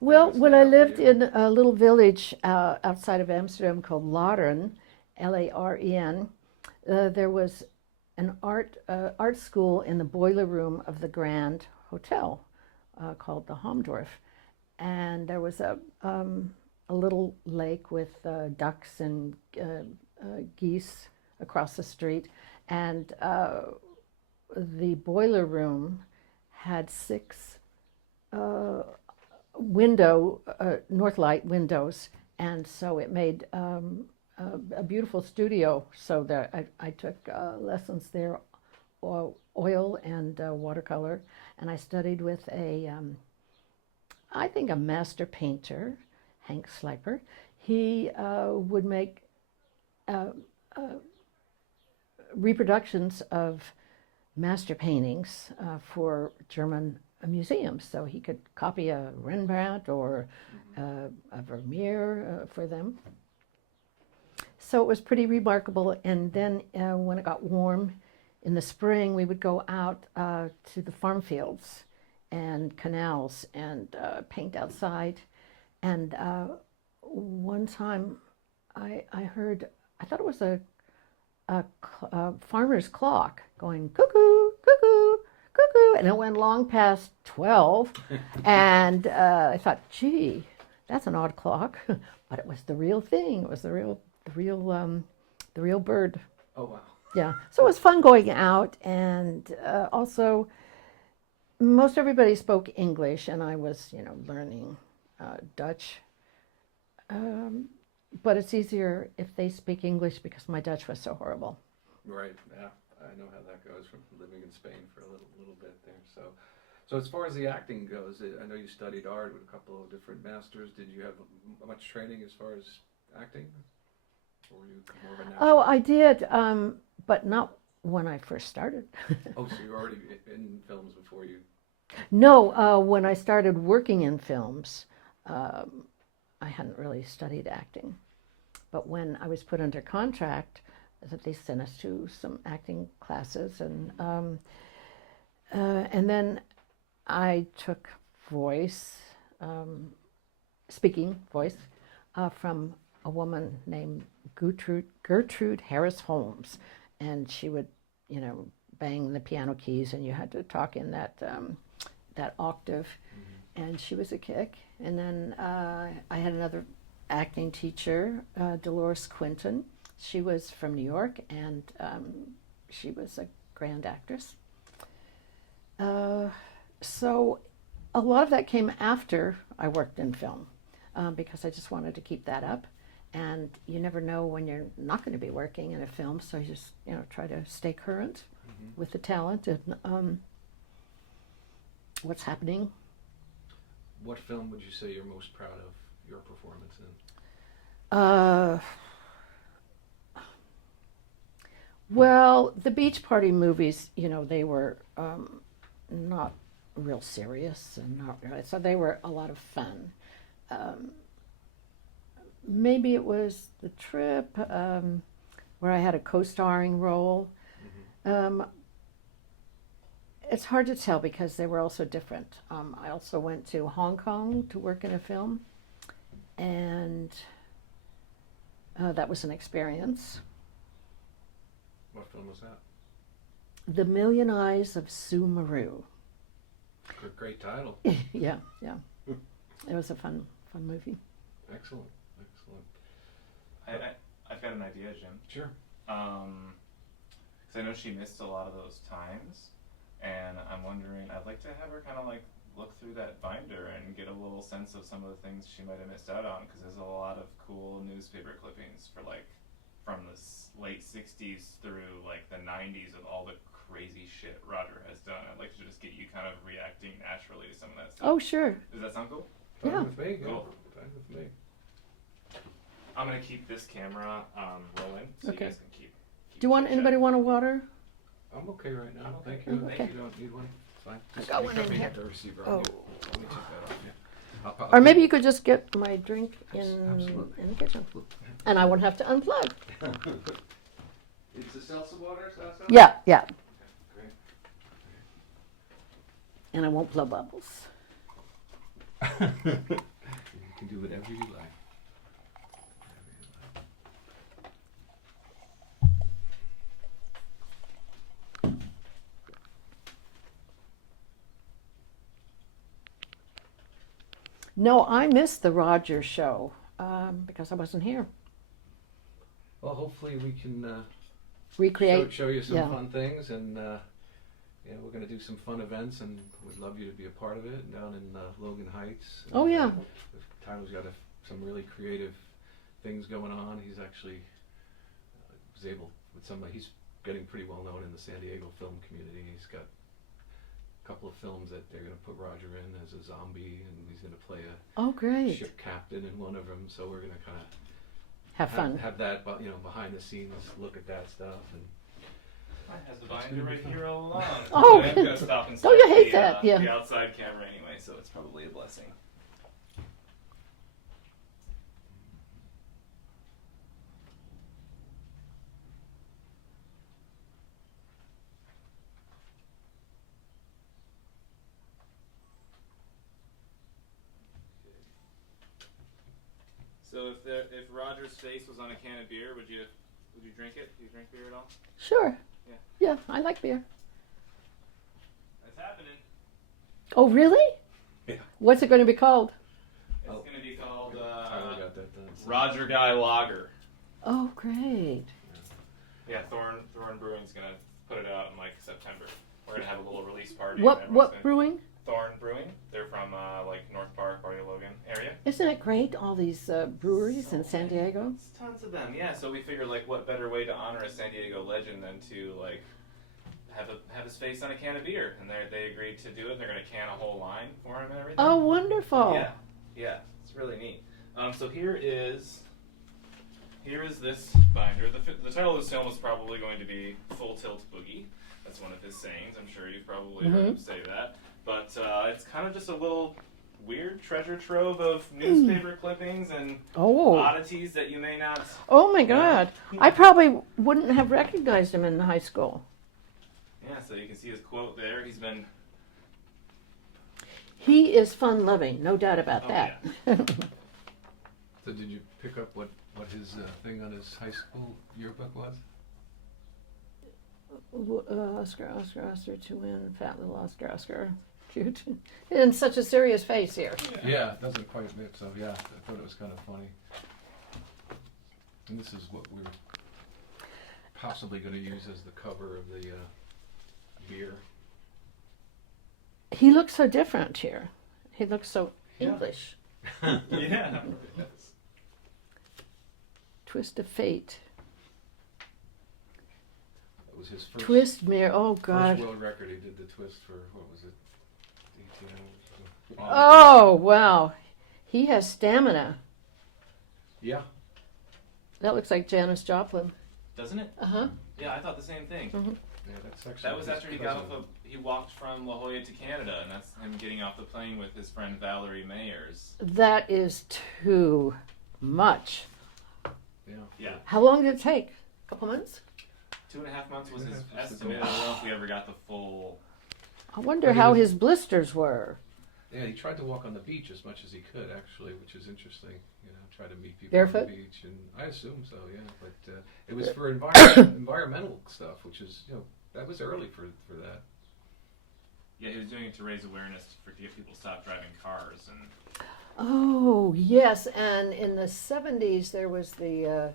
Well, when I lived in a little village outside of Amsterdam called Laren, Laren, there was an art school in the boiler room of the Grand Hotel called the Homdorf, and there was a little lake with ducks and geese across the street, and the boiler room had 6 Northlight windows, and so it made a beautiful studio. So that I took lessons there, oil and watercolor, and I studied with I think a master painter, Hank Sliper. He would make reproductions of master paintings for German museums, so he could copy a Rembrandt or a Vermeer for them. So it was pretty remarkable. And then when it got warm in the spring, we would go out to the farm fields and canals and paint outside. And one time I heard, I thought it was a farmer's clock going cuckoo, cuckoo, cuckoo, and it went long past 12. And I thought, gee, that's an odd clock, but it was the real thing. It was the real bird. Oh wow! Yeah, so it was fun going out, and also most everybody spoke English, and I was, learning Dutch. But it's easier if they speak English because my Dutch was so horrible. Right. Yeah, I know how that goes from living in Spain for a little bit there. So as far as the acting goes, I know you studied art with a couple of different masters. Did you have much training as far as acting? Or were you more of a natural? Oh, I did, but not when I first started. Oh, so you were already in films before you? No, when I started working in films, I hadn't really studied acting. But when I was put under contract, that they sent us to some acting classes, and then I took speaking voice, from a woman named Gertrude Harris Holmes, and she would, bang the piano keys, and you had to talk in that octave, and she was a kick. And then I had another acting teacher, Dolores Quinton. She was from New York, and she was a grand actress. So a lot of that came after I worked in film, because I just wanted to keep that up. And you never know when you're not going to be working in a film, so you just try to stay current with the talent and what's happening. What film would you say you're most proud of your performance in? Well, the Beach Party movies, they were not real serious, and so they were a lot of fun. Maybe it was The Trip, where I had a co-starring role. It's hard to tell because they were all so different. I also went to Hong Kong to work in a film, and that was an experience. What film was that? The Million Eyes of Sue Maru. Great title. Yeah. It was a fun movie. Excellent. I've got an idea, Jim. Sure. Because I know she missed a lot of those times, and I'm wondering, I'd like to have her kind of like look through that binder and get a little sense of some of the things she might have missed out on, because there's a lot of cool newspaper clippings for like from the late 60s through like the 90s of all the crazy shit Roger has done. I'd like to just get you kind of reacting naturally to some of that stuff. Oh, sure. Does that sound cool? Yeah. Fine with me. Cool. Fine with me. I'm gonna keep this camera rolling, so Okay. you guys can keep Do you want anybody want a water? I'm okay right now. Thank Okay. you. You don't need one. It's fine. I got one in here. The receiver Oh. on you. Let me take that off. Yeah. Or maybe you could just get my drink in Absolutely. the kitchen, and I won't have to unplug. It's the seltzer water, Sasso? Yeah. Great. And I won't blow bubbles. You can do whatever you like. No, I missed the Roger show because I wasn't here. Well, hopefully we can Recreate. show you some yeah. fun things, and we're going to do some fun events, and we'd love you to be a part of it down in Logan Heights. Oh, yeah. Tyler's got some really creative things going on. He's actually was able with somebody. He's getting pretty well known in the San Diego film community. He's got a couple of films that they're going to put Roger in as a zombie, and he's going to play Oh, a great. ship captain in one of them. So we're going to kind of Have fun. have that, behind the scenes look at that stuff. And Mine has the binder right here all along. Oh, I'm gonna stop and don't you hate the, that? Yeah. The outside camera anyway, so it's probably a blessing. So if Roger's face was on a can of beer, would you drink it? Do you drink beer at all? Sure. Yeah. Yeah, I like beer. That's happening. Oh, really? Yeah. What's it going to be called? It's going to be called Tyler got that done. So. Roger Guy Lager. Oh, great. Yeah, Thorn Brewing's going to put it out in like September. We're going to have a little release party. What brewing? Thorn Brewing. They're from like North Park, Barrio Logan area. Isn't it great, all these breweries in San Diego? There's tons of them, yeah. So we figured, like, what better way to honor a San Diego legend than to, like, have his face on a can of beer. And they agreed to do it. They're going to can a whole line for him and everything. Oh, wonderful. Yeah. It's really neat. So here is this binder. The title of this film is probably going to be Full Tilt Boogie. That's one of his sayings. I'm sure you've probably heard him say that. But it's kind of just a little weird treasure trove of newspaper clippings and oddities that you may not... Oh, my God. I probably wouldn't have recognized him in high school. Yeah, so you can see his quote there. He is fun-loving, no doubt about that. Yeah. So did you pick up what his thing on his high school yearbook was? Oscar, to win, fat little Oscar, cute. And such a serious face here. Yeah, it doesn't quite fit, so yeah, I thought it was kind of funny. And this is what we're possibly going to use as the cover of the beer. He looks so different here. He looks so English. Yeah. Twist of Fate. It was his first Twist mirror. Oh, God. First world record. He did the twist for, what was it, 18 hours? Oh, wow. He has stamina. Yeah. That looks like Janis Joplin. Doesn't it? Uh-huh. Yeah, I thought the same thing. Mm-hmm. Yeah, that's actually That was his after he got cousin. off he walked from La Jolla to Canada, and that's him getting off the plane with his friend Valerie Mayers. That is too much. Yeah. How long did it take? A couple months? 2.5 months was his estimate. I don't know if we ever got the full I wonder But he how was- his blisters were. Yeah, he tried to walk on the beach as much as he could, actually, which is interesting. You know, try to meet people Barefoot? on the beach, and I assume so. Yeah, but it was for environmental stuff, which is, you know, that was early for that. Yeah, he was doing it to raise awareness to get people to stop driving cars. And Oh, yes, and in the 70s there was the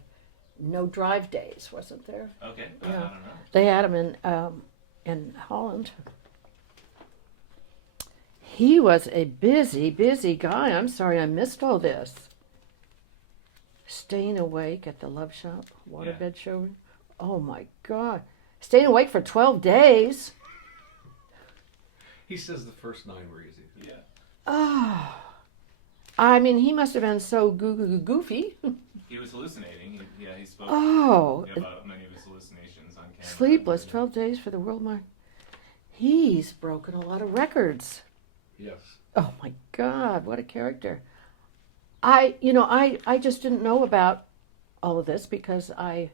no drive days, wasn't there? Okay, I Yeah. don't know. They had them in Holland. He was a busy, busy guy. I'm sorry I missed all this. Staying awake at the Love Shop, waterbed showroom. Oh my God. Staying awake for 12 days. He says the first 9 were easy. Yeah. Oh. I mean, he must have been so goofy. He was hallucinating. He spoke about many of his hallucinations on camera. Sleepless 12 days for the world mark. He's broken a lot of records. Yes. Oh my God, what a character. I just didn't know about all of this because I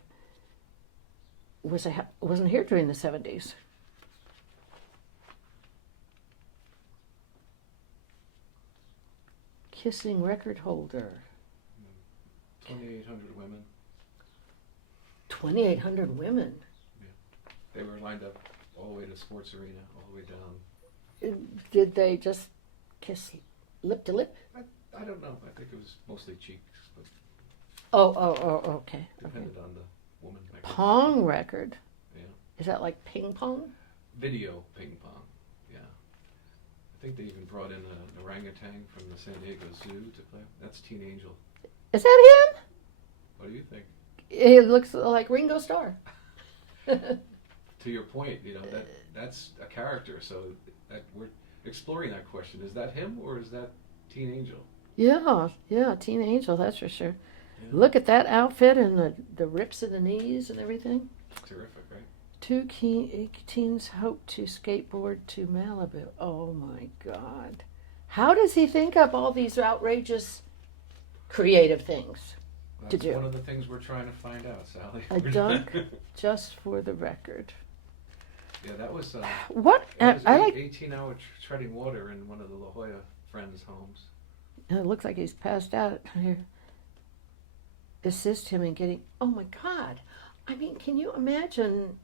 wasn't here during the 70s. Kissing record holder. 2,800 women. 2,800 women. They were lined up all the way to Sports Arena, all the way down. Did they just kiss lip to lip? I don't know. I think it was mostly cheeks, but Okay. depended on the woman. I guess. Pong record. Yeah. Is that like ping pong? Video ping pong. Yeah. I think they even brought in an orangutan from the San Diego Zoo to play. That's Teen Angel. Is that him? What do you think? It looks like Ringo Starr. To your point, you know, that's a character, so that we're exploring that question. Is that him or is that Teen Angel? Yeah, Teen Angel, that's for sure. Yeah. Look at that outfit and the rips in the knees and everything. Terrific, right? 2 teens hope to skateboard to Malibu. Oh my God. How does he think up all these outrageous creative things to do? That's one of the things we're trying to find out, Sally. A dunk just for the record. Yeah, that was what? It was I like 18-hour treading water in one of the La Jolla friends' homes. It looks like he's passed out here. Assist him in getting. Oh my God! I mean, can you imagine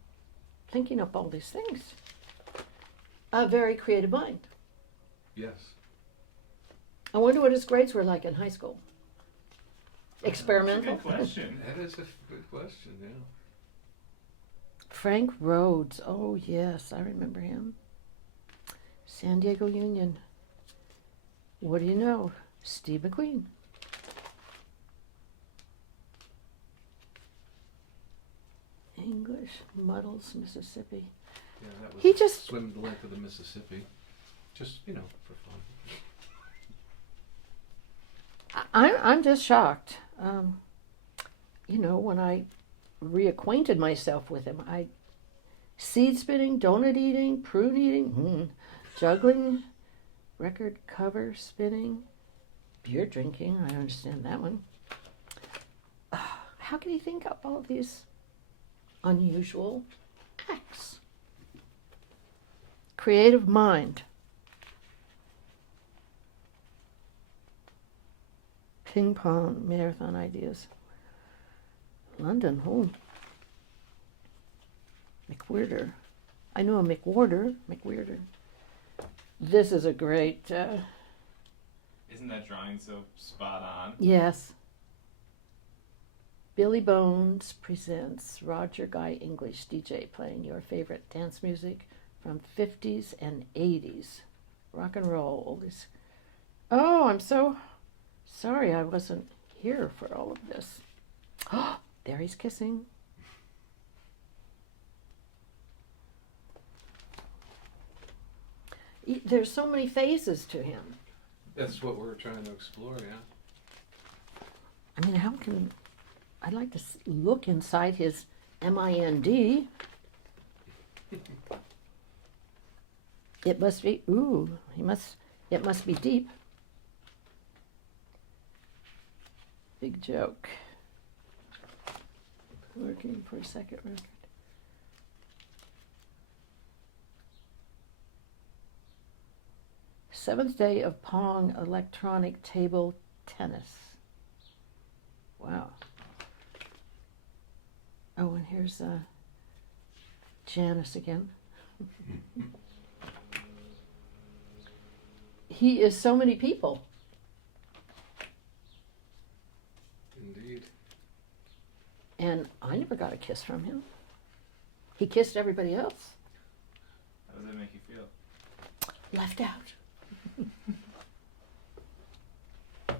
thinking up all these things? A very creative mind. Yes. I wonder what his grades were like in high school. Experimental. That's a good question. That is a good question. Yeah. Frank Rhodes. Oh yes, I remember him. San Diego Union. What do you know? Steve McQueen. English Muddles, Mississippi. Yeah, that was He just swim the length of the Mississippi, just for fun. I'm just shocked. When I reacquainted myself with him, seed spinning, donut eating, prune eating, juggling, record cover spinning, beer drinking. I understand that one. How can he think up all of these unusual acts? Creative mind. Ping pong marathon ideas. London, McWhirter. I know a McWhirter. This is a great. Isn't that drawing so spot on? Yes. Billy Bones presents Roger Guy English DJ playing your favorite dance music from 50s and 80s. Rock and roll. Oh, I'm so sorry I wasn't here for all of this. Oh, there he's kissing. There's so many phases to him. That's what we're trying to explore, yeah. I mean, I'd like to look inside his mind. It must be, it must be deep. Big joke. Working for a second record. 7th day of Pong electronic table tennis. Wow. Oh, and here's Janice again. He is so many people. Indeed. And I never got a kiss from him. He kissed everybody else. How does that make you feel? Left out. And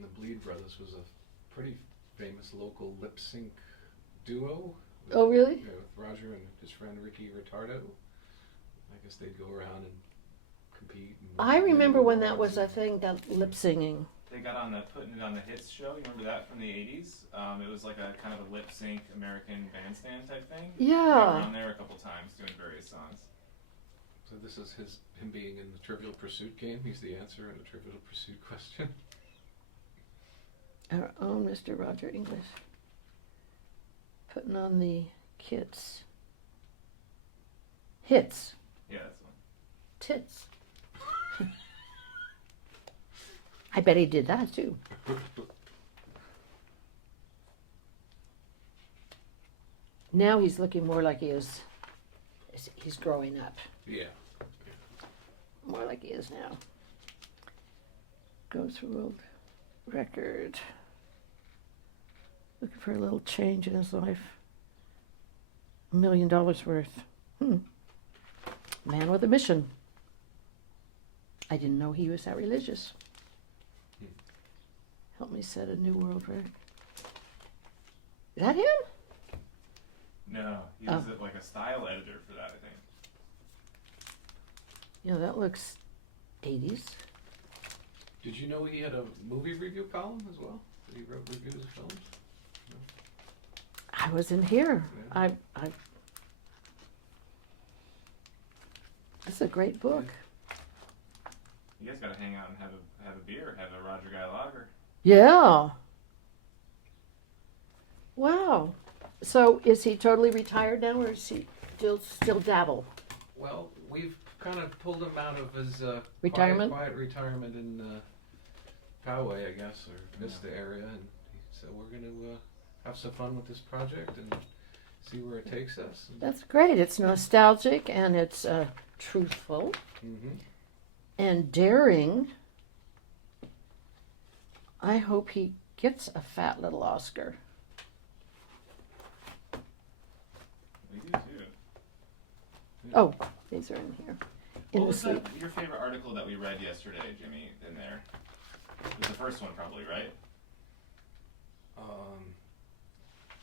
the Bleed Brothers was a pretty famous local lip sync duo. Oh, really? Yeah, with Roger and his friend Ricky Retardo. I guess they'd go around and compete. And I remember when that was a thing, that lip singing. They got on putting it on the hits show. You remember that from the 80s? It was like a kind of a lip sync American bandstand type thing. Yeah. They were on there a couple times doing various songs. So this is him being in the Trivial Pursuit game. He's the answer in the Trivial Pursuit question. Our own Mr. Roger English. Putting on the kits. Hits. Yeah, that's one. Tits. I bet he did that too. Now he's looking more like he is. He's growing up. Yeah. More like he is now. Goes world record. Looking for a little change in his life. $1 million worth. Man with a mission. I didn't know he was that religious. Help me set a new world record. Is that him? No, he was like a style editor for that, I think. Yeah, that looks 80s. Did you know he had a movie review column as well? That he wrote reviews of films? No? I was in here. Yeah. It's a great book. You guys got to hang out and have a beer, have a Roger Guy lager. Yeah. Wow. So is he totally retired now, or is he still dabble? Well, we've kind of pulled him out of his Retirement? quiet retirement in Poway, I guess, or Vista area, and so we're going to have some fun with this project and see where it takes us. That's great. It's nostalgic and it's truthful and daring. I hope he gets a fat little Oscar. We do too. Oh, these are in here. What was your favorite article that we read yesterday, Jimmy, in there? It was the first one probably, right?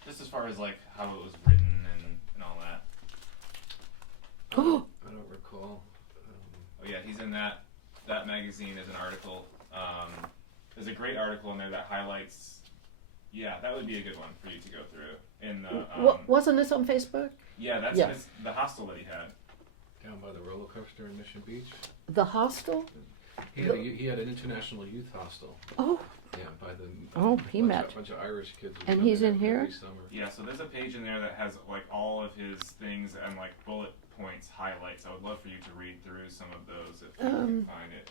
Just as far as like how it was written and all that. I don't recall. Oh yeah, he's in that magazine as an article. There's a great article in there that highlights. Yeah, that would be a good one for you to go through. In the wasn't this on Facebook? Yeah, that's the hostel that he had. Down by the roller coaster in Mission Beach. The hostel? He had an international youth hostel. Oh. Yeah, by the. Oh, he met. A bunch of Irish kids. And he's in here? Every summer. Yeah, so there's a page in there that has like all of his things and like bullet points, highlights. I would love for you to read through some of those if you can find it.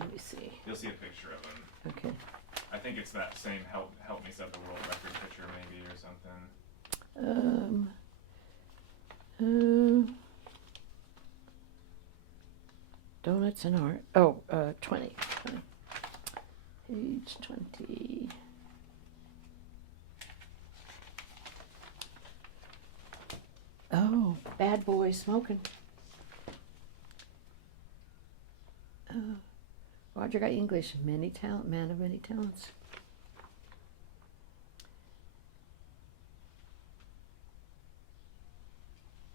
Let me see. You'll see a picture of him. Okay. I think it's that same help me set the world record picture maybe or something. Donuts and art. Oh, 20. Page 20. Oh, bad boy smoking. Roger Guy English, man of many talents.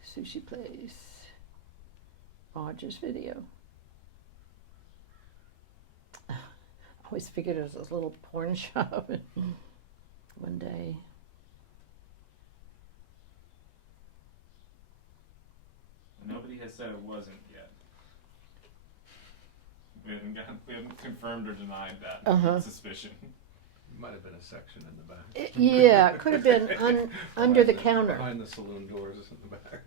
Sushi place. Roger's video. I always figured it was a little porn shop. One day. Nobody has said it wasn't yet. We haven't confirmed or denied that suspicion. Might have been a section in the back. Yeah, it could have been under the counter. Behind the saloon doors in the back.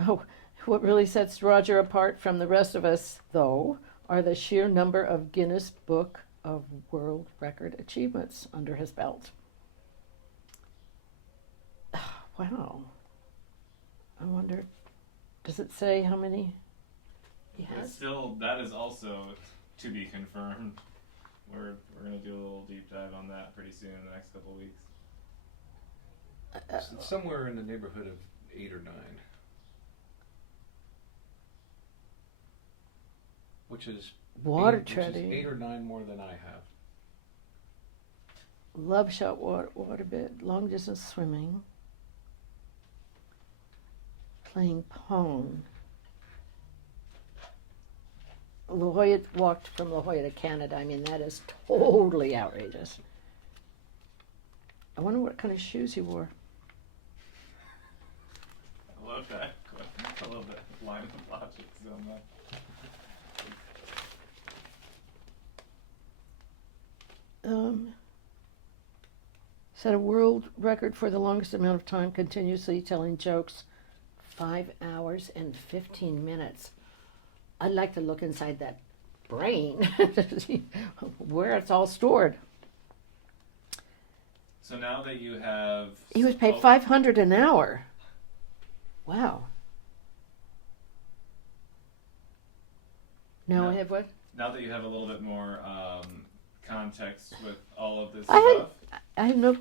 Oh, what really sets Roger apart from the rest of us, though, are the sheer number of Guinness Book of World Record achievements under his belt. Wow. I wonder, does it say how many he But has? still, that is also to be confirmed. We're going to do a little deep dive on that pretty soon in the next couple of weeks. Somewhere in the neighborhood of 8 or 9. Which is Water 8 treading. 8 or 9 more than I have. Love shot, waterbed, long distance swimming, playing pong. La Jolla walked from La Jolla to Canada. I mean, that is totally outrageous. I wonder what kind of shoes he wore. I love that. I love that line of logic so much. Set a world record for the longest amount of time continuously telling jokes, 5 hours and 15 minutes. I'd like to look inside that brain to see where it's all stored. So now that you have... He was paid $500 an hour. Wow. Now I have what? Now that you have a little bit more context with all of this I stuff... have no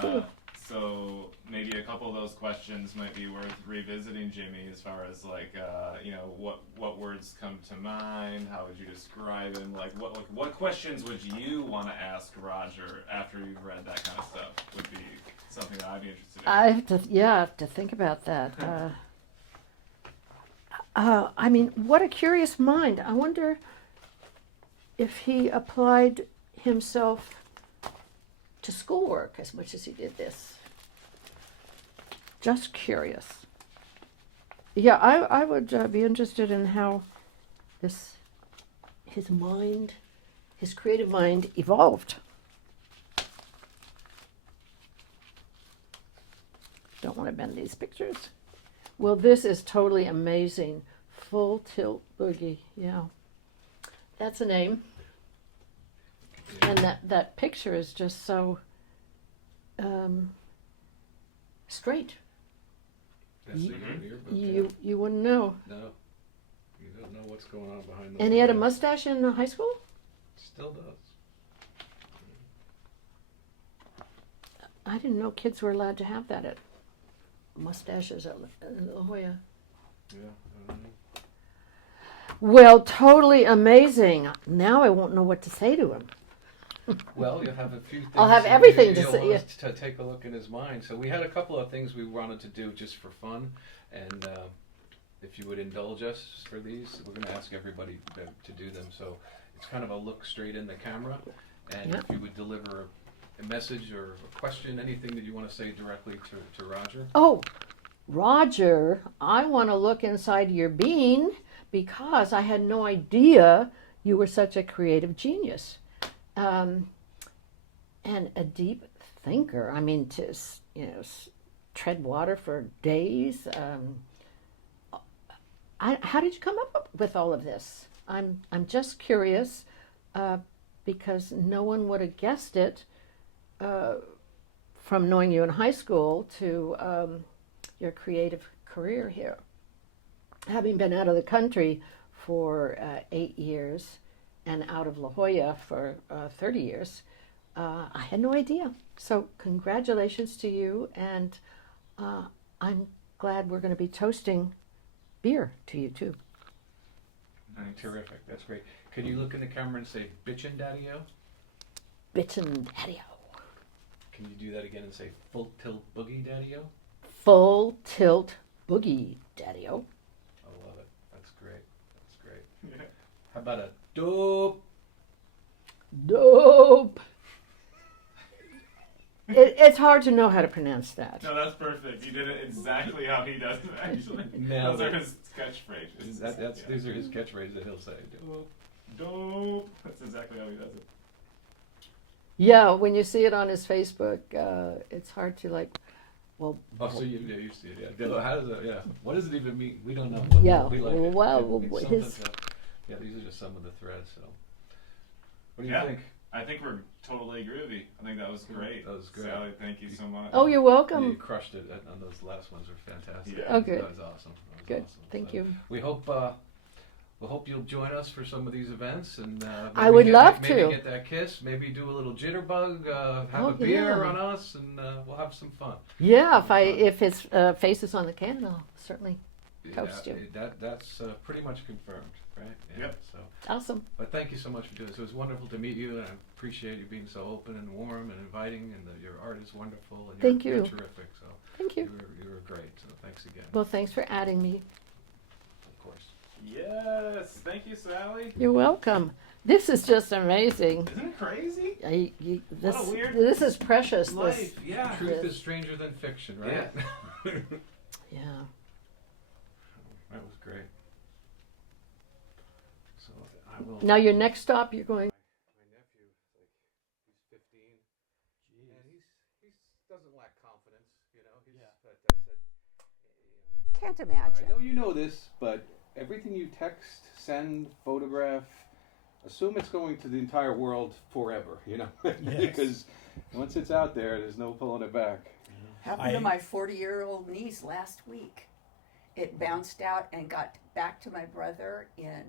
clue. So maybe a couple of those questions might be worth revisiting, Jimmy, as far as like, what words come to mind? How would you describe him? Like, what questions would you want to ask Roger after you've read that kind of stuff? Would be something that I'd be interested in. I have to think about that. I mean, what a curious mind. I wonder if he applied himself to schoolwork as much as he did this. Just curious. Yeah, I would be interested in how his mind, his creative mind evolved. Don't want to bend these pictures. Well, this is totally amazing. Full tilt boogie, yeah. That's a name. And that picture is just so straight. That's You wouldn't know. No. You don't know what's going on behind those. And he had a mustache in high school? Still does. I didn't know kids were allowed to have that at mustaches at La Jolla. Yeah, I don't know. Well, totally amazing. Now I won't know what to say to him. Well, you'll have a few things. I'll have everything to say. Yeah. To take a look in his mind. So we had a couple of things we wanted to do just for fun, and if you would indulge us for these, we're going to ask everybody to do them. So it's kind of a look straight in the camera, and if you would deliver a message or a question, anything that you want to say directly to Roger. Oh, Roger, I want to look inside your bean because I had no idea you were such a creative genius. And a deep thinker. I mean, to tread water for days. How did you come up with all of this? I'm just curious because no one would have guessed it from knowing you in high school to your creative career here. Having been out of the country for 8 years and out of La Jolla for 30 years, I had no idea. So congratulations to you, and I'm glad we're going to be toasting beer to you too. Terrific, that's great. Can you look in the camera and say "bitchin' daddy-o"? Bitchin' daddy-o. Can you do that again and say "full tilt boogie daddy-o"? Full tilt boogie daddy-o. I love it. That's great. That's great. Yeah. How about a dope? Dope. It's hard to know how to pronounce that. No, that's perfect. You did it exactly how he does it, actually. Nailed Those it. are his catchphrases. These are his catchphrases that he'll say. Dope. That's exactly how he does it. Yeah, when you see it on his Facebook, it's hard to Well, Oh, so you see it, yeah. How does that, yeah. What does it even mean? We don't know. Yeah, We like it. well, It's his- something to- yeah, these are just some of the threads, so. What do you Yeah. think? I think we're totally groovy. I think that was great. That was great. Sally, thank you so much. Oh, you're welcome. Yeah, you crushed it on those last ones. Were fantastic. Yeah. Oh, good. That was awesome. That was Good. awesome. Thank So you. We hope you'll join us for some of these events, and I would love maybe to. get that kiss. Maybe do a little jitterbug. Have Oh, a beer yeah. on us, and we'll have some fun. Yeah, if his face is on the can, I'll certainly toast you. That's pretty much confirmed, right? Yeah, Yep. So Awesome. But thank you so much for doing this. It was wonderful to meet you, and I appreciate you being so open and warm and inviting. And your art is wonderful, and Thank you're you. terrific. So Thank you. You were great. So thanks again. Well, thanks for adding me. Of course. Yes, thank you, Sally. You're welcome. This is just amazing. Isn't it crazy? This, What a weird this is precious. life. Yeah. Truth is stranger than fiction, right? Yeah. That was great. So I will. Now your next stop, you're going. My nephew, he's 15, and he doesn't lack confidence, you know. But I said, Can't imagine. I know you know this, but everything you text, send, photograph, assume it's going to the entire world forever, you know, because once it's out there, there's no pulling it back. Happened to my 40-year-old niece last week. It bounced out and got back to my brother in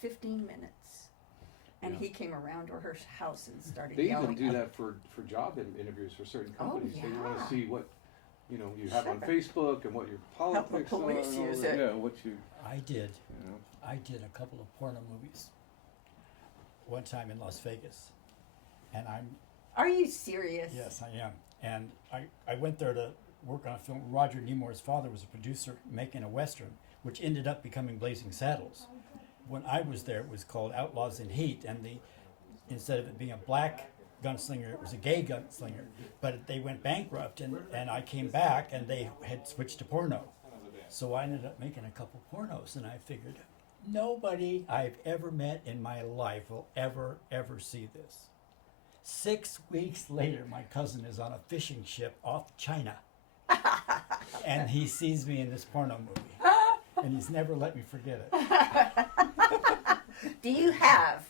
15 minutes. And he came around to her house and started They yelling. even do that for job interviews for certain companies. They want to yeah. see what you have on Sure. Facebook and what your Help the politics are. police and all use that. it. Yeah, what you. I did. You know. I did a couple of porno movies. One time in Las Vegas, and Are you serious? Yes, I am. And I went there to work on a film. Roger Nemours' father was a producer making a Western, which ended up becoming Blazing Saddles. When I was there, it was called Outlaws in Heat, and instead of it being a black gunslinger, it was a gay gunslinger. But they went bankrupt, and I came back, and they had switched to porno. So I ended up making a couple pornos, and I figured, nobody I've ever met in my life will ever see this. 6 weeks later, my cousin is on a fishing ship off China. And he sees me in this porno movie. And he's never let me forget it. Do you have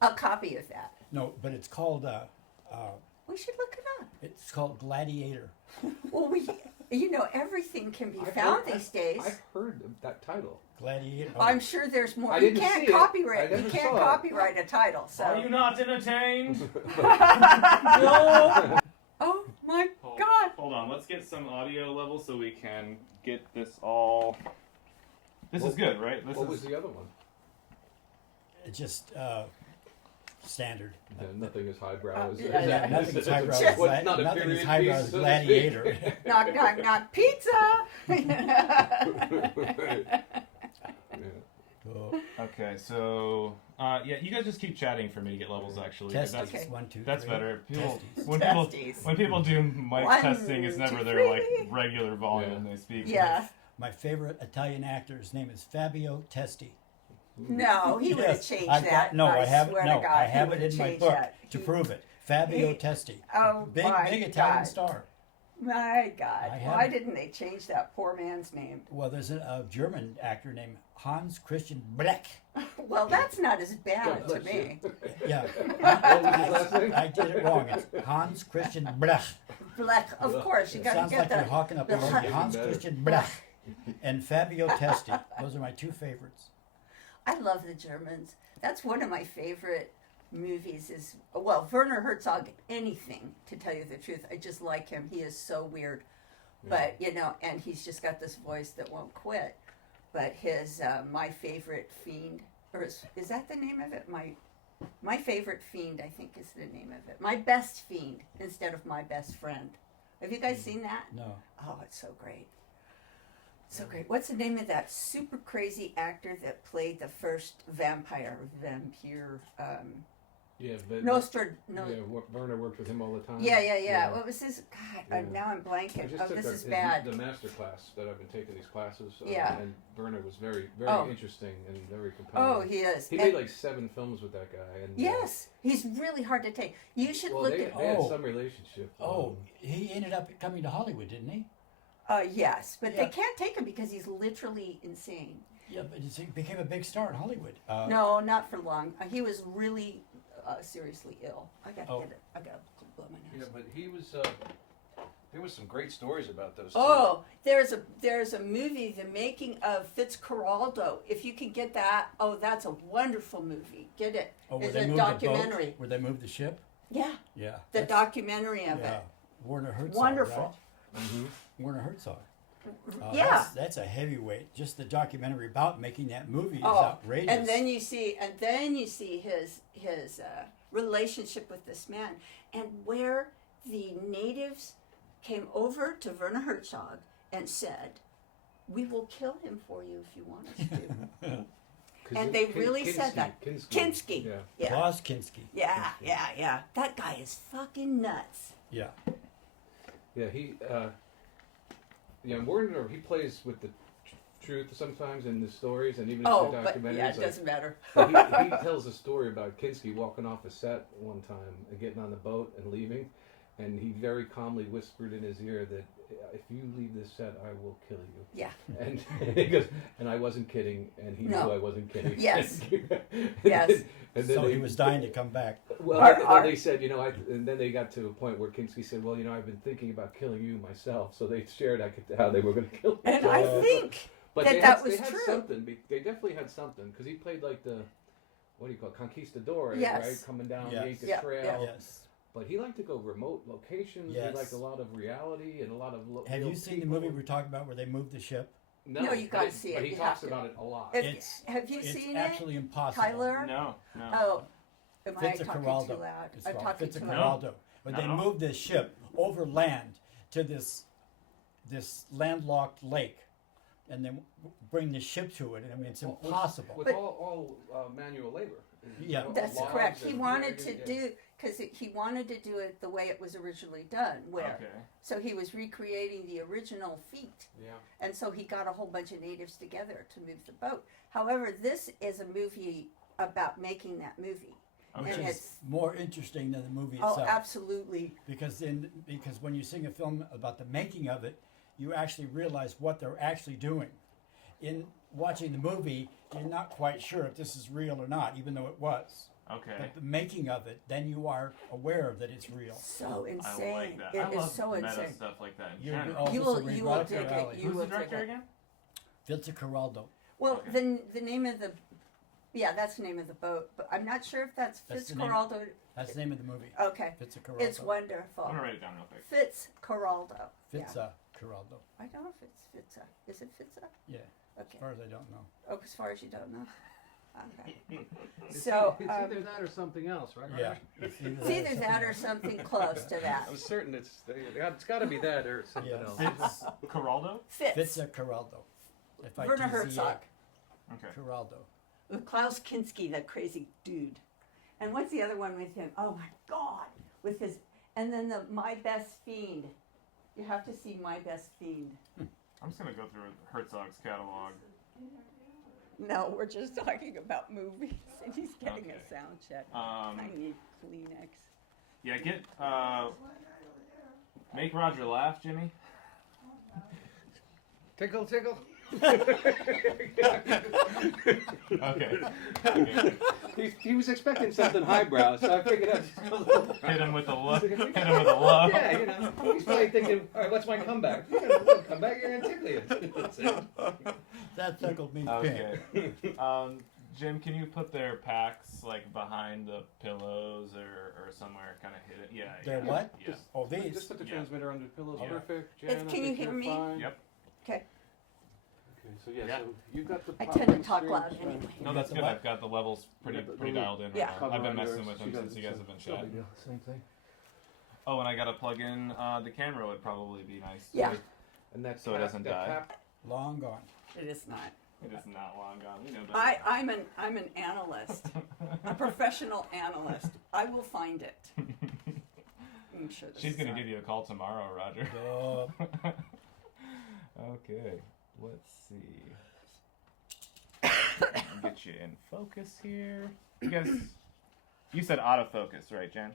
a copy of that? No, but it's called, We should look it up. it's called Gladiator. Well, everything can be I've found heard- these days. I've heard of that title. Gladiator. I'm sure there's more. I You didn't can't see it. copyright. I You never can't saw it. copyright a title. So. Are you not entertained? No. Oh my God. Hold on, let's get some audio level so we can get this all. This is good, right? This What is was the other one? It's just standard. Nothing is highbrow. Yeah, nothing is highbrow. Nothing is highbrow as Gladiator. Knock, knock, knock. Pizza. Okay, so you guys just keep chatting for me to get levels. Actually, Testes. that's, Okay. 1, 2, that's 3. better. Testes. When people do mic 1, testing, it's never 2, their 3. regular volume they speak. Yeah. My favorite Italian actor's name is Fabio Testi. No, he would have Yes, changed I've got- that. No, I have it. swear No, to God, I he have would it have in my changed book that. to prove it. Fabio he- Testi. Oh big my Italian God. star. My God. I have Why it. didn't they change that poor man's name? Well, there's a German actor named Hans Christian Bleck. Well, that's not as bad to me. Yeah. What was his last name? I did it wrong. It's Hans Christian Bleck. Black, of course, you got to Sounds get like the. you're hawking up a movie. Hans Christian Bleck and Fabio Testi. Those are my two favorites. I love the Germans. That's one of my favorite movies. Is Werner Herzog. Anything, to tell you the truth, I just like him. He is so weird, but and he's just got this voice that won't quit. But his My Favorite Fiend, or is that the name of it? My Favorite Fiend, I think, is the name of it. My Best Fiend instead of My Best Friend. Have you guys seen that? No. Oh, it's so great. So great. What's the name of that super crazy actor that played the first vampire? Yeah, Werner worked with him all the time. Yeah. What was his? God, Yeah. now I'm blanking. I just took This is the bad. master class that I've been taking these classes. Yeah. And Werner was very Oh. interesting and very compelling. Oh, he is. He made like 7 films with that guy. And, Yes, he's really hard to take. You should well, look they at. had some relationship. Oh, he ended up coming to Hollywood, didn't he? Yes, but Yeah. they can't take him because he's literally insane. Yeah, but he became a big star in Hollywood. No, not for long. He was really seriously ill. I gotta Oh. get it. I gotta blow my nose. Yeah, but he was. There was some great stories about those. Oh, there's a movie, The Making of Fitzcarraldo. If you can get that, that's a wonderful movie. Get it. Oh, where It's they a moved documentary. The boat? Where they moved the ship? Yeah. Yeah. The That's- documentary of yeah. it. Werner Herzog. Wonderful. Right? Werner Herzog. Yeah. That's a heavyweight. Just the documentary about making that movie is Oh, outrageous. and then you see his relationship with this man, and where the natives came over to Werner Herzog and said, "We will kill him for you if you want us to." And they really said that. Kinski. Yeah. Klaus Kinski. Yeah. That guy is fucking nuts. Yeah. Yeah, Werner, he plays with the truth sometimes in the stories and even in the documentaries. But it doesn't matter. he tells a story about Kinski walking off a set one time and getting on the boat and leaving, and he very calmly whispered in his ear that if you leave this set, I will kill you. Yeah. And he goes, and I wasn't kidding, and he knew I wasn't kidding. Yes. Yes. And then So he was dying to come back. Well, then they said, and then they got to a point where Kinski said, well, I've been thinking about killing you myself. So they shared how they were going to kill him. And I think but that was they had true. Something. They definitely had something because he played like the, what do you call it, Conquistador, Yes. right? Coming down the Inca Yeah, Trail. yeah. Yes. But he liked to go remote locations. Yes. He liked a lot of reality and a lot of. Have real you seen people. the movie we're talking about where they moved the ship? No, you got to see it. But he You talks have to. about it a lot. Have you seen it? It's actually impossible. Tyler? No. Oh, am I talking Fitzcarraldo. too loud? It's I'm called talking too Fitzcarraldo. loud. But No. they moved this ship over land to this landlocked lake, and then bring the ship to it. And I mean, it's impossible. With all manual labor. Yeah. That's Logs correct. He and- wanted yeah, to yeah. do because he wanted to do it the way it was originally done. Where Okay. so he was recreating the original feat. Yeah. And so he got a whole bunch of natives together to move the boat. However, this is a movie about making that movie. Which And is more interesting than the movie Oh, itself. absolutely. Because when you sing a film about the making of it, you actually realize what they're actually doing. In watching the movie, you're not quite sure if this is real or not, even though it was. Okay. But the making of it, then you are aware that it's real. So I insane. like that. It I is love so meta insane. stuff like that in You're- general. oh, You this will is right you will up your dig it. alley. You Who's will the dig director it. again? Fitzcarraldo. Well, then the name of the that's the name of the boat, but I'm not sure if that's That's the name- Fitzcarraldo. That's the name of the movie. Okay. Fitzcarraldo. It's wonderful. I'm gonna write it down real quick. Fitzcarraldo. Yeah. Fitzcarraldo. I don't know if it's Fitza. Is it Fitza? Yeah. Okay. As far as I don't know. Oh, as far as you don't know. Okay. It's So it's either that or something else, right? Yeah. it's either that or something close to that. I'm certain it's got to be that or something Yeah. else. Caraldo? Fitz. Fitzcarraldo. Werner Herzog. Okay. Caraldo. With Klaus Kinski, that crazy dude. And what's the other one with him? Oh my God. With his, and then the My Best Fiend. You have to see My Best Fiend. I'm just gonna go through Herzog's catalog. No, we're just talking about movies, and he's getting Okay. a sound check. Um, I need Kleenex. Yeah, make Roger laugh, Jimmy. Tickle, tickle. Okay. He was expecting something highbrow, so I figured I'd Hit him with a look. Hit him with a love. Yeah, he's probably thinking, all right, what's my comeback? You're gonna come back, you're gonna tickle you. That's it. That tickled me Okay. Jim, can you put their packs like behind the pillows or somewhere kind of hidden? Yeah. They're yeah. what? Yeah. Oh, these. Just put the transmitter under the pillows. Yeah. Perfect. Jan, Can I you think hear you're me? fine. Yep. Okay. Okay, so yeah, Yeah. so you've got the. I tend to talk loud streams, right? anyway. No, that's the good. what? I've got the levels pretty Yeah, but pretty the dialed in. Yeah. Right now. Cover I've been on messing yours. with She them does since the you guys same- have been no big chatting. deal, Same thing. Oh, and I gotta plug in the camera. Would probably be nice. Yeah. too. And that So it doesn't die. cap, Long gone. It is not. It is not long gone. We know better. I'm an analyst, a professional analyst. I will find it. I'm sure this She's is gonna on. give you a call tomorrow, Roger. Yup. Okay, let's see. I'll get you in focus here. You guys, you said autofocus, right, Jen?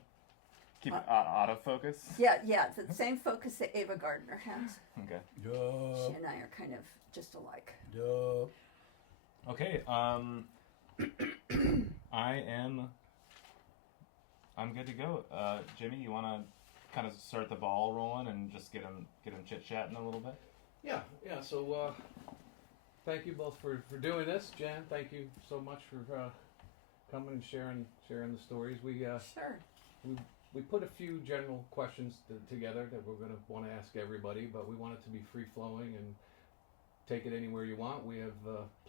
Keep it autofocus. Yeah, the same focus that Ava Gardner has. Okay. She and I are kind of just alike. Okay. I'm good to go. Jimmy, you want to kind of start the ball rolling and just get him chit chatting a little bit? Yeah. So, thank you both for doing this, Jan. Thank you so much for coming and sharing the stories. Sure. We put a few general questions together that we're going to want to ask everybody, but we want it to be free flowing and take it anywhere you want. We have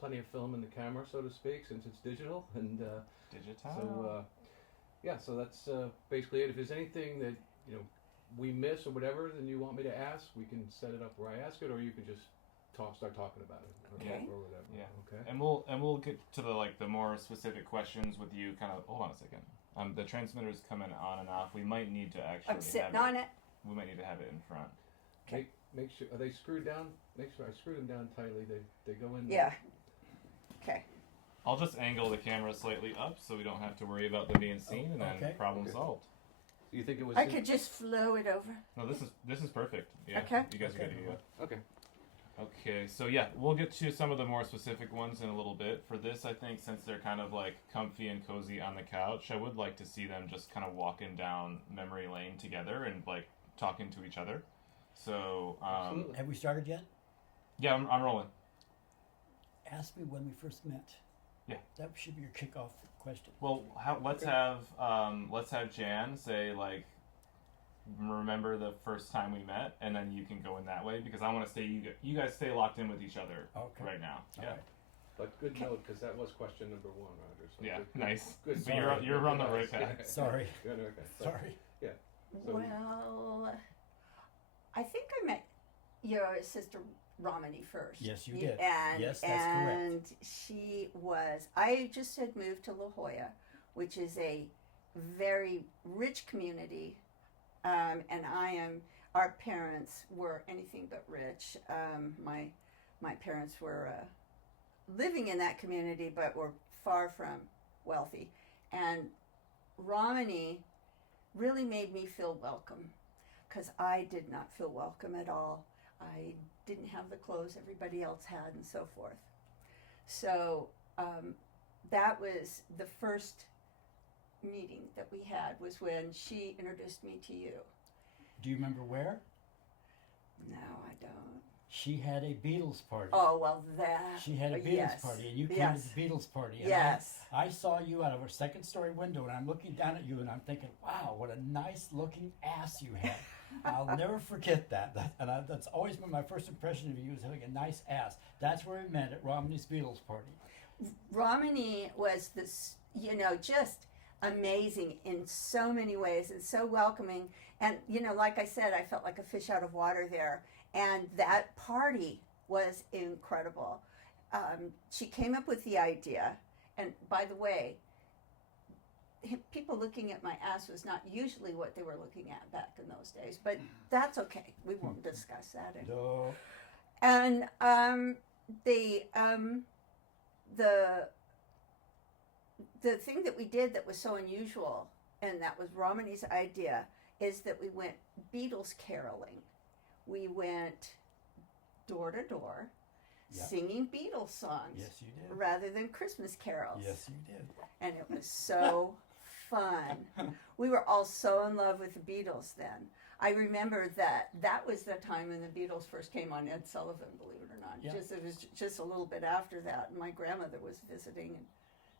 plenty of film in the camera, so to speak, since it's digital and digital. So that's basically it. If there's anything that we miss or whatever, then you want me to ask, we can set it up where I ask it, or you can just start talking about it, or whatever. Yeah. Okay. And we'll get to the more specific questions with you. Kind of. Hold on a second. The transmitter's coming on and off. We might need to actually. I'm sitting on it. We might need to have it in front. Okay. Make sure, are they screwed down? Make sure I screw them down tightly. They go in. Yeah. Okay. I'll just angle the camera slightly up so we don't have to worry about them being seen, and then problem solved. You think it was? I could just flow it over. No, this is perfect. Yeah. Okay. You guys are good to go. Okay. Okay, so yeah, we'll get to some of the more specific ones in a little bit. For this, I think since they're kind of like comfy and cozy on the couch, I would like to see them just kind of walking down memory lane together and like talking to each other. So, have we started yet? Yeah, I'm rolling. Ask me when we first met. Yeah, that should be your kickoff question. Well, let's have Jan say like, remember the first time we met, and then you can go in that way because I want to stay. You guys stay locked in with each other right now. Yeah. Right. But good note, because that was question number 1, Roger. So yeah, good, nice. Good. But you're on the right path. Sorry. Good, okay. Sorry. Yeah. So, Well, I think I met your sister Romany first. Yes, you did. And, yes, that's correct. And she was. I just had moved to La Jolla, which is a very rich community. And our parents were anything but rich. My parents were living in that community, but were far from wealthy. And Romany really made me feel welcome, because I did not feel welcome at all. I didn't have the clothes everybody else had and so forth. So that was the first meeting that we had, was when she introduced me to you. Do you remember where? No, I don't. She had a Beatles party. Oh, well, that. She had a Beatles yes. party, and you came yes. to the Beatles party. And yes. I saw you out of a second-story window, and I'm looking down at you, and I'm thinking, wow, what a nice-looking ass you have. I'll never forget that. That's always been my first impression of you, is having a nice ass. That's where we met, at Romany's Beatles party. Romany was this, just amazing in so many ways and so welcoming. And, like I said, I felt like a fish out of water there. And that party was incredible. She came up with the idea. And by the way, people looking at my ass was not usually what they were looking at back in those days. But that's okay. We won't discuss that anymore. No. And the thing that we did that was so unusual, and that was Romany's idea, is that we went Beatles caroling. We went door to door, singing Beatles songs. Yes, you did. Rather than Christmas carols. Yes, you did. And it was so fun. We were all so in love with the Beatles then. I remember that was the time when the Beatles first came on Ed Sullivan, believe it or not. Yeah. It was just a little bit after that. And my grandmother was visiting and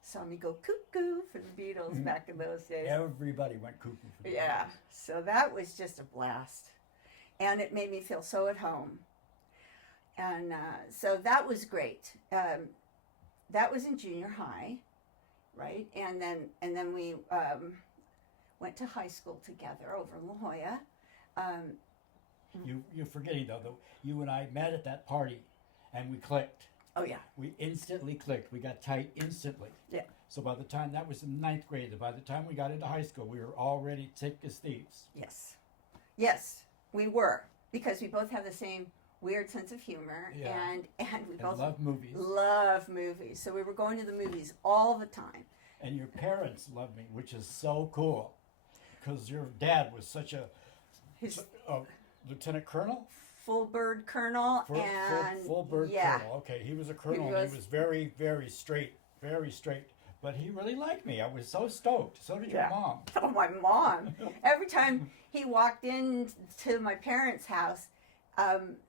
saw me go cuckoo for the Beatles back in those days. Everybody went cuckoo for the Beatles. Yeah, so that was just a blast. And it made me feel so at home. And so that was great. That was in junior high, right? And then we went to high school together over in La Jolla. You're forgetting, though, you and I met at that party, and we clicked. Oh, yeah. We instantly clicked. We got tight instantly. Yeah. So by the time, that was in 9th grade, by the time we got into high school, we were already thick as thieves. Yes. Yes, we were. Because we both have the same weird sense of humor. Yeah. And we both love movies. Love movies. So we were going to the movies all the time. And your parents loved me, which is so cool. because your dad was such a His lieutenant colonel. full bird colonel and Full bird yeah. colonel. Okay, he was a colonel. He And was- he was very, very straight. But he really liked me. I was so stoked. So did your Yeah. mom. Oh, my mom. Every time he walked into my parents' house,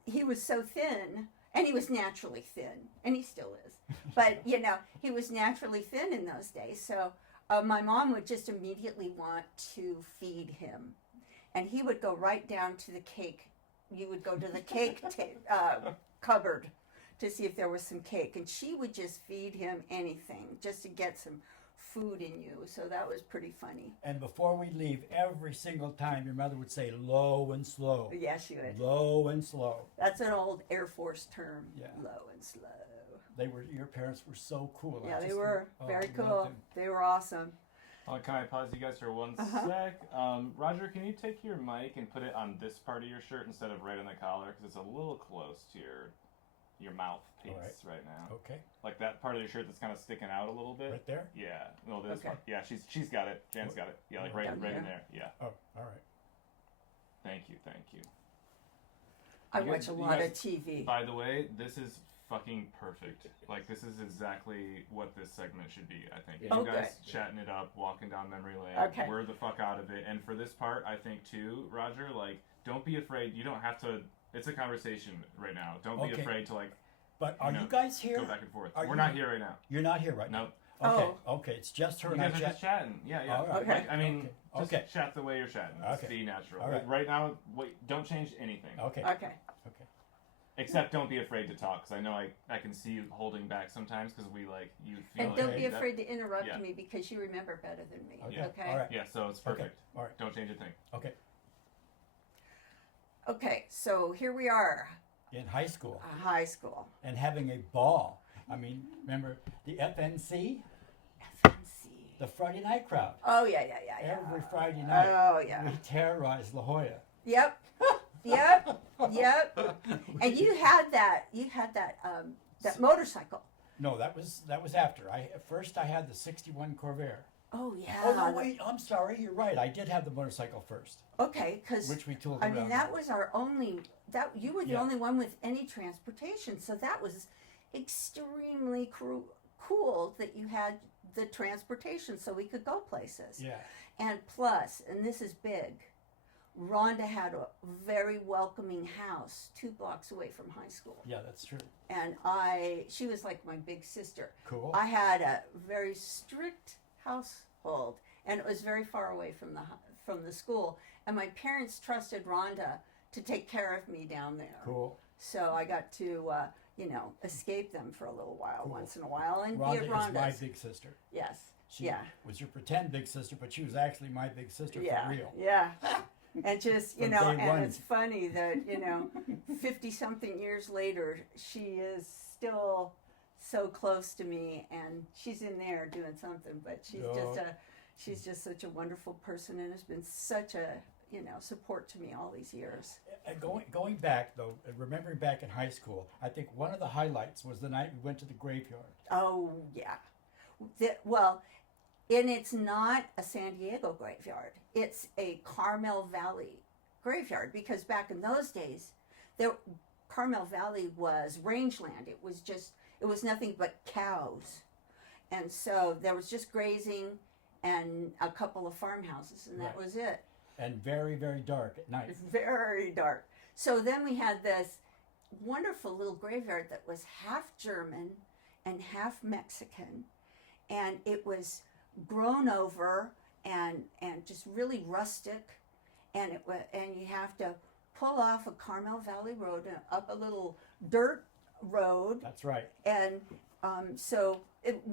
he was so thin, and he was naturally thin, and he still is. But, he was naturally thin in those days. So my mom would just immediately want to feed him. And he would go right down to the cake. You would go to the cake cupboard to see if there was some cake. And she would just feed him anything just to get some food in you. So that was pretty funny. And before we leave, every single time your mother would say low and slow. Yeah, she would. Low and slow. That's an old Air Force term. Yeah. Low and slow. Your parents were so cool. Yeah, they were very cool. They were awesome. Can I pause you guys for one sec? Roger, can you take your mic and put it on this part of your shirt instead of right on the collar? Because it's a little close to your mouth piece right now. Okay. Like that part of your shirt that's kind of sticking out a little bit. Right there? Yeah. No, this Okay. part. Yeah, she's got it. Jan's got it. Yeah, like right in there. Yeah. Oh, all right. Thank you. I You watch guys- a you lot guys- of TV. By the way, this is fucking perfect. Like, this is exactly what this segment should be, I think. Oh, You guys good. chatting it up, walking down memory lane. Okay. We're the fuck out of it. And for this part, I think, too, Roger, like, don't be afraid. You don't have to... It's a conversation right now. Don't be Okay. afraid to, like... But are you guys here? Go back and forth. Are We're you- not here right now. You're not here right Nope. now? Okay. Okay, it's just her You and I guys are just chatting. Yeah. All right. Okay. Like, I mean, just Okay. chat the way you're chatting. Okay. Be natural. All right. Right now, wait, don't change anything. Okay. Okay. Okay. Except don't be afraid to talk, because I know I can see you holding back sometimes, because you feel And like don't be that- afraid to interrupt Yeah. me because you remember better than me. Okay. Okay. All right. Yeah, so it's Okay. perfect. All right. Don't change a thing. Okay. Okay, so here we are, In high school. high school. And having a ball. I mean, remember the FNC? FNC. The Friday night crowd. Oh, yeah. Every Friday night. Oh, yeah. We terrorized La Jolla. Yep. Yep. And you had that motorcycle. No, that was after. First I had the '61 Corvair. Oh, yeah. Oh no, wait! I'm sorry. You're right. I did have the motorcycle first. Okay, because Which we tooled I mean around that with. was our only you were the Yeah. only one with any transportation, so that was extremely cool that you had the transportation so we could go places. Yeah. And plus, and this is big, Rhonda had a very welcoming house 2 blocks away from high school. Yeah, that's true. And she was like my big sister. Cool. I had a very strict household, and it was very far away from the school. And my parents trusted Rhonda to take care of me down there. Cool. So I got to, escape them for a little while, once in a while, and Rhonda be at is Rhonda's. my big sister. Yes. She was your pretend big sister, but she was actually my big sister for real. Yeah. And just, From and day one. it's funny that, 50-something years later, she is still so close to me, and she's in there doing something, but she's just such a wonderful person, and has been such a, support to me all these years. And going back though, and remembering back in high school, I think one of the highlights was the night we went to the graveyard. Oh, yeah. And it's not a San Diego graveyard. It's a Carmel Valley graveyard, because back in those days, Carmel Valley was rangeland. It was nothing but cows. And so there was just grazing and a couple of farmhouses, and that Right. was it. And very, very dark at night. Very dark. So then we had this wonderful little graveyard that was half German and half Mexican, and it was grown over and just really rustic, and you have to pull off a Carmel Valley road and up a little dirt road. That's right. And so it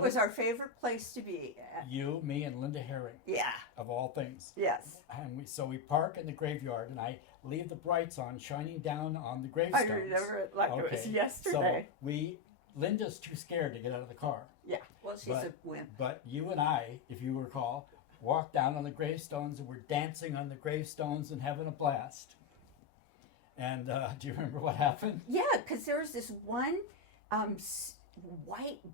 was our favorite place to be at. You, me, and Linda Herring. Yeah. Of all things. Yes. And we park in the graveyard, and I leave the brights on, shining down on the gravestones. I remember it like it was yesterday. So Linda's too scared to get out of the car. Yeah. Well, she's a wimp. But you and I, if you recall, walked down on the gravestones, and we're dancing on the gravestones and having a blast. And do you remember what happened? Yeah, because there was this one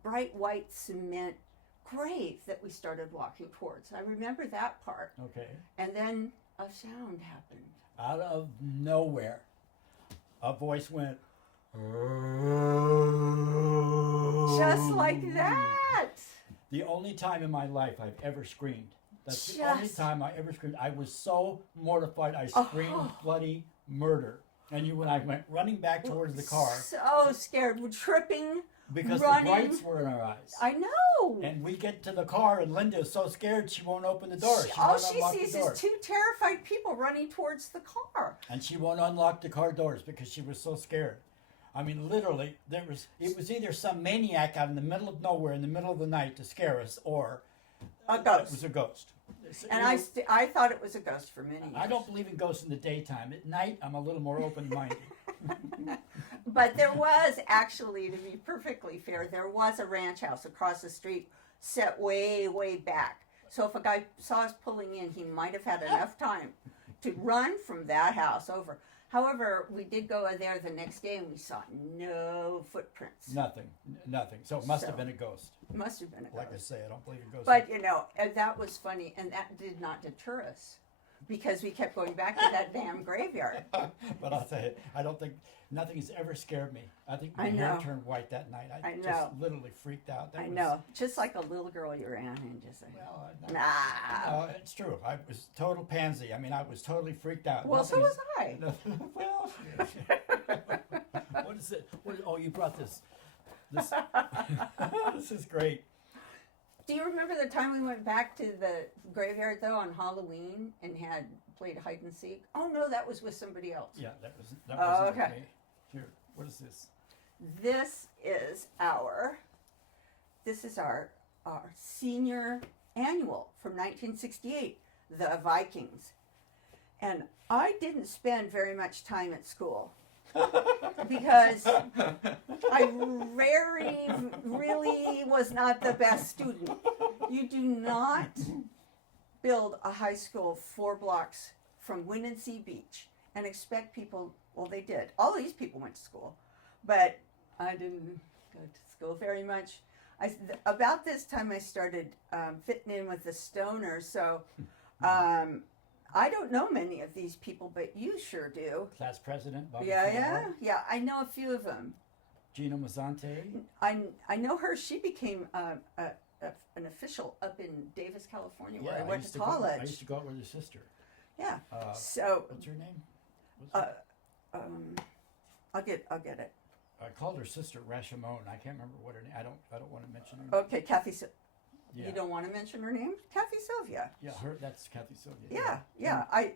bright white cement grave that we started walking towards. I remember that part. Okay. And then a sound happened. Out of nowhere, a voice went. Just like that. The only time in my life I've ever screamed. That's the only time I ever screamed. I was so mortified. I screamed bloody murder. And you and I went running back towards the car. So scared. We're tripping. Because running. the lights were in our eyes. I know. And we get to the car, and Linda is so scared she won't open the door. All she sees is two terrified people running towards the car. And she won't unlock the car doors because she was so scared. I mean, literally, it was either some maniac out in the middle of nowhere in the middle of the night to scare us, or a ghost. It was a ghost. And I thought it was a ghost for many years. I don't believe in ghosts in the daytime. At night, I'm a little more open-minded. But there was actually, to be perfectly fair, there was a ranch house across the street set way, way back. So if a guy saw us pulling in, he might have had enough time to run from that house over. However, we did go there the next day and we saw no footprints. Nothing. So it must have been a ghost. Must have been a ghost. Like I say, I don't believe in ghosts. But, that was funny, and that did not deter us. Because we kept going back to that damn graveyard. But I'll tell you, I don't think, nothing has ever scared me. I think my hair turned white that night. I just literally freaked out. I know. Just like a little girl you ran and just like, No, it's true. I was total pansy. I mean, I was totally freaked out. Well, so was I. Well, what is it? Oh, you brought this. This is great. Do you remember the time we went back to the graveyard, though, on Halloween and had played hide and seek? Oh, no, that was with somebody else. Yeah, that was okay. Me. Here, what is this? This is our senior annual from 1968, the Vikings. And I didn't spend very much time at school. Because I really was not the best student. You do not build a high school 4 blocks from Windansea Beach and expect people, well, they did. All these people went to school, but I didn't go to school very much. About this time I started fitting in with the stoners, so I don't know many of these people, but you sure do. Class president, Bobby Yeah. I know a few of them. Gina Mazzante. I know her. She became an official up in Davis, California, where I went to college. I used to go out with her sister. Yeah. So what's her name? I'll get it. I called her sister Rashomon. I can't remember what her name. I don't want to mention her. Okay, Kathy. Yeah. You don't want to mention her name? Kathy Sylvia. Yeah, that's Kathy Sylvia. Yeah. I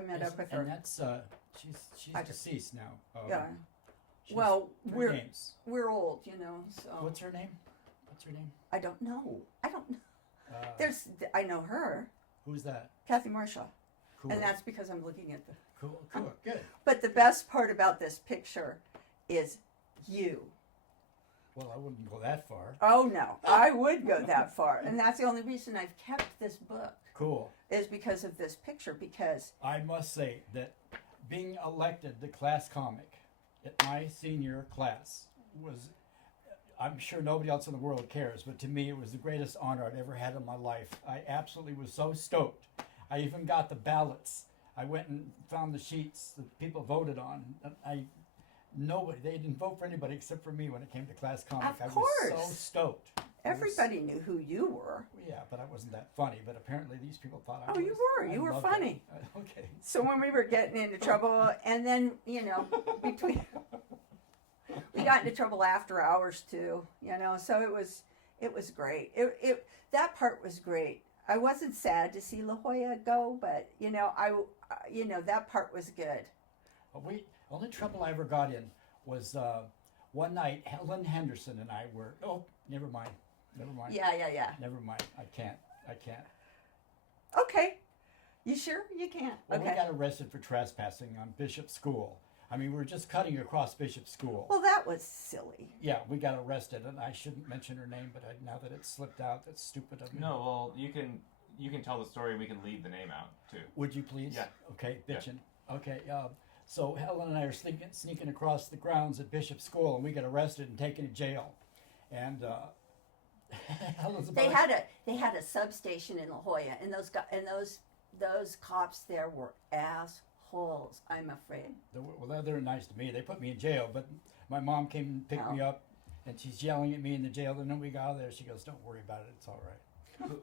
met up with her. And that's she's deceased now. Yeah. Well, we're old, So. What's her name? I don't know. I know her. Who's that? Kathy Marshall. Cool. And that's because I'm looking at the. Cool. Good. But the best part about this picture is you. Well, I wouldn't go that far. Oh, no. I would go that far. And that's the only reason I've kept this book. Cool. Is because of this picture, because... I must say that being elected the class comic at my senior class was... I'm sure nobody else in the world cares, but to me it was the greatest honor I'd ever had in my life. I absolutely was so stoked. I even got the ballots. I went and found the sheets that people voted on. They didn't vote for anybody except for me when it came to class comic. Of course. I was so stoked. Everybody knew who you were. Yeah, but I wasn't that funny. But apparently these people thought I was. Oh, you were. You were funny. Okay. So when we were getting into trouble, and then, between... we got into trouble after hours, too, so it was great. That part was great. I wasn't sad to see La Jolla go, but, that part was good. Only trouble I ever got in was one night, Helen Henderson and I were... Oh, never mind. Yeah. Never mind. I can't. Okay. You sure? You can't. Well, okay. We got arrested for trespassing on Bishop School. I mean, we were just cutting across Bishop School. Well, that was silly. Yeah, we got arrested, and I shouldn't mention her name, but now that it's slipped out, that's stupid of me. No, well, you can tell the story, and we can leave the name out, too. Would you please? Yeah. Okay, bitchin'. Yeah. Okay, so Helen and I are sneaking across the grounds at Bishop School, and we get arrested and taken to jail. And They had a substation in La Jolla, and those cops there were assholes. I'm afraid. Well, they're nice to me. They put me in jail, but my mom came and picked me up, and she's yelling at me in the jail. And then we got out of there. She goes, "Don't worry about it. It's all right."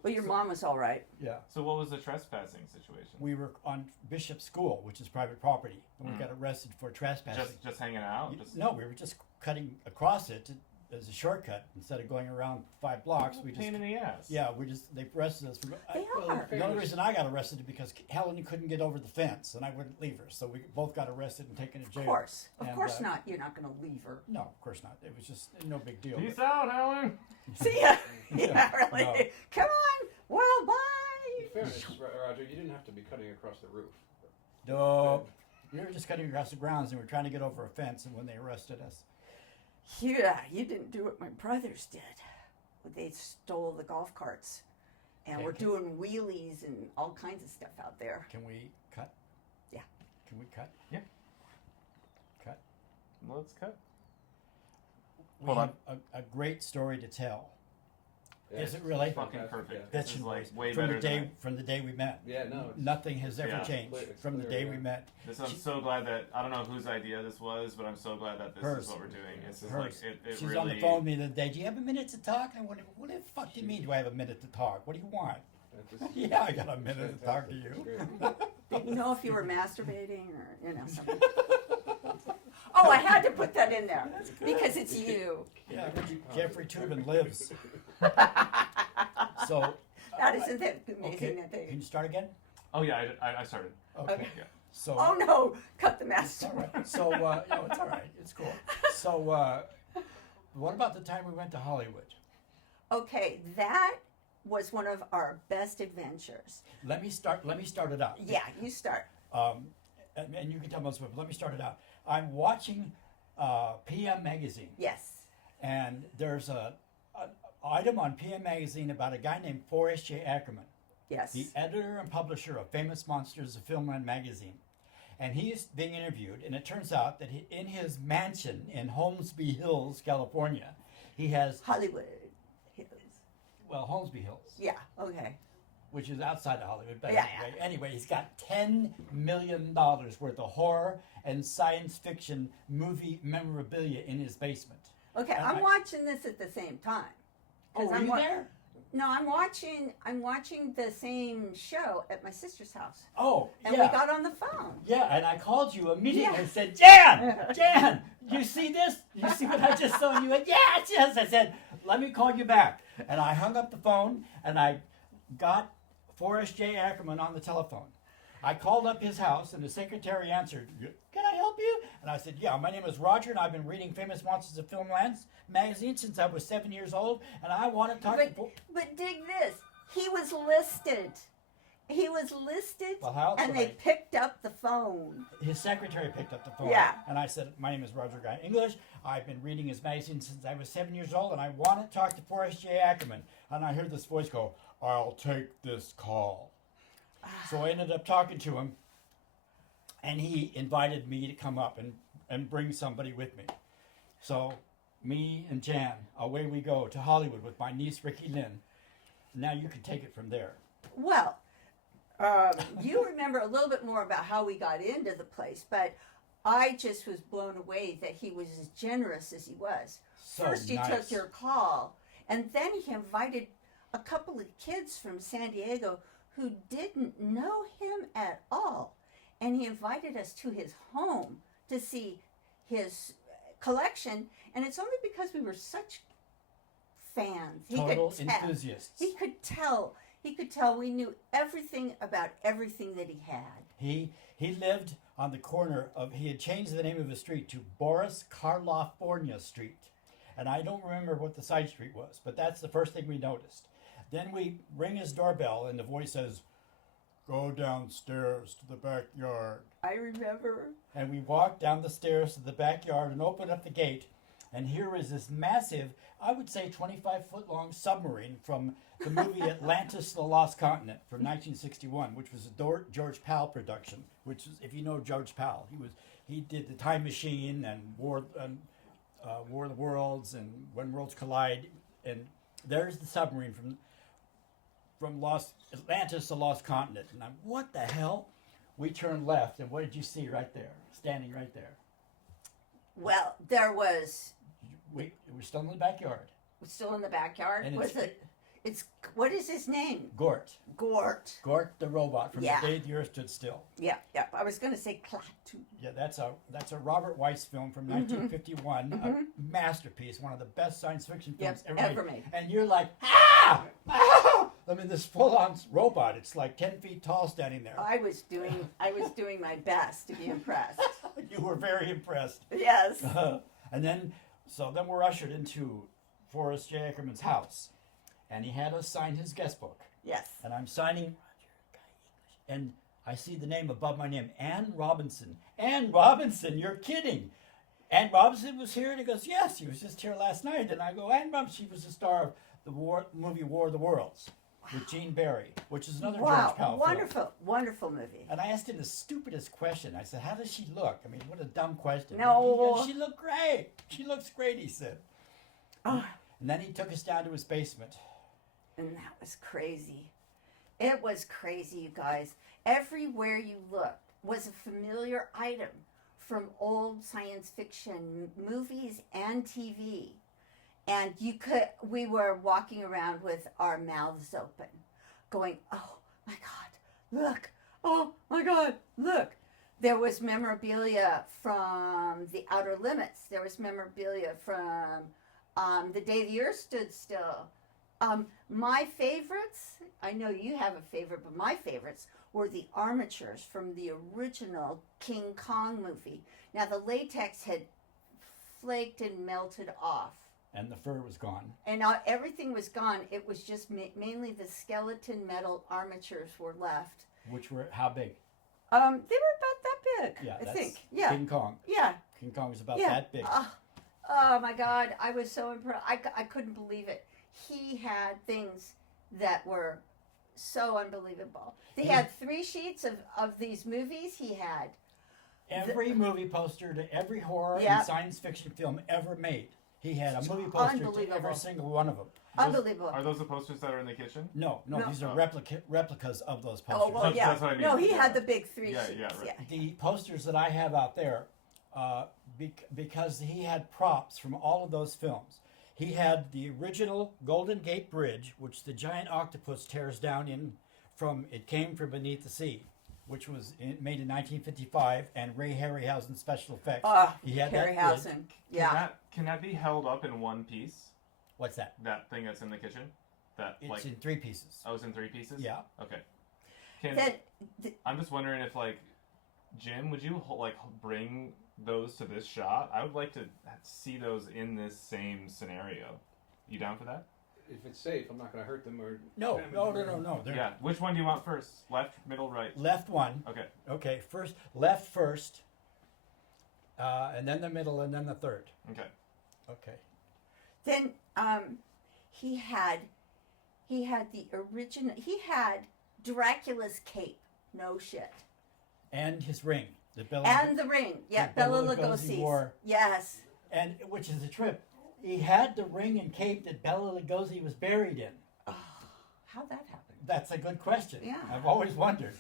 Well, your mom was all right. Yeah. So what was the trespassing situation? We were on Bishop School, which is private property, and we got arrested for trespassing. Just hanging out? No, we were just cutting across it as a shortcut instead of going around 5 blocks. We just pain in the ass. Yeah, they arrested us. The only reason I got arrested is because Helen couldn't get over the fence, and I wouldn't leave her. So we both got arrested and taken to jail. Of course not. You're not going to leave her. No, of course not. It was just no big deal. Peace out, Helen. See ya. Yeah, really. No. Come on. Well, bye. In fairness, Roger, you didn't have to be cutting across the roof. No, we were just cutting across the grounds, and we were trying to get over a fence. And when they arrested us, Yeah, you didn't do what my brothers did. They stole the golf carts, and we're doing wheelies and all kinds of stuff out there. Can we cut? Yeah. Can we cut? Yeah. Cut. Let's cut. We have a great story to tell. Yeah, Is it really? Fucking perfect. That's This is like way from better from the day we met. Yeah, no. Nothing has ever Yeah. changed It's from the clear, day yeah. we met. I'm so glad that I don't know whose idea this was, but I'm so glad that this Hers. is what we're doing. It's just Hers. like it She's really. on the phone with me the other day. Do you have a minute to talk? I went, what the fuck do you mean? Do I have a minute to talk? What do you want? Yeah, I got a minute to talk to you. Didn't know if you were masturbating or something. Oh, I had to put that in there because it's you. Yeah, Jeffrey Tubin lives. So That isn't that amazing okay. that they. Can you start again? Oh yeah, I started. Okay. Yeah. So. Oh no! Cut the It's master. all right. So no, it's all right. It's cool. So what about the time we went to Hollywood? Okay, that was one of our best adventures. Let me start it out. Yeah, you start. And you can tell most of it, but let me start it out. I'm watching PM Magazine. Yes. And there's an item on PM Magazine about a guy named Forrest J. Ackerman. Yes. The editor and publisher of Famous Monsters of Filmland magazine. And he's being interviewed, and it turns out that in his mansion in Holmesby Hills, California, he has... Hollywood Hills. Well, Holmesby Hills. Yeah, okay. Which is outside of Hollywood. But Yeah, anyway, he's got $10 million worth of horror and science fiction movie memorabilia in his basement. Okay, And I'm watching this at the same time. Oh, were I'm you there? No, I'm watching the same show at my sister's house. Oh, And yeah. we got on the phone. Yeah, and I called you immediately Yeah. and said, Jan, you see this? You see what I just saw? And you went, yes. I said, let me call you back. And I hung up the phone, and I got Forrest J. Ackerman on the telephone. I called up his house, and the secretary answered, can I help you? And I said, yeah, my name is Roger, and I've been reading Famous Monsters of Filmland magazine since I was 7 years old, and I want to talk to... But dig this. He was listed. Well, how else and would they I- picked up the phone. His secretary picked up the phone. Yeah. And I said, my name is Roger Guy English. I've been reading his magazine since I was 7 years old, and I want to talk to Forrest J. Ackerman. And I heard this voice go, I'll take this call. So I ended up talking to him, and he invited me to come up and bring somebody with me. So me and Jan, away we go to Hollywood with my niece, Ricky Lynn. Now you can take it from there. Well, you remember a little bit more about how we got into the place, but I just was blown away that he was as generous as he was. So First, he nice. took your call, and then he invited a couple of kids from San Diego who didn't know him at all, and he invited us to his home to see his collection, and it's only because we were such fans. Total enthusiasts. He could tell we knew everything about everything that he had. He lived on the corner of, he had changed the name of his street to Boris Karlofornia Street. And I don't remember what the side street was, but that's the first thing we noticed. Then we ring his doorbell, and the voice says, go downstairs to the backyard. I remember. And we walked down the stairs to the backyard and opened up the gate. And here is this massive, I would say 25-foot long submarine from the movie Atlantis, the Lost Continent from 1961, which was a George Pal production, which is, if you know George Pal, he did The Time Machine and War of the Worlds and When Worlds Collide. And there's the submarine from Lost Atlantis, the Lost Continent. And I'm, what the hell? We turned left, and what did you see right there, standing right there? Well, there was. It was still in the backyard. Still in the backyard. And Was it? It's what is his name? Gort. Gort. Gort the robot from Yeah. The Day the Earth Stood Still. Yeah, yeah. I was going to say Klaatu. Yeah, that's a Robert Weiss film from 1951, a masterpiece, one of the best science fiction films ever made. And you're like, ah! Ah! I mean, this full-on robot. It's like 10 feet tall, standing there. I was doing my best to be impressed. You were very impressed. Yes. And then we're ushered into Forrest J. Ackerman's house, and he had us sign his guest book. Yes. And I'm signing, and I see the name above my name, Ann Robinson. Ann Robinson, you're kidding. Ann Robinson was here, and he goes, yes, she was just here last night. And I go, Ann Robinson, she was the star of the movie War of the Worlds with Gene Barry, which is another George Powell wonderful, film. wonderful movie. And I asked him the stupidest question. I said, how does she look? I mean, what a dumb question. No. She looked great. She looks great, he said. Oh. And then he took us down to his basement. And that was crazy. It was crazy, you guys. Everywhere you looked was a familiar item from old science fiction movies and TV. And we were walking around with our mouths open, going, oh my God, look. Oh my God, look. There was memorabilia from The Outer Limits. There was memorabilia from The Day the Earth Stood Still. My favorites, I know you have a favorite, but my favorites were the armatures from the original King Kong movie. Now, the latex had flaked and melted off. And the fur was gone. And everything was gone. It was just mainly the skeleton metal armatures were left. Which were how big? They were about that big, Yeah, I that's think. Yeah. King Kong. Yeah. King Kong was about that big. Oh my God, I was so impressed. I couldn't believe it. He had things that were so unbelievable. They had 3 sheets of these movies. He had every movie poster to every horror and science fiction film ever made. He had a movie poster to every single one of them. Unbelievable. Are those the posters that are in the kitchen? No, these are replicas of those posters. Oh, well, yeah. That's what I mean. No, he had the big 3 sheets. Yeah, right. Yeah. The posters that I have out there, because he had props from all of those films. He had the original Golden Gate Bridge, which the giant octopus tears down it came from beneath the sea, which was made in 1955, and Ray Harryhausen special effects. He had Harryhausen, Can that be held up in one piece? What's that? That thing that's in the kitchen? It's in 3 pieces. Oh, it's in 3 pieces? Yeah. Okay. I'm just wondering if, Jim, would you, bring those to this shot? I would like to see those in this same scenario. You down for that? If it's safe, I'm not going to hurt them or... No. Yeah. Which one do you want first? Left, middle, right? Left one. Okay. Okay. Left first, and then the middle, and then the third. Okay. Okay. Then he had the original. He had Dracula's cape. No shit. And his ring. The ring. Yeah, Bela Lugosi's. Wore. Yes. And which is a trip. He had the ring and cape that Bela Lugosi was buried in. Oh, how'd that happen? That's a good question. Yeah. I've always wondered.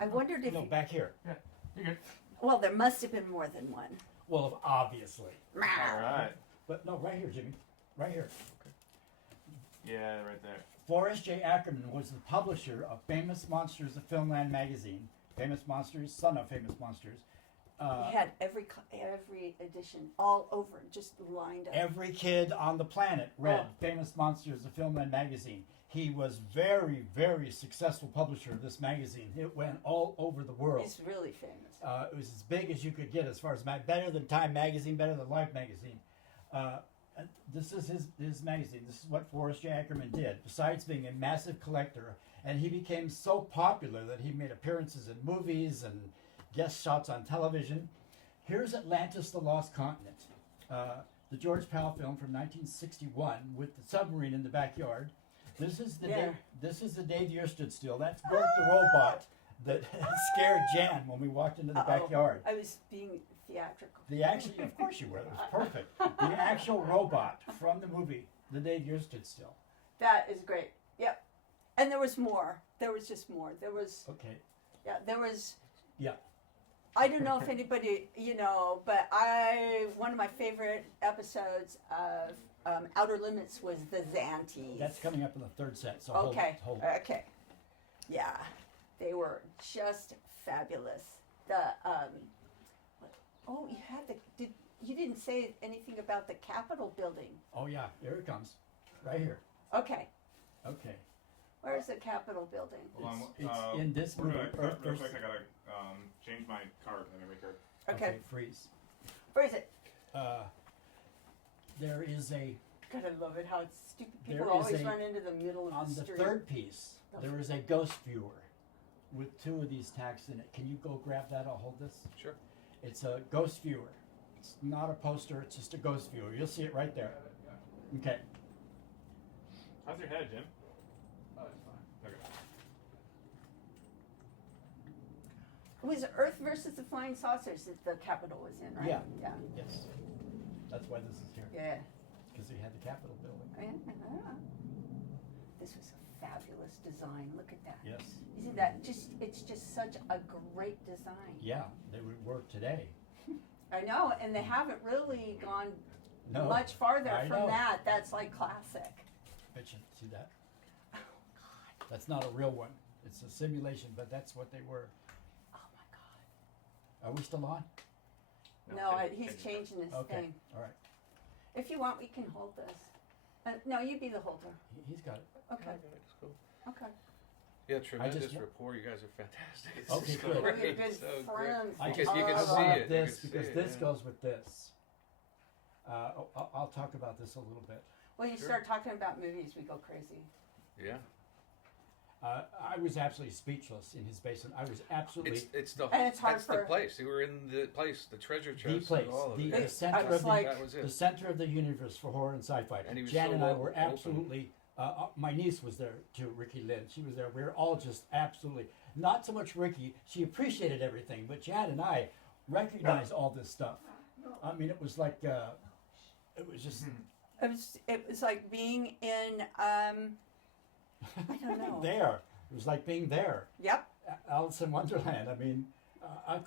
I wondered if... No, back here. Yeah, you're good. Well, there must have been more than one. Well, obviously. All right. But no, right here, Jimmy. Right here. Okay. Yeah, right there. Forrest J. Ackerman was the publisher of Famous Monsters of Filmland magazine. Famous Monsters, son of Famous Monsters. He had every edition all over, just lined up. Every kid on the planet read Famous Monsters of Filmland magazine. He was very, very successful publisher of this magazine. It went all over the world. He's really famous. It was as big as you could get as far as better than Time magazine, better than Life magazine. This is his magazine. This is what Forrest J. Ackerman did. Besides being a massive collector, and he became so popular that he made appearances in movies and guest shots on television. Here's Atlantis, the Lost Continent, the George Powell film from 1961 with the submarine in the backyard. This is the day the Earth Stood Still. That's Gort the robot that scared Jan when we walked into the backyard. I was being theatrical. Of course you were. It was perfect. The actual robot from the movie The day the earth stood still. That is great. Yep. And there was more. There was just more. There was. Okay. Yeah, there was. Yeah. I don't know if anybody, but one of my favorite episodes of Outer Limits was the Xanties. That's coming up in the third set. So Okay. hold it. Okay. Yeah, they were just fabulous. You didn't say anything about the Capitol building. Oh yeah, here it comes, right here. Okay. Okay. Where's the Capitol building? It's in this movie. Earth Real versus. quick, I gotta change my card, my memory card. Okay. Freeze. Where is it? There is a. God, I love it how stupid There people is always a- run into the middle of On the the street. third piece, there is a ghost viewer with 2 of these tacks in it. Can you go grab that? I'll hold this. Sure. It's a ghost viewer. It's not a poster. It's just a ghost viewer. You'll see it right there. Okay. How's your head, Jim? Oh, it's fine. Okay. It was Earth versus the Flying Saucers that the Capitol was in, right? Yeah. Yeah. Yes. That's why this is here. Yeah. Because we had the Capitol building. Yeah. This was a fabulous design. Look at that. Yes. Isn't that it's just such a great design. Yeah, they would work today. I know, and they haven't really gone No, much farther I from know. that. That's like classic. Bet you see that? Oh God. That's not a real one. It's a simulation, but that's what they were. Oh my God. Are we still on? No, he's changing this Okay. thing. All right. If you want, we can hold this. No, you be the holder. He's got it. Okay. That's cool. Okay. Yeah, tremendous just- rapport. You guys are fantastic. This Okay, is good. great. We've been So friends. great. I You just can I see wanted it. this You can because see it, this yeah. goes with this. I'll talk about this a little bit. When you start talking about movies, we go crazy. Yeah. I was absolutely speechless in his basement. I was absolutely It's the And it's hard that's the for- place. You were in the place, the treasure chest, the place, and all of the, it. the center I was of the, like- That was it. the center of the universe for horror and sci-fi. And he was Jan so and I well were open. absolutely. My niece was there too, Ricky Lynn. She was there. We were all just absolutely not so much Ricky. She appreciated everything, but Jan and I recognized all this stuff. I mean, it was like it was just It was like being in I don't know. there. It was like being there. Yep. Alice in Wonderland. I mean, I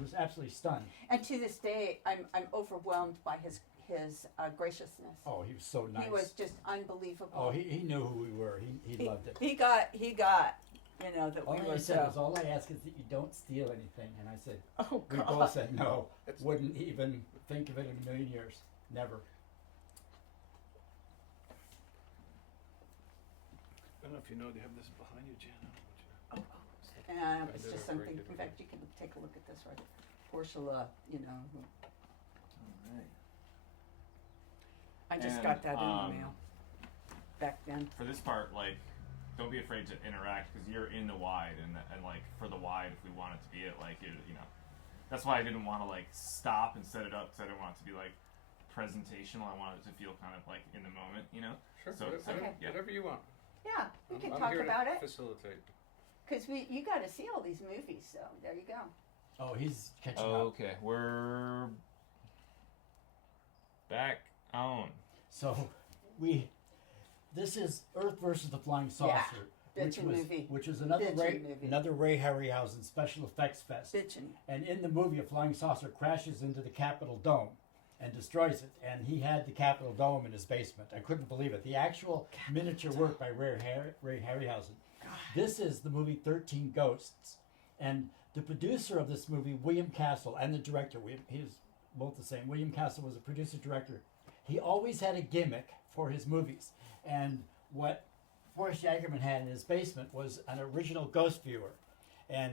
was absolutely stunned. And to this day, I'm overwhelmed by his graciousness. Oh, he was so nice. He was just unbelievable. Oh, he knew who we were. He loved it. He got that All we I were said was, so. all I ask is that you don't steal anything. And I said, Oh we God. both said no. Wouldn't even think of it in a million years. Never. I don't know if you know, they have this behind you, Jana. It's just something. In fact, you can take a look at this right here. Ursula, I just got that in the mail back then. For this part, don't be afraid to interact because you're in the wide, and for the wide, if we want it to be that's why I didn't want to stop and set it up because I didn't want it to be presentational. I wanted it to feel kind of in the moment, Sure. So, whatever, yeah. whatever you want. Yeah, we can I'm talk here about to it Facilitate. because you got to see all these movies. So there you go. Oh, he's catching up. Okay, we're back on. So, this is Earth versus the Flying Saucer, bitchin' movie. which was another Bitchin' movie. another Ray Harryhausen special effects fest. Bitchin'. And in the movie, a flying saucer crashes into the Capitol Dome and destroys it. And he had the Capitol Dome in his basement. I couldn't believe it. The actual miniature work by Ray Harryhausen. This is the movie 13 Ghosts. And the producer of this movie, William Castle, and the director, he's both the same. William Castle was a producer-director. He always had a gimmick for his movies. And what Forrest Jagerman had in his basement was an original ghost viewer. And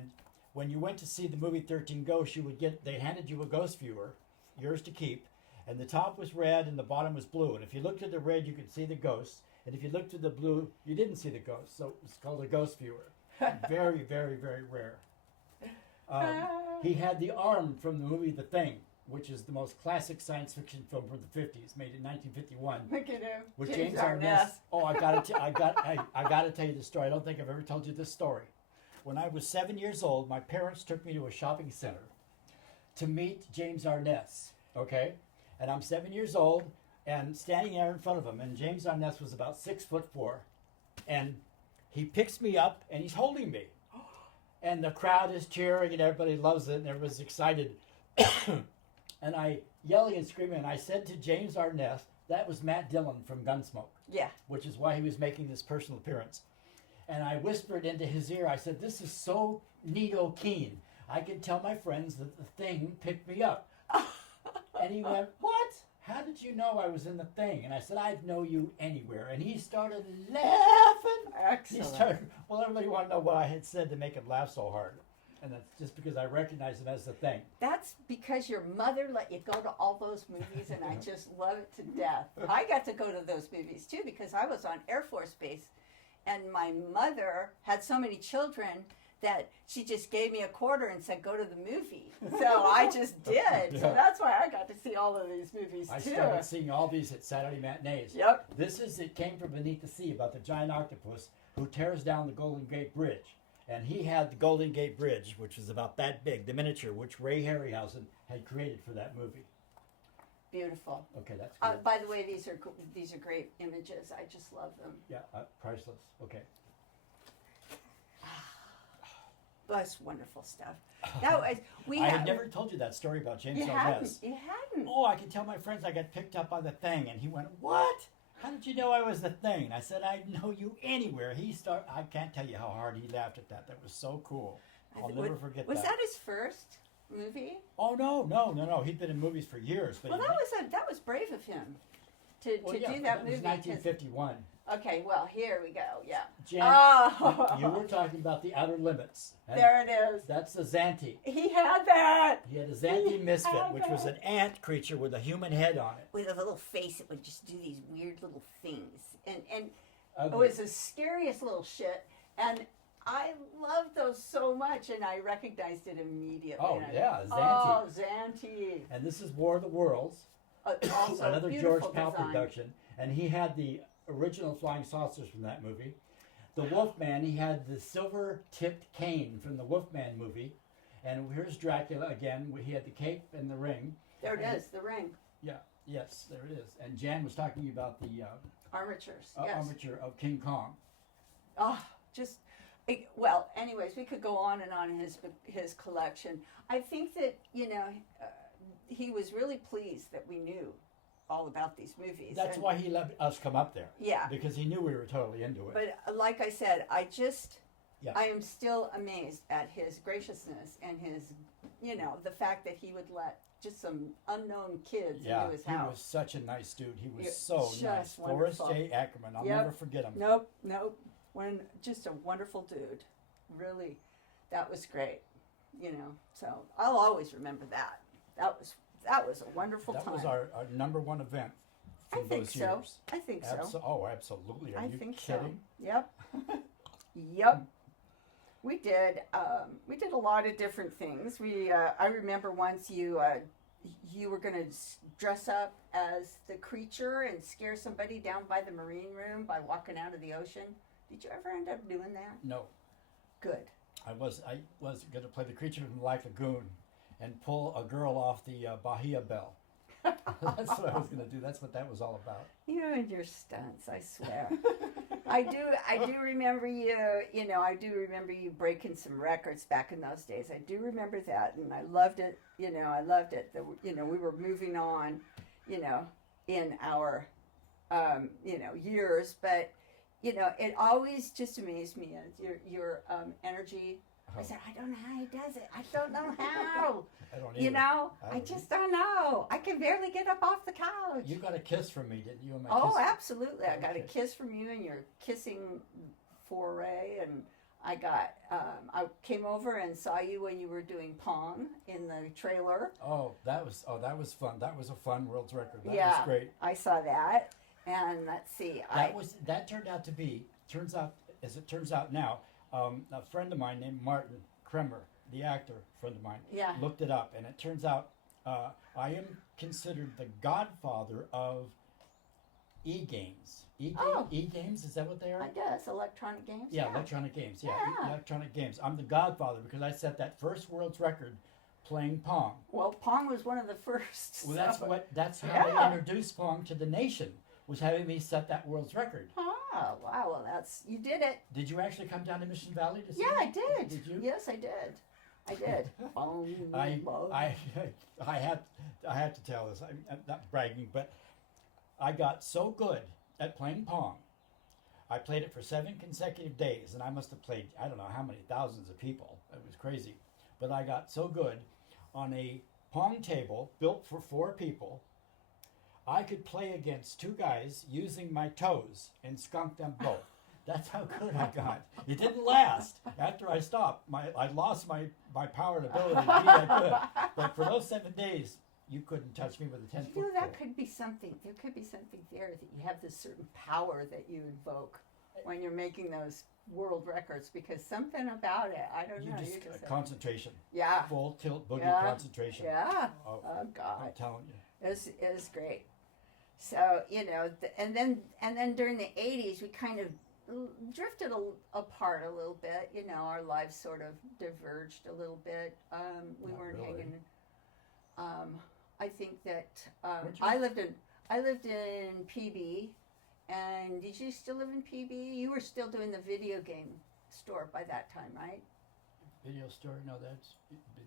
when you went to see the movie 13 Ghosts, they handed you a ghost viewer, yours to keep, and the top was red and the bottom was blue. And if you looked at the red, you could see the ghosts. And if you looked at the blue, you didn't see the ghosts. So it's called a ghost viewer. Very, very, very rare. He had the arm from the movie The Thing, which is the most classic science fiction film from the 50s, made in 1951. Look at him. With James James Arness. Arness. Oh, I gotta tell you the story. I don't think I've ever told you this story. When I was 7 years old, my parents took me to a shopping center to meet James Arness. Okay, and I'm 7 years old, and standing there in front of him, and James Arness was about 6'4", and he picks me up and he's holding me, and the crowd is cheering and everybody loves it and everybody's excited, and I yelling and screaming, and I said to James Arness, that was Matt Dillon from Gunsmoke, Yeah. which is why he was making this personal appearance, and I whispered into his ear, I said, this is so neato keen. I can tell my friends that the Thing picked me up. And he went, what? How did you know I was in the Thing? And I said, I'd know you anywhere. And he started laughing. Excellent. Well, everybody wanted to know what I had said to make him laugh so hard. And that's just because I recognize him as the Thing. That's because your mother let you go to all those movies, and I just love it to death. I got to go to those movies too because I was on Air Force Base, and my mother had so many children that she just gave me a quarter and said, go to the movie. So I just did. Yeah. So that's why I got to see all of these movies I too. started seeing all these at Saturday matinees. Yep. This is It Came From Beneath the Sea, about the giant octopus who tears down the Golden Gate Bridge. And he had the Golden Gate Bridge, which was about that big, the miniature, which Ray Harryhausen had created for that movie. Beautiful. Okay, that's good. By the way, these are great images. I just love them. Yeah, priceless. Okay. That's wonderful stuff. That was I had never told you that story about James Arness. You hadn't. Oh, I can tell my friends I got picked up on the Thing, and he went, "What? How did you know I was the Thing?" And I said, "I'd know you anywhere." I can't tell you how hard he laughed at that. That was so cool. I'll never forget that. Was that his first movie? Oh no! He'd been in movies for years, but Well, that was brave of him to do that movie. It was 1951. Okay, well, here we go. Yeah. Jen, oh. you were talking about The Outer Limits. And there it is. That's the Xanthi. He had that. He had a Xanthi misfit, which was an ant creature with a human head on it. With a little face that would just do these weird little things. And it Ugly. was the scariest little shit. And I loved those so much, and I recognized it immediately. Oh, yeah, Xanthi. Oh, Xanthi. And this is War of the Worlds. Also another George beautiful Powell design. production. And he had the original flying saucers from that movie. The Wolfman, he had the silver-tipped cane from the Wolfman movie. And here's Dracula again. He had the cape and the ring. There it is, the ring. Yeah, yes, there it is. And Jan was talking about the Armatures, yes. armature of King Kong. Well, anyways, we could go on and on in his collection. I think that, he was really pleased that we knew all about these movies. That's why he let us come up there. Yeah. Because he knew we were totally into it. But like I said, I am still amazed at his graciousness and his, the fact that he would let just some unknown kids into his house. He was such a nice dude. He was so just nice. wonderful. Forrest J. Ackerman. I'll never forget him. Nope. Just a wonderful dude. Really, that was great. So I'll always remember that. That was a wonderful time. That was our number one event from those years. I think so. Oh, absolutely. Are you kidding? So. Yep. Yep. We did a lot of different things. I remember once you were going to dress up as the creature and scare somebody down by the marine room by walking out of the ocean. Did you ever end up doing that? No. Good. I was going to play the creature from Life Lagoon and pull a girl off the Bahia Bell. That's what I was going to do. That's what that was all about. You and your stunts, I swear. I do remember you, I do remember you breaking some records back in those days. I do remember that, and I loved it. I loved it. We were moving on, in our, years, but, it always just amazed me, your energy. I said, I don't know how he does it. I don't know how. I don't either. I just don't know. I can barely get up off the couch. You got a kiss from me, didn't you? Oh, absolutely. I got a kiss from you and your kissing foray, and I came over and saw you when you were doing Pong in the trailer. Oh, that was fun. That was a fun world's record. That was great. I saw that, and let's see. That turned out to be, as it turns out now, a friend of mine named Martin Kremer, the actor friend of mine, looked it up, and it turns out I am considered the godfather of e-games. E-games, is that what they are? I guess, electronic games? Yeah, electronic games, electronic games. I'm the godfather because I set that first world's record playing Pong. Well, Pong was one of the first. Well, that's how Yeah. I introduced Pong to the nation, was having me set that world's record. Ah, wow. Well, you did it. Did you actually come down to Mission Valley to see Yeah, it? I did. Did you? Yes, I did. I did. I had to tell this. I'm not bragging, but I got so good at playing Pong. I played it for 7 consecutive days, and I must have played, I don't know how many thousands of people. It was crazy. But I got so good on a Pong table built for 4 people, I could play against 2 guys using my toes and skunk them both. That's how good I got. It didn't last. After I stopped, I lost my power and ability to be that good. But for those 7 days, you couldn't touch me with a 10-foot pole. That could be something. There could be something there that you have this certain power that you invoke when you're making those world records, because something about it, I don't know. You just concentration. Yeah. Full tilt boogie concentration. Yeah. Oh, God. I'm telling you. It was great. So, and then during the 80s, we kind of drifted apart a little bit. Our lives sort of diverged a little bit. We weren't really. hanging. I think that I lived in PB, and did you still live in PB? You were still doing the video game store by that time, right? Video store? No, that's been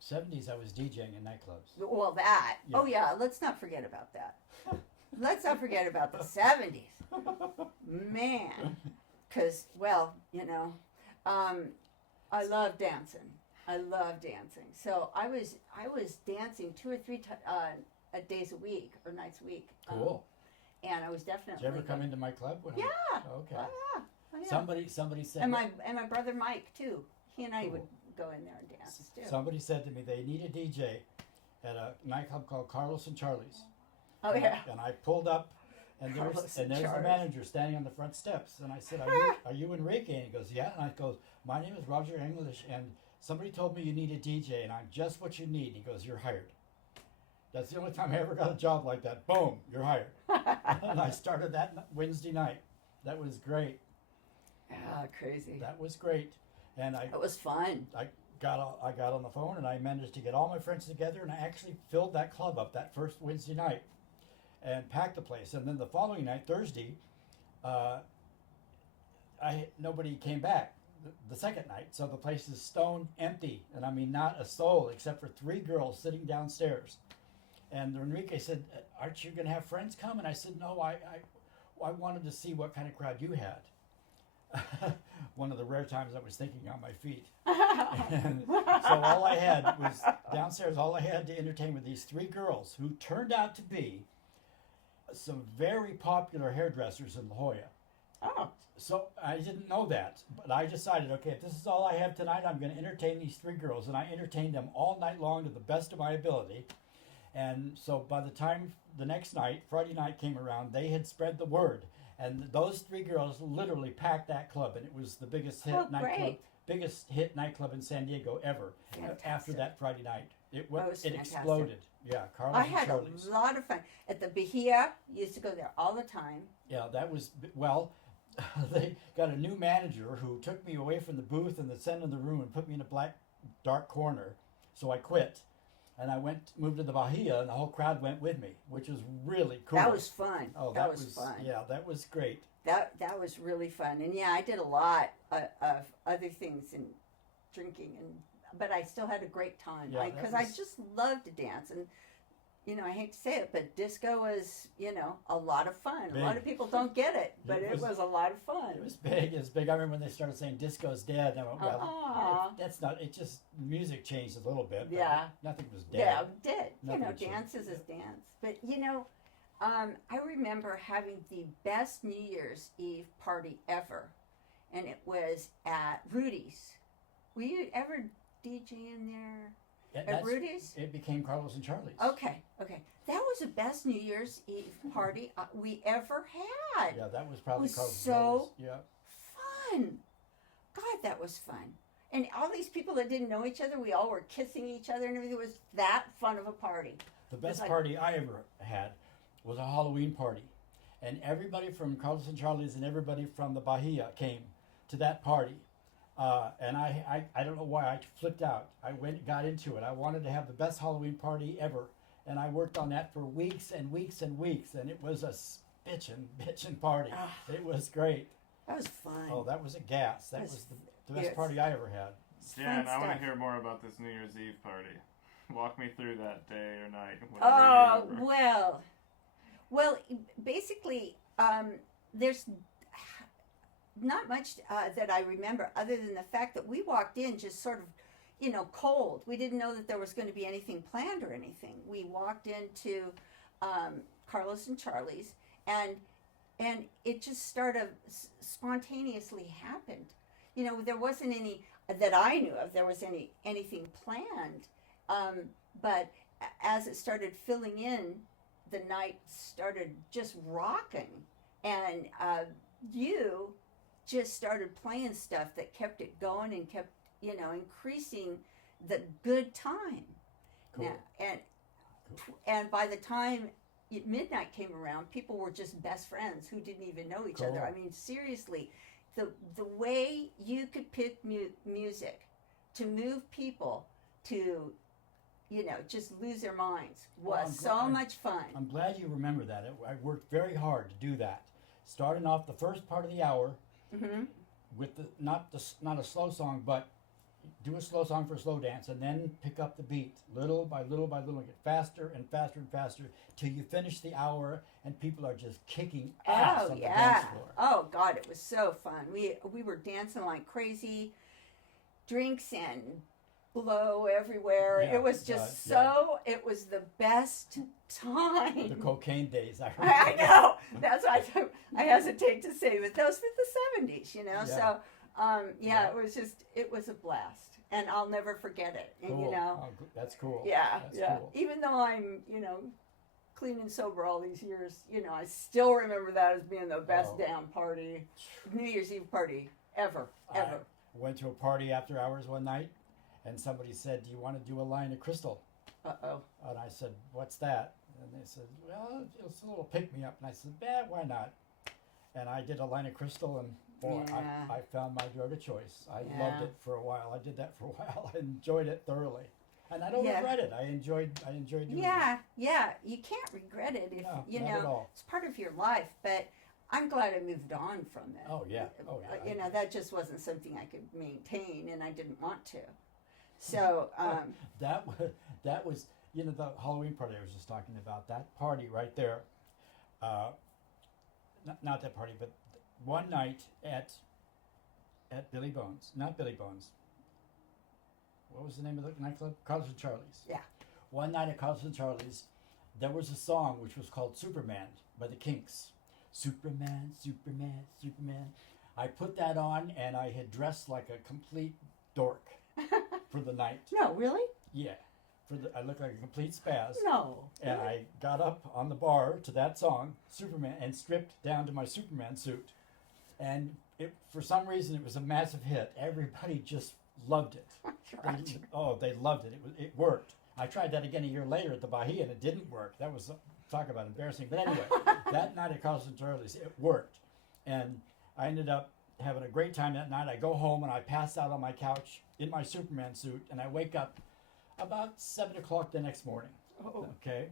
70s. I was DJing in nightclubs. Well, that. Yeah. Oh yeah. Let's not forget about that. Let's not forget about the 70s. Man, because I love dancing. So I was dancing 2 or 3 days a week or nights a week. Cool. And I was definitely. Did you ever come into my club? Yeah. Okay. Oh, yeah. Somebody said. And my brother Mike too. He and I would go in there and dance too. Somebody said to me they need a DJ at a nightclub called Carlos and Charlie's. Oh yeah. And I pulled up, and there's the manager standing on the front steps, and I said, "Are you Enrique?" And he goes, "Yeah." And I goes, "My name is Roger English, and somebody told me you need a DJ, and I'm just what you need." He goes, "You're hired." That's the only time I ever got a job like that. Boom, you're hired. And I started that Wednesday night. That was great. Ah, crazy. That was great. And it was fun. I got on the phone, and I managed to get all my friends together, and I actually filled that club up that first Wednesday night and packed the place. And then the following night, Thursday, nobody came back the second night, so the place is stone empty, and I mean not a soul except for 3 girls sitting downstairs. And Enrique said, "Aren't you going to have friends come?" And I said, "No, I wanted to see what kind of crowd you had." One of the rare times I was thinking on my feet. And so all I had was downstairs, all I had to entertain were these 3 girls who turned out to be some very popular hairdressers in La Jolla. Oh. So I didn't know that, but I decided, okay, if this is all I have tonight, I'm going to entertain these 3 girls, and I entertained them all night long to the best of my ability. And so by the time the next night, Friday night came around, they had spread the word, and those 3 girls literally packed that club, and it was the biggest hit nightclub in San Diego ever. Fantastic. After that Friday night. It fantastic. exploded. Yeah, Carlos I and had Charlie's. a lot of fun at the Bahia. Used to go there all the time. Yeah, that was, well, they got a new manager who took me away from the booth and the center of the room and put me in a black, dark corner. So I quit. And I moved to the Bahia, and the whole crowd went with me, which was really cool. That was fun. Oh, that was fun. Yeah, that was great. That was really fun. And yeah, I did a lot of other things and drinking, but I still had a great time because I just loved to dance. And I hate to say it, but disco was a lot of fun. Big. A lot of people don't get it, but it was a lot of fun. It was big. It was big. I remember when they started saying disco's dead. And I went, well, that's not. It just music changed a little bit. But yeah, nothing was dead. Yeah, it did. Nothing dance is dance. But I remember having the best New Year's Eve party ever, and it was at Rudy's. Were you ever DJ in there? At Rudy's? It became Carlos and Charlie's. Okay. That was the best New Year's Eve party we ever had. Yeah, that was probably Carlos and Charlie's. So fun. God, that was fun. And all these people that didn't know each other, we all were kissing each other and everything. It was that fun of a party. The best party I ever had was a Halloween party. And everybody from Carlos and Charlie's and everybody from the Bahia came to that party. And I don't know why I flipped out. I got into it. I wanted to have the best Halloween party ever. And I worked on that for weeks and weeks and weeks. And it was a bitchin' party. It was great. That was fun. Oh, that was a gas. That was the best party I ever had. Jan, I want to hear more about this New Year's Eve party. Walk me through that day or night. Oh, well, basically, there's not much that I remember other than the fact that we walked in just sort of, cold. We didn't know that there was going to be anything planned or anything. We walked into Carlos and Charlie's, and it just sort of spontaneously happened. There wasn't any that I knew of. There was anything planned, but as it started filling in, the night started just rocking, and you just started playing stuff that kept it going and kept increasing the good time. Cool. Now, and by the time midnight came around, people were just best friends who didn't even know each other. I mean, seriously, the way you could pick music to move people to, just lose their minds was so much fun. I'm glad you remember that. I worked very hard to do that. Starting off the first part of the hour with not a slow song, but do a slow song for a slow dance, and then pick up the beat little by little by little, and get faster and faster and faster till you finish the hour, and people are just kicking ass on the dance floor. Oh God, it was so fun. We were dancing like crazy, drinks and blow everywhere. Yeah, it was just it was the best time. The cocaine days, I remember. I know. That's why I hesitate to say, but those were the 70s, Yeah. So, it was a blast, and I'll never forget it. And Cool. That's cool. Yeah, That's cool. Even though I'm, clean and sober all these years, I still remember that as being the best damn party, New Year's Eve party ever. I went to a party after hours one night, and somebody said, "Do you want to do a line of crystal?" Uh-oh. And I said, "What's that?" And they said, "Well, it's a little pick-me-up." And I said, why not? And I did a line of crystal, and boy, I found my drug of choice. I loved it for a while. I did that for a while. I enjoyed it thoroughly. And I don't regret it. I enjoyed doing it. Yeah. You can't regret it if, No, not at all. it's part of your life, but I'm glad I moved on from that. Oh, yeah. That just wasn't something I could maintain, and I didn't want to. So, that was, the Halloween party I was just talking about, that party right there, not that party, but one night at Billy Bones, not Billy Bones. What was the name of the nightclub? Carlos and Charlie's. Yeah. One night at Carlos and Charlie's, there was a song which was called Superman by the Kinks. Superman, Superman, Superman. I put that on, and I had dressed like a complete dork for the night. No, really? Yeah. I looked like a complete spaz. No. And I got up on the bar to that song, Superman, and stripped down to my Superman suit. And for some reason, it was a massive hit. Everybody just loved it. They loved it. It worked. I tried that again a year later at the Bahia, and it didn't work. That was, talk about embarrassing. But anyway, that night at Carlos and Charlie's, it worked. And I ended up having a great time that night. I go home, and I pass out on my couch in my Superman suit, and I wake up about 7 o'clock the next morning. Okay?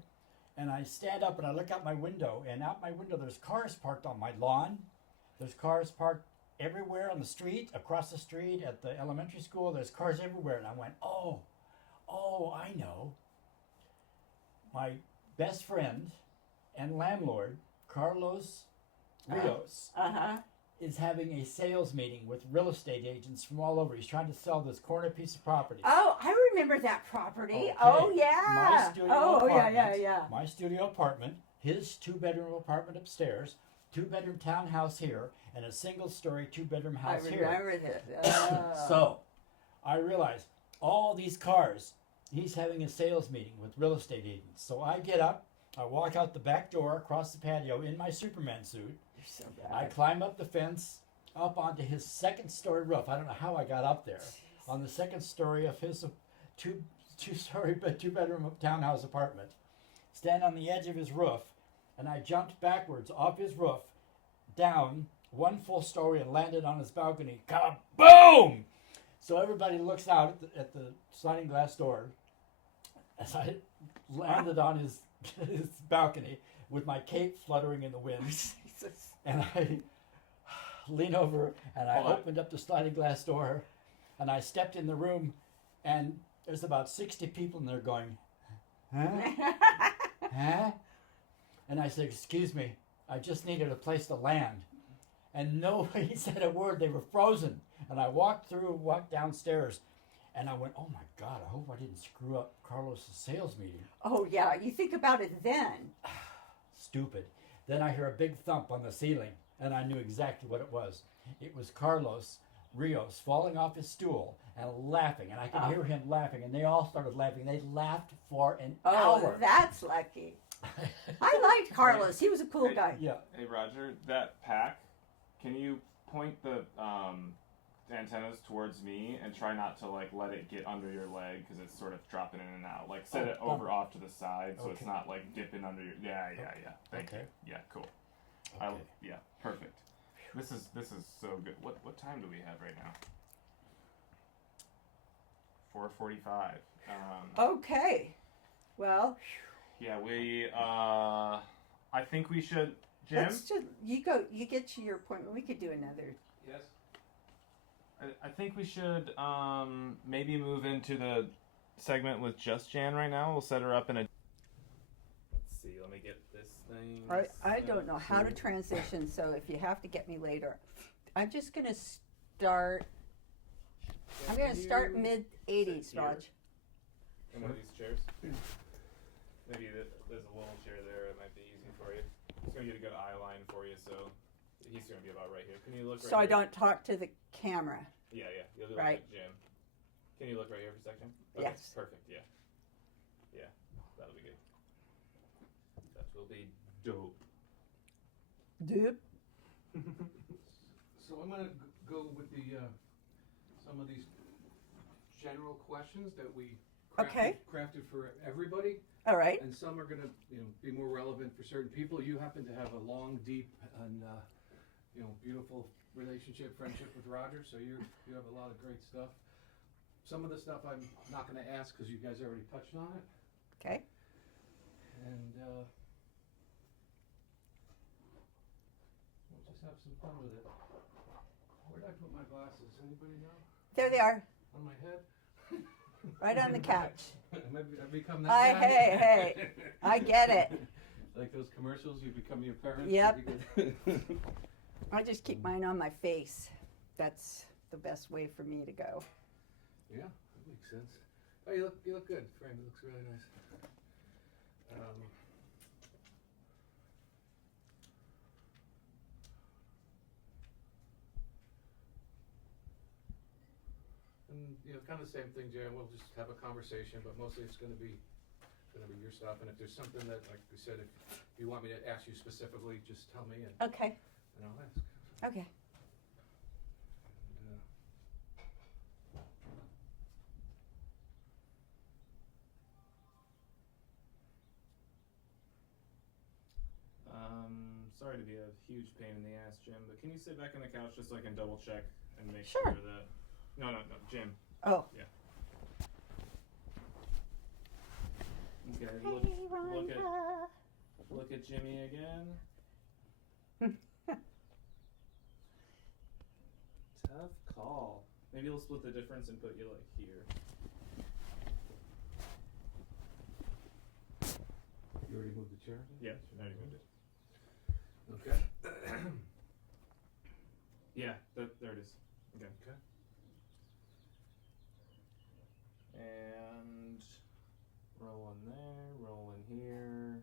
And I stand up and I look out my window, and out my window there's cars parked on my lawn. There's cars parked everywhere on the street, across the street, at the elementary school. There's cars everywhere. And I went, oh, I know. My best friend and landlord, Carlos Rios, is having a sales meeting with real estate agents from all over. He's trying to sell this corner piece of property. Oh, I remember that property. Okay. Oh, yeah. My studio apartment. Yeah. My studio apartment, his 2-bedroom apartment upstairs, 2-bedroom townhouse here, and a single-story 2-bedroom house here. I remember this. So, I realized all these cars, he's having a sales meeting with real estate agents. So I get up, I walk out the back door, across the patio in my Superman suit. You're so bad. I climb up the fence, up onto his 2nd-story roof. I don't know how I got up there. On the 2nd story of his two-bedroom townhouse apartment. Stand on the edge of his roof, and I jumped backwards off his roof, down 1 full story, and landed on his balcony. Kaboom! So everybody looks out at the sliding glass door as I landed on his balcony with my cape fluttering in the wind. Jesus. And I leaned over and I opened up the sliding glass door and I stepped in the room and there's about 60 people in there going, huh? Huh? And I said, excuse me, I just needed a place to land. And nobody said a word. They were frozen. And I walked downstairs, and I went, oh my God, I hope I didn't screw up Carlos' sales meeting. Oh, yeah, you think about it then. Stupid. Then I hear a big thump on the ceiling, and I knew exactly what it was. It was Carlos Rios falling off his stool and laughing, and I could hear him laughing, and they all started laughing. They laughed for an hour. Oh, that's lucky. I liked Carlos. He was a cool guy. Yeah. Hey, Roger, that pack, can you point the antennas towards me and try not to like let it get under your leg because it's sort of dropping in and out. Like set it over off to the side so it's not like dipping under your. Yeah. Thank you. Yeah, cool. Okay. Yeah, perfect. This is so good. What time do we have right now? 4:45. Okay. Well. Yeah, we. I think we should. Jim. Let's just, you get to your appointment. We could do another. Yes. I think we should maybe move into the segment with just Jan right now. We'll set her up in a. Let's see. Let me get this thing. I don't know how to transition, so if you have to get me later, I'm just gonna start. I'm gonna start mid-80s, Raj. In one of these chairs. Maybe there's a little chair there. It might be easy for you. It's gonna get a good eye line for you, so. He's going to be about right here. Can you look right So I here? don't talk to the camera. Yeah. You'll do right. like Jim. Can you look right here for a second? Okay, yes. Perfect, yeah. Yeah, that'll be good. That will be dope. Dope. So I'm going to go with the some of these general questions that we crafted for everybody. All right. And some are going to be more relevant for certain people. You happen to have a long, deep, and beautiful relationship, friendship with Roger, so you have a lot of great stuff. Some of the stuff I'm not going to ask because you guys already touched on it. Okay. And we'll just have some fun with it. Where did I put my glasses? Anybody know? There they are. On my head? Right on the couch. I've become that guy. Hey, I get it. Like those commercials, you become your parents. Yep. I just keep mine on my face. That's the best way for me to go. Yeah, that makes sense. Oh, you look good, Frank. It looks really nice. And kind of the same thing, Jan. We'll just have a conversation, but mostly it's going to be your stuff. And if there's something that, like we said, if you want me to ask you specifically, just tell me. And, okay. And I'll ask. Okay. Sorry to be a huge pain in the ass, Jim, but can you sit back on the couch just so I can double check and make sure that... No, Jim. Oh. Yeah. Okay, look at Jimmy again. Tough call. Maybe we'll split the difference and put you like here. You already moved the chair? Yeah, I already moved it. Okay. Yeah, there it is. Okay. And roll in there, roll in here.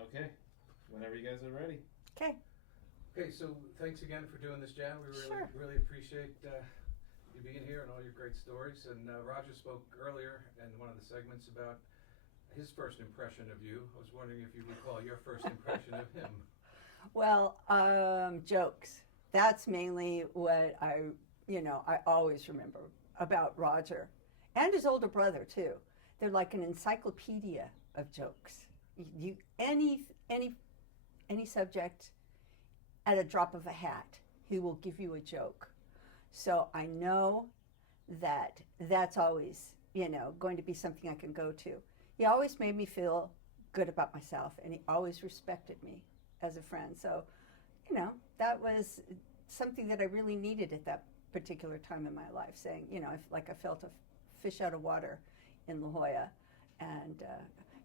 Okay, whenever you guys are ready. Okay. Okay, so thanks again for doing this, Jan. We really appreciate you being here and all your great stories. And Roger spoke earlier in one of the segments about his first impression of you. I was wondering if you recall your first impression of him. Well, jokes. That's mainly what I always remember about Roger and his older brother too. They're like an encyclopedia of jokes. Any subject at a drop of a hat, He will give you a joke. So I know that that's always, going to be something I can go to. He always made me feel good about myself, and he always respected me as a friend. So, that was something that I really needed at that particular time in my life, saying, I felt a fish out of water in La Jolla. And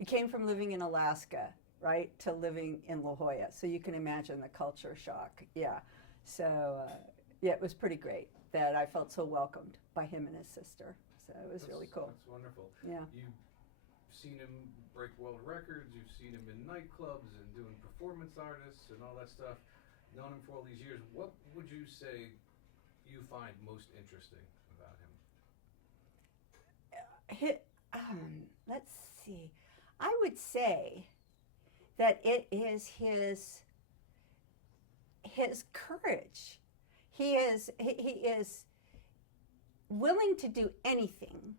it came from living in Alaska, right, to living in La Jolla. So you can imagine the culture shock. Yeah. So, it was pretty great that I felt so welcomed by him and his sister. So it was really cool. That's wonderful. Yeah. You've seen him break world records. You've seen him in nightclubs and doing performance artists and all that stuff. Known him for all these years. What would you say you find most interesting about him? Let's see. I would say that it is his courage. He is willing to do anything,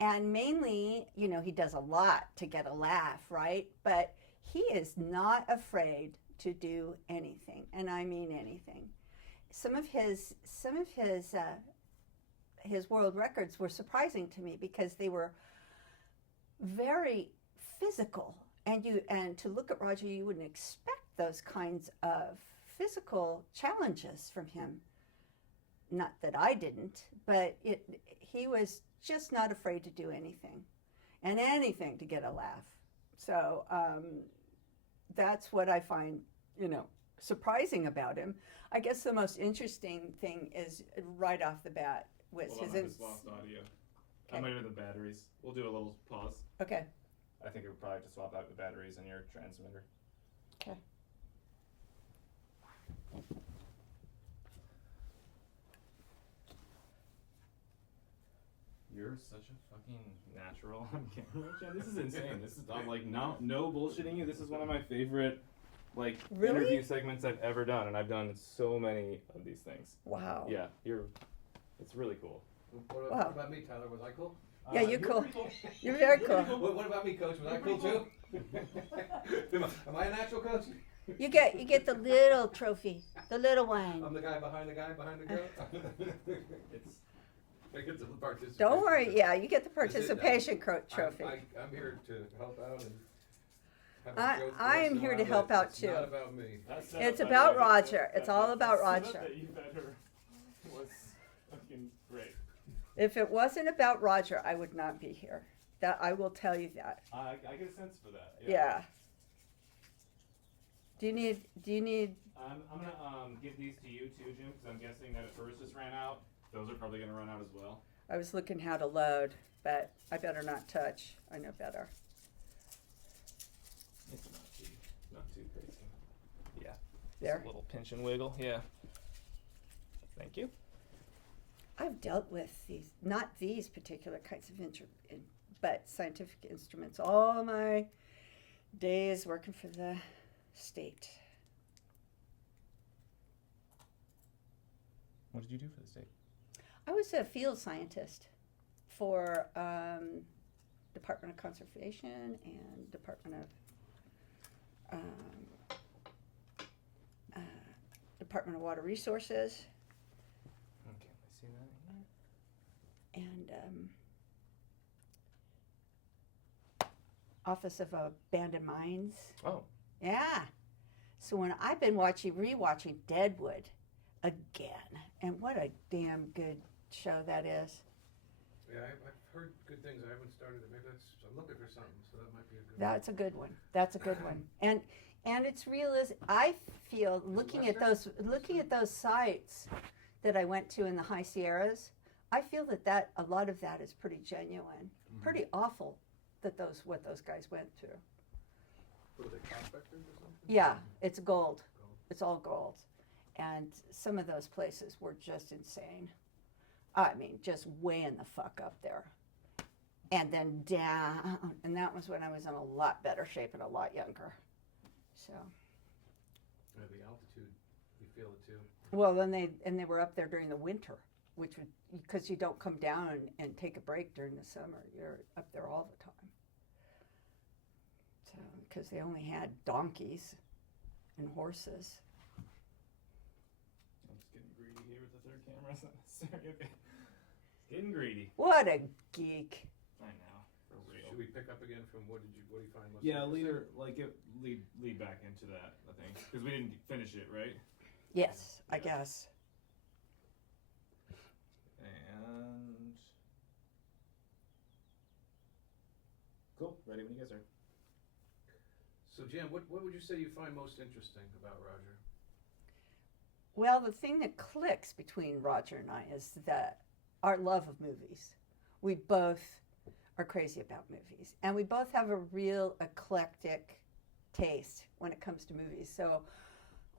and mainly, he does a lot to get a laugh, right? But he is not afraid to do anything, and I mean anything. Some of his world records were surprising to me because they were very physical, and to look at Roger, you wouldn't expect those kinds of physical challenges from him. Not that I didn't, but he was just not afraid to do anything, and anything to get a laugh. So that's what I find, surprising about him. I guess the most interesting thing is right off the bat was Hold on, I just lost audio. I might have the batteries. We'll do a little pause. Okay. I think it would probably have to swap out the batteries in your transmitter. Okay. You're such a fucking natural on camera, Jen. This is insane. I'm like, no bullshitting you. This is one of my favorite, interview segments I've ever done, and I've done so many of these things. Wow. Yeah, it's really cool. What about me, Tyler? Was I cool? Yeah, you're cool. You're very cool. What about me, Coach? Was I cool too? Am I a natural coach? You get the little trophy, the little one. I'm the guy behind the girl. I get the participation. Don't worry. Yeah, you get the participation trophy. I'm here to help out and. I am here to help out too. It's not about me. It's about Roger. It's all about Roger. You better was fucking great. If it wasn't about Roger, I would not be here. That I will tell you that. I get a sense for that. Yeah. Do you need? I'm gonna give these to you too, Jim, because I'm guessing that if hers just ran out, those are probably gonna run out as well. I was looking how to load, but I better not touch. I know better. It's not too crazy. Yeah. There. Just a little pinch and wiggle. Yeah. Thank you. I've dealt with not these particular kinds of but scientific instruments all my days working for the state. What did you do for the state? I was a field scientist for Department of Conservation and Department of Water Resources. Okay, I see that here. And Office of Abandoned Mines. Oh. Yeah. So when I've been rewatching Deadwood again, and what a damn good show that is. Yeah, I've heard good things. I haven't started it. Maybe I'm looking for something, so that might be a good That's a good one. That's a good one. And it's realistic. I feel looking at those sites that I went to in the high Sierras, I feel that a lot of that is pretty genuine. Mm-hmm. Pretty awful that what those guys went through. What are they, prospectors or something? Yeah, it's gold. It's all gold. And some of those places were just insane. I mean, just way in the fuck up there. And then down. And that was when I was in a lot better shape and a lot younger. So. Yeah, the altitude, you feel it too. Well, then they were up there during the winter, which would, because you don't come down and take a break during the summer. You're up there all the time. So, because they only had donkeys and horses. I'll just camera's not necessary. Okay. It's getting greedy. What a geek. I know. For real. Should we pick up again from what do you find most Yeah, interesting? lead back into that, I think. Because we didn't finish it, right? Yes, I guess. And cool. Ready when you guys are. So Jan, what would you say you find most interesting about Roger? Well, the thing that clicks between Roger and I is that our love of movies. We both are crazy about movies, and we both have a real eclectic taste when it comes to movies. So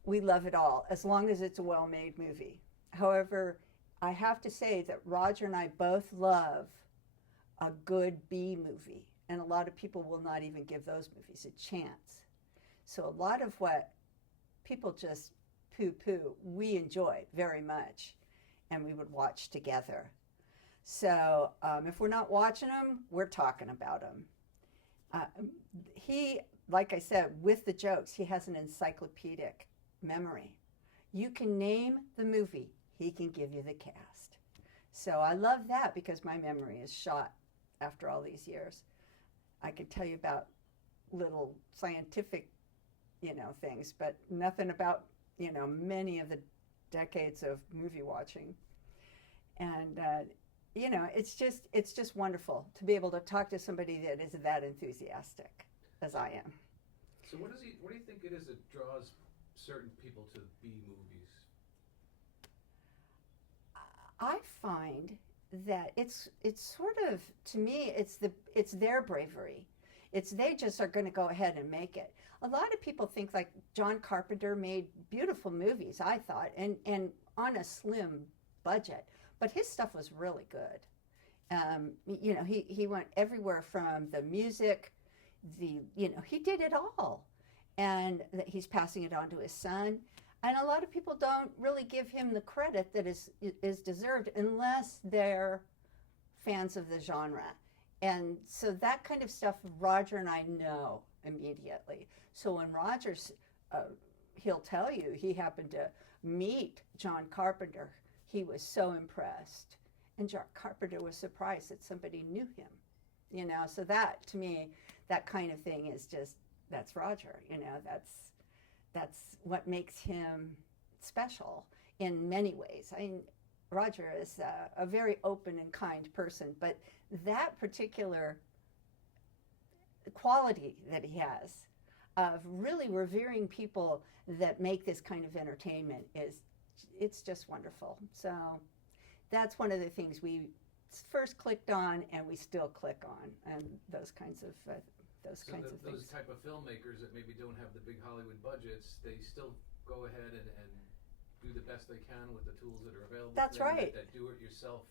we love it all, as long as it's a well-made movie. However, I have to say that Roger and I both love a good B movie, and a lot of people will not even give those movies a chance. So a lot of what people just poo-poo, we enjoy very much, and we would watch together. So if we're not watching them, we're talking about them. He, like I said, with the jokes, he has an encyclopedic memory. You can name the movie, he can give you the cast. So I love that because my memory is shot after all these years. I could tell you about little scientific, things, but nothing about, many of the decades of movie watching. And, it's just wonderful to be able to talk to somebody that is that enthusiastic as I am. So what do you think it is that draws certain people to B movies? I find that it's sort of, to me, it's their bravery. They just are going to go ahead and make it. A lot of people think like John Carpenter made beautiful movies, I thought, and on a slim budget, but his stuff was really good. He went everywhere from the music, he did it all, and he's passing it on to his son. And a lot of people don't really give him the credit that is deserved unless they're fans of the genre. And so that kind of stuff, Roger and I know immediately. So when Roger's, he'll tell you he happened to meet John Carpenter, he was so impressed. And John Carpenter was surprised that somebody knew him. So that, to me, that kind of thing is just, that's Roger, that's what makes him special in many ways. I mean, Roger is a very open and kind person, but that particular quality that he has of really revering people that make this kind of entertainment it's just wonderful. So that's one of the things we first clicked on and we still click on, and those kinds of things. Those type of filmmakers that maybe don't have the big Hollywood budgets, they still go ahead and do the best they can with the tools that are available. That's right. That do-it-yourself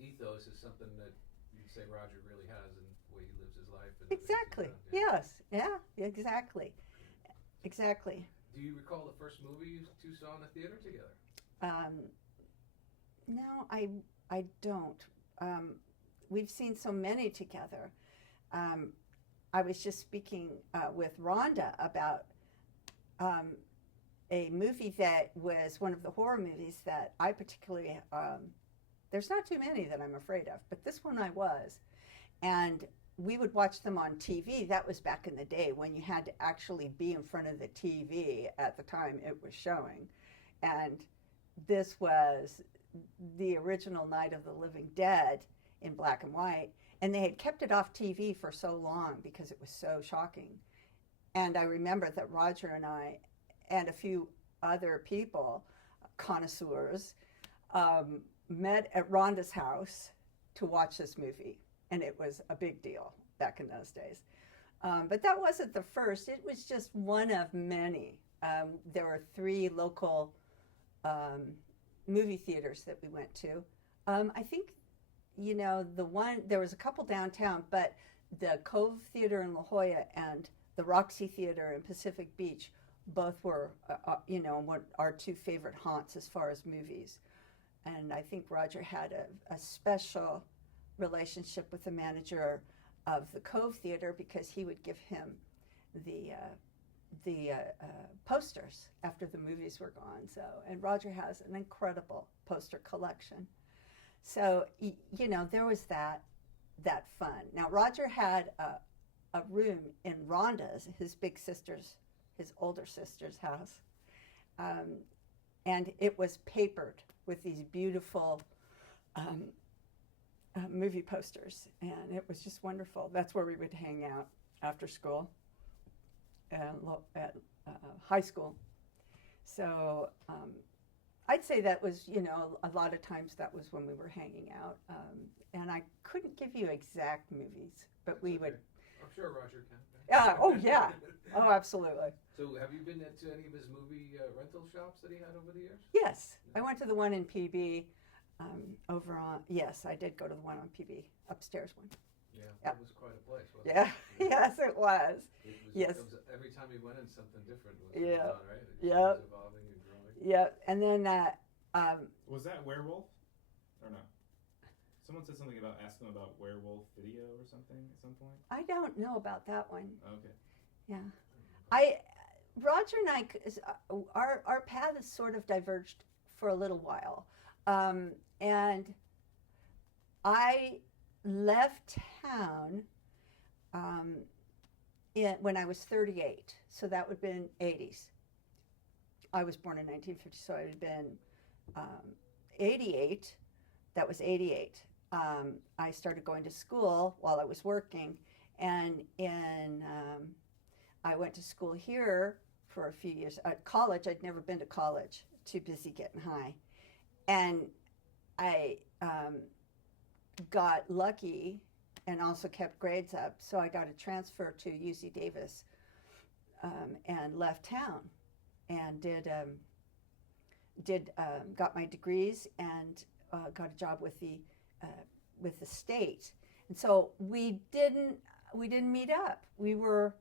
ethos is something that you'd say Roger really has in the way he lives his life. And exactly. Yes. Yeah. Exactly. Exactly. Do you recall the first movie you two saw in the theater together? No, I don't. We've seen so many together. I was just speaking with Rhonda about a movie that was one of the horror movies that I particularly, there's not too many that I'm afraid of, but this one I was. And we would watch them on TV. That was back in the day when you had to actually be in front of the TV at the time it was showing. And this was the original Night of the Living Dead in black and white. And they had kept it off TV for so long because it was so shocking. And I remember that Roger and I and a few other people, connoisseurs, met at Rhonda's house to watch this movie. And it was a big deal back in those days. But that wasn't the first. It was just one of many. There were 3 local movie theaters that we went to. I think, there was a couple downtown, but the Cove Theater in La Jolla and the Roxy Theater in Pacific Beach both were, what our 2 favorite haunts as far as movies. And I think Roger had a special relationship with the manager of the Cove Theater because he would give him the posters after the movies were gone. So, and Roger has an incredible poster collection. So, you know, there was that fun. Now, Roger had a room in Rhonda's, his big sister's, his older sister's house, and it was papered with these beautiful movie posters, and it was just wonderful. That's where we would hang out after school at high school. So I'd say that was, you know, a lot of times that was when we were hanging out. And I couldn't give you exact movies, but we would. I'm sure Roger can. Yeah. Oh, yeah. Oh, absolutely. So have you been to any of his movie rental shops that he had over the years? Yes. I went to the one in PB over on, yes, I did go to the one on PB, upstairs one. Yeah, Yep. that was quite a place, wasn't Yeah. it? Yes, it was. Yes. It was, every time you went in, something different was Yeah. going on, right? It Yep. was evolving and growing. Yep. And then Was that Werewolf or no? Someone said something about asking about Werewolf video or something at some point. I don't know about that one. Okay. Yeah. Roger and I, our paths sort of diverged for a little while. And I left town when I was 38. So that would have been 80s. I was born in 1950, so I would have been 88. That was 88. I started going to school while I was working, and I went to school here for a few years. At college, I'd never been to college, too busy getting high. And I got lucky and also kept grades up, so I got a transfer to UC Davis and left town and got my degrees and got a job with the state. And so we didn't meet up. We were,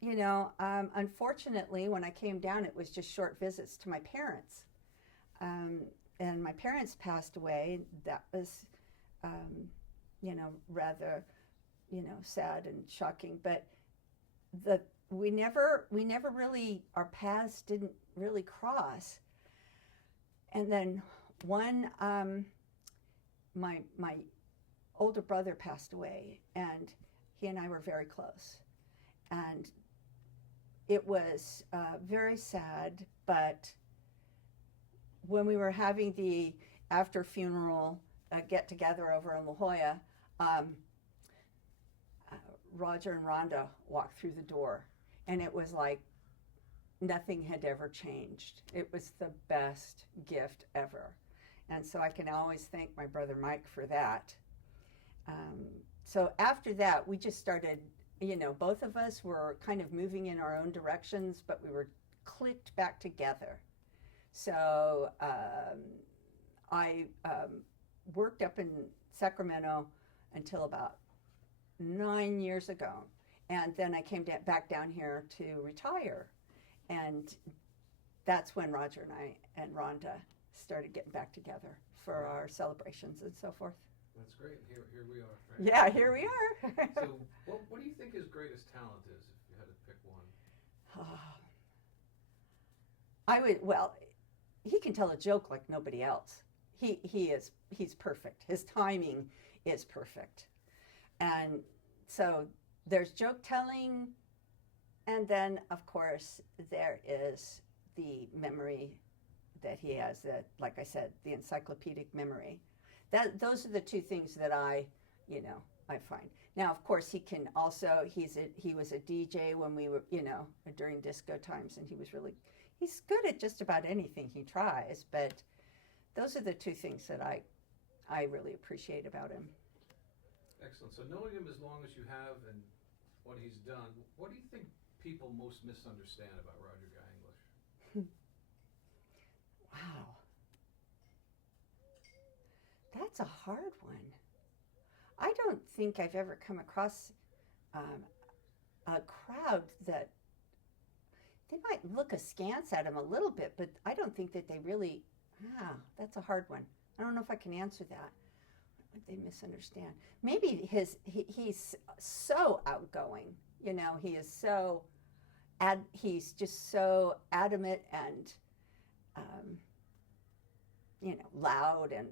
you know, unfortunately, when I came down, it was just short visits to my parents. And my parents passed away. That was, you know, rather, you know, sad and shocking. But we never really, our paths didn't really cross. And then my older brother passed away, and he and I were very close. And it was very sad, but when we were having the after funeral get together over in La Jolla, Roger and Rhonda walked through the door, and it was like nothing had ever changed. It was the best gift ever. And so I can always thank my brother Mike for that. So after that, we just started, you know, both of us were kind of moving in our own directions, but we were clicked back together. So I worked up in Sacramento until about 9 years ago. And then I came back down here to retire. And that's when Roger and I and Rhonda started getting back together for our celebrations and so forth. That's great. Here we are. Right? Yeah, here we are. So what do you think his greatest talent is, if you had to pick one? Well, he can tell a joke like nobody else. He's perfect. His timing is perfect. And so there's joke telling, and then of course there is the memory that he has, that, like I said, the encyclopedic memory. Those are the two things that I find. Now, of course, he can also, he was a DJ when we were, you know, during disco times, and he's good at just about anything he tries, but those are the two things that I really appreciate about him. Excellent. So knowing him as long as you have and what he's done, what do you think people most misunderstand about Roger Guy English? Wow. That's a hard one. I don't think I've ever come across a crowd that, they might look askance at him a little bit, but I don't think that they really, that's a hard one. I don't know if I can answer that. What they misunderstand. Maybe he's so outgoing, you know, he is so, he's just so adamant and, loud and,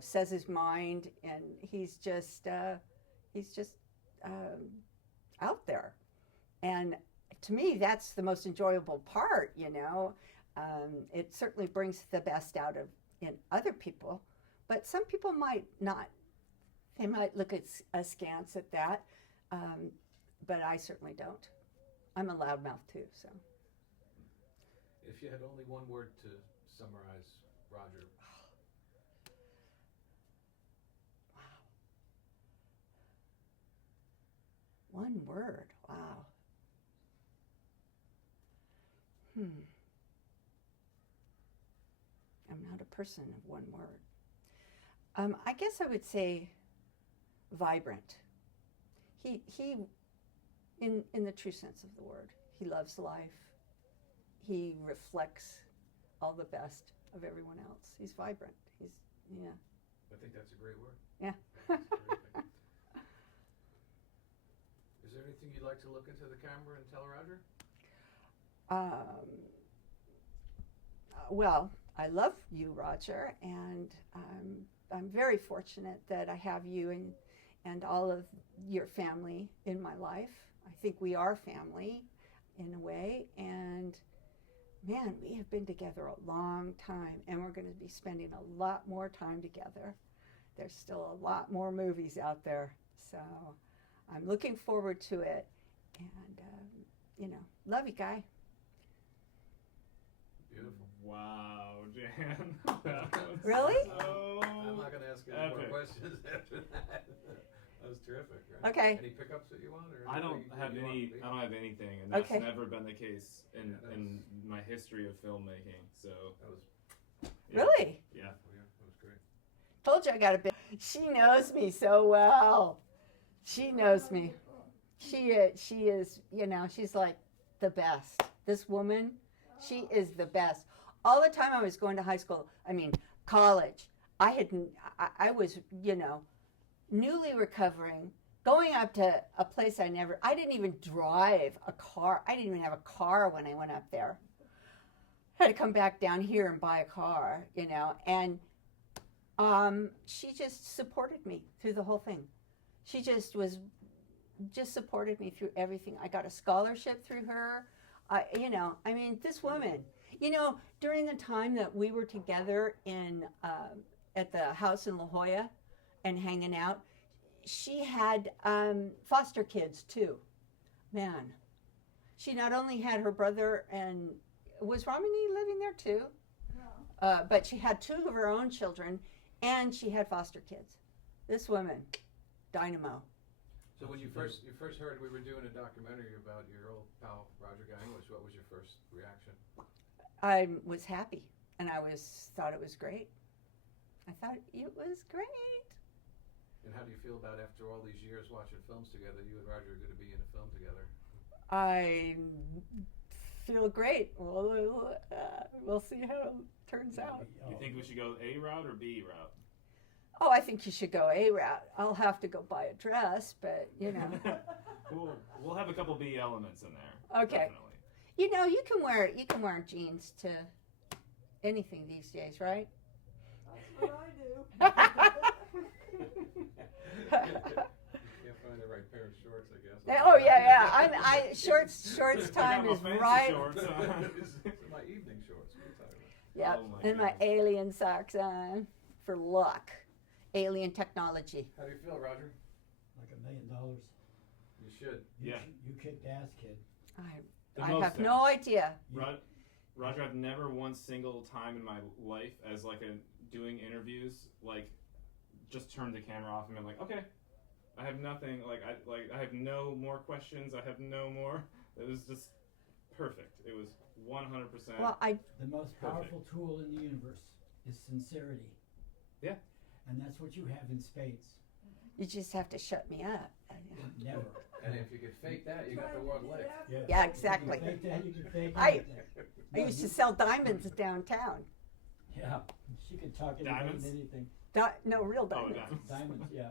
says his mind, and he's just out there. And to me, that's the most enjoyable part, It certainly brings the best out of in other people, but some people might not. They might look askance at that, but I certainly don't. I'm a loudmouth too, so. If you had only one word to summarize Roger. Wow. One word, wow. I'm not a person of one word. I guess I would say vibrant. He in the true sense of the word, he loves life. He reflects all the best of everyone else. He's vibrant. Yeah. I think that's a great word. Yeah. Is there anything you'd like to look into the camera and tell Roger? Well, I love you, Roger, and I'm very fortunate that I have you and all of your family in my life. I think we are family in a way, and man, we have been together a long time, and we're going to be spending a lot more time together. There's still a lot more movies out there, so I'm looking forward to it, and love you, Guy. Beautiful. Wow, Jan. Really? So I'm not going to ask any more epic. questions after that. That was terrific, right? Okay. Any pickups that you want? Or I don't have anything, and that's Okay. never been the case in my history of filmmaking. So that was Really? Yeah. Oh, yeah, that was great. Told you I got a bit. She knows me so well. She knows me. She is, she's like the best. This woman, she is the best. All the time I was going to college, I was, newly recovering, going up to a place I didn't even drive a car. I didn't even have a car when I went up there. Had to come back down here and buy a car, and she just supported me through the whole thing. She just supported me through everything. I got a scholarship through her. This woman, during the time that we were together at the house in La Jolla and hanging out, she had foster kids too. Man, she not only had her brother, and was Romney living there too? No. But she had 2 of her own children, and she had foster kids. This woman, dynamo. So when you first heard we were doing a documentary about your old pal Roger Guy English, what was your first reaction? I was happy, and thought it was great. I thought it was great. And how do you feel about, after all these years watching films together, you and Roger are going to be in a film together? I feel great. We'll see how it turns out. You think we should go A route or B route? Oh, I think you should go A route. I'll have to go buy a dress, but We'll have a couple B elements in there. Okay. Definitely. You can wear jeans to anything these days, right? That's what I do. You can't find the right pair of shorts, I guess. Oh yeah. Shorts time is right. These are my evening shorts. What are you talking about? Yep, Oh my and my alien socks on for luck. Alien technology. How do you feel, Roger? Like $1 million. You should. You kicked ass, kid. I most have no idea. Roger, I've never one single time in my life as doing interviews just turned the camera off and been like, okay, I have nothing. I have no more questions. I have no more. It was just perfect. It was 100%. Well, The most powerful tool in the universe is sincerity. Yeah. And that's what you have in spades. You just have to shut me up. Never. And if you could fake that, you got the world licked. Yeah, exactly. You can fake that, you can fake I anything. used to sell diamonds downtown. Yeah, she could talk Diamonds? about anything. No, real Oh, diamonds. Diamonds, yeah.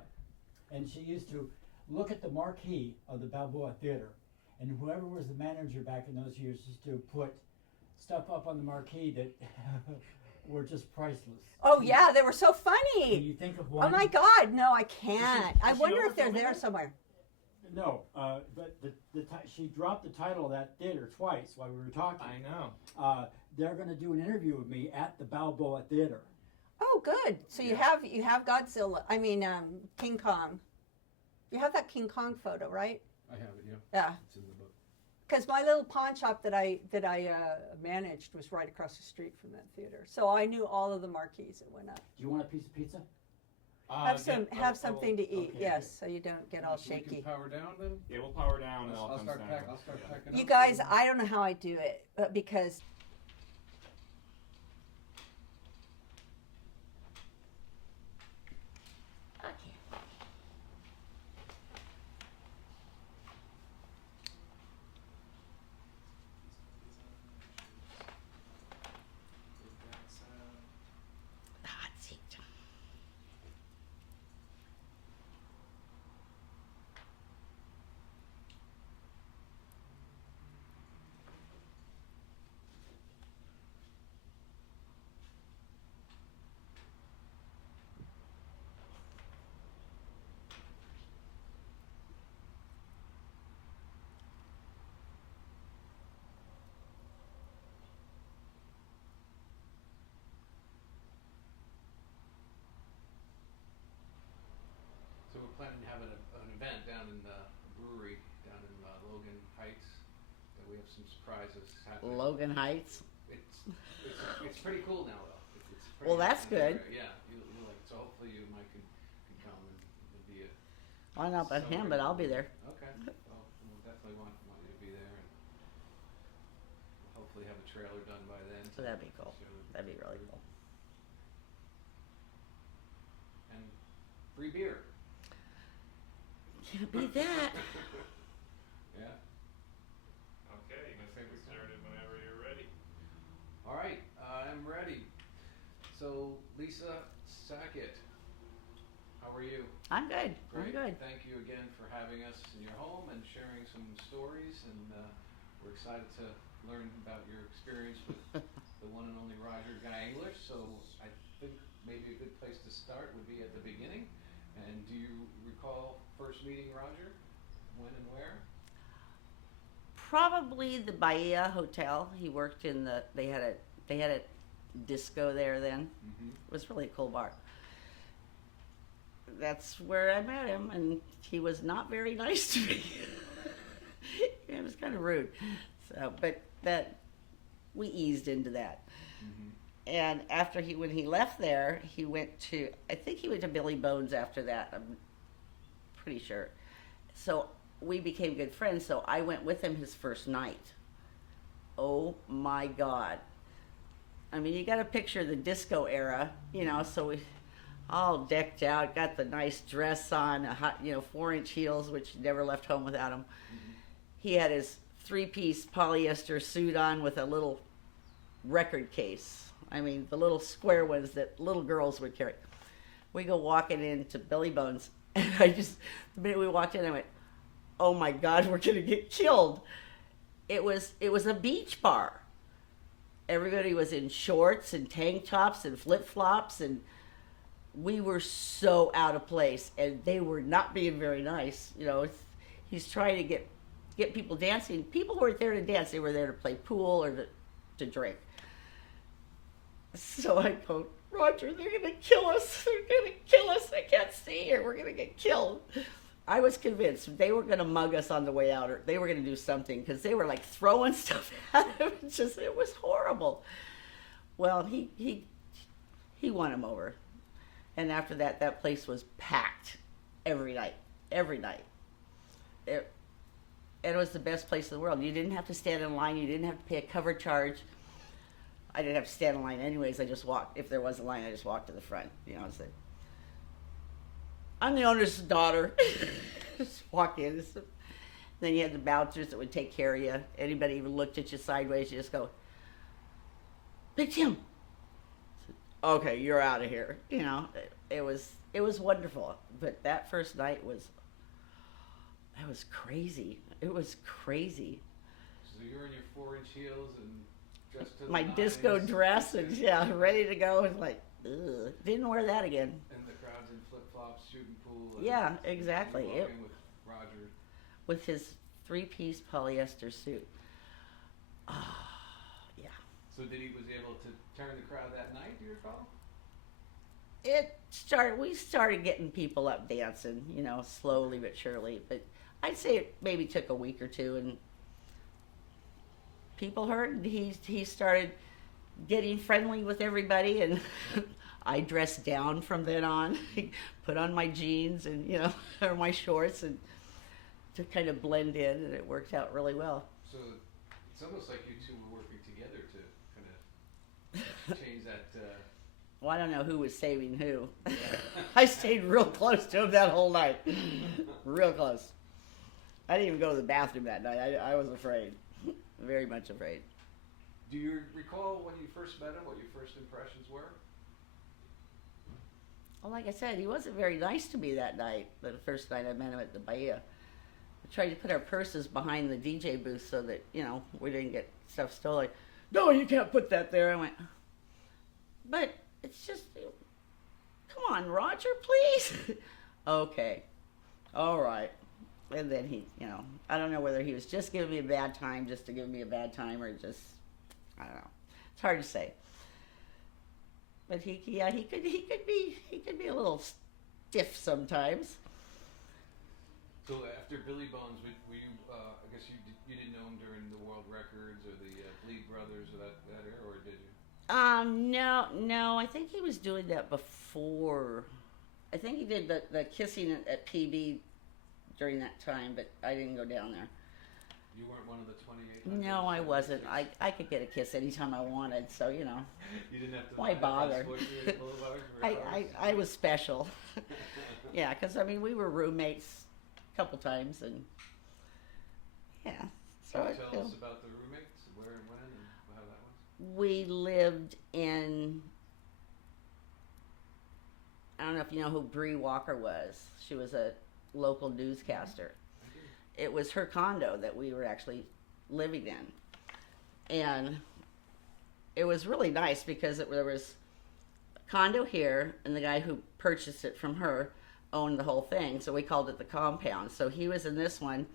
And she used to look at the marquee of the Balboa Theater and whoever was the manager back in those years used to put stuff up on the marquee that were just priceless. Oh yeah, they were so Can funny. you think of one? Oh my God, no, I can't. I Is she wonder over if they're filming there it? somewhere. No, but she dropped the title of that theater twice while we were talking. I know. They're going to do an interview with me at the Balboa Theater. Oh, good. So you have Godzilla. I mean, King Kong. You have that King Kong photo, right? I have it, yeah. Yeah. It's in the book. Because my little pawn shop that I managed was right across the street from that theater, so I knew all of the marquees that went up. Do you want a piece of pizza? Have something to eat, okay, yes, so you don't get all So we shaky. can power down then? Yeah, we'll power down and I'll all start comes down. I'll start packing You up. guys, I don't know how I do it, but because the hot seat. So we're planning to have an event down in the brewery down in Logan Heights. That we have some surprises happening. Logan Heights. It's pretty cool now though. It's pretty Well, that's good. Yeah, you like so. Hopefully you might can come and it'll be a. Why not but him? But I'll be there. Okay. Well, we'll definitely want you to be there, and we'll hopefully have a trailer done by then. So that'd be cool. That'd be really cool. And free beer. Can't beat that. Yeah. Okay, you can say we started whenever you're ready. All right, I'm ready. So, Lisa Sackett, how are you? I'm good. Great. I'm good. Thank you again for having us in your home and sharing some stories. And we're excited to learn about your experience with the one and only Roger Guy English. So, I think maybe a good place to start would be at the beginning. And do you recall first meeting Roger? When and where? Probably the Bahia Hotel. He worked in the. They had a disco there then. Mm-hmm. It was really a cool bar. That's where I met him, and he was not very nice to me. It was kind of rude. So, but that we eased into that. Mm-hmm. And after when he left there, he went to. I think he went to Billy Bones after that. I'm pretty sure. So we became good friends. So I went with him his first night. Oh my God. I mean, you got to picture the disco era, so we all decked out, got the nice dress on, 4-inch heels, which never left home without him. Mm-hmm. He had his 3-piece polyester suit on with a little record case. I mean, the little square ones that little girls would carry. We go walking into Billy Bones, and the minute we walked in, I went, oh my God, we're going to get killed. It was a beach bar. Everybody was in shorts and tank tops and flip-flops, and we were so out of place, and they were not being very nice. He's trying to get people dancing. People weren't there to dance. They were there to play pool or to drink. So I go, Roger, they're going to kill us. They're going to kill us. I can't stay here. We're going to get killed. I was convinced they were going to mug us on the way out, or they were going to do something, because they were like throwing stuff at him. It was horrible. Well, he won him over. And after that, that place was packed every night. And it was the best place in the world. You didn't have to stand in line. You didn't have to pay a cover charge. I didn't have to stand in line anyways. I just walked. If there was a line, I just walked to the front. I'm the owner's daughter. Just walk in. Then you had the bouncers that would take care of you. Anybody even looked at you sideways, you just go, Big Tim. Okay, you're out of here. It was wonderful. But that first night was That was crazy. It was crazy. So you're in your 4-inch heels and dressed to the My nines. disco dress and yeah, ready to go. And like, ugh, didn't wear that again. And the crowd's in flip-flops, shooting pool. And Yeah, exactly. You walk in with Roger. With his 3-piece polyester suit. Oh, yeah. So was he able to turn the crowd that night, do you recall? We started getting people up dancing, you know, slowly but surely. But I'd say it maybe took a week or two, and people heard, and he started getting friendly with everybody, and I dressed down from then on, put on my jeans and, you know, or my shorts, and to kind of blend in, and it worked out really well. So it's almost like you two were working together to kind of change that. Well, I don't know who was saving who. I stayed real close to him that whole night. Real close. I didn't even go to the bathroom that night. I was afraid. Very much afraid. Do you recall when you first met him, what your first impressions were? Well, like I said, he wasn't very nice to me that night, the first night I met him at the Bahia. We tried to put our purses behind the DJ booth so that, you know, we didn't get stuff stolen. No, you can't put that there. I went, but it's just, come on, Roger, please. Okay. All right. And then he, you know, I don't know whether he was just giving me a bad time just to give me a bad time, or just, I don't know. It's hard to say. But he could be a little stiff sometimes. So after Billy Bones, were you? I guess you didn't know him during the World Records or the Bleed Brothers or that era, or did you? No. I think he was doing that before. I think he did the kissing at PB during that time, but I didn't go down there. You weren't one of the 28? No, I wasn't. I could get a kiss anytime I wanted, so, you know. You didn't have to. Why bother? I was special. Yeah, because, I mean, we were roommates a couple times, and yeah. So Can you tell us about the roommates, where and when, and how that was? We lived in, I don't know if you know who Bree Walker was. She was a local newscaster. It was her condo that we were actually living in. And it was really nice because there was a condo here, and the guy who purchased it from her owned the whole thing, so we called it the compound. So he was in this one.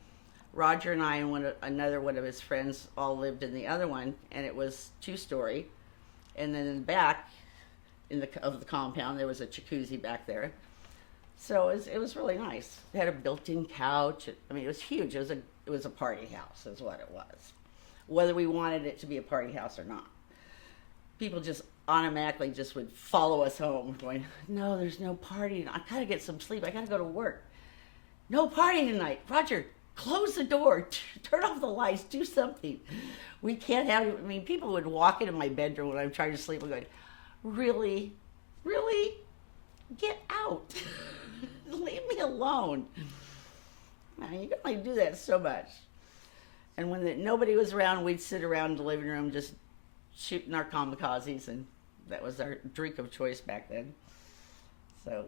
Roger and I and another one of his friends all lived in the other one, and it was 2-story. And then in the back of the compound, there was a jacuzzi back there. So it was really nice. It had a built-in couch. I mean, it was huge. It was a party house, is what it was. Whether we wanted it to be a party house or not. People just automatically just would follow us home, going, no, there's no party. I gotta get some sleep. I gotta go to work. No party tonight. Roger, close the door. Turn off the lights. Do something. We can't have it. I mean, people would walk into my bedroom when I'm trying to sleep and going, really? Really? Get out. Leave me alone. You can only do that so much. And when nobody was around, we'd sit around in the living room just shooting our kamikazes, and that was our drink of choice back then. So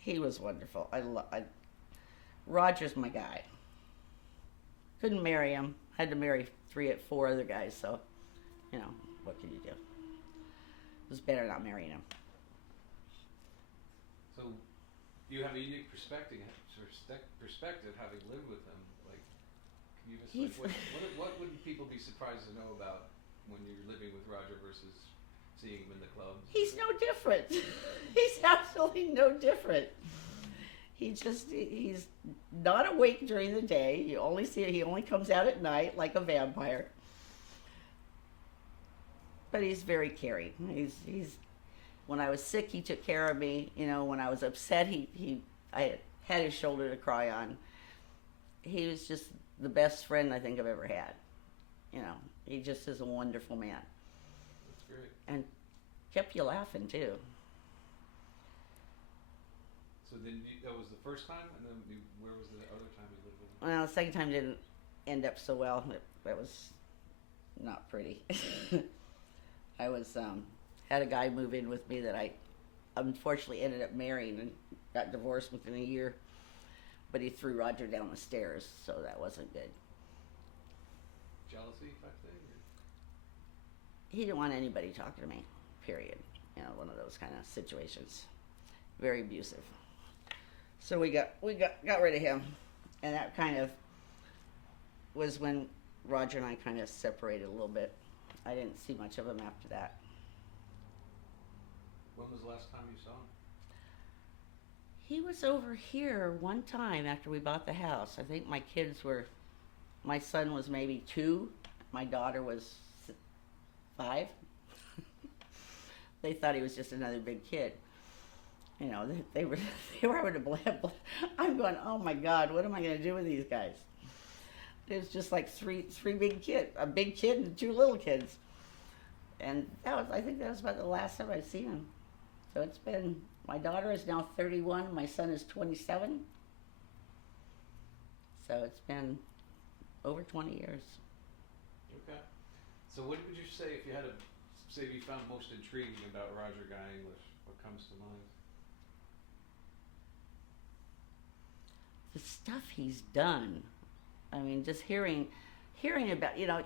he was wonderful. Roger's my guy. Couldn't marry him. Had to marry 4 other guys, so, you know, what could you do? It was better not marrying him. So you have a unique perspective having lived with him. Like, can you just what would people be surprised to know about when you're living with Roger versus seeing him in the clubs? He's no different. He's absolutely no different. He's not awake during the day. He only comes out at night like a vampire. But he's very caring. He's when I was sick, he took care of me. You know, when I was upset, I had his shoulder to cry on. He was just the best friend I think I've ever had. You know, he just is a wonderful man. That's great. And kept you laughing too. So then that was the first time, and then where was the other time you lived with him? Well, the second time didn't end up so well. That was not pretty. I had a guy move in with me that I unfortunately ended up marrying and got divorced within a year. but he threw Roger down the stairs, so that wasn't good. Jealousy type thing? He didn't want anybody talking to me, period. You know, one of those kind of situations. Very abusive. So we got rid of him, and that kind of was when Roger and I kind of separated a little bit. I didn't see much of him after that. When was the last time you saw him? He was over here one time after we bought the house. I think my son was maybe 2, my daughter was 5. They thought he was just another big kid. You know, they were having a blab. I'm going, oh my God, what am I going to do with these guys? There's just like three big kids, a big kid and 2 little kids. And I think that was about the last time I've seen him. So it's been, my daughter is now 31, my son is 27. So it's been over 20 years. Okay. So what would you say if you had to say if you found most intriguing about Roger Guy English? What comes to mind? The stuff he's done. I mean, just hearing about, you know,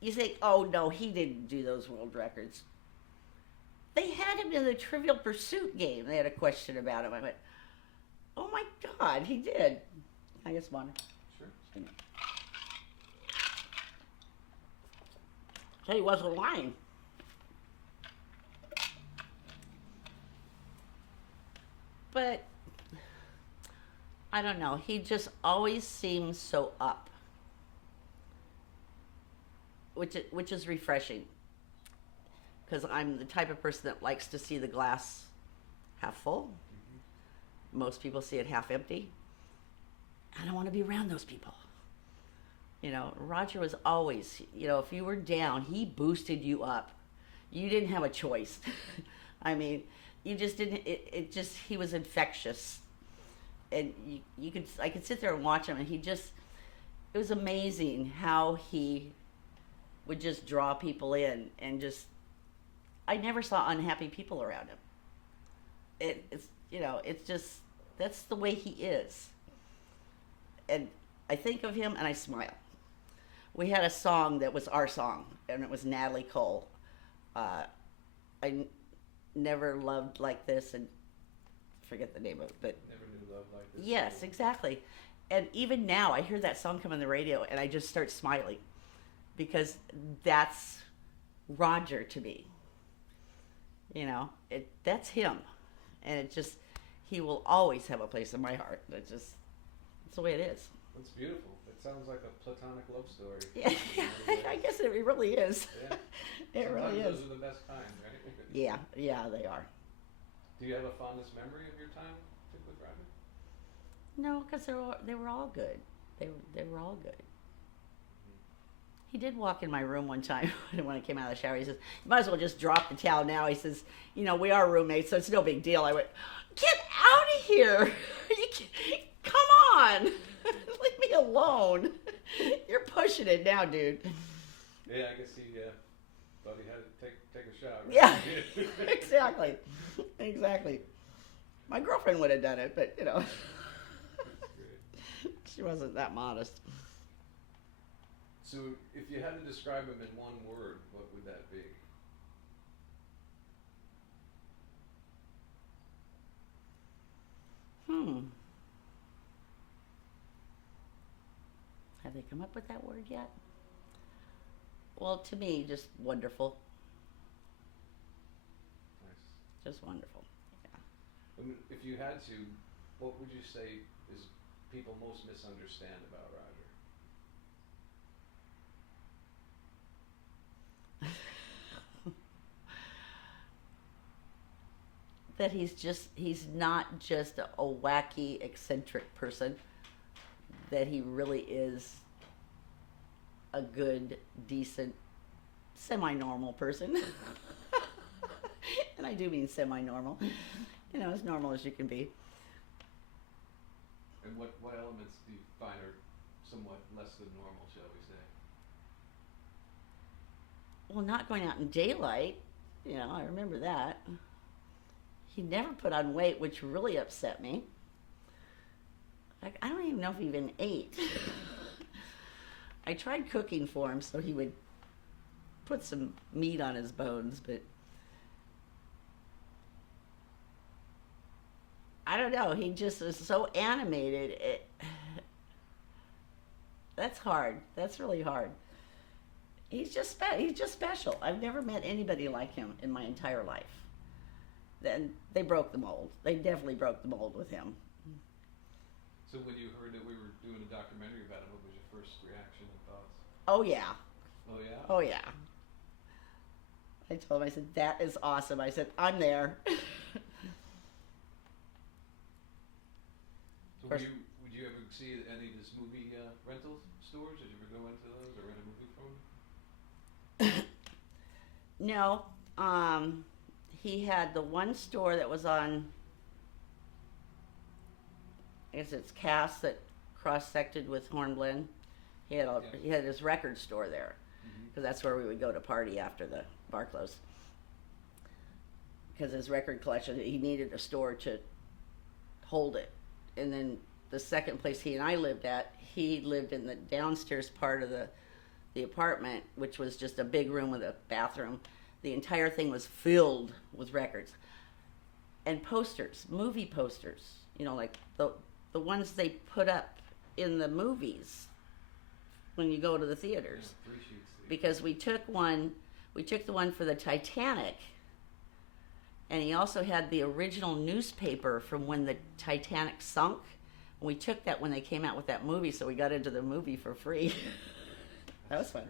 you think, oh no, he didn't do those world records. They had him in the Trivial Pursuit game. They had a question about him. I went, oh my God, he did. I just wanted. Sure. So he wasn't lying. But I don't know. He just always seems so up, which is refreshing. Because I'm the type of person that likes to see the glass half full. Mm-hmm. Most people see it half empty. I don't want to be around those people. You know, Roger was always, you know, if you were down, he boosted you up. You didn't have a choice. I mean, you just didn't, he was infectious. And I could sit there and watch him, and it was amazing how he would just draw people in, and just, I never saw unhappy people around him. It's, you know, it's just, that's the way he is. And I think of him and I smile. We had a song that was our song, and it was Natalie Cole. I never loved like this, and forget the name of it, but Never knew love like this. yes, exactly. And even now, I hear that song come on the radio, and I just start smiling, because that's Roger to me. You know, that's him, and he will always have a place in my heart. It's the way it is. That's beautiful. It sounds like a platonic love story. Yeah, I guess it really is. Yeah. It really is. Those are the best kind, right? Yeah, they are. Do you have a fondest memory of your time with Roger? No, because they were all good. They were all good. He did walk in my room one time when I came out of the shower. He says, you might as well just drop the towel now. He says, you know, we are roommates, so it's no big deal. I went, get out of here. Come on. Leave me alone. You're pushing it now, dude. Yeah, I guess he thought he had to take a shower. Right? Yeah, exactly. Exactly. My girlfriend would have done it, but, you know, she wasn't that modest. So if you had to describe him in one word, what would that be? Have they come up with that word yet? Well, to me, just wonderful. Nice. Just wonderful. Yeah. I mean, if you had to, what would you say is people most misunderstand about Roger? That he's not just a wacky, eccentric person, that he really is a good, decent, semi-normal person. And I do mean semi-normal, you know, as normal as you can be. And what elements do you find are somewhat less than normal, shall we say? Well, not going out in daylight, you know, I remember that. He never put on weight, which really upset me. Like, I don't even know if he even ate. I tried cooking for him so he would put some meat on his bones, but I don't know. He just was so animated. That's hard. That's really hard. He's just special. I've never met anybody like him in my entire life. Then they broke the mold. They definitely broke the mold with him. So when you heard that we were doing a documentary about him, what was your first reaction and thoughts? Oh yeah. Oh yeah? Oh yeah. I told him, I said, that is awesome. I said, I'm there. So would you ever see any of his movie rental stores? Did you ever go into those or rent a movie from him? No. He had the one store that was on, I guess it's Cass, that cross-sected with Hornblende. He had his record store there, because that's where we would go to party after the bar closed. Because his record collection, he needed a store to hold it. And then the second place he and I lived at, he lived in the downstairs part of the apartment, which was just a big room with a bathroom. The entire thing was filled with records and posters, movie posters, you know, like the ones they put up in the movies when you go to the theaters. Because we took the one for the Titanic, and he also had the original newspaper from when the Titanic sunk. And we took that when they came out with that movie, so we got into the movie for free. That was fun.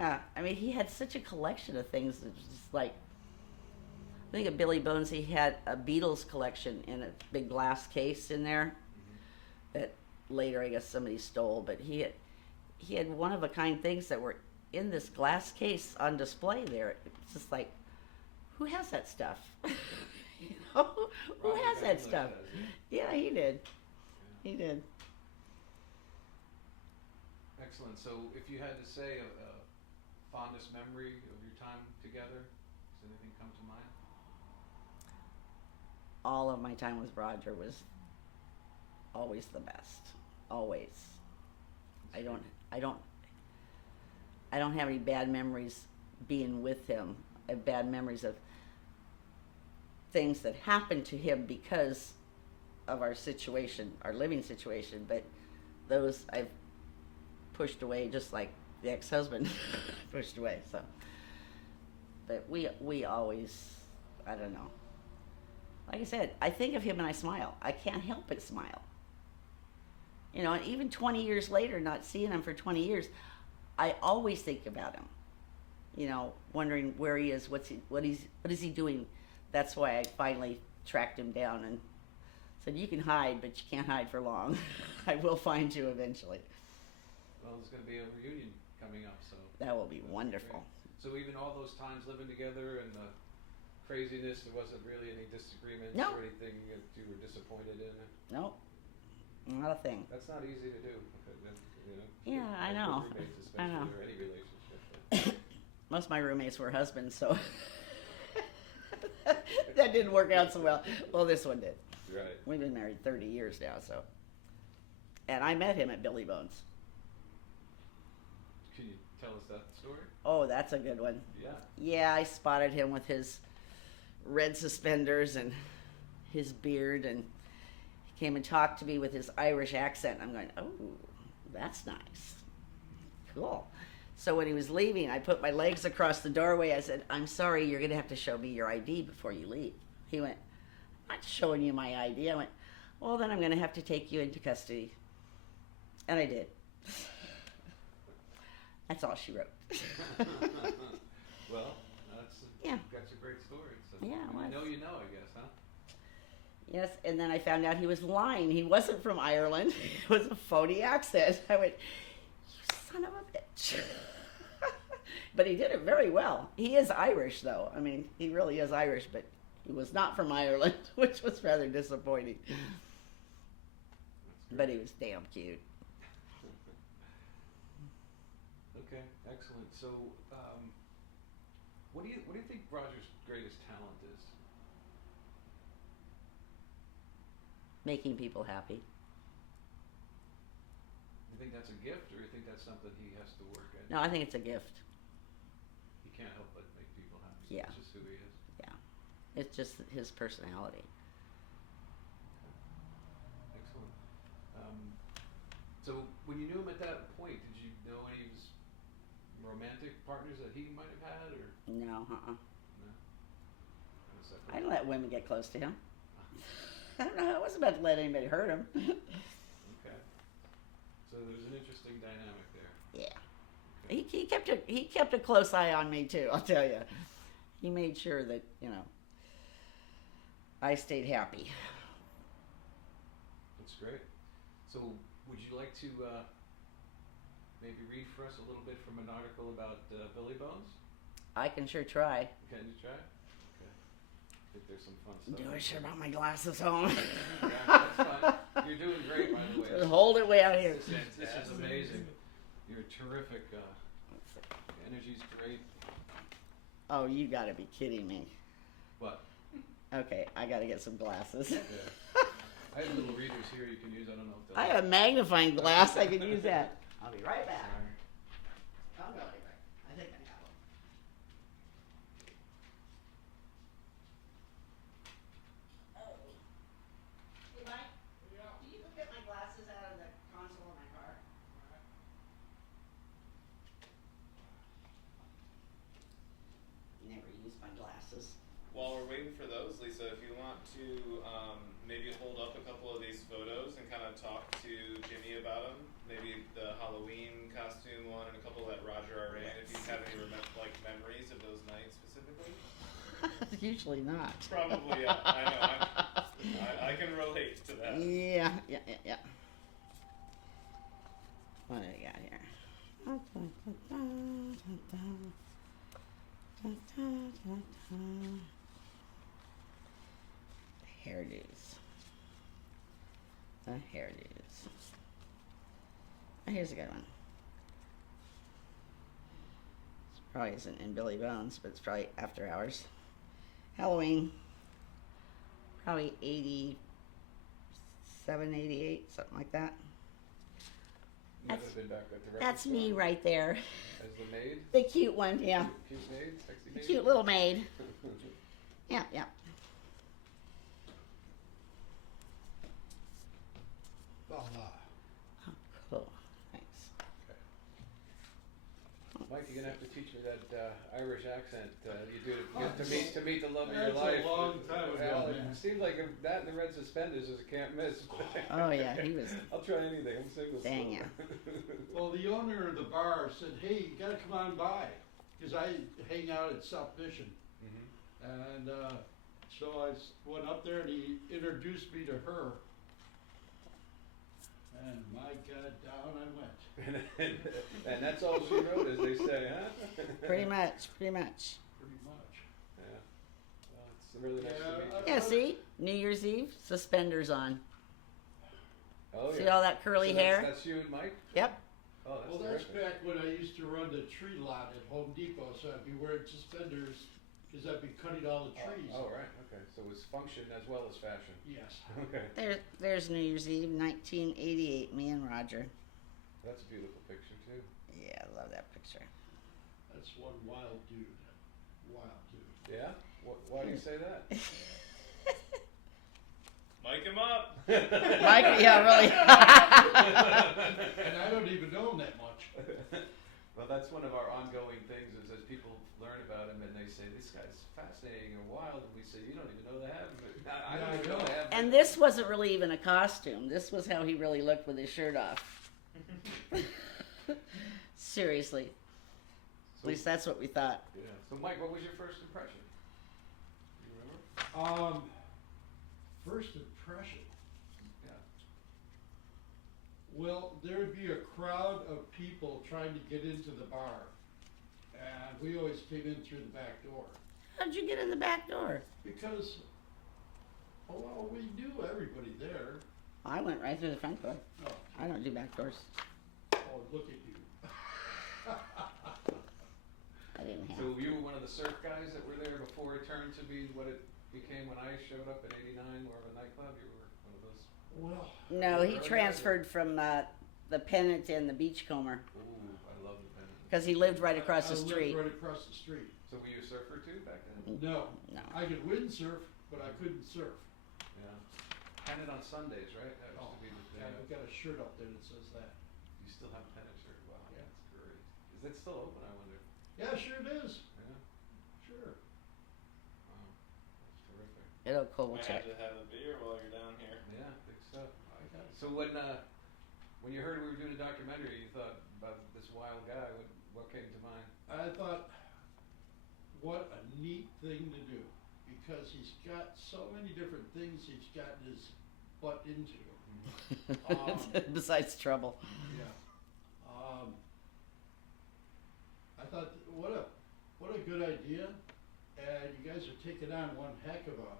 Yeah, I mean, he had such a collection of things. It was just like, I think at Billy Bones, he had a Beatles collection in a big glass case in there that later I guess somebody stole. But he had one-of-a-kind things that were in this glass case on display there. It's just like, who has that stuff? You know, who has that stuff? Yeah, he did. He did. Excellent. So if you had to say a fondest memory of your time together, does anything come to mind? All of my time with Roger was always the best. Always. I don't have any bad memories being with him. I have bad memories of things that happened to him because of our situation, our living situation, but those I've pushed away just like the ex-husband pushed away. So, but we always, I don't know. Like I said, I think of him and I smile. I can't help but smile. You know, and even 20 years later, not seeing him for 20 years, I always think about him. You know, wondering where he is, what is he doing? That's why I finally tracked him down and said, you can hide, but you can't hide for long. I will find you eventually. Well, there's going to be a reunion coming up, so that will be wonderful. Great. So even all those times living together and the craziness, there wasn't really any disagreements or anything that you were disappointed in? No, not a thing. That's not easy to do. You know, yeah, I know. Roommates, I know. or any relationship. Most of my roommates were husbands, so that didn't work out so well. Well, this one did. Right. We've been married 30 years now, so. And I met him at Billy Bones. Can you tell us that story? Oh, that's a good one. Yeah. Yeah, I spotted him with his red suspenders and his beard, and he came and talked to me with his Irish accent. I'm going, oh, that's nice. Cool. So when he was leaving, I put my legs across the doorway. I said, I'm sorry, you're going to have to show me your ID before you leave. He went, I'm not showing you my ID. I went, well, then I'm going to have to take you into custody. And I did. That's all she wrote. Well, that's a great story. So yeah, you know, I guess, huh? Yes, and then I found out he was lying. He wasn't from Ireland. It was a phony accent. I went, you son of a bitch. But he did it very well. He is Irish, though. I mean, he really is Irish, but he was not from Ireland, which was rather disappointing. But he was damn cute. Okay, excellent. So, what do you think Roger's greatest talent is? Making people happy. You think that's a gift, or you think that's something he has to work at? No, I think it's a gift. He can't help but make people happy. Yeah. It's just who he is. Yeah. It's just his personality. Excellent. So when you knew him at that point, did you know any of his romantic partners that he might have had, or No, no? Kind of separate. I didn't let women get close to him. I don't know. I wasn't about to let anybody hurt him. Okay. So there's an interesting dynamic there. Yeah. He kept a close eye on me too, I'll tell you. He made sure that, I stayed happy. That's great. So would you like to maybe read for us a little bit from an article about Billy Bones? I can sure try. Can you try? Okay. I think there's some fun stuff. Do I sure about my glasses home? Yeah, that's fine. You're doing great, by the way. Just hold it way out here. This is amazing. You're terrific. Energy's great. Oh, you gotta be kidding me. What? Okay, I gotta get some glasses. Yeah. I have little readers here you can use. I don't know if they'll... I have a magnifying glass. I can use that. I'll be right back. I'll be right back. I think I got one. Oh. Hey, Mike? Yeah. Can you go get my glasses out of the console of my car? Never use my glasses. While we're waiting for those, Lisa, if you want to maybe hold up a couple of these photos and kind of talk to Jimmy about them, maybe the Halloween costume one and a couple that Roger are in, if you have any memories of those nights specifically. Usually not. Probably, yeah. I know. I can relate to that. Yeah. What do I got here? Hairdos. Hairdos. Oh, here's a good one. This probably isn't in Billy Bones, but it's probably After Hours. Halloween. Probably 87, 88, something like that. Might have been back at the record That's me store. right there. As the maid? The cute one, yeah. Cute maid? Sexy The maid? cute little maid. Yeah. Voila. Oh, cool. Thanks. Mike, you're gonna have to teach me that Irish accent you do to meet the love of your That's a life. long time ago, Well, man. it seems like that and the red suspenders is a can't miss. Oh, yeah, he was- I'll try anything. I'm single. Dang, yeah. Well, the owner of the bar said, "Hey, you gotta come on by," because I hang out at South Mission, and so I went up there and he introduced me to her. And my God, down I went. And that's all she wrote, as they say, huh? Pretty much. Pretty much. Yeah. Well, it's really nice to meet you. Yeah, see? New Year's Eve, suspenders on. Oh, See yeah. all that curly So hair? That's you and Mike? Yep. Oh, that's Well, that's terrific. back when I used to run the tree lot at Home Depot, so I'd be wearing suspenders because I'd be cutting all the trees. Oh, right. Okay. So it was function as well as fashion. Yes. Okay. There's New Year's Eve, 1988, me and Roger. That's a beautiful picture, too. Yeah, I love that picture. That's one wild dude. Wild dude. Yeah? Why do you say that? Mic him up. Mike, yeah, really. And I don't even know him that much. Well, that's one of our ongoing things is as people learn about him and they say, this guy's fascinating or wild, and we say, you don't even know that. I don't even know that. And this wasn't really even a costume. This was how he really looked with his shirt off. Seriously. At least that's what we thought. Yeah. So, Mike, what was your first impression? Do you remember? First impression. Yeah. Well, there would be a crowd of people trying to get into the bar, and we always came in through the back door. How'd you get in the back door? Because, well, we knew everybody there. I went right through the front door. Oh. I don't do back doors. Oh, look at you. I didn't have. So you were one of the surf guys that were there before it turned to be what it became when I showed up in '89, more of a nightclub. You were one of those. Well. No, he transferred from the pennant and the beachcomber. Ooh, I love the pennant. Because he lived right across the I street. lived right across the street. So were you a surfer too back then? No. No. I could windsurf, but I couldn't surf. Yeah. Pennant on Sundays, right? That used to be the thing. I've got a shirt up there that says that. You still have a pennant shirt? Wow, Yeah. that's great. Is that still open, I wonder? Yeah, sure it is. Yeah. Sure. Wow. That's terrific. It'll cool Might check. have to have a beer while you're down here. Yeah, I think so. So when you heard we were doing a documentary, you thought about this wild guy. What came to mind? I thought, what a neat thing to do, because he's got so many different things he's gotten his butt into. Besides trouble. Yeah. I thought, what a good idea, and you guys are taking on one heck of a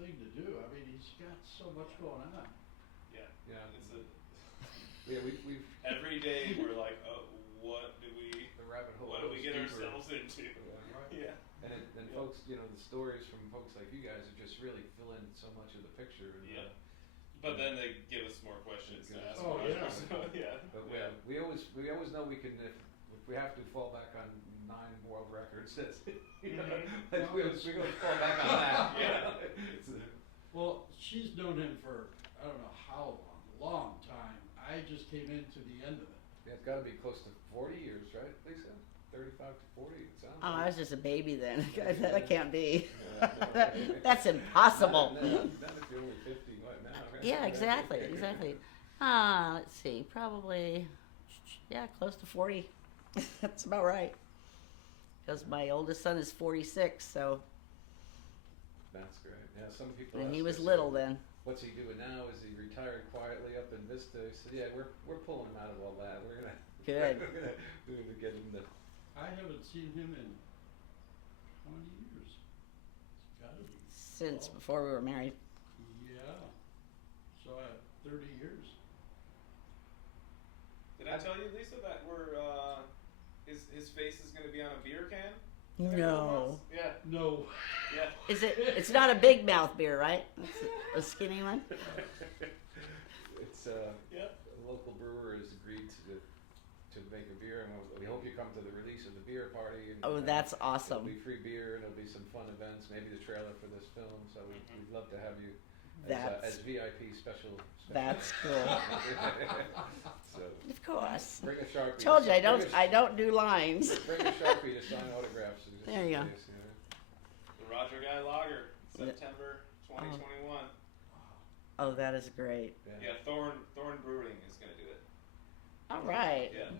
thing to do. I mean, he's got so much going on. Yeah. Yeah. It's a. Yeah, we've Every day we're like, oh, what do we? the rabbit hole. What do we goes get deeper. ourselves into? Yeah. And folks, the stories from folks like you guys are just really fill in so much of the picture. And, Yeah. But then they give us more questions to ask. Oh, yeah. So, yeah. But we always know we can if we have to fall back on 9 world records. That's we always fall back on that. Yeah. Well, she's known him for I don't know how long time. I just came into the end of it. Yeah, it's got to be close to 40 years, right, Lisa? 35 to 40. It sounds. Oh, like. I was just a baby then. That can't be. That's impossible. Not if you're only 50 right now. Right? Yeah, exactly. Let's see. Probably, close to 40. That's about right. Because my oldest son is 46, so. That's great. Yeah, some people. And ask he was us, little then. What's he doing now? Is he retired quietly up in Vista? He said, "Yeah, we're pulling him out of all that. We're gonna Good. we're gonna get him the." I haven't seen him in 20 years. It's gotta be. Since before we were married. Yeah. So 30 years. Did I tell you, Lisa, that we're his face is going to be on a beer can? No. Yeah. No. Yeah. Is it? It's not a big mouth beer, right? It's a skinny one. It's Yeah. a local brewer has agreed to make a beer, and we hope you come to the release of the beer party. And, Oh, that's awesome. It'll be free beer, and there'll be some fun events. Maybe the trailer for this film. So we'd love to have you as VIP special. That's cool. So Of course. bring a Sharpie. Told you I don't do lines. Bring a Sharpie to sign autographs. And just There you go. in case, The Roger Guy Lager, September 2021. Oh, that is great. Yeah, Thorn Brewing is going to do it. All right. Yeah.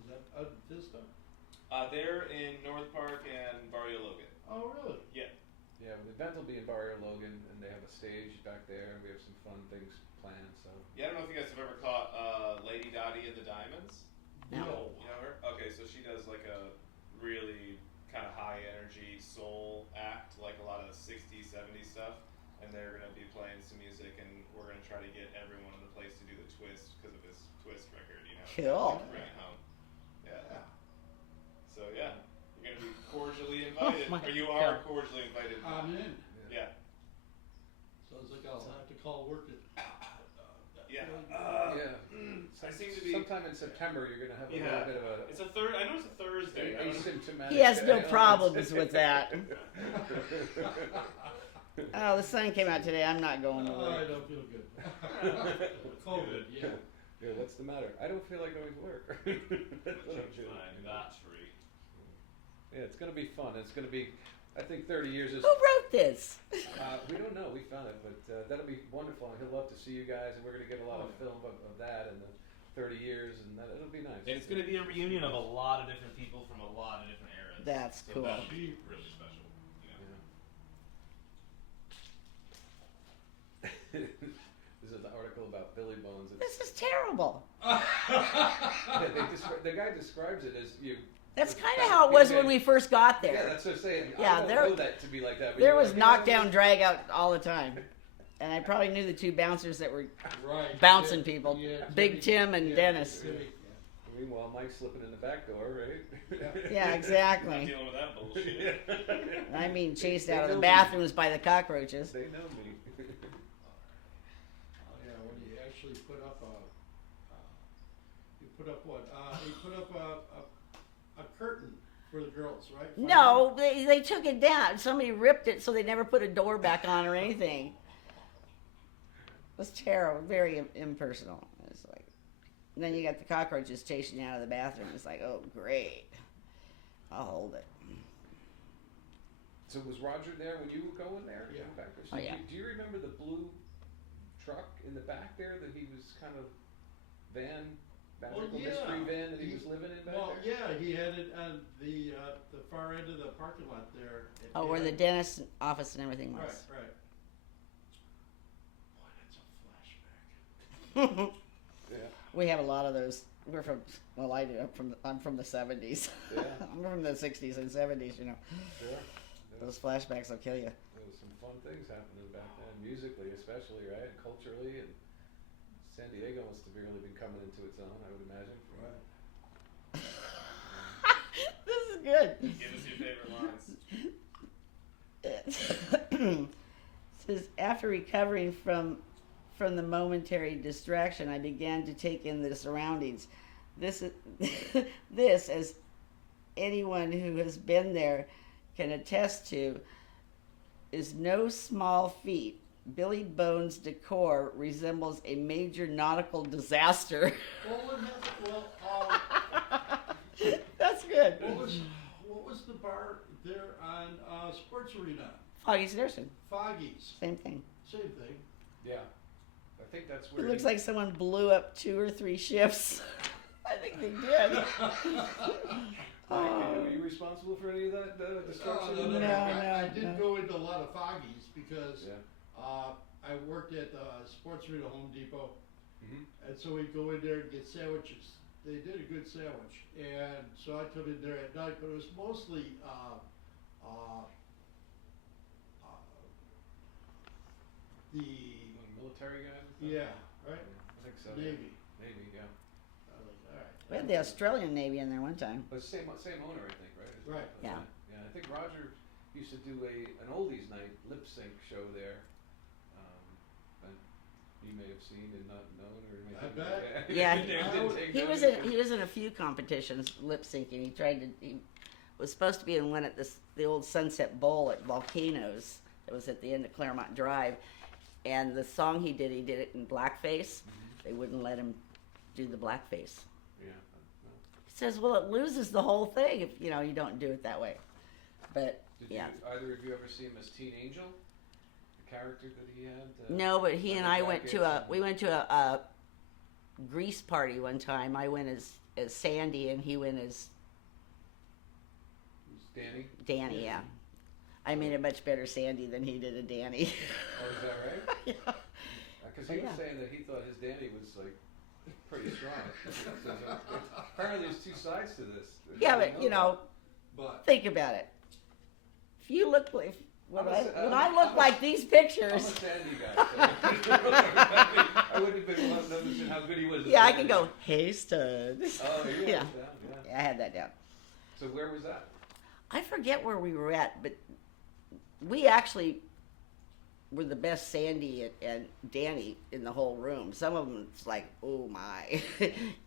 Is that out of Vista? They're in North Park and Barrio Logan. Oh, really? Yeah. Yeah, the event will be in Barrio Logan, and they have a stage back there, and we have some fun things planned. So. Yeah, I don't know if you guys have ever caught Lady Dottie and the Diamonds. No. You know her? Okay, so she does like a really kind of high energy soul act, like a lot of 60s, 70s stuff. And they're going to be playing some music, and we're going to try to get everyone in the place to do the twist because of this twist record, you know. Cool. Bring it home. Yeah. So, yeah, you're going to be cordially invited. Oh my or you are God. cordially invited. I'm in. Yeah. Sounds like I'll have to call work at. Yeah. Yeah. I seem to be. Sometime in September, you're going to have a little bit of a. It's a third. I know it's a Thursday. I don't know. Asymptomatic. He has no I don't know. problems with that. Oh, the sun came out today. I'm not going to I work. don't feel good. COVID, yeah. Yeah, what's the matter? I don't feel like going to work. That's what I'm doing. Not free. Yeah, it's going to be fun. It's going to be, I think 30 years is. Who wrote this? We don't know. We found it, but that'll be wonderful. And he'll love to see you guys, and we're going to get a lot of film of that and the 30 years, and it'll be nice. And it's going to be a reunion of a lot of different people from a lot of different eras. That's so cool. That'll be really special. This is an article about Billy Bones. This is terrible. The guy describes it as you. That's kind of how it was when we first got there. Yeah, that's what I'm saying. Yeah, I don't there- know that to be like that. But There you're was like, knockdown, drag out all the time. And I probably knew the two bouncers that were Right. bouncing Yeah. people. Yeah, Big Tim and yeah, Dennis. Timmy, Meanwhile, Mike's slipping in the back door, right? Yeah, exactly. Not dealing with that bullshit. I mean, chased out of know the me. bathrooms by the cockroaches. They know me. Oh, yeah, when you actually put up put up what? He put up a curtain for the girls, right? No, they took it down. Somebody ripped it, so they never put a door back on or anything. It was terrible, very impersonal. It's like, and then you got the cockroaches chasing you out of the bathroom. It's like, oh great, I'll hold it. So was Roger there when you were going there? Yeah. Back there? Oh, yeah. Do you remember the blue truck in the back there that he was kind of magical mystery van that he was living in back there? Yeah, he had it on the far end of the parking lot there. Oh, where the dentist office and everything was. Right. Boy, that's a flashback. Yeah. We have a lot of those. We're from, well, I do. I'm from the 70s. Yeah. I'm from the 60s and 70s, you know. Sure. Those flashbacks will kill you. There was some fun things happening back then, musically especially, right? And culturally, and San Diego must have really been coming into its own, I would imagine. This is good. Give us your favorite lines. It says, after recovering from the momentary distraction, I began to take in the surroundings. This, as anyone who has been there can attest to, is no small feat. Billy Bones' decor resembles a major nautical disaster. That's good. What was the bar there on Sports Arena? Foggy's Nursing. Foggy's. Same thing. Same thing. Yeah. I think that's where It looks like someone blew up 2 or 3 ships. I think they did. Were you responsible for any of that destruction? No. I did go into a lot of Foggies because I worked at Sports Arena Home Depot, and so we'd go in there and get sandwiches. They did a good sandwich, and so I come in there at night, but it was mostly the military guys. Yeah, right. I think so. Navy. Navy, yeah. I was like, all right. We had the Australian Navy in there one time. But same owner, I think, right? Right. Yeah. Yeah, I think Roger used to do an oldies night lip sync show there. That you may have seen and not known, or maybe. I bet. Yeah, he was in a few competitions lip syncing. He was supposed to be in one at the old Sunset Bowl at Volcanoes. That was at the end of Claremont Drive, and the song he did it in blackface. They wouldn't let him do the blackface. Yeah. He says, well, it loses the whole thing if you don't do it that way. But Did either of you ever see him as Teen Angel, the character that he had? No, but he and I went to a Grease party one time. I went as Sandy, and he went as Danny. Danny, yeah. I made a much better Sandy than he did a Danny. Oh, is that right? Yeah. Because he was saying that he thought his Danny was like pretty strong. Apparently, there's 2 sides to this. Yeah, but think about it. If you look like when I look like these pictures, I'm a Sandy guy. So I wouldn't have been noticing how good he was. Yeah, I can go, hey, stud. Oh, Yeah, I had that down. So where was that? I forget where we were at, but we actually were the best Sandy and Danny in the whole room. Some of them, it's like, oh my,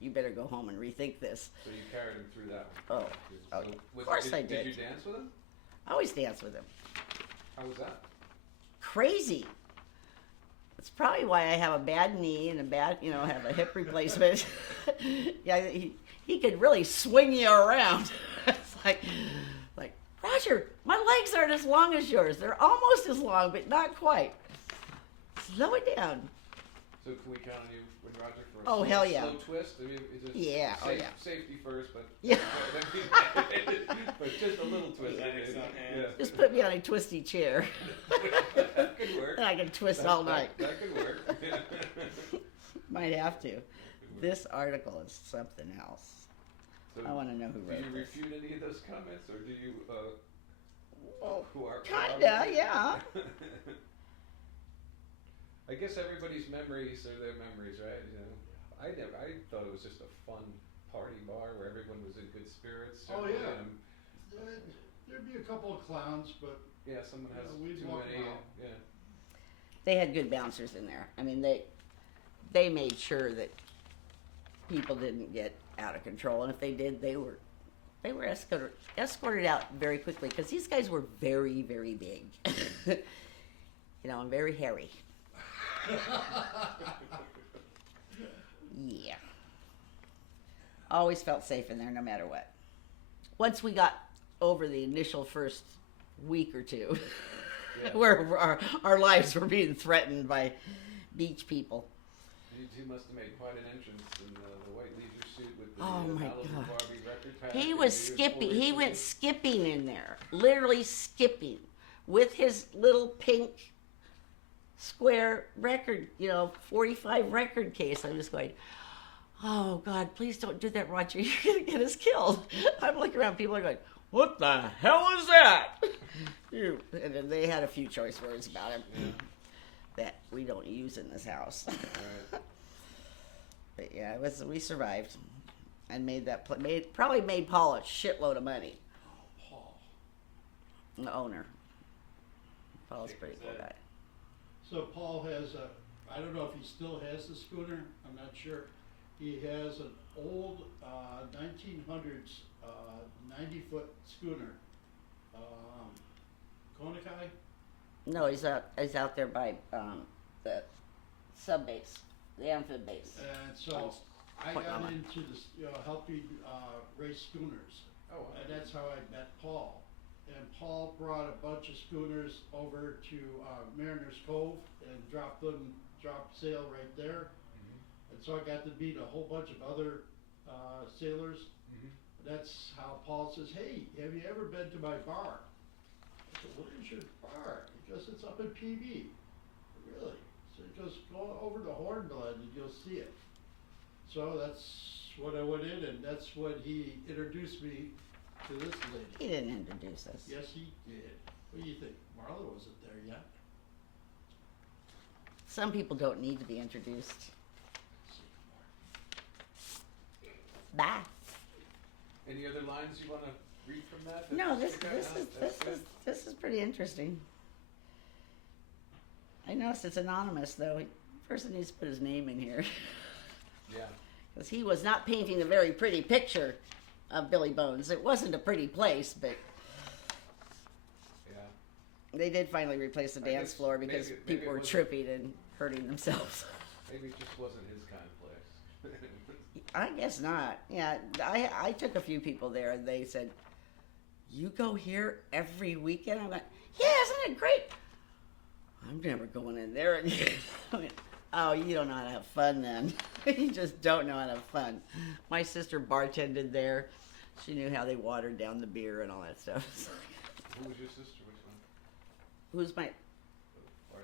you better go home and rethink this. So you carried him through that one. Oh, yeah. Of course I did. Did you dance with him? I always dance with him. How was that? Crazy. That's probably why I have a bad knee and have a hip replacement. Yeah, he could really swing you around. It's like, Roger, my legs aren't as long as yours. They're almost as long, but not quite. Slow it down. So can we count on you with Roger for a Oh, hell yeah. slow twist? I mean, it's just Yeah, safety first, but Yeah. but just a little twist. Yeah. Just put me on a twisty chair. That could work. And I can twist all night. That could work. Might have to. This article is something else. So I want to know who wrote Do you this. refute any of those comments, or do you? Kinda, yeah. I guess everybody's memories are their memories, right? I thought it was just a fun party bar where everyone was in good spirits. Oh yeah. There'd be a couple of clowns, but yeah, someone has we'd too walk many. them out. Yeah. They had good bouncers in there. I mean, they made sure that people didn't get out of control, and if they did, they were escorted out very quickly because these guys were very, very big, and very hairy. Yeah. Always felt safe in there, no matter what. Once we got over the initial first week or two, where our lives were being threatened by beach people. You must have made quite an entrance in the white leisure suit with the Oh my Malibu God. Barbie record pack. He and was the skipping. He Euphoria went suit. skipping in there, literally skipping, with his little pink square record, 45 record case. I'm just going, oh God, please don't do that, Roger. You're gonna get us killed. I'm looking around, people are going, what the hell is that? And then they had a few choice words about him that we don't use in this house. Right. But yeah, we survived and probably made Paul a shitload of money. Paul. The owner. Paul's a pretty cool guy. So Paul has I don't know if he still has the schooner, I'm not sure. He has an old 1900s 90-foot schooner. Konakai? No, he's out there by the sub base, the amphib base. And so I Point got Loma. into this, helping race schooners. Oh, wow. And that's how I met Paul. And Paul brought a bunch of schooners over to Mariners Cove and dropped sail right there. And so I got to meet a whole bunch of other sailors. That's how Paul says, hey, have you ever been to my bar? I said, what is your bar? He goes, it's up in PB. Really? So he goes, go over to Hornblood and you'll see it. So that's when I went in, and that's when he introduced me to this lady. He didn't introduce us. Yes, he did. What do you think? Marla wasn't there yet. Some people don't need to be introduced. Bye. Any other lines you want to read from that? No, this That's good. is pretty interesting. I noticed it's anonymous though. Person needs to put his name in here. Yeah. Because he was not painting a very pretty picture of Billy Bones. It wasn't a pretty place, but Yeah. they did finally replace the I dance guess floor because maybe people it were wasn't- tripping and hurting themselves. Maybe it just wasn't his kind of place. I guess not. Yeah, I took a few people there and they said, you go here every weekend? I'm like, yeah, isn't it great? I'm never going in there again. I went, oh, you don't know how to have fun then. You just don't know how to have fun. My sister bartended there. She knew how they watered down the beer and all that stuff. Who was your sister? Which one?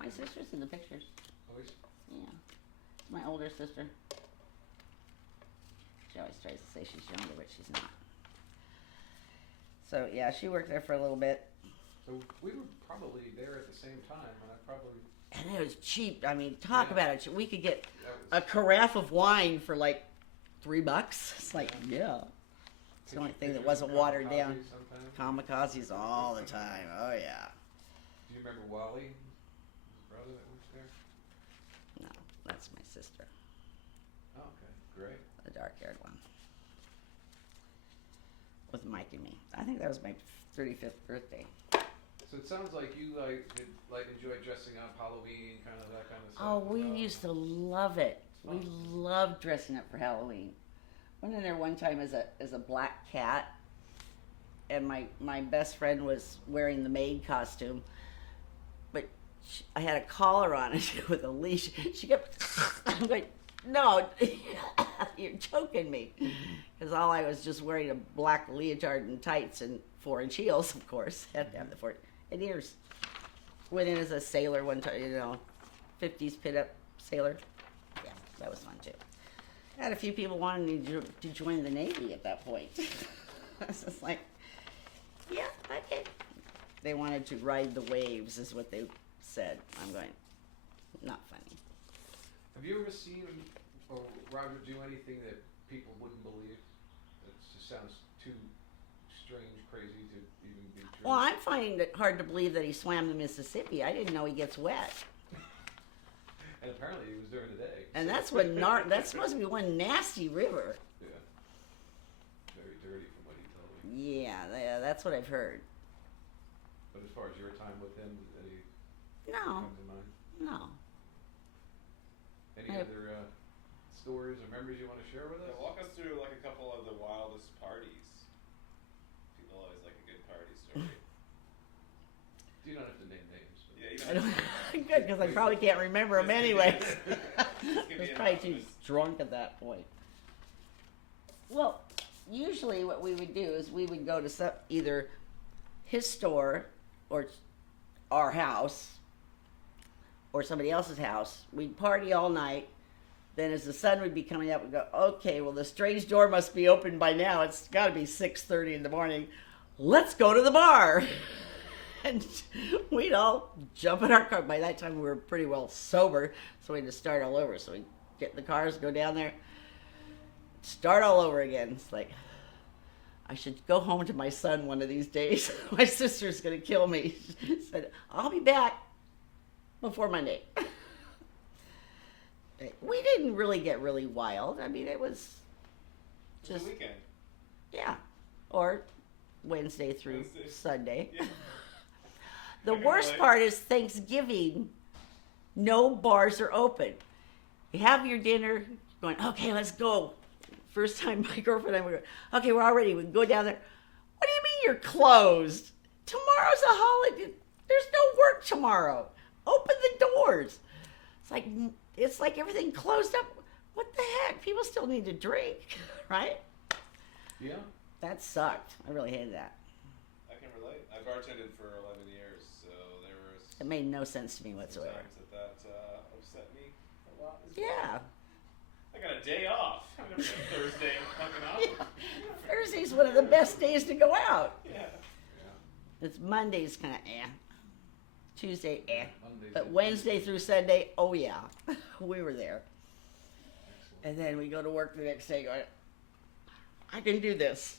Who's my sister's in the pictures. Always? Yeah. My older sister. She always tries to say she's younger, but she's not. So yeah, she worked there for a little bit. So we were probably there at the same time, and I probably. And it was cheap. I mean, talk Yeah. about it. We could get That a carafe of wine for like $3. It's like, yeah. It's the only thing that wasn't watered down. Kamikazes all the time. Oh yeah. Do you remember Wally, his brother that works there? No, that's my sister, Oh, okay, great. the dark-haired one, with Mike and me. I think that was my 35th birthday. So it sounds like you enjoy dressing up, Halloween, kind of that kind of stuff. Oh, we used to love it. We loved dressing up for Halloween. Went in there one time as a black cat, and my best friend was wearing the maid costume, but I had a collar on it with a leash. She kept, I'm going, no, you're choking me, because all I was just wearing a black leotard and tights and 4-inch heels, of course. Had to have the 4 and ears. Went in as a sailor one time, 50s pit-up sailor. Yeah, that was fun too. I had a few people wanting me to join the Navy at that point. I was just like, yeah, okay. They wanted to ride the waves, is what they said. I'm going, not funny. Have you ever seen or Roger do anything that people wouldn't believe? That just sounds too strange, crazy to even be true. Well, I'm finding it hard to believe that he swam the Mississippi. I didn't know he gets wet. And apparently it was during the day. And that's that's supposed to be one nasty river. Yeah. Very dirty from what he told me. Yeah, that's what I've heard. But as far as your time with him, any No. comes to mind? No. Any other stories or memories you want to share with us? Walk us through like a couple of the wildest parties. People always like a good party story. You don't have to name names. But Yeah, you I don't, good, because I probably can't remember them anyway. I was probably too drunk at that point. Well, usually what we would do is we would go to either his store or our house or somebody else's house. We'd party all night. Then as the sun would be coming up, we'd go, okay, well, the strange door must be open by now. It's got to be 6:30 in the morning. Let's go to the bar. And we'd all jump in our car. By that time, we were pretty well sober, so we had to start all over. So we'd get in the cars, go down there, start all over again. It's like, I should go home to my son one of these days. My sister's going to kill me. She said, I'll be back before Monday. We didn't really get really wild. I mean, it was just... the weekend. Yeah. Or Wednesday through Sunday. Yeah. The worst part is Thanksgiving, no bars are open. You have your dinner, going, okay, let's go. First time my girlfriend and I were going, okay, we're all ready. We can go down there. What do you mean you're closed? Tomorrow's a holiday. There's no work tomorrow. Open the doors. It's like everything closed up. What the heck? People still need to drink, right? Yeah. That sucked. I really hated that. I can relate. I bartended for 11 years, so there were It made no sense to me whatsoever. times that upset me a lot as well. Yeah. I got a day off. I never got Thursday fucking off. Thursday's one of the best days to go out. Yeah. It's Monday's kind of Tuesday, Mondays but Wednesday through Sunday, oh yeah, we were there. And then we go to work the next day going, I can do this.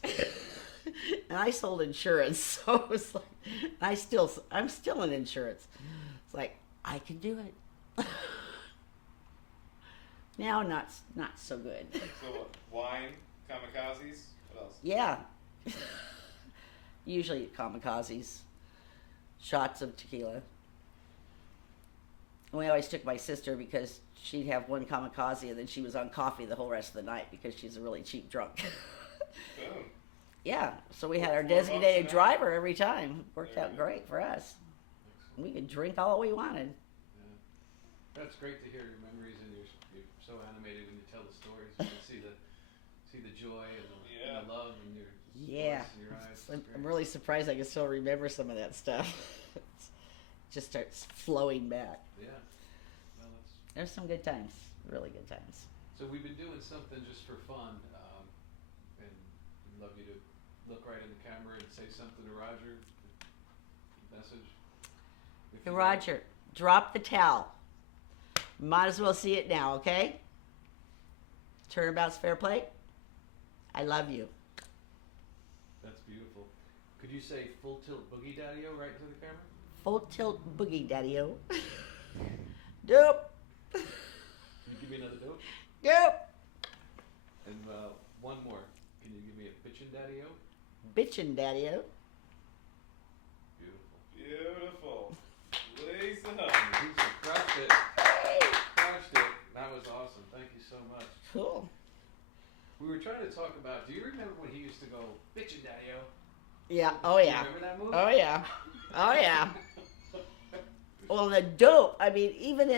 And I sold insurance, so it was like, I'm still in insurance. It's like, I can do it. Now, not so good. So what? Wine, kamikazes, what else? Yeah. Usually kamikazes. Shots of tequila. And we always took my sister because she'd have one kamikaze and then she was on coffee the whole rest of the night because she's a really cheap drunk. Boom. Yeah, so we had our designated driver every time. Worked out great for us. We could drink all we wanted. That's great to hear your memories, and you're so animated when you tell the stories. You can see the joy and the love in your voice and your eyes. I'm really surprised I can still remember some of that stuff. It just starts flowing back. Yeah. Well, There's some good times, really good times. So we've been doing something just for fun, and I'd love you to look right in the camera and say something to Roger. Message. Hey, Roger, drop the towel. Might as well see it now, okay? Turnabout's fair play. I love you. That's beautiful. Could you say full tilt boogie daddy-o right into the camera? Full tilt boogie daddy-o. Dope. Can you give me another dope? Dope. And one more. Can you give me a bitchin' daddy-o? Bitchin' daddy-o. Beautiful. Lisa. Lisa crushed it. Crushed it. That was awesome. Thank you so much. Cool. We were trying to talk about, do you remember when he used to go, bitchin' daddy-o? Yeah, oh yeah. You remember that movie? Oh yeah. Oh yeah. Well, the dope, I mean, even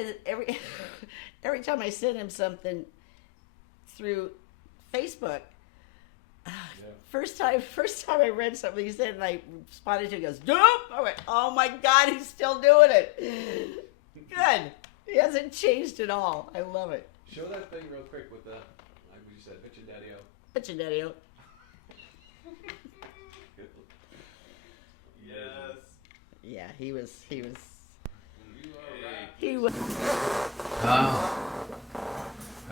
every time I send him something through Facebook, first time I read something he said and I responded to it, he goes, dope! I went, oh my God, he's still doing it. Good. He hasn't changed at all. I love it. Show that thing real quick with the, like you said, bitchin' daddy-o. Bitchin' daddy-o. Yes. Yeah, he was. I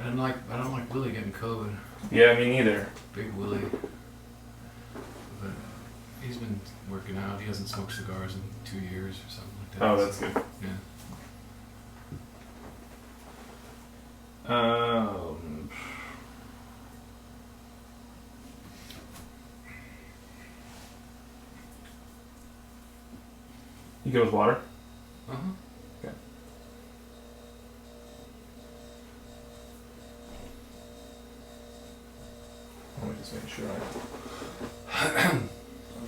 don't like Willie getting COVID. Yeah, me neither. Big Willie. But he's been working out. He hasn't smoked cigars in 2 years or something like that. Oh, that's good. Yeah. You go with water? Uh-huh. Okay. Let me just make sure I...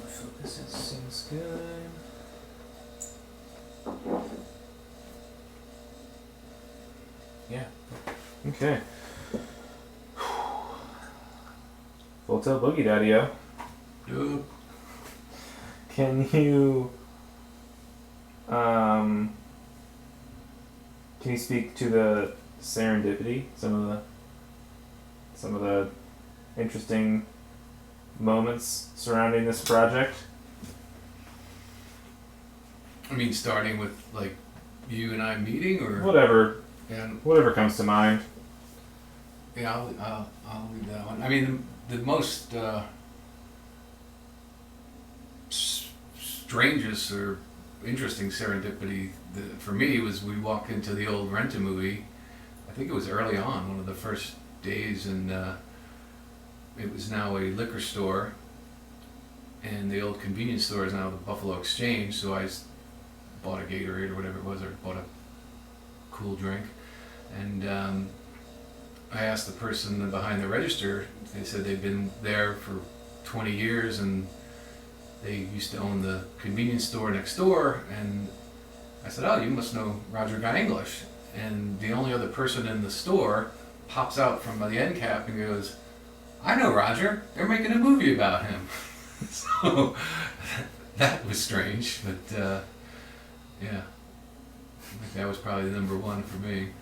Focus, it seems good. Yeah. Okay. Full Tilt Boogie Daddy-O. Yup. Can you speak to the serendipity, some of the interesting moments surrounding this project? I mean, starting with like you and I meeting, or Whatever. And whatever comes to mind. Yeah, I'll leave that one. I mean, the most strangest or interesting serendipity for me was we walked into the old Rent-A-Movie. I think it was early on, one of the first days, and it was now a liquor store, and the old convenience store is now the Buffalo Exchange. So I bought a Gatorade or whatever it was, or bought a cool drink, and I asked the person behind the register. They said they've been there for 20 years, and they used to own the convenience store next door. And I said, "Oh, you must know Roger Guy English." And the only other person in the store pops out from the end cap and goes, "I know Roger. They're making a movie about him." So that was strange, but yeah, I think that was probably the number one for me.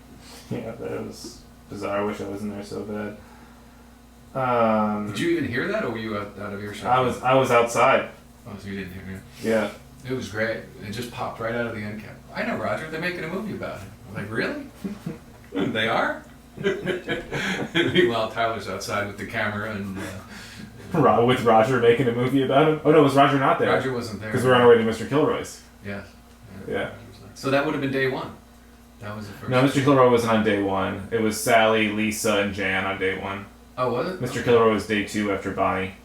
Yeah, that was bizarre. I wish I wasn't there so bad. Did you even hear that, or were you out of earshot? I was outside. Oh, so you didn't hear it? Yeah. It was great. It just popped right out of the end cap. "I know Roger. They're making a movie about him." I'm like, "Really? They are?" Meanwhile, Tyler's outside with the camera and. With Roger making a movie about him? Oh no, was Roger not there? Roger wasn't there. Because we were on our way to Mr. Kilroy's. Yeah. Yeah. So that would have been day one. That was the first. No, Mr. Kilroy wasn't on day one. It was Sally, Lisa, and Jan on day one. Oh, was it? Mr. Kilroy was day two after Bonnie.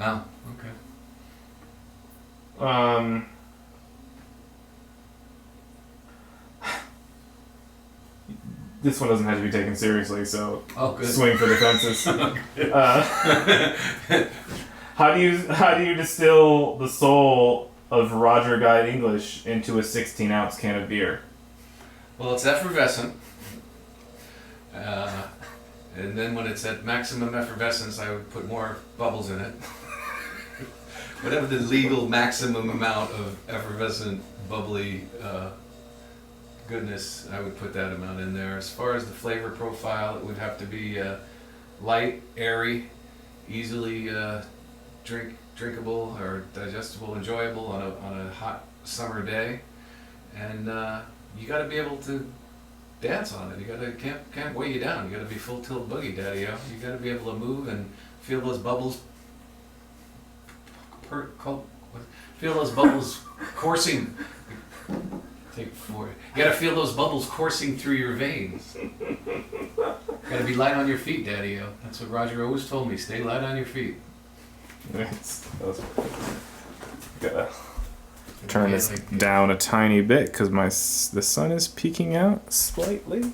Oh, okay. This one doesn't have to be taken seriously, so good. Swing for the fences. How do you distill the soul of Roger Guy English into a 16-ounce can of beer? Well, it's effervescent. And then when it's at maximum effervescence, I would put more bubbles in it. Whatever the legal maximum amount of effervescent, bubbly goodness, I would put that amount in there. As far as the flavor profile, it would have to be light, airy, easily drinkable or digestible, enjoyable on a hot summer day, and you got to be able to dance on it. You got to can't weigh you down. You got to be full tilt boogie daddy-o. You got to be able to move and feel those bubbles. Feel those bubbles coursing. Take 4. You got to feel those bubbles coursing through your veins. Got to be light on your feet, daddy-o. That's what Roger always told me. Stay light on your feet. Gotta turn this down a tiny bit because the sun is peeking out slightly.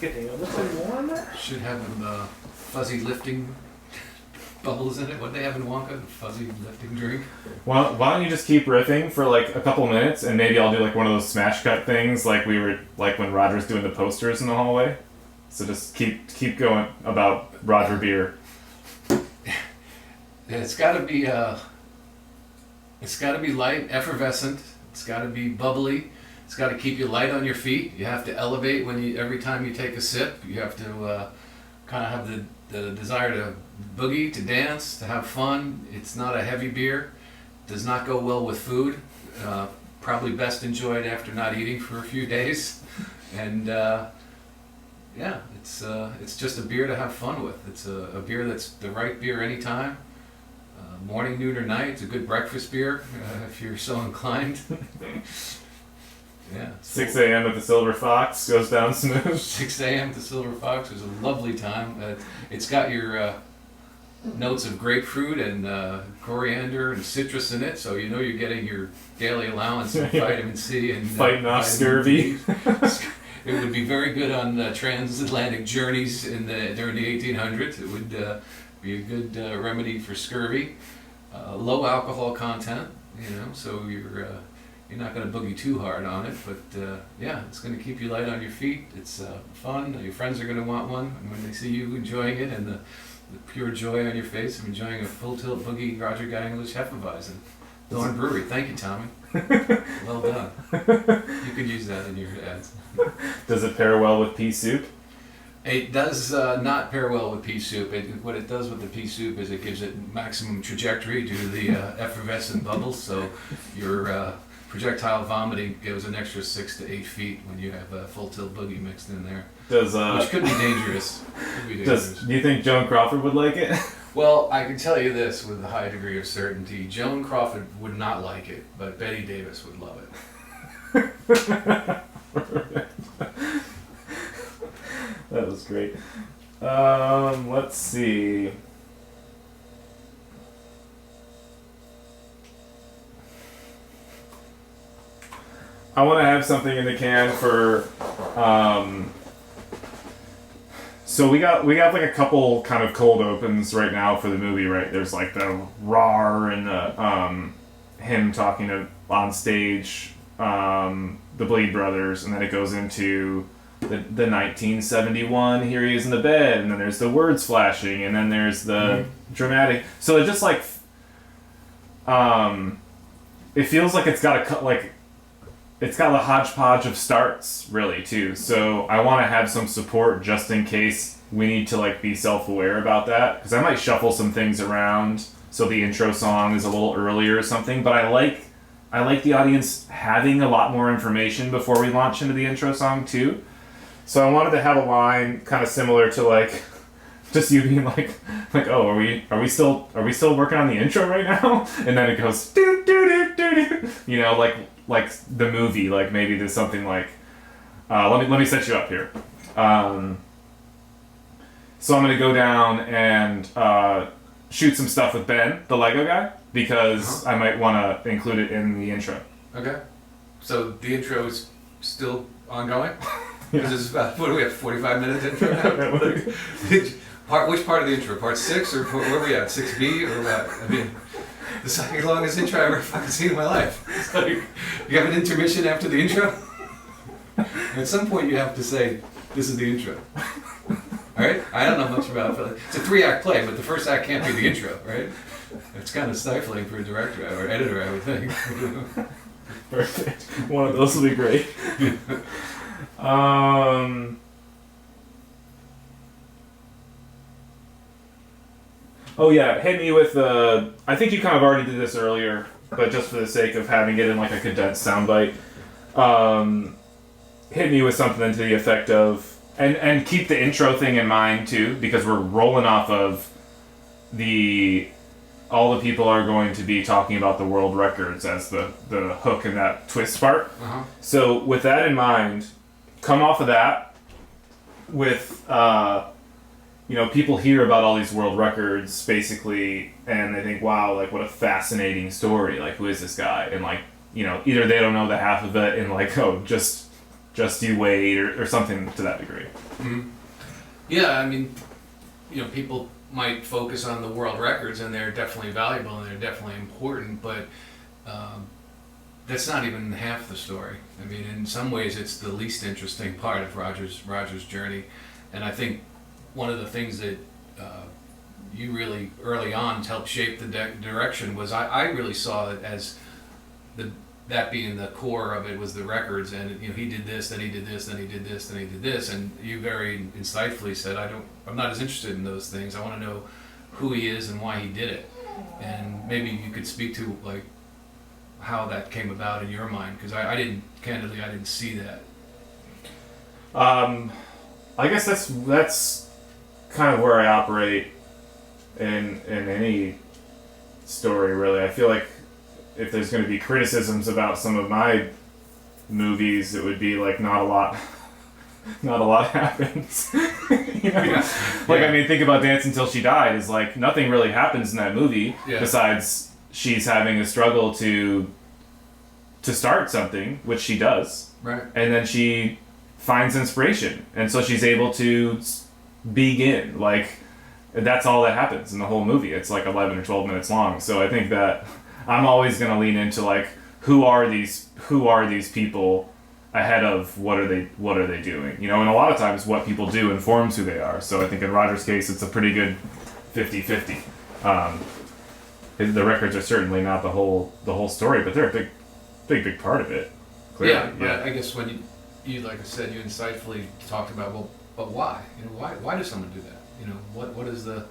Getting a little warm. Should have fuzzy lifting bubbles in it. What they have in Wonka? Fuzzy lifting drink. Well, why don't you just keep riffing for like a couple minutes, and maybe I'll do like one of those smash cut things, like we were like when Roger's doing the posters in the hallway. So just keep going about Roger beer. It's got to be light, effervescent. It's got to be bubbly. It's got to keep you light on your feet. You have to elevate every time you take a sip. You have to kind of have the desire to boogie, to dance, to have fun. It's not a heavy beer. Does not go well with food. Probably best enjoyed after not eating for a few days. And yeah, it's just a beer to have fun with. It's a beer that's the right beer anytime. Morning, noon, or night. It's a good breakfast beer if you're so inclined. Yeah. 6 a.m. at the Silver Fox goes down smooth. 6 a.m. at the Silver Fox was a lovely time. It's got your notes of grapefruit and coriander and citrus in it, so you know you're getting your daily allowance of vitamin C and fighting off scurvy. It would be very good on transatlantic journeys during the 1800s. It would be a good remedy for scurvy. Low alcohol content, so you're not going to boogie too hard on it, but yeah, it's going to keep you light on your feet. It's fun. Your friends are going to want one, and when they see you enjoying it and the pure joy on your face of enjoying a full tilt boogie Roger Guy English Hefeweizen. Thorn Brewery. Thank you, Tommy. Well done. You could use that in your ads. Does it pair well with pea soup? It does not pair well with pea soup. What it does with the pea soup is it gives it maximum trajectory due to the effervescent bubbles, so your projectile vomiting goes an extra 6 to 8 feet when you have a full tilt boogie mixed in there. Which could be dangerous. Do you think Joan Crawford would like it? Well, I can tell you this with a high degree of certainty. Joan Crawford would not like it, but Betty Davis would love it. That was great. Let's see. I want to have something in the can for so we got like a couple kind of cold opens right now for the movie, right? There's like the roar and the him talking on stage, the Bleed Brothers, and then it goes into the 1971, here he is in the bed, and then there's the words flashing, and then there's the dramatic. So it just like it feels like it's got it's got a hodgepodge of starts, really, too. So I want to have some support just in case we need to like be self-aware about that, because I might shuffle some things around so the intro song is a little earlier or something. But I like the audience having a lot more information before we launch into the intro song too. So I wanted to have a line kind of similar to like just you being like oh, are we still working on the intro right now? And then it goes do do do do do, like the movie, like maybe there's something like let me set you up here. So I'm gonna go down and shoot some stuff with Ben, the Lego guy, because I might want to include it in the intro. Okay. So the intro is still ongoing? Because it's about, what do we have, 45 minutes intro now? Which part of the intro? Part 6 or where are we at? 6B or what? I mean, the second longest intro I've ever fucking seen in my life. It's like, you have an intermission after the intro? At some point you have to say, this is the intro. Alright? I don't know much about it. It's a 3-act play, but the first act can't be the intro, right? It's kind of stifling for a director or editor, I would think. Perfect. One of those will be great. Oh yeah, hit me with I think you kind of already did this earlier, but just for the sake of having it in like a condensed soundbite, hit me with something to the effect of, and keep the intro thing in mind too, because we're rolling off of all the people are going to be talking about the world records as the hook in that twist part. Uh-huh. So with that in mind, come off of that with people hear about all these world records basically, and they think, wow, like what a fascinating story, like who is this guy, and like either they don't know the half of it and like, oh, just you wait, or something to that degree. Mm-hmm. Yeah, I mean, people might focus on the world records, and they're definitely valuable and they're definitely important, but that's not even half the story. I mean, in some ways, it's the least interesting part of Roger's journey, and I think one of the things that you really early on helped shape the direction was I really saw it as that being the core of it was the records, and he did this, then he did this, then he did this, then he did this, and you very insightfully said, I'm not as interested in those things. I want to know who he is and why he did it, and maybe you could speak to like how that came about in your mind, because I didn't see that. I guess that's kind of where I operate in any story, really. I feel like if there's going to be criticisms about some of my movies, it would be like not a lot happens. You know? Yeah. Like, Yeah. I mean, think about Dance Until She Died is like nothing really happens in that movie Yeah. besides she's having a struggle to start something, which she does. Right. And then she finds inspiration. And so she's able to begin. Like, that's all that happens in the whole movie. It's like 11 or 12 minutes long. So I think that I'm always going to lean into like, who are these people ahead of what are they doing? You know, and a lot of times what people do informs who they are. So I think in Roger's case, it's a pretty good 50-50. The records are certainly not the whole story, but they're a big part of it. Clearly. Yeah, but I guess when you like I said, you insightfully talked about, well, but why? You know, why does someone do that? You know, what is the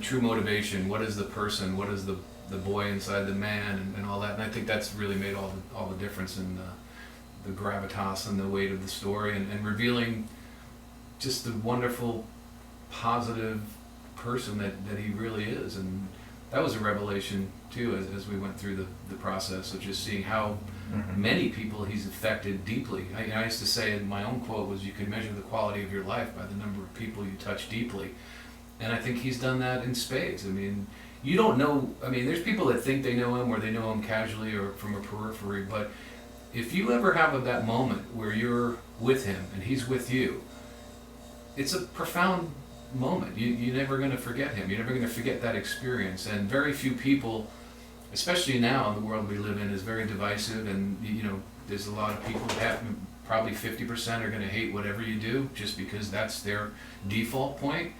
true motivation? What is the person? What is the boy inside the man, and all that? And I think that's really made all the difference in the gravitas and the weight of the story, and revealing just the wonderful, positive person that he really is. And that was a revelation too, as we went through the process of just seeing how many people he's affected deeply. I used to say, in my own quote was, you can measure the quality of your life by the number of people you touch deeply. And I think he's done that in spades. I mean, you don't know, I mean, there's people that think they know him, or they know him casually or from a periphery, but if you ever have that moment where you're with him and he's with you, it's a profound moment. You're never going to forget him. You're never going to forget that experience. And very few people, especially now, the world we live in is very divisive, and you know, there's a lot of people that probably 50% are going to hate whatever you do just because that's their default point.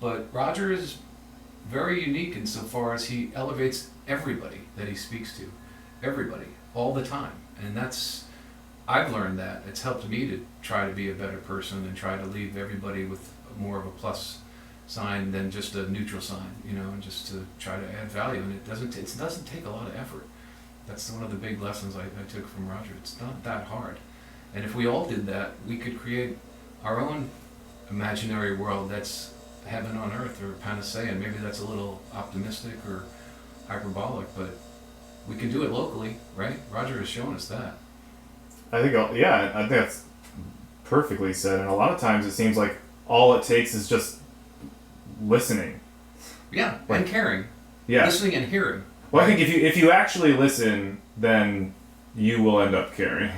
But Roger is very unique insofar as he elevates everybody that he speaks to, everybody, all the time. And I've learned that. It's helped me to try to be a better person and try to leave everybody with more of a plus sign than just a neutral sign, you know, and just to try to add value. And it doesn't take a lot of effort. That's one of the big lessons I took from Roger. It's not that hard. And if we all did that, we could create our own imaginary world that's heaven on earth, or panacea. And maybe that's a little optimistic or hyperbolic, but we can do it locally, right? Roger has shown us that. I think that's perfectly said. And a lot of times it seems like all it takes is just listening. Yeah, like, and caring. Yeah. Listening and hearing. Well, I think if you actually listen, then you will end up caring.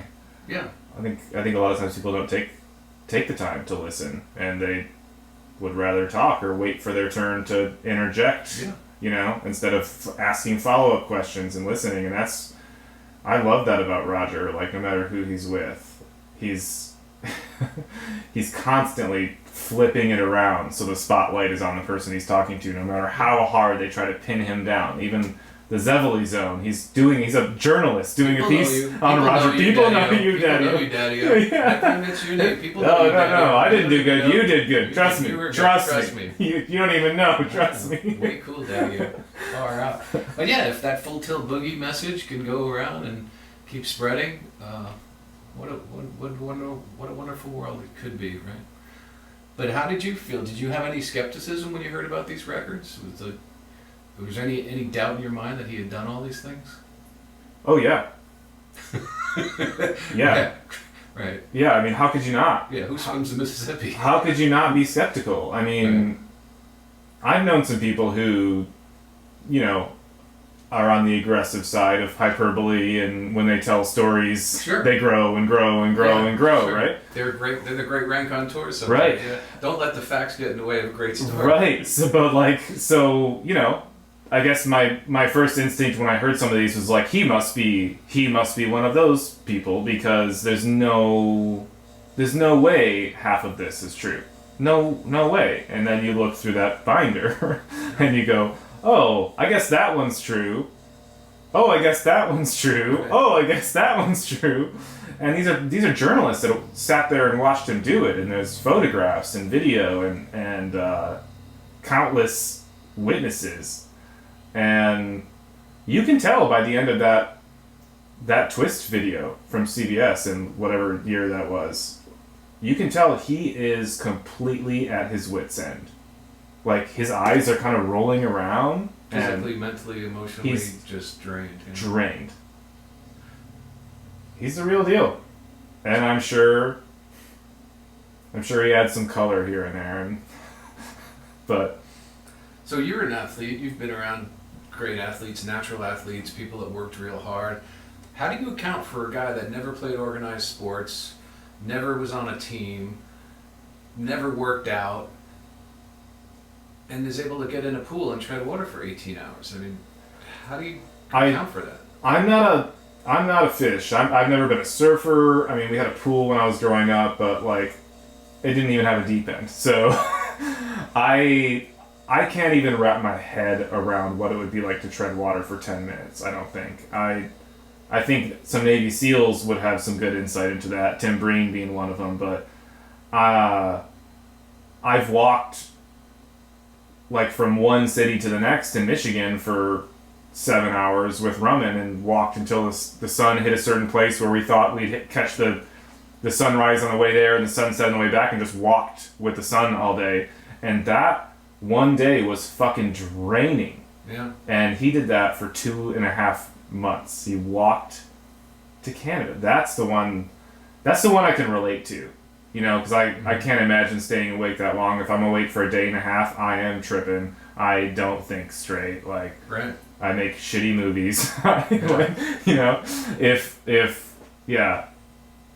Yeah. I think a lot of times people don't take the time to listen, and they would rather talk or wait for their turn to interject. Yeah. You know, instead of asking follow-up questions and listening. And I love that about Roger. Like, no matter who he's with, he's constantly flipping it around so the spotlight is on the person he's talking to, no matter how hard they try to pin him down. Even the Zevely Zone, he's a journalist doing a piece on Roger. People know you, Daddy. People know you, Daddy. Yeah. That's your name. People know you, Daddy. No, I didn't do good. You did good. Trust me. Trust me. You don't even know. Trust me. Way cool, Daddy. Far out. But yeah, if that Full Tilt Boogie message can go around and keep spreading, what a wonderful world it could be, right? But how did you feel? Did you have any skepticism when you heard about these records? Was there any doubt in your mind that he had done all these things? Oh yeah. Yeah. Right. Yeah, I mean, how could you not? Yeah, who swims the Mississippi? How could you not be skeptical? I mean, I've known some people who, you know, are on the aggressive side of hyperbole, and when they tell stories, they grow and grow and grow and grow, right? They're great. They're the great raconteurs. Right. Yeah. Don't let the facts get in the way of a great story. Right. So you know, I guess my first instinct when I heard some of these was like, he must be one of those people, because there's no way half of this is true. No way. And then you look through that binder and you go, oh, I guess that one's true. Oh, I guess that one's true. Oh, I guess that one's true. And these are journalists that sat there and watched him do it, and there's photographs and video and countless witnesses. And you can tell by the end of that twist video from CBS in whatever year that was, you can tell he is completely at his wit's end. Like, his eyes are kind of rolling around. Physically, mentally, emotionally, he's just drained. Drained. He's the real deal. and I'm sure he adds some color here and there, but. So you're an athlete. You've been around great athletes, natural athletes, people that worked real hard. How do you account for a guy that never played organized sports, never was on a team, never worked out, and is able to get in a pool and tread water for 18 hours? I mean, how do you account for that? I'm not a fish. I've never been a surfer. I mean, we had a pool when I was growing up, but like, it didn't even have a deep end. So I can't even wrap my head around what it would be like to tread water for 10 minutes, I don't think. I think some Navy SEALs would have some good insight into that, Tim Breen being one of them, but I've walked like from one city to the next in Michigan for 7 hours with Rumman and walked until the sun hit a certain place where we thought we'd catch the sunrise on the way there and the sunset on the way back, and just walked with the sun all day. And that one day was fucking draining. Yeah. And he did that for 2.5 months. He walked to Canada. That's the one I can relate to. You know, because I can't imagine staying awake that long. If I'm awake for a day and a half, I am tripping. I don't think straight. Like, right. I make shitty movies. Like, you know, yeah.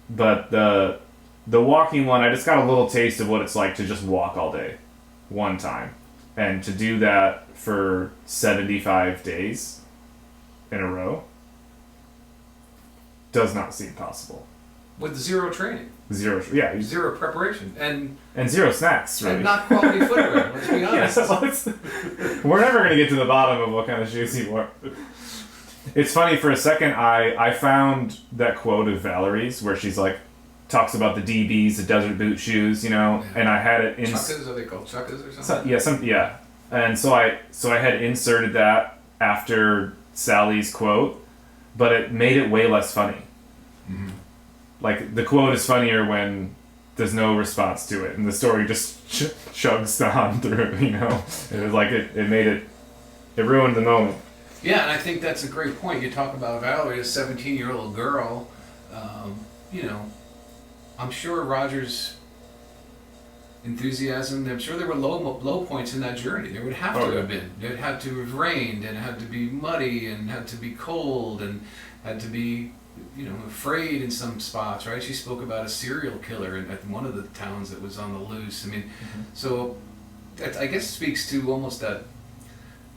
But the walking one, I just got a little taste of what it's like to just walk all day, one time, and to do that for 75 days in a row does not seem possible. With zero training. Zero preparation. And zero snacks, really. And not quality footwear, let's be honest. We're never going to get to the bottom of what kind of shoes he wore. It's funny, for a second, I found that quote of Valerie's where she's like, talks about the DBs, the desert boot shoes, you know, and I had it in... Chuckas, are they called Chuckas or something? Yeah. And so I had inserted that after Sally's quote, but it made it way less funny. Mm-hmm. Like, the quote is funnier when there's no response to it, and the story just chugs on through, you know? It was like, it ruined the moment. Yeah, and I think that's a great point. You talk about Valerie, a 17-year-old girl. You know, I'm sure Roger's enthusiasm, I'm sure there were low points in that journey. There would have to have been. It had to have rained, and it had to be muddy, and had to be cold, and had to be, you know, afraid in some spots, right? She spoke about a serial killer at one of the towns that was on the loose. I mean, so that, I guess, speaks to almost that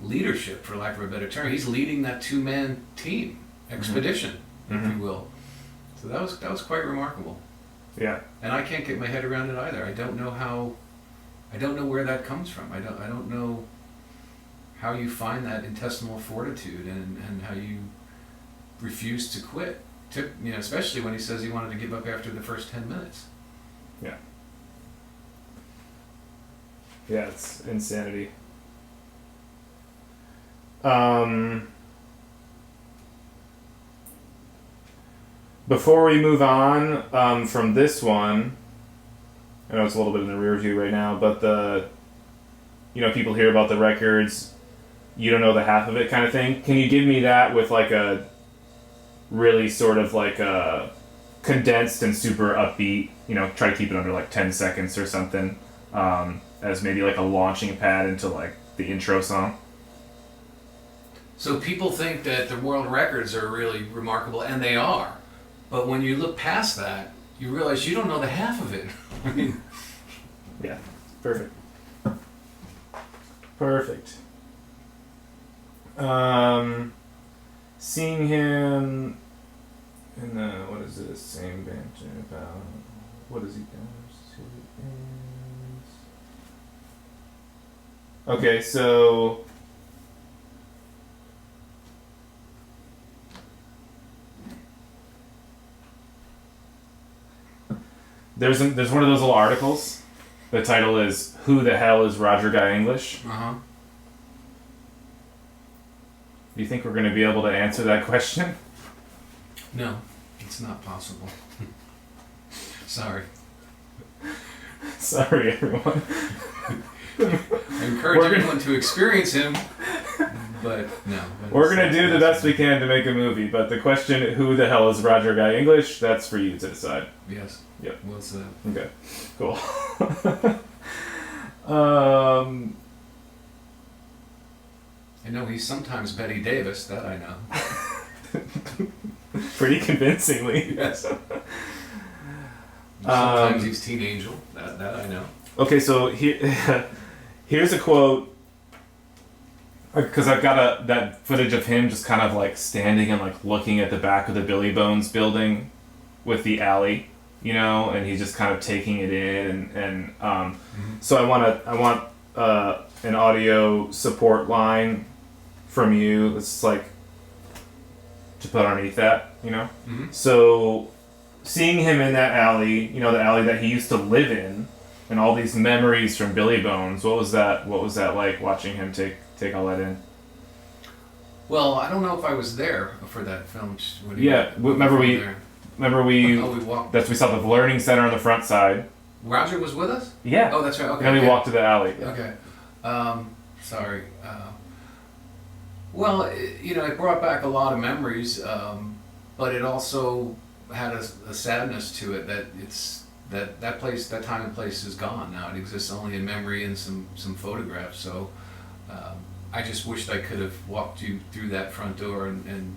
leadership, for lack of a better term. He's leading that two-man team, expedition, if you will. So that was quite remarkable. Yeah. And I can't get my head around it either. I don't know where that comes from. I don't know how you find that intestinal fortitude and how you refuse to quit. You know, especially when he says he wanted to give up after the first 10 minutes. Yeah. Yeah, it's insanity. Before we move on from this one, I know it's a little bit in the rear view right now, but people hear about the records, you don't know the half of it kind of thing. Can you give me that with like a really sort of like a condensed and super upbeat, you know, try to keep it under like 10 seconds or something, as maybe like a launching pad into like the intro song? So people think that the world records are really remarkable, and they are. But when you look past that, you realize you don't know the half of it. I mean, yeah, perfect. Perfect. Seeing him in the, what is this, same band about, what is he does? Okay, so there's one of those little articles. The title is "Who the Hell is Roger Guy English?" Do you think we're going to be able to answer that question? No, it's not possible. Sorry. Sorry, everyone. I encourage everyone to experience him, But no. We're gonna do the best we can to make a movie, but the question, who the hell is Roger Guy English? That's for you to decide. Yes. Yep. Well said. Okay. Cool. I know he's sometimes Betty Davis. That I know. Pretty convincingly. Yes. Sometimes he's Teen Angel. That I know. Okay, so here's a quote, because I've got that footage of him just kind of like standing and like looking at the back of the Billy Bones building with the alley, you know, and he's just kind of taking it in, and so I want an audio support line from you. It's like to put underneath that, you know. So seeing him in that alley, you know, the alley that he used to live in, and all these memories from Billy Bones. What was that like, watching him take all that in? Well, I don't know if I was there for that film. Remember we walked. We saw the learning center on the front side. Roger was with us? Yeah. Oh, that's right. Okay. And then we walked to the alley. Yeah. Okay. Sorry. Well, it brought back a lot of memories, but it also had a sadness to it that that place, that time and place is gone now. It exists only in memory and some photographs. So I just wished I could have walked you through that front door, and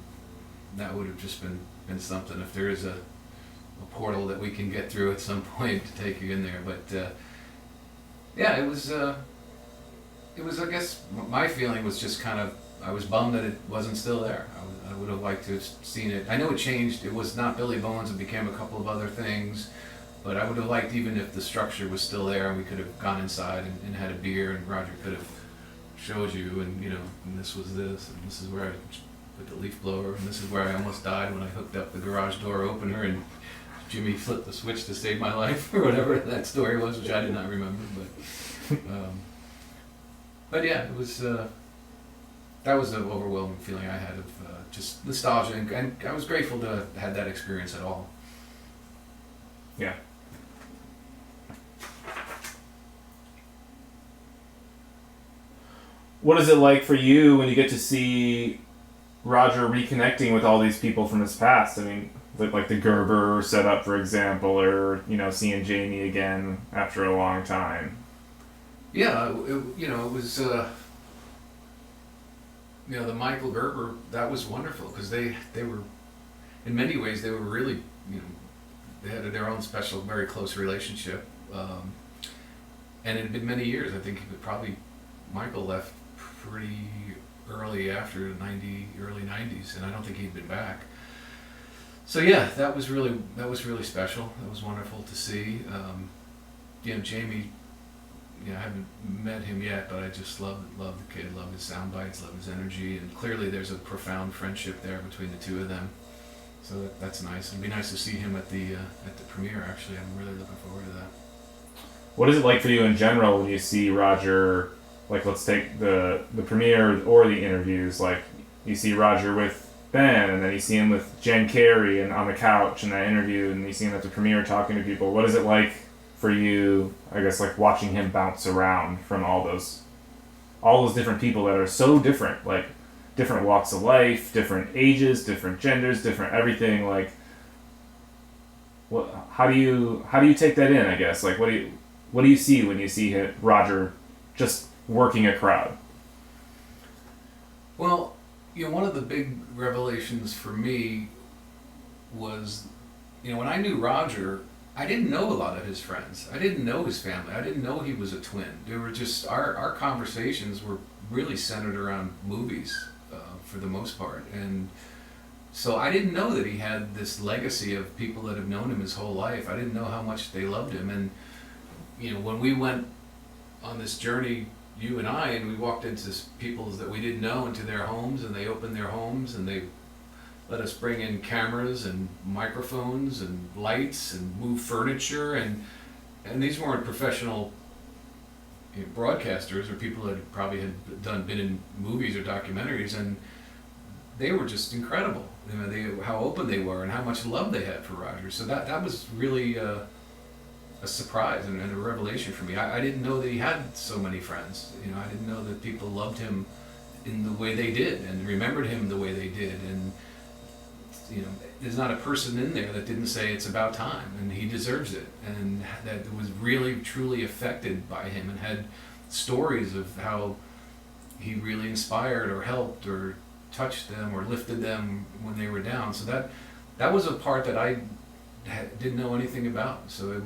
that would have just been something. If there is a portal that we can get through at some point to take you in there, but yeah, it was. I guess my feeling was just kind of, I was bummed that it wasn't still there. I would have liked to have seen it. I know it changed. It was not Billy Bones. It became a couple of other things. But I would have liked, even if the structure was still there and we could have gone inside and had a beer, and Roger could have showed you, and and this was this, and this is where I put the leaf blower, and this is where I almost died when I hooked up the garage door opener, and Jimmy flipped the switch to save my life, or whatever that story was, which I did not remember. But yeah, it was. That was the overwhelming feeling I had of just nostalgia, and I was grateful to have had that experience at all. Yeah. What is it like for you when you get to see Roger reconnecting with all these people from his past? I mean, like the Gerber setup, for example, or seeing Jamie again after a long time. Yeah, it was. The Michael Gerber, that was wonderful, because they were, in many ways, they were really, they had their own special, very close relationship, and it had been many years. I think Michael left pretty early after early 90s, and I don't think he'd been back. So yeah, that was really special. That was wonderful to see. Jamie, I haven't met him yet, but I just love the kid, love his sound bites, love his energy, and clearly there's a profound friendship there between the two of them. So that's nice. It'd be nice to see him at the premiere. Actually, I'm really looking forward to that. What is it like for you in general when you see Roger? Like, let's take the premiere or the interviews. Like, you see Roger with Ben, and then you see him with Jen Carey and on the couch in that interview, and you see him at the premiere talking to people. What is it like for you, I guess, like watching him bounce around from all those different people that are so different, like different walks of life, different ages, different genders, different everything. Like, how do you take that in? I guess, like, what do you see when you see Roger just working a crowd? Well, one of the big revelations for me was, when I knew Roger, I didn't know a lot of his friends. I didn't know his family. I didn't know he was a twin. They were just, our conversations were really centered around movies for the most part. And so I didn't know that he had this legacy of people that have known him his whole life. I didn't know how much they loved him. And, when we went on this journey, you and I, and we walked into people that we didn't know, into their homes, and they opened their homes, and they let us bring in cameras and microphones and lights and move furniture, and these weren't professional broadcasters or people that probably had been in movies or documentaries, and they were just incredible. How open they were and how much love they had for Roger. So that was really a surprise and a revelation for me. I didn't know that he had so many friends. I didn't know that people loved him in the way they did and remembered him the way they did. And you know, there's not a person in there that didn't say it's about time and he deserves it, and that was really truly affected by him and had stories of how he really inspired or helped or touched them or lifted them when they were down. So that was a part that I didn't know anything about. So it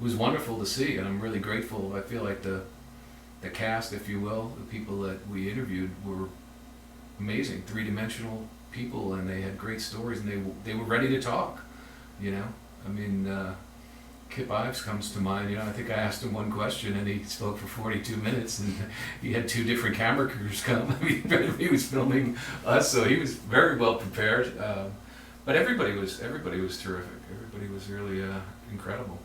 was wonderful to see, and I'm really grateful. I feel like the cast, if you will, the people that we interviewed were amazing, three-dimensional people, and they had great stories, and they were ready to talk. You know, I mean, Kip Ives comes to mind. You know, I think I asked him one question, and he spoke for 42 minutes, and he had 2 different camera crews come. I mean, he was filming us, so he was very well prepared. But everybody was terrific. Everybody was really incredible.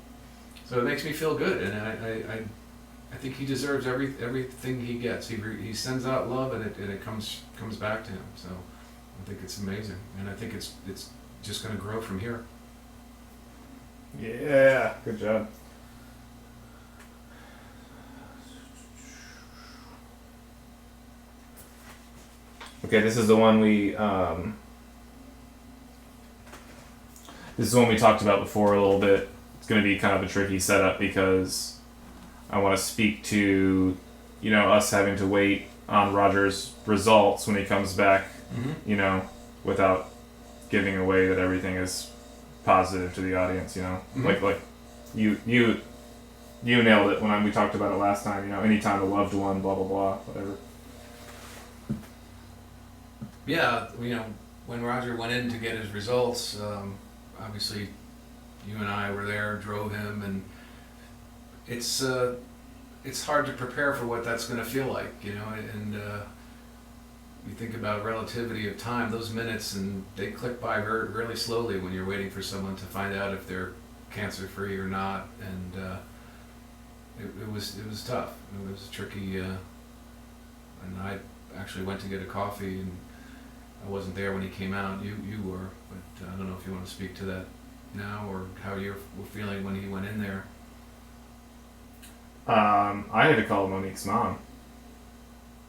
So it makes me feel good, and I think he deserves everything he gets. He sends out love, and it comes back to him. So I think it's amazing, and I think it's just going to grow from here. Yeah, good job. Okay, this is the one this is one we talked about before a little bit. It's going to be kind of a tricky setup because I want to speak to, you know, us having to wait on Roger's results when he comes back, you know, without giving away that everything is positive to the audience, you know. Like you nailed it when we talked about it last time, you know, anytime a loved one, blah blah blah, whatever. Yeah, you know, when Roger went in to get his results, obviously you and I were there, drove him, and it's hard to prepare for what that's going to feel like, you know, and you think about relativity of time, those minutes, and they click by really slowly when you're waiting for someone to find out if they're cancer-free or not, and it was tough. It was tricky, and I actually went to get a coffee, and I wasn't there when he came out. You were, but I don't know if you want to speak to that now or how you're feeling when he went in there. I had to call Monique's mom.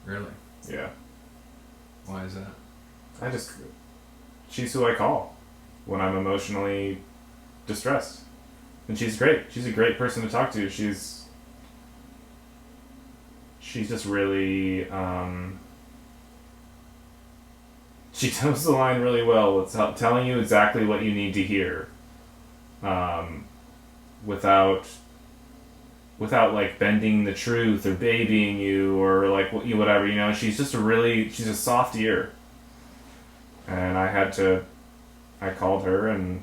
Really? Yeah. Why is that? She's who I call when I'm emotionally distressed. And she's great. She's a great person to talk to. She's just really, she toes the line really well with telling you exactly what you need to hear, without like bending the truth or babying you or like whatever, you know. She's a soft ear. And I called her, and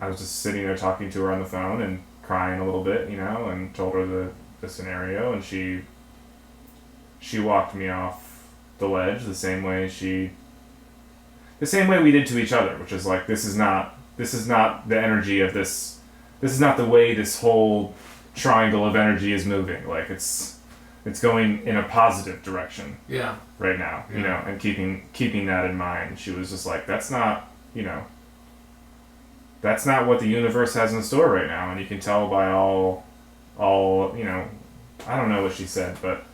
I was just sitting there talking to her on the phone and crying a little bit, you know, and told her the scenario, and she walked me off the ledge the same way we did to each other, which is like, this is not the energy of this. This is not the way this whole triangle of energy is moving. Like it's going in a positive direction. Yeah. Right now, you know, and keeping that in mind. She was just like, that's not, you know, that's not what the universe has in store right now, and you can tell by all, you know, I don't know what she said, but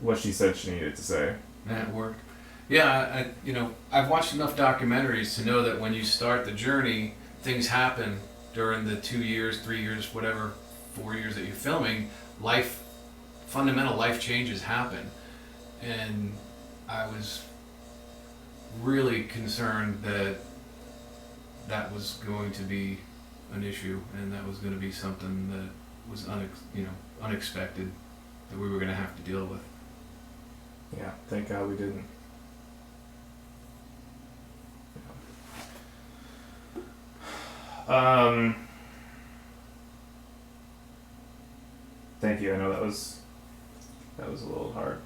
what she said she needed to say. That worked. Yeah, I've watched enough documentaries to know that when you start the journey, things happen during the 2 years, 3 years, whatever, 4 years that you're filming. Fundamental life changes happen, and I was really concerned that was going to be an issue, and that was going to be something that was unexpected, that we were going to have to deal with. Yeah, thank God we didn't. Thank you. I know that was a little hard.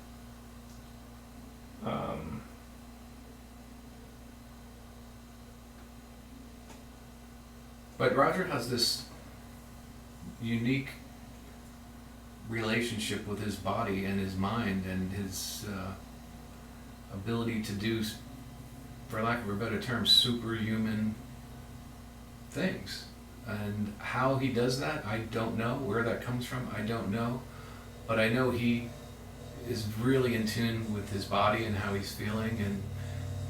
But Roger has this unique relationship with his body and his mind and his ability to do, for lack of a better term, superhuman things. And how he does that, I don't know. Where that comes from, I don't know. but I know he is really in tune with his body and how he's feeling, and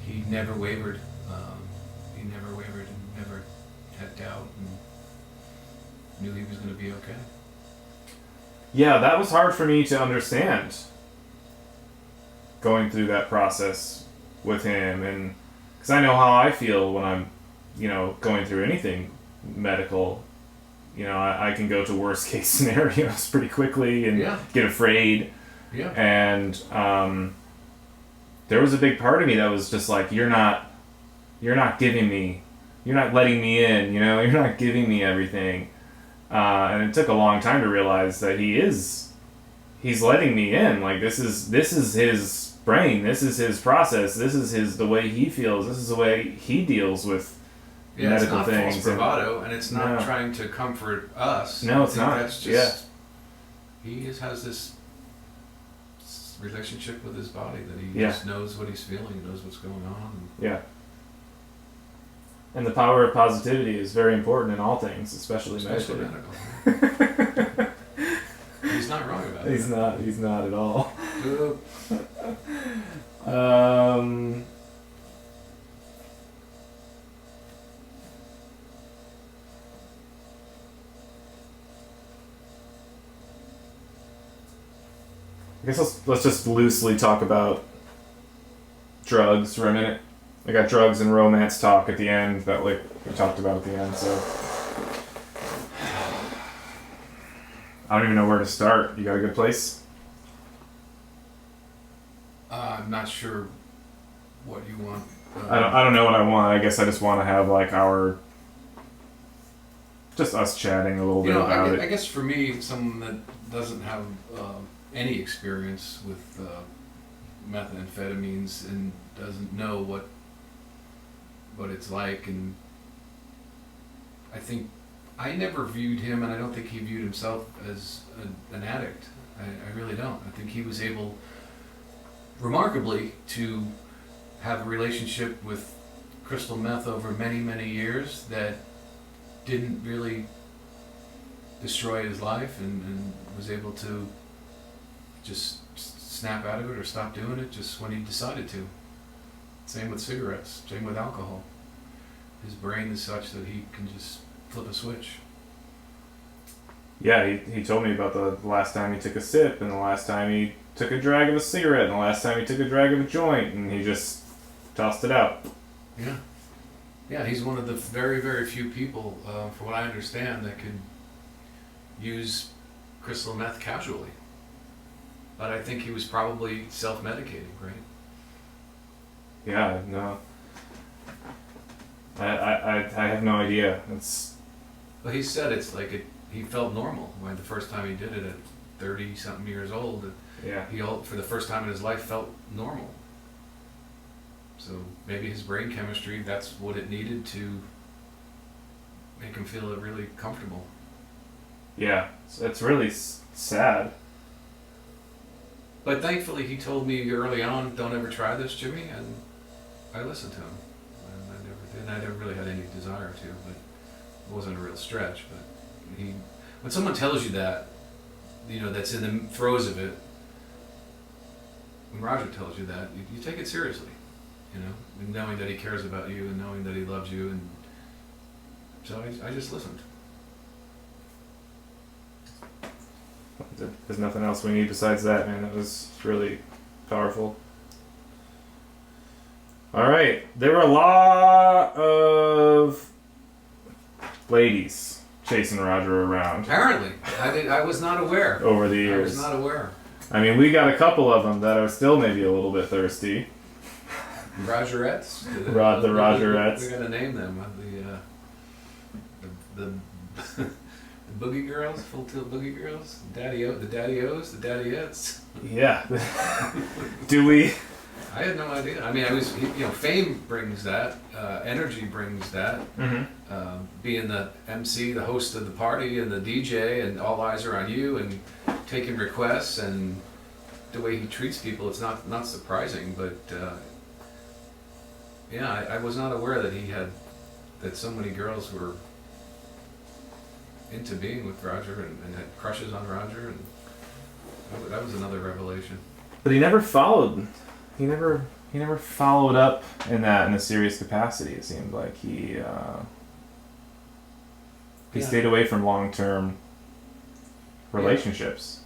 he never wavered. He never wavered and never had doubt, and knew he was going to be okay. Yeah, that was hard for me to understand. Going through that process with him, and because I know how I feel when I'm, going through anything medical. I can go to worst case scenarios pretty quickly and get afraid. Yeah. And there was a big part of me that was just like, you're not letting me in, you're not giving me everything. And it took a long time to realize that he's letting me in. Like, this is his brain, this is his process, this is the way he feels, this is the way he deals with medical it's not things. false bravado, and it's not trying to comfort us. No, it's I think not. That's just, he has this relationship with his body that he just knows what he's feeling, knows what's going on. Yeah. And the power of positivity is very important in all things, especially medical. He's not wrong about it. He's not at all. I guess let's just loosely talk about drugs for a minute. I got drugs and romance talk at the end that we talked about at the end, so I don't even know where to start. You got a good place? I'm not sure what you want. I don't know what I want. I guess I just want to have just us chatting a little bit about it. I guess for me, someone that doesn't have any experience with methamphetamines and doesn't know what it's like, and I think I never viewed him, and I don't think he viewed himself as an addict. I really don't. I think he was able, remarkably, to have a relationship with crystal meth over many, many years that didn't really destroy his life, and was able to just snap out of it or stop doing it just when he decided to. Same with cigarettes, same with alcohol. His brain is such that he can just flip a switch. Yeah, he told me about the last time he took a sip, and the last time he took a drag of a cigarette, and the last time he took a drag of a joint, and he just tossed it out. Yeah. Yeah, he's one of the very, very few people, from what I understand, that could use crystal meth casually. But I think he was probably self-medicating, right? Yeah, no. I have no idea. Well, he said it's like he felt normal when the first time he did it at 30-something years old. Yeah. He, for the first time in his life, felt normal. So maybe his brain chemistry, that's what it needed to make him feel really comfortable. Yeah, it's really sad. But thankfully, he told me early on, don't ever try this, Jimmy, and I listened to him. And I never did. And I never really had any desire to, but it wasn't a real stretch. But when someone tells you that, that's in the throes of it, when Roger tells you that, you take it seriously, and knowing that he cares about you and knowing that he loves you, and so I just listened. There's nothing else we need besides that, man. It was really powerful. All right, there were a lot of ladies chasing Roger around. Apparently, I was not aware. Over the years, I was not aware. I mean, we got a couple of them that are still maybe a little bit thirsty. Rogerettes. The Rogerettes. We gotta name them. The Boogie Girls, Full Tilt Boogie Girls, the Daddy-O's, the Daddy-ettes. Yeah. Do we? I had no idea. I mean, fame brings that, energy brings that. Mm-hmm. Being the MC, the host of the party, and the DJ, and all eyes are on you, and taking requests, and the way he treats people, it's not surprising. But I was not aware that so many girls were into being with Roger and had crushes on Roger. And That was another revelation. But he never followed. He never followed up in a serious capacity. It seemed like he stayed away from long-term relationships.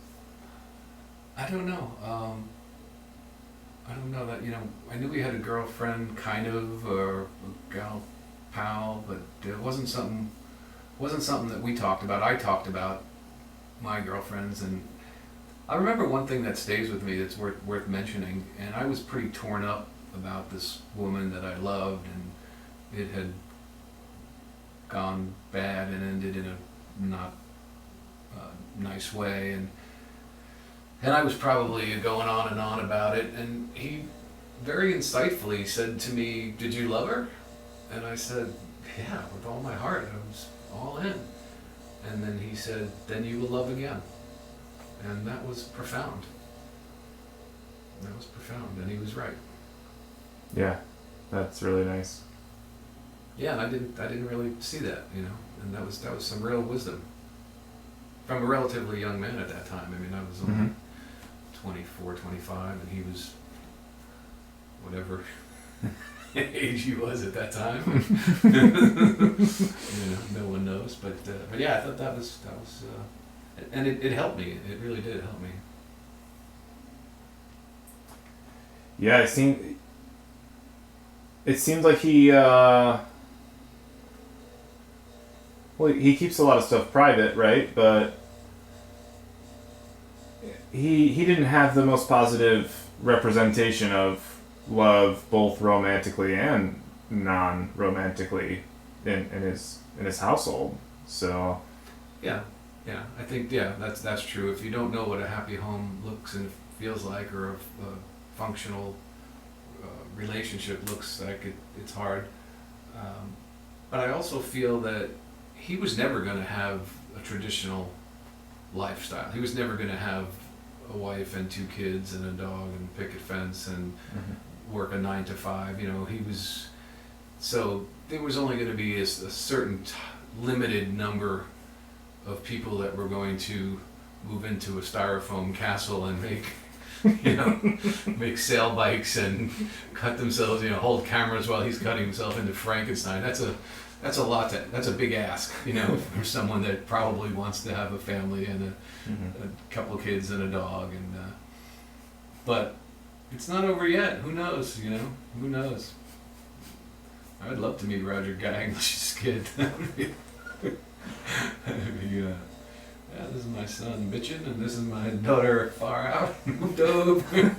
I don't know. I don't know that, I knew he had a girlfriend, kind of, or a gal pal, but it wasn't something that we talked about. I talked about my girlfriends, and I remember one thing that stays with me that's worth mentioning, and I was pretty torn up about this woman that I loved, and it had gone bad and ended in a not nice way, and I was probably going on and on about it, and he very insightfully said to me, "Did you love her?" And I said, "Yeah, with all my heart. I was all in." And then he said, "Then you will love again." And that was profound. That was profound, and he was right. Yeah, that's really nice. Yeah, and I didn't really see that, and that was some real wisdom from a relatively young man at that time. I mean, I was only 24, 25, and he was whatever age he was at that time. No one knows, but yeah, I thought that was and it helped me. It really did help me. Yeah, it seems like he he keeps a lot of stuff private, right? But he didn't have the most positive representation of love, both romantically and non-romantically, in his household. So Yeah, I think that's true. If you don't know what a happy home looks and feels like, or a functional relationship looks like, it's hard. But I also feel that he was never going to have a traditional lifestyle. He was never going to have a wife and 2 kids and a dog and picket fence and work a 9 to 5. So there was only going to be a certain limited number of people that were going to move into a styrofoam castle and make sail bikes and cut themselves, hold cameras while he's cutting himself into Frankenstein. That's a that's a big ask, for someone that probably wants to have a family and a couple of kids and a dog, and but it's not over yet. Who knows? Who knows? I'd love to meet Roger Guy English's kid. Yeah, this is my son bitching, and this is my daughter far out. Dope. Yeah,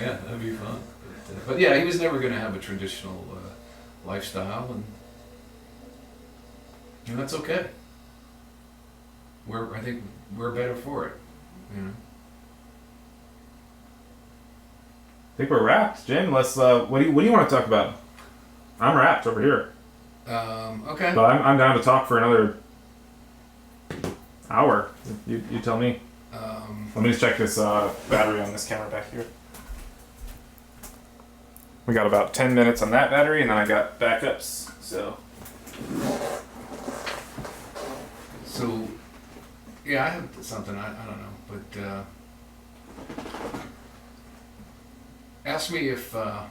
that'd be fun. But yeah, he was never going to have a traditional lifestyle, and that's okay. I think we're better for it. I think we're wrapped, Jim. Let's. What do you want to talk about? I'm wrapped over here. Okay. But I'm down to talk for another hour. You tell me. Let me just check this battery on this camera back here. We got about 10 minutes on that battery, and then I got backups. So yeah, I have something. I don't know, but ask me if I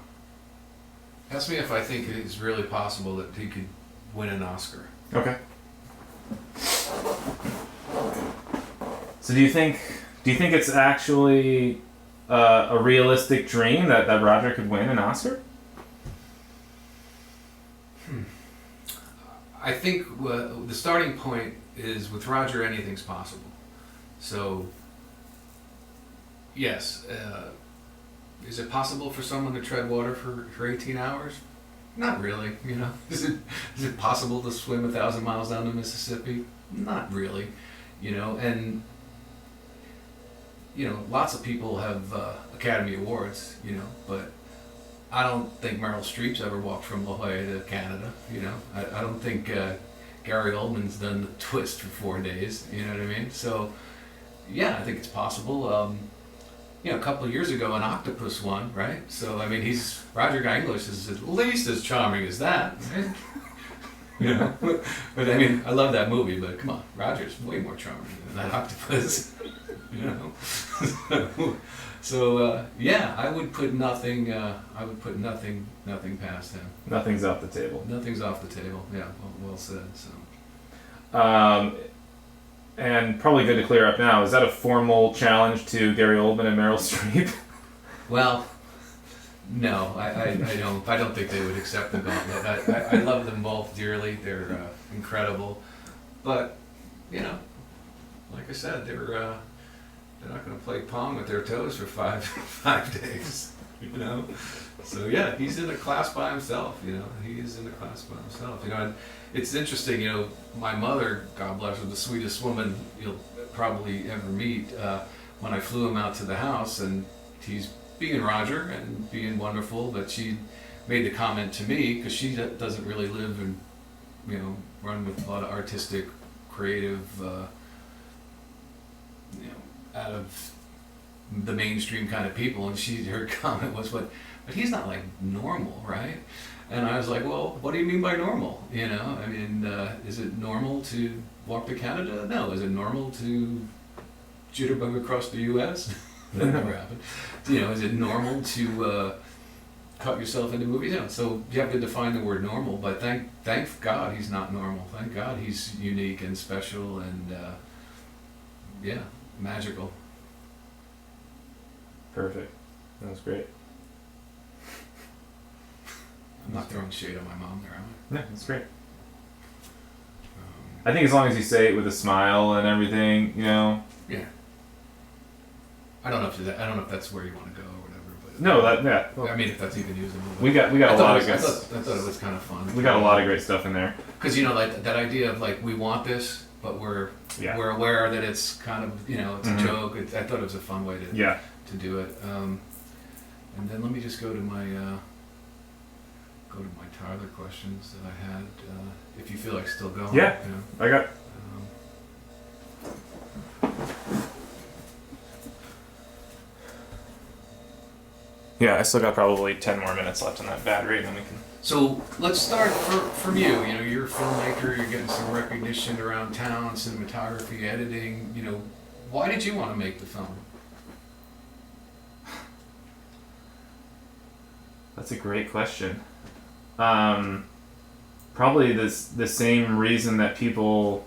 think it's really possible that he could win an Oscar. Okay. So do you think it's actually a realistic dream that Roger could win an Oscar? I think the starting point is, with Roger, anything's possible. So yes, is it possible for someone to tread water for 18 hours? Not really, Is it possible to swim 1,000 miles down the Mississippi? Not really, and lots of people have Academy Awards, but I don't think Meryl Streep's ever walked from La Jolla to Canada, I don't think Gary Oldman's done the twist for 4 days, you know what I mean? So yeah, I think it's possible. A couple of years ago, an octopus won, right? So I mean, Roger Guy English is at least as charming as that, right? But I mean, I love that movie, but come on, Roger's way more charming than that octopus. You know. So yeah, I would put nothing. I would put nothing past him. Nothing's off the table. Nothing's off the table. Yeah, well said. So. And probably good to clear up now. Is that a formal challenge to Gary Oldman and Meryl Streep? Well, no, I don't. I don't think they would accept the gauntlet. I love them both dearly. They're incredible, but you know, like I said, they're not going to play pong with their toes for five days. You know, so yeah, he's in a class by himself. You know, he is in a class by himself. You know, and it's interesting. You know, my mother, God bless her, the sweetest woman you'll probably ever meet. When I flew him out to the house, and he's being Roger and being wonderful, but she made the comment to me because she doesn't really live and run with a lot of artistic, creative, out of the mainstream kind of people, and her comment was, "But he's not like normal, right?" And I was like, "Well, what do you mean by normal? You know, I mean, is it normal to walk to Canada? No. Is it normal to jitterbug across the U.S.? That never happened. You know, is it normal to cut yourself into movies? Yeah. So you have to define the word normal. But thank God he's not normal. Thank God he's unique and special and magical. Perfect. That was great. I'm not throwing shade on my mom there, am I? No, that's great. I think as long as you say it with a smile and everything, you know. Yeah. I don't know if that's where you want to go or whatever. But No, I mean, if that's even usable. We got a lot of good. I thought it was kind of fun. We got a lot of great stuff in there. Because like that idea of like we want this, but we're aware that it's kind of it's a joke. I thought it was a fun way to do it. And then let me just go to my Tyler questions that I had. If you feel like still going. Yeah, I got. Yeah, I still got probably 10 more minutes left on that battery, and then we can. So let's start from you. You know, you're a filmmaker. You're getting some recognition around town, cinematography, editing. You know, why did you want to make the film? That's a great question. Probably the same reason that people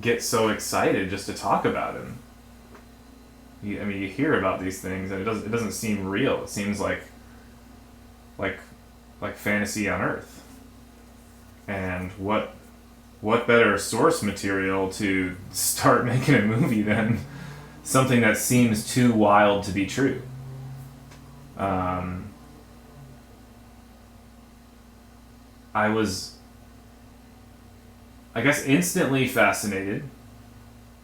get so excited just to talk about him. I mean, you hear about these things, and it doesn't seem real. It seems like fantasy on Earth. And what better source material to start making a movie than something that seems too wild to be true? I was, I guess, instantly fascinated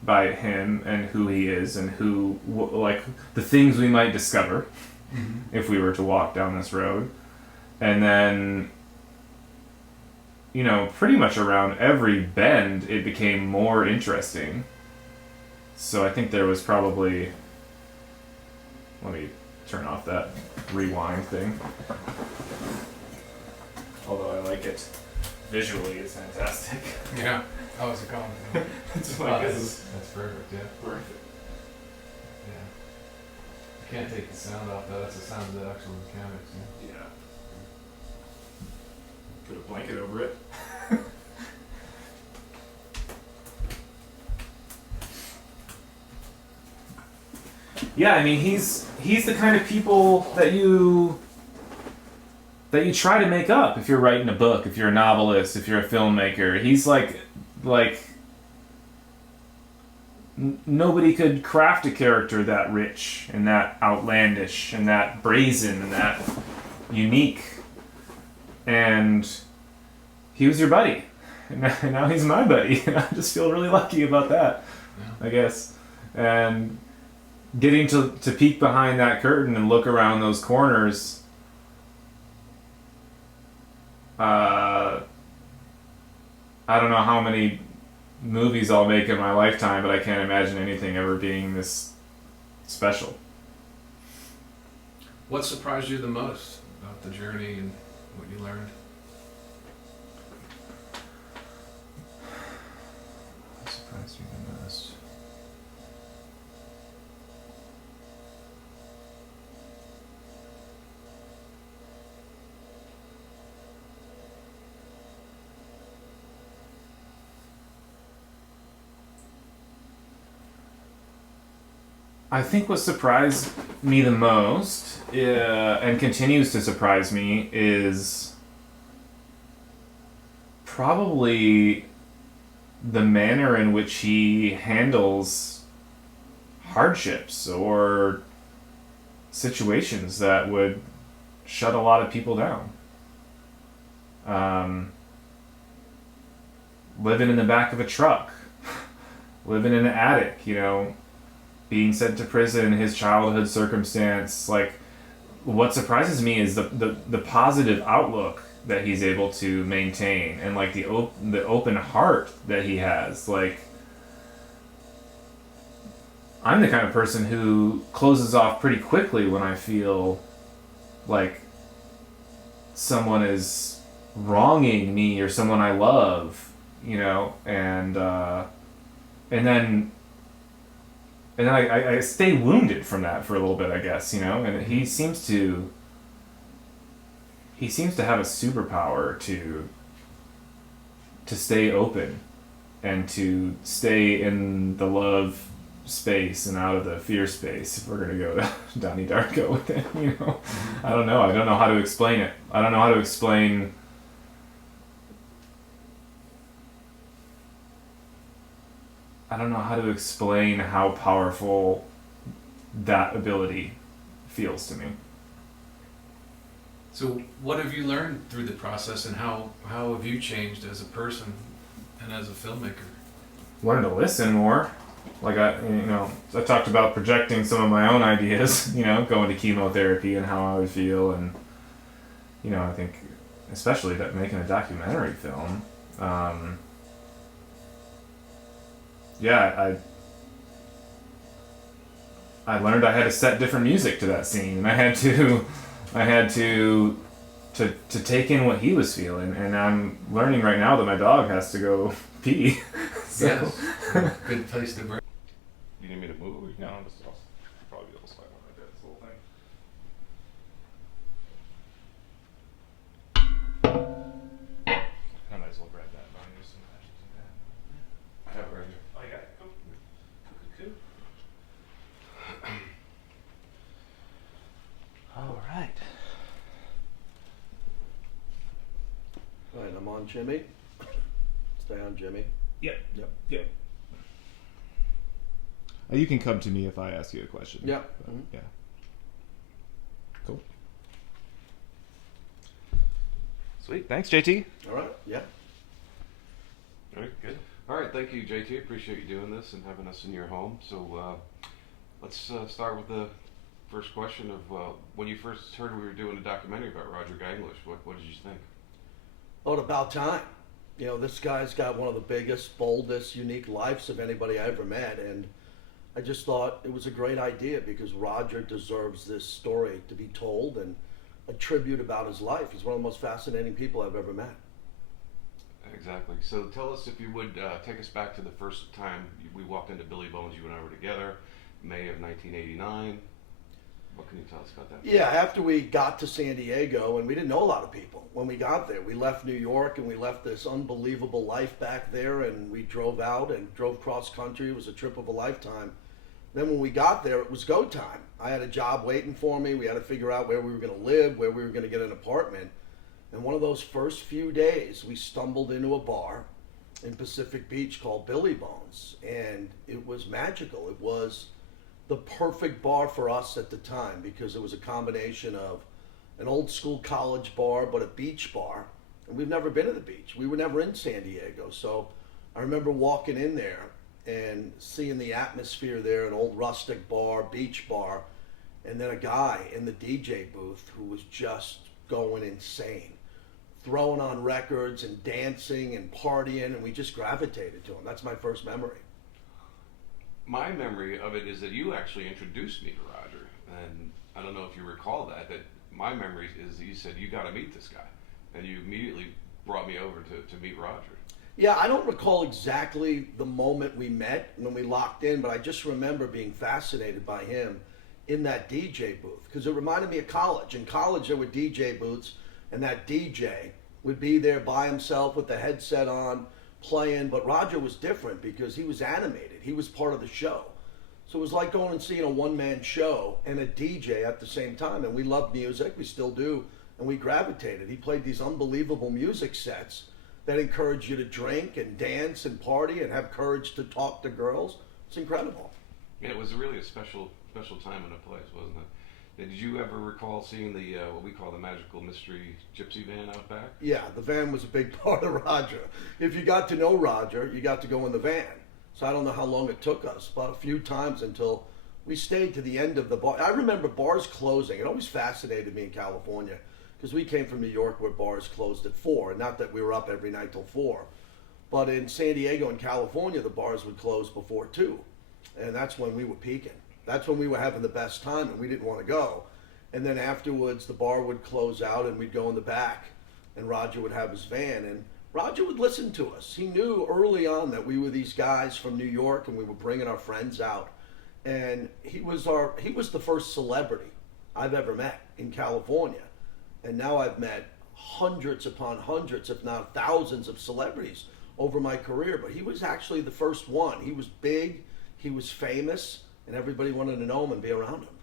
by him and who he is and like the things we might discover if we were to walk down this road. And then, pretty much around every bend, it became more interesting. So I think there was probably, let me turn off that rewind thing. Although I like it visually, it's fantastic. Yeah. Oh, it's a compliment. It's like that's perfect. Yeah. Perfect. Yeah. You can't take the sound off though. That's the sound of the actual mechanics. Yeah. Put a blanket over it. Yeah, I mean, he's the kind of people that you try to make up if you're writing a book, if you're a novelist, if you're a filmmaker. He's like nobody could craft a character that rich and that outlandish and that brazen and that unique. And he was your buddy, and now he's my buddy, and I just feel really lucky about that, I guess. And getting to peek behind that curtain and look around those corners, I don't know how many movies I'll make in my lifetime, but I can't imagine anything ever being this special. What surprised you the most about the journey and what you learned? What surprised me the most? I think what surprised me the most, and continues to surprise me, is probably the manner in which he handles hardships or situations that would shut a lot of people down. Living in the back of a truck, living in an attic, being sent to prison, his childhood circumstance. Like, what surprises me is the positive outlook that he's able to maintain, and like the open heart that he has. Like, I'm the kind of person who closes off pretty quickly when I feel like someone is wronging me or someone I love, and then I stay wounded from that for a little bit, I guess, and he seems to have a superpower to stay open and to stay in the love space and out of the fear space, if we're going to go Donnie Darko with it, I don't know. I don't know how to explain it. I don't know how to explain how powerful that ability feels to me. So what have you learned through the process, and how have you changed as a person and as a filmmaker? Learn to listen more. Like I talked about projecting some of my own ideas, going to chemotherapy and how I would feel, and I think especially that making a documentary film, I learned I had to set different music to that scene, and I had to take in what he was feeling, and I'm learning right now that my dog has to go pee. So. Yes, good place to break. You need me to move? No, I'm just probably be able to slide on like that. This little thing. I might as well grab that. There's some matches in that. I have it right here. Oh, you got it. Cool. All right. All right, I'm on Jimmy. Stay on Jimmy. Yep. Yep. You can come to me if I ask you a question. Yeah. Mm-hmm. Yeah. Cool. Sweet. Thanks, JT. All right. Yeah. All right. Good. All right. Thank you, JT. Appreciate you doing this and having us in your home. So let's start with the first question of when you first heard we were doing a documentary about Roger Ganglish. What did you think? Oh, about time. This guy's got one of the biggest, boldest, unique lives of anybody I ever met, and I just thought it was a great idea because Roger deserves this story to be told and a tribute about his life. He's one of the most fascinating people I've ever met. Exactly. So tell us, if you would, take us back to the first time we walked into Billy Bones. You and I were together, May of 1989. What can you tell us about that? Yeah, after we got to San Diego, and we didn't know a lot of people when we got there. We left New York, and we left this unbelievable life back there, and we drove out and drove cross country. It was a trip of a lifetime. Then when we got there, it was go time. I had a job waiting for me. We had to figure out where we were going to live, where we were going to get an apartment. And one of those first few days, we stumbled into a bar in Pacific Beach called Billy Bones, and it was magical. It was the perfect bar for us at the time because it was a combination of an old school college bar but a beach bar, and we've never been to the beach. We were never in San Diego, so I remember walking in there and seeing the atmosphere there, an old rustic bar, beach bar, and then a guy in the DJ booth who was just going insane, throwing on records and dancing and partying, and we just gravitated to him. That's my first memory. My memory of it is that you actually introduced me to Roger, and I don't know if you recall that my memory is that you said, you got to meet this guy, and you immediately brought me over to meet Roger. Yeah, I don't recall exactly the moment we met when we locked in, but I just remember being fascinated by him in that DJ booth because it reminded me of college. In college, there were DJ booths, and that DJ would be there by himself with the headset on, playing, but Roger was different because he was animated. He was part of the show. So it was like going and seeing a one-man show and a DJ at the same time. And we loved music, we still do, and we gravitated. He played these unbelievable music sets that encourage you to drink and dance and party and have courage to talk to girls. It's incredible. Yeah, it was really a special time and a place, wasn't it? Did you ever recall seeing the what we call the magical mystery gypsy van out back? Yeah, the van was a big part of Roger. If you got to know Roger, you got to go in the van. So I don't know how long it took us, but a few times until we stayed to the end of the bar. I remember bars closing. It always fascinated me in California because we came from New York where bars closed at 4. Not that we were up every night till 4. But in San Diego and California, the bars would close before 2. And that's when we were peaking. That's when we were having the best time and we didn't want to go. And then afterwards, the bar would close out and we'd go in the back and Roger would have his van. And Roger would listen to us. He knew early on that we were these guys from New York and we were bringing our friends out. And he was the first celebrity I've ever met in California. And now I've met hundreds upon hundreds, if not thousands of celebrities over my career. But he was actually the first one. He was big, he was famous, and everybody wanted to know him and be around him.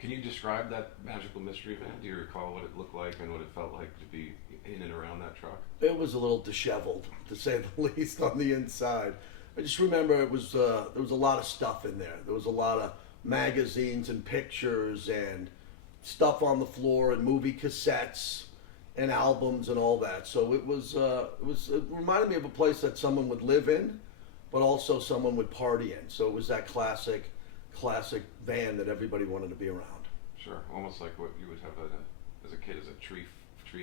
Can you describe that magical mystery van? Do you recall what it looked like and what it felt like to be in and around that truck? It was a little disheveled, to say the least, on the inside. I just remember there was a lot of stuff in there. There was a lot of magazines and pictures and stuff on the floor and movie cassettes and albums and all that. So it reminded me of a place that someone would live in, but also someone would party in. So it was that classic van that everybody wanted to be around. Sure, almost like what you would have as a kid, as a tree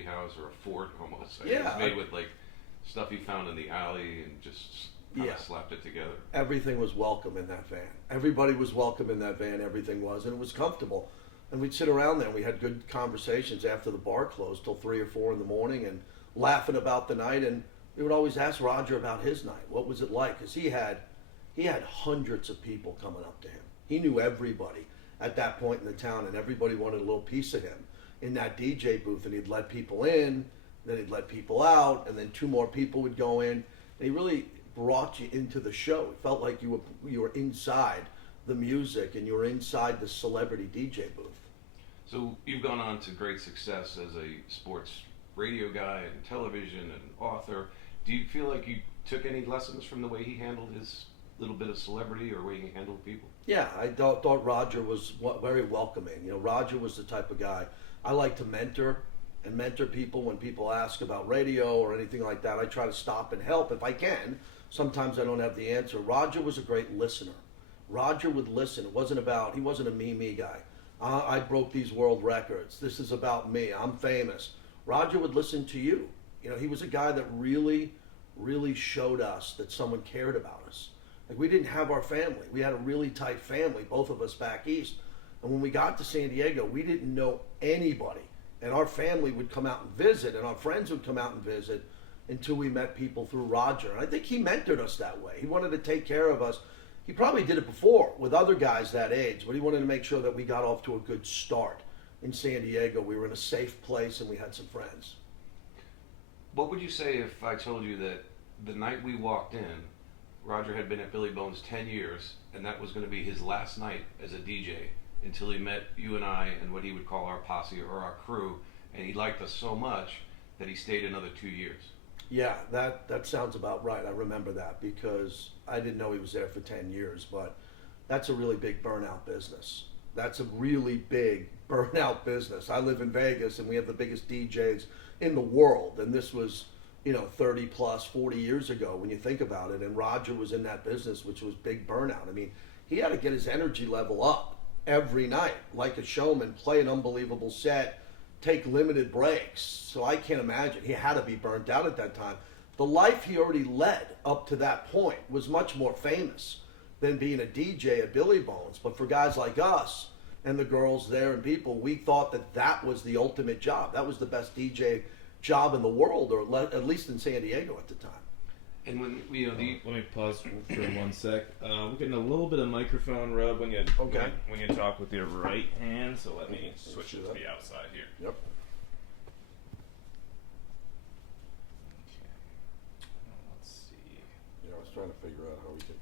house or a fort almost. Like Yeah. It was made with like stuff he found in the alley and just kind of slapped it together. Everything was welcome in that van. Everybody was welcome in that van. Everything was, and it was comfortable. And we'd sit around there and we had good conversations after the bar closed till 3 or 4 in the morning and laughing about the night. And we would always ask Roger about his night. What was it like? Because he had hundreds of people coming up to him. He knew everybody at that point in the town, and everybody wanted a little piece of him in that DJ booth. And he'd let people in, then he'd let people out, and then 2 more people would go in. And he really brought you into the show. It felt like you were inside the music and you were inside the celebrity DJ booth. So you've gone on to great success as a sports radio guy and television and author. Do you feel like you took any lessons from the way he handled his little bit of celebrity or way he handled people? Yeah, I thought Roger was very welcoming. You know, Roger was the type of guy I like to mentor people when people ask about radio or anything like that. I try to stop and help if I can. Sometimes I don't have the answer. Roger was a great listener. Roger would listen. He wasn't a me guy. I broke these world records. This is about me. I'm famous. Roger would listen to you. You know, he was a guy that really, really showed us that someone cared about us. Like, we didn't have our family. We had a really tight family, both of us back east. And when we got to San Diego, we didn't know anybody. And our family would come out and visit, and our friends would come out and visit until we met people through Roger. And I think he mentored us that way. He wanted to take care of us. He probably did it before with other guys that age, but he wanted to make sure that we got off to a good start in San Diego. We were in a safe place and we had some friends. What would you say if I told you that the night we walked in, Roger had been at Billy Bones 10 years, and that was going to be his last night as a DJ until he met you and I and what he would call our posse or our crew, and he liked us so much that he stayed another 2 years? Yeah, that sounds about right. I remember that because I didn't know he was there for 10 years, but that's a really big burnout business. That's a really big burnout business. I live in Vegas and we have the biggest DJs in the world, and this was, 30 plus, 40 years ago when you think about it, and Roger was in that business, which was big burnout. I mean, he had to get his energy level up every night, like a showman, play an unbelievable set, take limited breaks. So I can't imagine. He had to be burnt out at that time. The life he already led up to that point was much more famous than being a DJ at Billy Bones. But for guys like us and the girls there and people, we thought that was the ultimate job. That was the best DJ job in the world, or at least in San Diego at the time. And when let me pause for 1 sec. We're getting a little bit of microphone rub when you talk with your right hand, so let me switch it to the outside here. Yep. Let's see. Yeah, I was trying to figure out how we could.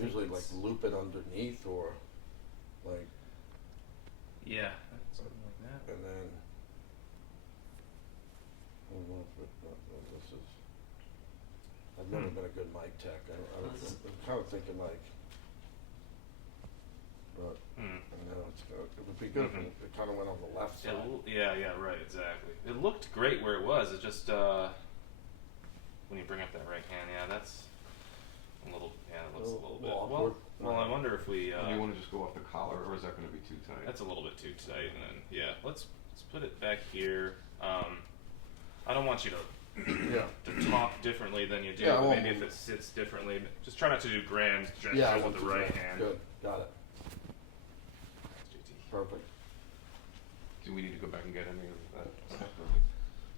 Usually like loop it underneath or like. Yeah, something like that. And then. I don't know if this is. I've never been a good mic tech. I'm kind of thinking like. But no, it would be good if it kind of went on the left side. Yeah, right, exactly. It looked great where it was. It just when you bring up that right hand, yeah, that's a little. Yeah, it looks a little bit. Well, I wonder if we. Do you want to just go off the collar, or is that going to be too tight? That's a little bit too tight, and then let's put it back here. I don't want you to talk differently than you do. Yeah, but maybe if it sits differently, just try not to do grand gestures with the right hand. Good, got it. Perfect. Do we need to go back and get any of that stuff?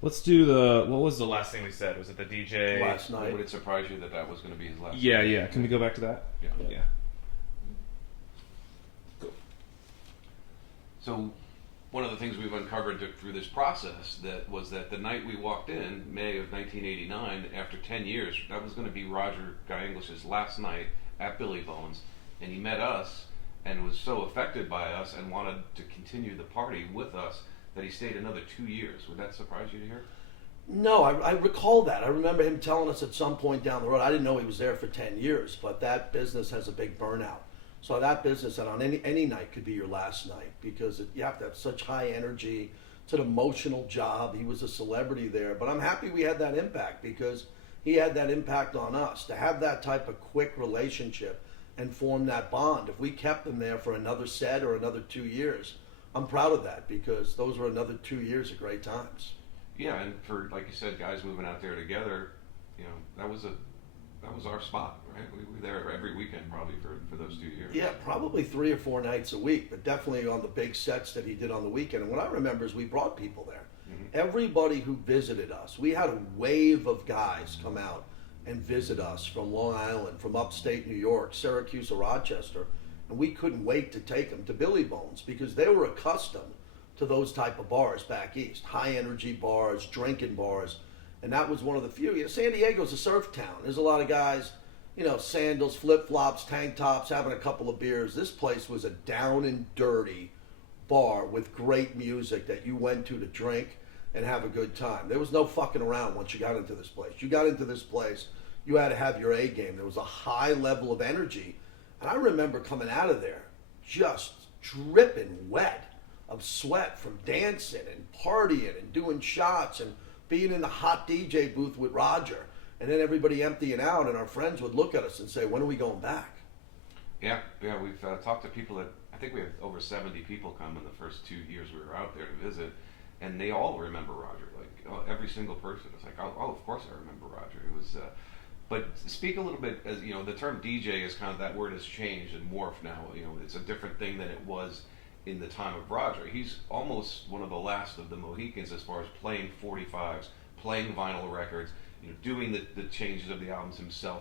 Let's do what was the last thing we said? Was it the DJ? Last night. Would it surprise you that was going to be his last? Yeah. Can we go back to that? Yeah. Cool. So, one of the things we've uncovered through this process was that the night we walked in, May of 1989, after 10 years, that was going to be Roger Guy English's last night at Billy Bones, and he met us and was so affected by us and wanted to continue the party with us that he stayed another 2 years. Would that surprise you to hear? No, I recall that. I remember him telling us at some point down the road. I didn't know he was there for 10 years, but that business has a big burnout. So that business, and on any night, could be your last night because you have to have such high energy. It's an emotional job. He was a celebrity there, but I'm happy we had that impact because he had that impact on us. To have that type of quick relationship and form that bond. If we kept them there for another set or another 2 years, I'm proud of that because those were another 2 years of great times. Yeah, and for, like you said, guys moving out there together, that was our spot, right? We were there every weekend probably for those 2 years. Yeah, probably 3 or 4 nights a week, but definitely on the big sets that he did on the weekend. And what I remember is we brought people there. Everybody who visited us, we had a wave of guys come out and visit us from Long Island, from upstate New York, Syracuse or Rochester, and we couldn't wait to take them to Billy Bones because they were accustomed to those type of bars back east, high energy bars, drinking bars, and that was one of the few. San Diego's a surf town. There's a lot of guys, sandals, flip-flops, tank tops, having a couple of beers. This place was a down and dirty bar with great music that you went to drink and have a good time. There was no fucking around once you got into this place. You got into this place, you had to have your A game. There was a high level of energy. And I remember coming out of there just dripping wet of sweat from dancing and partying and doing shots and being in the hot DJ booth with Roger. And then everybody emptying out and our friends would look at us and say, when are we going back? Yeah, we've talked to people that, I think we had over 70 people come in the first 2 years we were out there to visit. And they all remember Roger, every single person. It's like, oh, of course I remember Roger. It was, but speak a little bit, as the term DJ is kind of, that word has changed and morphed now. It's a different thing than it was in the time of Roger. He's almost one of the last of the Mohicans as far as playing 45s, playing vinyl records, doing the changes of the albums himself,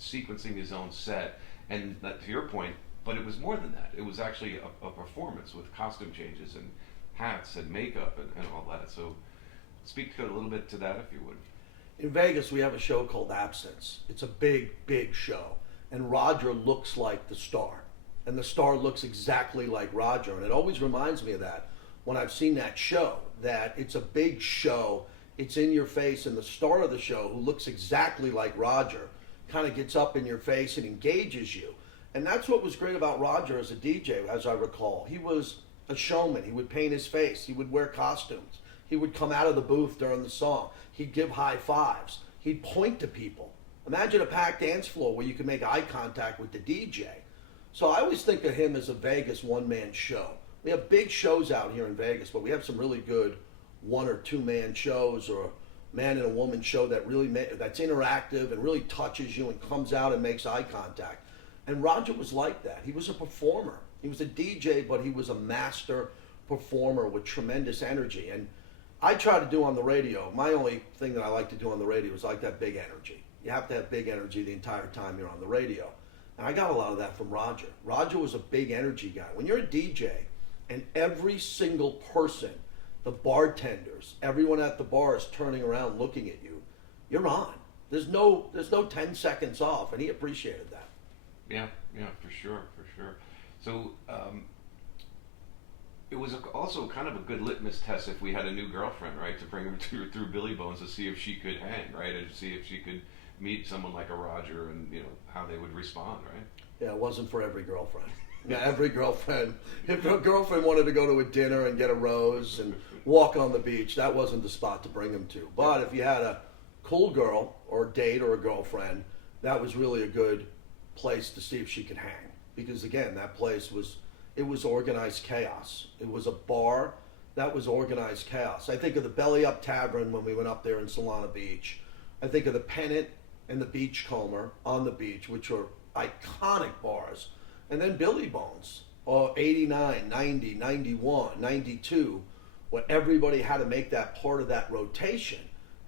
sequencing his own set. And to your point, but it was more than that. It was actually a performance with costume changes and hats and makeup and all that. So speak to a little bit to that if you would. In Vegas, we have a show called Absence. It's a big, big show. And Roger looks like the star. And the star looks exactly like Roger. And it always reminds me of that when I've seen that show, that it's a big show. It's in your face. And the star of the show, who looks exactly like Roger, kind of gets up in your face and engages you. And that's what was great about Roger as a DJ, as I recall. He was a showman. He would paint his face. He would wear costumes. He would come out of the booth during the song. He'd give high fives. He'd point to people. Imagine a packed dance floor where you could make eye contact with the DJ. So I always think of him as a Vegas one-man show. We have big shows out here in Vegas, but we have some really good 1 or 2 man shows or man and a woman show that really that's interactive and really touches you and comes out and makes eye contact. And Roger was like that. He was a performer. He was a DJ, but he was a master performer with tremendous energy. And I try to do on the radio, my only thing that I like to do on the radio is like that big energy. You have to have big energy the entire time you're on the radio. And I got a lot of that from Roger. Roger was a big energy guy. When you're a DJ and every single person, the bartenders, everyone at the bar is turning around looking at you, you're on. There's no 10 seconds off, and he appreciated that. Yeah, for sure. So it was also kind of a good litmus test if we had a new girlfriend, right, to bring her through Billy Bones to see if she could hang, right, and see if she could meet someone like a Roger and how they would respond, right? Yeah, it wasn't for every girlfriend. Yeah, every girlfriend. If a girlfriend wanted to go to a dinner and get a rose and walk on the beach, that wasn't the spot to bring them to. But if you had a cool girl or date or a girlfriend, that was really a good place to see if she could hang. Because again, that place was organized chaos. It was a bar that was organized chaos. I think of the Belly Up Tavern when we went up there in Solana Beach. I think of the Pennant and the Beachcomber on the beach, which were iconic bars. And then Billy Bones, 89, 90, 91, 92, where everybody had to make that part of that rotation.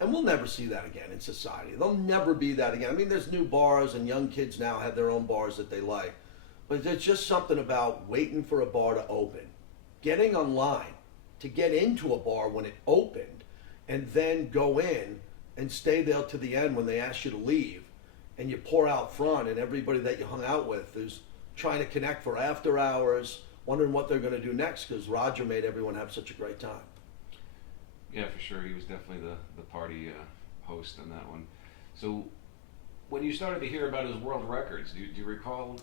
And we'll never see that again in society. There'll never be that again. I mean, there's new bars and young kids now have their own bars that they like. But there's just something about waiting for a bar to open, getting online to get into a bar when it opened, and then go in and stay there to the end when they ask you to leave. And you pour out front, and everybody that you hung out with is trying to connect for after hours, wondering what they're going to do next, because Roger made everyone have such a great time. Yeah, for sure. He was definitely the party host on that one. So when you started to hear about his world records, do you recall,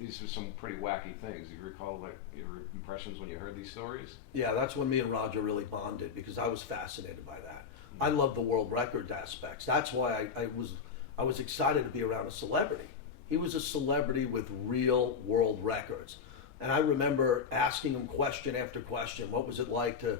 these were some pretty wacky things. Do you recall like your impressions when you heard these stories? Yeah, that's when me and Roger really bonded, because I was fascinated by that. I love the world record aspects. That's why I was excited to be around a celebrity. He was a celebrity with real world records. And I remember asking him question after question. What was it like to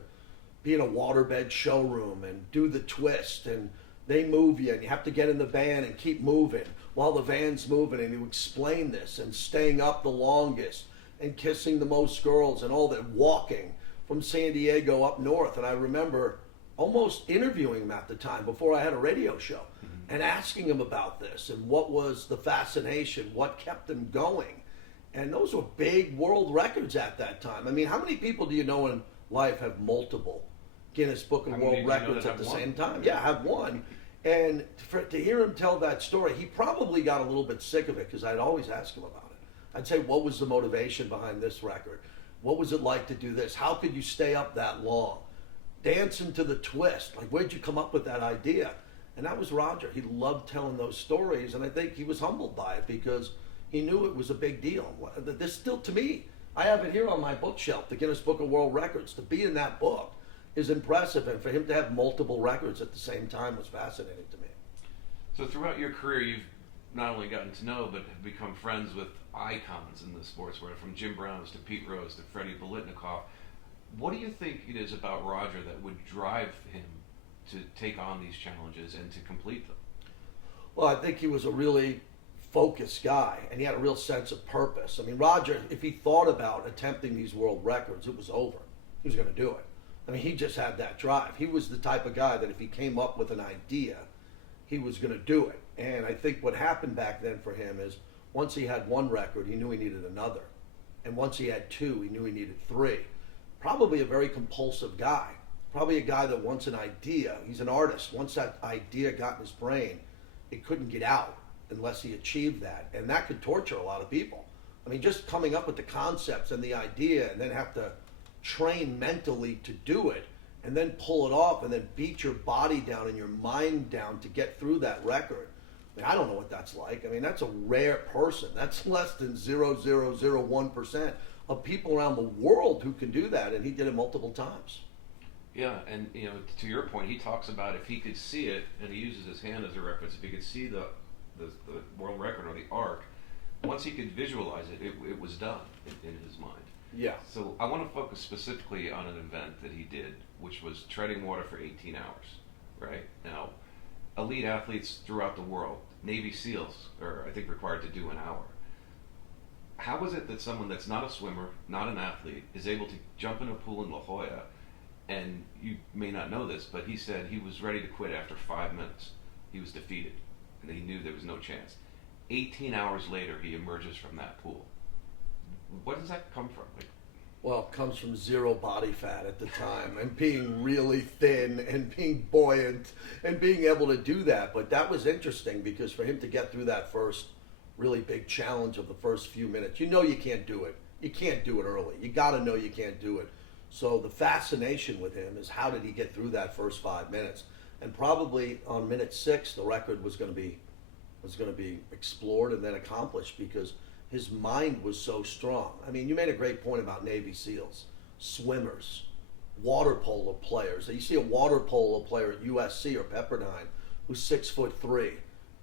be in a waterbed showroom and do the twist, and they move you and you have to get in the van and keep moving while the van's moving, and you explain this, and staying up the longest and kissing the most girls and all that, walking from San Diego up north. And I remember almost interviewing him at the time before I had a radio show. And asking him about this and what was the fascination, what kept him going. And those were big world records at that time. I mean, how many people do you know in life have multiple Guinness Book of World Records at the same time? Yeah, have one. And to hear him tell that story, he probably got a little bit sick of it, because I'd always ask him about it. I'd say, what was the motivation behind this record? What was it like to do this? How could you stay up that long? Dancing to the twist. Like, where'd you come up with that idea? And that was Roger. He loved telling those stories, and I think he was humbled by it because he knew it was a big deal. This still, to me, I have it here on my bookshelf, the Guinness Book of World Records. To be in that book is impressive, and for him to have multiple records at the same time was fascinating to me. So throughout your career, you've not only gotten to know, but have become friends with icons in the sports world, from Jim Browns to Pete Rose to Freddie Bolitnikoff. What do you think it is about Roger that would drive him to take on these challenges and to complete them? Well, I think he was a really focused guy, and he had a real sense of purpose. I mean, Roger, if he thought about attempting these world records, it was over. He was going to do it. I mean, he just had that drive. He was the type of guy that if he came up with an idea, he was going to do it. And I think what happened back then for him is once he had one record, he knew he needed another. And once he had two, he knew he needed three. Probably a very compulsive guy. Probably a guy that wants an idea. He's an artist. Once that idea got in his brain, it couldn't get out unless he achieved that. And that could torture a lot of people. I mean, just coming up with the concepts and the idea, and then have to train mentally to do it, and then pull it off, and then beat your body down and your mind down to get through that record. I mean, I don't know what that's like. I mean, that's a rare person. That's less than 0.001% of people around the world who can do that, and he did it multiple times. Yeah, and to your point, he talks about if he could see it, and he uses his hand as a reference, if he could see the world record or the arc, once he could visualize it, it was done in his mind. Yeah. So I want to focus specifically on an event that he did, which was treading water for 18 hours, right? Now, elite athletes throughout the world, Navy SEALs are, I think, required to do an hour. How is it that someone that's not a swimmer, not an athlete, is able to jump in a pool in La Jolla? And you may not know this, but he said he was ready to quit after 5 minutes. He was defeated, and he knew there was no chance. 18 hours later, he emerges from that pool. What does that come from? Well, it comes from zero body fat at the time, and being really thin and being buoyant and being able to do that. But that was interesting because for him to get through that first really big challenge of the first few minutes. You know you can't do it. You can't do it early. You got to know you can't do it. So the fascination with him is how did he get through that first 5 minutes? And probably on minute 6, the record was going to be explored and then accomplished because his mind was so strong. I mean, you made a great point about Navy SEALs, swimmers, water polo players. You see a water polo player at USC or Pepperdine who's 6'3"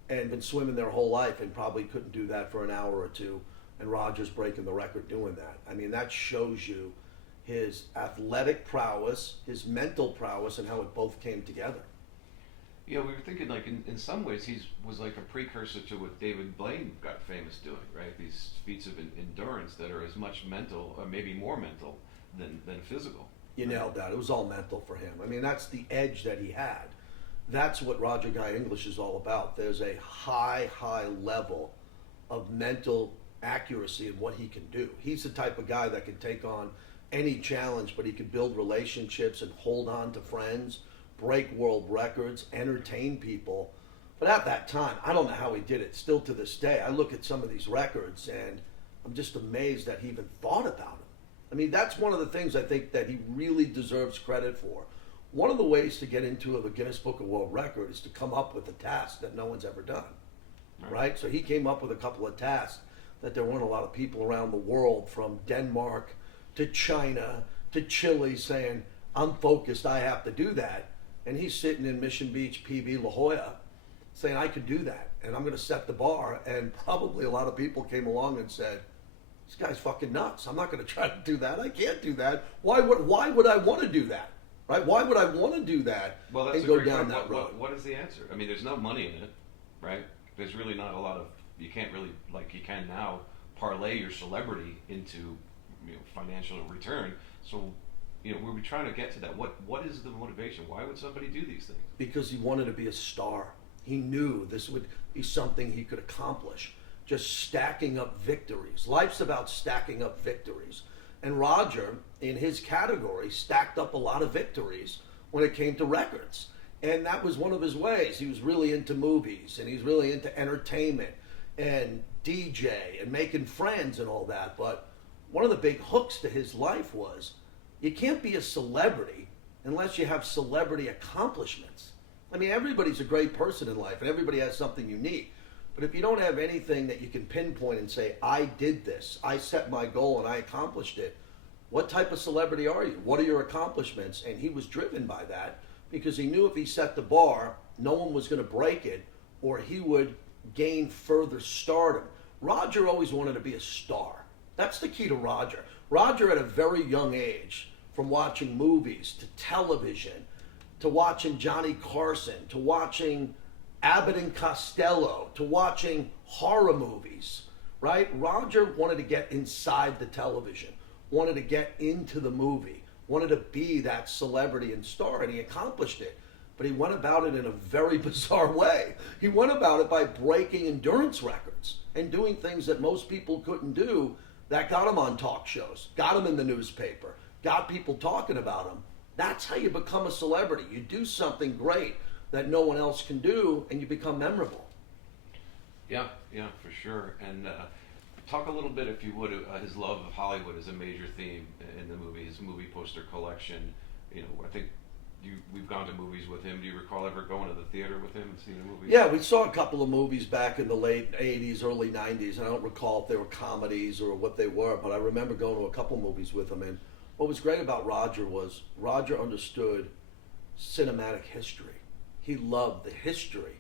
and been swimming their whole life and probably couldn't do that for an hour or two, and Roger's breaking the record doing that. I mean, that shows you his athletic prowess, his mental prowess, and how it both came together. Yeah, we were thinking like in some ways he was like a precursor to what David Blaine got famous doing, right? These feats of endurance that are as much mental, or maybe more mental than physical. You nailed that. It was all mental for him. I mean, that's the edge that he had. That's what Roger Guy English is all about. There's a high level of mental accuracy in what he can do. He's the type of guy that can take on any challenge, but he can build relationships and hold on to friends, break world records, entertain people. But at that time, I don't know how he did it. Still to this day, I look at some of these records and I'm just amazed that he even thought about them. I mean, that's one of the things I think that he really deserves credit for. One of the ways to get into the Guinness Book of World Record is to come up with a task that no one's ever done, right? So he came up with a couple of tasks that there weren't a lot of people around the world, from Denmark to China to Chile, saying, I'm focused, I have to do that. And he's sitting in Mission Beach, PB, La Jolla, saying, I could do that, and I'm going to set the bar. And probably a lot of people came along and said, this guy's fucking nuts. I'm not going to try to do that. I can't do that. Why would I want to do that? Right? Why would I want to do that and go down that road? What is the answer? I mean, there's no money in it, right? There's really not a lot of, you can't really, like you can now, parlay your celebrity into financial return. So, we were trying to get to that. What is the motivation? Why would somebody do these things? Because he wanted to be a star. He knew this would be something he could accomplish. Just stacking up victories. Life's about stacking up victories. And Roger, in his category, stacked up a lot of victories when it came to records. And that was one of his ways. He was really into movies, and he's really into entertainment and DJ and making friends and all that. But one of the big hooks to his life was, you can't be a celebrity unless you have celebrity accomplishments. I mean, everybody's a great person in life, and everybody has something unique. But if you don't have anything that you can pinpoint and say, I did this, I set my goal and I accomplished it, what type of celebrity are you? What are your accomplishments? And he was driven by that because he knew if he set the bar, no one was going to break it, or he would gain further stardom. Roger always wanted to be a star. That's the key to Roger. Roger at a very young age, from watching movies to television, to watching Johnny Carson, to watching Abbott and Costello, to watching horror movies, right? Roger wanted to get inside the television, wanted to get into the movie, wanted to be that celebrity and star, and he accomplished it. But he went about it in a very bizarre way. He went about it by breaking endurance records and doing things that most people couldn't do that got him on talk shows, got him in the newspaper, got people talking about him. That's how you become a celebrity. You do something great that no one else can do, and you become memorable. Yeah, for sure. And talk a little bit, if you would, his love of Hollywood is a major theme in the movie, his movie poster collection. I think we've gone to movies with him. Do you recall ever going to the theater with him and seeing a movie? Yeah, we saw a couple of movies back in the late 80s, early 90s, and I don't recall if they were comedies or what they were, but I remember going to a couple movies with him. And what was great about Roger was Roger understood cinematic history. He loved the history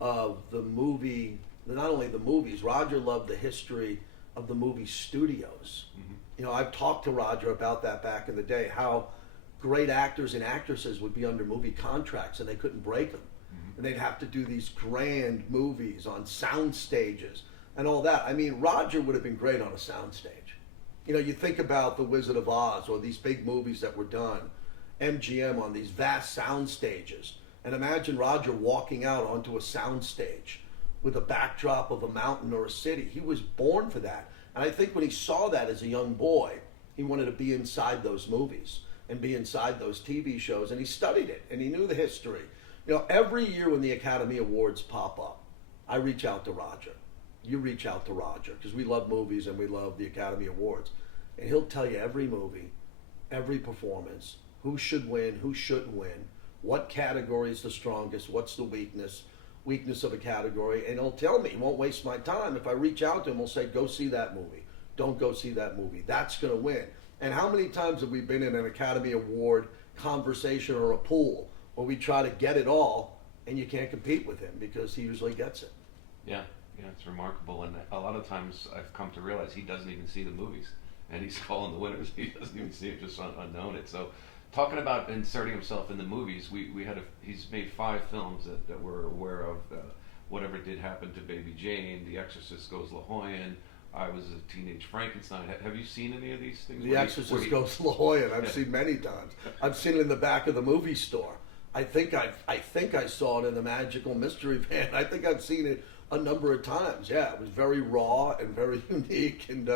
of the movie, not only the movies. Roger loved the history of the movie studios. Mm-hmm. I've talked to Roger about that back in the day, how great actors and actresses would be under movie contracts and they couldn't break them. Mm-hmm. And they'd have to do these grand movies on sound stages and all that. I mean, Roger would have been great on a sound stage. You think about The Wizard of Oz or these big movies that were done, MGM, on these vast sound stages. And imagine Roger walking out onto a sound stage with a backdrop of a mountain or a city. He was born for that. And I think when he saw that as a young boy, he wanted to be inside those movies and be inside those TV shows. And he studied it, and he knew the history. Every year when the Academy Awards pop up, I reach out to Roger. you reach out to Roger, because we love movies and we love the Academy Awards, and he'll tell you every movie, every performance, who should win, who shouldn't win, what category is the strongest, what's the weakness of a category, and he'll tell me. He won't waste my time. If I reach out to him, he'll say, go see that movie. Don't go see that movie. That's going to win. And how many times have we been in an Academy Award conversation or a pool where we try to get it all, and you can't compete with him because he usually gets it. Yeah, it's remarkable. And a lot of times I've come to realize he doesn't even see the movies, and he's calling the winners. He doesn't even see it, just unknown it. So, talking about inserting himself in the movies, he's made 5 films that we're aware of. Whatever Did Happen to Baby Jane, The Exorcist Goes La Jolla, I Was a Teenage Frankenstein. Have you seen any of these things? The Exorcist Goes La Jolla, I've seen many times. I've seen it in the back of the movie store. I think I saw it in the Magical Mystery Van. I think I've seen it a number of times. Yeah, it was very raw and very unique and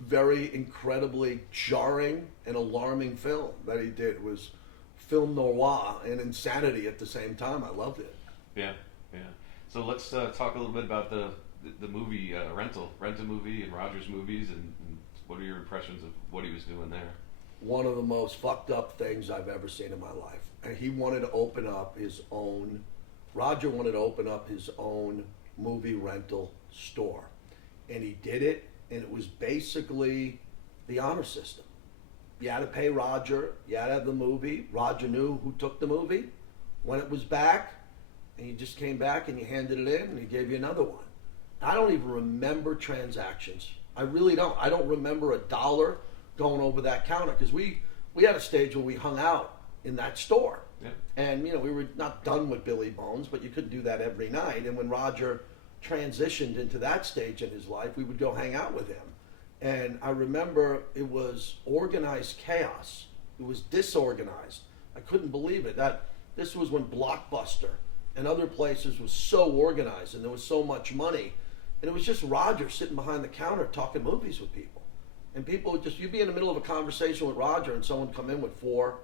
very incredibly jarring and alarming film that he did. It was film noir and insanity at the same time. I loved it. Yeah. So let's talk a little bit about the movie rental. Rent a movie and Roger's movies, and what are your impressions of what he was doing there? One of the most fucked up things I've ever seen in my life. And he wanted to open up his own, Roger wanted to open up his own movie rental store. And he did it, and it was basically the honor system. You had to pay Roger, you had to have the movie, Roger knew who took the movie, when it was back, and you just came back and you handed it in and he gave you another one. I don't even remember transactions. I really don't. I don't remember $1 going over that counter, because we had a stage where we hung out in that store. Yeah. And, we were not done with Billy Bones, but you couldn't do that every night. And when Roger transitioned into that stage in his life, we would go hang out with him. And I remember it was organized chaos. It was disorganized. I couldn't believe it. This was when Blockbuster and other places was so organized and there was so much money. And it was just Roger sitting behind the counter talking movies with people. And people would you'd be in the middle of a conversation with Roger and someone would come in with 4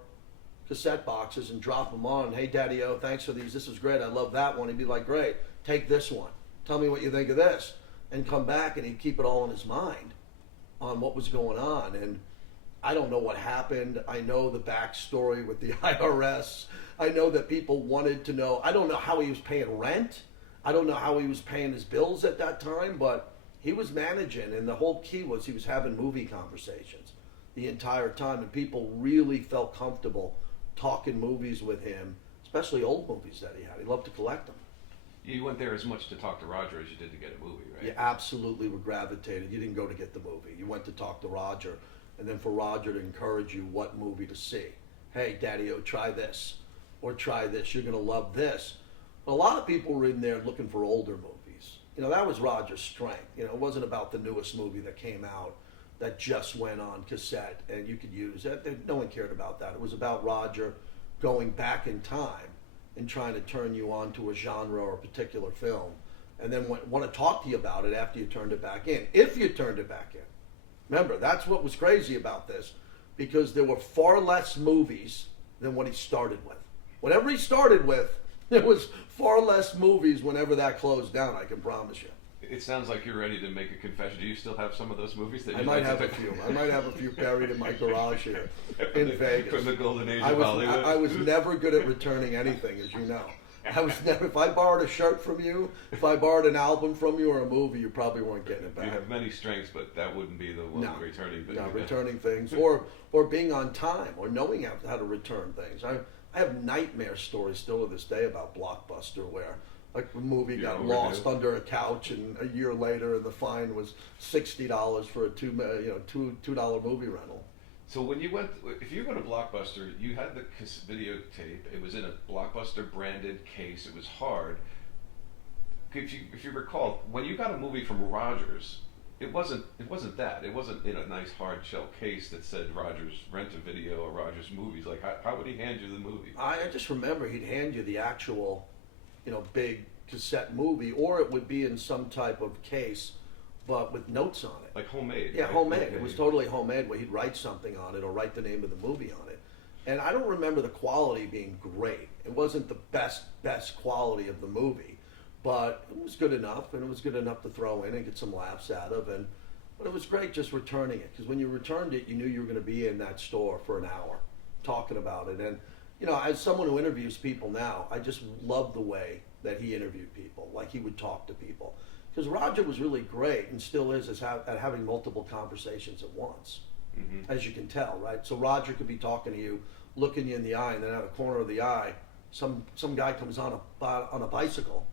cassette boxes and drop them on. Hey, Daddy-O, thanks for these. This is great. I love that one. He'd be like, great. Take this one. Tell me what you think of this. And come back, and he'd keep it all in his mind on what was going on. And I don't know what happened. I know the backstory with the IRS. I know that people wanted to know. I don't know how he was paying rent. I don't know how he was paying his bills at that time, but he was managing, and the whole key was he was having movie conversations the entire time, and people really felt comfortable talking movies with him, especially old movies that he had. He loved to collect them. You went there as much to talk to Roger as you did to get a movie, right? You absolutely were gravitated. You didn't go to get the movie. You went to talk to Roger, and then for Roger to encourage you what movie to see. Hey, Daddy-O, try this, or try this. You're going to love this. But a lot of people were in there looking for older movies. That was Roger's strength. It wasn't about the newest movie that came out that just went on cassette and you could use it. No one cared about that. It was about Roger going back in time and trying to turn you on to a genre or a particular film, and then want to talk to you about it after you turned it back in, if you turned it back in. Remember, that's what was crazy about this, because there were far less movies than what he started with. Whatever he started with, there was far less movies whenever that closed down, I can promise you. It sounds like you're ready to make a confession. Do you still have some of those movies that I might have a few. I might have a few buried in my garage here in Vegas. From the golden age of Hollywood. I was never good at returning anything, as you know. I was never. If I borrowed a shirt from you, if I borrowed an album from you or a movie, you probably weren't getting it back. You have many strengths, but that wouldn't be the one returning things. No, returning things, or being on time, or knowing how to return things. I have nightmare stories still to this day about Blockbuster, where a movie got lost under a couch, and a year later, and the fine was $60 for a $2 movie rental. So when you went, if you go to Blockbuster, you had the videotape. It was in a Blockbuster branded case. It was hard. If you recall, when you got a movie from Rogers, it wasn't that. It wasn't in a nice hard shell case that said Rogers Rent a Video or Rogers Movies. Like, how would he hand you the movie? I just remember he'd hand you the actual, big cassette movie, or it would be in some type of case, but with notes on it. Like homemade. Yeah, homemade. It was totally homemade, where he'd write something on it or write the name of the movie on it. And I don't remember the quality being great. It wasn't the best quality of the movie, but it was good enough, and it was good enough to throw in and get some laughs out of. But it was great just returning it, because when you returned it, you knew you were going to be in that store for an hour talking about it. And as someone who interviews people now, I just love the way that he interviewed people, like he would talk to people. Because Roger was really great, and still is, at having multiple conversations at once, as you can tell, right? So Roger could be talking to you, looking you in the eye, and then out of the corner of the eye, some guy comes on a bicycle,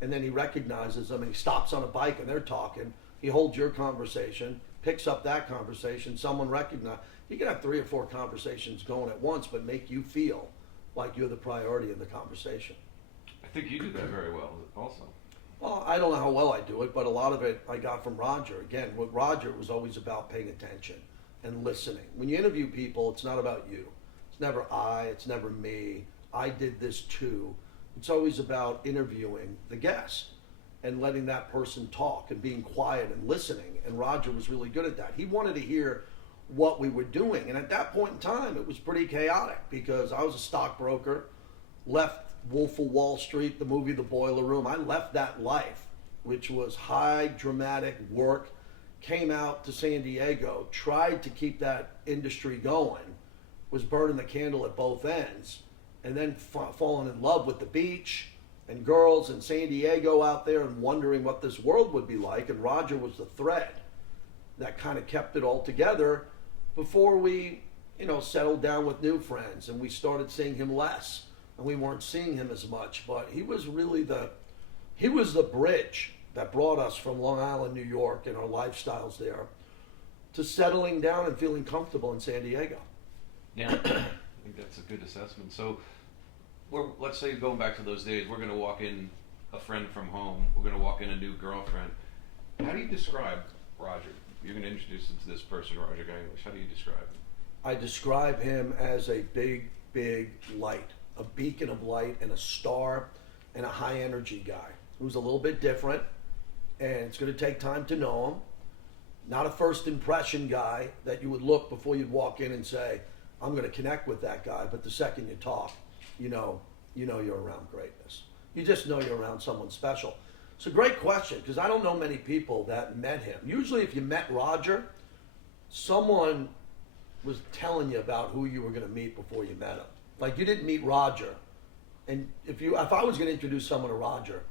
and then he recognizes them, and he stops on a bike, and they're talking. He holds your conversation, picks up that conversation, someone recognizes. You can have 3 or 4 conversations going at once, but make you feel like you're the priority in the conversation. I think you do that very well also. Well, I don't know how well I do it, but a lot of it I got from Roger. Again, with Roger, it was always about paying attention and listening. When you interview people, it's not about you. It's never I, it's never me. I did this too. It's always about interviewing the guest and letting that person talk and being quiet and listening. And Roger was really good at that. He wanted to hear what we were doing. And at that point in time, it was pretty chaotic, because I was a stockbroker, left Wolf of Wall Street, the movie The Boiler Room. I left that life, which was high dramatic work, came out to San Diego, tried to keep that industry going, was burning the candle at both ends, and then falling in love with the beach and girls in San Diego out there, and wondering what this world would be like. And Roger was the thread that kind of kept it all together before we, settled down with new friends, and we started seeing him less, and we weren't seeing him as much. But he was really the bridge that brought us from Long Island, New York, and our lifestyles there, to settling down and feeling comfortable in San Diego. Yeah, I think that's a good assessment. So, let's say going back to those days, we're going to walk in a friend from home, we're going to walk in a new girlfriend. How do you describe Roger? You're going to introduce him to this person, Roger Guy English. How do you describe him? I describe him as a big, big light, a beacon of light, and a star, and a high energy guy who's a little bit different, and it's going to take time to know him. Not a first impression guy that you would look before you'd walk in and say, I'm going to connect with that guy, but the second you talk, you know you're around greatness. You just know you're around someone special. It's a great question, because I don't know many people that met him. Usually if you met Roger, someone was telling you about who you were going to meet before you met him. Like, you didn't meet Roger, and if I was going to introduce someone to Roger,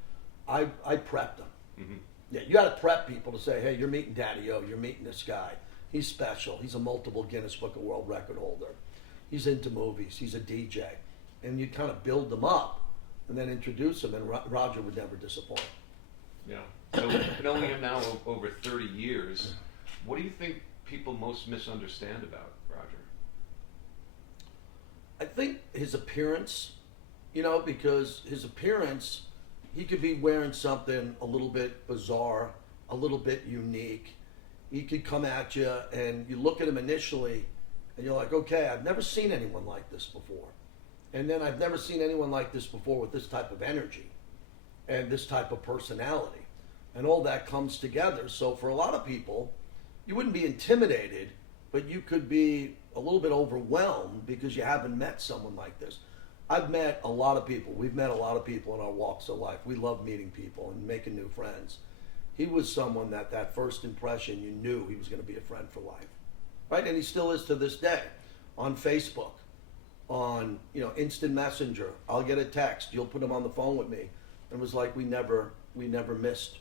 I prepped them. Mm-hmm. Yeah, you got to prep people to say, hey, you're meeting Daddy-O, you're meeting this guy. He's special. He's a multiple Guinness Book of World Record holder. He's into movies. He's a DJ. And you kind of build them up and then introduce them, and Roger would never disappoint. Yeah. So, knowing him now over 30 years, what do you think people most misunderstand about Roger? I think his appearance, because his appearance, he could be wearing something a little bit bizarre, a little bit unique. He could come at you, and you look at him initially, and you're like, okay, I've never seen anyone like this before. And then I've never seen anyone like this before with this type of energy and this type of personality. And all that comes together. So for a lot of people, you wouldn't be intimidated, but you could be a little bit overwhelmed because you haven't met someone like this. I've met a lot of people. We've met a lot of people in our walks of life. We love meeting people and making new friends. He was someone that first impression, you knew he was going to be a friend for life. Right? And he still is to this day. On Facebook, on instant messenger, I'll get a text, you'll put him on the phone with me. It was like we never missed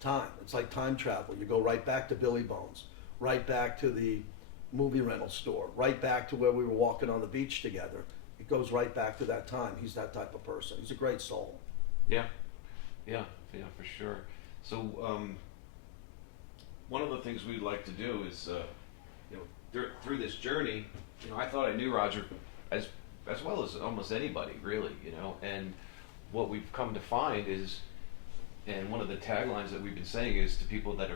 time. It's like time travel. You go right back to Billy Bones, right back to the movie rental store, right back to where we were walking on the beach together. It goes right back to that time. He's that type of person. He's a great soul. Yeah, for sure. So one of the things we'd like to do is, through this journey, I thought I knew Roger as well as almost anybody, really, and what we've come to find is, and one of the taglines that we've been saying is to people that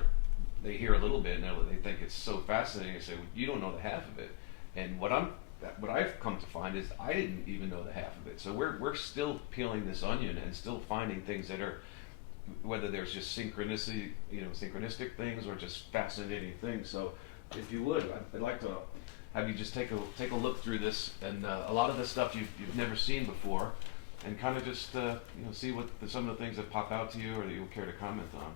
they hear a little bit and they think it's so fascinating, they say, well, you don't know the half of it. And what I've come to find is I didn't even know the half of it. So we're still peeling this onion and still finding things that are, whether there's just synchronicity, synchronistic things or just fascinating things. So if you would, I'd like to have you just take a look through this, and a lot of this stuff you've never seen before, and kind of just see what some of the things that pop out to you or that you care to comment on.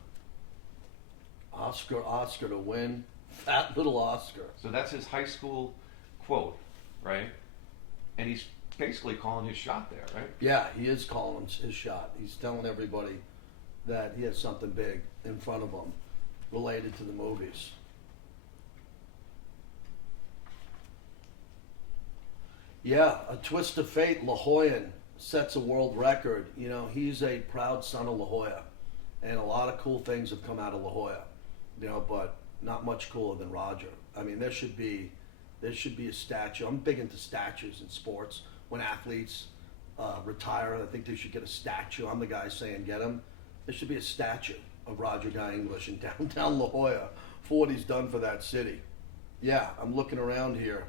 Oscar to win. Fat little Oscar. So that's his high school quote, right? And he's basically calling his shot there, right? Yeah, he is calling his shot. He's telling everybody that he has something big in front of him related to the movies. Yeah, a twist of fate. La Jolla sets a world record. You know, he's a proud son of La Jolla, and a lot of cool things have come out of La Jolla. You know, but not much cooler than Roger. I mean, there should be a statue. I'm big into statues in sports. When athletes retire, I think they should get a statue. I'm the guy saying get him. There should be a statue of Roger Guy English in downtown La Jolla for what he's done for that city. Yeah, I'm looking around here,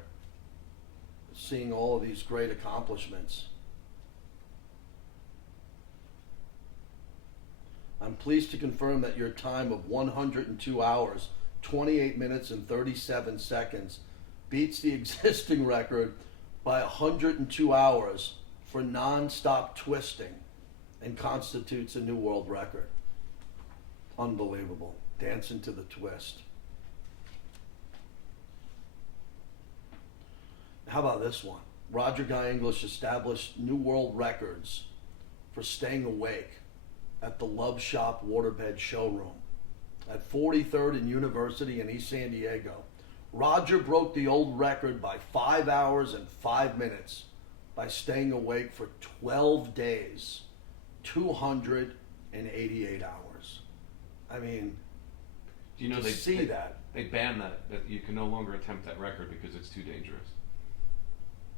seeing all of these great accomplishments. I'm pleased to confirm that your time of 102 hours, 28 minutes and 37 seconds beats the existing record by 102 hours for non-stop twisting and constitutes a new world record. Unbelievable. Dancing to the twist. How about this one? Roger Guy English established new world records for staying awake at the Love Shop Waterbed Showroom at 43rd and University in East San Diego. Roger broke the old record by 5 hours and 5 minutes by staying awake for 12 days, 288 hours. I mean, do you know that? They banned that you can no longer attempt that record because it's too dangerous.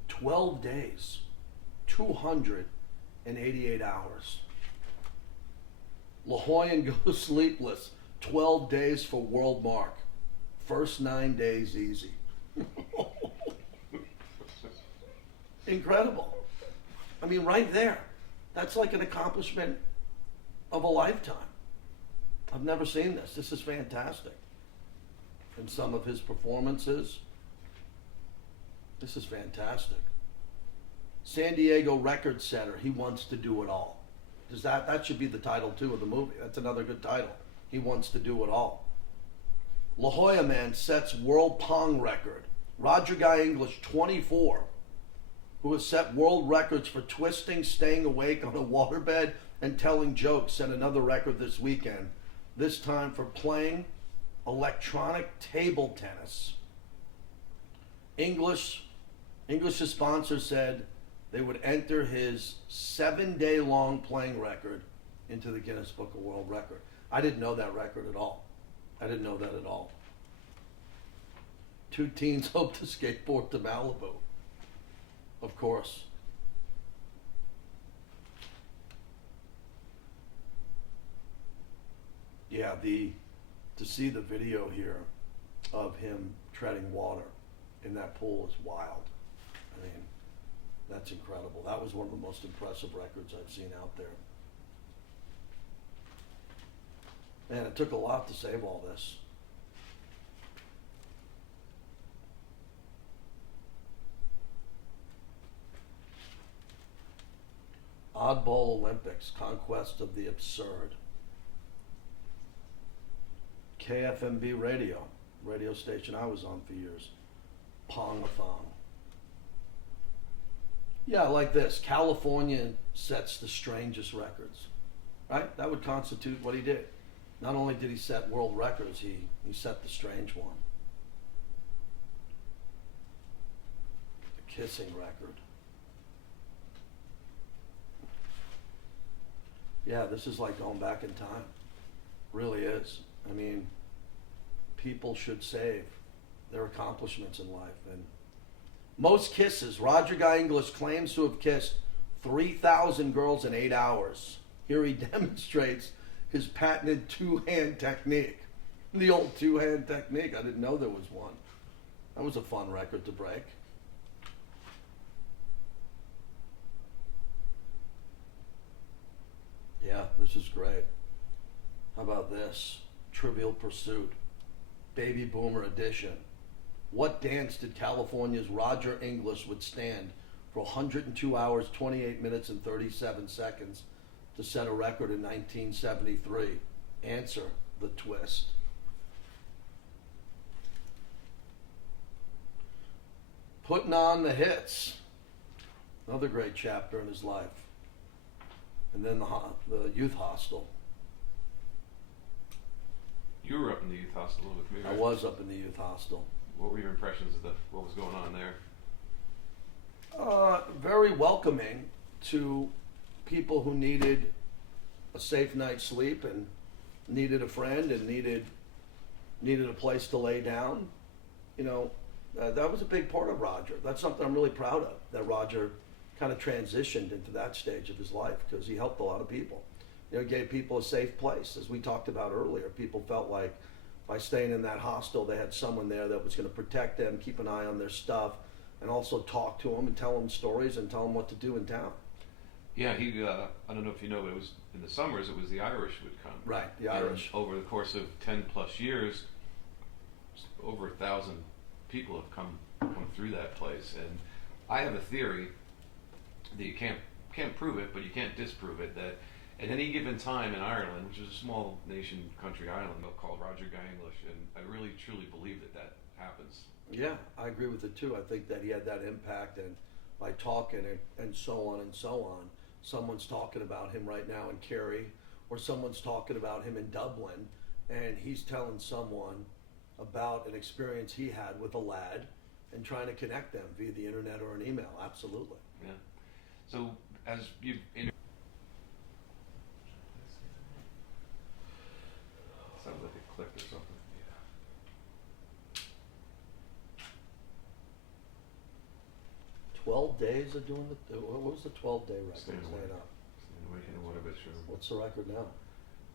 12 days, 288 hours. La Jolla goes sleepless, 12 days for world mark. First 9 days easy. Incredible. I mean, right there. That's like an accomplishment of a lifetime. I've never seen this. This is fantastic. And some of his performances. This is fantastic. San Diego record setter. He wants to do it all. That should be the title too of the movie. That's another good title. He wants to do it all. La Jolla man sets world pong record. Roger Guy English, 24, who has set world records for twisting, staying awake on a waterbed, and telling jokes, set another record this weekend. This time for playing electronic table tennis. English's sponsor said they would enter his 7-day-long playing record into the Guinness Book of World Record. I didn't know that record at all. Two teens hope to skateboard to Malibu. Of course. Yeah, to see the video here of him treading water in that pool is wild. I mean, that's incredible. That was one of the most impressive records I've seen out there. Man, it took a lot to save all this. Oddball Olympics, Conquest of the Absurd. KFMB radio station I was on for years. Pong-a-thon. Yeah, like this. California sets the strangest records. Right? That would constitute what he did. Not only did he set world records, he set the strange one. The kissing record. Yeah, this is like going back in time. Really is. I mean, people should save their accomplishments in life. And most kisses, Roger Guy English claims to have kissed 3,000 girls in 8 hours. Here he demonstrates his patented two-hand technique. The old two-hand technique. I didn't know there was one. That was a fun record to break. Yeah, this is great. How about this? Trivial Pursuit, Baby Boomer edition. What dance did California's Roger English withstand for 102 hours, 28 minutes, and 37 seconds to set a record in 1973? Answer: The Twist. Putting on the Hits. Another great chapter in his life. And then the youth hostel. You were up in the youth hostel with me, right? I was up in the youth hostel. What were your impressions of what was going on there? Very welcoming to people who needed a safe night's sleep and needed a friend and needed a place to lay down. You know, that was a big part of Roger. That's something I'm really proud of, that Roger kind of transitioned into that stage of his life, because he helped a lot of people. You know, gave people a safe place. As we talked about earlier, people felt like by staying in that hostel, they had someone there that was going to protect them, keep an eye on their stuff, and also talk to them and tell them stories and tell them what to do in town. Yeah, he, I don't know if you know, but it was in the summers, it was the Irish would come. Right, the Irish. And over the course of 10 plus years, over 1,000 people have come through that place. And I have a theory that you can't prove it, but you can't disprove it, that at any given time in Ireland, which is a small nation, country island called Roger Guy English, and I really truly believe that happens. Yeah, I agree with it too. I think that he had that impact, and by talking and so on and so on, someone's talking about him right now in Kerry, or someone's talking about him in Dublin, and he's telling someone about an experience he had with a lad and trying to connect them via the internet or an email. Absolutely. Yeah. So as you've sounds like it clicked or something. Yeah. 12 days of doing what was the 12-day record? Staying away. Up. Staying away in a waterbed show. What's the record now?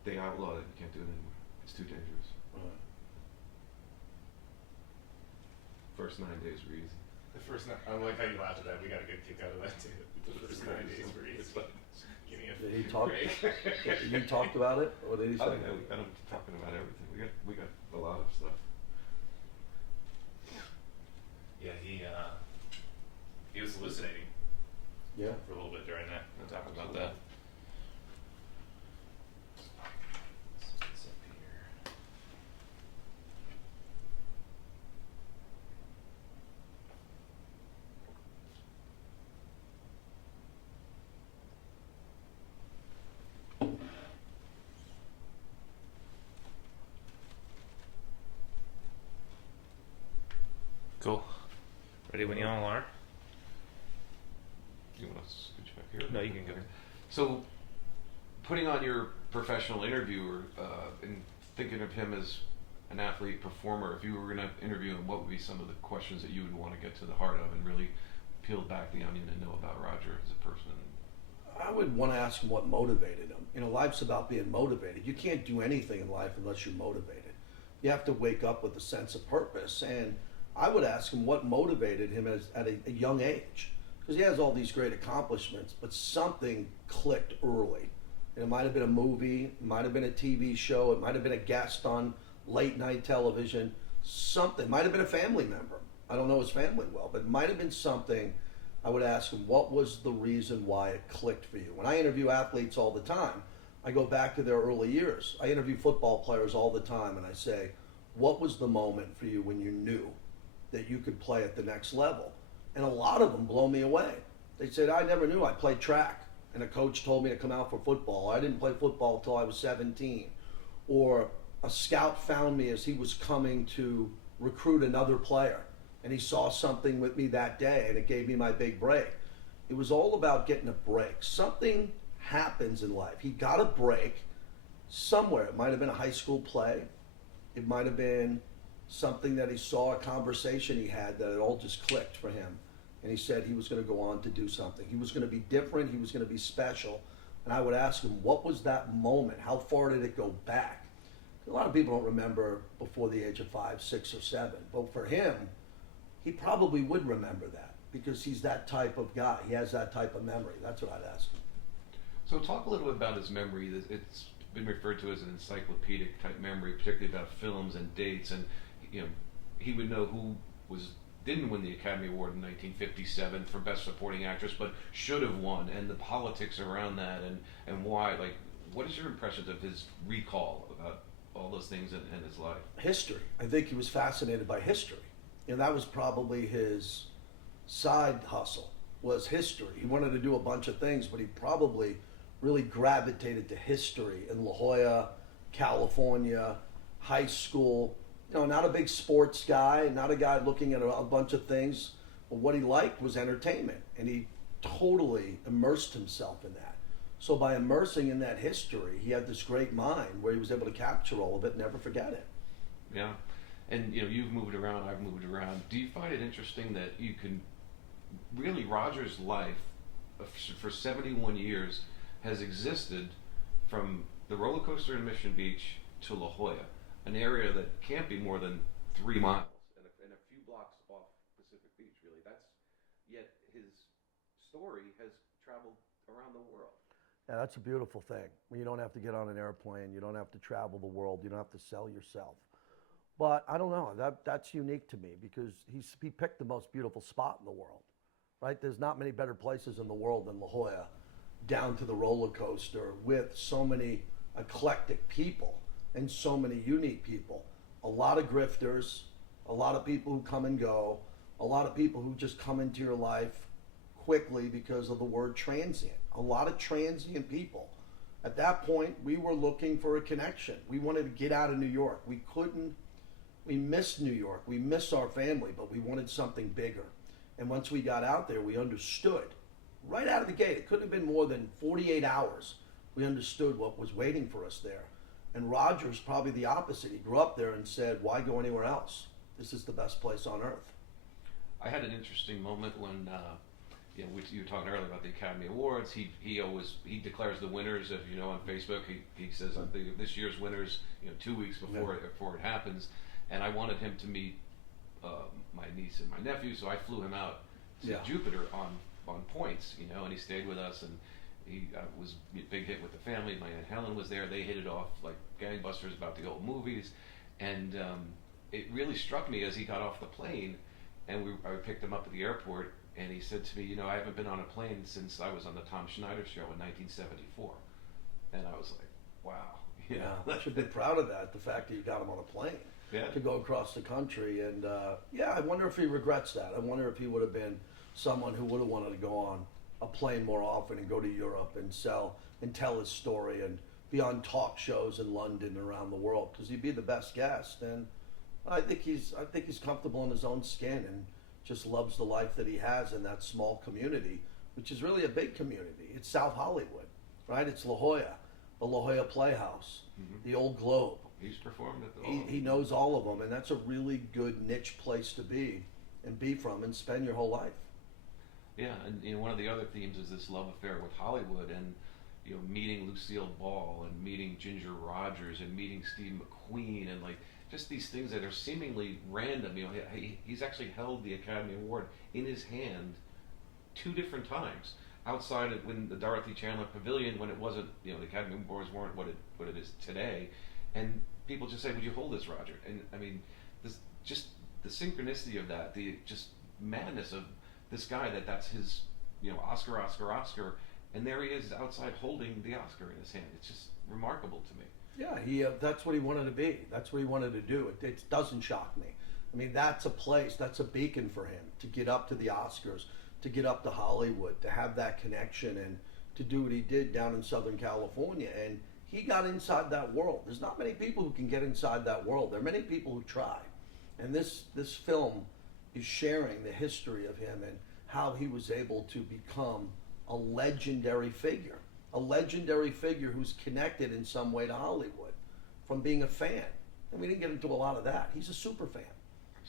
They outlawed it. You can't do it anymore. It's too dangerous. Right. First 9 days were easy. The first night, I like how you laughed at that. We got a good kick out of that too. The first 9 days were easy. Give me a Did he talk? break. You talked about it? What did he say? We got him talking about everything. We got a lot of stuff. Yeah, he was hallucinating. Yeah. For a little bit during that. We'll talk about that. What's up here? Cool. Ready when you all are? You want to scooch back here? No, you can go. So, putting on your professional interviewer and thinking of him as an athlete performer, if you were going to interview him, what would be some of the questions that you would want to get to the heart of and really peel back the onion and know about Roger as a person? I would want to ask him what motivated him. You know, life's about being motivated. You can't do anything in life unless you're motivated. You have to wake up with a sense of purpose. And I would ask him what motivated him at a young age. Because he has all these great accomplishments, but something clicked early. And it might have been a movie, it might have been a TV show, it might have been a guest on late night television, something. It might have been a family member. I don't know his family well, but it might have been something. I would ask him, what was the reason why it clicked for you? When I interview athletes all the time, I go back to their early years. I interview football players all the time, and I say, what was the moment for you when you knew that you could play at the next level? And a lot of them blow me away. They said, I never knew I played track, and a coach told me to come out for football. I didn't play football until I was 17. Or a scout found me as he was coming to recruit another player, and he saw something with me that day, and it gave me my big break. It was all about getting a break. Something happens in life. He got a break somewhere. It might have been a high school play. It might have been something that he saw, a conversation he had, that it all just clicked for him. And he said he was going to go on to do something. He was going to be different. He was going to be special. And I would ask him, what was that moment? How far did it go back? A lot of people don't remember before the age of 5, 6, or 7. But for him, he probably would remember that because he's that type of guy. He has that type of memory. That's what I'd ask him. So talk a little bit about his memory. It's been referred to as an encyclopedic type memory, particularly about films and dates. And you know, he would know who was didn't win the Academy Award in 1957 for Best Supporting Actress, but should have won, and the politics around that, and why. Like, what is your impression of his recall about all those things in his life? History. I think he was fascinated by history. You know, that was probably his side hustle, was history. He wanted to do a bunch of things, but he probably really gravitated to history in La Jolla, California, high school. You know, not a big sports guy, not a guy looking at a bunch of things. But what he liked was entertainment, and he totally immersed himself in that. So by immersing in that history, he had this great mind where he was able to capture all of it and never forget it. Yeah. And, you know, you've moved around, I've moved around. Do you find it interesting that you can really, Roger's life for 71 years has existed from the roller coaster in Mission Beach to La Jolla, an area that can't be more than 3 miles and a few blocks off Pacific Beach, really. Yet his story has traveled around the world. Yeah, that's a beautiful thing. When you don't have to get on an airplane, you don't have to travel the world, you don't have to sell yourself. But I don't know, that's unique to me because he picked the most beautiful spot in the world, right? There's not many better places in the world than La Jolla, down to the roller coaster with so many eclectic people and so many unique people. A lot of grifters, a lot of people who come and go, a lot of people who just come into your life quickly because of the word transient. A lot of transient people. At that point, we were looking for a connection. We wanted to get out of New York. We missed New York. We missed our family, but we wanted something bigger. And once we got out there, we understood right out of the gate. It couldn't have been more than 48 hours. We understood what was waiting for us there. And Roger's probably the opposite. He grew up there and said, why go anywhere else? This is the best place on earth. I had an interesting moment when, you were talking earlier about the Academy Awards. He declares the winners. If you know, on Facebook, he says this year's winners, 2 weeks before it happens. And I wanted him to meet my niece and my nephew, so I flew him out to Jupiter on points, and he stayed with us, and he was a big hit with the family. My Aunt Helen was there. They hit it off like gangbusters about the old movies, and it really struck me as he got off the plane, and I picked him up at the airport, and he said to me, I haven't been on a plane since I was on the Tom Schneider show in 1974, and I was like, wow. Yeah, I should be proud of that, the fact that you got him on a plane. Yeah. To go across the country, and I wonder if he regrets that. I wonder if he would have been someone who would have wanted to go on a plane more often and go to Europe and sell and tell his story and be on talk shows in London and around the world, because he'd be the best guest. And I think he's comfortable in his own skin and just loves the life that he has in that small community, which is really a big community. It's South Hollywood, right? It's La Jolla, the La Jolla Playhouse, the Old Globe. He's performed at the He knows all of them, and that's a really good niche place to be from and spend your whole life. Yeah, and one of the other themes is this love affair with Hollywood, and meeting Lucille Ball and meeting Ginger Rogers and meeting Steve McQueen, and like just these things that are seemingly random. He's actually held the Academy Award in his hand 2 different times. Outside of when the Dorothy Chandler Pavilion, when it wasn't, the Academy Awards weren't what it is today. And people just say, would you hold this, Roger? And I mean, just the synchronicity of that, the just madness of this guy that's his, Oscar, and there he is outside holding the Oscar in his hand. It's just remarkable to me. Yeah, that's what he wanted to be. That's what he wanted to do. It doesn't shock me. I mean, that's a place, that's a beacon for him to get up to the Oscars, to get up to Hollywood, to have that connection, and to do what he did down in Southern California. And he got inside that world. There's not many people who can get inside that world. There are many people who try. And this film is sharing the history of him and how he was able to become a legendary figure who's connected in some way to Hollywood from being a fan. And we didn't get into a lot of that. He's a super fan.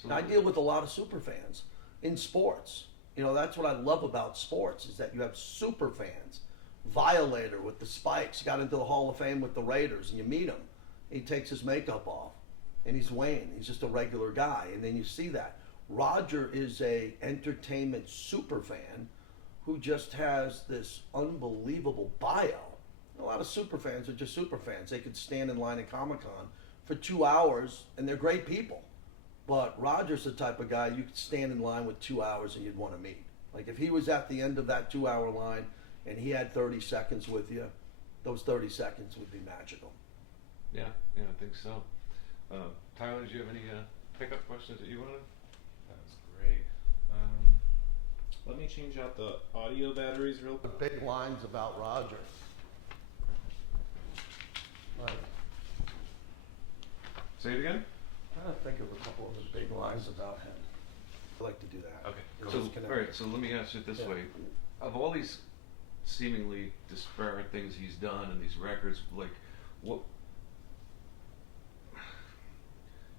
And I deal with a lot of super fans in sports. That's what I love about sports, is that you have super fans. Violator with the spikes got into the Hall of Fame with the Raiders, and you meet him. He takes his makeup off, and he's Wayne. He's just a regular guy, and then you see that. Roger is a entertainment super fan who just has this unbelievable bio. A lot of super fans are just super fans. They could stand in line at Comic-Con for 2 hours, and they're great people. But Roger's the type of guy you could stand in line with 2 hours and you'd want to meet. Like if he was at the end of that 2 hour line and he had 30 seconds with you, those 30 seconds would be magical. Yeah, I think so. Tyler, do you have any pickup questions that you wanted? That was great. Let me change out the audio batteries real quick. Big lines about Roger. Like, say it again? I'm trying to think of a couple of the big lines about him. I like to do that. Okay. So, all right. So let me ask it this way: of all these seemingly disparate things he's done and these records, like what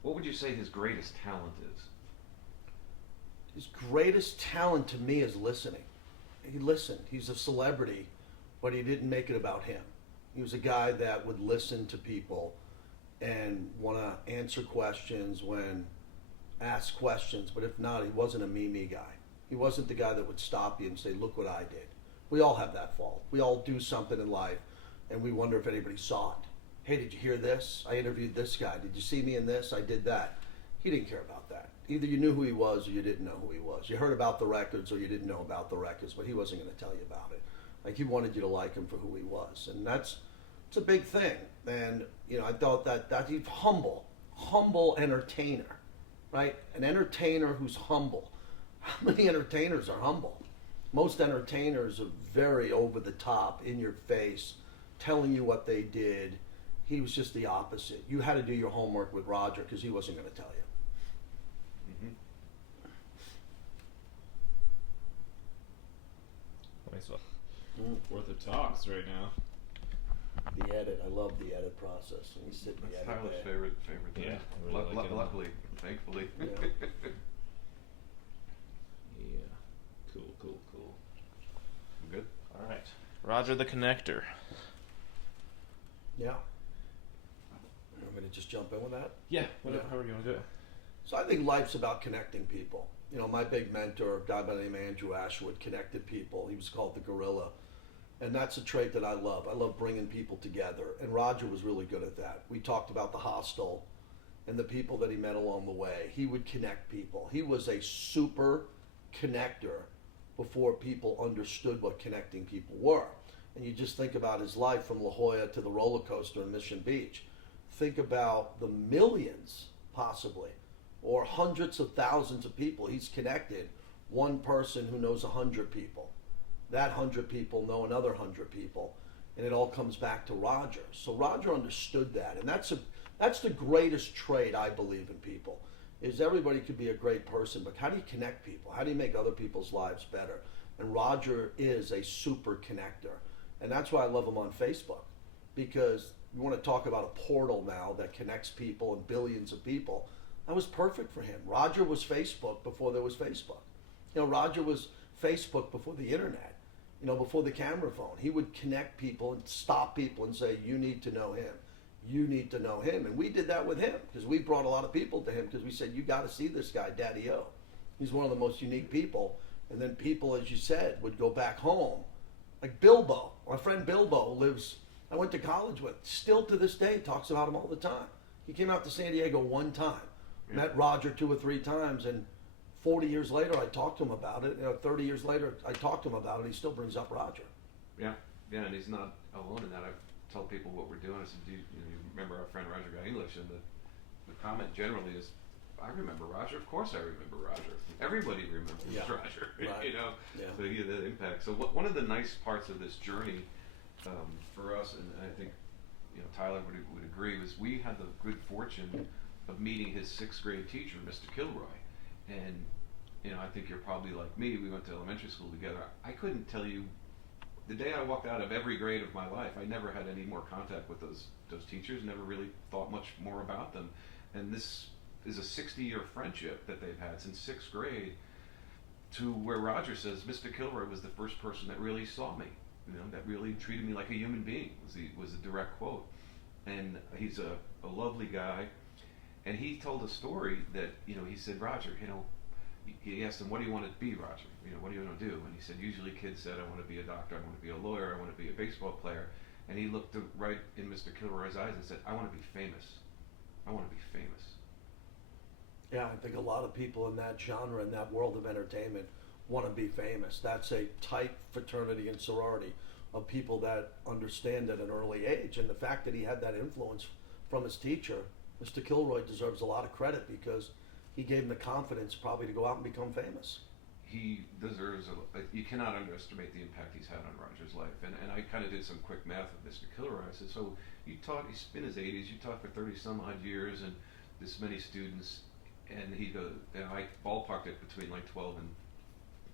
would you say his greatest talent is? His greatest talent to me is listening. He listened. He's a celebrity, but he didn't make it about him. He was a guy that would listen to people and want to answer questions ask questions, but if not, he wasn't a me guy. He wasn't the guy that would stop you and say, look what I did. We all have that fault. We all do something in life and we wonder if anybody saw it. Hey, did you hear this? I interviewed this guy. Did you see me in this? I did that. He didn't care about that. Either you knew who he was or you didn't know who he was. You heard about the records or you didn't know about the records, but he wasn't going to tell you about it. Like he wanted you to like him for who he was. And it's a big thing. And, I thought that he's humble entertainer, right? An entertainer who's humble. How many entertainers are humble? Most entertainers are very over the top, in your face, telling you what they did. He was just the opposite. You had to do your homework with Roger because he wasn't going to tell you. Worth of talks right now. The edit, I love the edit process. When you sit in the edit. Tyler's favorite thing. Yeah, I really like it. Luckily, thankfully. Yeah. Yeah. Cool. Good. All right. Roger the Connector. Yeah. I'm going to just jump in with that? Yeah, whatever, however you want to do it. So I think life's about connecting people. My big mentor, a guy by the name of Andrew Ashwood, connected people. He was called the Gorilla. And that's a trait that I love. I love bringing people together. And Roger was really good at that. We talked about the hostel and the people that he met along the way. He would connect people. He was a super connector before people understood what connecting people were. And you just think about his life from La Jolla to the roller coaster in Mission Beach. Think about the millions, possibly, or hundreds of thousands of people he's connected. One person who knows 100 people. That 100 people know another 100 people. And it all comes back to Roger. So Roger understood that. And that's the greatest trait, I believe, in people, is everybody could be a great person, but how do you connect people? How do you make other people's lives better? And Roger is a super connector. And that's why I love him on Facebook, because you want to talk about a portal now that connects people and billions of people. That was perfect for him. Roger was Facebook before there was Facebook. Roger was Facebook before the internet, before the camera phone. He would connect people and stop people and say, you need to know him. You need to know him. And we did that with him because we brought a lot of people to him because we said, you got to see this guy, Daddy-O. He's one of the most unique people. And then people, as you said, would go back home. Like Bilbo, my friend Bilbo I went to college with, still to this day talks about him all the time. He came out to San Diego one time, met Roger 2 or 3 times, and 40 years later I talked to him about it. 30 years later I talked to him about it. He still brings up Roger. Yeah, and he's not alone in that. I tell people what we're doing. I said, do you remember our friend Roger Guy English? And the comment generally is, I remember Roger. Of course I remember Roger. Everybody remembers Roger. Right. So he had that impact. So one of the nice parts of this journey for us, and I think Tyler would agree, was we had the good fortune of meeting his 6th grade teacher, Mr. Kilroy. And I think you're probably like me. We went to elementary school together. I couldn't tell you the day I walked out of every grade of my life. I never had any more contact with those teachers. Never really thought much more about them. And this is a 60-year friendship that they've had since 6th grade, to where Roger says Mr. Kilroy was the first person that really saw me, that really treated me like a human being, was the direct quote. And he's a lovely guy. And he told a story that, he said, Roger, he asked him, what do you want to be, Roger? What do you want to do? And he said, usually kids said, I want to be a doctor, I want to be a lawyer, I want to be a baseball player. And he looked right in Mr. Kilroy's eyes and said, I want to be famous. I want to be famous. Yeah, I think a lot of people in that genre, in that world of entertainment, want to be famous. That's a tight fraternity and sorority of people that understand at an early age. And the fact that he had that influence from his teacher, Mr. Kilroy deserves a lot of credit because he gave him the confidence probably to go out and become famous. He deserves you cannot underestimate the impact he's had on Roger's life. And I kind of did some quick math with Mr. Kilroy. I said, so you taught, he's in his 80s, you taught for 30 some odd years and this many students, and he goes, and I ballparked it between like 12 and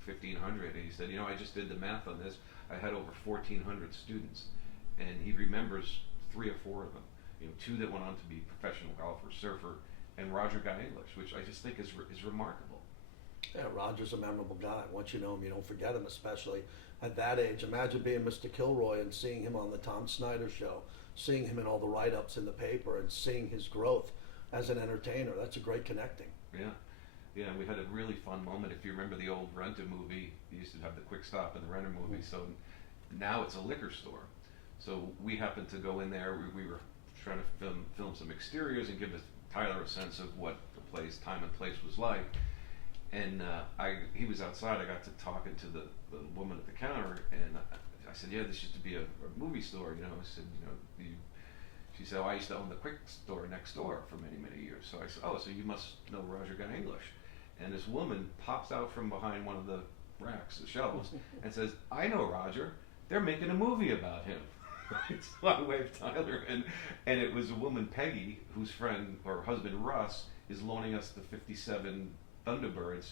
1,500, and he said, I just did the math on this. I had over 1,400 students, and he remembers 3 or 4 of them. 2 that went on to be professional golfer, surfer, and Roger Guy English, which I just think is remarkable. Yeah, Roger's a memorable guy. Once you know him, you don't forget him, especially at that age. Imagine being Mr. Kilroy and seeing him on the Tom Snyder show, seeing him in all the write-ups in the paper, and seeing his growth as an entertainer. That's a great connecting. Yeah. Yeah, we had a really fun moment. If you remember the old Renter movie, you used to have the quick stop in the Renter movie. So now it's a liquor store. So we happened to go in there. We were trying to film some exteriors and give Tyler a sense of what the place, time and place was like. And he was outside. I got to talking to the woman at the counter, and I said, "Yeah, this used to be a movie store." I said, she said, "Oh, I used to own the quick store next door for many, many years." So I said, "Oh, so you must know Roger Guy English." And this woman pops out from behind one of the racks, the shelves, and says, "I know Roger. They're making a movie about him." So I waved Tyler, and it was a woman, Peggy, whose friend or husband Russ is loaning us the '57 Thunderbirds,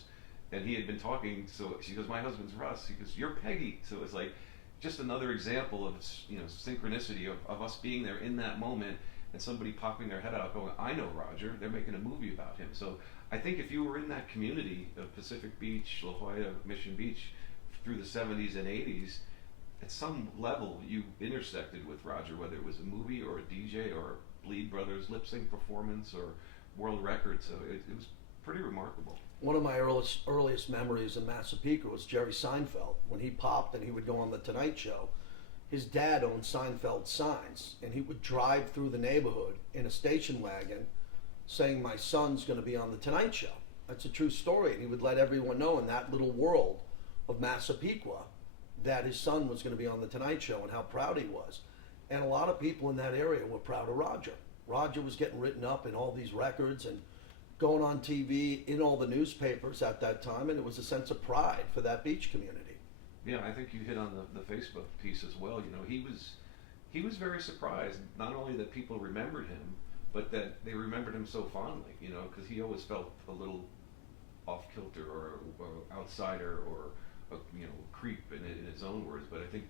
and he had been talking. So she goes, "My husband's Russ." He goes, "You're Peggy." So it was like just another example of synchronicity of us being there in that moment, and somebody popping their head out, going, "I know Roger. They're making a movie about him." So I think if you were in that community of Pacific Beach, La Jolla, Mission Beach, through the '70s and '80s, at some level you intersected with Roger, whether it was a movie or a DJ or Bleed Brothers lip sync performance or world record. So it was pretty remarkable. One of my earliest memories in Massapequa was Jerry Seinfeld. When he popped and he would go on the Tonight Show, his dad owned Seinfeld signs, and he would drive through the neighborhood in a station wagon saying, "My son's going to be on the Tonight Show." That's a true story, and he would let everyone know in that little world of Massapequa that his son was going to be on the Tonight Show and how proud he was. And a lot of people in that area were proud of Roger. Roger was getting written up in all these records and going on TV, in all the newspapers at that time, and it was a sense of pride for that beach community. Yeah, I think you hit on the Facebook piece as well. He was very surprised, not only that people remembered him, but that they remembered him so fondly, because he always felt a little off kilter or outsider or a creep in his own words. But I think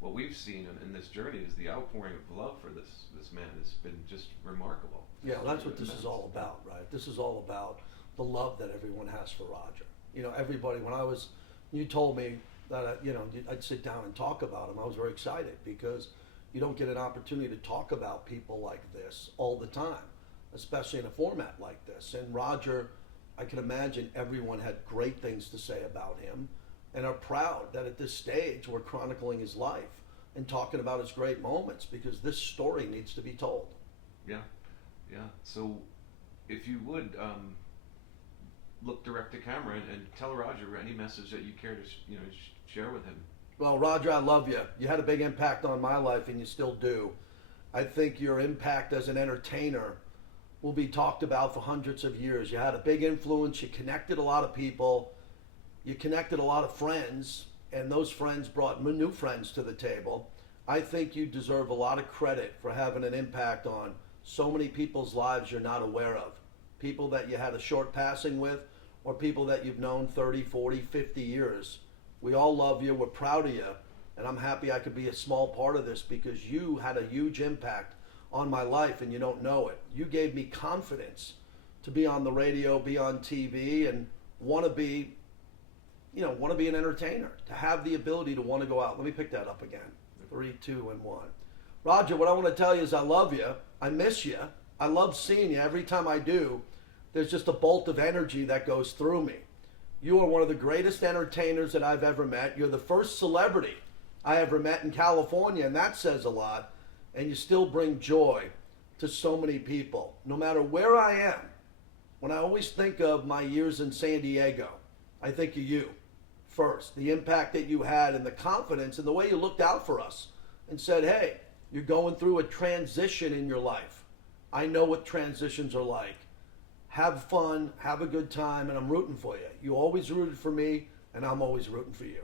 what we've seen in this journey is the outpouring of love for this man has been just remarkable. Yeah, that's what this is all about, right? This is all about the love that everyone has for Roger. Everybody, you told me that, I'd sit down and talk about him, I was very excited because you don't get an opportunity to talk about people like this all the time, especially in a format like this. And Roger, I can imagine everyone had great things to say about him and are proud that at this stage we're chronicling his life and talking about his great moments because this story needs to be told. Yeah. So if you would look direct to camera and tell Roger any message that you care to share with him. Well, Roger, I love you. You had a big impact on my life, and you still do. I think your impact as an entertainer will be talked about for hundreds of years. You had a big influence. You connected a lot of people. You connected a lot of friends, and those friends brought new friends to the table. I think you deserve a lot of credit for having an impact on so many people's lives you're not aware of. People that you had a short passing with, or people that you've known 30, 40, 50 years. We all love you. We're proud of you. And I'm happy I could be a small part of this because you had a huge impact on my life and you don't know it. You gave me confidence to be on the radio, be on TV, and want to be an entertainer, to have the ability to want to go out. Let me pick that up again. 3, 2, and 1. Roger, what I want to tell you is I love you. I miss you. I love seeing you. Every time I do, there's just a bolt of energy that goes through me. You are one of the greatest entertainers that I've ever met. You're the first celebrity I ever met in California, and that says a lot. And you still bring joy to so many people. No matter where I am, When I always think of my years in San Diego, I think of you first. The impact that you had and the confidence and the way you looked out for us and said, hey, you're going through a transition in your life. I know what transitions are like. Have fun, have a good time, and I'm rooting for you. You always rooted for me, and I'm always rooting for you.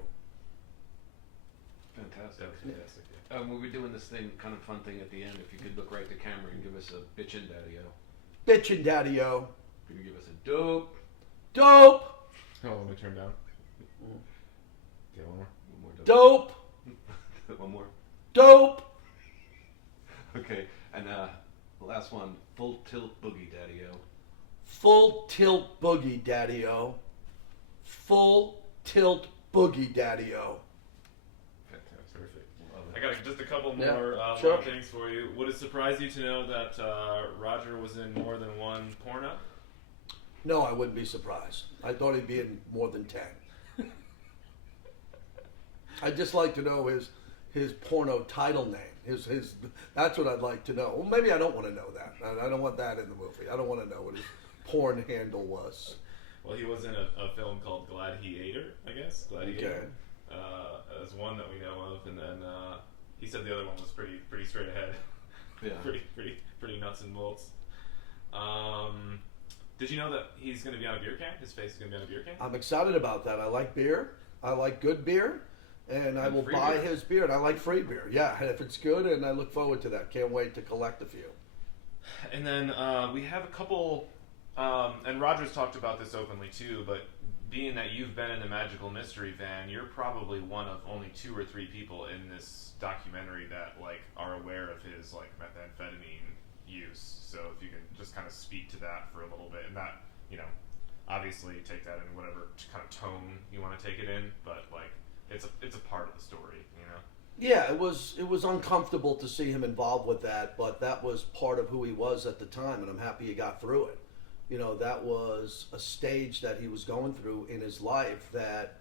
Fantastic. Fantastic. When we're doing this thing, kind of fun thing at the end, if you could look right at the camera and give us a bitchin' daddy-o. Bitchin' daddy-o. Can you give us a dope? Dope! Oh, let me turn down. Yeah, one more. One more Dope! One more. Dope! Okay, and the last one, full tilt boogie daddy-o. Full tilt boogie daddy-o. Full tilt boogie daddy-o. Perfect. I got just a couple Yeah, more sure. things for you. Would it surprise you to know that Roger was in more than one porno? No, I wouldn't be surprised. I thought he'd be in more than 10. I'd just like to know his porno title name. His that's what I'd like to know. Well, maybe I don't want to know that. I don't want that in the movie. I don't want to know what his porn handle was. Well, he was in a film called Gladiator, I guess. Gladiator. Okay. As one that we know of, and then he said the other one was pretty straight ahead. Yeah. pretty nuts and bolts. Did you know that he's going to be on a beer can? His face is going to be on a beer can? I'm excited about that. I like beer. I like good beer. And I will buy beer. his beer. And I like free beer. Yeah, if it's good, and I look forward to that. Can't wait to collect a few. And then we have a couple, and Roger's talked about this openly too, but being that you've been in the Magical Mystery Van, you're probably one of only 2 or 3 people in this documentary that are aware of his methamphetamine use. So if you can just kind of speak to that for a little bit, and that, obviously take that in whatever kind of tone you want to take it in, but it's a part of the story, Yeah, it was uncomfortable to see him involved with that, but that was part of who he was at the time, and I'm happy he got through it. That was a stage that he was going through in his life that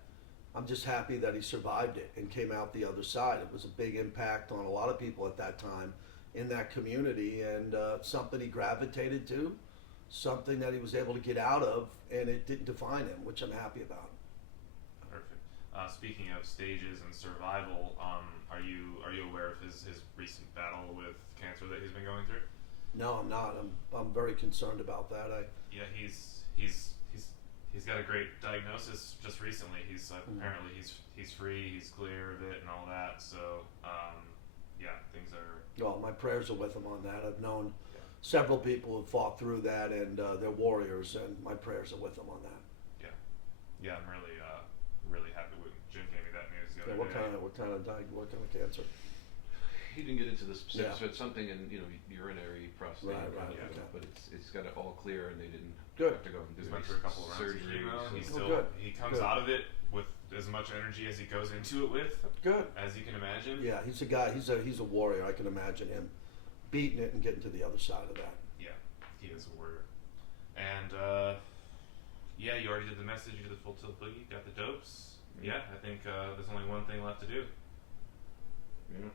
I'm just happy that he survived it and came out the other side. It was a big impact on a lot of people at that time in that community, and something he gravitated to, something that he was able to get out of, and it didn't define him, which I'm happy about. Perfect. Speaking of stages and survival, are you aware of his recent battle with cancer that he's been going through? No, I'm not. I'm very concerned about that. Yeah, he's got a great diagnosis just recently. He's apparently he's free, he's clear of it, and all that. So yeah, things are. Well, my prayers are with him on that. I've known several people who fought through that, and they're warriors, and my prayers are with them on that. Yeah, I'm really happy with Jim gave me that news the other What day. kind of cancer? He didn't get into the specifics, Yeah. but something in urinary prostate. Right, yeah, okay. But it's got it all clear, and they didn't Good. have to go and do He's any went through a couple of rounds of surgery. chemo. so- He's Oh, still good. he comes Good. out of it with as much energy as he goes into it with. Good. As you can imagine. Yeah, he's a guy. He's a warrior. I can imagine him beating it and getting to the other side of that. Yeah, he is a warrior. And yeah, you already did the message. You did the full tilt boogie. Got the dopes. Yeah, I think there's only one thing left to do. Yeah.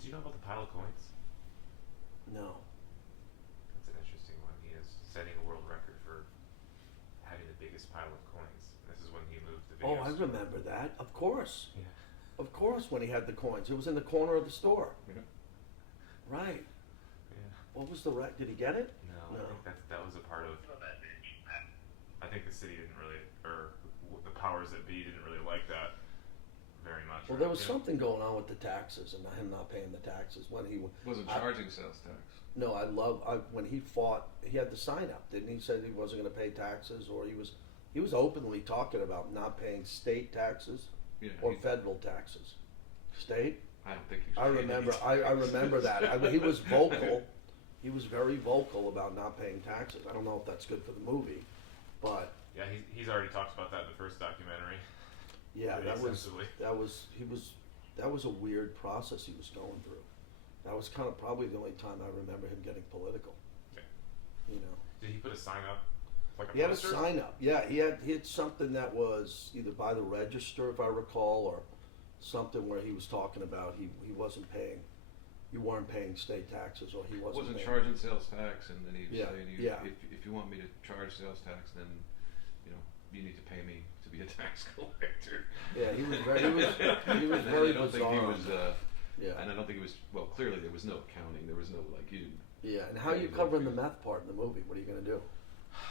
Do you know about the pile of coins? No. That's an interesting one. He is setting a world record for having the biggest pile of coins. This is when he moved the Oh, videos. I remember that. Of course. Yeah. Of course, when he had the coins, it was in the corner of the store. Yeah. Right. Yeah. What was the right? Did he get it? No, I think that was a part of. I think the city didn't really, or the powers that be didn't really like that very much. Well, there was something going on with the taxes and him not paying the taxes when he Wasn't charging sales tax. No, when he fought, he had the sign up, didn't he? Said he wasn't going to pay taxes, or he was openly talking about not paying state taxes or federal taxes. State? I don't think he I remember. I remember that. He was vocal. he was very vocal about not paying taxes. I don't know if that's good for the movie, but Yeah, he's already talked about that in the first documentary. yeah, Pretty extensively. that was a weird process he was going through. That was kind of probably the only time I remember him getting political. Okay. You know. Did he put a sign up? Like a He had a poster? sign up. Yeah, he had something that was either by the register, if I recall, or something where he was talking about he wasn't paying, you weren't paying state taxes, or he wasn't paying. charging sales tax, and then he was Yeah, saying, yeah. if you want me to charge sales tax, then you need to pay me to be a tax collector. Yeah, he was very I don't think he bizarre. was. Yeah. And I don't think it was. Well, clearly there was no accounting. There was no like you didn't. Yeah, and how are you covering the meth part in the movie? What are you going to do?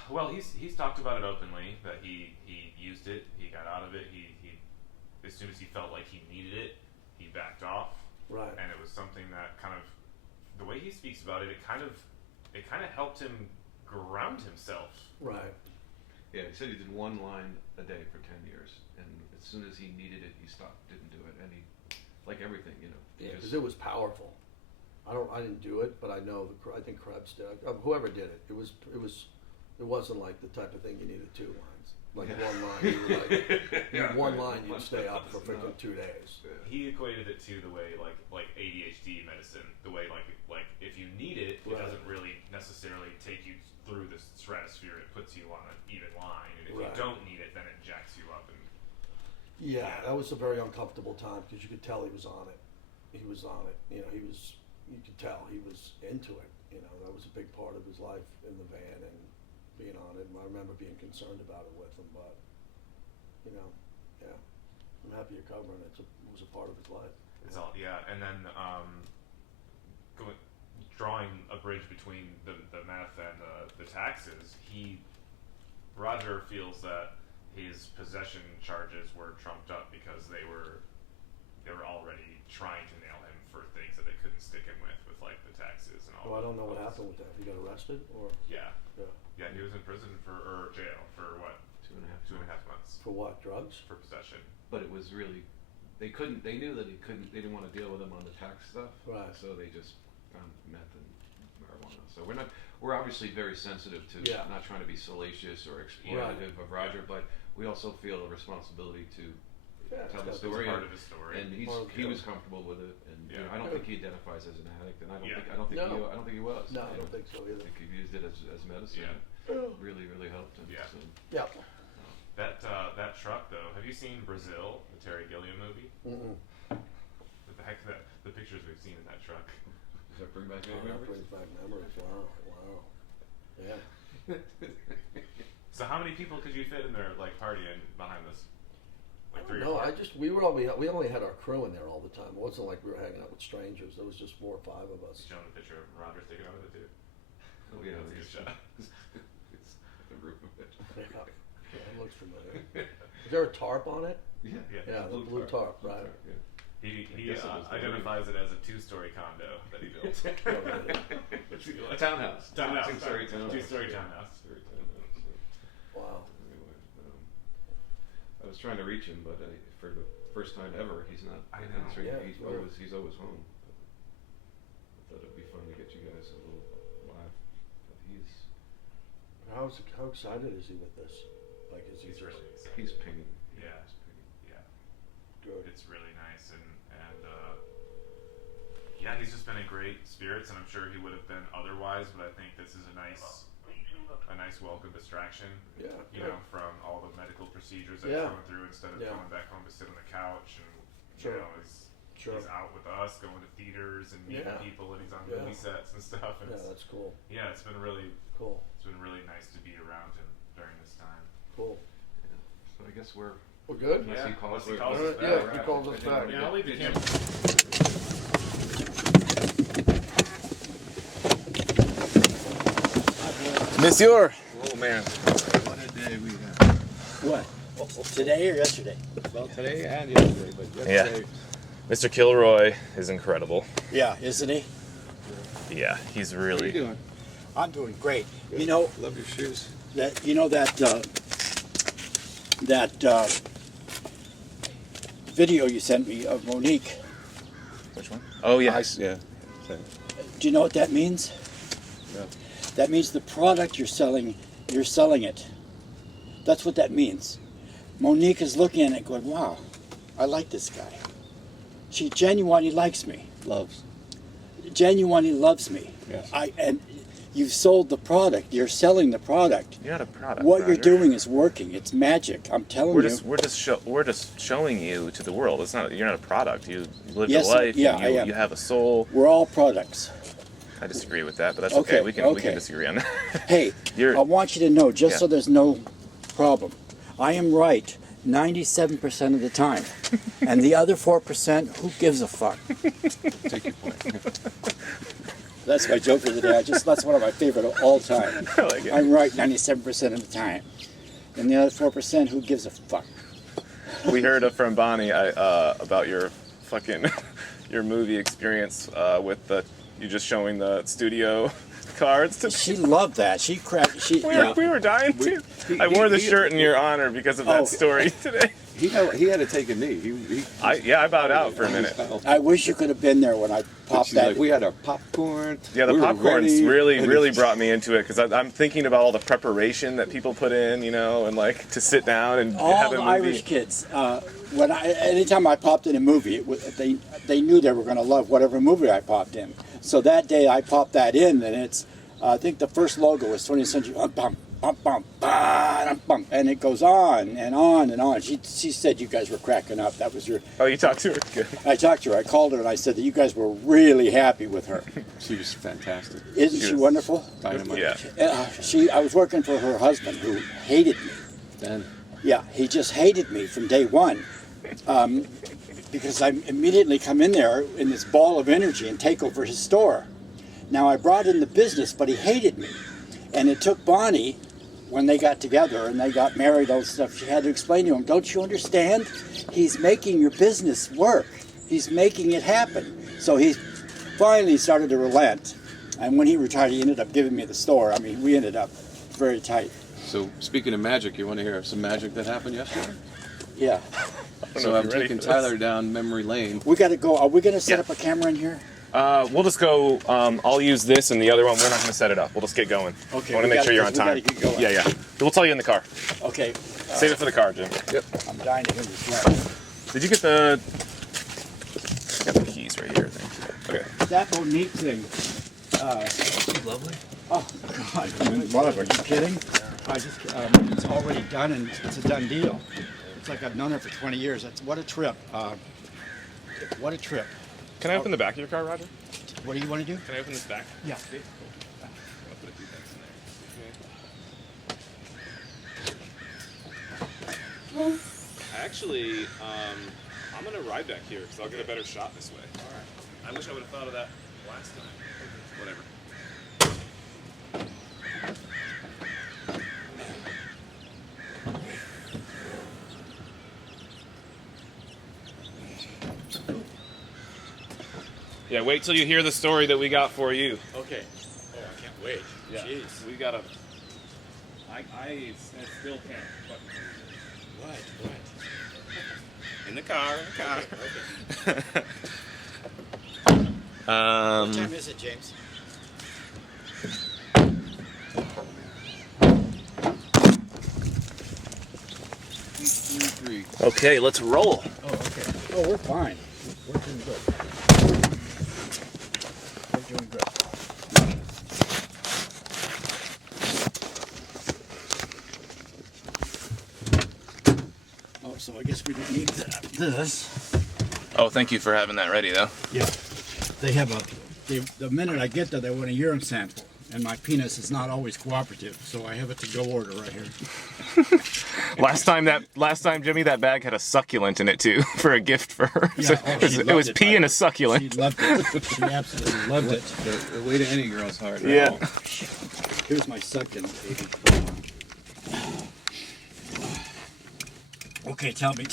Well, he's talked about it openly that he used it, he got out of it, he as soon as he felt like he needed it, he backed off. Right. And it was something that kind of, the way he speaks about it, it kind of helped him ground himself. Right. Yeah, he said he did one line a day for 10 years, and as soon as he needed it, he stopped, didn't do it, and he, like everything, Yeah, because it was powerful. I didn't do it, but I know I think Krebs did. Whoever did it, it wasn't like the type of thing you needed 2 lines. Like one line, you were like, you had one line, you'd stay up for freaking 2 days. He equated it to the way like ADHD medicine, the way like if you need it, it Right. doesn't really necessarily take you through the stratosphere. It puts you on an even line, and if Right. you don't need it, then it jacks you up. And Yeah, that was a very uncomfortable time because you could tell he was on it. He was on it. You could tell he was into it. That was a big part of his life in the van and being on it. And I remember being concerned about it with him, but yeah, I'm happy you're covering it. It was a part of his life. it's all and then drawing a bridge between the meth and the taxes. Roger feels that his possession charges were trumped up because they were already trying to nail him for things that they couldn't stick him with like the taxes and all. Well, I don't know what happened with that. He got arrested, or Yeah. Yeah. Yeah, he was in prison or jail for what? 2.5 months. For what? Drugs? For possession. But it was really, they knew that they didn't want to deal with him on the tax stuff. Right. So they just found meth and marijuana. So we're obviously very sensitive to not trying to be salacious or exploitative of Roger, but we also feel a responsibility to tell the story. Part of his story. And he was comfortable with it, and I don't think he identifies as an addict, and I don't think he was. No, I don't think so either. I think he used it as medicine. Yeah. Really, really helped him. Yeah. So. Yeah. That truck though. Have you seen Brazil, the Terry Gilliam movie? Mm-mm. The pictures we've seen in that truck. Does that bring back any That memories? brings back memories. Wow. Yeah. So how many people could you fit in there, like partying behind this? Like 3 or No, 4? we only had our crew in there all the time. It wasn't like we were hanging out with strangers. There was just 4 or 5 of us. Showing a picture of Roger sticking out of it too. Oh yeah, that's a good shot. It's the roof of it. Yeah, it looks familiar. Is there a tarp on it? Yeah. Yeah, the blue tarp, right? Yeah. He guess it was the identifies it as a 2-story condo that he built. A townhouse. Two-story townhouse. 2-story townhouse. Wow. Anyway, I was trying to reach him, but for the first time ever, he's not. I know. answering. Yeah, He's always home. I thought it'd be fun to get you guys a little live. But How excited is he with this? Like, is he He's just really excited. he's pinging. Yeah. He's pinging. Yeah. good? It's really nice, and yeah, he's just been in great spirits, and I'm sure he would have been otherwise. But I think this is a nice welcome distraction. Yeah, you know, from all the medical procedures that Yeah. he's going through, instead of Yeah. going back home to sit on the couch, and Sure. you know, he's out with us, going to theaters and meeting Yeah. people, and he's on Yeah. movie sets and stuff. And Yeah, that's cool. Yeah, it's been really cool. It's been really nice to be around him during this time. Cool. Yeah. So I guess we're good. Unless he calls us back. Yeah, he calls us back. Yeah, I'll leave the camera. Monsieur. Oh man, what a day we had. What? Today or yesterday? Well, today and yesterday, but yesterday. Mr. Kilroy is incredible. Yeah, isn't he? Yeah, he's really. What are you doing? I'm doing great. You know, Love your shoes. that video you sent me of Monique. Which one? Oh yeah. Do you know what that means? Yeah. That means the product you're selling it. That's what that means. Monique is looking at it going, wow, I like this guy. She genuinely likes me. Loves. Genuinely loves me. Yes. And you've sold the product. You're selling the product. You're not a product. What Roger. you're doing is working. It's magic. I'm telling you. We're just showing you to the world. It's not. You're not a product. You live Yes, your life. yeah, and I am. you have a soul. We're all products. I disagree with that, but that's okay. We can disagree on that. Hey, I want you to know, just so there's no problem, I am right 97% of the time. And the other 4%, who gives a fuck? Take your point. That's my joke of the day. That's one of my favorite of all time. I like it. I'm right 97% of the time. And the other 4%, who gives a fuck? We heard from Bonnie about your your movie experience with you just showing the studio cards to She loved that. She cracked. We were dying too. I wore the shirt in your honor because of that story today. He had to take a knee. I bowed out for a minute. I wish you could have been there when I popped She's that. like, we had our popcorn. Yeah, the we were popcorn's ready, really brought me into it because I'm thinking about all the preparation that people put in, and like to sit down and all have a the movie. Irish kids. Anytime I popped in a movie, they knew they were going to love whatever movie I popped in. So that day I popped that in, and it's I think the first logo was 20th Century. And it goes on and on and on. She said you guys were cracking up. That was your. Oh, you talked to her? Good. I talked to her. I called her and I said that you guys were really happy with her. She was fantastic. Isn't she wonderful? Dynamite. Yeah. I was working for her husband who hated me. Ben. Yeah, he just hated me from day one. Because I immediately come in there in this ball of energy and take over his store. Now I brought in the business, but he hated me. And it took Bonnie, when they got together and they got married, all this stuff, she had to explain to him, don't you understand? He's making your business work. He's making it happen. So he finally started to relent. And when he retired, he ended up giving me the store. I mean, we ended up very tight. So speaking of magic, you want to hear some magic that happened yesterday? Yeah. So I'm taking Tyler down memory lane. We got to go. Are we going to set up a camera in here? We'll just go. I'll use this, and the other one we're not going to set it up. We'll just get going. Okay. I want to make sure you're on time. Yeah. We'll tell you in the car. Okay. Save it for the car, Jim. Yep. I'm dying to hear this one. Did you get the? I got the keys right here. I think. Okay. That Monique thing. Lovely. Oh God! What? Are you kidding? I just. It's already done, and it's a done deal. It's like I've known her for 20 years. What a trip. What a trip. Can I open the back of your car, Roger? What do you want to do? Can I open this back? Yeah. I'll put a few things in there. Actually, I'm gonna ride back here because I'll get a better shot this way. All right. I wish I would have thought of that last time. Whatever. Yeah, wait till you hear the story that we got for you. Okay. Oh, I can't wait. Yeah. Jeez. We gotta. I still can't. What? In the car. Okay. What time is it, James? Okay, let's roll. Oh, okay. Oh, we're fine. We're doing good. We're doing good. Oh, so I guess we don't need this. Oh, thank you for having that ready, though. Yeah. They have the minute I get there, they want a urine sample. And my penis is not always cooperative, so I have a to-go order right here. Last time, Jimmy, that bag had a succulent in it too for a gift for her. Yeah, So oh, it was pee and a succulent. She loved it. She absolutely loved it. The way to any girl's heart. Right? Yeah. Here's my succulent, baby. Okay, tell me.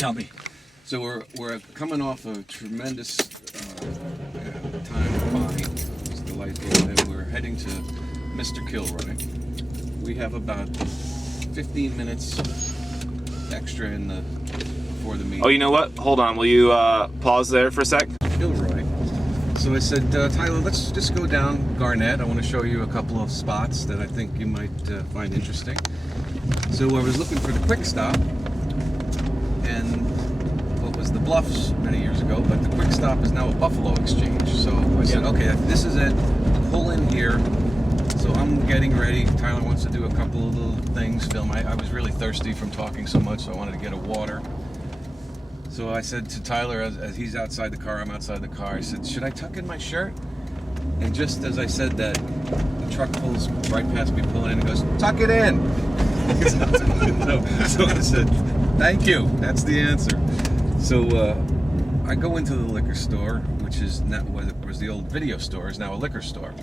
So we're coming off a tremendous time of Bonnie. It's delightful, and we're heading to Mr. Kilroy. We have about 15 minutes extra before the meeting. Oh, you know what? Hold on. Will you pause there for a sec? Kilroy So I said, Tyler, let's just go down Garnett. I want to show you a couple of spots that I think you might find interesting. So I was looking for the Quick Stop, and what was the Bluffs many years ago, but the Quick Stop is now a Buffalo Exchange. So I said, okay, this is it. Pull in here. So I'm getting ready. Tyler wants to do a couple of little things, film. I was really thirsty from talking so much, so I wanted to get a water. So I said to Tyler, as he's outside the car, I'm outside the car, I said, should I tuck in my shirt? And just as I said that, the truck pulls right past me, pulling in, and goes, tuck it in! so I said, thank you, that's the answer. So I go into the liquor store, which is not what was the old video store, is now a liquor store.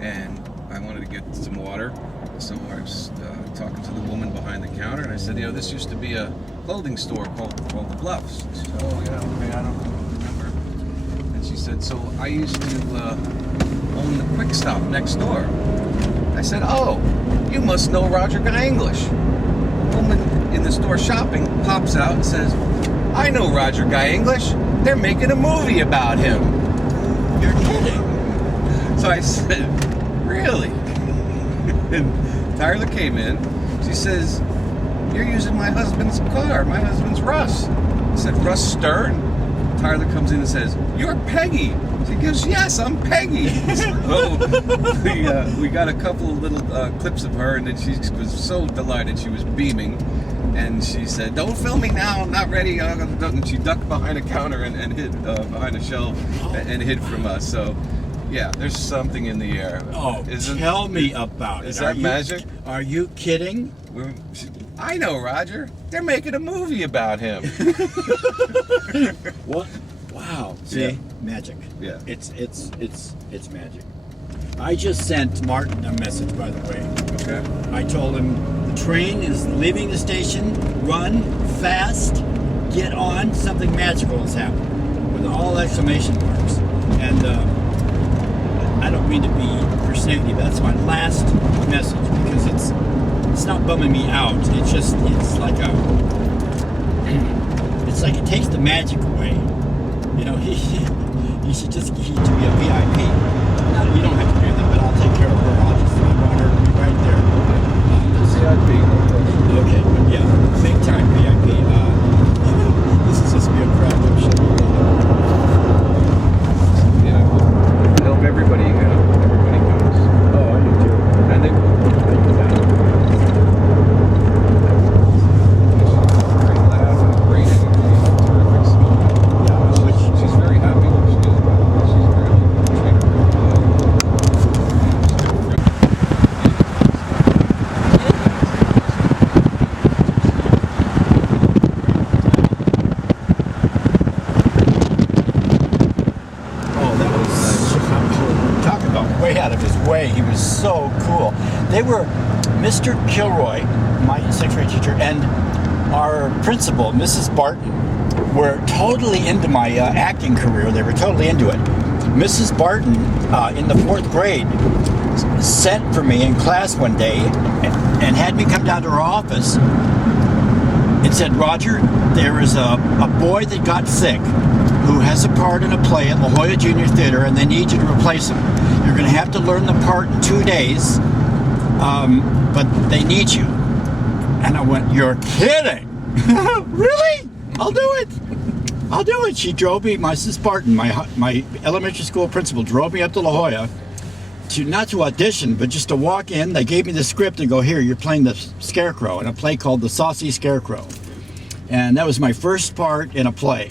And I wanted to get some water, so I was talking to the woman behind the counter, and I said, this used to be a clothing store called the Bluffs. She said, oh yeah, okay, I don't remember. And she said, so I used to own the Quick Stop next door. I said, oh, you must know Roger Guy English. A woman in the store shopping pops out and says, I know Roger Guy English. They're making a movie about him. You're kidding. So I said, really? And Tyler came in. She says, you're using my husband's car. My husband's Russ. I said, Russ Stern? Tyler comes in and says, you're Peggy. She goes, yes, I'm Peggy. So we got a couple of little clips of her, and then she was so delighted. She was beaming. And she said, don't film me now, I'm not ready. And she ducked behind a counter and hid behind a shelf and hid from us. So, yeah, there's something in the air. Oh, tell me about it. Is that magic? Are you kidding? I know, Roger. They're making a movie about him. What? Wow. See? Yeah. Magic. Yeah. It's magic. I just sent Martin a message, by the way. Okay. I told him the train is leaving the station. Run fast. Get on. Something magical has happened. With all exclamation marks. And I don't mean to be personality, but that's my last message because it's not bumming me out. It's like it takes the magic away. He should just be a VIP. Now, you don't have to do that, but I'll take care of her. I'll just want her to be right there. VIP. Okay, yeah, big time VIP. This is just be a crowd show. Yeah, I hope everybody comes. Oh, I do too. And they will. Very loud and great energy, terrific smell. Yeah, she's very happy when she does well. She's really treated her Talk about way out of his way. He was so cool. They were Mr. Kilroy, my sixth grade teacher, and our principal, Mrs. Barton, were totally into my acting career. They were totally into it. Mrs. Barton, in the 4th grade, sent for me in class one day and had me come down to her office and said, Roger, there is a boy that got sick who has a part in a play at La Jolla Junior Theater, and they need you to replace him. You're going to have to learn the part in 2 days, but they need you. And I went, you're kidding? Really? I'll do it. I'll do it. She drove me, my Mrs. Barton, my elementary school principal, drove me up to La Jolla, not to audition, but just to walk in. They gave me the script and go, here, you're playing the Scarecrow in a play called The Saucy Scarecrow. And that was my first part in a play.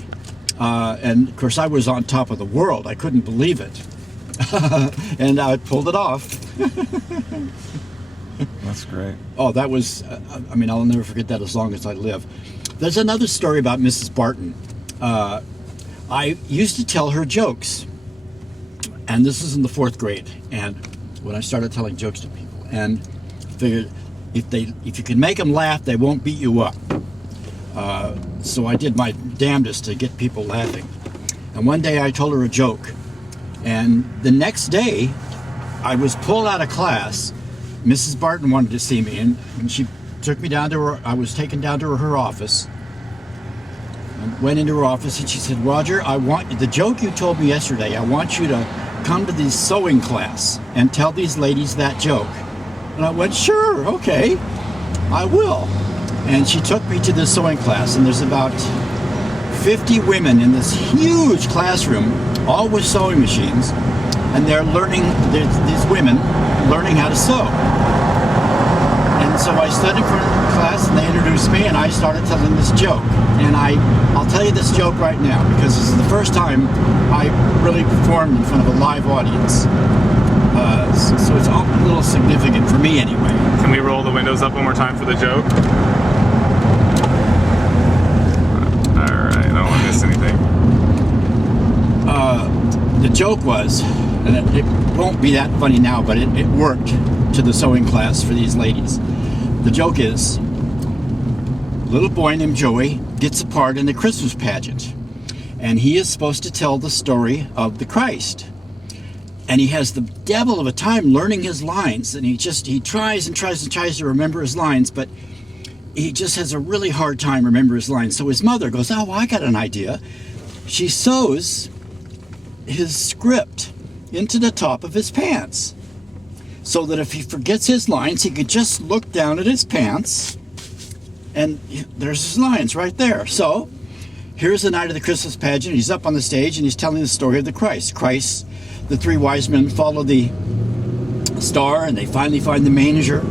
And of course I was on top of the world. I couldn't believe it. And I pulled it off. That's great. Oh, that was, I'll never forget that as long as I live. There's another story about Mrs. Barton. I used to tell her jokes. And this is in the 4th grade. And when I started telling jokes to people. And figured if you can make them laugh, they won't beat you up. So I did my damnedest to get people laughing. And one day I told her a joke. And the next day, I was pulled out of class. Mrs. Barton wanted to see me, and she took me down to her, I was taken down to her office. And went into her office and she said, Roger, I want the joke you told me yesterday, I want you to come to this sewing class and tell these ladies that joke. And I went, sure, okay, I will. And she took me to this sewing class, and there's about 50 women in this huge classroom, all with sewing machines, and they're learning, these women learning how to sew. And so I stood in front of the class and they introduced me and I started telling this joke. And I'll tell you this joke right now because this is the first time I really performed in front of a live audience. So it's a little significant for me anyway. Can we roll the windows up one more time for the joke? Alright, I don't want to miss anything. The joke was, and it won't be that funny now, but it worked to the sewing class for these ladies. The joke is, a little boy named Joey gets a part in the Christmas pageant, and he is supposed to tell the story of the Christ. And he has the devil of a time learning his lines, and he tries and tries and tries to remember his lines, but he just has a really hard time remembering his lines. So his mother goes, oh, I got an idea. She sews his script into the top of his pants so that if he forgets his lines, he could just look down at his pants and there's his lines right there. So here's the night of the Christmas pageant. He's up on the stage and he's telling the story of the Christ. The three wise men follow the star and they finally find the manger,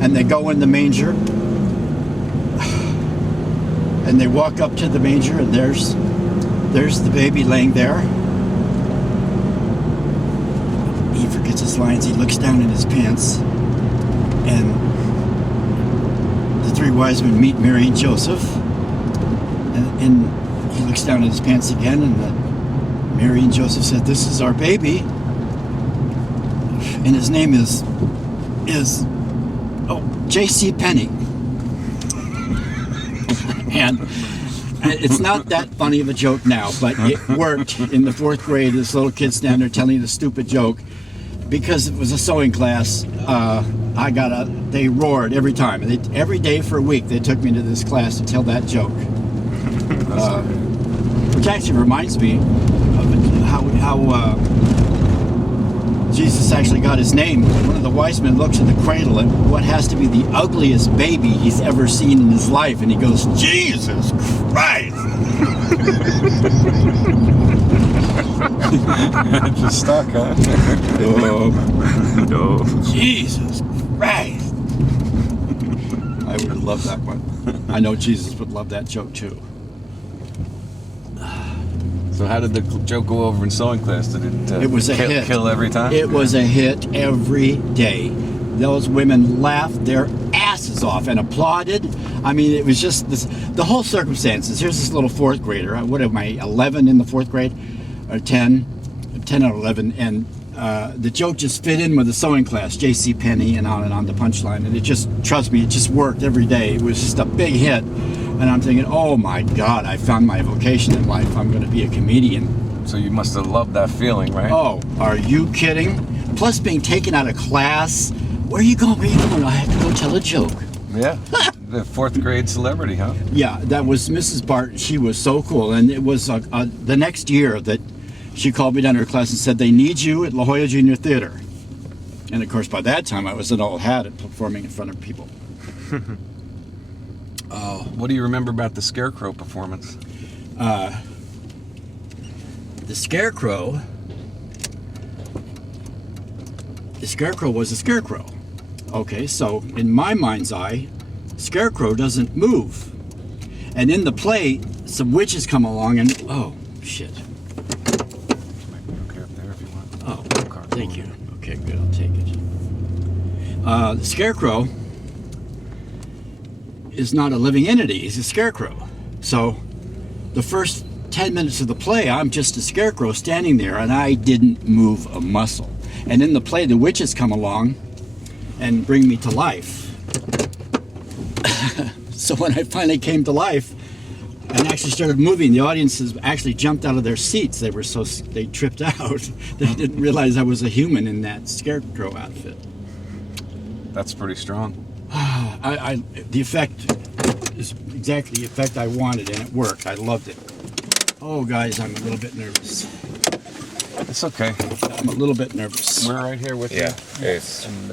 and they go in the manger and they walk up to the manger, and there's the baby laying there. He forgets his lines. He looks down in his pants, and the three wise men meet Mary and Joseph, and he looks down in his pants again, and Mary and Joseph said, this is our baby, and his name is J.C. Penney. And it's not that funny of a joke now, but it worked in the 4th grade. This little kid standing there telling the stupid joke. Because it was a sewing class, they roared every time. Every day for a week, they took me to this class to tell that joke. Which actually reminds me of how Jesus actually got his name. One of the wise men looks at the cradle at what has to be the ugliest baby he's ever seen in his life, and he goes, Jesus Christ! Just stuck, huh? No. Jesus Christ! I would have loved that one. I know Jesus would love that joke too. So how did the joke go over in sewing class? Did it was a hit. Kill every time? It was a hit every day. Those women laughed their asses off and applauded. I mean, it was just the whole circumstances. Here's this little 4th grader. What am I, 11 in the 4th grade? Or 10 or 11. And the joke just fit in with the sewing class, J.C. Penney and on the punchline. And it just, trust me, it just worked every day. It was just a big hit. And I'm thinking, oh my God, I found my vocation in life. I'm going to be a comedian. So you must have loved that feeling, right? Oh, are you kidding? Plus being taken out of class. Where are you going? Where are you going? I have to go tell a joke. Yeah. The 4th grade celebrity, huh? Yeah, that was Mrs. Barton. She was so cool. And it was the next year that she called me down to her class and said, they need you at La Jolla Junior Theater. And of course, by that time, I was an old hat at performing in front of people. What do you remember about the Scarecrow performance? The Scarecrow was a scarecrow. Okay, so in my mind's eye, Scarecrow doesn't move. And in the play, some witches come along and, oh, shit. Okay, up there if you want. Oh, thank you. Okay, good, I'll take it. The Scarecrow is not a living entity, he's a scarecrow. So the first 10 minutes of the play, I'm just a scarecrow standing there and I didn't move a muscle. And in the play, the witches come along and bring me to life. So when I finally came to life and actually started moving, the audiences actually jumped out of their seats. They tripped out. They didn't realize I was a human in that scarecrow outfit. That's pretty strong. The effect is exactly the effect I wanted, and it worked. I loved it. Oh, guys, I'm a little bit nervous. It's okay. I'm a little bit nervous. We're right here with you. It's. And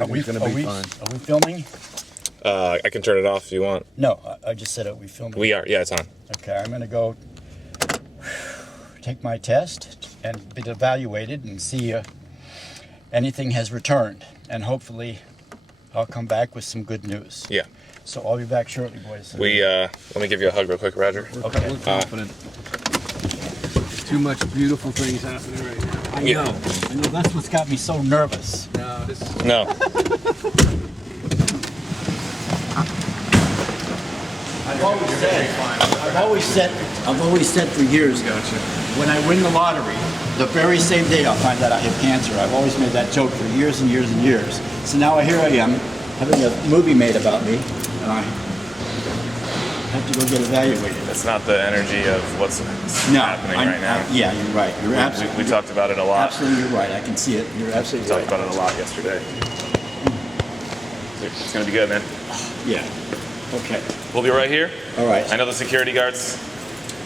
everything's going to be fine. Are we filming? I can turn it off if you want. No, I just said, are we filming? We are. Yeah, it's on. Okay, I'm going to go take my test and be evaluated and see if anything has returned. And hopefully I'll come back with some good news. Yeah. So I'll be back shortly, boys. Let me give you a hug real quick, Roger. Okay. We're confident. Too much beautiful things happening right now. I know. I know. That's what's got me so nervous. No, this is... No. I've always said for years, when I win the lottery, the very same day I'll find out I have cancer. I've always made that joke for years and years and years. So now here I am, having a movie made about me, and I have to go get evaluated. That's not the energy of what's happening right now. Yeah, you're right. You're absolutely. We talked about it a lot. Absolutely, you're right. I can see it. You're absolutely We right. talked about it a lot yesterday. It's gonna be good, man. Yeah. Okay. We'll be right here. All right. I know the security guards.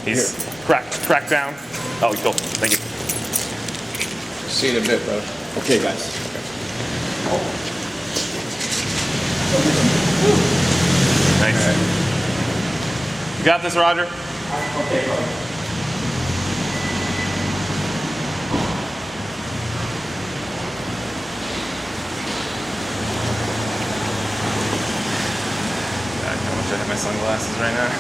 He's cracked down. Oh, cool. Thank you. See you in a bit, bro. Okay, guys. Thanks. You got this, Roger? Okay, bro. I wish I had my sunglasses right now.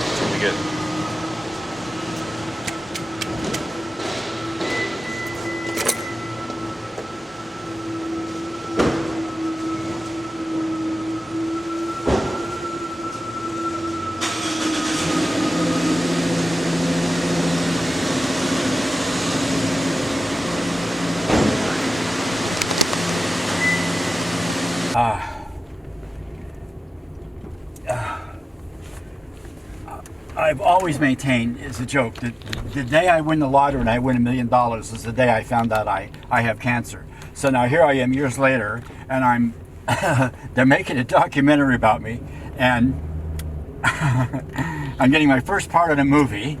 It's gonna be good. I've always maintained, it's a joke, that the day I win the lottery and I win $1 million is the day I found out I have cancer. So now here I am years later, and I'm they're making a documentary about me, and I'm getting my first part in a movie,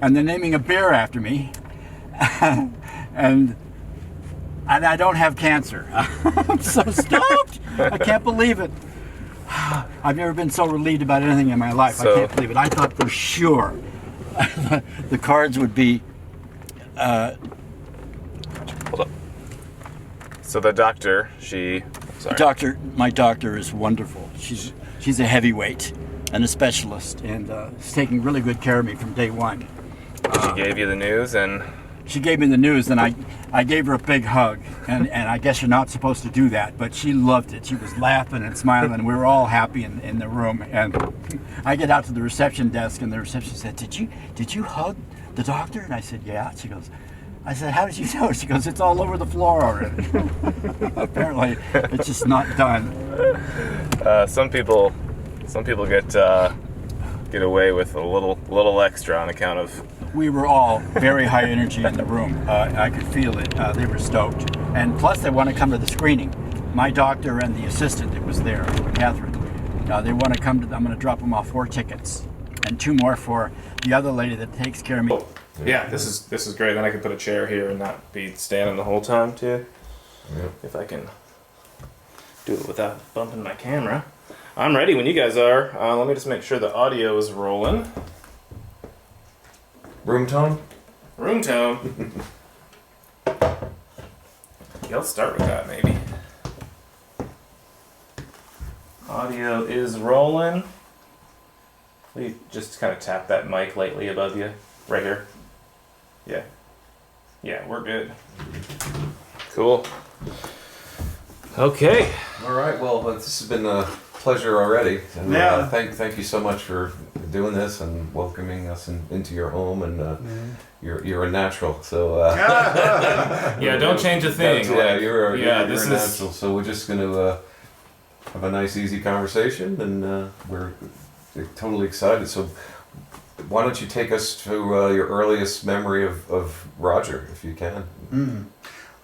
and they're naming a beer after me, and I don't have cancer. I'm so stoked! I can't believe it. I've never been so relieved about anything in my life. I can't believe it. I thought for sure the cards would be. Hold up. So the doctor, My doctor is wonderful. She's a heavyweight and a specialist, and is taking really good care of me from day one. She gave you the news, and she gave me the news, and I gave her a big hug, and I guess you're not supposed to do that, but she loved it. She was laughing and smiling, and we were all happy in the room. And I get out to the reception desk, and the receptionist said, "Did you hug the doctor?" And I said, "Yeah." I said, "How did you know?" She goes, "It's all over the floor already." Apparently, it's just not done. Some people get away with a little extra on account of. We were all very high energy in the room. I could feel it. They were stoked. And plus, they want to come to the screening. My doctor and the assistant that was there, Catherine, they want to come to. I'm going to drop them off 4 tickets, and 2 more for the other lady that takes care of me. Yeah, this is great. Then I can put a chair here and not be standing the whole time too. Yeah. If I can do it without bumping my camera. I'm ready when you guys are. Let me just make sure the audio is rolling. Room tone? Room tone. Yeah, let's start with that maybe. Audio is rolling. Will you just kind of tap that mic lightly above you? Right here. Yeah. Yeah, we're good. Cool. Okay. All right. Well, this has been a pleasure already. And, yeah. Thank you so much for doing this and welcoming us into your home. And you're a natural. So. Yeah. Don't change a thing. You're a this natural. So we're just going to have a nice, easy conversation, and we're totally excited. So. Why don't you take us to your earliest memory of Roger, if you can?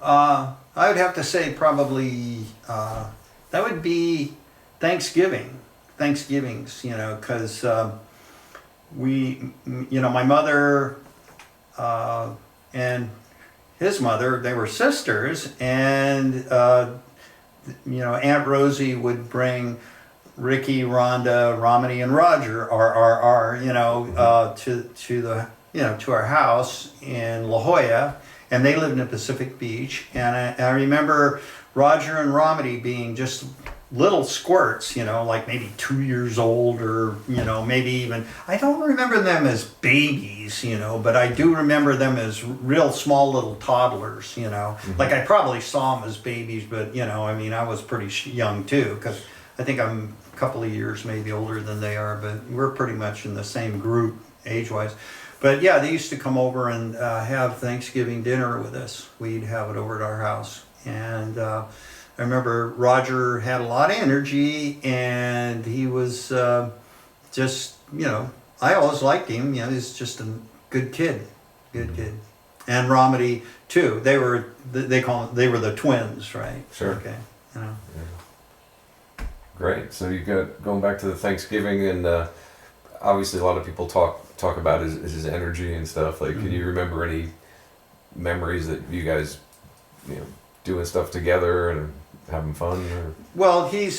I would have to say probably that would be Thanksgiving. Thanksgivings, because my mother and his mother, they were sisters, and Aunt Rosie would bring Ricky, Rhonda, Romany, and Roger, to our house in La Jolla, and they lived in Pacific Beach. And I remember Roger and Romany being just little squirts, like maybe 2 years old, or maybe even, I don't remember them as babies, but I do remember them as real small little toddlers, like I probably saw them as babies, but I was pretty young too, because I think I'm a couple of years maybe older than they are, but we're pretty much in the same group age-wise. But yeah, they used to come over and have Thanksgiving dinner with us. We'd have it over at our house, and I remember Roger had a lot of energy, and he was just, I always liked him. He's just a good kid, And Romany too. They were the twins, right? Sure. Okay. Yeah. Great. So you got going back to the Thanksgiving, and obviously a lot of people talk about his energy and stuff. Like, can you remember any memories that you guys, doing stuff together and having fun? Or? Well, he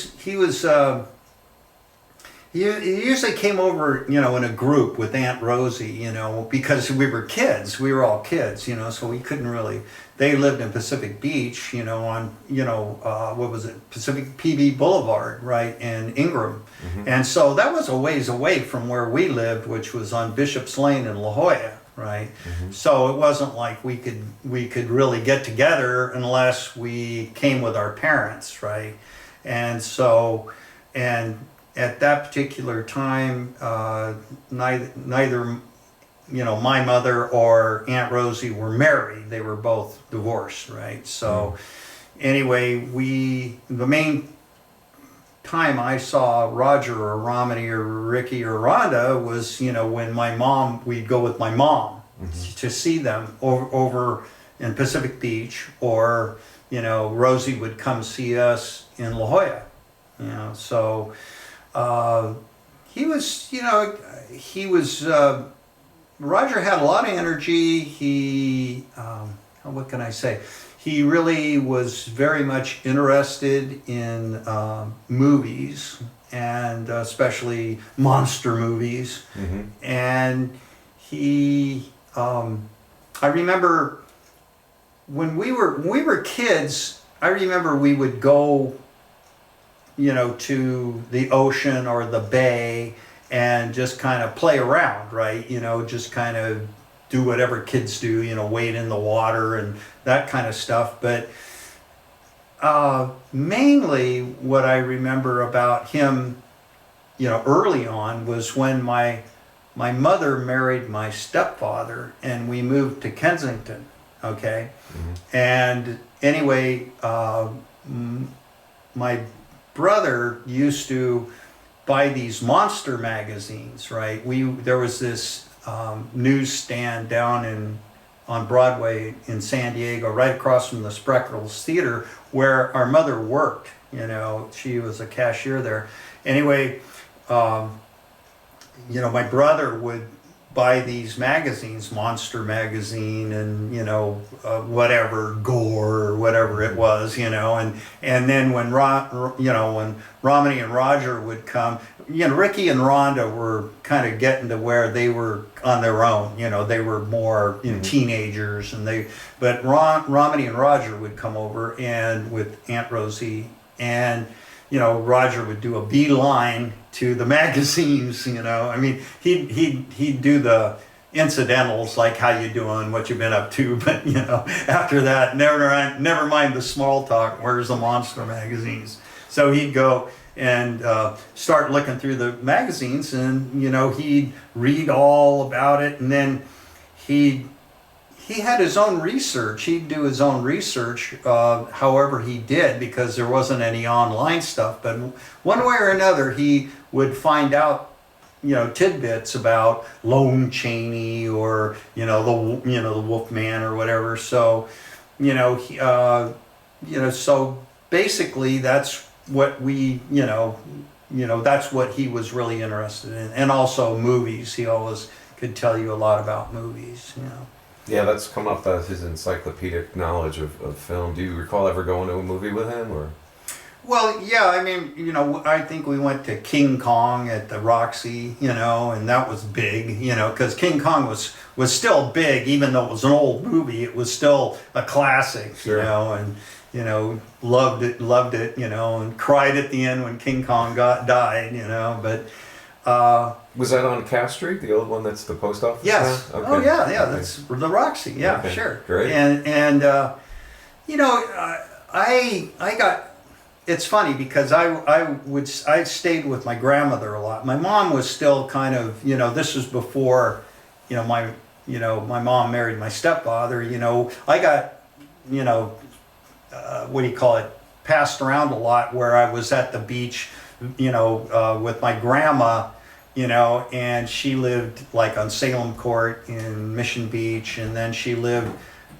usually came over, in a group with Aunt Rosie, because we were kids. We were all kids, so we couldn't really. They lived in Pacific Beach, on, what was it, Pacific PB Boulevard, right, in Ingram. Mm-hmm. And so that was a ways away from where we lived, which was on Bishop's Lane in La Jolla, right? Mm-hmm. So it wasn't like we could really get together unless we came with our parents, right? And so, and at that particular time, neither my mother or Aunt Rosie were married. They were both divorced, right? So anyway, the main time I saw Roger or Romany or Ricky or Rhonda was, when we'd go with my mom to see them over in Pacific Beach, or, Rosie would come see us in La Jolla, so he was, Roger had a lot of energy. He, what can I say? He really was very much interested in movies, and especially monster movies. Mm-hmm. And he, I remember when we were kids, I remember we would go, to the ocean or the bay and just kind of play around, right? Just kind of do whatever kids do, wade in the water and that kind of stuff. But mainly what I remember about him, early on, was when my mother married my stepfather and we moved to Kensington, okay? Mm-hmm. And anyway, my brother used to buy these monster magazines, right? There was this newsstand down on Broadway in San Diego, right across from the Spreckles Theater, where our mother worked. She was a cashier there. Anyway, my brother would buy these magazines, Monster Magazine, and whatever, Gore, or whatever it was, and then when when Romany and Roger would come, Ricky and Rhonda were kind of getting to where they were on their own. They were more teenagers, but Romany and Roger would come over and with Aunt Rosie, and Roger would do a beeline to the magazines. He'd do the incidentals, like how you doing, what you been up to, but after that, never mind the small talk. Where's the monster magazines? So he'd go and start looking through the magazines, and he'd read all about it, and then he had his own research. He'd do his own research, however he did, because there wasn't any online stuff. But one way or another, he would find out, tidbits about Lone Chaney or the Wolfman or whatever. So So basically that's what that's what he was really interested in, and also movies. He always could tell you a lot about movies. Yeah, that's come up as his encyclopedic knowledge of film. Do you recall ever going to a movie with him, or? Well, yeah, I mean, I think we went to King Kong at the Roxy, and that was big, because King Kong was still big, even though it was an old movie. It was still a classic, Sure. and loved it, and cried at the end when King Kong died, but. Was that on Cass Street, the old one that's the post office? Yes. now? Okay. Oh yeah, Okay. that's the Roxy. Yeah, Okay, sure. great. And I got. It's funny because I stayed with my grandmother a lot. My mom was still kind of, this was before, my mom married my stepfather. I got, what do you call it, passed around a lot, where I was at the beach, with my grandma, and she lived like on Salem Court in Mission Beach, and then she lived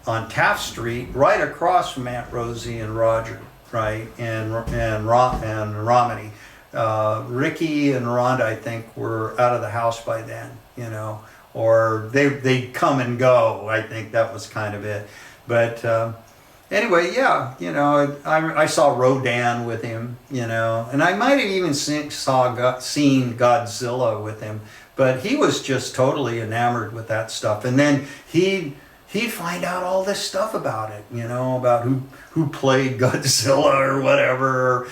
on Taft Street, right across from Aunt Rosie and Roger, right, and Romney. Ricky and Rhonda, I think, were out of the house by then, or they'd come and go. I think that was kind of it. But anyway, yeah, I saw Rodan with him, and I might have even seen Godzilla with him, but he was just totally enamored with that stuff. And then he'd find out all this stuff about it, about who played Godzilla or whatever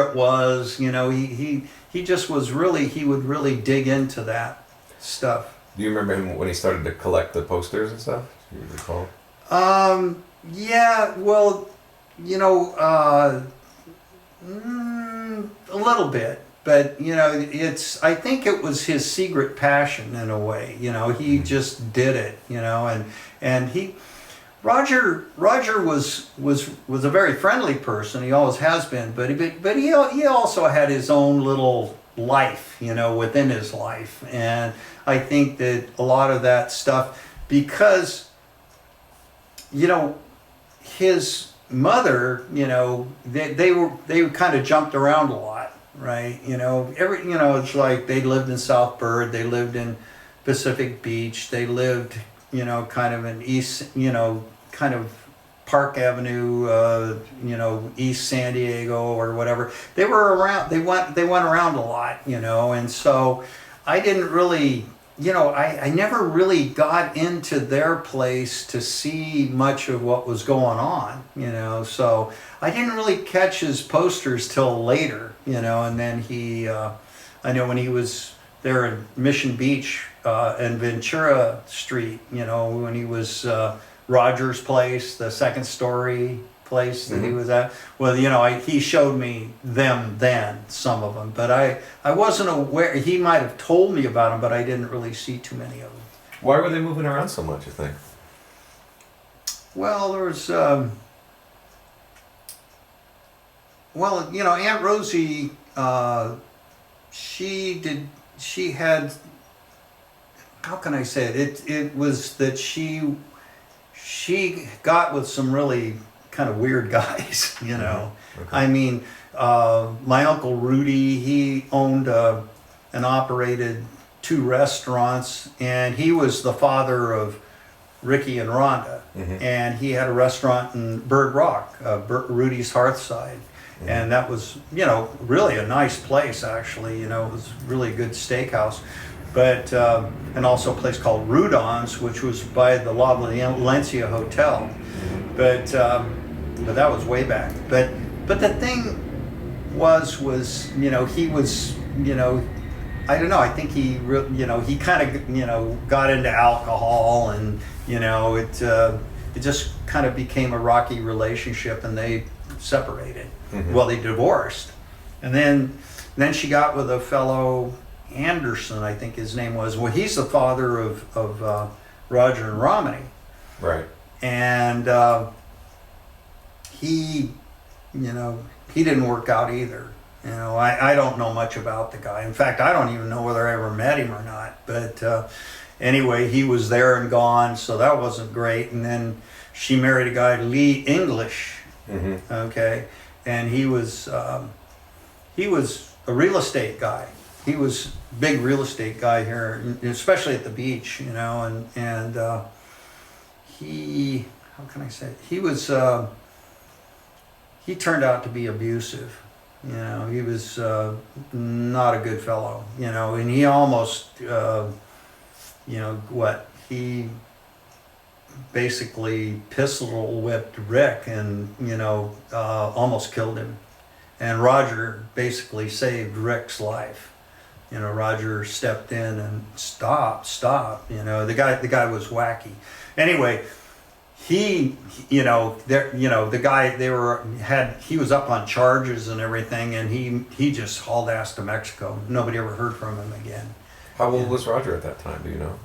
it was. He just was really, he would really dig into that stuff. Do you remember him when he started to collect the posters and stuff? Do you recall? Yeah, well, a little bit, but I think it was his secret passion in a way. He just did it. And Roger was a very friendly person. He always has been, but he also had his own little life, within his life, and I think that a lot of that stuff, because his mother, they kind of jumped around a lot, right? It's like they lived in South Bird, they lived in Pacific Beach, they lived, kind of in East, kind of Park Avenue, East San Diego or whatever. They were around. They went around a lot, and so I didn't really. I never really got into their place to see much of what was going on, so I didn't really catch his posters till later, and then I know when he was there in Mission Beach and Ventura Street, when he was Roger's place, the second story place that he was at. Well, he showed me them then, some of them, but I wasn't aware. He might have told me about them, but I didn't really see too many of them. Why were they moving around so much, you think? Well, there was, Aunt Rosie, she had, how can I say it? It was that she got with some really kind of weird guys, Okay. I mean, my Uncle Rudy, he owned and operated 2 restaurants, and he was the father of Ricky and Rhonda, and he had a restaurant in Bird Rock, Rudy's Hearthside, and that was, really a nice place, actually. It was a really good steakhouse. But, and also a place called Rudon's, which was by the La Valencia Hotel. But that was way back. But the thing was, he was, I don't know, I think he kind of, got into alcohol, and, it just kind of became a rocky relationship, and they separated. Well, they divorced. And then she got with a fellow, Anderson, I think his name was. Well, he's the father of Roger and Romney. Right. And he didn't work out either. I don't know much about the guy. In fact, I don't even know whether I ever met him or not. But anyway, he was there and gone, so that wasn't great. And then she married a guy, Lee English, Mm-hmm. okay, and he was a real estate guy. He was a big real estate guy here, especially at the beach, you know, and he, how can I say, he was, he turned out to be abusive. You know, he was not a good fellow, you know, and he almost, you know, he basically pistol whipped Rick and, you know, almost killed him. And Roger basically saved Rick's life. You know, Roger stepped in and stop, you know, the guy was wacky. Anyway, he, you know, the guy, he was up on charges and everything, and he just hauled ass to Mexico. Nobody ever heard from him again. How old was Roger at that time? Do you know?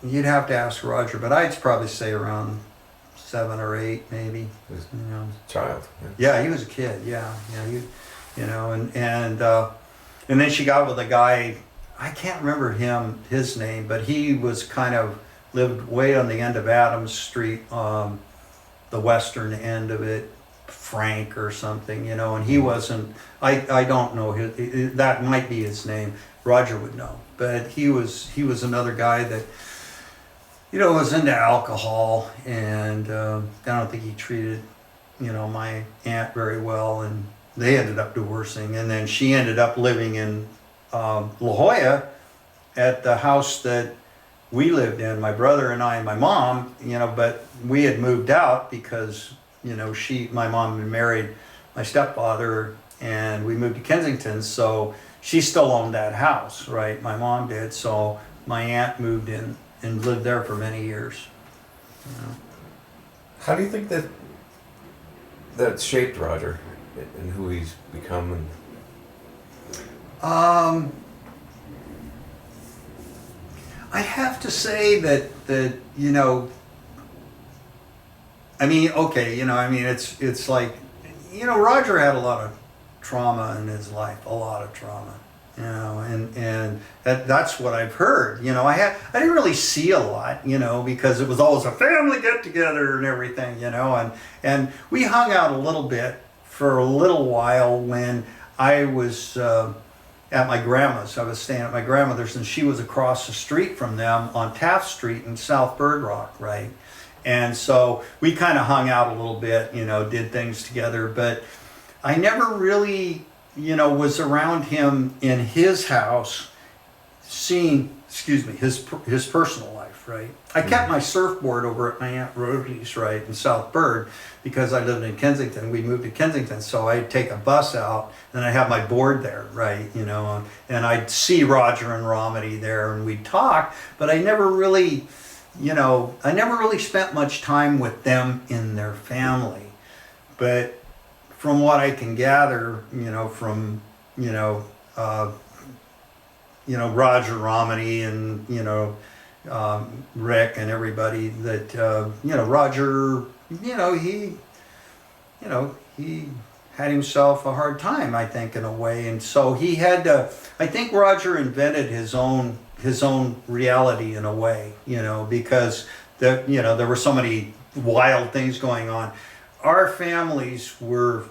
You'd have to ask Roger, but I'd probably say around 7 or 8, maybe. You know, child. Yeah, he was a kid. Yeah, you know, and then she got with a guy. I can't remember his name, but he was kind of lived way on the end of Adams Street, the western end of it, Frank or something, you know. And he wasn't. I don't know that might be his name. Roger would know, but he was another guy that, you know, was into alcohol, and I don't think he treated, you know, my aunt very well, and they ended up divorcing, and then she ended up living in La Jolla at the house that we lived in, my brother and I and my mom, you know, but we had moved out because, you know, my mom had married my stepfather, and we moved to Kensington, so she still owned that house, right? My mom did, so my aunt moved in and lived there for many years. You know. How do you think that shaped Roger and who he's become? I have to say that you know, I mean, okay, you know, I mean, it's like, you know, Roger had a lot of trauma in his life, a lot of trauma, you know, and that's what I've heard. You know, I didn't really see a lot, you know, because it was always a family get together and everything, you know, and we hung out a little bit for a little while when I was at my grandma's. I was staying at my grandmother's, and she was across the street from them on Taft Street in South Bird Rock, right? And so we kind of hung out a little bit, you know, did things together, but I never really, you know, was around him in his house, seeing, his personal life, right? I kept my surfboard over at my Aunt Rosie's, right, in South Bird, because I lived in Kensington. We moved to Kensington, so I'd take a bus out, and I'd have my board there, right, you know, and I'd see Roger and Romedy there, and we'd talk, but I never really, you know, I never really spent much time with them in their family. But from what I can gather, you know, from, Roger, Romedy, and, Rick and everybody, that, Roger, he had himself a hard time, I think, in a way. And so he had to, I think Roger invented his own reality in a way, you know, because there were so many wild things going on. Our families were,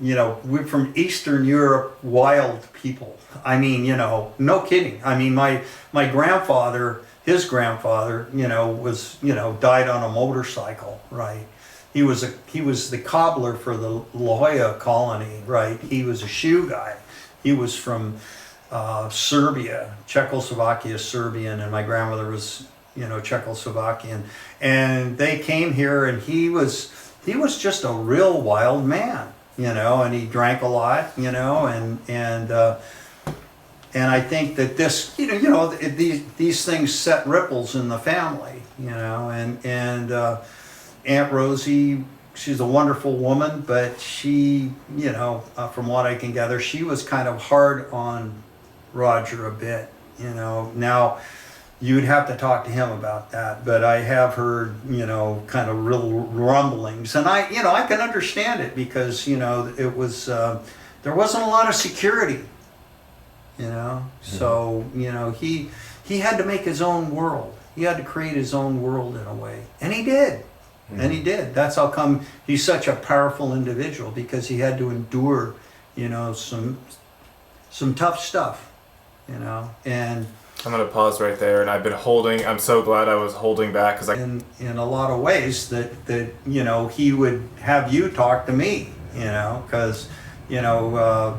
we're from Eastern Europe, wild people. I mean, no kidding. I mean, my grandfather, his grandfather, was, died on a motorcycle, right? He was the cobbler for the La Jolla colony, right? He was a shoe guy. He was from Serbia, Czechoslovakia, Serbian, and my grandmother was, Czechoslovakian. And they came here, and he was just a real wild man, and he drank a lot, and I think that this, these things set ripples in the family, and Aunt Rosie, she's a wonderful woman, but she, from what I can gather, she was kind of hard on Roger a bit, Now, you'd have to talk to him about that, but I have heard, kind of real rumblings, and I can understand it because, it was, there wasn't a lot of security, so, he had to make his own world. He had to create his own world in a way, and he did. And he did. That's how come he's such a powerful individual, because he had to endure, you know, some tough stuff, you know. And I'm gonna pause right there. And I'm so glad I was holding back, because in a lot of ways that you know, he would have you talk to me, you know, because you know,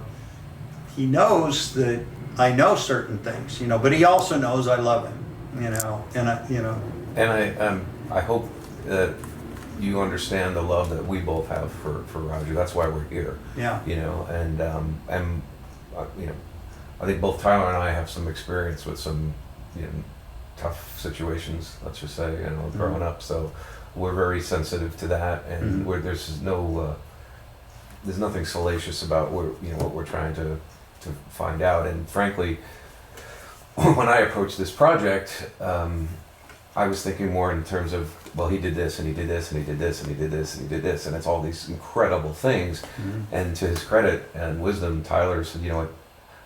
he knows that I know certain things, you know, but he also knows I love him, you know, and I hope that you understand the love that we both have for Roger. That's why we're here. Yeah. You know, and you know, I think both Tyler and I have some experience with some, you know, tough situations, let's just say, you know, growing up. So we're very sensitive to that, and where there's nothing salacious about what we're trying to find out. And frankly, when I approached this project, I was thinking more in terms of, well, he did this and he did this and he did this and he did this and he did this, and it's all these incredible things. And to his credit and wisdom, Tyler said, you know what,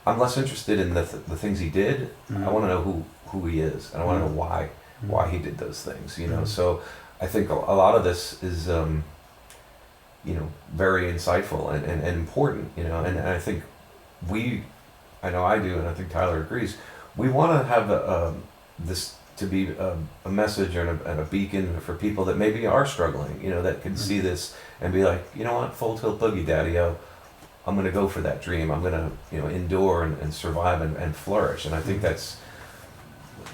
I'm less interested in the things he did. I want to know who he is, and I want to know why he did those things, you know. So I think a lot of this is you know, very insightful and important, you know. And I think I know I do, and I think Tyler agrees, we want to have this to be a message and a beacon for people that maybe are struggling, you know, that can see this and be like, you know what, full tilt boogie, daddy-o, I'm going to go for that dream. I'm going to, you know, endure and survive and flourish. And I think that's,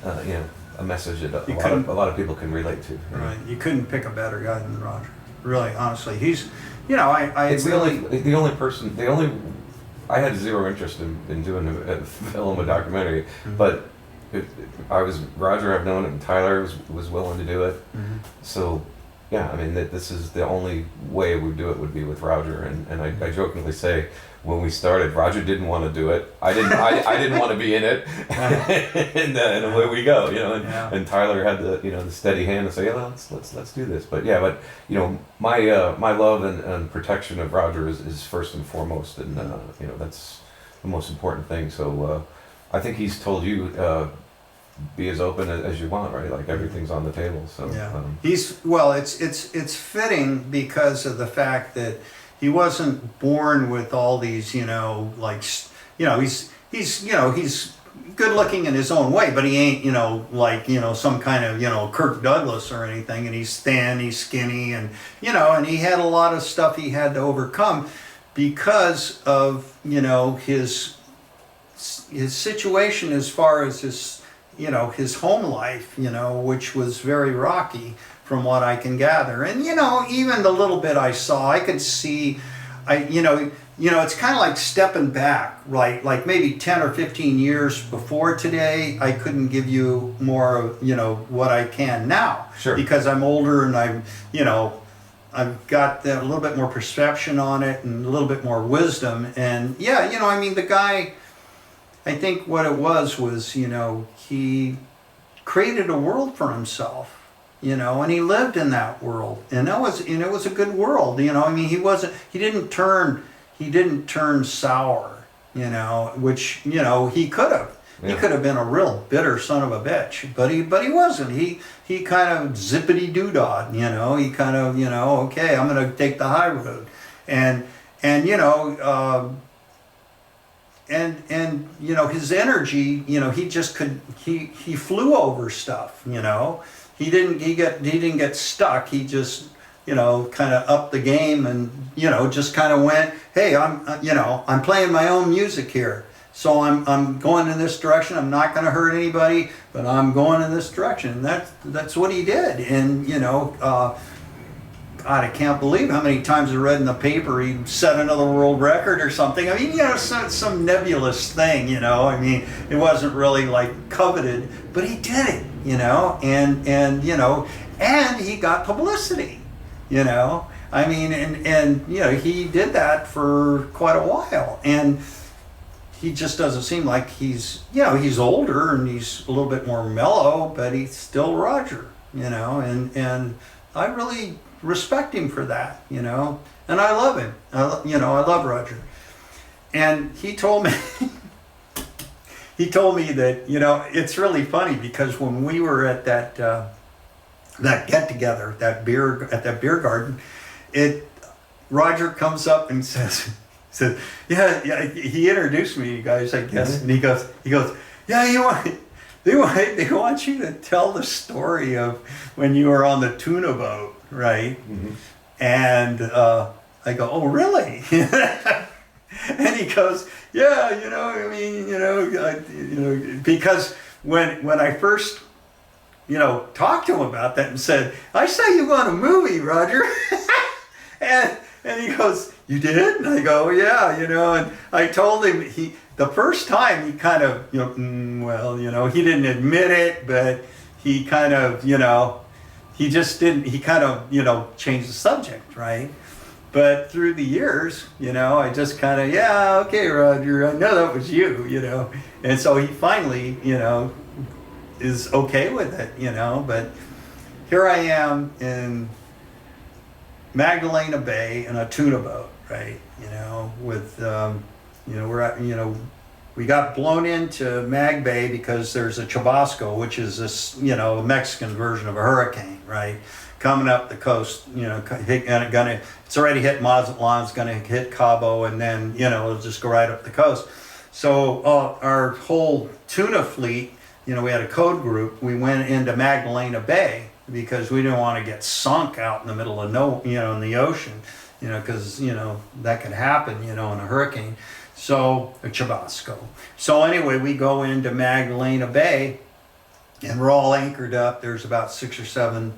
you know, a message that a lot of people can relate to. Right. You couldn't pick a better guy than Roger. Really, honestly, he's, you know, It's the only person. I had zero interest in doing a film, a documentary, but Roger I've known, and Tyler was willing to do it. So yeah, I mean, this is the only way we do it would be with Roger, and I jokingly say, when we started, Roger didn't want to do it. I didn't want to be in it, and away we go, you know. And Tyler had the steady hand to say, yeah, let's do this. But you know, my love and protection of Roger is first and foremost, and you know, that's the most important thing. So I think he's told you, be as open as you want, right? Like, everything's on the table. So it's fitting because of the fact that he wasn't born with all these, you know, like, you know, he's good looking in his own way, but he ain't, you know, like, you know, some kind of, you know, Kirk Douglas or anything. And he's thin, he's skinny, and, you know, and he had a lot of stuff he had to overcome because of, you know, his situation as far as his, you know, his home life, you know, which was very rocky from what I can gather. And, you know, even the little bit I saw, I could see, you know, it's kind of like stepping back, right? Like maybe 10 or 15 years before today, I couldn't give you more of, you know, what I can now. Sure. Because I'm older and I'm, you know, I've got a little bit more perception on it and a little bit more wisdom. And yeah, you know, I mean, the guy, I think what it was, you know, he created a world for himself, you know, and he lived in that world, and it was a good world, you know. I mean, he didn't turn sour, you know, which, you know, he could have. Yeah. He could have been a real bitter son of a bitch, but he wasn't. He kind of zippity doo-dah'd, you know. He kind of, you know, okay, I'm going to take the high road, and you know. And you know, his energy, you know, he flew over stuff, you know. He didn't get stuck. He just, you know, kind of upped the game, and, you know, just kind of went, hey, I'm playing my own music here. So I'm going in this direction. I'm not going to hurt anybody, but I'm going in this direction. And that's what he did. And, you know, God, I can't believe how many times I read in the paper he set another world record or something. I mean, you know, some nebulous thing, you know. I mean, it wasn't really like coveted, but he did it, you know, and you know, and he got publicity, you know. I mean, and you know, he did that for quite a while, and he just doesn't seem like he's, you know, he's older and he's a little bit more mellow, but he's still Roger, you know, and I really respect him for that, you know, and I love him. You know, I love Roger. And he told me, that, you know, it's really funny because when we were at that that get together, that beer at that beer garden, Roger comes up and said, yeah, he introduced me, you guys, I guess, and he goes, yeah, they want you to tell the story of when you were on the tuna boat, right? Mm-hmm. And I go, oh, really? And he goes, yeah, because when I first, talked to him about that and said, I saw you on a movie, Roger. and he goes, you did? And I go, yeah, and I told him the first time he kind of, he didn't admit it, but he kind of, he just didn't, he kind of, changed the subject, right? But through the years, I just kind of, yeah, okay, Roger, I know that was you, And so he finally, is okay with it, but here I am in Magdalena Bay in a tuna boat, right? With, we're at, we got blown into Mag Bay because there's a Chubasco, which is this, a Mexican version of a hurricane, right? Coming up the coast, it's already hit Mazatlan, it's gonna hit Cabo, and then, it'll just go right up the coast. So our whole tuna fleet, we had a code group, we went into Magdalena Bay because we didn't want to get sunk out in the middle of in the ocean, because, that could happen, in a hurricane. So, a Chubasco. So anyway, we go into Magdalena Bay, and we're all anchored up. There's about 6 or 7,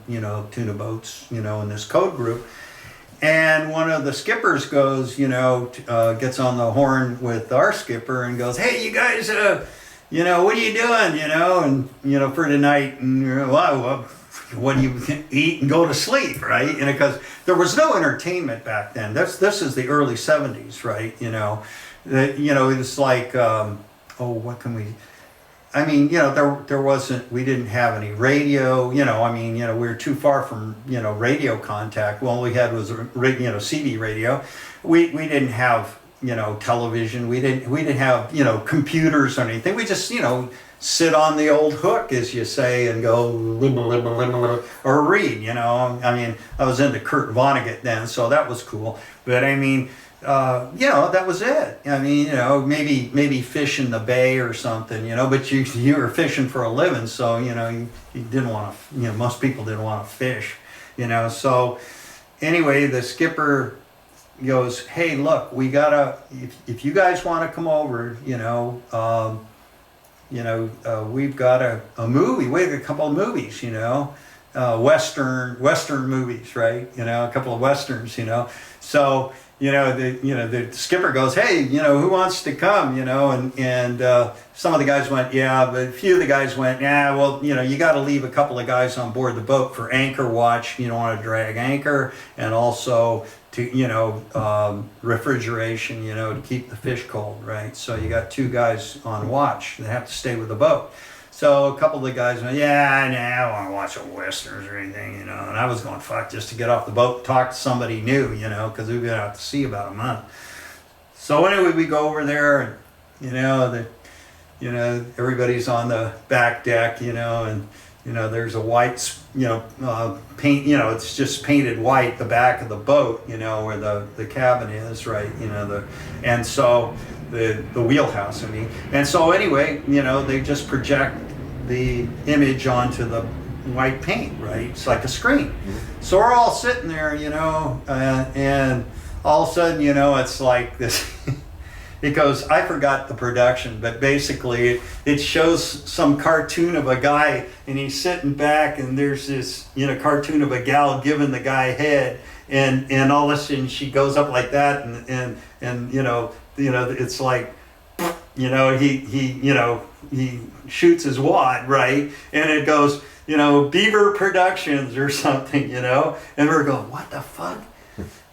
tuna boats, in this code group. And one of the skippers goes, gets on the horn with our skipper and goes, hey, you guys, what are you doing, and, for tonight? And well, what do you eat and go to sleep, right? Because there was no entertainment back then. This is the early 70s, right? It's like, what can we... I mean, there wasn't, we didn't have any radio, we were too far from, radio contact. All we had was, CD radio. We didn't have, television. We didn't have, computers or anything. We just, sit on the old hook, as you say, and go, or read, I was into Kurt Vonnegut then, so that was cool. But that was it. Maybe fish in the bay or something, but you were fishing for a living, so, you didn't want to, most people didn't want to fish, so anyway, the skipper goes, hey, look, we gotta, if you guys want to come over, we've got a movie, we have a couple of movies, Western movies, right? A couple of Westerns, so, the skipper goes, hey, who wants to come, and some of the guys went, yeah, but a few of the guys went, yeah, well, you got to leave a couple of guys on board the boat for anchor watch. You don't want to drag anchor, and also to, refrigeration, to keep the fish cold, right? So you got 2 guys on watch that have to stay with the boat. So a couple of the guys went, yeah, I don't want to watch a Westerns or anything, and I was going, fuck, just to get off the boat, talk to somebody new, because we've been out to sea about a month. So anyway, we go over there, and, everybody's on the back deck, and, there's a white, paint, it's just painted white, the back of the boat, where the cabin is, right, and so the wheelhouse, and so anyway, they just project the image onto the white paint, right? It's like a screen. Mm-hmm. So we're all sitting there, and all of a sudden, it's like this, because I forgot the production, but basically it shows some cartoon of a guy, and he's sitting back, and there's this, cartoon of a gal giving the guy head, and all of a sudden she goes up like that, and it's like, he shoots his wad, right? And it goes, Beaver Productions or something, and we're going, what the fuck?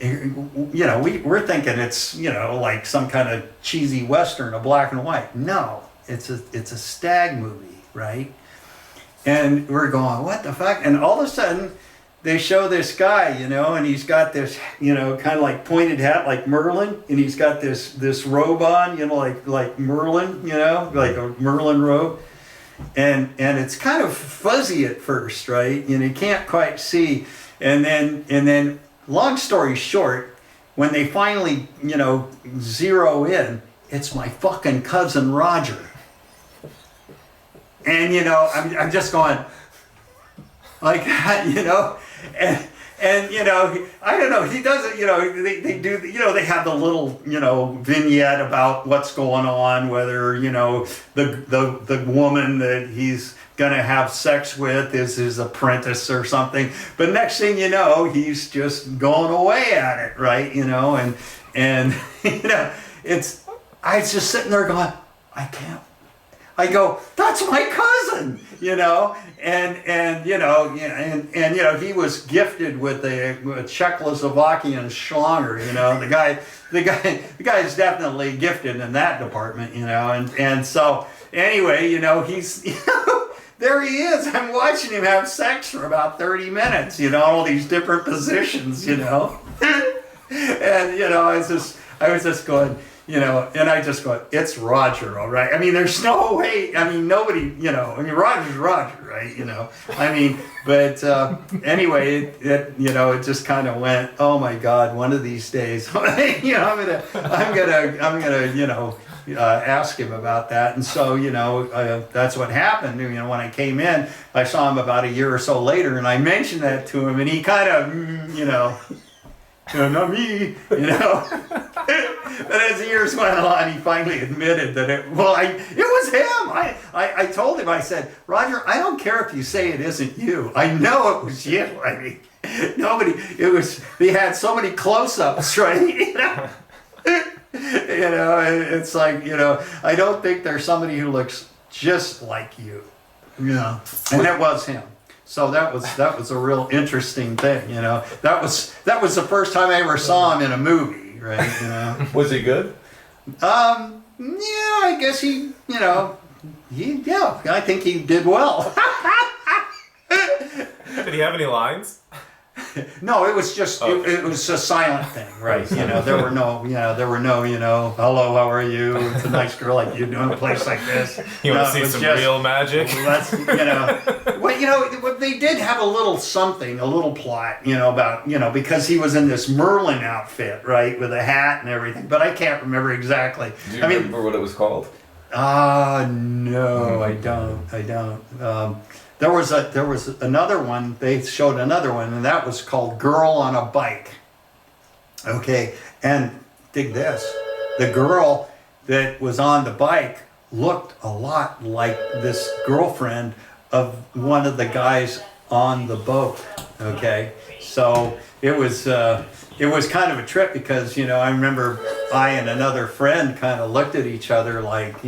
We're thinking it's, like some kind of cheesy Western, a black and white. No, it's a stag movie, right? And we're going, what the fuck? And all of a sudden, they show this guy, and he's got this, kind of like pointed hat, like Merlin, and he's got this robe on, like Merlin, like a Merlin robe. and it's kind of fuzzy at first, right? You can't quite see, and then long story short, when they finally zero in, it's my fucking cousin Roger. And I'm just going like that, and I don't know, he does it, they do, they have the little, vignette about what's going on, whether, the woman that he's gonna have sex with is his apprentice or something. But next thing you know, he's just going away at it, right? And I was just sitting there going, I can't. I go, that's my cousin, and he was gifted with a Czechoslovakian schlanger, the guy's definitely gifted in that department, and so anyway, he's there he is. I'm watching him have sex for about 30 minutes, all these different positions, and I was just going, and I just go, it's Roger, all right. I mean, there's no way. I mean, nobody, Roger's Roger, right? But anyway, it just kind of went, oh my God, one of these days, I'm gonna ask him about that. And so, that's what happened. When I came in, I saw him about a year or so later, and I mentioned that to him, and he kind of, not me, But as the years went on, he finally admitted that it was him. I told him, I said, Roger, I don't care if you say it isn't you. I know it was you. I mean, they had so many close-ups, right? It's like, I don't think there's somebody who looks just like you. And it was him. So that was a real interesting thing, That was the first time I ever saw him in a movie, right? Was he good? Yeah, I guess I think he did well. Did he have any lines? No, it was just it was a silent thing, right? There were no hello, how are you? It's a nice girl like you doing a place like this. You want to see some real magic? Well, they did have a little something, a little plot, about because he was in this Merlin outfit, right, with a hat and everything. But I can't remember exactly. Do you remember what it was called? No, I don't. There was another one, they showed another one, and that was called Girl on a Bike. Okay, and dig this. The girl that was on the bike looked a lot like this girlfriend of one of the guys on the boat. Okay, so it was kind of a trip because, I remember I and another friend kind of looked at each other like,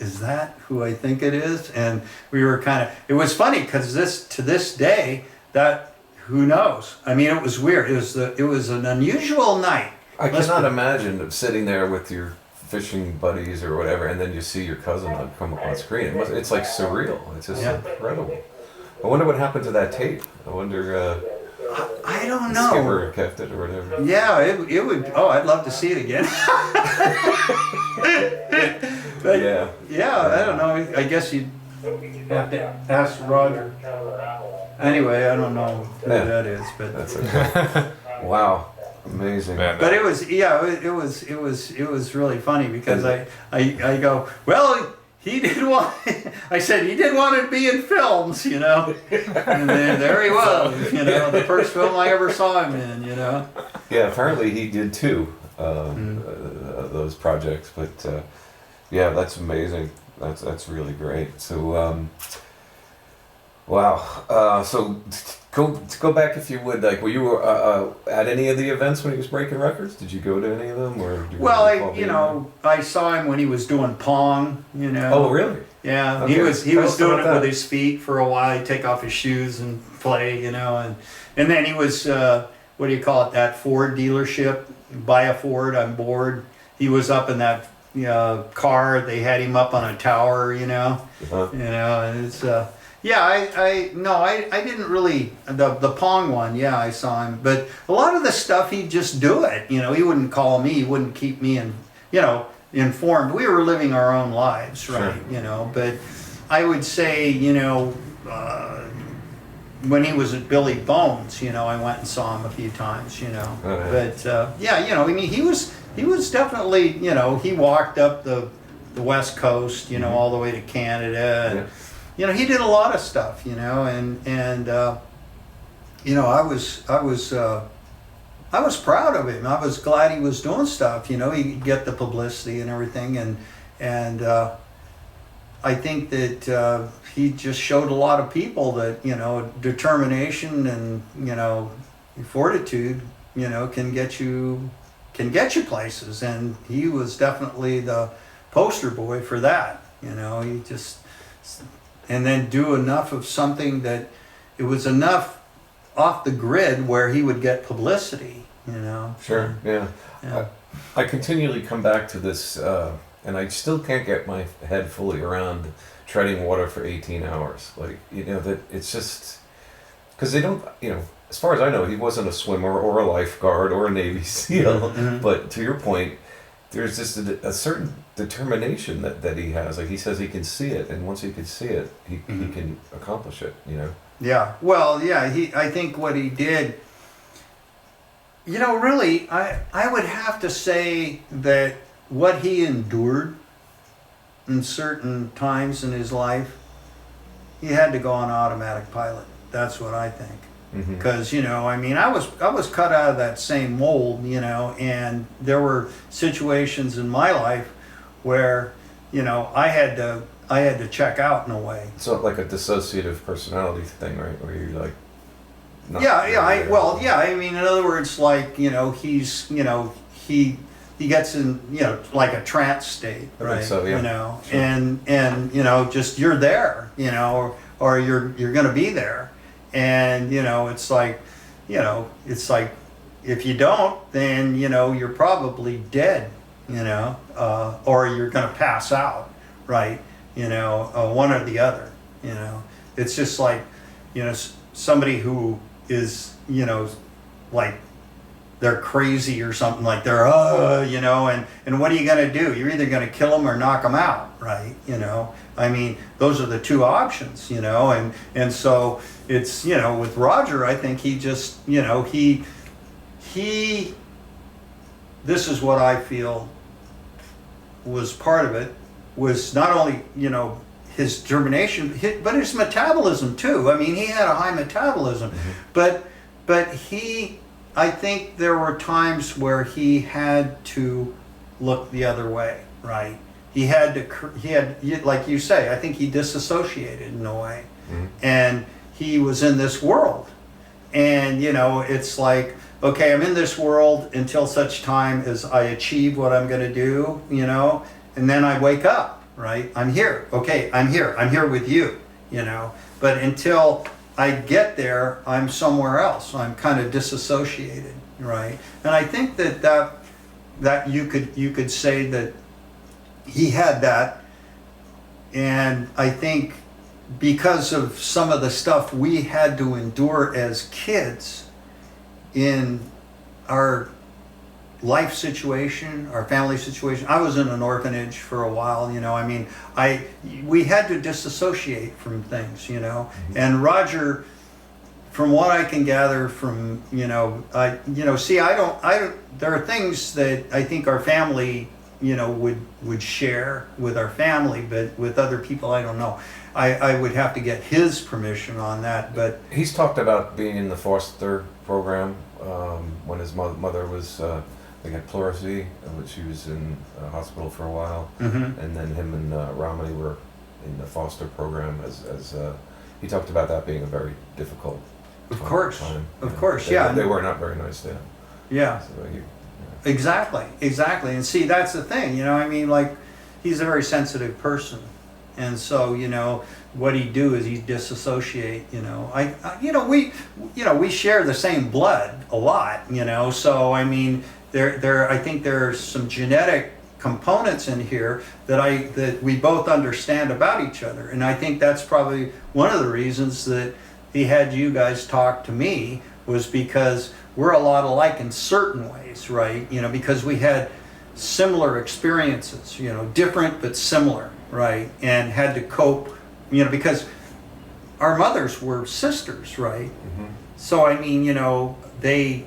is that who I think it is? And we were it was funny because to this day, that who knows? I mean, it was weird. It was an unusual night. I cannot imagine sitting there with your fishing buddies or whatever, and then you see your cousin come up on screen. It's like surreal. It's just incredible. I wonder what happened to that tape. I wonder. I don't know. Skipper kept it or whatever. Yeah, it would. Oh, I'd love to see it again. But, I don't know. I guess you'd have to ask Roger. Anyway, I don't know who that is, but that's okay. Wow, amazing. But it was really funny because I go, well, he did want. I said he did want to be in films, And then there he was, the first film I ever saw him in, Yeah, apparently he did too. Those projects, but yeah, that's amazing. That's really great. So, wow. So go back if you would. Like, were you at any of the events when he was breaking records? Did you go to any of them, or? I saw him when he was doing Pong. Oh, really? Yeah, okay. he was doing it with his feet for a while. He'd take off his shoes and play, and then he was what do you call it? That Ford dealership. Buy a Ford, I'm bored. He was up in that car. They had him up on a tower, and it's I didn't really the Pong one. Yeah, I saw him, but a lot of the stuff he'd just do it. He wouldn't call me. He wouldn't keep me informed. We were living our own lives, right? Sure. But I would say, when he was at Billy Bones, I went and saw him a few times, Oh, yeah. But yeah, I mean, he was definitely, he walked up the West Coast, all the way to Canada, and he did a lot of stuff, and I was proud of him. I was glad he was doing stuff, he'd get the publicity and everything, and I think that he just showed a lot of people that determination and fortitude can get you places, and he was definitely the poster boy for that. He just, and then do enough of something that it was enough off the grid where he would get publicity. Sure. Yeah. Yeah. I continually come back to this. And I still can't get my head fully around treading water for 18 hours. Like, that it's just, because they don't, as far as I know, he wasn't a swimmer or a lifeguard or a Navy SEAL. But to your point, there's just a certain determination that he has. Like, he says he can see it, and once he can see it, he can accomplish it, Yeah. Well, yeah, I think what he did, really, I would have to say that what he endured in certain times in his life, he had to go on automatic pilot. That's what I think. Because I mean, I was cut out of that same mold, and there were situations in my life where I had to check out in a way. So like a dissociative personality thing, right? Where you're like, not I mean, in other words, like he's he gets in, like a trance state, right? So, yeah. Sure. And just you're there, or you're going to be there, and it's like, if you don't, then you're probably dead, or you're going to pass out, right? One or the other, It's just like, somebody who is, like, they're crazy or something, like they're and what are you going to do? You're either going to kill them or knock them out, right? I mean, those are the two options, and so it's, with Roger, I think he just, he this is what I feel was part of it, was not only his determination, but his metabolism too. I mean, he had a high metabolism, but I think there were times where he had to look the other way, right? He had, like you say, I think he disassociated in a way. And he was in this world. And, it's like, okay, I'm in this world until such time as I achieve what I'm going to do, and then I wake up, right? I'm here. Okay, I'm here. I'm here with you, But until I get there, I'm somewhere else. I'm kind of disassociated, right? And I think that you could say that he had that, and I think because of some of the stuff we had to endure as kids in our life situation, our family situation. I was in an orphanage for a while, I mean, we had to disassociate from things, and Roger, from what I can gather from, I don't, there are things that I think our family, would share with our family, but with other people, I don't know. I would have to get his permission on that, but he's talked about being in the foster program when his mother was they had pleurisy, which she was in a hospital for a while, and then him and Romney were in the foster program as he talked about that being a very difficult of course time. Of course, they were not very nice to him. Yeah. So Exactly. And see, that's the thing, I mean, like, he's a very sensitive person, and so what he'd do is he'd disassociate. We share the same blood a lot. So I mean, I think there are some genetic components in here that we both understand about each other, and I think that's probably one of the reasons that he had you guys talk to me, was because we're a lot alike in certain ways, right? Because we had similar experiences, different but similar, right? And had to cope you know, because our mothers were sisters, right? So I mean, you know, they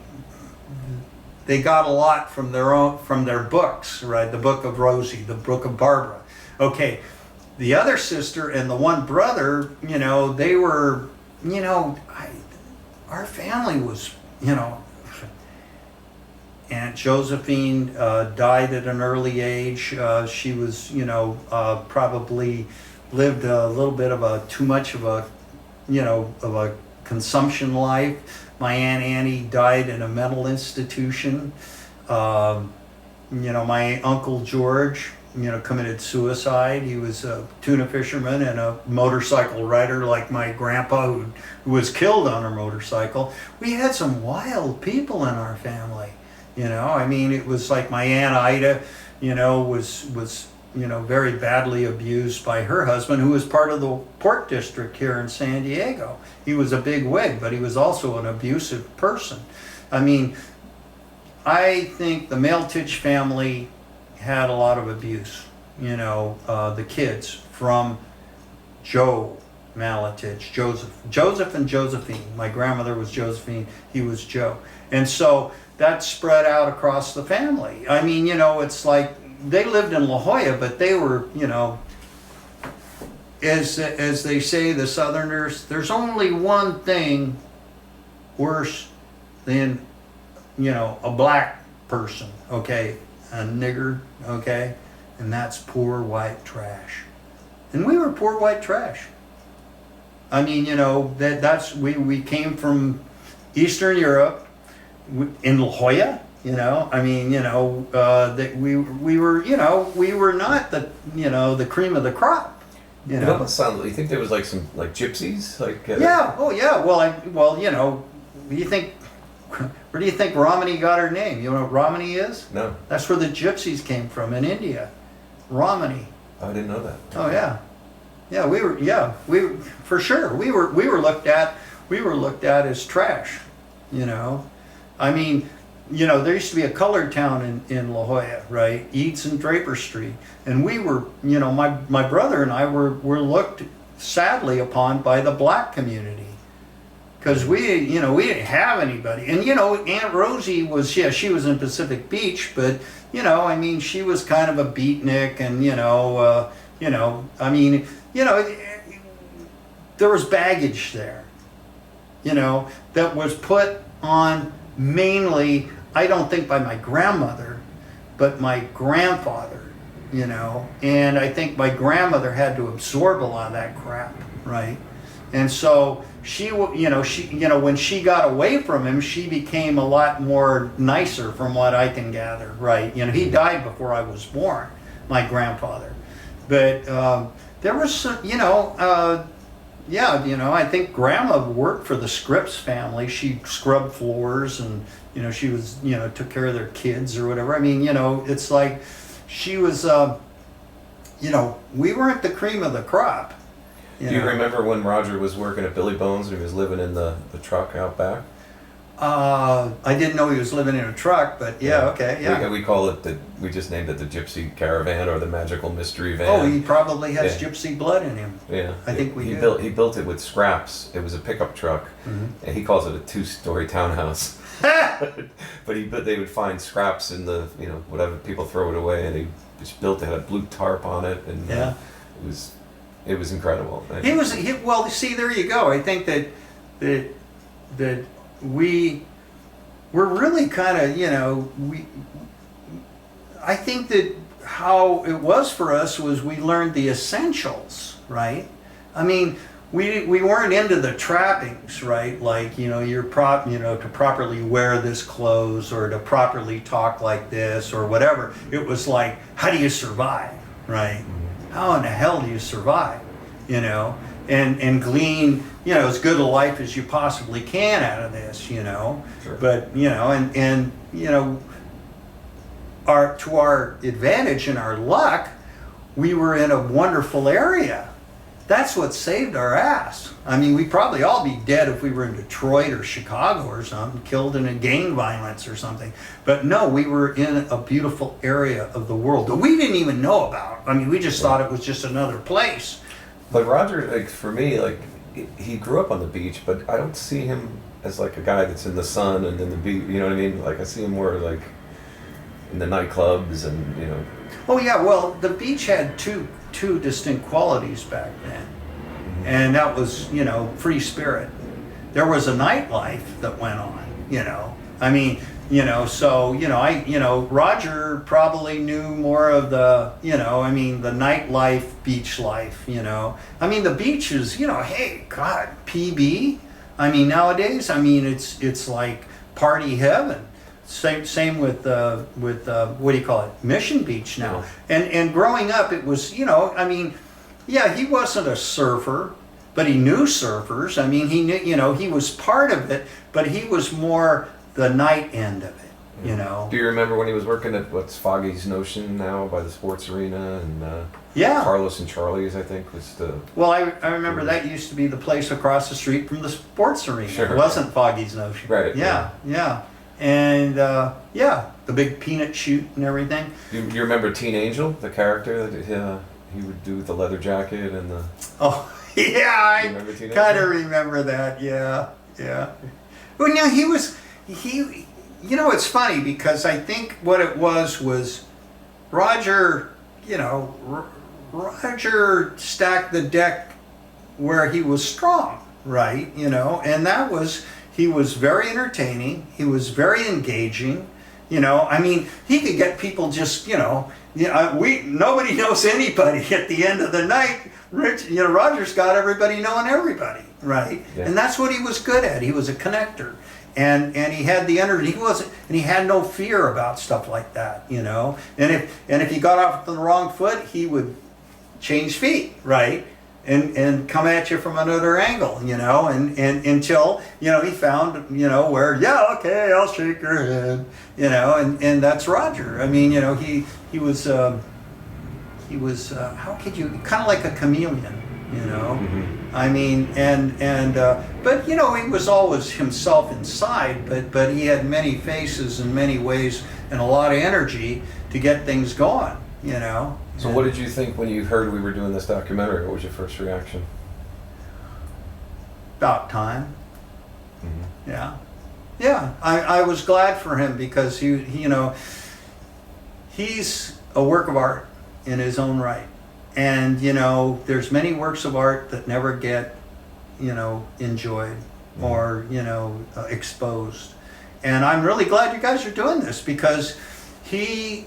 got a lot from their books, right? The book of Rosie, the book of Barbara. Okay, the other sister and the one brother, you know, they were, you know, our family was, you know, Aunt Josephine died at an early age. She was, you know, probably lived a little bit of too much of a, you know, of a consumption life. My Aunt Annie died in a mental institution. You know, my Uncle George, you know, committed suicide. He was a tuna fisherman and a motorcycle rider like my grandpa who was killed on a motorcycle. We had some wild people in our family. You know, I mean, it was like my Aunt Ida, you know, was you know, very badly abused by her husband, who was part of the port district here in San Diego. He was a big wig, but he was also an abusive person. I mean, I think the Maltich family had a lot of abuse, you know, the kids from Joe Malatich, Joseph and Josephine. My grandmother was Josephine, he was Joe. And so that spread out across the family. I mean, you know, it's like they lived in La Jolla, but they were, you know, as they say, the Southerners, there's only one thing worse than, you know, a black person, okay, a nigger, okay, and that's poor white trash. And we were poor white trash. I mean, you know, we came from Eastern Europe, in La Jolla, you know, I mean, you know, that we were, you know, we were not the, you know, the cream of the crop. You know, it almost sounds. You think there was like some like gypsies, like yeah, oh yeah. Well, you know, where do you think Romany got her name? You know what Romany is? No. That's where the gypsies came from in India, Romany. I didn't know that. Oh yeah, yeah. We were for sure. We were looked at as trash. You know. I mean, you know, there used to be a colored town in La Jolla, right? Eads and Draper Street. And we were, you know, my brother and I were looked sadly upon by the black community. Because we didn't have anybody. And, you know, Aunt Rosie was, yeah, she was in Pacific Beach, but, you know, I mean, she was kind of a beatnik and, you know, I mean, you know, there was baggage there, you know, that was put on mainly, I don't think by my grandmother, but my grandfather, you know, and I think my grandmother had to absorb a lot of that crap, right? And so when she got away from him, she became a lot more nicer from what I can gather, right? You know, he died before I was born, my grandfather. But there was some, you know, yeah, you know, I think Grandma worked for the Scripps family. She scrubbed floors and, you know, she was, you know, took care of their kids or whatever. I mean, you know, it's like she was, you know, we weren't the cream of the crop. Do you remember when Roger was working at Billy Bones and he was living in the truck out back? I didn't know he was living in a truck, but yeah, okay, yeah. We call it we just named it the Gypsy Caravan or the Magical Mystery Van. Oh, he probably has gypsy blood in him. Yeah, I think he built it with scraps. It was a pickup truck, and he calls it a 2-story townhouse. But they would find scraps in the, you know, whatever, people throw it away, and he just built it, had a blue tarp on it, and it was incredible. Well, see, there you go. I think that we were really kind of, you know, I think that how it was for us was we learned the essentials, right? I mean, we weren't into the trappings, right? Like, you know, to properly wear this clothes or to properly talk like this or whatever. It was like, how do you survive, right? How in the hell do you survive, you know? And glean, you know, as good a life as you possibly can out of this, you know. Sure. But, you know, and you know, to our advantage and our luck, we were in a wonderful area. That's what saved our ass. I mean, we'd probably all be dead if we were in Detroit or Chicago or something, killed in a gang violence or something. But no, we were in a beautiful area of the world that we didn't even know about. I mean, we just thought it was just another place. But Roger, like for me, like he grew up on the beach, but I don't see him as like a guy that's in the sun and in the beach. You know what I mean? Like I see him more like in the nightclubs and Oh yeah, well the beach had two distinct qualities back then, and that was free spirit. There was a nightlife that went on. I mean. So Roger probably knew more of the, the nightlife, beach life, I mean, the beach is, hey, God, PB. I mean, nowadays, it's like party heaven. Same with what do you call it, Mission Beach now. And growing up, it was, yeah, he wasn't a surfer, but he knew surfers. I mean, he knew, he was part of it, but he was more the night end of it, Do you remember when he was working at what's Foggy's Notion now by the sports arena and yeah, Carlos and Charlie's, I think, was the. Well, I remember that used to be the place across the street from the sports arena. Sure. It wasn't Foggy's Notion. Right. Yeah. And yeah, the big peanut chute and everything. You remember Teen Angel, the character that he would do with the leather jacket and the. Oh yeah, I kind of remember that. Yeah. Well, no, he. It's funny because I think what it was Roger, Roger stacked the deck where he was strong, right? And that was, he was very entertaining, he was very engaging, I mean, he could get people just, nobody knows anybody at the end of the night. Roger's got everybody knowing everybody, right? Yeah. And that's what he was good at. He was a connector. And he had the energy. He had no fear about stuff like that, And if he got off on the wrong foot, he would change feet, right? And come at you from another angle, and until he found where okay, I'll shake your head, and that's Roger. I mean, he was how could you, kind of like a chameleon, I mean, but he was always himself inside, but he had many faces and many ways and a lot of energy to get things going, So what did you think when you heard we were doing this documentary? What was your first reaction? About time. Yeah. I was glad for him because he's a work of art in his own right. And, there's many works of art that never get, enjoyed or, exposed. And I'm really glad you guys are doing this because he,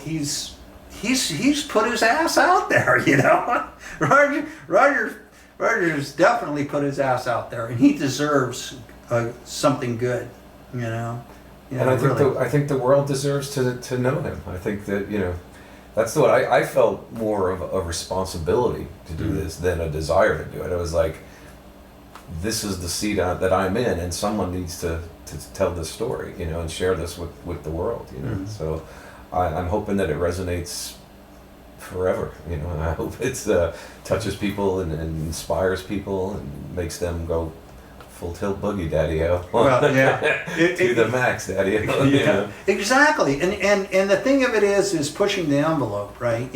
he's put his ass out there, Roger's definitely put his ass out there and he deserves something good, And I think really. I think the world deserves to know him. I think that, that's what I felt more of a responsibility to do this than a desire to do it. I was like, this is the seat that I'm in, and someone needs to tell this story, and share this with the world, So I'm hoping that it resonates forever, and I hope it touches people and inspires people and makes them go full tilt boogie, daddy-o. Well, yeah. To the max, daddy-o. Yeah, exactly. And the thing of it is pushing the envelope, right?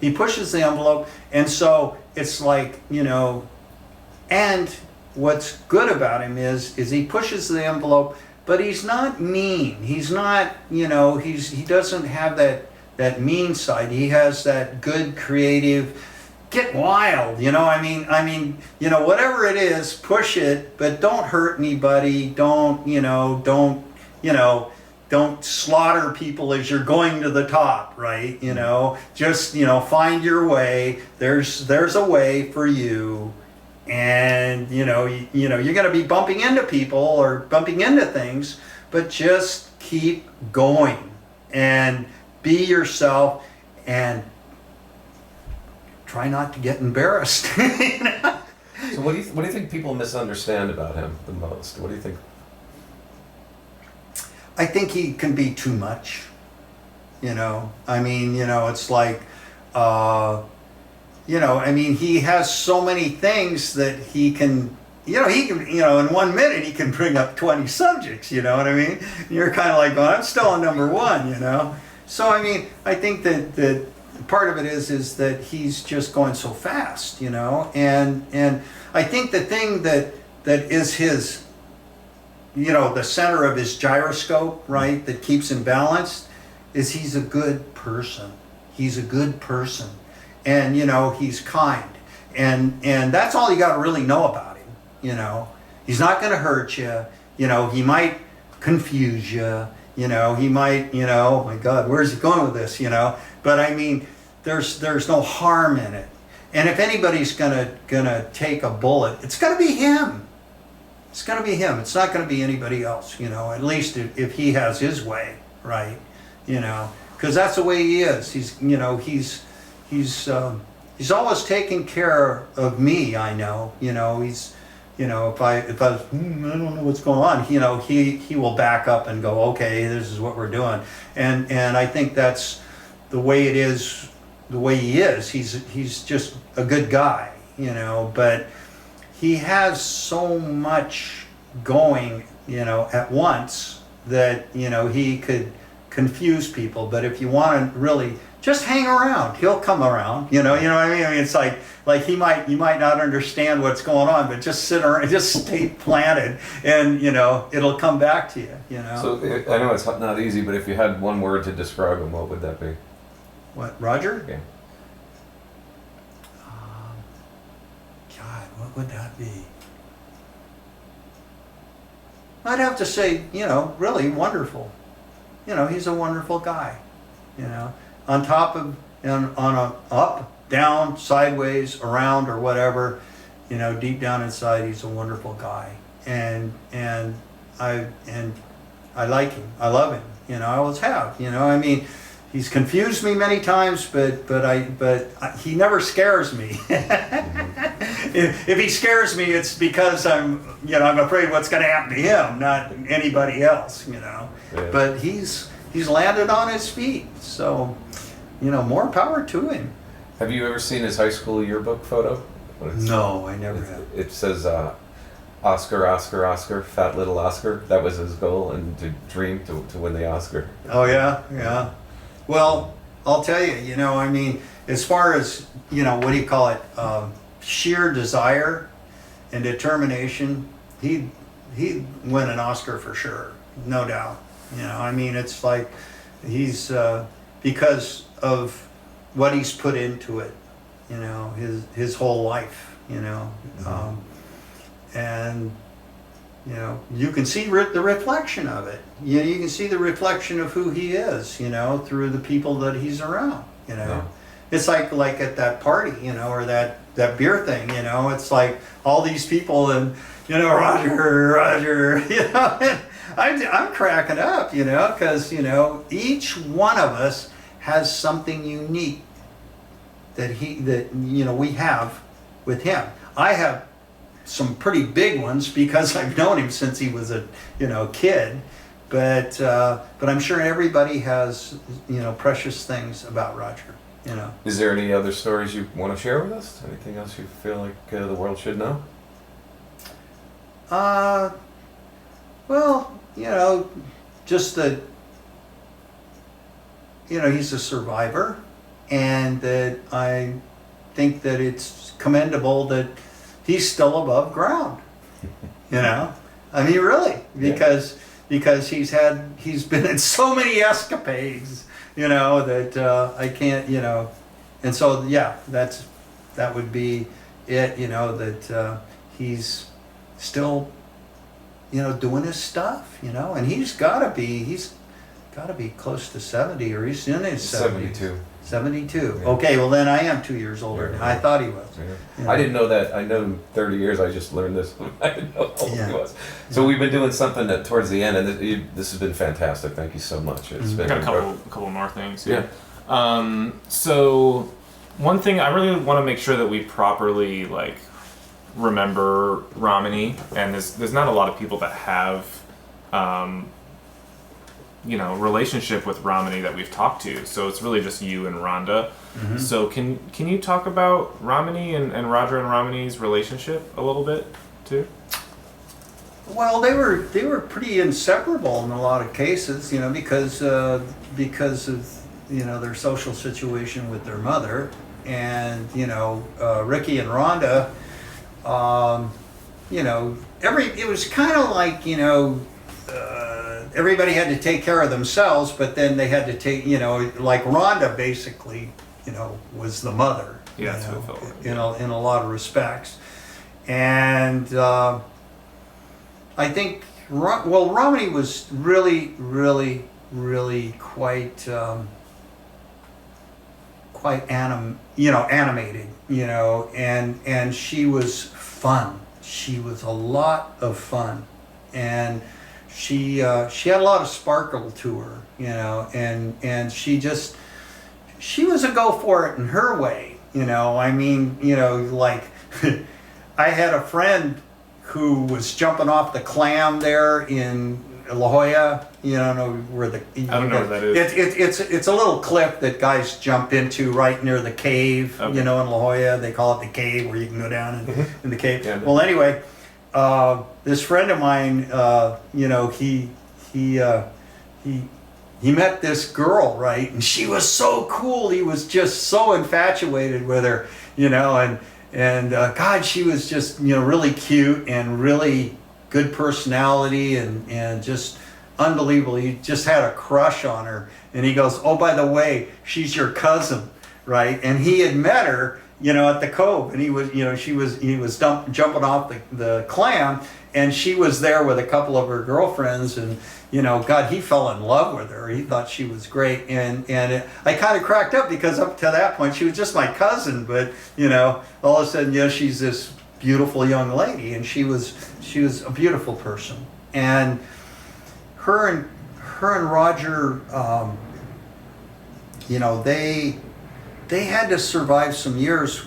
He pushes the envelope, and so it's like, and what's good about him is he pushes the envelope, but he's not mean. He's not, he doesn't have that mean side. He has that good, creative, get wild, I mean, whatever it is, push it, but don't hurt anybody. Don't slaughter people as you're going to the top, right? Just, find your way. There's a way for you. And, you're going to be bumping into people or bumping into things, but just keep going and be yourself and try not to get embarrassed. So what do you think people misunderstand about him the most? What do you think? I think he can be too much. I mean, it's like, he has so many things that he can, in 1 minute he can bring up 20 subjects, you know what I mean? You're kind of like going, I'm still on number one, So, I mean, I think that part of it is that he's just going so fast, you know, and I think the thing that is his, you know, the center of his gyroscope, right, that keeps him balanced, is he's a good person. He's a good person, and you know, he's kind, and that's all you got to really know about him. You know, he's not going to hurt you. You know, he might confuse you. You know, he might, you know, oh my God, where's he going with this? You know, but I mean, there's no harm in it. And if anybody's gonna take a bullet, it's gonna be him. It's gonna be him. It's not gonna be anybody else. You know, at least if he has his way, right? You know, because that's the way he is. He's, you know, he's always taking care of me. I know. You know, he's. You know, if I don't know what's going on, you know, he will back up and go, okay, this is what we're doing, and I think that's the way it is, the way he is. He's just a good guy, you know, but he has so much going, you know, at once that, you know, he could confuse people. But if you want to really just hang around, he'll come around, you know what I mean? I mean, it's like you might not understand what's going on, but just sit around, just stay planted, and you know, it'll come back to you, you know. So I know it's not easy, but if you had one word to describe him, what would that be? What, Roger? Yeah. God, what would that be? I'd have to say, you know, really wonderful. You know, he's a wonderful guy, you know. On top of, on a up, down, sideways, around, or whatever, you know, deep down inside, he's a wonderful guy, and I like him. I love him. You know, I always have. You know, I mean, he's confused me many times, but he never scares me. If he scares me, it's because I'm afraid what's going to happen to him, not anybody else. You know, Yeah. But he's landed on his feet, so. You know, more power to him. Have you ever seen his high school yearbook photo? No, I never have. It says, Oscar, Oscar, Oscar, fat little Oscar. That was his goal and to dream to win the Oscar. Oh, yeah, yeah. Well, I'll tell you, you know, I mean, as far as, you know, what do you call it, sheer desire and determination, he'd win an Oscar for sure, no doubt. You know, I mean, it's like he's, because of what he's put into it, you know, his whole life, you know, and you know, you can see the reflection of it. You know, you can see the reflection of who he is, you know, through the people that he's around. You know, it's like at that party, you know, or that beer thing, you know, it's like all these people and you know, Roger, you know, and I'm cracking up, you know, because you know, each one of us has something unique that you know, we have with him. I have some pretty big ones because I've known him since he was a, you know, kid, but I'm sure everybody has, you know, precious things about Roger, you know. Is there any other stories you want to share with us? Anything else you feel like the world should know? Well, you know, just that, you know, he's a survivor, and that I think that it's commendable that he's still above ground. You know, I mean, really, because he's been in so many escapades, you know, that I can't, you know, and so yeah, that would be it, you know, that he's still, you know, doing his stuff, you know, and he's got to be close to 70, or he's in his 70s. 72. Yeah. Okay, well then I am 2 years older than I thought he was. Yeah. You know? I didn't know that. I know him 30 years. I just learned this. I didn't know how old he was. So we've been doing something towards the end, and this has been fantastic. Thank you so much. It's been got a couple more things. Yeah. So one thing I really want to make sure that we properly remember Ramani, and there's not a lot of people that have relationship with Ramani that we've talked to, so it's really just you and Rhonda. Mm-hmm. So can you talk about Ramani and Roger and Ramani's relationship a little bit too? Well, they were pretty inseparable in a lot of cases, you know, because of their social situation with their mother, and Ricky and Rhonda, it was kind of like everybody had to take care of themselves, but then they had to take like Rhonda basically was the mother. Yeah, that's what it felt like. In a lot of respects, and I think Romney was really, really, really quite animated, and she was fun. She was a lot of fun, and she had a lot of sparkle to her, and she was a go for it in her way. Like I had a friend who was jumping off the clam there in La Jolla. You don't know where I don't know where that is. It's a little cliff that guys jump into right near the cave. Okay. In La Jolla, they call it the cave, where you can go down in the cave. Yeah, well, anyway, this friend of mine, he met this girl, right? And she was so cool. He was just so infatuated with her, and God, she was just, really cute and really good personality and just unbelievable. He just had a crush on her. And he goes, oh, by the way, she's your cousin, right? And he had met her, at the cove, and he was, he was jumping off the clam, and she was there with a couple of her girlfriends, and God, he fell in love with her. He thought she was great, and I kind of cracked up because up to that point she was just my cousin, but all of a sudden, she's this beautiful young lady, and she was a beautiful person, and her and Roger, they had to survive some years,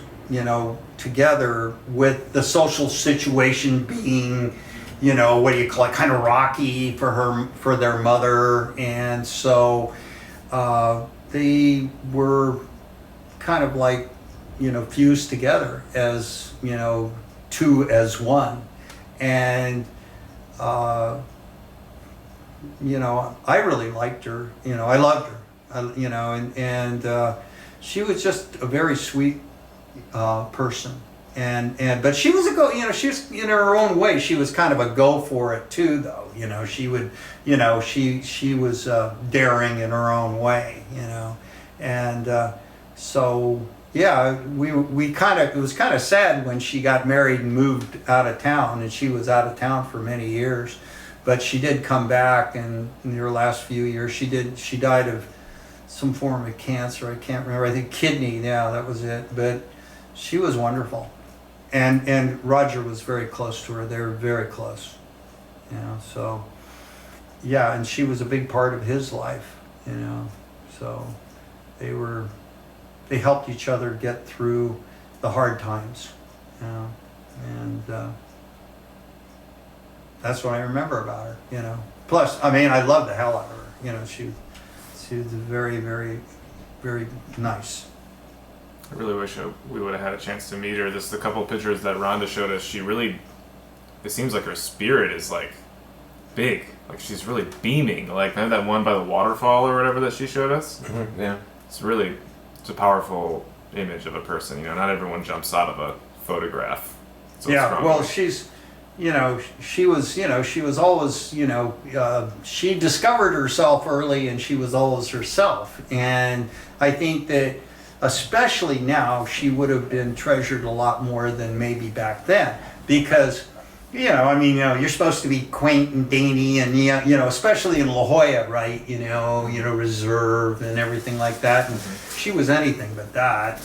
together with the social situation being, what do you call it, kind of rocky for their mother, and so they were kind of like, fused together as, two as one, and I really liked her, I loved her, and she was just a very sweet person. But she was she was in her own way. She was kind of a go for it too, though. She would, she was daring in her own way, and so yeah, we kind of, it was kind of sad when she got married and moved out of town, and she was out of town for many years, but she did come back, and in her last few years she died of some form of cancer. I can't remember. I think kidney. Yeah, that was it. But she was wonderful. And Roger was very close to her. They were very close, so yeah, and she was a big part of his life, so they helped each other get through the hard times, and that's what I remember about her, Plus, I mean, I loved the hell out of her, she was very, very, very nice. I really wish we would have had a chance to meet her. The couple of pictures that Rhonda showed us, it seems like her spirit is like big. Like she's really beaming. Like maybe that one by the waterfall or whatever that she showed us. Mm-hmm. Yeah. It's a powerful image of a person. Not everyone jumps out of a photograph. Yeah, well, she's, she was always, she discovered herself early, and she was always herself. And I think that especially now, she would have been treasured a lot more than maybe back then, because, you're supposed to be quaint and dainty, and especially in La Jolla, right? Reserve and everything like that. And she was anything but that.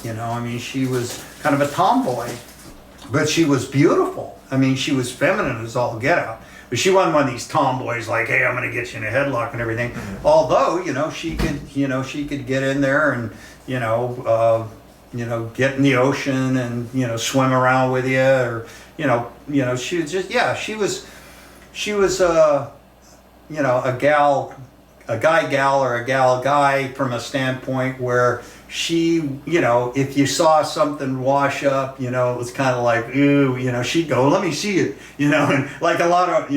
She was kind of a tomboy, but she was beautiful. She was feminine as all get out. But she wasn't one of these tomboys like, hey, I'm going to get you in a headlock and everything. Mm-hmm. Although, she could get in there and, get in the ocean and, swim around with you, or, she was just, yeah, she was a guy or a gal guy from a standpoint where she, if you saw something wash up, it was kind of like, ooh, she'd go, let me see it, and like a lot of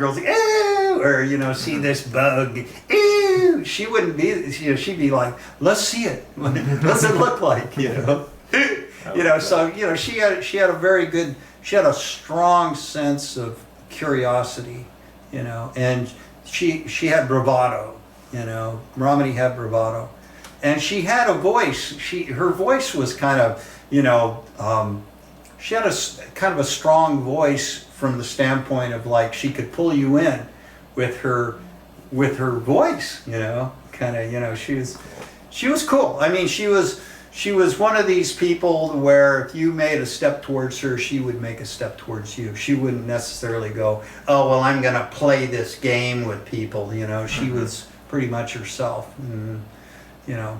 girls, ooh, or, see this bug, ooh, woo. She wouldn't be, you know, she'd be like, let's see it. What does it look like, you know? You know, so, you know, she had a very good, she had a strong sense of curiosity, you know, and she had bravado, you know. Romany had bravado. And she had a voice. Her voice was kind of, you know, she had a kind of a strong voice from the standpoint of like she could pull you in with her voice, you know, kind of, you know, she was cool. I mean, she was one of these people where if you made a step towards her, she would make a step towards you. She wouldn't necessarily go, oh, well, I'm going to play this game with people, you know. She was pretty much herself. And, you know,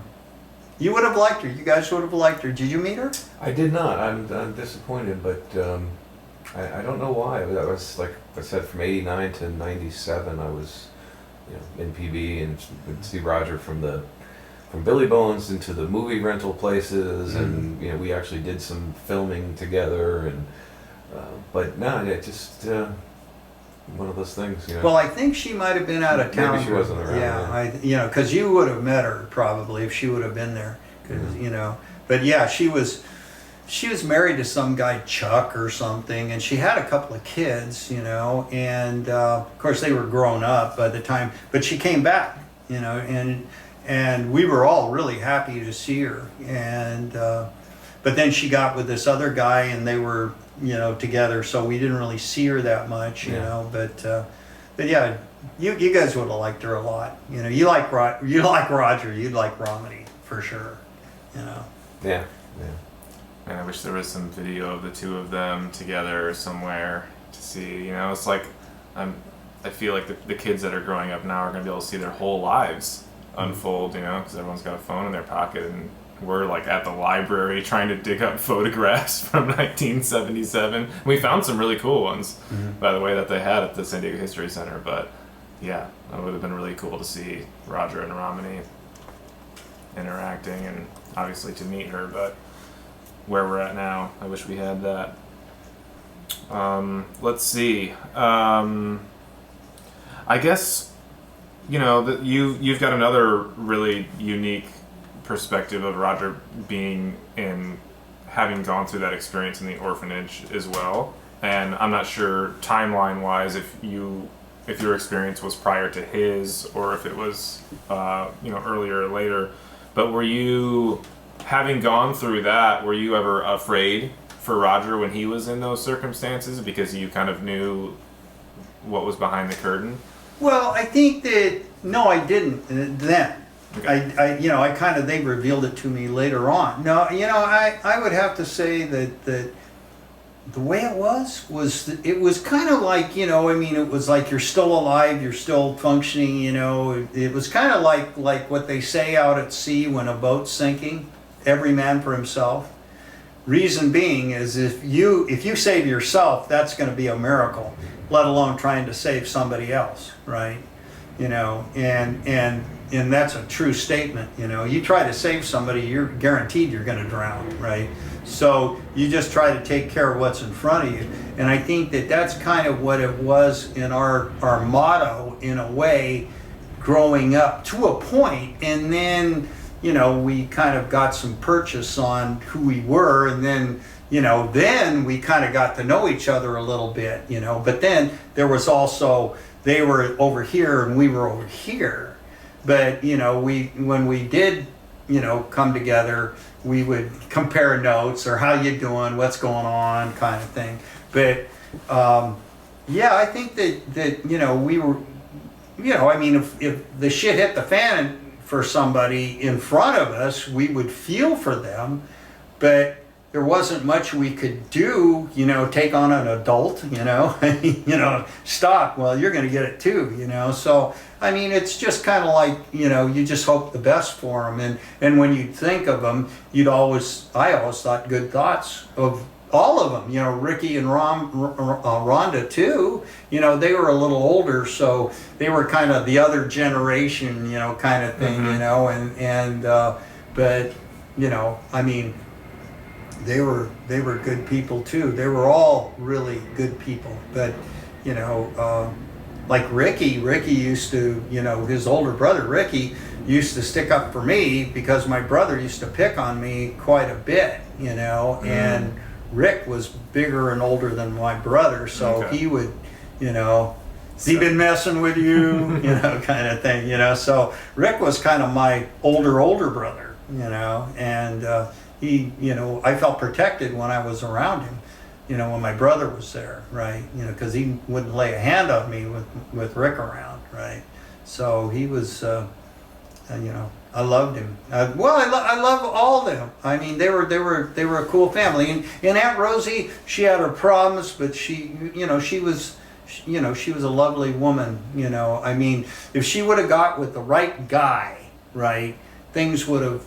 you would have liked her. You guys would have liked her. Did you meet her? I did not. I'm disappointed, but I don't know why. That was, like I said, from '89 to '97. I was, you know, in PB and would see Roger from Billy Bones into the movie rental places, and you know, we actually did some filming together. And but no, it just one of those things, you know. Well, I think she might have been out of town. Maybe she wasn't around. Yeah, you know, because you would have met her probably if she would have been there. 'Cause, you know, but yeah, she was married to some guy, Chuck or something, and she had a couple of kids, you know, and of course they were grown up by the time. But she came back, you know, and we were all really happy to see her. And but then she got with this other guy, and they were, you know, together, so we didn't really see her that much, you know. But yeah, you guys would have liked her a lot. You know, you like Roger, you'd like Romany for sure. You know. Yeah. Man, I wish there was some video of the two of them together somewhere to see. You know, it's like I feel like the kids that are growing up now are going to be able to see their whole lives unfold. You know, because everyone's got a phone in their pocket, and we're like at the library trying to dig up photographs from 1977. We found some really cool ones, by the way, that they had at the San Diego History Center. But yeah, that would have been really cool to see Roger and Romany interacting, and obviously to meet her. But where we're at now, I wish we had that. Let's see. I guess, you know, that you've got another really unique perspective of Roger being in, having gone through that experience in the orphanage as well. And I'm not sure timeline wise if your experience was prior to his or if it was you know, earlier or later. But were you, having gone through that, were you ever afraid for Roger when he was in those circumstances because you kind of knew what was behind the curtain? Well, I think that no, I didn't then. Okay. You know, I kind of, they revealed it to me later on. No, you know, I would have to say that the way it was it was kind of like, you know, I mean, it was like you're still alive, you're still functioning, you know. It was kind of like what they say out at sea when a boat's sinking, every man for himself. Reason being is if you save yourself, that's going to be a miracle, let alone trying to save somebody else, right? You know, and that's a true statement. You know, you try to save somebody, you're guaranteed you're going to drown, right? So you just try to take care of what's in front of you. And I think that that's kind of what it was in our motto, in a way, growing up to a point. And then, you know, we kind of got some purchase on who we were. And then, you know, then we kind of got to know each other a little bit, you know. But then there was also, they were over here and we were over here. But, you know, when we did, you know, come together, we would compare notes or how you doing, what's going on, kind of thing. But yeah, I think that you know, we were, you know, I mean, if the shit hit the fan for somebody in front of us, we would feel for them, but there wasn't much we could do, you know, take on an adult, you know, you know, stop, well, you're going to get it too, you know. So I mean, it's just kind of like, you know, you just hope the best for them. And when you think of them, I always thought good thoughts of all of them. You know, Ricky and Rhonda too, you know, they were a little older, so they were kind of the other generation, you know, kind of thing, you know, but, you know, I mean, they were good people too. They were all really good people, but, you know, like Ricky used to, his older brother Ricky used to stick up for me because my brother used to pick on me quite a bit, and Rick was bigger and older than my brother, so he would, has he been messing with you, kind of thing, so Rick was kind of my older brother, and he, I felt protected when I was around him, when my brother was there, right, because he wouldn't lay a hand on me with Rick around, right, so he was, I loved him. I love all of them. I mean, they were a cool family. And Aunt Rosie, she had her problems, but she was a lovely woman. I mean, if she would have got with the right guy, right, things would have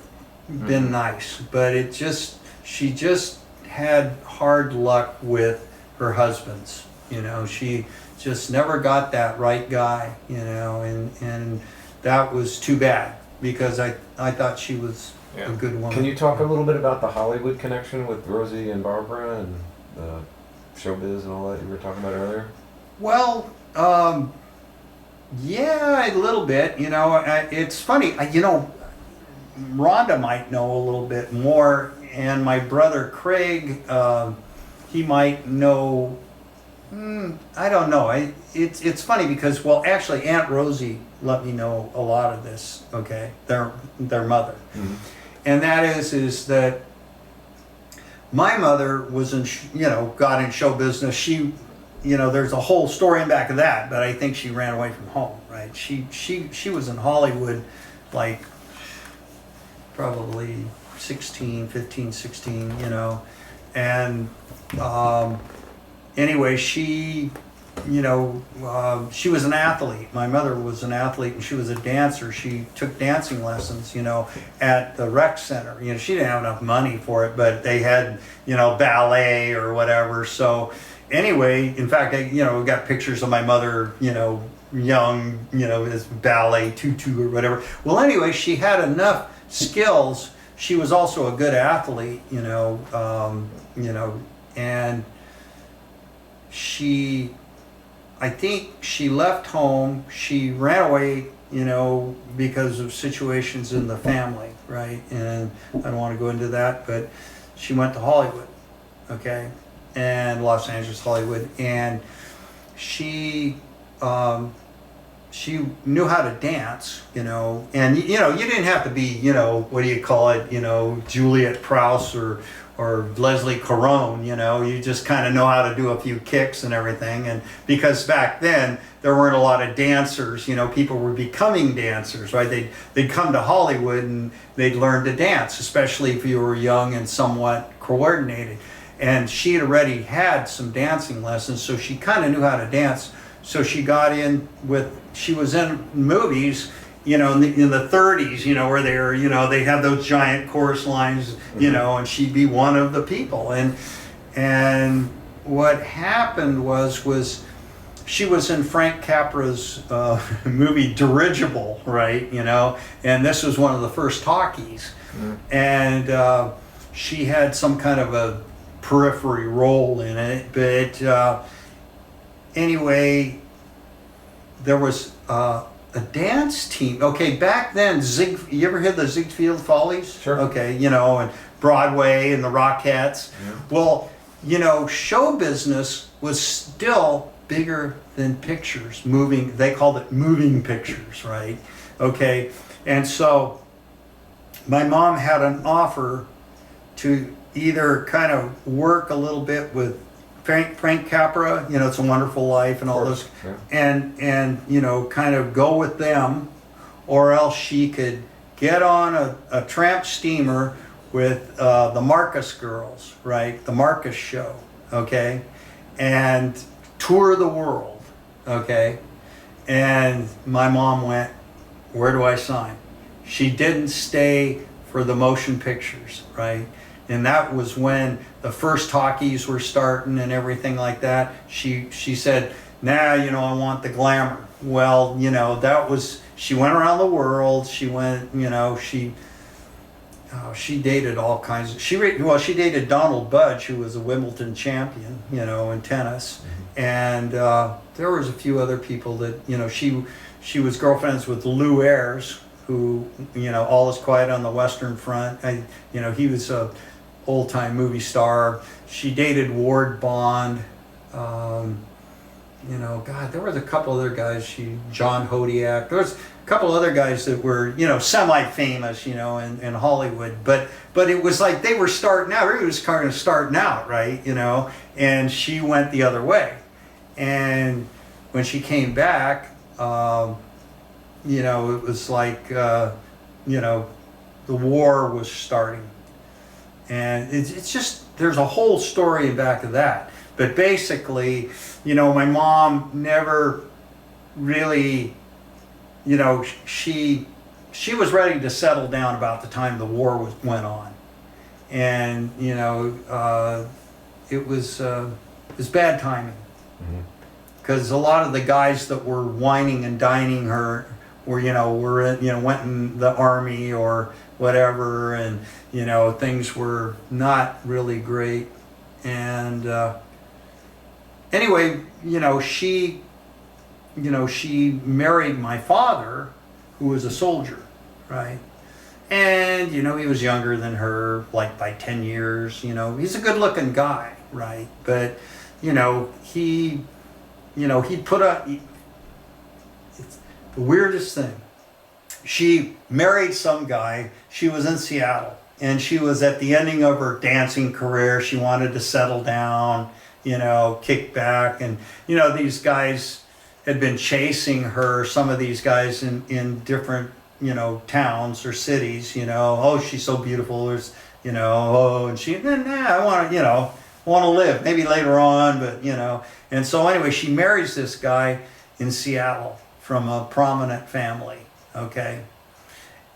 been nice. But she just had hard luck with her husbands. She just never got that right guy. And that was too bad. Because I thought she was a good woman. Can you talk a little bit about the Hollywood connection with Rosie and Barbara and the showbiz and all that you were talking about earlier? Well, yeah, a little bit. It's funny. Rhonda might know a little bit more, and my brother Craig, he might know. I don't know. It's funny because, actually, Aunt Rosie let me know a lot of this, okay, their mother. Mm-hmm. And that is that my mother was got in show business. She, there's a whole story in back of that, but I think she ran away from home, right? She was in Hollywood like probably 15, 16, and anyway, she was an athlete. My mother was an athlete, and she was a dancer. She took dancing lessons, at the rec center. She didn't have enough money for it, but they had, ballet or whatever. So anyway, in fact, we got pictures of my mother, young, as ballet tutu or whatever. Well, anyway, she had enough skills. She was also a good athlete, and I think she left home, she ran away, because of situations in the family, right? And I don't want to go into that, but she went to Hollywood, okay? And Los Angeles, Hollywood, and she knew how to dance, and you didn't have to be, what do you call it, Juliet Prowse or Leslie Caron, you just kind of know how to do a few kicks and everything. And because back then there weren't a lot of dancers, people were becoming dancers, right? They'd come to Hollywood and they'd learn to dance, especially if you were young and somewhat coordinated. And she had already had some dancing lessons, so she kind of knew how to dance. So she got in she was in movies, in the 30s, where they were, they had those giant chorus lines, and she'd be one of the people. And what happened was she was in Frank Capra's movie Dirigible, right, and this was one of the first talkies. And she had some kind of a periphery role in it, but anyway, there was a dance team. Okay, back then, you ever hear the Ziegfeld Follies? Sure. Okay, and Broadway and the Rockettes. Yeah. Well, show business was still bigger than pictures, they called it moving pictures, right? Okay, and so my mom had an offer to either kind of work a little bit with Frank Capra, It's a Wonderful Life and all those, yeah. and kind of go with them, or else she could get on a tramp steamer with the Marcus girls, right? The Marcus show, okay? And tour the world, okay? And my mom went, where do I sign? She didn't stay for the motion pictures, right? And that was when the first talkies were starting and everything like that. She said, nah, I want the glamour. Well, that was, she went around the world. She went, she dated all kinds of, she dated Donald Budge, who was a Wimbledon champion, you know, in tennis. And there was a few other people that, you know, she was girlfriends with Lou Ayres, who, you know, All Is Quiet on the Western Front. You know, he was a old-time movie star. She dated Ward Bond. You know, God, there was a couple other guys. John Hodiak. There was a couple other guys that were, you know, semi-famous, you know, in Hollywood. But it was like they were starting out. Everybody was kind of starting out, right? You know, and she went the other way. And when she came back, you know, it was like, you know, the war was starting. And it's just, there's a whole story back of that. But basically, you know, my mom never really, you know, she was ready to settle down about the time the war went on. And, you know, it was bad timing. Because a lot of the guys that were whining and dining her were, went in the army or whatever, and, you know, things were not really great. And anyway, she married my father, who was a soldier, right? And, he was younger than her, like by 10 years, he's a good looking guy, right? But, he put up, it's the weirdest thing. She married some guy, she was in Seattle, and she was at the ending of her dancing career. She wanted to settle down, kick back, and, these guys had been chasing her, some of these guys in different, towns or cities, oh, she's so beautiful, there's, oh, and she, I want to, want to live, maybe later on, but, and so anyway, she marries this guy in Seattle from a prominent family, okay?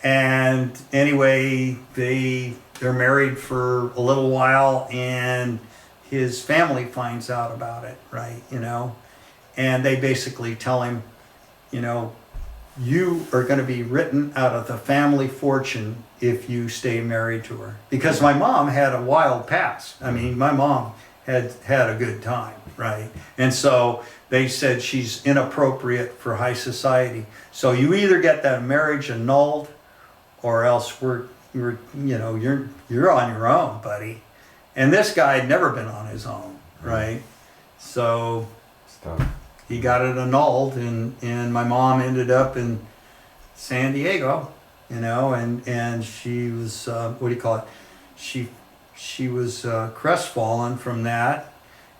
And anyway, they're married for a little while, and his family finds out about it, right, and they basically tell him, you are going to be written out of the family fortune if you stay married to her. Because my mom had a wild past. I mean, my mom had a good time, right? And so they said she's inappropriate for high society. So you either get that marriage annulled, or else you're on your own, buddy. And this guy had never been on his own, right? So he got it annulled, and my mom ended up in San Diego, and she was, what do you call it? She was crestfallen from that.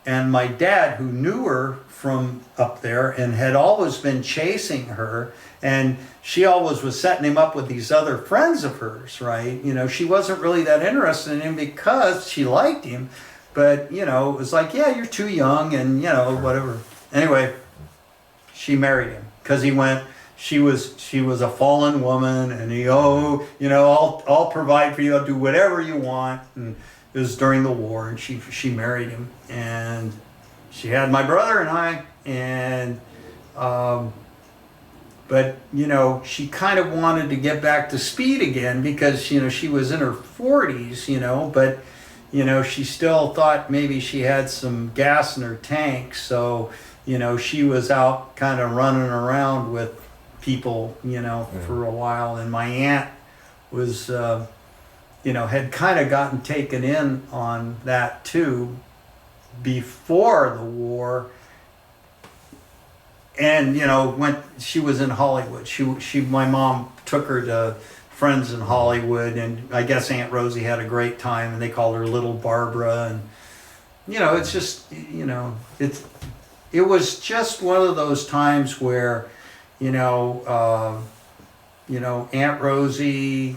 And my dad, who knew her from up there and had always been chasing her, and she always was setting him up with these other friends of hers, right? She wasn't really that interested in him because she liked him, but, it was like, yeah, you're too young, and, whatever. Anyway, she married him because she was a fallen woman, and I'll provide for you, I'll do whatever you want. And it was during the war, and she married him, and she had my brother and I, and but she kind of wanted to get back to speed again because she was in her 40s, but she still thought maybe she had some gas in her tank, so she was out kind of running around with people, for a while. And my aunt was, had kind of gotten taken in on that too before the war. And, when she was in Hollywood, my mom took her to friends in Hollywood, and I guess Aunt Rosie had a great time, and they called her Little Barbara. And, it's just, it was just one of those times where, Aunt Rosie,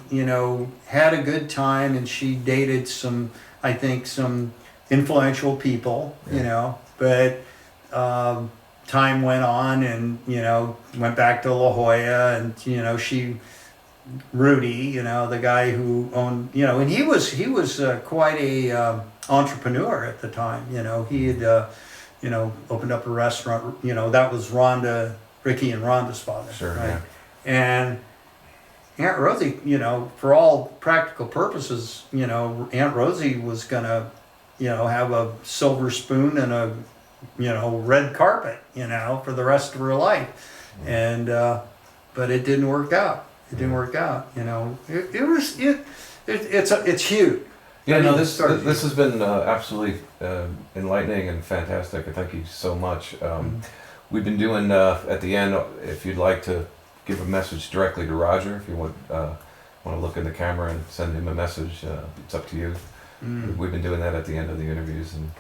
had a good time, and she dated some influential people, but time went on, and, went back to La Jolla, and, Rudy, the guy who owned, and he was quite a entrepreneur at the time, he had, opened up a restaurant, that was Ricky and Rhonda's father, sure, right? Yeah. And Aunt Rosie, you know, for all practical purposes, you know, Aunt Rosie was gonna, you know, have a silver spoon and a, you know, red carpet, you know, for the rest of her life. And, but it didn't work out. It didn't work out, you know. It's huge. Yeah, I no, mean, this has been absolutely enlightening and fantastic. I thank you so much. We've been doing at the end. If you'd like to give a message directly to Roger, if you want to look in the camera and send him a message, it's up to you. We've been doing that at the end of the interviews. And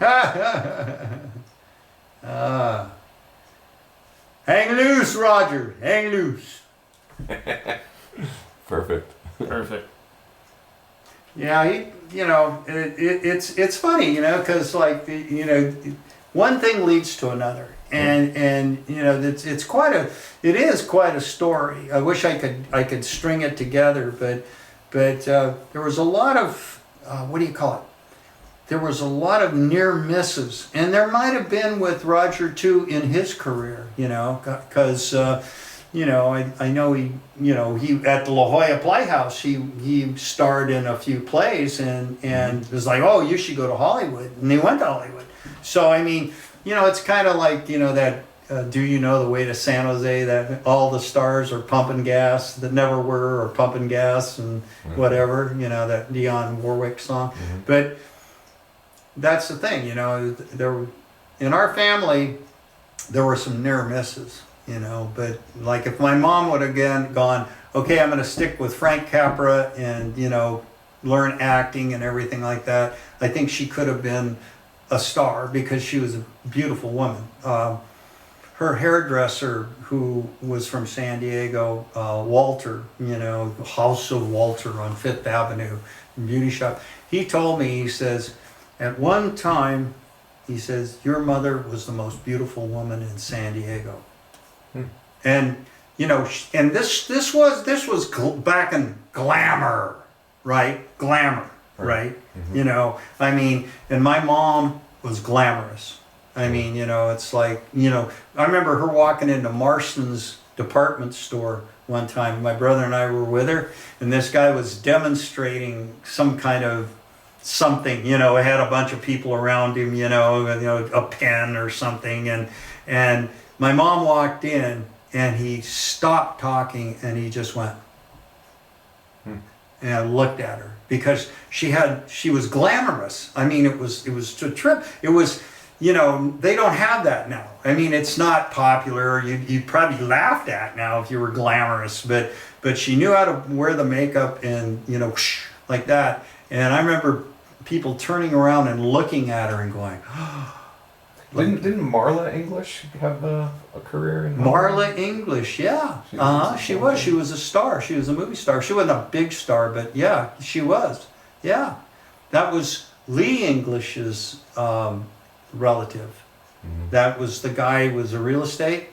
hang loose, Roger. Hang loose. Perfect. Perfect. Yeah, you know, it's funny, you know, because like you know, one thing leads to another, and you know, it is quite a story. I wish I could string it together, but there was a lot of what do you call it? There was a lot of near misses, and there might have been with Roger too in his career, you know, because. You know, I know he at the La Jolla Playhouse, he starred in a few plays and was like, oh, you should go to Hollywood. And they went to Hollywood. So, I mean, you know, it's kind of like, you know, that, do you know the way to San Jose, that all the stars are pumping gas that never were, or pumping gas and whatever, you know, that Dionne Warwick song. But that's the thing, you know, in our family, there were some near misses. You know, but like if my mom would have gone, okay, I'm going to stick with Frank Capra and, you know, learn acting and everything like that, I think she could have been a star because she was a beautiful woman. Her hairdresser, who was from San Diego, Walter, you know, House of Walter on Fifth Avenue, beauty shop, he told me, he says, at one time, he says, your mother was the most beautiful woman in San Diego. And you know, and this was back in glamour, right? Glamour, right? You know, I mean, and my mom was glamorous. I mean, you know, it's like, you know, I remember her walking into Marston's department store one time. My brother and I were with her, and this guy was demonstrating some kind of something. You know, it had a bunch of people around him. You know, a pen or something, and my mom walked in and he stopped talking and he just went and I looked at her because she was glamorous. I mean, it was a trip. It was, you know, they don't have that now. I mean, it's not popular. You'd probably laughed at now if you were glamorous, but she knew how to wear the makeup and, you know, like that. And I remember people turning around and looking at her and going, oh. Didn't Marla English have a career in Marla English, yeah. She was. She was a star. She was a movie star. She wasn't a big star, but yeah, she was. Yeah. That was Lee English's relative. That was the guy who was a real estate.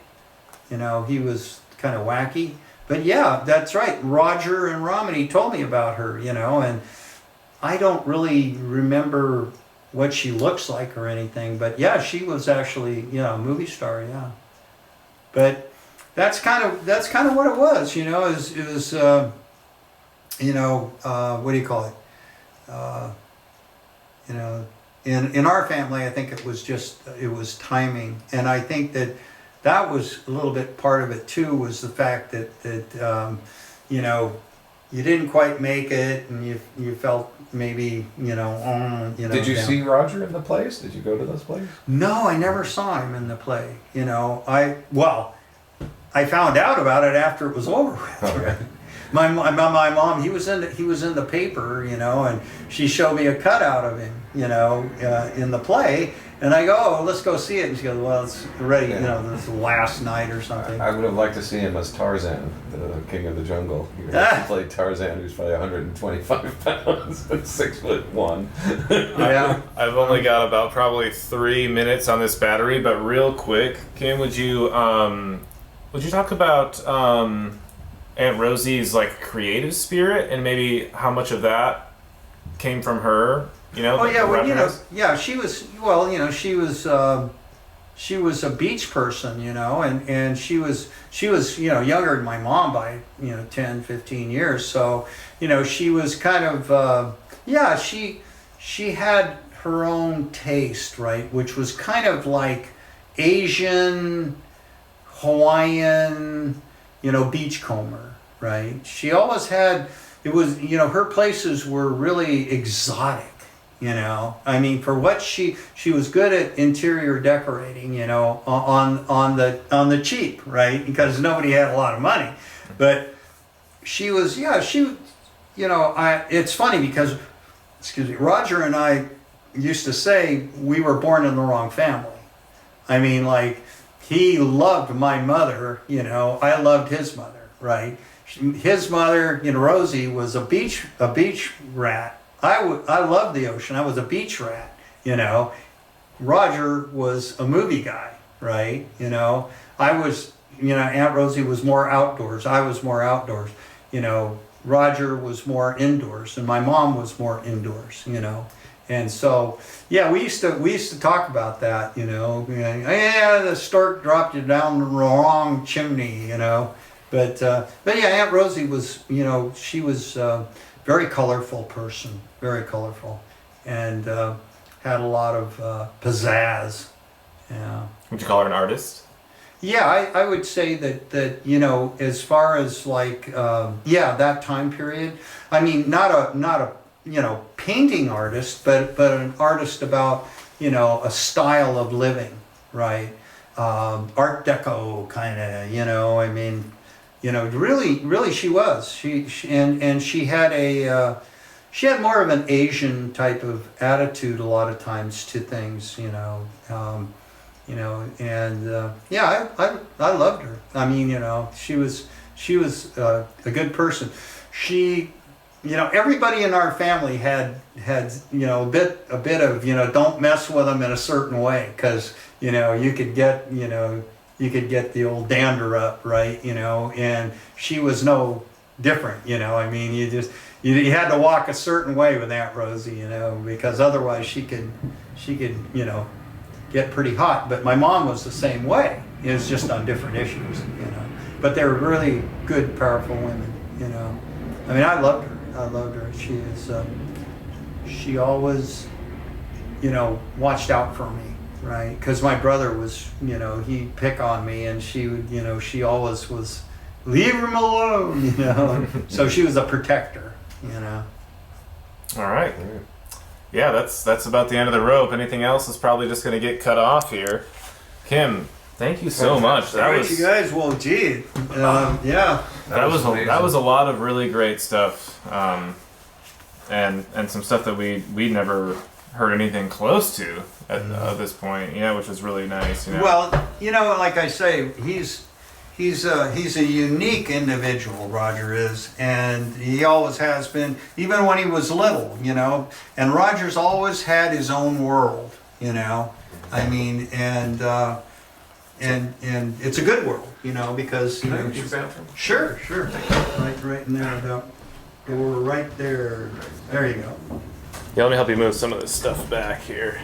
You know, he was kind of wacky. But yeah, that's right. Roger and Romney told me about her, you know, and I don't really remember what she looks like or anything, but yeah, she was actually, you know, a movie star, yeah. But that's kind of what it was, you know. It was you know, what do you call it? You know, in our family, I think it was timing, and I think that was a little bit part of it too. Was the fact that you know, you didn't quite make it, and you felt maybe, you know. Did you see Roger in the plays? Did you go to those plays? No, I never saw him in the play. You know, I found out about it after it was over with. Okay. My mom, he was in the paper, you know, and she showed me a cutout of him, you know, in the play. And I go, oh, let's go see it. And she goes, well, it's already, you know, this last night or something. I would have liked to see him as Tarzan, the king of the jungle. He played Tarzan, who's probably 125 pounds, but 6'1". Yeah. I've only got about probably 3 minutes on this battery, but real quick, Kim, would you talk about Aunt Rosie's like creative spirit and maybe how much of that came from her? You know, oh yeah, well, you know, yeah, she was, well, you know, she was, a beach person, and she was younger than my mom by 10, 15 years. So she was kind of she had her own taste, right, which was kind of like Asian, Hawaiian, beachcomber, right? She always had, it was, her places were really exotic, I mean, for what she was good at interior decorating, on the cheap, right? Because nobody had a lot of money. But she was, it's funny because, excuse me, Roger and I used to say we were born in the wrong family. I mean, like, he loved my mother, I loved his mother, right? His mother, Rosie, was a beach rat. I loved the ocean. I was a beach rat, Roger was a movie guy, right? I was, Aunt Rosie was more outdoors. I was more outdoors. Roger was more indoors, and my mom was more indoors, And so, yeah, we used to talk about that, Yeah, the stork dropped you down the wrong chimney, But yeah, Aunt Rosie was, she was a very colorful person, very colorful, and had a lot of pizzazz. Yeah. Would you call her an artist? Yeah, I would say that as far as like that time period, I mean not a painting artist, but an artist about a style of living, right? Art Deco kind of, I mean, really she was. She had more of an Asian type of attitude a lot of times to things, I loved her. I mean, she was a good person. She, everybody in our family had a bit of don't mess with them in a certain way, because you could get the old dander up, right? And she was no different. I mean, you had to walk a certain way with Aunt Rosie, because otherwise she could get pretty hot. But my mom was the same way. It was just on different issues, But they were really good, powerful women, I mean, I loved her. She always, watched out for me, right? Because my brother was, he'd pick on me, and she would, she always was, leave him alone, So she was a protector, All right. Yeah, that's about the end of the rope. Anything else is probably just going to get cut off here. Kim, thank you so much. That was you guys. Well, gee, yeah. That was a lot of really great stuff, and some stuff that we never heard anything close to at this point. Yeah, which was really nice. Well, like I say, he's a unique individual, Roger is, and he always has been, even when he was little, and Roger's always had his own world, I mean, and it's a good world, because, Can I use your bathroom? Sure. Right in there, the door right there. There you go. Yeah, let me help you move some of this stuff back here.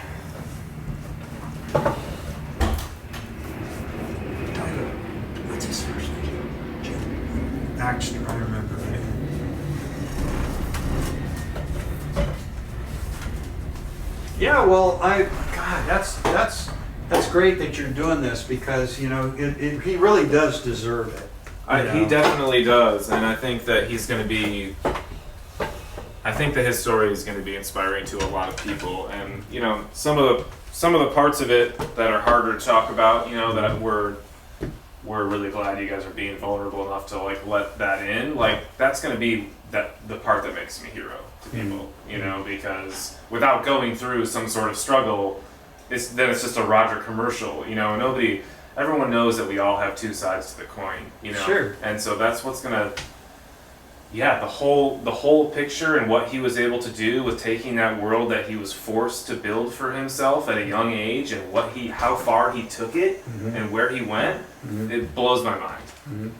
What's his first name? Baxter, I remember. Yeah, well, that's great that you're doing this, because he really does deserve it. He definitely does, and I think that he's going to be. I think that his story is going to be inspiring to a lot of people, and some of the parts of it that are harder to talk about, that we're really glad you guys are being vulnerable enough to let that in. That's going to be the part that makes me a hero to people, because without going through some sort of struggle, it's just a Roger commercial. Everyone knows that we all have two sides to the coin. Sure. And so that's what's gonna. Yeah, the whole picture and what he was able to do with taking that world that he was forced to build for himself at a young age, and how far he took it, and where he went, it blows my mind.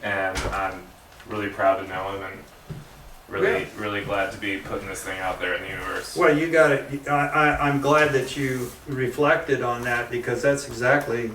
And I'm really proud to know him, and really glad to be putting this thing out there in the universe. Well, you got it. I'm glad that you reflected on that, because that's exactly